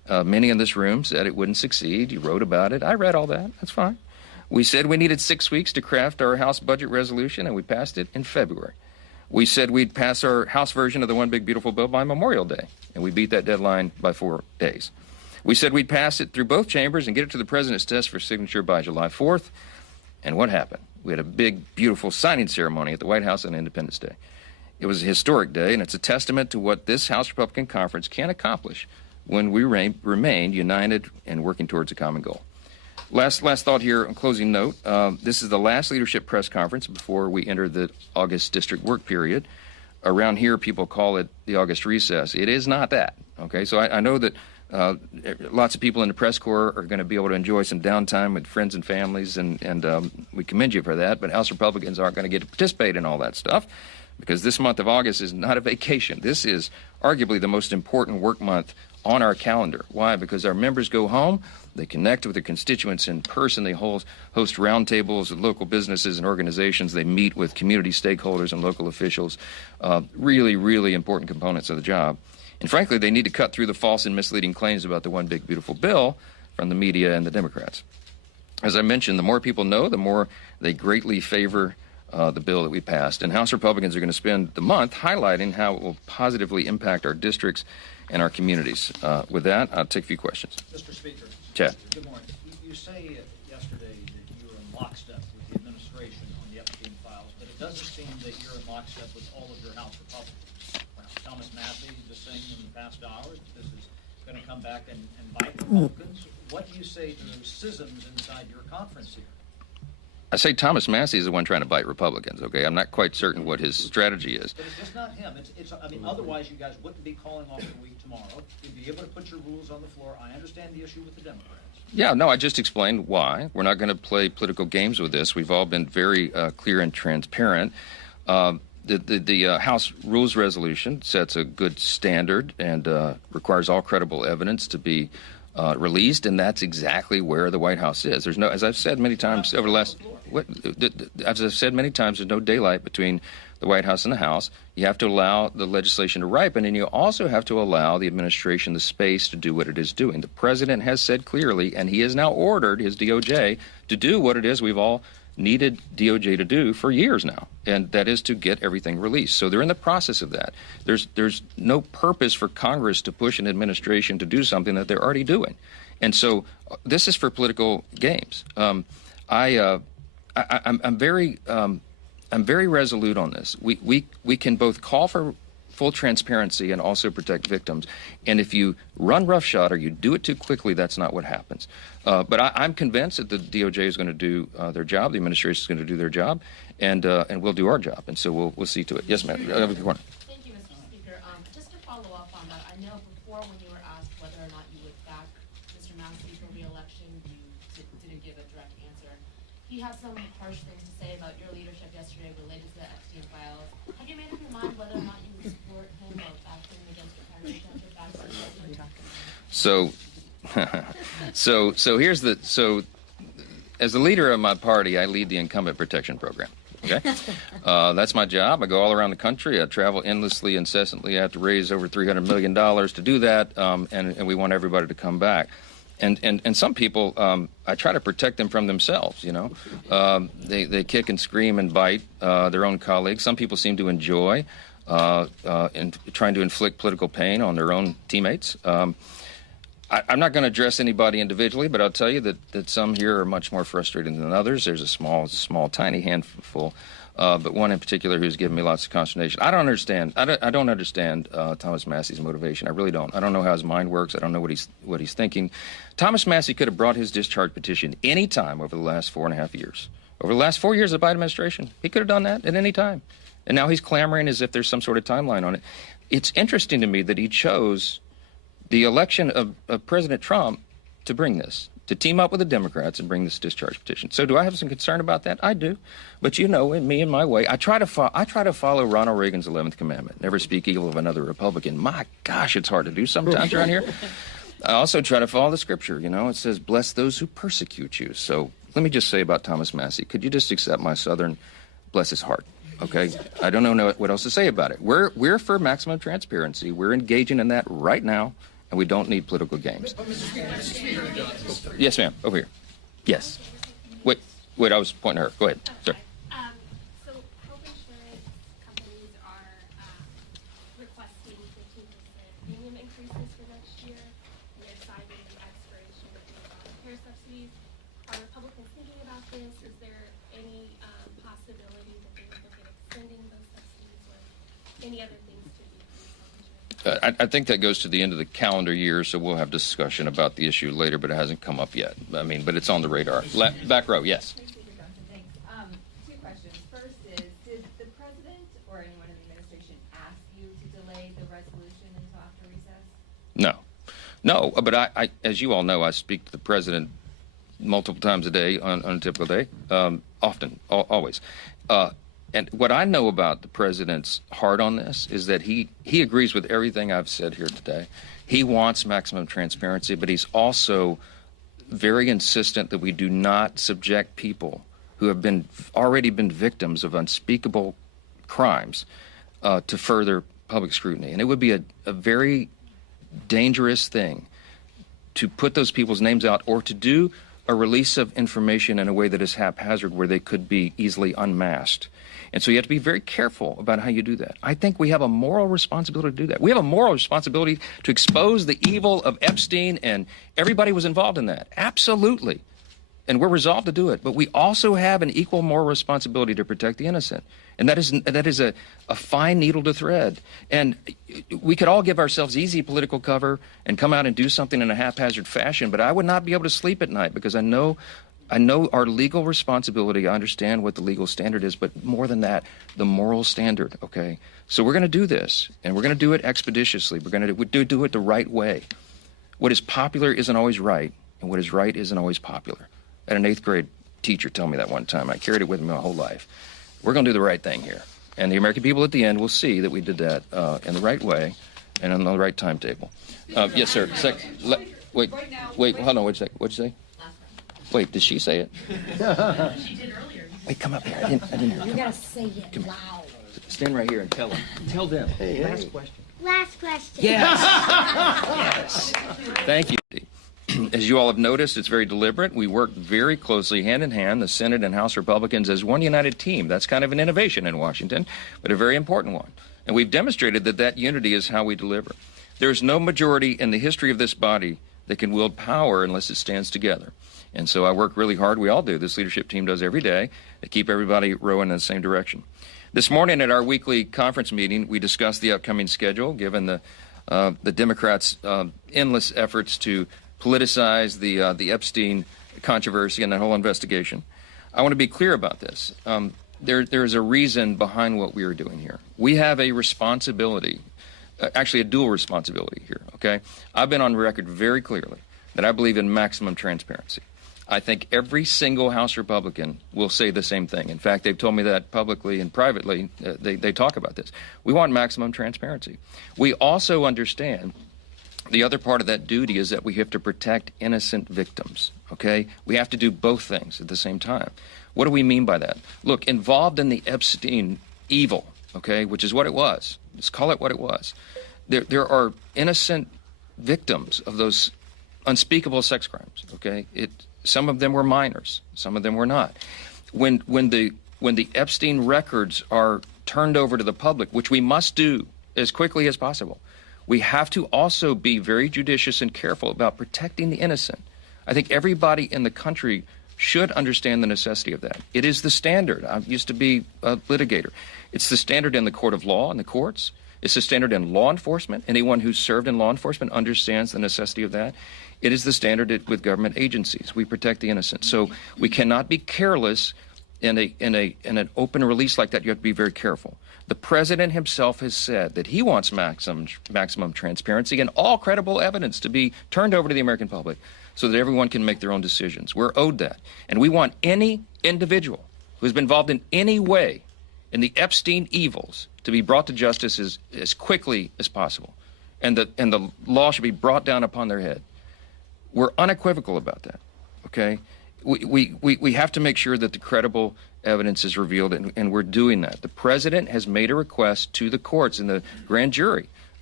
Many in this room said it wouldn't succeed. You wrote about it. I read all that. That's fine. We said we needed 6 weeks to craft our House budget resolution, and we passed it in February. We said we'd pass our House version of the One Big Beautiful Bill by Memorial Day, and we beat that deadline by 4 days. We said we'd pass it through both chambers and get it to the president's desk for signature by July 4th. And what happened? We had a big, beautiful signing ceremony at the White House on Independence Day. It was a historic day, and it's a testament to what this House Republican Conference can accomplish when we remain united and working towards a common goal. Last thought here on closing note. This is the last leadership press conference before we enter the August district work period. Around here, people call it the August recess. It is not that. Okay, so I know that lots of people in the press corps are going to be able to enjoy some downtime with friends and families, and we commend you for that. But House Republicans aren't going to get to participate in all that stuff because this month of August is not a vacation. This is arguably the most important work month on our calendar. Why? Because our members go home, they connect with their constituents in person, they host roundtables with local businesses and organizations, they meet with community stakeholders and local officials, really, really important components of the job. And frankly, they need to cut through the false and misleading claims about the One Big Beautiful Bill from the media and the Democrats. As I mentioned, the more people know, the more they greatly favor the bill that we passed. And House Republicans are going to spend the month highlighting how it will positively impact our districts and our communities. With that, I'll take a few questions. Mr. Speaker. Chad. Good morning. You say yesterday that you were in lockstep with the administration on the Epstein files, but it doesn't seem that you're in lockstep with all of your House Republicans. Thomas Massey just saying in the past hour that this is going to come back and bite Republicans. What do you say to those schisms inside your conference here? I say Thomas Massey is the one trying to bite Republicans, okay? I'm not quite certain what his strategy is. But it's just not him. I mean, otherwise you guys wouldn't be calling off the week tomorrow. You'd be able to put your rules on the floor. I understand the issue with the Democrats. Yeah, no, I just explained why. We're not going to play political games with this. We've all been very clear and transparent. The House Rules Resolution sets a good standard and requires all credible evidence to be released, and that's exactly where the White House is. There's no, as I've said many times over the last, as I've said many times, there's no daylight between the White House and the House. You have to allow the legislation to ripen, and you also have to allow the administration the space to do what it is doing. The president has said clearly, and he has now ordered his DOJ to do what it is we've all needed DOJ to do for years now, and that is to get everything released. So they're in the process of that. There's no purpose for Congress to push an administration to do something that they're already doing. And so this is for political games. I'm very resolute on this. We can both call for full transparency and also protect victims. And if you run roughshod or you do it too quickly, that's not what happens. But I'm convinced that the DOJ is going to do their job, the administration is going to do their job, and we'll do our job. And so we'll see to it. Yes, ma'am. Thank you, Mr. Speaker. Just to follow up on that, I know before when you were asked whether or not you would back Mr. Massey for re-election, you didn't give a direct answer. He had some harsh things to say about your leadership yesterday related to the Epstein files. Have you made up your mind whether or not you would support him or back him against your parents' back? So here's so as the leader of my party, I lead the Incumbent Protection Program. Okay, that's my job. I go all around the country. I travel endlessly, incessantly. I have to raise over $300 million to do that, and we want everybody to come back. And some people, I try to protect them from themselves. You know, they kick and scream and bite their own colleagues. Some people seem to enjoy trying to inflict political pain on their own teammates. I'm not going to address anybody individually, but I'll tell you that some here are much more frustrated than others. There's a small, tiny handful, but one in particular who's given me lots of consternation. I don't understand Thomas Massey's motivation. I really don't. I don't know how his mind works. I don't know what he's thinking. Thomas Massey could have brought his discharge petition any time over the last 4.5 years. Over the last 4 years of the Biden administration, he could have done that at any time. And now he's clamoring as if there's some sort of timeline on it. It's interesting to me that he chose the election of President Trump to bring this, to team up with the Democrats and bring this discharge petition. So do I have some concern about that? I do. But you know, in me and my way, I try to follow Ronald Reagan's 11th commandment, never speak evil of another Republican. My gosh, it's hard to do sometimes around here. I also try to follow the scripture. You know, it says, bless those who persecute you. So let me just say about Thomas Massey, could you just accept my Southern, bless his heart? Okay, I don't know what else to say about it. We're for maximum transparency. We're engaging in that right now, and we don't need political games. Yes, ma'am. Over here. Yes. Wait. I was pointing at her. Go ahead. Sorry. So health insurance companies are requesting 15% premium increases for next year. And they're citing the expiration of the Obamacare subsidies. Are Republicans thinking about this? Is there any possibility that they would look at extending those subsidies or any other things to increase health insurance? I think that goes to the end of the calendar year, so we'll have discussion about the issue later, but it hasn't come up yet. But it's on the radar. Back row, yes. Speaker Johnson, thanks. Two questions. First is, did the president or anyone in the administration ask you to delay the resolution until after recess? No, but I, as you all know, I speak to the president multiple times a day on a typical day, often, always. And what I know about the president's heart on this is that he agrees with everything I've said here today. He wants maximum transparency, but he's also very insistent that we do not subject people who have already been victims of unspeakable crimes to further public scrutiny. And it would be a very dangerous thing to put those people's names out or to do a release of information in a way that is haphazard where they could be easily unmasked. And so you have to be very careful about how you do that. I think we have a moral responsibility to do that. We have a moral responsibility to expose the evil of Epstein, and everybody was involved in that. Absolutely. And we're resolved to do it. But we also have an equal moral responsibility to protect the innocent. And that is a fine needle to thread. And we could all give ourselves easy political cover and come out and do something in a haphazard fashion, but I would not be able to sleep at night because I know our legal responsibility. I understand what the legal standard is, but more than that, the moral standard, okay? So we're going to do this, and we're going to do it expeditiously. We're going to do it the right way. What is popular isn't always right, and what is right isn't always popular. I had an 8th grade teacher tell me that one time. I carried it with me my whole life. We're going to do the right thing here. And the American people at the end will see that we did that in the right way and on the right timetable. Yes, sir. Wait, hold on. Wait a second. What'd you say? Wait, did she say it? She did earlier. Wait, come up here. I didn't hear her. You gotta say it loud. Stand right here and tell them. Tell them. Last question. Last question. Yes. Yes. Thank you. As you all have noticed, it's very deliberate. We work very closely, hand in hand, the Senate and House Republicans as one united team. That's kind of an innovation in Washington, but a very important one. And we've demonstrated that unity is how we deliver. There's no majority in the history of this body that can wield power unless it stands together. And so I work really hard. We all do. This leadership team does every day to keep everybody rowing in the same direction. This morning at our weekly conference meeting, we discussed the upcoming schedule, given the Democrats' endless efforts to politicize the Epstein controversy and that whole investigation. I want to be clear about this. There's a reason behind what we are doing here. We have a responsibility, actually a dual responsibility here, okay? I've been on record very clearly that I believe in maximum transparency. I think every single House Republican will say the same thing. In fact, they've told me that publicly and privately. They talk about this. We want maximum transparency. We also understand the other part of that duty is that we have to protect innocent victims, okay? We have to do both things at the same time. What do we mean by that? Look, involved in the Epstein evil, okay, which is what it was. Let's call it what it was. There are innocent victims of those unspeakable sex crimes, okay? Some of them were minors, some of them were not. When the Epstein records are turned over to the public, which we must do as quickly as possible, we have to also be very judicious and careful about protecting the innocent. I think everybody in the country should understand the necessity of that. It is the standard. I used to be a litigator. It's the standard in the court of law and the courts. It's the standard in law enforcement. Anyone who's served in law enforcement understands the necessity of that. It is the standard with government agencies. We protect the innocent. So we cannot be careless in an open release like that. You have to be very careful. The president himself has said that he wants maximum transparency and all credible evidence to be turned over to the American public so that everyone can make their own decisions. We're owed that. And we want any individual who has been involved in any way in the Epstein evils to be brought to justice as quickly as possible. And the law should be brought down upon their head. We're unequivocal about that, okay? We have to make sure that the credible evidence is revealed, and we're doing that. The president has made a request to the courts and the grand jury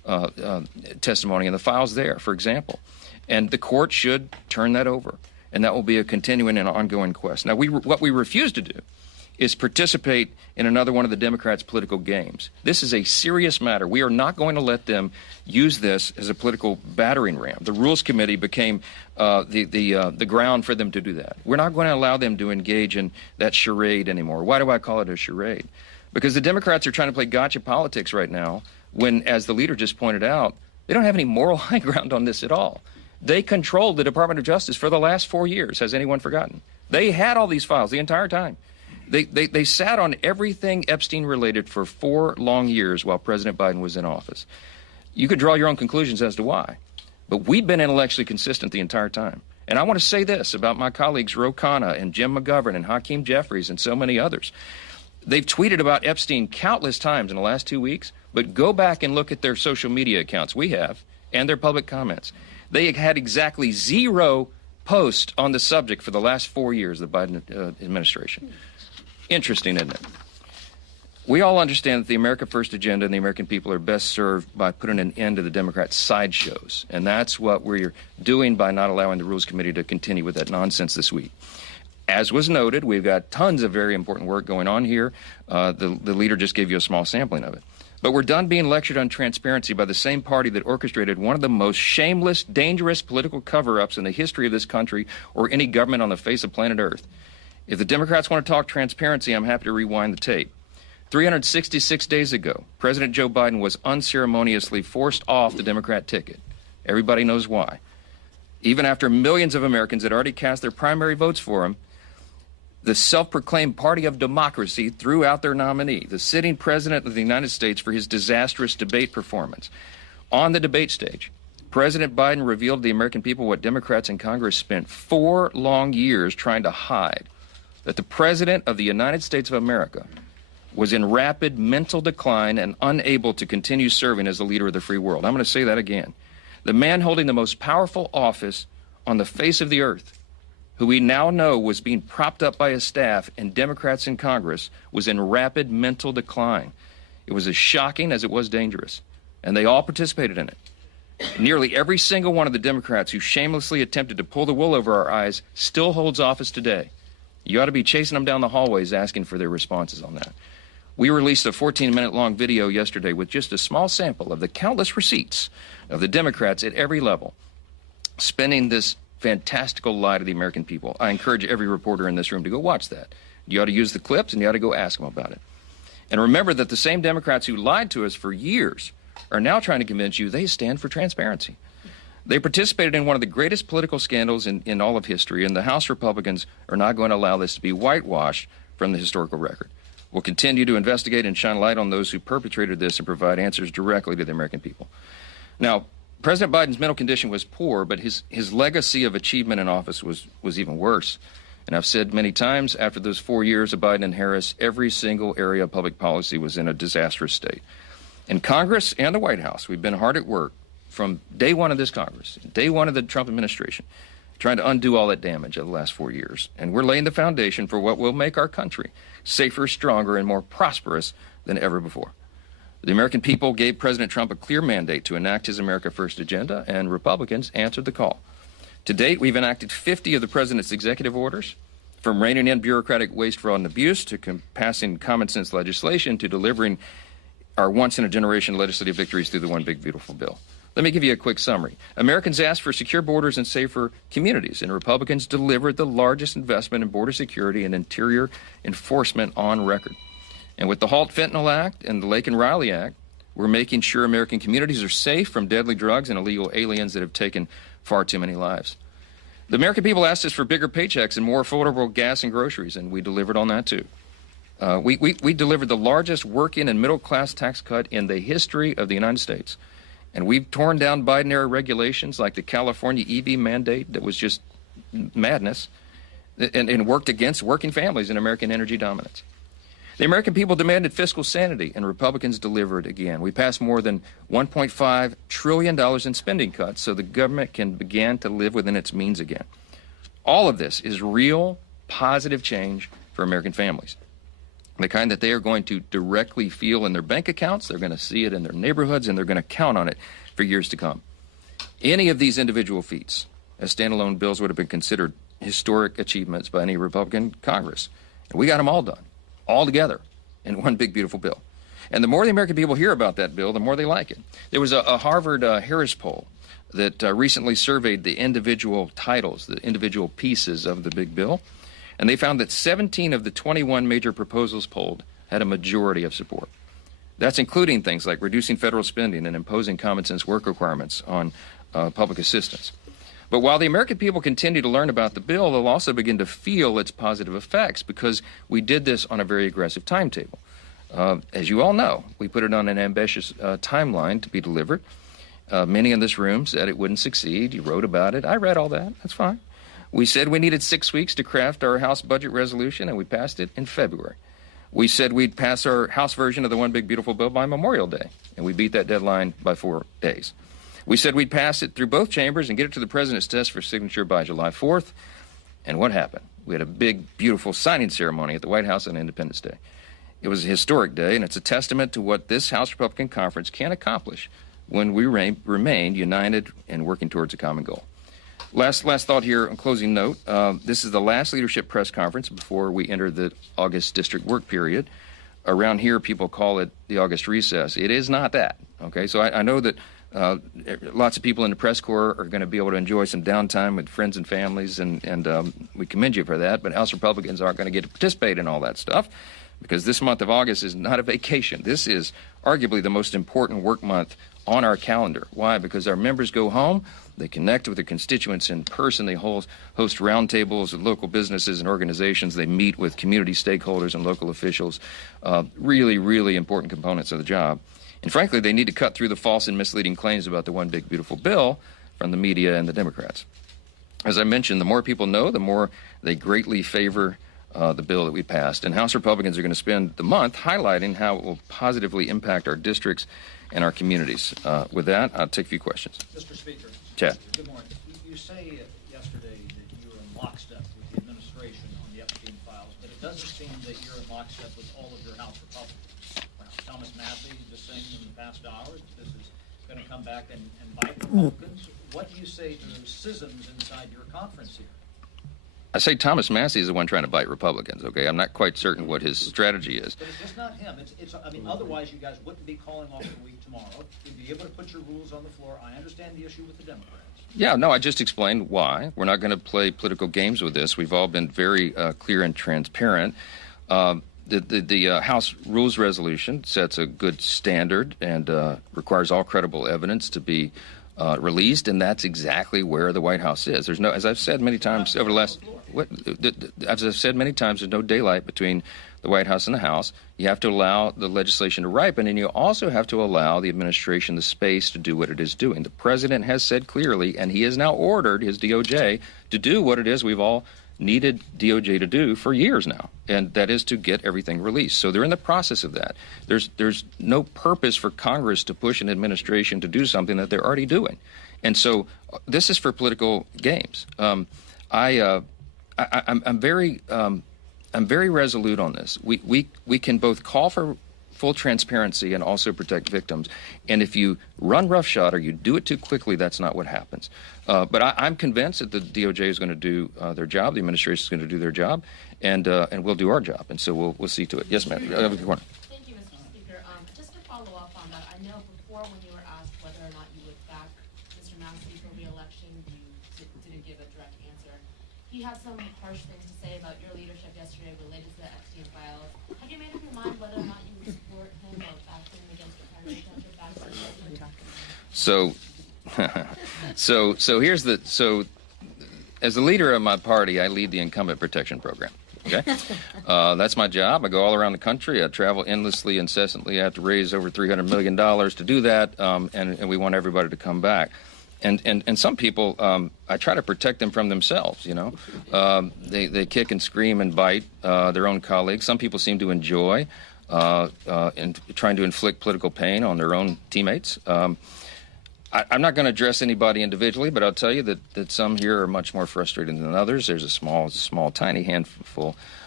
testimony and the files there, for example. And the court should turn that over. And that will be a continuing and ongoing quest. Now, what we refuse to do is participate in another one of the Democrats' political games. This is a serious matter. We are not going to let them use this as a political battering ram. The Rules Committee became the ground for them to do that. We're not going to allow them to engage in that charade anymore. Why do I call it a charade? Because the Democrats are trying to play gotcha politics right now when, as the leader just pointed out, they don't have any moral high ground on this at all. They controlled the Department of Justice for the last 4 years. Has anyone forgotten? They had all these files the entire time. They sat on everything Epstein related for 4 long years while President Biden was in office. You could draw your own conclusions as to why. But we've been intellectually consistent the entire time. And I want to say this about my colleagues Ro Khanna and Jim McGovern and Hakeem Jeffries and so many others. They've tweeted about Epstein countless times in the last 2 weeks, but go back and look at their social media accounts we have and their public comments. They had exactly 0 posts on the subject for the last 4 years of the Biden administration. Interesting, isn't it? We all understand that the America First agenda and the American people are best served by putting an end to the Democrats' sideshows. And that's what we're doing by not allowing the Rules Committee to continue with that nonsense this week. As was noted, we've got tons of very important work going on here. The leader just gave you a small sampling of it. But we're done being lectured on transparency by the same party that orchestrated one of the most shameless, dangerous political cover-ups in the history of this country or any government on the face of planet Earth. If the Democrats want to talk transparency, I'm happy to rewind the tape. 366 days ago, President Joe Biden was unceremoniously forced off the Democrat ticket. Everybody knows why. Even after millions of Americans had already cast their primary votes for him, the self-proclaimed party of democracy threw out their nominee, the sitting president of the United States, for his disastrous debate performance. On the debate stage, President Biden revealed to the American people what Democrats in Congress spent 4 long years trying to hide, that the President of the United States of America was in rapid mental decline and unable to continue serving as the leader of the free world. I'm going to say that again. The man holding the most powerful office on the face of the earth, who we now know was being propped up by his staff and Democrats in Congress, was in rapid mental decline. It was as shocking as it was dangerous, and they all participated in it. Nearly every single one of the Democrats who shamelessly attempted to pull the wool over our eyes still holds office today. You ought to be chasing them down the hallways asking for their responses on that. We released a 14-minute-long video yesterday with just a small sample of the countless receipts of the Democrats at every level spending this fantastical lie to the American people. I encourage every reporter in this room to go watch that. You ought to use the clips and you ought to go ask them about it. And remember that the same Democrats who lied to us for years are now trying to convince you they stand for transparency. They participated in one of the greatest political scandals in all of history, and the House Republicans are not going to allow this to be whitewashed from the historical record. We'll continue to investigate and shine light on those who perpetrated this and provide answers directly to the American people. Now, President Biden's mental condition was poor, but his legacy of achievement in office was even worse. And I've said many times, after those 4 years of Biden and Harris, every single area of public policy was in a disastrous state. In Congress and the White House, we've been hard at work from day one of this Congress, day one of the Trump administration, trying to undo all that damage of the last 4 years. And we're laying the foundation for what will make our country safer, stronger, and more prosperous than ever before. The American people gave President Trump a clear mandate to enact his America First agenda, and Republicans answered the call. To date, we've enacted 50 of the president's executive orders, from reining in bureaucratic waste, fraud, and abuse to passing common sense legislation to delivering our once-in-a-generation legislative victories through the One Big Beautiful Bill. Let me give you a quick summary. Americans asked for secure borders and safer communities, and Republicans delivered the largest investment in border security and interior enforcement on record. And with the Halt Fentanyl Act and the Laken Riley Act, we're making sure American communities are safe from deadly drugs and illegal aliens that have taken far too many lives. The American people asked us for bigger paychecks and more affordable gas and groceries, and we delivered on that too. We delivered the largest working and middle-class tax cut in the history of the United States. And we've torn down Biden-era regulations like the California EV mandate that was just madness and worked against working families and American energy dominance. The American people demanded fiscal sanity, and Republicans delivered again. We passed more than $1.5 trillion in spending cuts so the government can begin to live within its means again. All of this is real, positive change for American families. the kind that they are going to directly feel in their bank accounts, they're going to see it in their neighborhoods, and they're going to count on it for years to come. Any of these individual feats as standalone bills would have been considered historic achievements by any Republican Congress. And we got them all done, all together, in one big, beautiful bill. And the more the American people hear about that bill, the more they like it. There was a Harvard Harris poll that recently surveyed the individual titles, the individual pieces of the big bill, and they found that 17 of the 21 major proposals polled had a majority of support. That's including things like reducing federal spending and imposing common sense work requirements on public assistance. But while the American people continue to learn about the bill, they'll also begin to feel its positive effects because we did this on a very aggressive timetable. As you all know, we put it on an ambitious timeline to be delivered. Many in this room said it wouldn't succeed. You wrote about it. I read all that. That's fine. We said we needed 6 weeks to craft our House budget resolution, and we passed it in February. We said we'd pass our House version of the One Big Beautiful Bill by Memorial Day, and we beat that deadline by 4 days. We said we'd pass it through both chambers and get it to the president's desk for signature by July 4th. And what happened? We had a big, beautiful signing ceremony at the White House on Independence Day. It was a historic day, and it's a testament to what this House Republican Conference can accomplish when we remain united and working towards a common goal. Last thought here, on closing note. This is the last leadership press conference before we enter the August district work period. Around here, people call it the August recess. It is not that, okay? So I know that lots of people in the press corps are going to be able to enjoy some downtime with friends and families, and we commend you for that, but House Republicans aren't going to get to participate in all that stuff because this month of August is not a vacation. This is arguably the most important work month on our calendar. Why? Because our members go home, they connect with their constituents in person, they host roundtables with local businesses and organizations, they meet with community stakeholders and local officials, really, really important components of the job. And frankly, they need to cut through the false and misleading claims about the One Big Beautiful Bill from the media and the Democrats. As I mentioned, the more people know, the more they greatly favor the bill that we passed. And House Republicans are going to spend the month highlighting how it will positively impact our districts and our communities. With that, I'll take a few questions. Mr. Speaker. Chad. Good morning. You say yesterday that you were in lockstep with the administration on the Epstein files, but it doesn't seem that you're in lockstep with all of your House Republicans. Thomas Massey just saying in the past hour that this is going to come back and bite Republicans. What do you say to those schisms inside your conference here? I say Thomas Massey is the one trying to bite Republicans, okay? I'm not quite certain what his strategy is. But it's just not him. I mean, otherwise you guys wouldn't be calling off the week tomorrow. You'd be able to put your rules on the floor. I understand the issue with the Democrats. Yeah, no, I just explained why. We're not going to play political games with this. We've all been very clear and transparent. The House Rules Resolution sets a good standard and requires all credible evidence to be released, and that's exactly where the White House is. There's no, as I've said many times over the last, as I've said many times, there's no daylight between the White House and the House. You have to allow the legislation to ripen, and you also have to allow the administration the space to do what it is doing. The president has said clearly, and he has now ordered his DOJ to do what it is we've all needed DOJ to do for years now, and that is to get everything released. So they're in the process of that. There's no purpose for Congress to push an administration to do something that they're already doing. And so this is for political games. I'm very resolute on this. We can both call for full transparency and also protect victims. And if you run roughshod or you do it too quickly, that's not what happens. But I'm convinced that the DOJ is going to do their job, the administration is going to do their job, and we'll do our job. And so we'll see to it. Yes, ma'am. Thank you, Mr. Speaker. Just to follow up on that, I know before when you were asked whether or not you would back Mr. Massey for re-election, you didn't give a direct answer. He had some harsh things to say about your leadership yesterday related to the Epstein files. Have you made up your mind whether or not you would support him or back him against the primary candidate back to the president? So here's as the leader of my party, I lead the incumbent protection program. Okay, that's my job. I go all around the country. I travel endlessly, incessantly. I have to raise over $300 million to do that, and we want everybody to come back. And some people, I try to protect them from themselves, you know. They kick and scream and bite their own colleagues. Some people seem to enjoy and trying to inflict political pain on their own teammates. I'm not going to address anybody individually, but I'll tell you that some here are much more frustrated than others. There's a small, tiny handful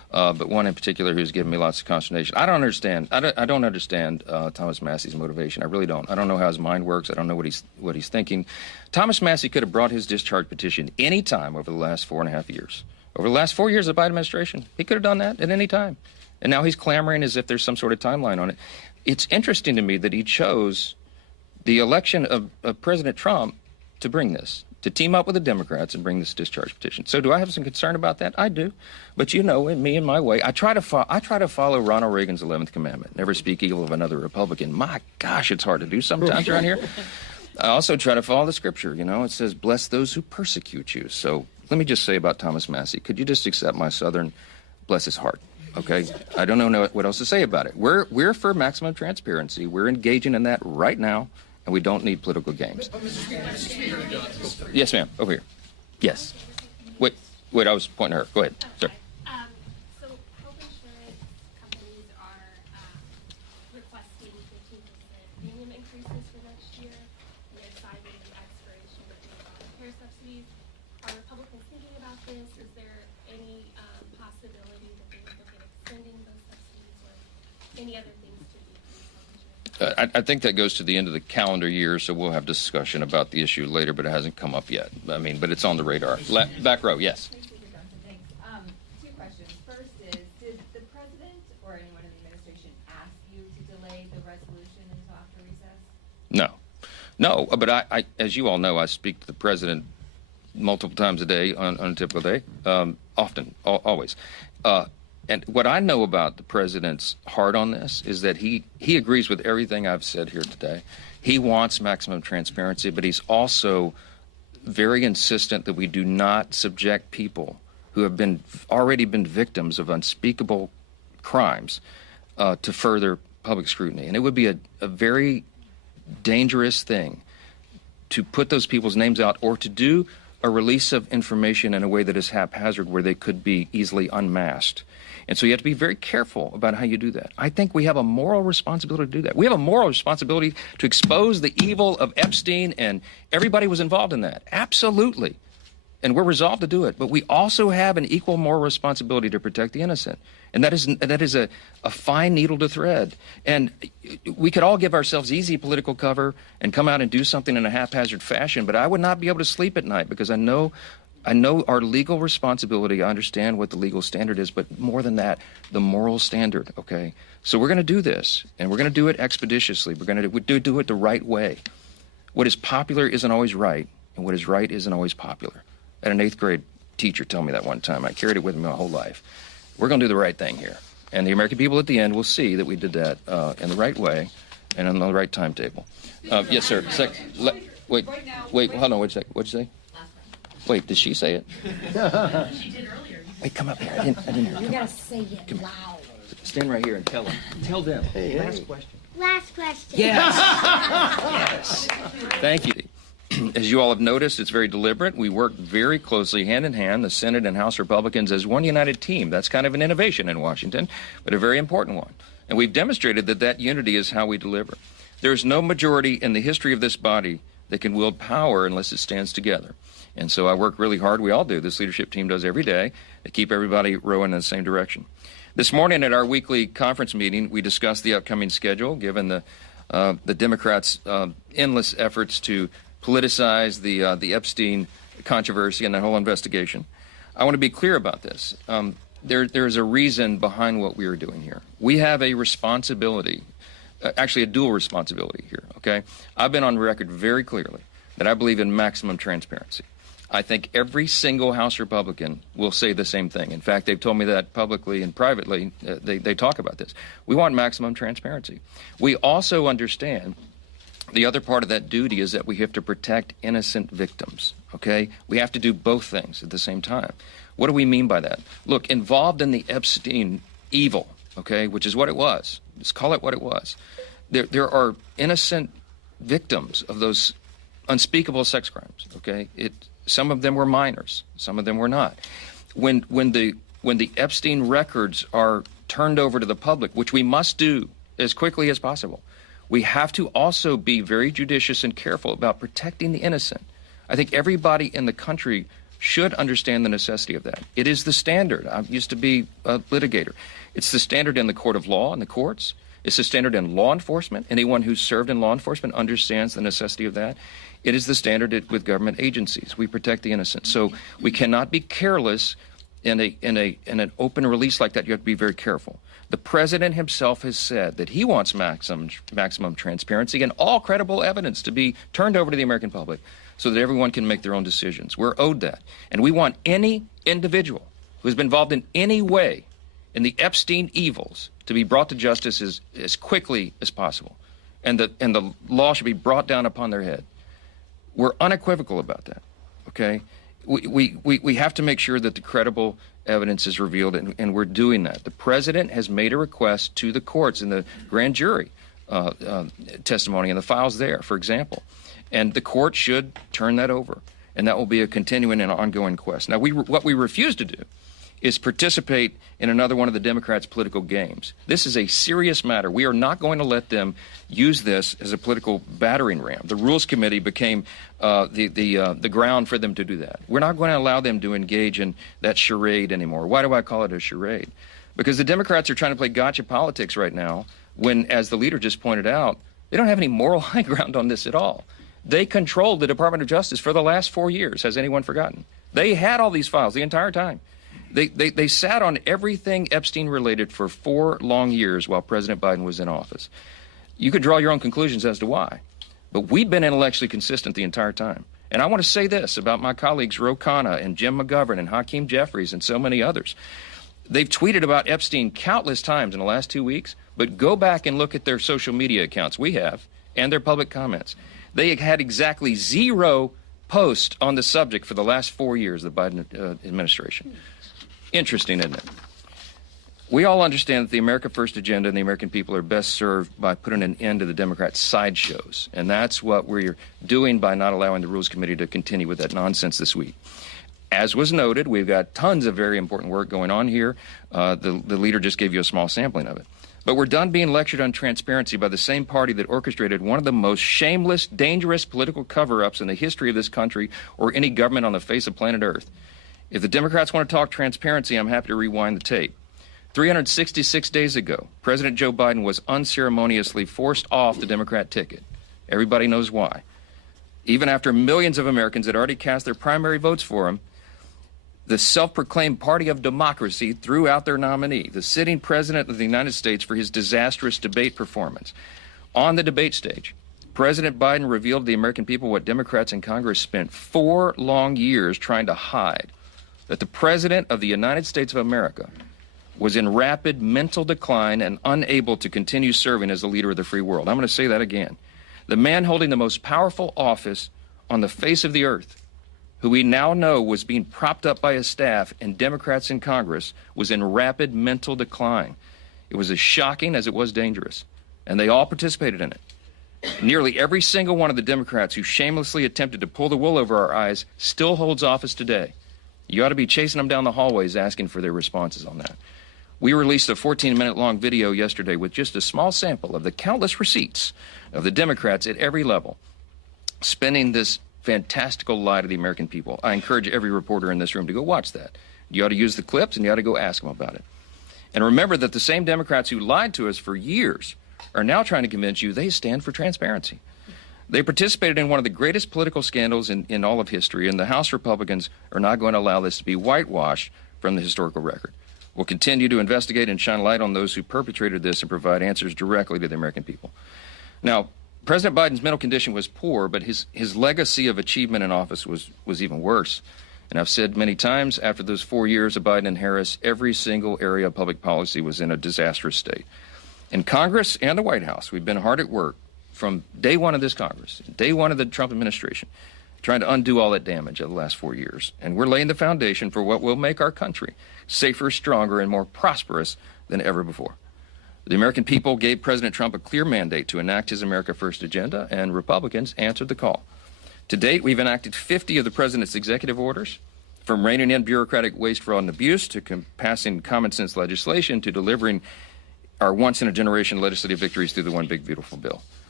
but one in particular who's given me lots of consternation. I don't understand. I don't understand Thomas Massey's motivation. I really don't. I don't know how his mind works. I don't know what he's thinking. Thomas Massey could have brought his discharge petition any time over the last 4.5 years. Over the last 4 years of the Biden administration, he could have done that at any time. And now he's clamoring as if there's some sort of timeline on it. It's interesting to me that he chose the election of President Trump to bring this, to team up with the Democrats and bring this discharge petition. So do I have some concern about that? I do. But you know, in me and my way, I try to follow Ronald Reagan's 11th commandment, never speak evil of another Republican. My gosh, it's hard to do sometimes around here. I also try to follow the scripture. You know, it says, bless those who persecute you. So let me just say about Thomas Massey, could you just accept my Southern, bless his heart? Okay, I don't know what else to say about it. We're for maximum transparency. We're engaging in that right now, and we don't need political games. Yes, ma'am. Over here. Yes. Wait. I was pointing at her. Go ahead, sir. So health insurance companies are requesting 15% premium increases for next year. And they're citing the expiration of the care subsidies. Are Republicans thinking about this? Is there any possibility that they would look at extending those subsidies or any other things to decrease health insurance? I think that goes to the end of the calendar year, so we'll have discussion about the issue later, but it hasn't come up yet. I mean, but it's on the radar. Back row, yes. Thanks, Speaker Johnson. Thanks. Two questions. First is, did the president or anyone in the administration ask you to delay the resolution until after recess? No, but I, as you all know, I speak to the president multiple times a day on a typical day, often, always. And what I know about the president's heart on this is that he agrees with everything I've said here today. He wants maximum transparency, but he's also very insistent that we do not subject people who have already been victims of unspeakable crimes to further public scrutiny. And it would be a very dangerous thing to put those people's names out or to do a release of information in a way that is haphazard where they could be easily unmasked. And so you have to be very careful about how you do that. I think we have a moral responsibility to do that. We have a moral responsibility to expose the evil of Epstein, and everybody was involved in that. Absolutely. And we're resolved to do it. But we also have an equal moral responsibility to protect the innocent. And that is a fine needle to thread. And we could all give ourselves easy political cover and come out and do something in a haphazard fashion, but I would not be able to sleep at night because I know our legal responsibility. I understand what the legal standard is, but more than that, the moral standard, okay? So we're going to do this, and we're going to do it expeditiously. We're going to do it the right way. What is popular isn't always right, and what is right isn't always popular. I had an 8th grade teacher tell me that one time. I carried it with me my whole life. We're going to do the right thing here. And the American people at the end will see that we did that in the right way and on the right timetable. Yes, sir. Wait, hold on, wait a second. What'd you say? Wait, did she say it? She did earlier. Wait, come up here. I didn't hear. You Come gotta on. say it loud. Stand right here and tell them. Tell them. Last question. Last question. Yes. Thank you. As you all have noticed, it's very deliberate. We work very closely hand in hand, the Senate and House Republicans, as one united team. That's kind of an innovation in Washington, but a very important one. And we've demonstrated that unity is how we deliver. There is no majority in the history of this body that can wield power unless it stands together. And so I work really hard. We all do. This leadership team does every day to keep everybody rowing in the same direction. This morning at our weekly conference meeting, we discussed the upcoming schedule, given the Democrats' endless efforts to politicize the Epstein controversy and that whole investigation. I want to be clear about this. There is a reason behind what we are doing here. We have a responsibility, actually a dual responsibility here, okay? I've been on record very clearly that I believe in maximum transparency. I think every single House Republican will say the same thing. In fact, they've told me that publicly and privately. They talk about this. We want maximum transparency. We also understand the other part of that duty is that we have to protect innocent victims, okay? We have to do both things at the same time. What do we mean by that? Look, involved in the Epstein evil, okay, which is what it was. Let's call it what it was. There are innocent victims of those unspeakable sex crimes, okay? Some of them were minors, some of them were not. When the Epstein records are turned over to the public, which we must do as quickly as possible, we have to also be very judicious and careful about protecting the innocent. I think everybody in the country should understand the necessity of that. It is the standard. I used to be a litigator. It's the standard in the court of law and the courts. It's the standard in law enforcement. Anyone who's served in law enforcement understands the necessity of that. It is the standard with government agencies. We protect the innocent. So we cannot be careless in an open release like that. You have to be very careful. The president himself has said that he wants maximum transparency and all credible evidence to be turned over to the American public so that everyone can make their own decisions. We're owed that. And we want any individual who has been involved in any way in the Epstein evils to be brought to justice as quickly as possible. And the law should be brought down upon their head. We're unequivocal about that, okay? We have to make sure that the credible evidence is revealed, and we're doing that. The president has made a request to the courts in the grand jury testimony and the files there, for example. And the court should turn that over, and that will be a continuing and ongoing quest. Now, what we refuse to do is participate in another one of the Democrats' political games. This is a serious matter. We are not going to let them use this as a political battering ram. The Rules Committee became the ground for them to do that. We're not going to allow them to engage in that charade anymore. Why do I call it a charade? Because the Democrats are trying to play gotcha politics right now when, as the leader just pointed out, they don't have any moral high ground on this at all. They controlled the Department of Justice for the last 4 years. Has anyone forgotten? They had all these files the entire time. They sat on everything Epstein related for 4 long years while President Biden was in office. You could draw your own conclusions as to why. But we've been intellectually consistent the entire time. And I want to say this about my colleagues Ro Khanna and Jim McGovern and Hakeem Jeffries and so many others. They've tweeted about Epstein countless times in the last 2 weeks, but go back and look at their social media accounts we have and their public comments. They had exactly 0 posts on the subject for the last 4 years of the Biden administration. Interesting, isn't it? We all understand that the America First agenda and the American people are best served by putting an end to the Democrats' sideshows. And that's what we're doing by not allowing the Rules Committee to continue with that nonsense this week. As was noted, we've got tons of very important work going on here. The leader just gave you a small sampling of it. But we're done being lectured on transparency by the same party that orchestrated one of the most shameless, dangerous political cover-ups in the history of this country or any government on the face of planet Earth. If the Democrats want to talk transparency, I'm happy to rewind the tape. 366 days ago, President Joe Biden was unceremoniously forced off the Democrat ticket. Everybody knows why. Even after millions of Americans had already cast their primary votes for him, the self-proclaimed party of democracy threw out their nominee, the sitting president of the United States, for his disastrous debate performance. On the debate stage, President Biden revealed to the American people what Democrats in Congress spent 4 long years trying to hide, that the President of the United States of America was in rapid mental decline and unable to continue serving as the leader of the free world. I'm going to say that again. The man holding the most powerful office on the face of the earth, who we now know was being propped up by his staff and Democrats in Congress, was in rapid mental decline. It was as shocking as it was dangerous, and they all participated in it. Nearly every single one of the Democrats who shamelessly attempted to pull the wool over our eyes still holds office today. You ought to be chasing them down the hallways asking for their responses on that. We released a 14-minute-long video yesterday with just a small sample of the countless receipts of the Democrats at every level spinning this fantastical lie to the American people. I encourage every reporter in this room to go watch that. You ought to use the clips, and you ought to go ask them about it. And remember that the same Democrats who lied to us for years are now trying to convince you they stand for transparency. They participated in one of the greatest political scandals in all of history, and the House Republicans are not going to allow this to be whitewashed from the historical record. We'll continue to investigate and shine light on those who perpetrated this and provide answers directly to the American people. Now, President Biden's mental condition was poor, but his legacy of achievement in office was even worse. And I've said many times, after those 4 years of Biden and Harris, every single area of public policy was in a disastrous state. In Congress and the White House, we've been hard at work from day one of this Congress, day one of the Trump administration, trying to undo all that damage of the last 4 years. And we're laying the foundation for what will make our country safer, stronger, and more prosperous than ever before. The American people gave President Trump a clear mandate to enact his America First agenda, and Republicans answered the call. To date, we've enacted 50 of the president's executive orders, from reining in bureaucratic waste, fraud, and abuse to passing common-sense legislation to delivering our once-in-a-generation legislative victories through the One Big Beautiful Bill.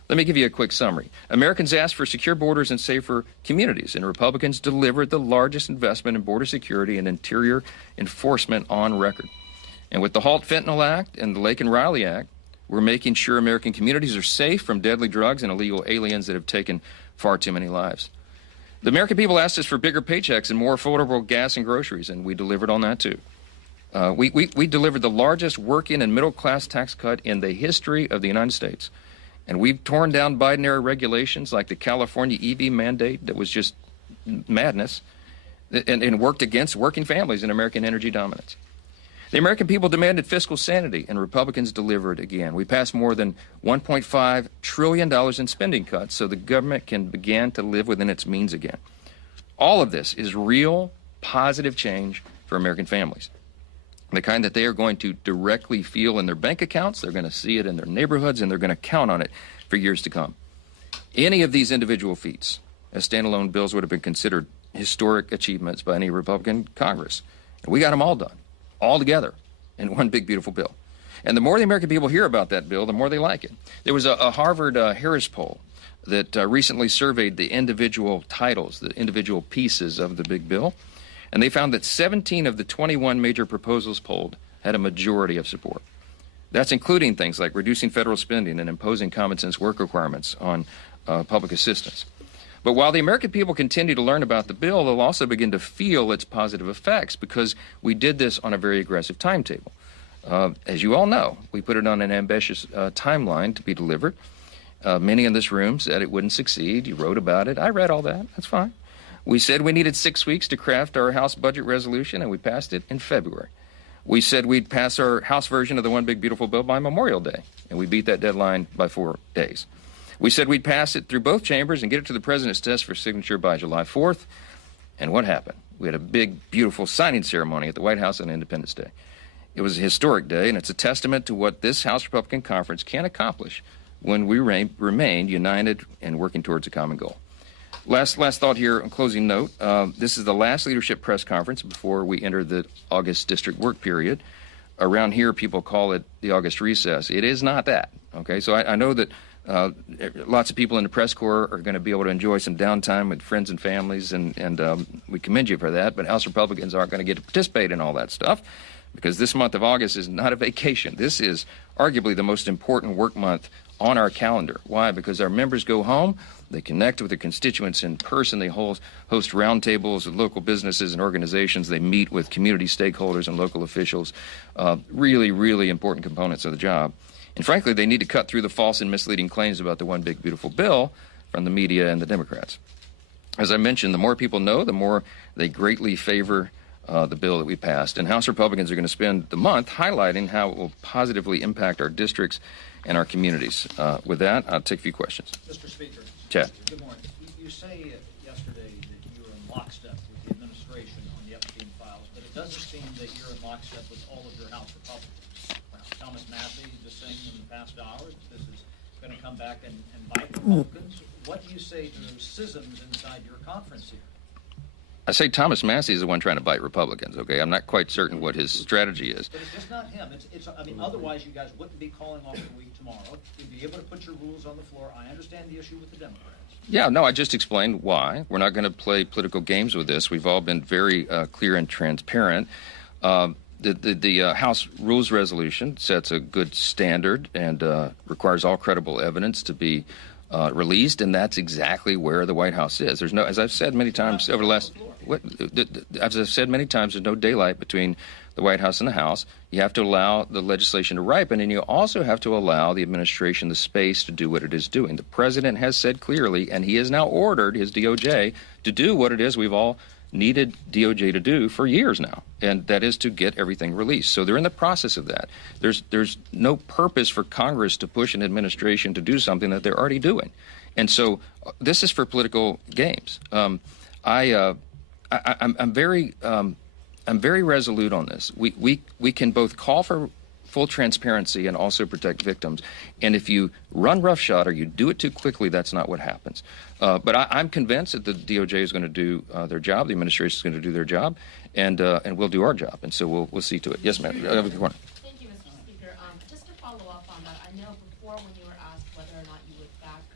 Let me give you a quick summary. Americans asked for secure borders and safer communities, and Republicans delivered the largest investment in border security and interior enforcement on record. And with the Halt Fentanyl Act and the Laken Riley Act, we're making sure American communities are safe from deadly drugs and illegal aliens that have taken far too many lives. The American people asked us for bigger paychecks and more affordable gas and groceries, and we delivered on that too. We delivered the largest working and middle-class tax cut in the history of the United States. And we've torn down Biden-era regulations like the California EV mandate that was just madness and worked against working families and American energy dominance. The American people demanded fiscal sanity, and Republicans delivered again. We passed more than $1.5 trillion in spending cuts so the government can begin to live within its means again. All of this is real, positive change for American families. The kind that they are going to directly feel in their bank accounts, they're going to see it in their neighborhoods, and they're going to count on it for years to come. Any of these individual feats as standalone bills would have been considered historic achievements by any Republican Congress. And we got them all done, all together, in one big, beautiful bill. And the more the American people hear about that bill, the more they like it. There was a Harvard Harris poll that recently surveyed the individual titles, the individual pieces of the big bill. And they found that 17 of the 21 major proposals polled had a majority of support. That's including things like reducing federal spending and imposing common sense work requirements on public assistance. But while the American people continue to learn about the bill, they'll also begin to feel its positive effects because we did this on a very aggressive timetable. As you all know, we put it on an ambitious timeline to be delivered. Many in this room said it wouldn't succeed. You wrote about it. I read all that. That's fine. We said we needed 6 weeks to craft our House budget resolution, and we passed it in February. We said we'd pass our House version of the One Big Beautiful Bill by Memorial Day, and we beat that deadline by 4 days. We said we'd pass it through both chambers and get it to the president's desk for signature by July 4th. And what happened? We had a big, beautiful signing ceremony at the White House on Independence Day. It was a historic day, and it's a testament to what this House Republican Conference can accomplish when we remain united and working towards a common goal. Last thought here, on closing note. This is the last leadership press conference before we enter the August district work period. Around here, people call it the August recess. It is not that, okay? So I know that lots of people in the press corps are going to be able to enjoy some downtime with friends and families, and we commend you for that, but House Republicans aren't going to get to participate in all that stuff because this month of August is not a vacation. This is arguably the most important work month on our calendar. Why? Because our members go home, they connect with their constituents in person, they host roundtables with local businesses and organizations, they meet with community stakeholders and local officials, really, really important components of the job. And frankly, they need to cut through the false and misleading claims about the One Big Beautiful Bill from the media and the Democrats. As I mentioned, the more people know, the more they greatly favor the bill that we passed. And House Republicans are going to spend the month highlighting how it will positively impact our districts and our communities. With that, I'll take a few questions. Mr. Speaker. Chad. Good morning. You say yesterday that you were in lockstep with the administration on the Epstein files, but it doesn't seem that you're in lockstep with all of your House Republicans. Thomas Massey just saying in the past hour that this is going to come back and bite Republicans. What do you say to those schisms inside your conference here? I say Thomas Massey is the one trying to bite Republicans, okay? I'm not quite certain what his strategy is. But it's just not him. I mean, otherwise you guys wouldn't be calling off the week tomorrow. You'd be able to put your rules on the floor. I understand the issue with the Democrats. Yeah, no, I just explained why. We're not going to play political games with this. We've all been very clear and transparent. The House Rules Resolution sets a good standard and requires all credible evidence to be released, and that's exactly where the White House is. There's no, as I've said many times over the last, as I've said many times, there's no daylight between the White House and the House. You have to allow the legislation to ripen, and you also have to allow the administration the space to do what it is doing. The president has said clearly, and he has now ordered his DOJ to do what it is we've all needed DOJ to do for years now, and that is to get everything released. So they're in the process of that. There's no purpose for Congress to push an administration to do something that they're already doing. And so this is for political games. I'm very resolute on this. We can both call for full transparency and also protect victims. And if you run roughshod or you do it too quickly, that's not what happens. But I'm convinced that the DOJ is going to do their job, the administration is going to do their job, and we'll do our job. And so we'll see to it. Yes, ma'am. Thank you, Mr. Speaker. Just to follow up on that, I know before when you were asked whether or not you would back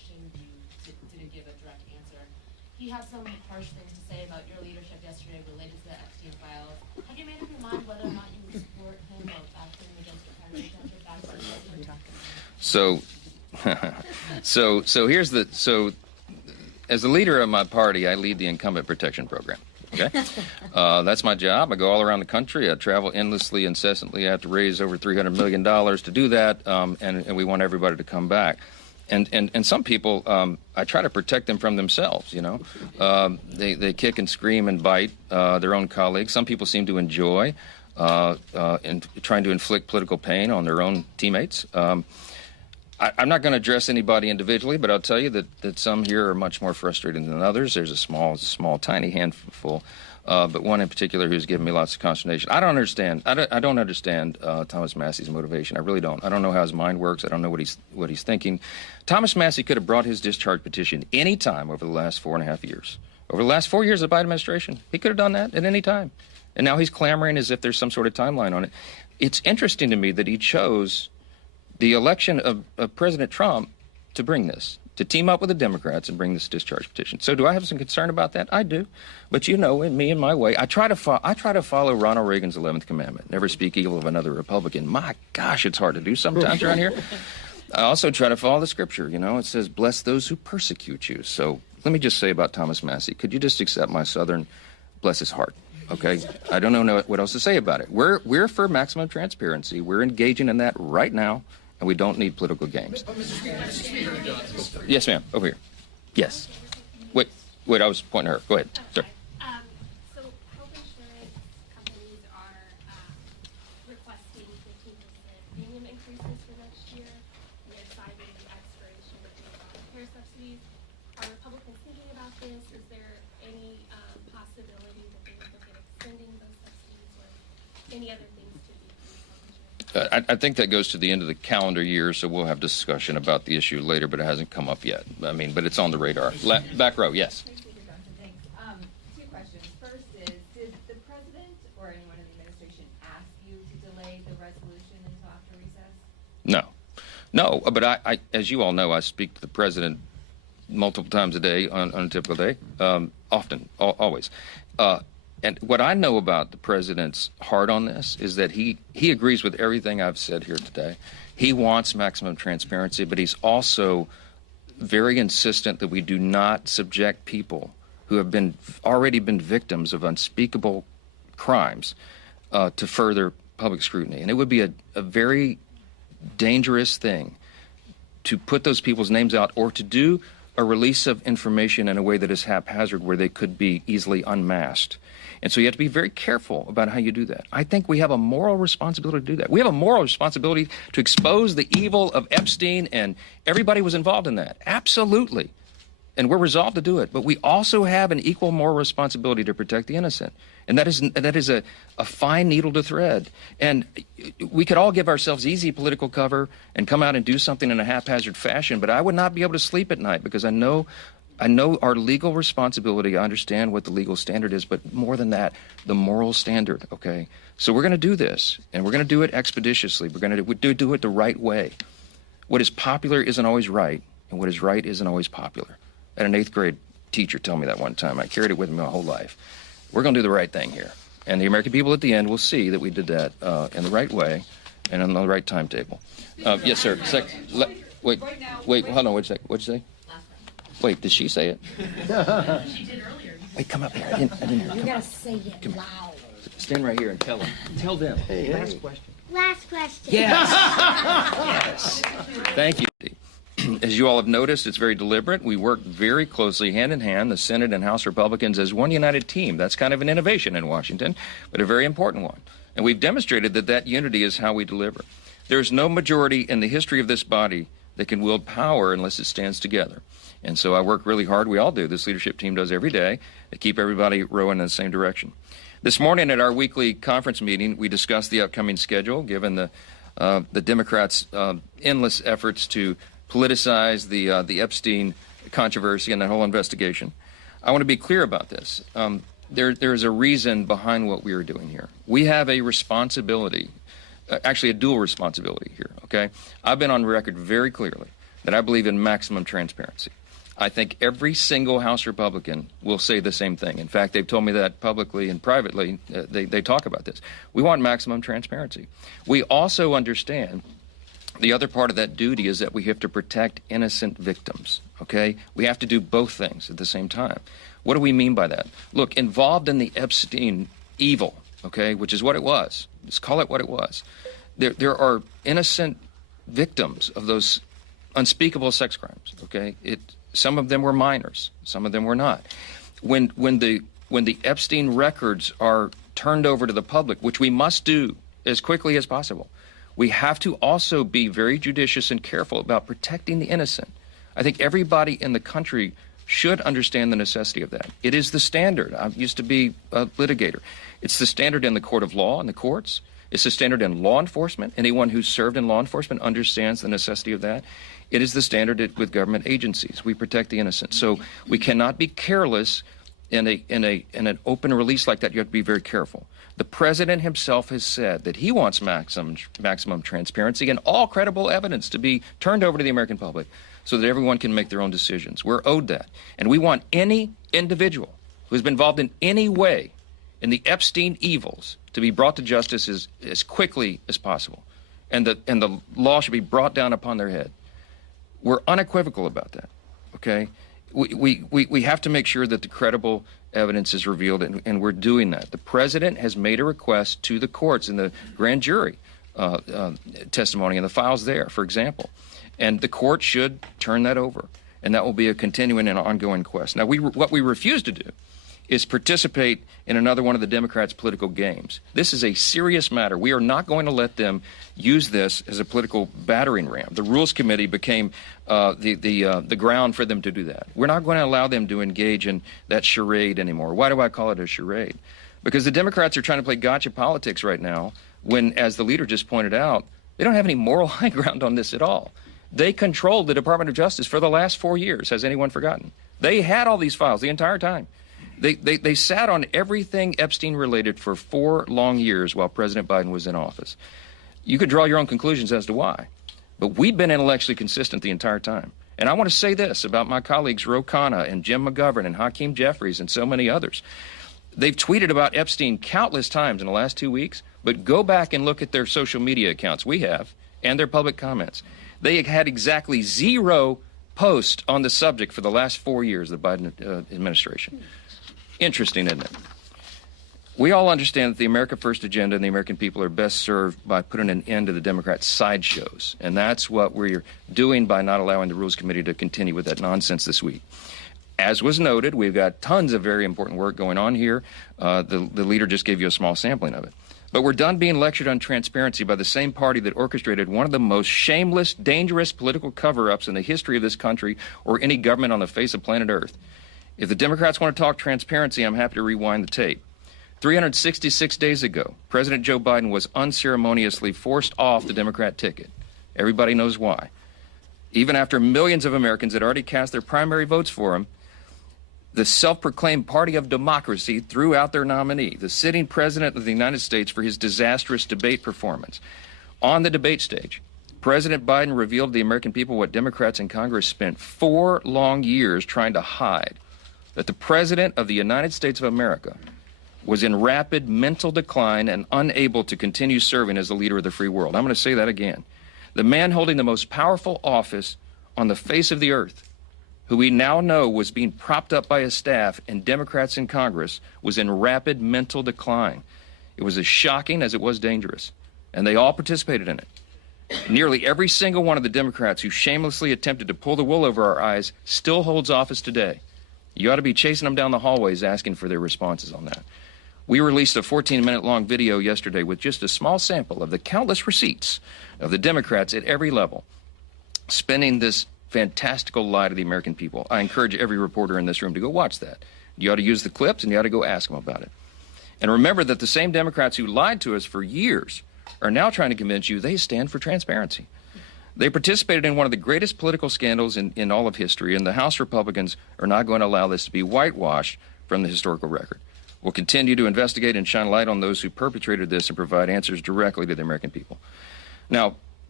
election, you didn't give a direct answer. He had some harsh things to say about your leadership yesterday related to the Epstein files. Have you made up your mind whether or not you would support him or back him against your primary candidate back for president? So here's as the leader of my party, I lead the incumbent protection program. Okay, that's my job. I go all around the country. I travel endlessly, incessantly. I have to raise over $300 million to do that, and we want everybody to come back. And some people, I try to protect them from themselves. You know, they kick and scream and bite their own colleagues. Some people seem to enjoy in trying to inflict political pain on their own teammates. I'm not going to address anybody individually, but I'll tell you that some here are much more frustrated than others. There's a small, tiny handful, but one in particular who's given me lots of consternation. I don't understand. I don't understand Thomas Massey's motivation. I really don't. I don't know how his mind works. I don't know what he's thinking. Thomas Massey could have brought his discharge petition any time over the last 4.5 years. Over the last 4 years of the Biden administration, he could have done that at any time. And now he's clamoring as if there's some sort of timeline on it. It's interesting to me that he chose the election of President Trump to bring this, to team up with the Democrats and bring this discharge petition. So do I have some concern about that? I do. But you know, in me and my way, I try to follow Ronald Reagan's 11th commandment, never speak evil of another Republican. My gosh, it's hard to do sometimes around here. I also try to follow the scripture. You know, it says, bless those who persecute you. So let me just say about Thomas Massey, could you just accept my Southern, bless his heart? Okay, I don't know what else to say about it. We're for maximum transparency. We're engaging in that right now. And we don't need political games. Yes, ma'am. Over here. Yes. Wait. I was pointing at her. Go ahead, sir. So health insurance companies are requesting 15% premium increases for next year. And they're citing the expiration of the Obamacare subsidies. Are Republicans thinking about this? Is there any possibility that they would look at extending those subsidies or any other things to decrease health insurance? I think that goes to the end of the calendar year, so we'll have discussion about the issue later, but it hasn't come up yet. I mean, but it's on the radar. Back row, yes. Speaker Johnson, thanks. Two questions. First is, did the president or anyone in the administration ask you to delay the resolution until after recess? No, but I as you all know, I speak to the president multiple times a day on a typical day, often, always. And what I know about the president's heart on this is that he agrees with everything I've said here today. He wants maximum transparency, but he's also very insistent that we do not subject people who have already been victims of unspeakable crimes to further public scrutiny. And it would be a very dangerous thing to put those people's names out or to do a release of information in a way that is haphazard where they could be easily unmasked. And so you have to be very careful about how you do that. I think we have a moral responsibility to do that. We have a moral responsibility to expose the evil of Epstein, and everybody was involved in that. Absolutely. And we're resolved to do it. But we also have an equal moral responsibility to protect the innocent. And that is a fine needle to thread. And we could all give ourselves easy political cover and come out and do something in a haphazard fashion, but I would not be able to sleep at night because I know our legal responsibility. I understand what the legal standard is, but more than that, the moral standard, okay? So we're going to do this, and we're going to do it expeditiously. We're going to do it the right way. What is popular isn't always right, and what is right isn't always popular. I had an 8th grade teacher tell me that one time. I carried it with me my whole life. We're going to do the right thing here. And the American people at the end will see that we did that in the right way and on the right timetable. Yes, sir. Wait, hold on, wait a second. What'd you say? Wait, did she say it? She did earlier. Wait, come up here. I didn't hear. You Come gotta up. say it loud. Stand right here and tell them. Tell them. Last question. Last question. Yes. Yes. Thank you. As you all have noticed, it's very deliberate. We work very closely, hand in hand, the Senate and House Republicans, as one united team. That's kind of an innovation in Washington, but a very important one. And we've demonstrated that unity is how we deliver. There's no majority in the history of this body that can wield power unless it stands together. And so I work really hard. We all do. This leadership team does every day to keep everybody rowing in the same direction. This morning at our weekly conference meeting, we discussed the upcoming schedule, given the Democrats' endless efforts to politicize the Epstein controversy and that whole investigation. I want to be clear about this. There's a reason behind what we are doing here. We have a responsibility, actually a dual responsibility here, okay? I've been on record very clearly that I believe in maximum transparency. I think every single House Republican will say the same thing. In fact, they've told me that publicly and privately. They talk about this. We want maximum transparency. We also understand the other part of that duty is that we have to protect innocent victims, okay? We have to do both things at the same time. What do we mean by that? Look, involved in the Epstein evil, okay, which is what it was. Let's call it what it was. There are innocent victims of those unspeakable sex crimes, okay? Some of them were minors. Some of them were not. When the Epstein records are turned over to the public, which we must do as quickly as possible, we have to also be very judicious and careful about protecting the innocent. I think everybody in the country should understand the necessity of that. It is the standard. I used to be a litigator. It's the standard in the court of law and the courts. It's the standard in law enforcement. Anyone who's served in law enforcement understands the necessity of that. It is the standard with government agencies. We protect the innocent. So we cannot be careless in an open release like that. You have to be very careful. The president himself has said that he wants maximum transparency and all credible evidence to be turned over to the American public so that everyone can make their own decisions. We're owed that. And we want any individual who has been involved in any way in the Epstein evils to be brought to justice as quickly as possible. And the law should be brought down upon their head. We're unequivocal about that, okay? We have to make sure that the credible evidence is revealed, and we're doing that. The president has made a request to the courts in the grand jury testimony and the files there, for example. And the court should turn that over, and that will be a continuing and ongoing quest. Now, what we refuse to do is participate in another one of the Democrats' political games. This is a serious matter. We are not going to let them use this as a political battering ram. The Rules Committee became the ground for them to do that. We're not going to allow them to engage in that charade anymore. Why do I call it a charade? Because the Democrats are trying to play gotcha politics right now when, as the leader just pointed out, they don't have any moral high ground on this at all. They controlled the Department of Justice for the last 4 years. Has anyone forgotten? They had all these files the entire time. They sat on everything Epstein related for 4 long years while President Biden was in office. You could draw your own conclusions as to why. But we've been intellectually consistent the entire time. And I want to say this about my colleagues Ro Khanna and Jim McGovern and Hakeem Jeffries and so many others. They've tweeted about Epstein countless times in the last 2 weeks, but go back and look at their social media accounts, we have, and their public comments. They had exactly 0 posts on the subject for the last 4 years of the Biden administration. Interesting, isn't it? We all understand that the America First agenda and the American people are best served by putting an end to the Democrats' sideshows. And that's what we're doing by not allowing the Rules Committee to continue with that nonsense this week. As was noted, we've got tons of very important work going on here. The leader just gave you a small sampling of it. But we're done being lectured on transparency by the same party that orchestrated one of the most shameless, dangerous political cover-ups in the history of this country or any government on the face of planet Earth. If the Democrats want to talk transparency, I'm happy to rewind the tape. 366 days ago, President Joe Biden was unceremoniously forced off the Democrat ticket. Everybody knows why. Even after millions of Americans had already cast their primary votes for him, the self-proclaimed party of democracy threw out their nominee, the sitting president of the United States, for his disastrous debate performance. On the debate stage, President Biden revealed to the American people what Democrats in Congress spent 4 long years trying to hide, that the President of the United States of America was in rapid mental decline and unable to continue serving as the leader of the free world. I'm going to say that again. The man holding the most powerful office on the face of the earth, who we now know was being propped up by his staff and Democrats in Congress, was in rapid mental decline. It was as shocking as it was dangerous, and they all participated in it. Nearly every single one of the Democrats who shamelessly attempted to pull the wool over our eyes still holds office today. You ought to be chasing them down the hallways asking for their responses on that. We released a 14-minute long video yesterday with just a small sample of the countless receipts of the Democrats at every level spinning this fantastical lie to the American people. I encourage every reporter in this room to go watch that. You ought to use the clips and you ought to go ask them about it. And remember that the same Democrats who lied to us for years are now trying to convince you they stand for transparency. They participated in one of the greatest political scandals in all of history, and the House Republicans are not going to allow this to be whitewashed from the historical record. We'll continue to investigate and shine light on those who perpetrated this and provide answers directly to the American people. Now,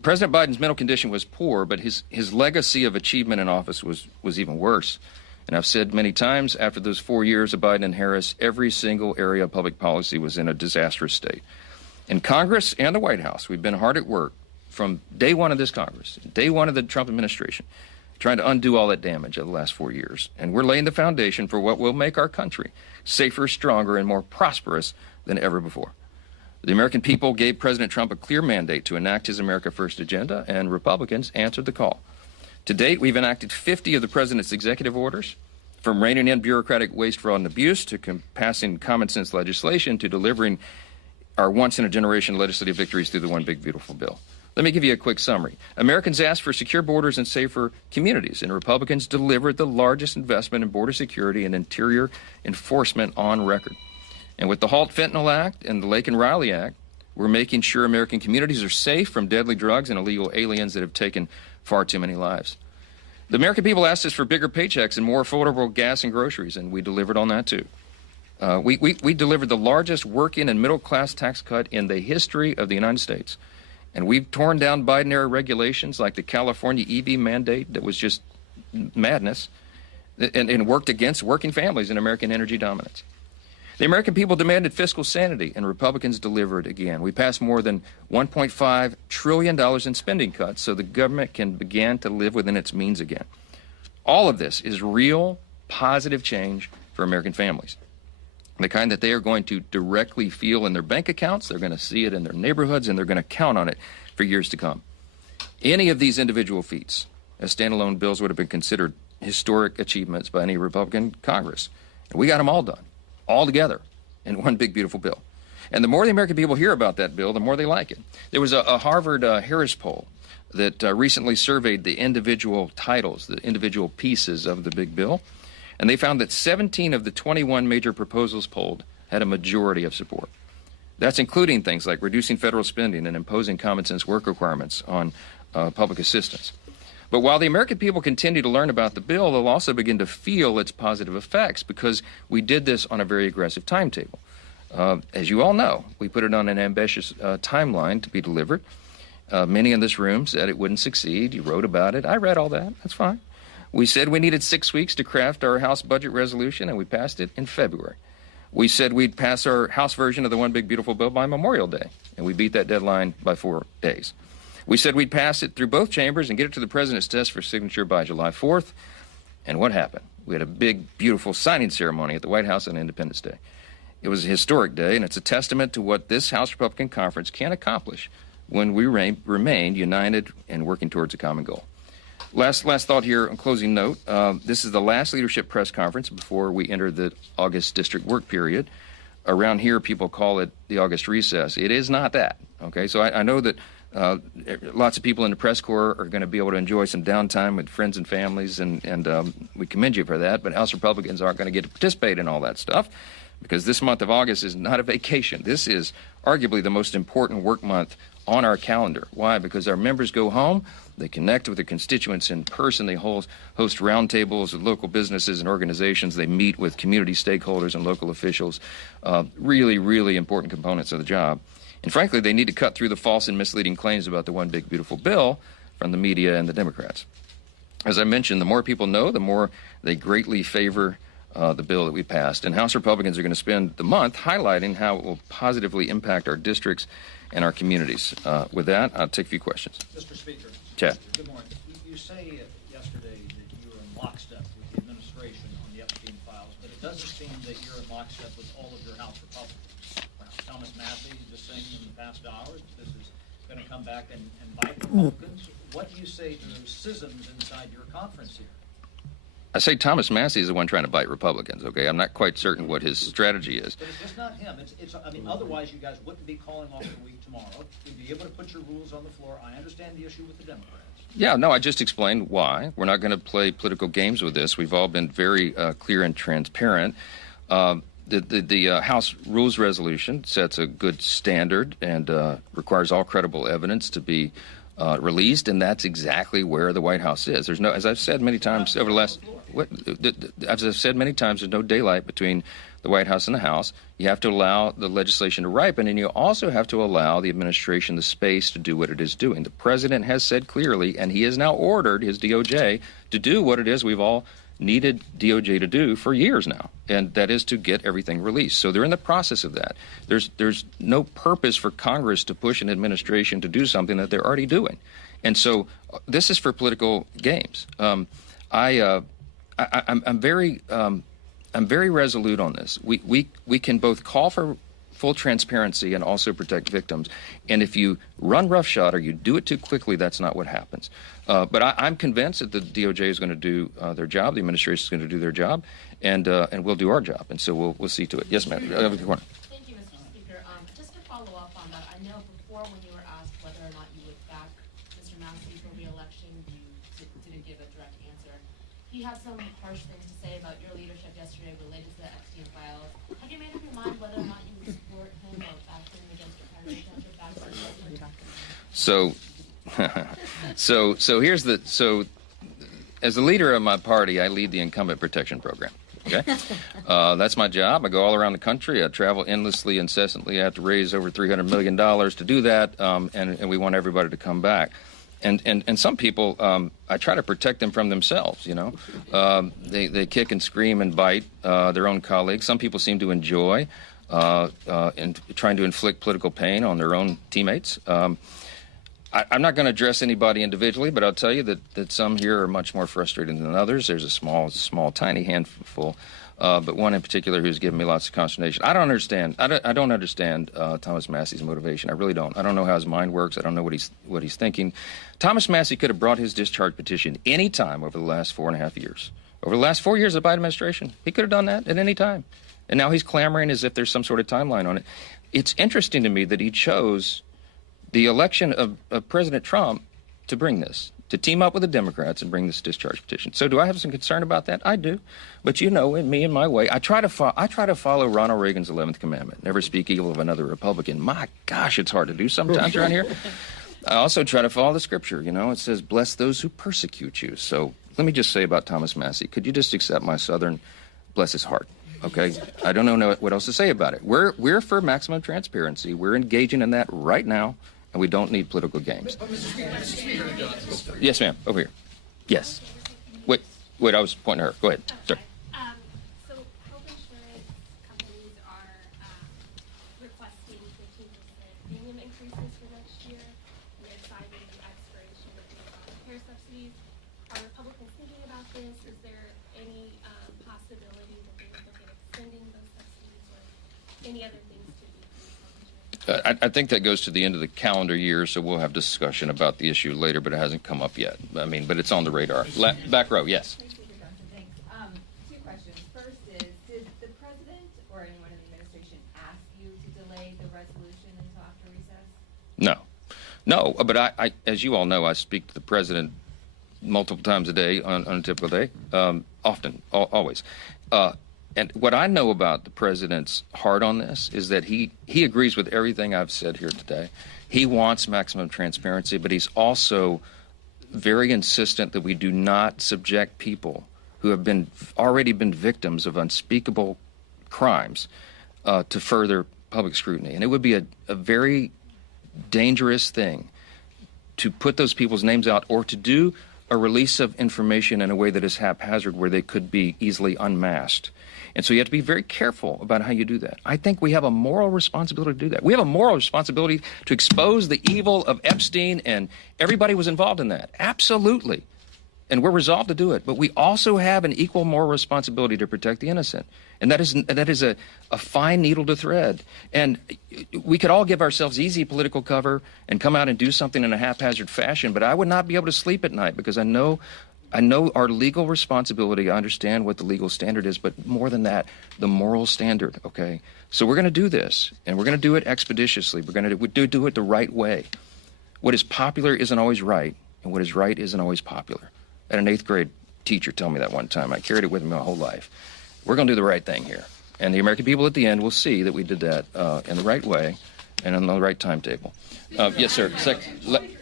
President Biden's mental condition was poor, but his legacy of achievement in office was even worse. And I've said many times, after those 4 years of Biden and Harris, every single area of public policy was in a disastrous state. In Congress and the White House, we've been hard at work from day one of this Congress, day one of the Trump administration, trying to undo all that damage of the last 4 years. And we're laying the foundation for what will make our country safer, stronger, and more prosperous than ever before. The American people gave President Trump a clear mandate to enact his America First agenda, and Republicans answered the call. To date, we've enacted 50 of the president's executive orders, from reining in bureaucratic waste, fraud, and abuse, to passing common sense legislation, to delivering our once-in-a-generation legislative victories through the One Big Beautiful Bill. Let me give you a quick summary. Americans asked for secure borders and safer communities, and Republicans delivered the largest investment in border security and interior enforcement on record. And with the Halt Fentanyl Act and the Lake and Riley Act, we're making sure American communities are safe from deadly drugs and illegal aliens that have taken far too many lives. The American people asked us for bigger paychecks and more affordable gas and groceries, and we delivered on that too. We delivered the largest working and middle-class tax cut in the history of the United States. And we've torn down Biden-era regulations like the California EV mandate that was just madness, and worked against working families and American energy dominance. The American people demanded fiscal sanity, and Republicans delivered again. We passed more than $1.5 trillion in spending cuts so the government can begin to live within its means again. All of this is real, positive change for American families. The kind that they are going to directly feel in their bank accounts, they're going to see it in their neighborhoods, and they're going to count on it for years to come. Any of these individual feats as standalone bills would have been considered historic achievements by any Republican Congress. And we got them all done, all together, in one big, beautiful bill. And the more the American people hear about that bill, the more they like it. There was a Harvard Harris poll that recently surveyed the individual titles, the individual pieces of the big bill, and they found that 17 of the 21 major proposals polled had a majority of support. That's including things like reducing federal spending and imposing common sense work requirements on public assistance. But while the American people continue to learn about the bill, they'll also begin to feel its positive effects because we did this on a very aggressive timetable. As you all know, we put it on an ambitious timeline to be delivered. Many in this room said it wouldn't succeed. You wrote about it. I read all that. That's fine. We said we needed 6 weeks to craft our House budget resolution, and we passed it in February. We said we'd pass our House version of the One Big Beautiful Bill by Memorial Day, and we beat that deadline by 4 days. We said we'd pass it through both chambers and get it to the president's desk for signature by July 4th. And what happened? We had a big, beautiful signing ceremony at the White House on Independence Day. It was a historic day, and it's a testament to what this House Republican Conference can accomplish when we remain united and working towards a common goal. Last thought here, on closing note, this is the last leadership press conference before we enter the August district work period. Around here, people call it the August recess. It is not that, okay? So I know that lots of people in the press corps are going to be able to enjoy some downtime with friends and families, and we commend you for that, but House Republicans aren't going to get to participate in all that stuff because this month of August is not a vacation. This is arguably the most important work month on our calendar. Why? Because our members go home, they connect with their constituents in person, they host roundtables with local businesses and organizations, they meet with community stakeholders and local officials, really, really important components of the job. And frankly, they need to cut through the false and misleading claims about the One Big Beautiful Bill from the media and the Democrats. As I mentioned, the more people know, the more they greatly favor the bill that we passed. And House Republicans are going to spend the month highlighting how it will positively impact our districts and our communities. With that, I'll take a few questions. Mr. Speaker. Chad. Good morning. You say yesterday that you were in lockstep with the administration on the Epstein files, but it doesn't seem that you're in lockstep with all of your House Republicans. Thomas Massey just saying in the past hours this is going to come back and bite Republicans. What do you say to those schisms inside your conference here? I say Thomas Massey is the one trying to bite Republicans, okay? I'm not quite certain what his strategy is. But it's just not him. I mean, otherwise you guys wouldn't be calling off the week tomorrow. You'd be able to put your rules on the floor. I understand the issue with the Democrats. Yeah, no, I just explained why. We're not going to play political games with this. We've all been very clear and transparent. The House Rules Resolution sets a good standard and requires all credible evidence to be released, and that's exactly where the White House is. There's no, as I've said many times over the last, as I've said many times, there's no daylight between the White House and the House. You have to allow the legislation to ripen, and you also have to allow the administration the space to do what it is doing. The president has said clearly, and he has now ordered his DOJ to do what it is we've all needed DOJ to do for years now, and that is to get everything released. So they're in the process of that. There's no purpose for Congress to push an administration to do something that they're already doing. And so this is for political games. I'm very resolute on this. We can both call for full transparency and also protect victims. And if you run roughshod or you do it too quickly, that's not what happens. But I'm convinced that the DOJ is going to do their job, the administration is going to do their job, and we'll do our job. And so we'll see to it. Yes, ma'am. Thank you, Mr. Speaker. Just to follow up on that, I know before when you were asked whether or not you would back Mr. Massey for re-election, you didn't give a direct answer. He had some harsh things to say about your leadership yesterday related to the Epstein files. Have you made up your mind whether or not you would support him or back him against your president or back him? So here's as the leader of my party, I lead the incumbent protection program. Okay, that's my job. I go all around the country. I travel endlessly, incessantly. I have to raise over $300 million to do that, and we want everybody to come back. And some people, I try to protect them from themselves. You know, they kick and scream and bite their own colleagues. Some people seem to enjoy trying to inflict political pain on their own teammates. I'm not going to address anybody individually, but I'll tell you that some here are much more frustrated than others. There's a small, tiny handful, but one in particular who's given me lots of consternation. I don't understand Thomas Massey's motivation. I really don't. I don't know how his mind works. I don't know what he's thinking. Thomas Massey could have brought his discharge petition any time over the last 4.5 years. Over the last 4 years of the Biden administration, he could have done that at any time. And now he's clamoring as if there's some sort of timeline on it. It's interesting to me that he chose the election of President Trump to bring this, to team up with the Democrats and bring this discharge petition. So do I have some concern about that? I do. But you know, in me and my way, I try to follow Ronald Reagan's 11th commandment, never speak evil of another Republican. My gosh, it's hard to do sometimes around here. I also try to follow the scripture. You know, it says, bless those who persecute you. So let me just say about Thomas Massey, could you just accept my Southern, bless his heart? Okay, I don't know what else to say about it. We're for maximum transparency. We're engaging in that right now. And we don't need political games. Yes, ma'am. Over here. Yes. Wait. I was pointing at her. Go ahead. Sir. So health insurance companies are requesting 15% premium increases for next year. And they're citing the expiration of the care subsidies. Are Republicans thinking about this? Is there any possibility that they would look at extending those subsidies or any other things to do? I think that goes to the end of the calendar year, so we'll have discussion about the issue later, but it hasn't come up yet. I mean, but it's on the radar. Back row, yes. Thanks. Two questions. First is, did the president or anyone in the administration ask you to delay the resolution until after recess? No, but I, as you all know, I speak to the president multiple times a day on a typical day, often, always. And what I know about the president's heart on this is that he agrees with everything I've said here today. He wants maximum transparency, but he's also very insistent that we do not subject people who have already been victims of unspeakable crimes to further public scrutiny. And it would be a very dangerous thing to put those people's names out or to do a release of information in a way that is haphazard where they could be easily unmasked. And so you have to be very careful about how you do that. I think we have a moral responsibility to do that. We have a moral responsibility to expose the evil of Epstein, and everybody was involved in that. Absolutely. And we're resolved to do it. But we also have an equal moral responsibility to protect the innocent. And that is a fine needle to thread. And we could all give ourselves easy political cover and come out and do something in a haphazard fashion, but I would not be able to sleep at night because I know our legal responsibility. I understand what the legal standard is, but more than that, the moral standard, okay? So we're going to do this, and we're going to do it expeditiously. We're going to do it the right way. What is popular isn't always right, and what is right isn't always popular. I had an 8th grade teacher tell me that one time. I carried it with me my whole life. We're going to do the right thing here. And the American people at the end will see that we did that in the right way and on the right timetable. Yes, sir.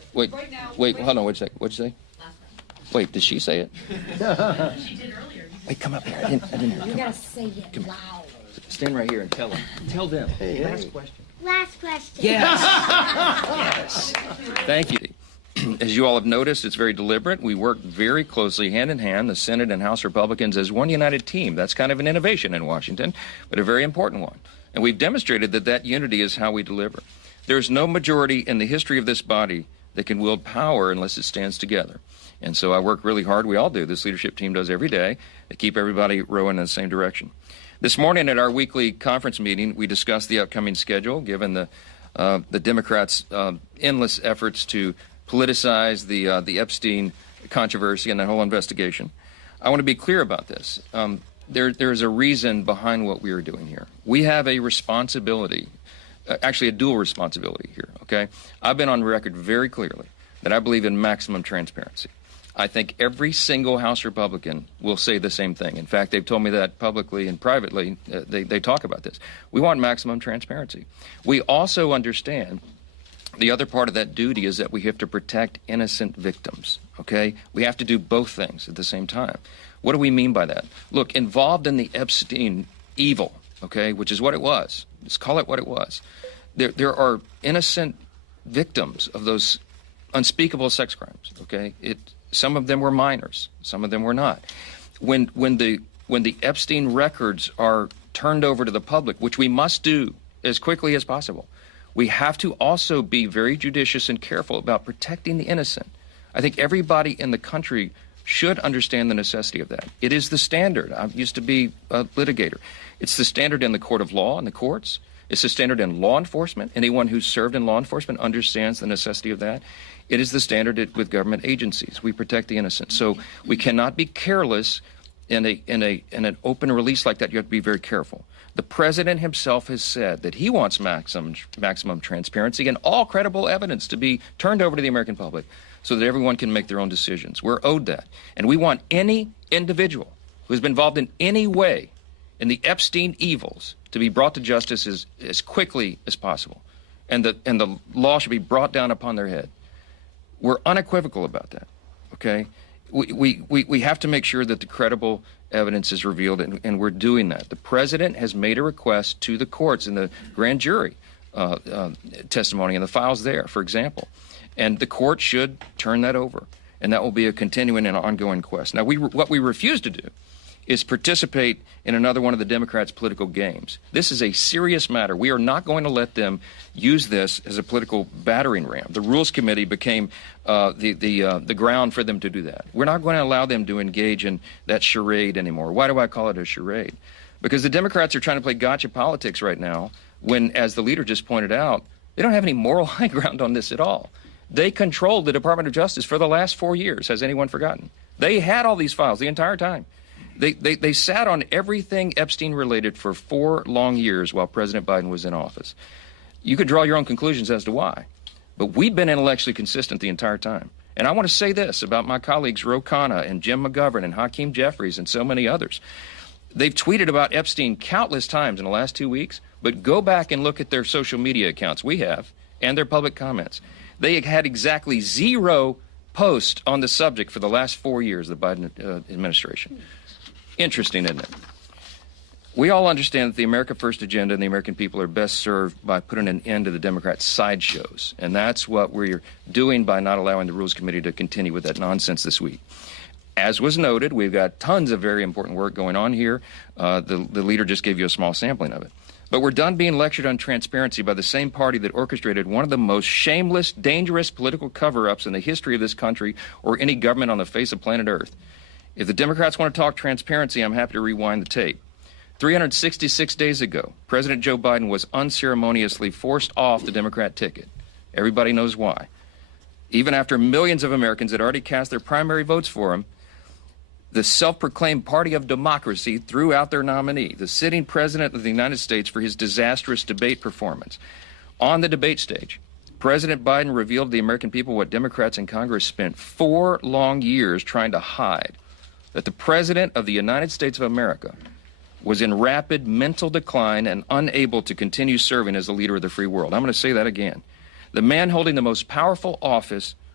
Wait, Right now, wait, with- hold on, wait a second. What'd you say? Wait, did she say it? She did earlier. Wait, come up here. I didn't hear. You Come gotta say it loud. stand right here and tell them. Tell them. Last question. Last question. Yes. Yes. Thank you. As you all have noticed, it's very deliberate. We work very closely hand in hand, the Senate and House Republicans, as one united team. That's kind of an innovation in Washington, but a very important one. And we've demonstrated that that unity is how we deliver. There's no majority in the history of this body that can wield power unless it stands together. And so I work really hard. We all do. This leadership team does every day to keep everybody rowing in the same direction. This morning at our weekly conference meeting, we discussed the upcoming schedule, given the Democrats' endless efforts to politicize the Epstein controversy and that whole investigation. I want to be clear about this. There's a reason behind what we are doing here. We have a responsibility, actually a dual responsibility here, okay? I've been on record very clearly that I believe in maximum transparency. I think every single House Republican will say the same thing. In fact, they've told me that publicly and privately. They talk about this. We want maximum transparency. We also understand the other part of that duty is that we have to protect innocent victims, okay? We have to do both things at the same time. What do we mean by that? Look, involved in the Epstein evil, okay, which is what it was. Let's call it what it was. There are innocent victims of those unspeakable sex crimes, okay? Some of them were minors, some of them were not. When the Epstein records are turned over to the public, which we must do as quickly as possible, we have to also be very judicious and careful about protecting the innocent. I think everybody in the country should understand the necessity of that. It is the standard. I used to be a litigator. It's the standard in the court of law and the courts. It's the standard in law enforcement. Anyone who's served in law enforcement understands the necessity of that. It is the standard with government agencies. We protect the innocent. So we cannot be careless in an open release like that. You have to be very careful. The president himself has said that he wants maximum transparency and all credible evidence to be turned over to the American public so that everyone can make their own decisions. We're owed that. And we want any individual who has been involved in any way in the Epstein evils to be brought to justice as quickly as possible. And the law should be brought down upon their head. We're unequivocal about that, okay? We have to make sure that the credible evidence is revealed, and we're doing that. The president has made a request to the courts in the grand jury testimony and the files there, for example. And the court should turn that over, and that will be a continuing and ongoing quest. Now, what we refuse to do is participate in another one of the Democrats' political games. This is a serious matter. We are not going to let them use this as a political battering ram. The Rules Committee became the ground for them to do that. We're not going to allow them to engage in that charade anymore. Why do I call it a charade? Because the Democrats are trying to play gotcha politics right now when, as the leader just pointed out, they don't have any moral high ground on this at all. They controlled the Department of Justice for the last 4 years. Has anyone forgotten? They had all these files the entire time. They sat on everything Epstein related for 4 long years while President Biden was in office. You could draw your own conclusions as to why. But we've been intellectually consistent the entire time. And I want to say this about my colleagues Ro Khanna and Jim McGovern and Hakeem Jeffries and so many others. They've tweeted about Epstein countless times in the last 2 weeks, but go back and look at their social media accounts, we have, and their public comments. They had exactly 0 posts on the subject for the last 4 years of the Biden administration. Interesting, isn't it? We all understand that the America First agenda and the American people are best served by putting an end to the Democrats' sideshows. And that's what we're doing by not allowing the Rules Committee to continue with that nonsense this week. As was noted, we've got tons of very important work going on here. The leader just gave you a small sampling of it. But we're done being lectured on transparency by the same party that orchestrated one of the most shameless, dangerous political cover-ups in the history of this country or any government on the face of planet Earth. If the Democrats want to talk transparency, I'm happy to rewind the tape. 366 days ago, President Joe Biden was unceremoniously forced off the Democrat ticket. Everybody knows why. Even after millions of Americans had already cast their primary votes for him, the self-proclaimed party of democracy threw out their nominee, the sitting president of the United States, for his disastrous debate performance. On the debate stage, President Biden revealed to the American people what Democrats in Congress spent 4 long years trying to hide, that the President of the United States of America was in rapid mental decline and unable to continue serving as the leader of the free world. I'm going to say that again. The man holding the most powerful office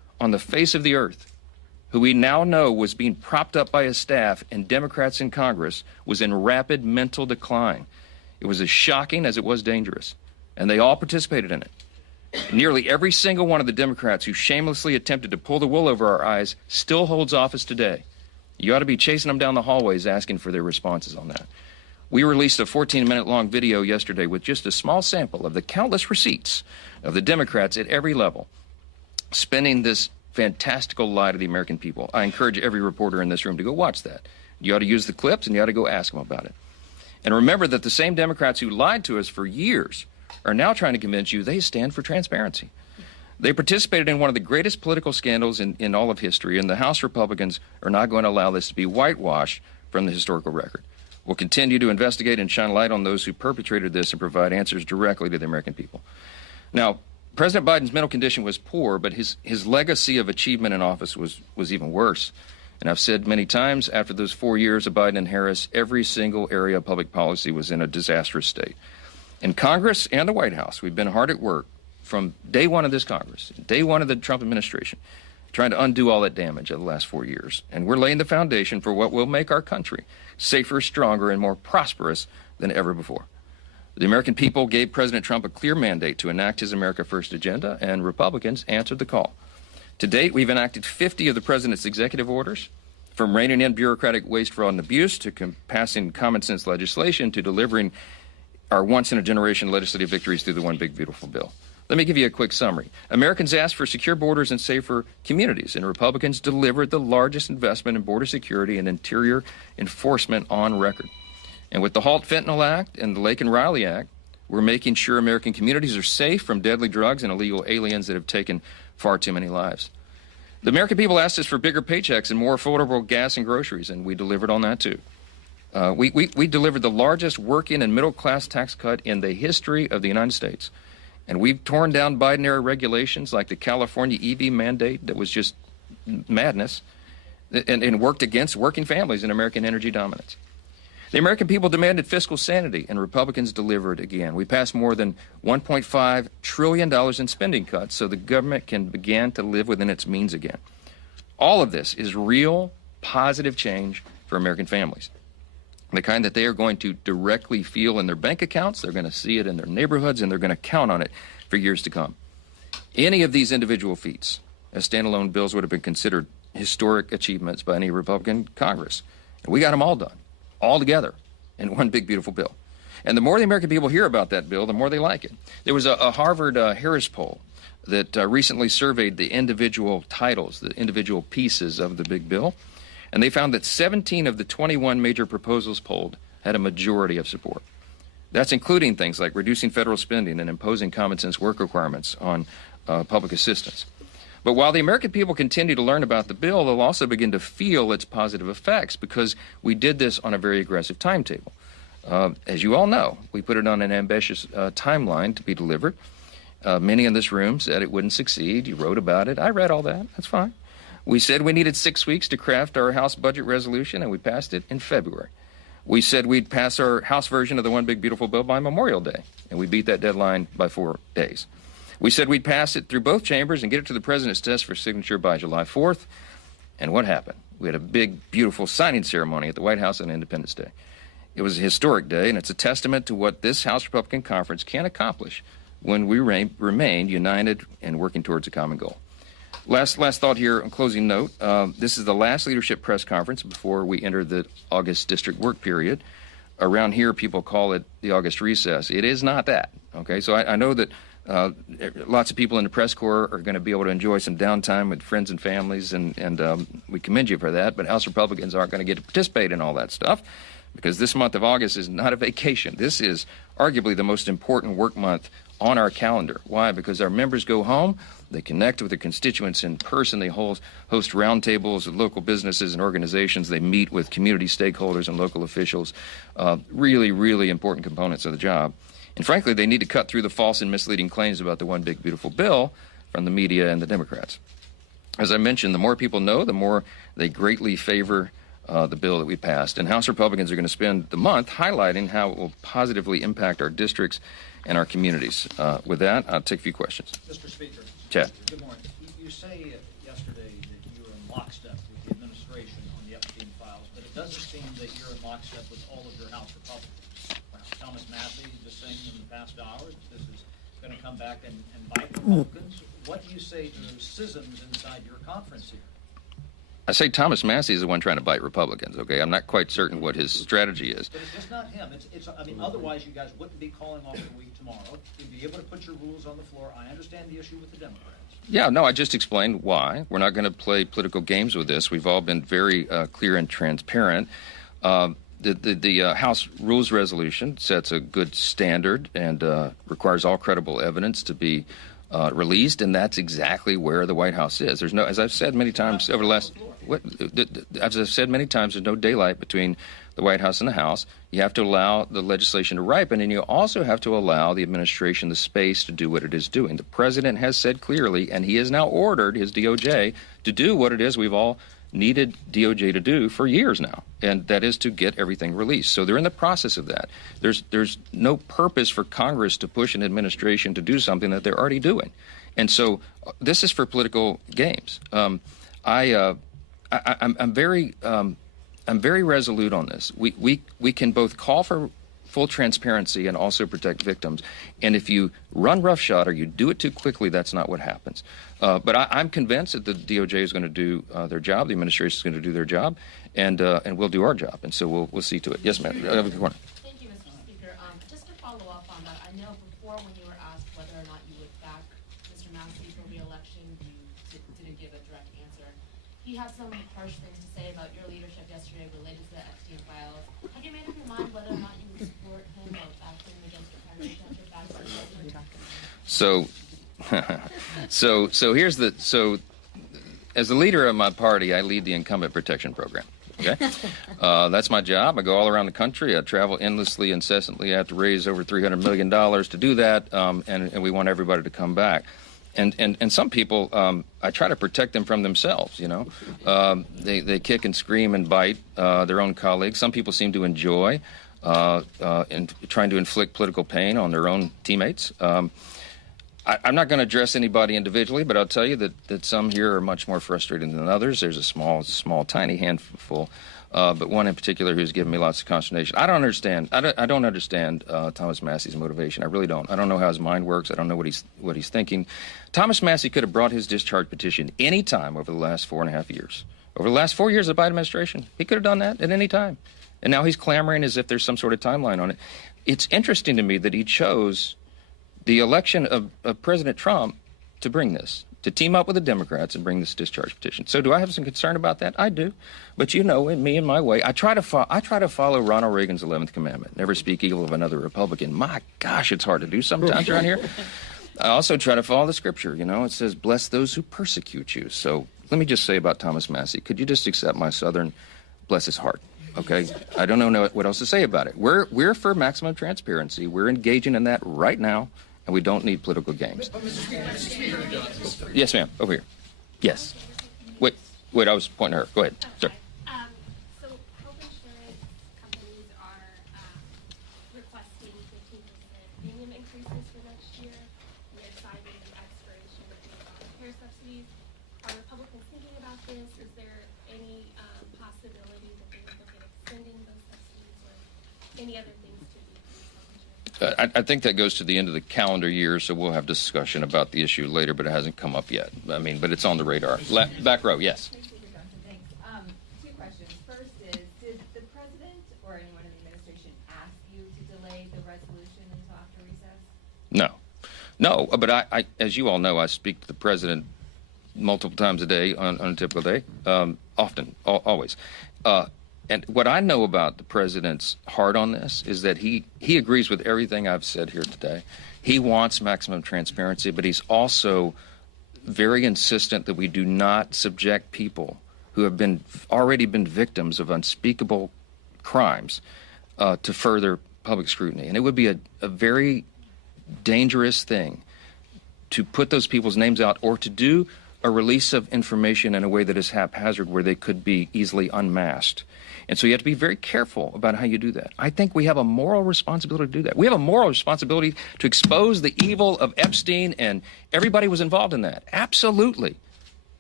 on the face of the earth who we now know was being propped up by his staff and Democrats in Congress was in rapid mental decline. It was as shocking as it was dangerous, and they all participated in it. Nearly every single one of the Democrats who shamelessly attempted to pull the wool over our eyes still holds office today. You ought to be chasing them down the hallways asking for their responses on that. We released a 14-minute-long video yesterday with just a small sample of the countless receipts of the Democrats at every level spending this fantastical lie to the American people. I encourage every reporter in this room to go watch that. You ought to use the clips, and you ought to go ask them about it. And remember that the same Democrats who lied to us for years are now trying to convince you they stand for transparency. They participated in one of the greatest political scandals in all of history, and the House Republicans are not going to allow this to be whitewashed from the historical record. We'll continue to investigate and shine light on those who perpetrated this and provide answers directly to the American people. Now, President Biden's mental condition was poor, but his legacy of achievement in office was even worse. And I've said many times, after those 4 years of Biden and Harris, every single area of public policy was in a disastrous state. In Congress and the White House, we've been hard at work from day one of this Congress, day one of the Trump administration, trying to undo all that damage of the last 4 years. And we're laying the foundation for what will make our country safer, stronger, and more prosperous than ever before. The American people gave President Trump a clear mandate to enact his America First agenda, and Republicans answered the call. To date, we've enacted 50 of the president's executive orders, from reining in bureaucratic waste, fraud, and abuse to passing common sense legislation to delivering our once-in-a-generation legislative victories through the One Big Beautiful Bill. Let me give you a quick summary. Americans asked for secure borders and safer communities, and Republicans delivered the largest investment in border security and interior enforcement on record. And with the Halt Fentanyl Act and the Laken Riley Act, we're making sure American communities are safe from deadly drugs and illegal aliens that have taken far too many lives. The American people asked us for bigger paychecks and more affordable gas and groceries, and we delivered on that too. We delivered the largest working and middle-class tax cut in the history of the United States. And we've torn down Biden-era regulations like the California EV mandate that was just madness and worked against working families and American energy dominance. The American people demanded fiscal sanity, and Republicans delivered again. We passed more than $1.5 trillion in spending cuts so the government can begin to live within its means again. All of this is real, positive change for American families. The kind that they are going to directly feel in their bank accounts, they're going to see it in their neighborhoods, and they're going to count on it for years to come. Any of these individual feats as standalone bills would have been considered historic achievements by any Republican Congress. And we got them all done, all together, in one big, beautiful bill. And the more the American people hear about that bill, the more they like it. There was a Harvard Harris poll that recently surveyed the individual titles, the individual pieces of the big bill. And they found that 17 of the 21 major proposals polled had a majority of support. That's including things like reducing federal spending and imposing common sense work requirements on public assistance. But while the American people continue to learn about the bill, they'll also begin to feel its positive effects because we did this on a very aggressive timetable. As you all know, we put it on an ambitious timeline to be delivered. Many in this room said it wouldn't succeed. You wrote about it. I read all that. That's fine. We said we needed 6 weeks to craft our House budget resolution, and we passed it in February. We said we'd pass our House version of the One Big Beautiful Bill by Memorial Day, and we beat that deadline by 4 days. We said we'd pass it through both chambers and get it to the President's desk for signature by July 4th. And what happened? We had a big, beautiful signing ceremony at the White House on Independence Day. It was a historic day, and it's a testament to what this House Republican Conference can accomplish when we remain united and working towards a common goal. Last thought here, on closing note, this is the last leadership press conference before we enter the August district work period. Around here, people call it the August recess. It is not that, okay? So I know that lots of people in the press corps are going to be able to enjoy some downtime with friends and families, and we commend you for that, but House Republicans aren't going to get to participate in all that stuff because this month of August is not a vacation. This is arguably the most important work month on our calendar. Why? Because our members go home, they connect with their constituents in person, they host roundtables with local businesses and organizations, they meet with community stakeholders and local officials, really, really important components of the job. And frankly, they need to cut through the false and misleading claims about the One Big Beautiful Bill from the media and the Democrats. As I mentioned, the more people know, the more they greatly favor the bill that we passed. And House Republicans are going to spend the month highlighting how it will positively impact our districts and our communities. With that, I'll take a few questions. Mr. Speaker. Chad. Good morning. You say yesterday that you were in lockstep with the administration on the Epstein files, but it doesn't seem that you're in lockstep with all of your House Republicans. Thomas Massey just saying in the past hour that this is going to come back and bite Republicans. What do you say to schisms inside your conference here? I say Thomas Massey is the one trying to bite Republicans, okay? I'm not quite certain what his strategy is. But it's just not him. I mean, otherwise you guys wouldn't be calling off the week tomorrow. You'd be able to put your rules on the floor. I understand the issue with the Democrats. Yeah, no, I just explained why. We're not going to play political games with this. We've all been very clear and transparent. The House Rules Resolution sets a good standard and requires all credible evidence to be released, and that's exactly where the White House is. There's no, as I've said many times over the last, as I've said many times, there's no daylight between the White House and the House. You have to allow the legislation to ripen, and you also have to allow the administration the space to do what it is doing. The president has said clearly, and he has now ordered his DOJ to do what it is we've all needed DOJ to do for years now, and that is to get everything released. So they're in the process of that. There's no purpose for Congress to push an administration to do something that they're already doing. And so this is for political games. I'm very resolute on this. We can both call for full transparency and also protect victims. And if you run roughshod or you do it too quickly, that's not what happens. But I'm convinced that the DOJ is going to do their job, the administration is going to do their job, and we'll do our job. And so we'll see to it. Yes, ma'am. Thank you, Mr. Speaker. Just to follow up on that, I know before when you were asked whether or not you would back Mr. Massey for re-election, you didn't give a direct answer. He had some harsh things to say about your leadership yesterday related to the Epstein files. Have you made up your mind whether or not you would support him or back him against your primary candidate back to the president? So here's as the leader of my party, I lead the incumbent protection program. Okay, that's my job. I go all around the country. I travel endlessly, incessantly. I have to raise over $300 million to do that, and we want everybody to come back. And some people, I try to protect them from themselves. You know, they kick and scream and bite their own colleagues. Some people seem to enjoy trying to inflict political pain on their own teammates. I'm not going to address anybody individually, but I'll tell you that some here are much more frustrated than others. There's a small, tiny handful, but one in particular who's given me lots of consternation. I don't understand Thomas Massey's motivation. I really don't. I don't know how his mind works. I don't know what he's thinking. Thomas Massey could have brought his discharge petition any time over the last 4.5 years. Over the last 4 years of the Biden administration, he could have done that at any time. And now he's clamoring as if there's some sort of timeline on it. It's interesting to me that he chose the election of President Trump to bring this, to team up with the Democrats and bring this discharge petition. So do I have some concern about that? I do. But you know, in me and my way, I try to follow Ronald Reagan's 11th commandment, never speak evil of another Republican. My gosh, it's hard to do sometimes around here. I also try to follow the scripture. You know, it says, bless those who persecute you. So let me just say about Thomas Massey, could you just accept my Southern, bless his heart? Okay, I don't know what else to say about it. We're for maximum transparency. We're engaging in that right now. And we don't need political games. Yes, ma'am. Over here. Yes. Wait. I was pointing to her. Go ahead. Sir. So health insurance companies are requesting 15% premium increases for next year. And they're citing the expiration of the care subsidies. Are Republicans thinking about this? Is there any possibility that they would look at extending those subsidies or any other things to decrease health insurance? I think that goes to the end of the calendar year, so we'll have discussion about the issue later, but it hasn't come up yet. I mean, but it's on the radar. Back row, yes. Thanks. Two questions. First is, did the president or anyone in the administration ask you to delay the resolution until after recess? No, but I, as you all know, I speak to the president multiple times a day on a typical day, often, always. And what I know about the president's heart on this is that he agrees with everything I've said here today. He wants maximum transparency, but he's also very insistent that we do not subject people who have already been victims of unspeakable crimes to further public scrutiny. And it would be a very dangerous thing to put those people's names out or to do a release of information in a way that is haphazard where they could be easily unmasked. And so you have to be very careful about how you do that. I think we have a moral responsibility to do that. We have a moral responsibility to expose the evil of Epstein, and everybody was involved in that. Absolutely.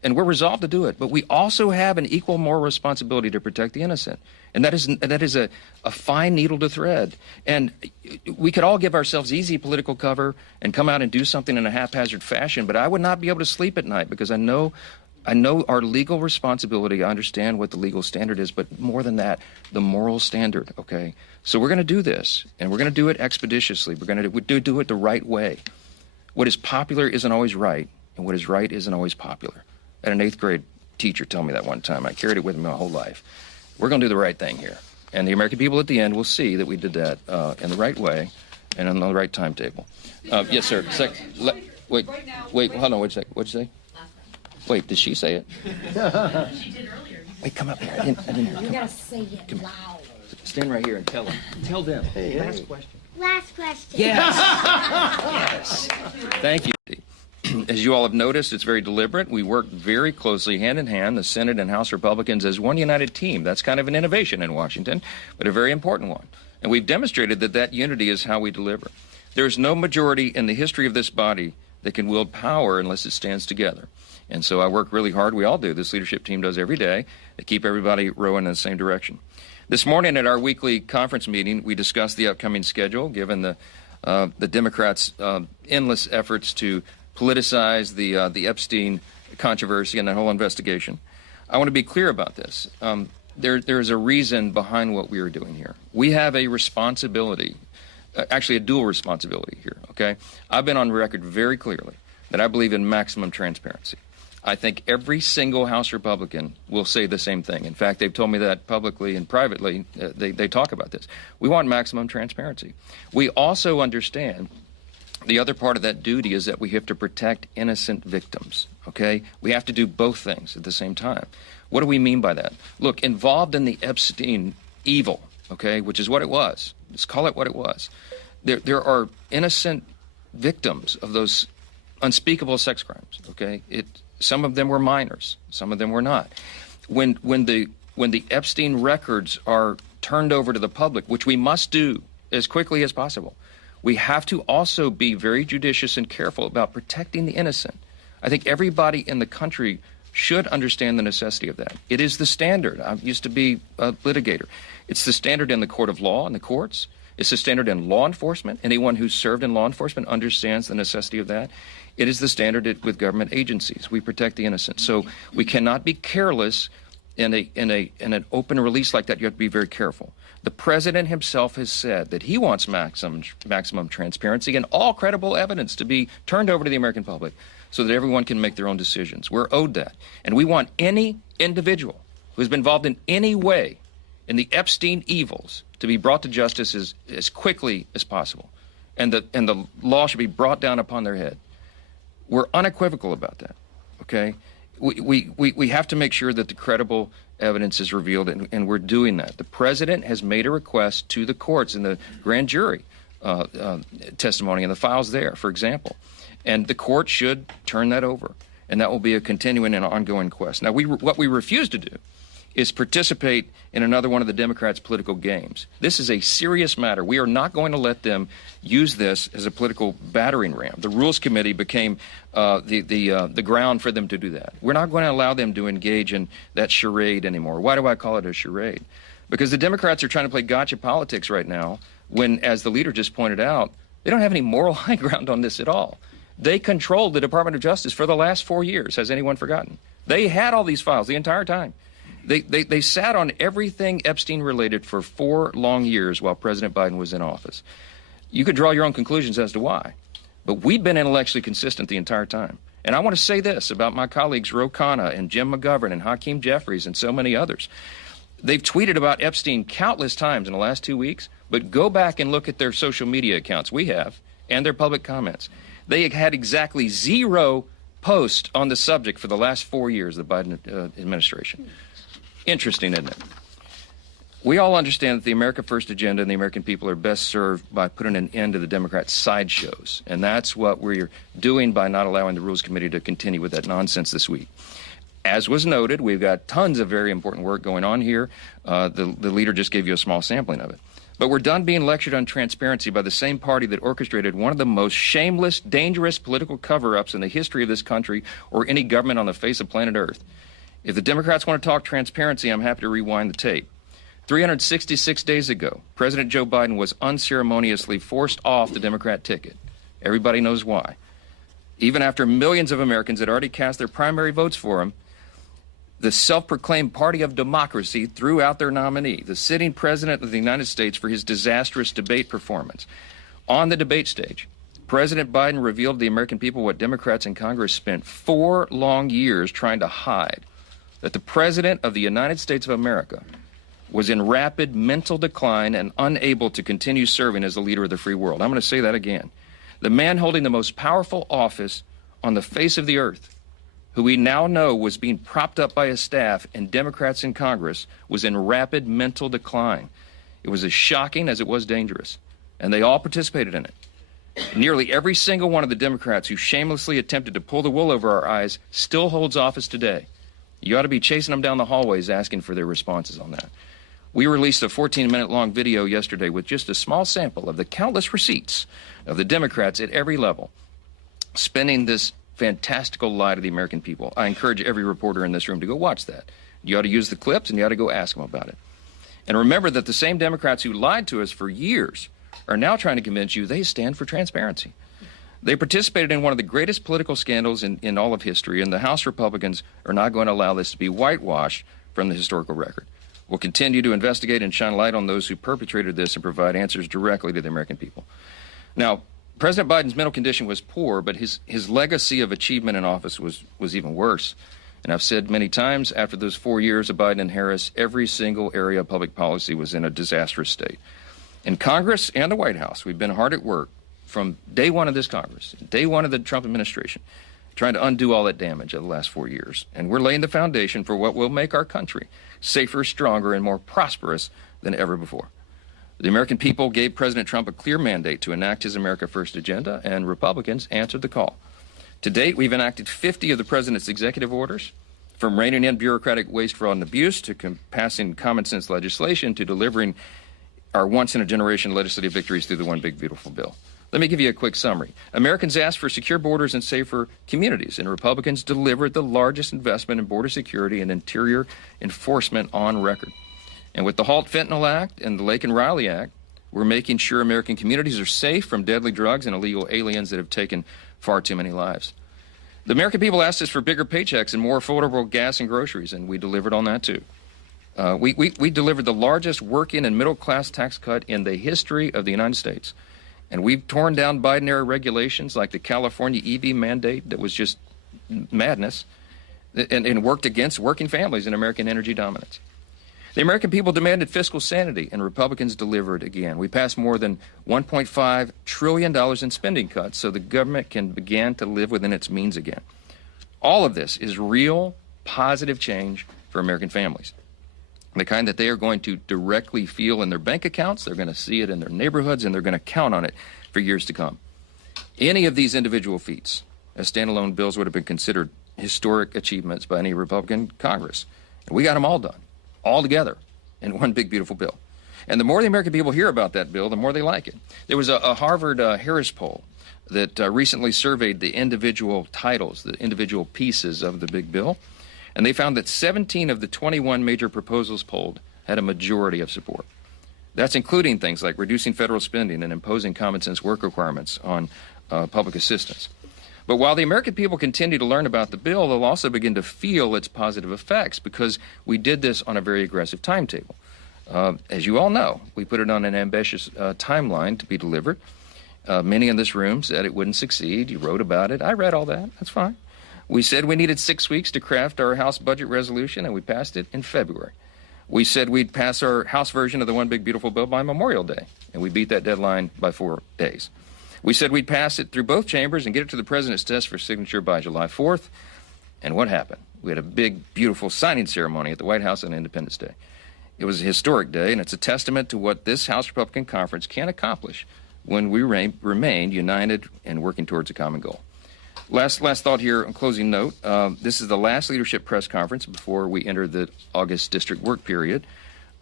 and we're resolved to do it. But we also have an equal moral responsibility to protect the innocent. And that is a fine needle to thread. And we could all give ourselves easy political cover and come out and do something in a haphazard fashion, but I would not be able to sleep at night because I know our legal responsibility. I understand what the legal standard is, but more than that, the moral standard, okay? So we're going to do this, and we're going to do it expeditiously. We're going to do it the right way. What is popular isn't always right, and what is right isn't always popular. I had an 8th grade teacher tell me that one time. I carried it with me my whole life. We're going to do the right thing here. And the American people at the end will see that we did that in the right way and on the right timetable. Yes, sir. Wait, hold on, wait a second. What'd you say? Wait, did she say it? She did earlier. Wait, come up here. I didn't hear. You gotta say it loud. Stand right here and tell them. Tell them. Last question. Last question. Yes. Yes. Thank you. As you all have noticed, it's very deliberate. We work very closely hand in hand, the Senate and House Republicans, as one united team. That's kind of an innovation in Washington, but a very important one. And we've demonstrated that that unity is how we deliver. There's no majority in the history of this body that can wield power unless it stands together. And so I work really hard. We all do. This leadership team does every day to keep everybody rowing in the same direction. This morning at our weekly conference meeting, we discussed the upcoming schedule, given the Democrats' endless efforts to politicize the Epstein controversy and that whole investigation. I want to be clear about this. There's a reason behind what we are doing here. We have a responsibility, actually a dual responsibility here, okay? I've been on record very clearly that I believe in maximum transparency. I think every single House Republican will say the same thing. In fact, they've told me that publicly and privately. They talk about this. We want maximum transparency. We also understand the other part of that duty is that we have to protect innocent victims, okay? We have to do both things at the same time. What do we mean by that? Look, involved in the Epstein evil, okay, which is what it was. Let's call it what it was. There are innocent victims of those unspeakable sex crimes, okay? Some of them were minors. Some of them were not. When the Epstein records are turned over to the public, which we must do as quickly as possible, we have to also be very judicious and careful about protecting the innocent. I think everybody in the country should understand the necessity of that. It is the standard. I used to be a litigator. It's the standard in the court of law and the courts. It's the standard in law enforcement. Anyone who's served in law enforcement understands the necessity of that. It is the standard with government agencies. We protect the innocent. So we cannot be careless in an open release like that. You have to be very careful. The president himself has said that he wants maximum transparency and all credible evidence to be turned over to the American public so that everyone can make their own decisions. We're owed that. And we want any individual who has been involved in any way in the Epstein evils to be brought to justice as quickly as possible. And the law should be brought down upon their head. We're unequivocal about that, okay? We have to make sure that the credible evidence is revealed, and we're doing that. The president has made a request to the courts in the grand jury testimony and the files there, for example. And the court should turn that over, and that will be a continuing and ongoing quest. Now, what we refuse to do is participate in another one of the Democrats' political games. This is a serious matter. We are not going to let them use this as a political battering ram. The Rules Committee became the ground for them to do that. We're not going to allow them to engage in that charade anymore. Why do I call it a charade? Because the Democrats are trying to play gotcha politics right now when, as the leader just pointed out, they don't have any moral high ground on this at all. They controlled the Department of Justice for the last 4 years. Has anyone forgotten? They had all these files the entire time. They sat on everything Epstein related for 4 long years while President Biden was in office. You could draw your own conclusions as to why, but we've been intellectually consistent the entire time. And I want to say this about my colleagues Ro Khanna and Jim McGovern and Hakeem Jeffries and so many others. They've tweeted about Epstein countless times in the last 2 weeks, but go back and look at their social media accounts, we have, and their public comments. They had exactly 0 posts on the subject for the last 4 years of the Biden administration. Interesting, isn't it? We all understand that the America First agenda and the American people are best served by putting an end to the Democrats' sideshows. And that's what we're doing by not allowing the Rules Committee to continue with that nonsense this week. As was noted, we've got tons of very important work going on here. The leader just gave you a small sampling of it. But we're done being lectured on transparency by the same party that orchestrated one of the most shameless, dangerous political cover-ups in the history of this country or any government on the face of planet Earth. If the Democrats want to talk transparency, I'm happy to rewind the tape. 366 days ago, President Joe Biden was unceremoniously forced off the Democrat ticket. Everybody knows why. Even after millions of Americans had already cast their primary votes for him, the self-proclaimed party of democracy threw out their nominee, the sitting president of the United States, for his disastrous debate performance. On the debate stage, President Biden revealed to the American people what Democrats in Congress spent 4 long years trying to hide, that the President of the United States of America was in rapid mental decline and unable to continue serving as the leader of the free world. I'm going to say that again. The man holding the most powerful office on the face of the earth, who we now know was being propped up by his staff and Democrats in Congress, was in rapid mental decline. It was as shocking as it was dangerous, and they all participated in it. Nearly every single one of the Democrats who shamelessly attempted to pull the wool over our eyes still holds office today. You ought to be chasing them down the hallways asking for their responses on that. We released a 14-minute-long video yesterday with just a small sample of the countless receipts of the Democrats at every level spinning this fantastical lie to the American people. I encourage every reporter in this room to go watch that. You ought to use the clips, and you ought to go ask them about it. And remember that the same Democrats who lied to us for years are now trying to convince you they stand for transparency. They participated in one of the greatest political scandals in all of history, and the House Republicans are not going to allow this to be whitewashed from the historical record. We'll continue to investigate and shine light on those who perpetrated this and provide answers directly to the American people. Now, President Biden's mental condition was poor, but his legacy of achievement in office was even worse. And I've said many times, after those 4 years of Biden and Harris, every single area of public policy was in a disastrous state. In Congress and the White House, we've been hard at work from day one of this Congress, day one of the Trump administration, trying to undo all that damage of the last 4 years. And we're laying the foundation for what will make our country safer, stronger, and more prosperous than ever before. The American people gave President Trump a clear mandate to enact his America First agenda, and Republicans answered the call. To date, we've enacted 50 of the president's executive orders, from reining in bureaucratic waste, fraud, and abuse, to passing common sense legislation, to delivering our once-in-a-generation legislative victories through the One Big Beautiful Bill. Let me give you a quick summary. Americans asked for secure borders and safer communities, and Republicans delivered the largest investment in border security and interior enforcement on record. And with the Halt Fentanyl Act and the Laken Riley Act, we're making sure American communities are safe from deadly drugs and illegal aliens that have taken far too many lives. The American people asked us for bigger paychecks and more affordable gas and groceries, and we delivered on that too. We delivered the largest working and middle-class tax cut in the history of the United States. And we've torn down Biden-era regulations like the California EV mandate that was just madness, and worked against working families and American energy dominance. The American people demanded fiscal sanity, and Republicans delivered again. We passed more than $1.5 trillion in spending cuts so the government can begin to live within its means again. All of this is real, positive change for American families. The kind that they are going to directly feel in their bank accounts, they're going to see it in their neighborhoods, and they're going to count on it for years to come. Any of these individual feats as standalone bills would have been considered historic achievements by any Republican Congress. And we got them all done, all together, in one big, beautiful bill. And the more the American people hear about that bill, the more they like it. There was a Harvard Harris poll that recently surveyed the individual titles, the individual pieces of the big bill. And they found that 17 of the 21 major proposals polled had a majority of support. That's including things like reducing federal spending and imposing common sense work requirements on public assistance. But while the American people continue to learn about the bill, they'll also begin to feel its positive effects because we did this on a very aggressive timetable. As you all know, we put it on an ambitious timeline to be delivered. Many in this room said it wouldn't succeed. You wrote about it. I read all that. That's fine. We said we needed 6 weeks to craft our House budget resolution, and we passed it in February. We said we'd pass our House version of the One Big Beautiful Bill by Memorial Day, and we beat that deadline by 4 days. We said we'd pass it through both chambers and get it to the president's desk for signature by July 4th. And what happened? We had a big, beautiful signing ceremony at the White House on Independence Day. It was a historic day, and it's a testament to what this House Republican Conference can accomplish when we remain united and working towards a common goal. Last thought here, on closing note. This is the last leadership press conference before we enter the August district work period.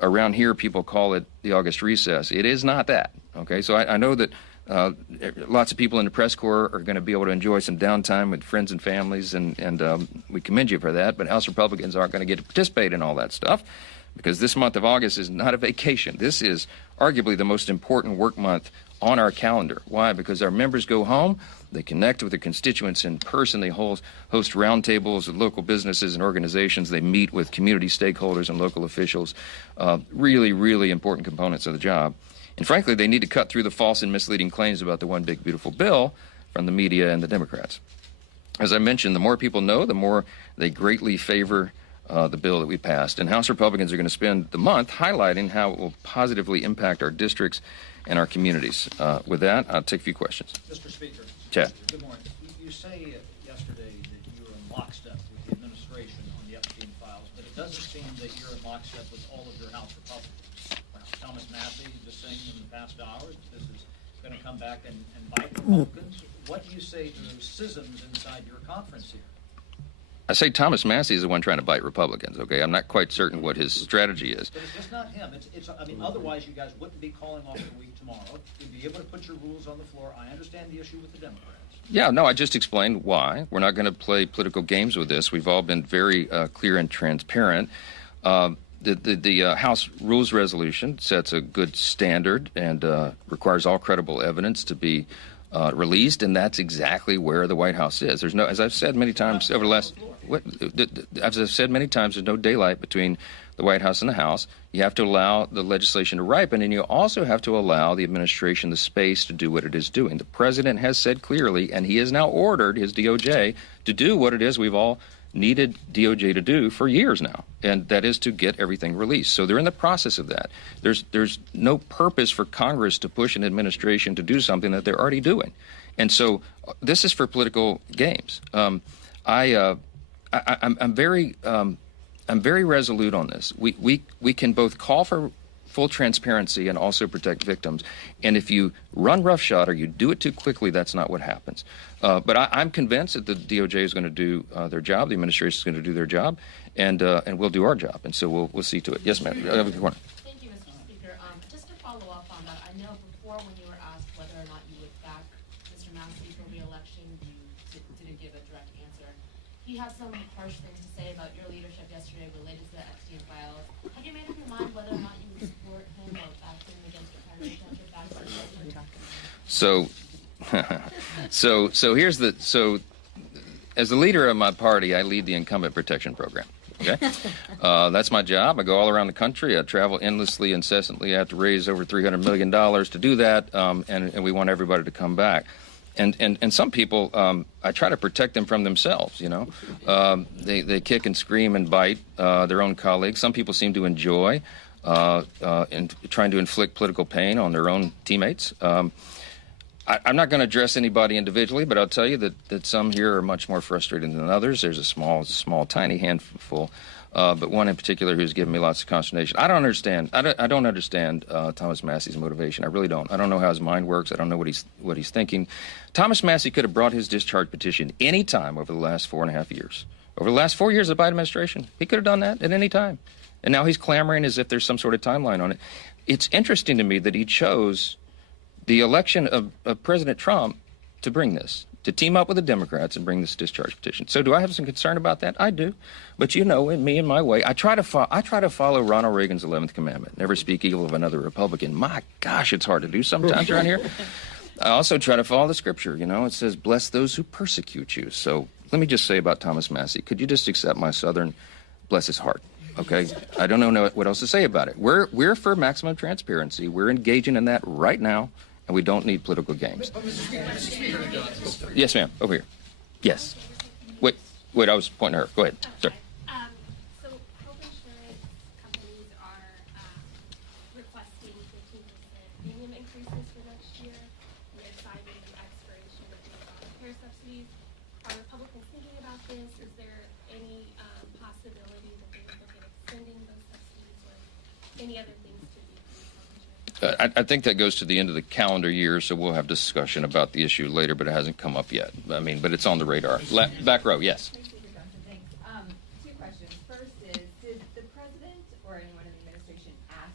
around here people call it the August recess. It is not that. Okay, so I know that lots of people in the press corps are going to be able to enjoy some downtime with friends and families, and we commend you for that. But House Republicans aren't going to get to participate in all that stuff because this month of August is not a vacation. This is arguably the most important work month on our calendar. Why? Because our members go home, they connect with their constituents in person, they host roundtables with local businesses and organizations, they meet with community stakeholders and local officials, really, really important components of the job. And frankly, they need to cut through the false and misleading claims about the one big beautiful bill from the media and the Democrats. As I mentioned, the more people know, the more they greatly favor the bill that we passed. And House Republicans are going to spend the month highlighting how it will positively impact our districts and our communities. With that, I'll take a few questions. Mr. Speaker. Chad. Good morning. You say yesterday that you were in lockstep with the administration on the Epstein files, but it doesn't seem that you're in lockstep with all of your House Republicans. Thomas Massey just saying in the past hours this is going to come back and bite Republicans. What do you say to those schisms inside your conference here? I say Thomas Massey is the one trying to bite Republicans, okay? I'm not quite certain what his strategy is. But it's just not him. I mean, otherwise you guys wouldn't be calling off the week tomorrow. You'd be able to put your rules on the floor. I understand the issue with the Democrats. Yeah, no, I just explained why. We're not going to play political games with this. We've all been very clear and transparent. The House Rules Resolution sets a good standard and requires all credible evidence to be released, and that's exactly where the White House is. There's no, as I've said many times over the last, as I've said many times, there's no daylight between the White House and the House. You have to allow the legislation to ripen, and you also have to allow the administration the space to do what it is doing. The president has said clearly, and he has now ordered his DOJ to do what it is we've all needed DOJ to do for years now, and that is to get everything released. So they're in the process of that. There's no purpose for Congress to push an administration to do something that they're already doing. And so this is for political games. I'm very resolute on this. We can both call for full transparency and also protect victims. And if you run roughshod or you do it too quickly, that's not what happens. But I'm convinced that the DOJ is going to do their job, the administration is going to do their job, and we'll do our job. And so we'll see to it. Yes, ma'am. Thank you, Mr. Speaker. Just to follow up on that, I know before when you were asked whether or not you would back Mr. Massey for re-election, you didn't give a direct answer. He has some harsh things to say about your leadership yesterday related to the Epstein files. Have you made up your mind whether or not you would support him or back him against your primary candidate back to So here's as the leader of my party, I lead the incumbent protection program. Okay, that's my job. I go all around the country. I travel endlessly, incessantly. I have to raise over $300 million to do that, and we want everybody to come back. And some people, I try to protect them from themselves. You know, they kick and scream and bite their own colleagues. Some people seem to enjoy in trying to inflict political pain on their own teammates. I'm not going to address anybody individually, but I'll tell you that some here are much more frustrated than others. There's a small, tiny handful, but one in particular who's given me lots of consternation. I don't understand Thomas Massey's motivation. I really don't. I don't know how his mind works. I don't know what he's thinking. Thomas Massey could have brought his discharge petition any time over the last 4.5 years. Over the last 4 years of the Biden administration, he could have done that at any time. And now he's clamoring as if there's some sort of timeline on it. It's interesting to me that he chose the election of President Trump to bring this, to team up with the Democrats and bring this discharge petition. So do I have some concern about that? I do. But you know, in me and my way, I try to follow Ronald Reagan's 11th commandment, never speak evil of another Republican. My gosh, it's hard to do sometimes around here. I also try to follow the scripture. You know, it says, bless those who persecute you. So let me just say about Thomas Massey, could you just accept my Southern, bless his heart? Okay, I don't know what else to say about it. We're for maximum transparency. We're engaging in that right now, and we don't need political games. Yes, ma'am. Over here. Yes. Wait. I was pointing at her. Go ahead. Sorry. So health insurance companies are requesting 15% premium increases for next year. They're citing the expiration of the care subsidies. Are Republicans thinking about this? Is there any possibility that they would look at extending those subsidies or any other things to decrease health insurance? I think that goes to the end of the calendar year, so we'll have discussion about the issue later, but it hasn't come up yet. I mean, but it's on the radar. Back row, yes. Thanks. Two questions. First is, did the president or anyone in the administration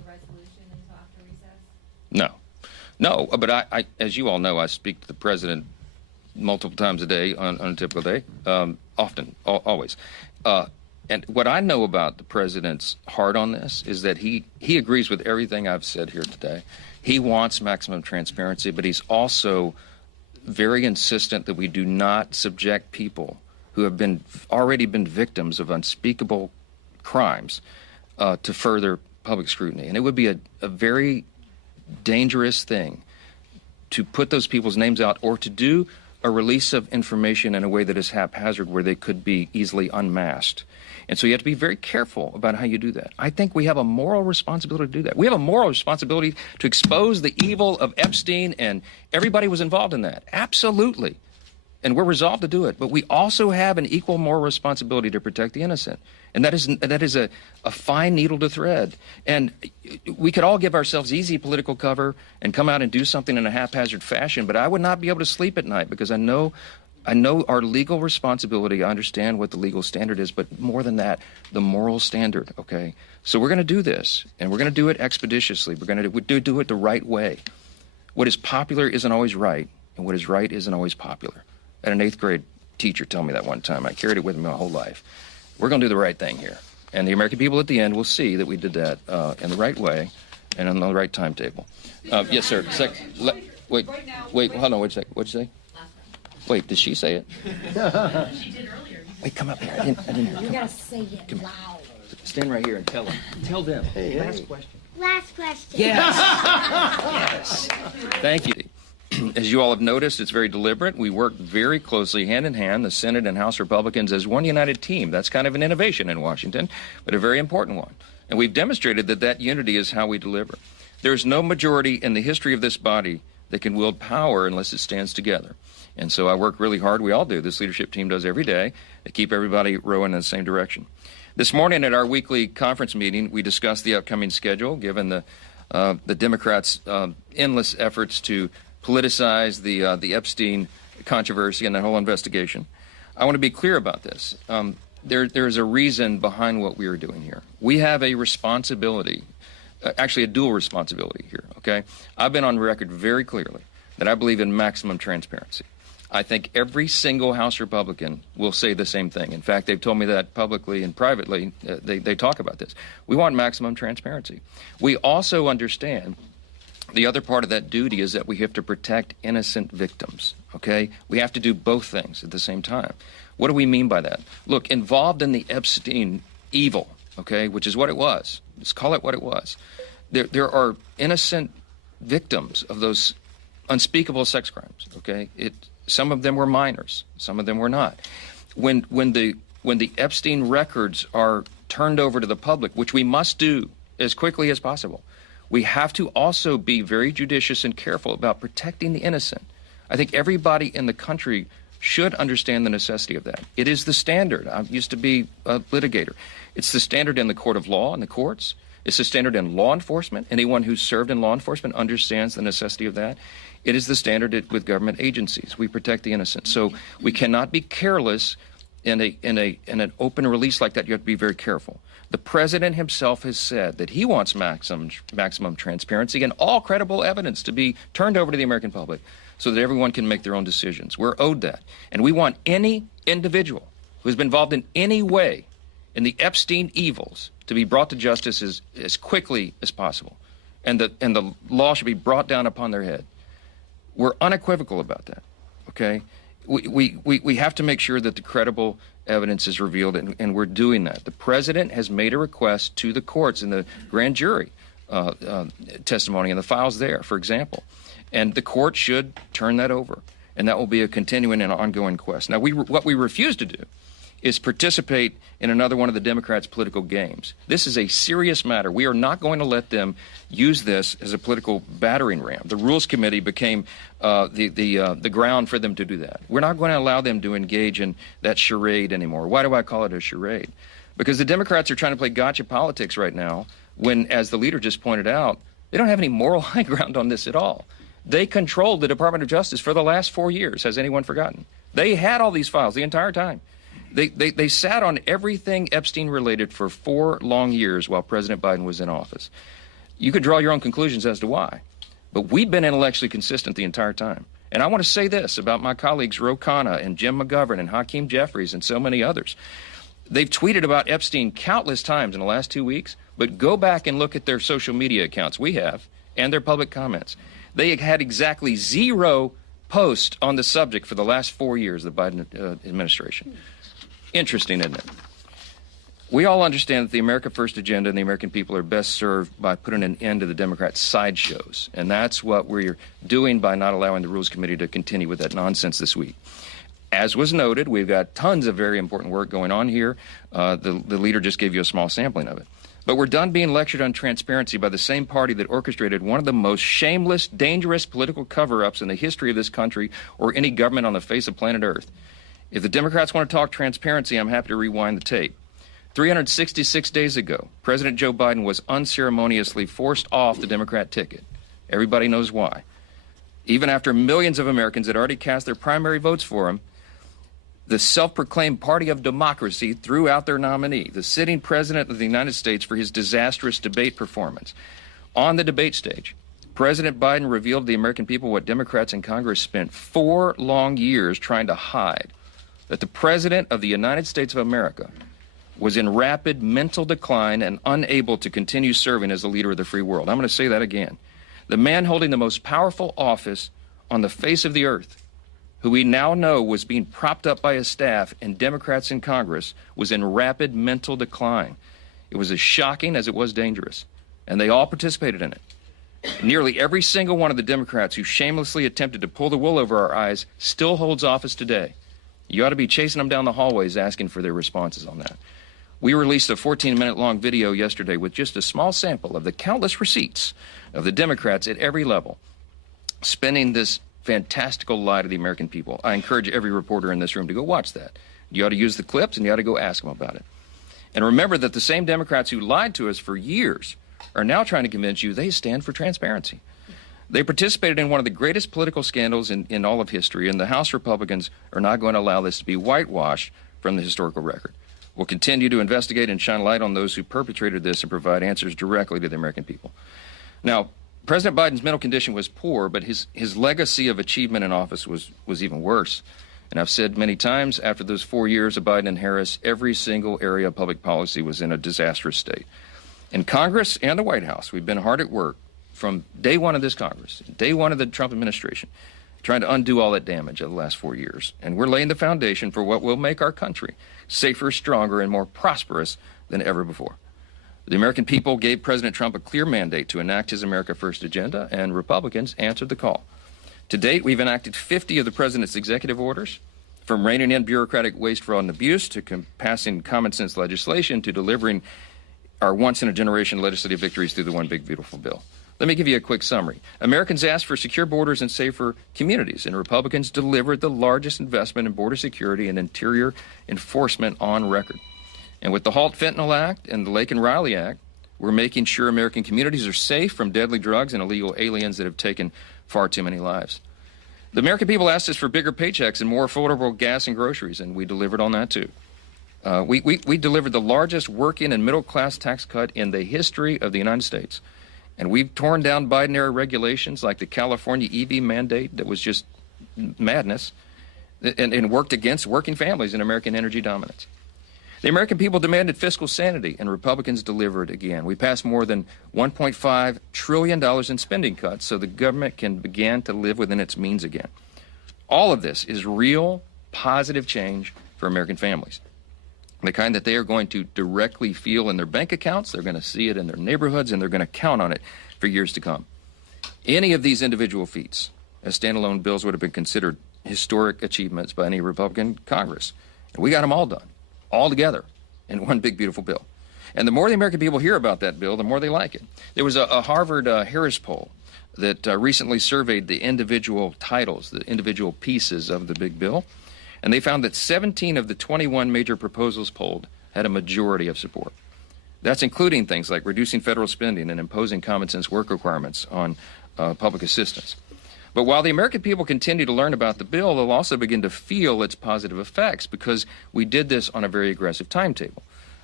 the resolution until after recess? No, but I, as you all know, I speak to the president multiple times a day on a typical day, often, always. And what I know about the president's heart on this is that he agrees with everything I've said here today. He wants maximum transparency, but he's also very insistent that we do not subject people who have already been victims of unspeakable crimes to further public scrutiny. And it would be a very dangerous thing to put those people's names out or to do a release of information in a way that is haphazard where they could be easily unmasked. And so you have to be very careful about how you do that. I think we have a moral responsibility to do that. We have a moral responsibility to expose the evil of Epstein, and everybody was involved in that. Absolutely. And we're resolved to do it. But we also have an equal moral responsibility to protect the innocent. And that is a fine needle to thread. And we could all give ourselves easy political cover and come out and do something in a haphazard fashion, but I would not be able to sleep at night because I know our legal responsibility. I understand what the legal standard is, but more than that, the moral standard, okay? So we're going to do this, and we're going to do it expeditiously. We're going to do it the right way. What is popular isn't always right, and what is right isn't always popular. I had an 8th grade teacher tell me that one time. I carried it with me my whole life. We're going to do the right thing here. And the American people at the end will see that we did that in the right way and on the right timetable. Yes, sir. Wait, hold on. Wait a second. What'd you say? Wait, did she say it? She did earlier. Wait, come up here. I didn't hear. You gotta say it loud. Stand right here and tell them. Tell them. Last question. Last question. Yes. Yes. Thank you. As you all have noticed, it's very deliberate. We work very closely, hand in hand, the Senate and House Republicans as one united team. That's kind of an innovation in Washington, but a very important one. And we've demonstrated that unity is how we deliver. There's no majority in the history of this body that can wield power unless it stands together. And so I work really hard. We all do. This leadership team does every day to keep everybody rowing in the same direction. This morning at our weekly conference meeting, we discussed the upcoming schedule, given the Democrats' endless efforts to politicize the Epstein controversy and the whole investigation. I want to be clear about this. There's a reason behind what we are doing here. We have a responsibility, actually a dual responsibility here, okay? I've been on record very clearly that I believe in maximum transparency. I think every single House Republican will say the same thing. In fact, they've told me that publicly and privately. They talk about this. We want maximum transparency. We also understand the other part of that duty is that we have to protect innocent victims, okay? We have to do both things at the same time. What do we mean by that? Look, involved in the Epstein evil, okay, which is what it was. Let's call it what it was. There are innocent victims of those unspeakable sex crimes, okay? Some of them were minors. Some of them were not. When the Epstein records are turned over to the public, which we must do as quickly as possible, we have to also be very judicious and careful about protecting the innocent. I think everybody in the country should understand the necessity of that. It is the standard. I used to be a litigator. It's the standard in the court of law and the courts. It's the standard in law enforcement. Anyone who's served in law enforcement understands the necessity of that. It is the standard with government agencies. We protect the innocent. So we cannot be careless in an open release like that. You have to be very careful. The president himself has said that he wants maximum transparency and all credible evidence to be turned over to the American public so that everyone can make their own decisions. We're owed that. And we want any individual who has been involved in any way in the Epstein evils to be brought to justice as quickly as possible. And the law should be brought down upon their head. We're unequivocal about that, okay? We have to make sure that the credible evidence is revealed, and we're doing that. The president has made a request to the courts in the grand jury testimony and the files there, for example. And the court should turn that over, and that will be a continuing and ongoing quest. Now, what we refuse to do is participate in another one of the Democrats' political games. This is a serious matter. We are not going to let them use this as a political battering ram. The Rules Committee became the ground for them to do that. We're not going to allow them to engage in that charade anymore. Why do I call it a charade? Because the Democrats are trying to play gotcha politics right now when, as the leader just pointed out, they don't have any moral high ground on this at all. They controlled the Department of Justice for the last 4 years. Has anyone forgotten? They had all these files the entire time. They sat on everything Epstein related for 4 long years while President Biden was in office. You could draw your own conclusions as to why. But we've been intellectually consistent the entire time. And I want to say this about my colleagues Ro Khanna and Jim McGovern and Hakeem Jeffries and so many others. They've tweeted about Epstein countless times in the last 2 weeks, but go back and look at their social media accounts, we have, and their public comments. They had exactly 0 posts on the subject for the last 4 years of the Biden administration. Interesting, isn't it? We all understand that the America First agenda and the American people are best served by putting an end to the Democrats' sideshows. And that's what we're doing by not allowing the Rules Committee to continue with that nonsense this week. As was noted, we've got tons of very important work going on here. The leader just gave you a small sampling of it. But we're done being lectured on transparency by the same party that orchestrated one of the most shameless, dangerous political cover-ups in the history of this country or any government on the face of planet Earth. If the Democrats want to talk transparency, I'm happy to rewind the tape. 366 days ago, President Joe Biden was unceremoniously forced off the Democrat ticket. Everybody knows why. Even after millions of Americans had already cast their primary votes for him, the self-proclaimed party of democracy threw out their nominee, the sitting president of the United States, for his disastrous debate performance. On the debate stage, President Biden revealed to the American people what Democrats in Congress spent 4 long years trying to hide, that the President of the United States of America was in rapid mental decline and unable to continue serving as the leader of the free world. I'm going to say that again. The man holding the most powerful office on the face of the earth, who we now know was being propped up by his staff and Democrats in Congress, was in rapid mental decline. It was as shocking as it was dangerous, and they all participated in it. Nearly every single one of the Democrats who shamelessly attempted to pull the wool over our eyes still holds office today. You ought to be chasing them down the hallways asking for their responses on that. We released a 14-minute-long video yesterday with just a small sample of the countless receipts of the Democrats at every level spinning this fantastical lie to the American people. I encourage every reporter in this room to go watch that. You ought to use the clips, and you ought to go ask them about it. And remember that the same Democrats who lied to us for years are now trying to convince you they stand for transparency. They participated in one of the greatest political scandals in all of history, and the House Republicans are not going to allow this to be whitewashed from the historical record. We'll continue to investigate and shine light on those who perpetrated this and provide answers directly to the American people. Now, President Biden's mental condition was poor, but his legacy of achievement in office was even worse. And I've said many times, after those 4 years of Biden and Harris, every single area of public policy was in a disastrous state. In Congress and the White House, we've been hard at work from day one of this Congress, day one of the Trump administration, trying to undo all that damage of the last 4 years. And we're laying the foundation for what will make our country safer, stronger, and more prosperous than ever before. The American people gave President Trump a clear mandate to enact his America First agenda, and Republicans answered the call. To date, we've enacted 50 of the president's executive orders, from reining in bureaucratic waste, fraud, and abuse, to passing common sense legislation, to delivering our once-in-a-generation legislative victories through the One Big Beautiful Bill. Let me give you a quick summary. Americans asked for secure borders and safer communities, and Republicans delivered the largest investment in border security and interior enforcement on record. And with the Halt Fentanyl Act and the Laken Riley Act, we're making sure American communities are safe from deadly drugs and illegal aliens that have taken far too many lives. The American people asked us for bigger paychecks and more affordable gas and groceries, and we delivered on that too. We delivered the largest working and middle-class tax cut in the history of the United States. And we've torn down Biden-era regulations like the California EV mandate that was just madness, and worked against working families and American energy dominance. The American people demanded fiscal sanity, and Republicans delivered again. We passed more than $1.5 trillion in spending cuts so the government can begin to live within its means again. All of this is real, positive change for American families. The kind that they are going to directly feel in their bank accounts, they're going to see it in their neighborhoods, and they're going to count on it for years to come. Any of these individual feats as standalone bills would have been considered historic achievements by any Republican Congress. And we got them all done, all together, in one big, beautiful bill. And the more the American people hear about that bill, the more they like it. There was a Harvard Harris poll that recently surveyed the individual titles, the individual pieces of the big bill. And they found that 17 of the 21 major proposals polled had a majority of support. That's including things like reducing federal spending and imposing common sense work requirements on public assistance. But while the American people continue to learn about the bill, they'll also begin to feel its positive effects because we did this on a very aggressive timetable.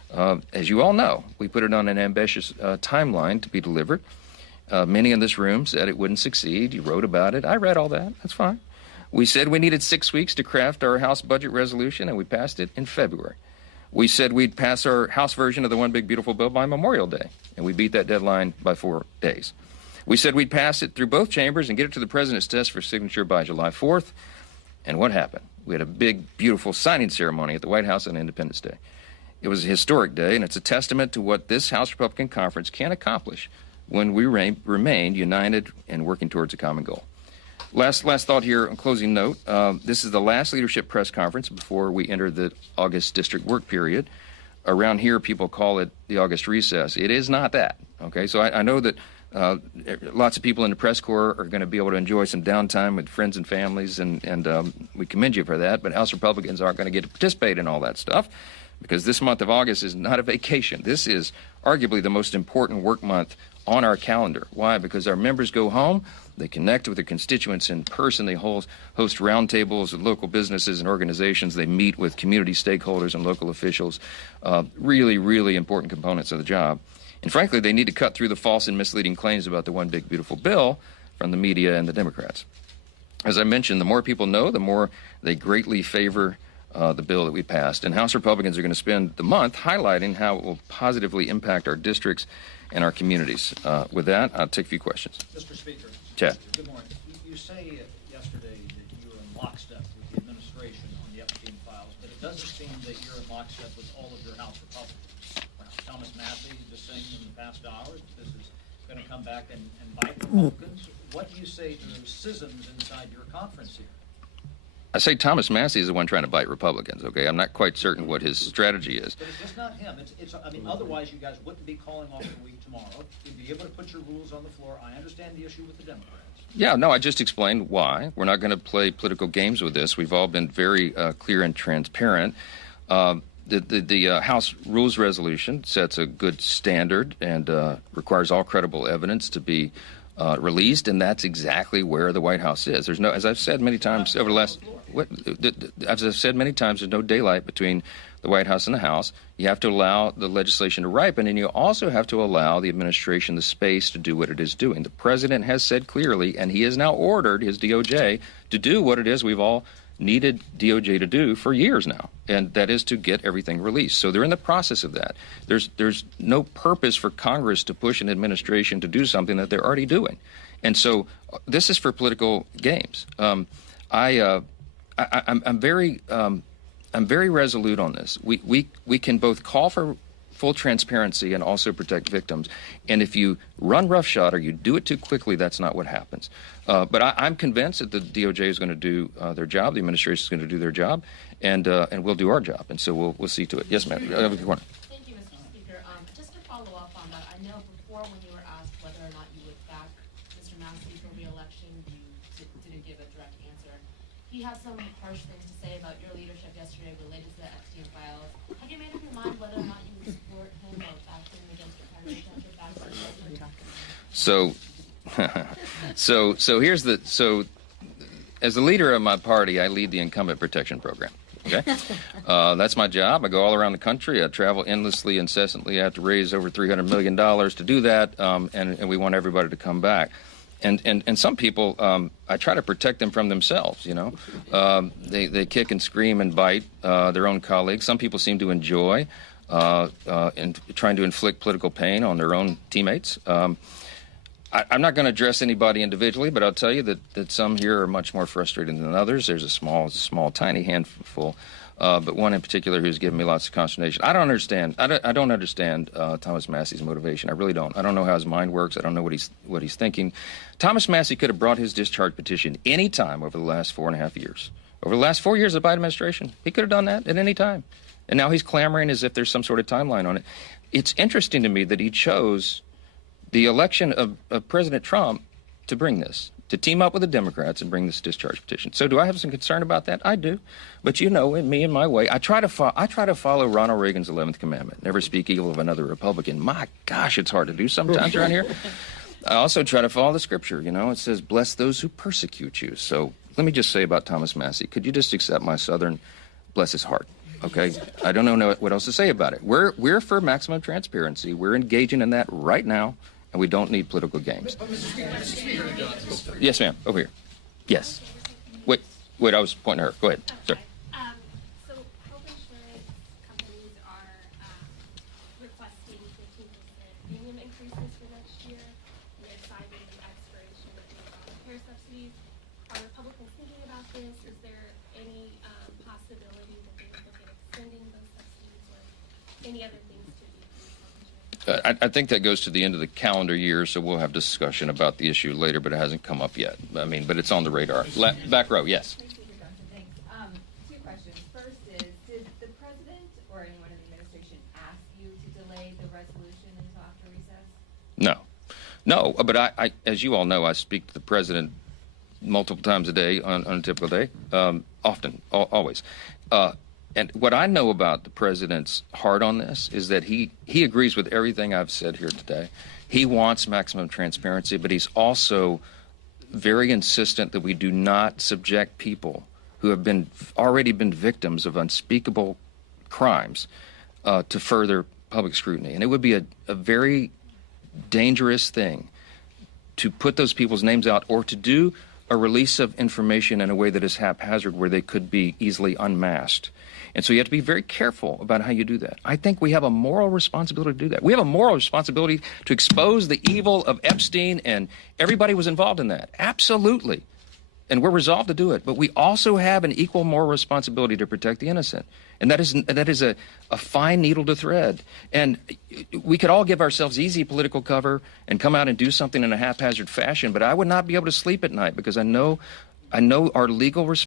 As you all know, we put it on an ambitious timeline to be delivered. Many in this room said it wouldn't succeed. You wrote about it. I read all that. That's fine. We said we needed 6 weeks to craft our House budget resolution, and we passed it in February. We said we'd pass our House version of the One Big Beautiful Bill by Memorial Day, and we beat that deadline by 4 days. We said we'd pass it through both chambers and get it to the president's desk for signature by July 4th. And what happened? We had a big, beautiful signing ceremony at the White House on Independence Day. It was a historic day, and it's a testament to what this House Republican Conference can accomplish when we remain united and working towards a common goal. Last thought here on closing note. This is the last leadership press conference before we enter the August district work period. Around here, people call it the August recess. It is not that. Okay, so I know that lots of people in the press corps are going to be able to enjoy some downtime with friends and families, and we commend you for that. But House Republicans aren't going to get to participate in all that stuff because this month of August is not a vacation. This is arguably the most important work month on our calendar. Why? Because our members go home, they connect with their constituents in person, they host roundtables with local businesses and organizations, they meet with community stakeholders and local officials, really, really important components of the job. And frankly, they need to cut through the false and misleading claims about the One Big Beautiful Bill from the media and the Democrats. As I mentioned, the more people know, the more they greatly favor the bill that we passed. And House Republicans are going to spend the month highlighting how it will positively impact our districts and our communities. With that, I'll take a few questions. Mr. Speaker. Chad. Good morning. You say yesterday that you were in lockstep with the administration on the Epstein files, but it doesn't seem that you're in lockstep with all of your House Republicans. Thomas Massey just saying in the past hour that this is going to come back and bite Republicans. What do you say to those schisms inside your conference here? I say Thomas Massey is the one trying to bite Republicans, okay? I'm not quite certain what his strategy is. But it's just not him. I mean, otherwise you guys wouldn't be calling off the week tomorrow. You'd be able to put your rules on the floor. I understand the issue with the Democrats. Yeah, no, I just explained why. We're not going to play political games with this. We've all been very clear and transparent. The House Rules Resolution sets a good standard and requires all credible evidence to be released, and that's exactly where the White House is. There's no, as I've said many times over the last, as I've said many times, there's no daylight between the White House and the House. You have to allow the legislation to ripen, and you also have to allow the administration the space to do what it is doing. The president has said clearly, and he has now ordered his DOJ to do what it is we've all needed DOJ to do for years now, and that is to get everything released. So they're in the process of that. There's no purpose for Congress to push an administration to do something that they're already doing. And so this is for political games. I'm very resolute on this. We can both call for full transparency and also protect victims. And if you run roughshod or you do it too quickly, that's not what happens. But I'm convinced that the DOJ is going to do their job, the administration is going to do their job, and we'll do our job. And so we'll see to it. Yes, ma'am. Thank you, Mr. Speaker. Just to follow up on that, I know before when you were asked whether or not you would back Mr. Massey for re-election, you didn't give a direct answer. He had some harsh things to say about your leadership yesterday related to the Epstein files. Have you made up your mind whether or not you would support him or back him against your parents' So here's as the leader of my party, I lead the Incumbent Protection Program. Okay, that's my job. I go all around the country. I travel endlessly, incessantly. I have to raise over $300 million to do that, and we want everybody to come back. And some people, I try to protect them from themselves. You know, they kick and scream and bite their own colleagues. Some people seem to enjoy trying to inflict political pain on their own teammates. I'm not going to address anybody individually, but I'll tell you that some here are much more frustrated than others. There's a small, tiny handful, but one in particular who's given me lots of consternation. I don't understand Thomas Massey's motivation. I really don't. I don't know how his mind works. I don't know what he's thinking. Thomas Massey could have brought his discharge petition any time over the last 4.5 years. Over the last 4 years of the Biden administration, he could have done that at any time. And now he's clamoring as if there's some sort of timeline on it. It's interesting to me that he chose the election of President Trump to bring this, to team up with the Democrats and bring this discharge petition. So do I have some concern about that? I do. But you know, in me and my way, I try to follow Ronald Reagan's 11th commandment, never speak evil of another Republican. My gosh, it's hard to do sometimes around here. I also try to follow the scripture. You know, it says, bless those who persecute you. So let me just say about Thomas Massey, could you just accept my Southern, bless his heart? Okay, I don't know what else to say about it. We're for maximum transparency. We're engaging in that right now, and we don't need political games. Yes, ma'am. Over here. Yes. Wait. I was pointing at her. Go ahead. Sorry. So health insurance companies are requesting 15% premium increases for next year. And they're citing the expiration of the Obamacare subsidies. Are Republicans thinking about this? Is there any possibility that they would look at extending those subsidies or any other things to decrease health insurance? I think that goes to the end of the calendar year, so we'll have discussion about the issue later, but it hasn't come up yet. I mean, but it's on the radar. Back row, yes. Speaker Johnson, thanks. Two questions. First is, did the president or anyone in the administration ask you to delay the resolution until after recess? No, but I, as you all know, I speak to the president multiple times a day on a typical day, often, always. And what I know about the president's heart on this is that he agrees with everything I've said here today. He wants maximum transparency, but he's also very insistent that we do not subject people who have already been victims of unspeakable crimes to further public scrutiny. And it would be a very dangerous thing to put those people's names out or to do a release of information in a way that is haphazard where they could be easily unmasked. And so you have to be very careful about how you do that. I think we have a moral responsibility to do that. We have a moral responsibility to expose the evil of Epstein, and everybody was involved in that. Absolutely. And we're resolved to do it. But we also have an equal moral responsibility to protect the innocent. And that is a fine needle to thread. And we could all give ourselves easy political cover and come out and do something in a haphazard fashion, but I would not be able to sleep at night because I know our legal responsibility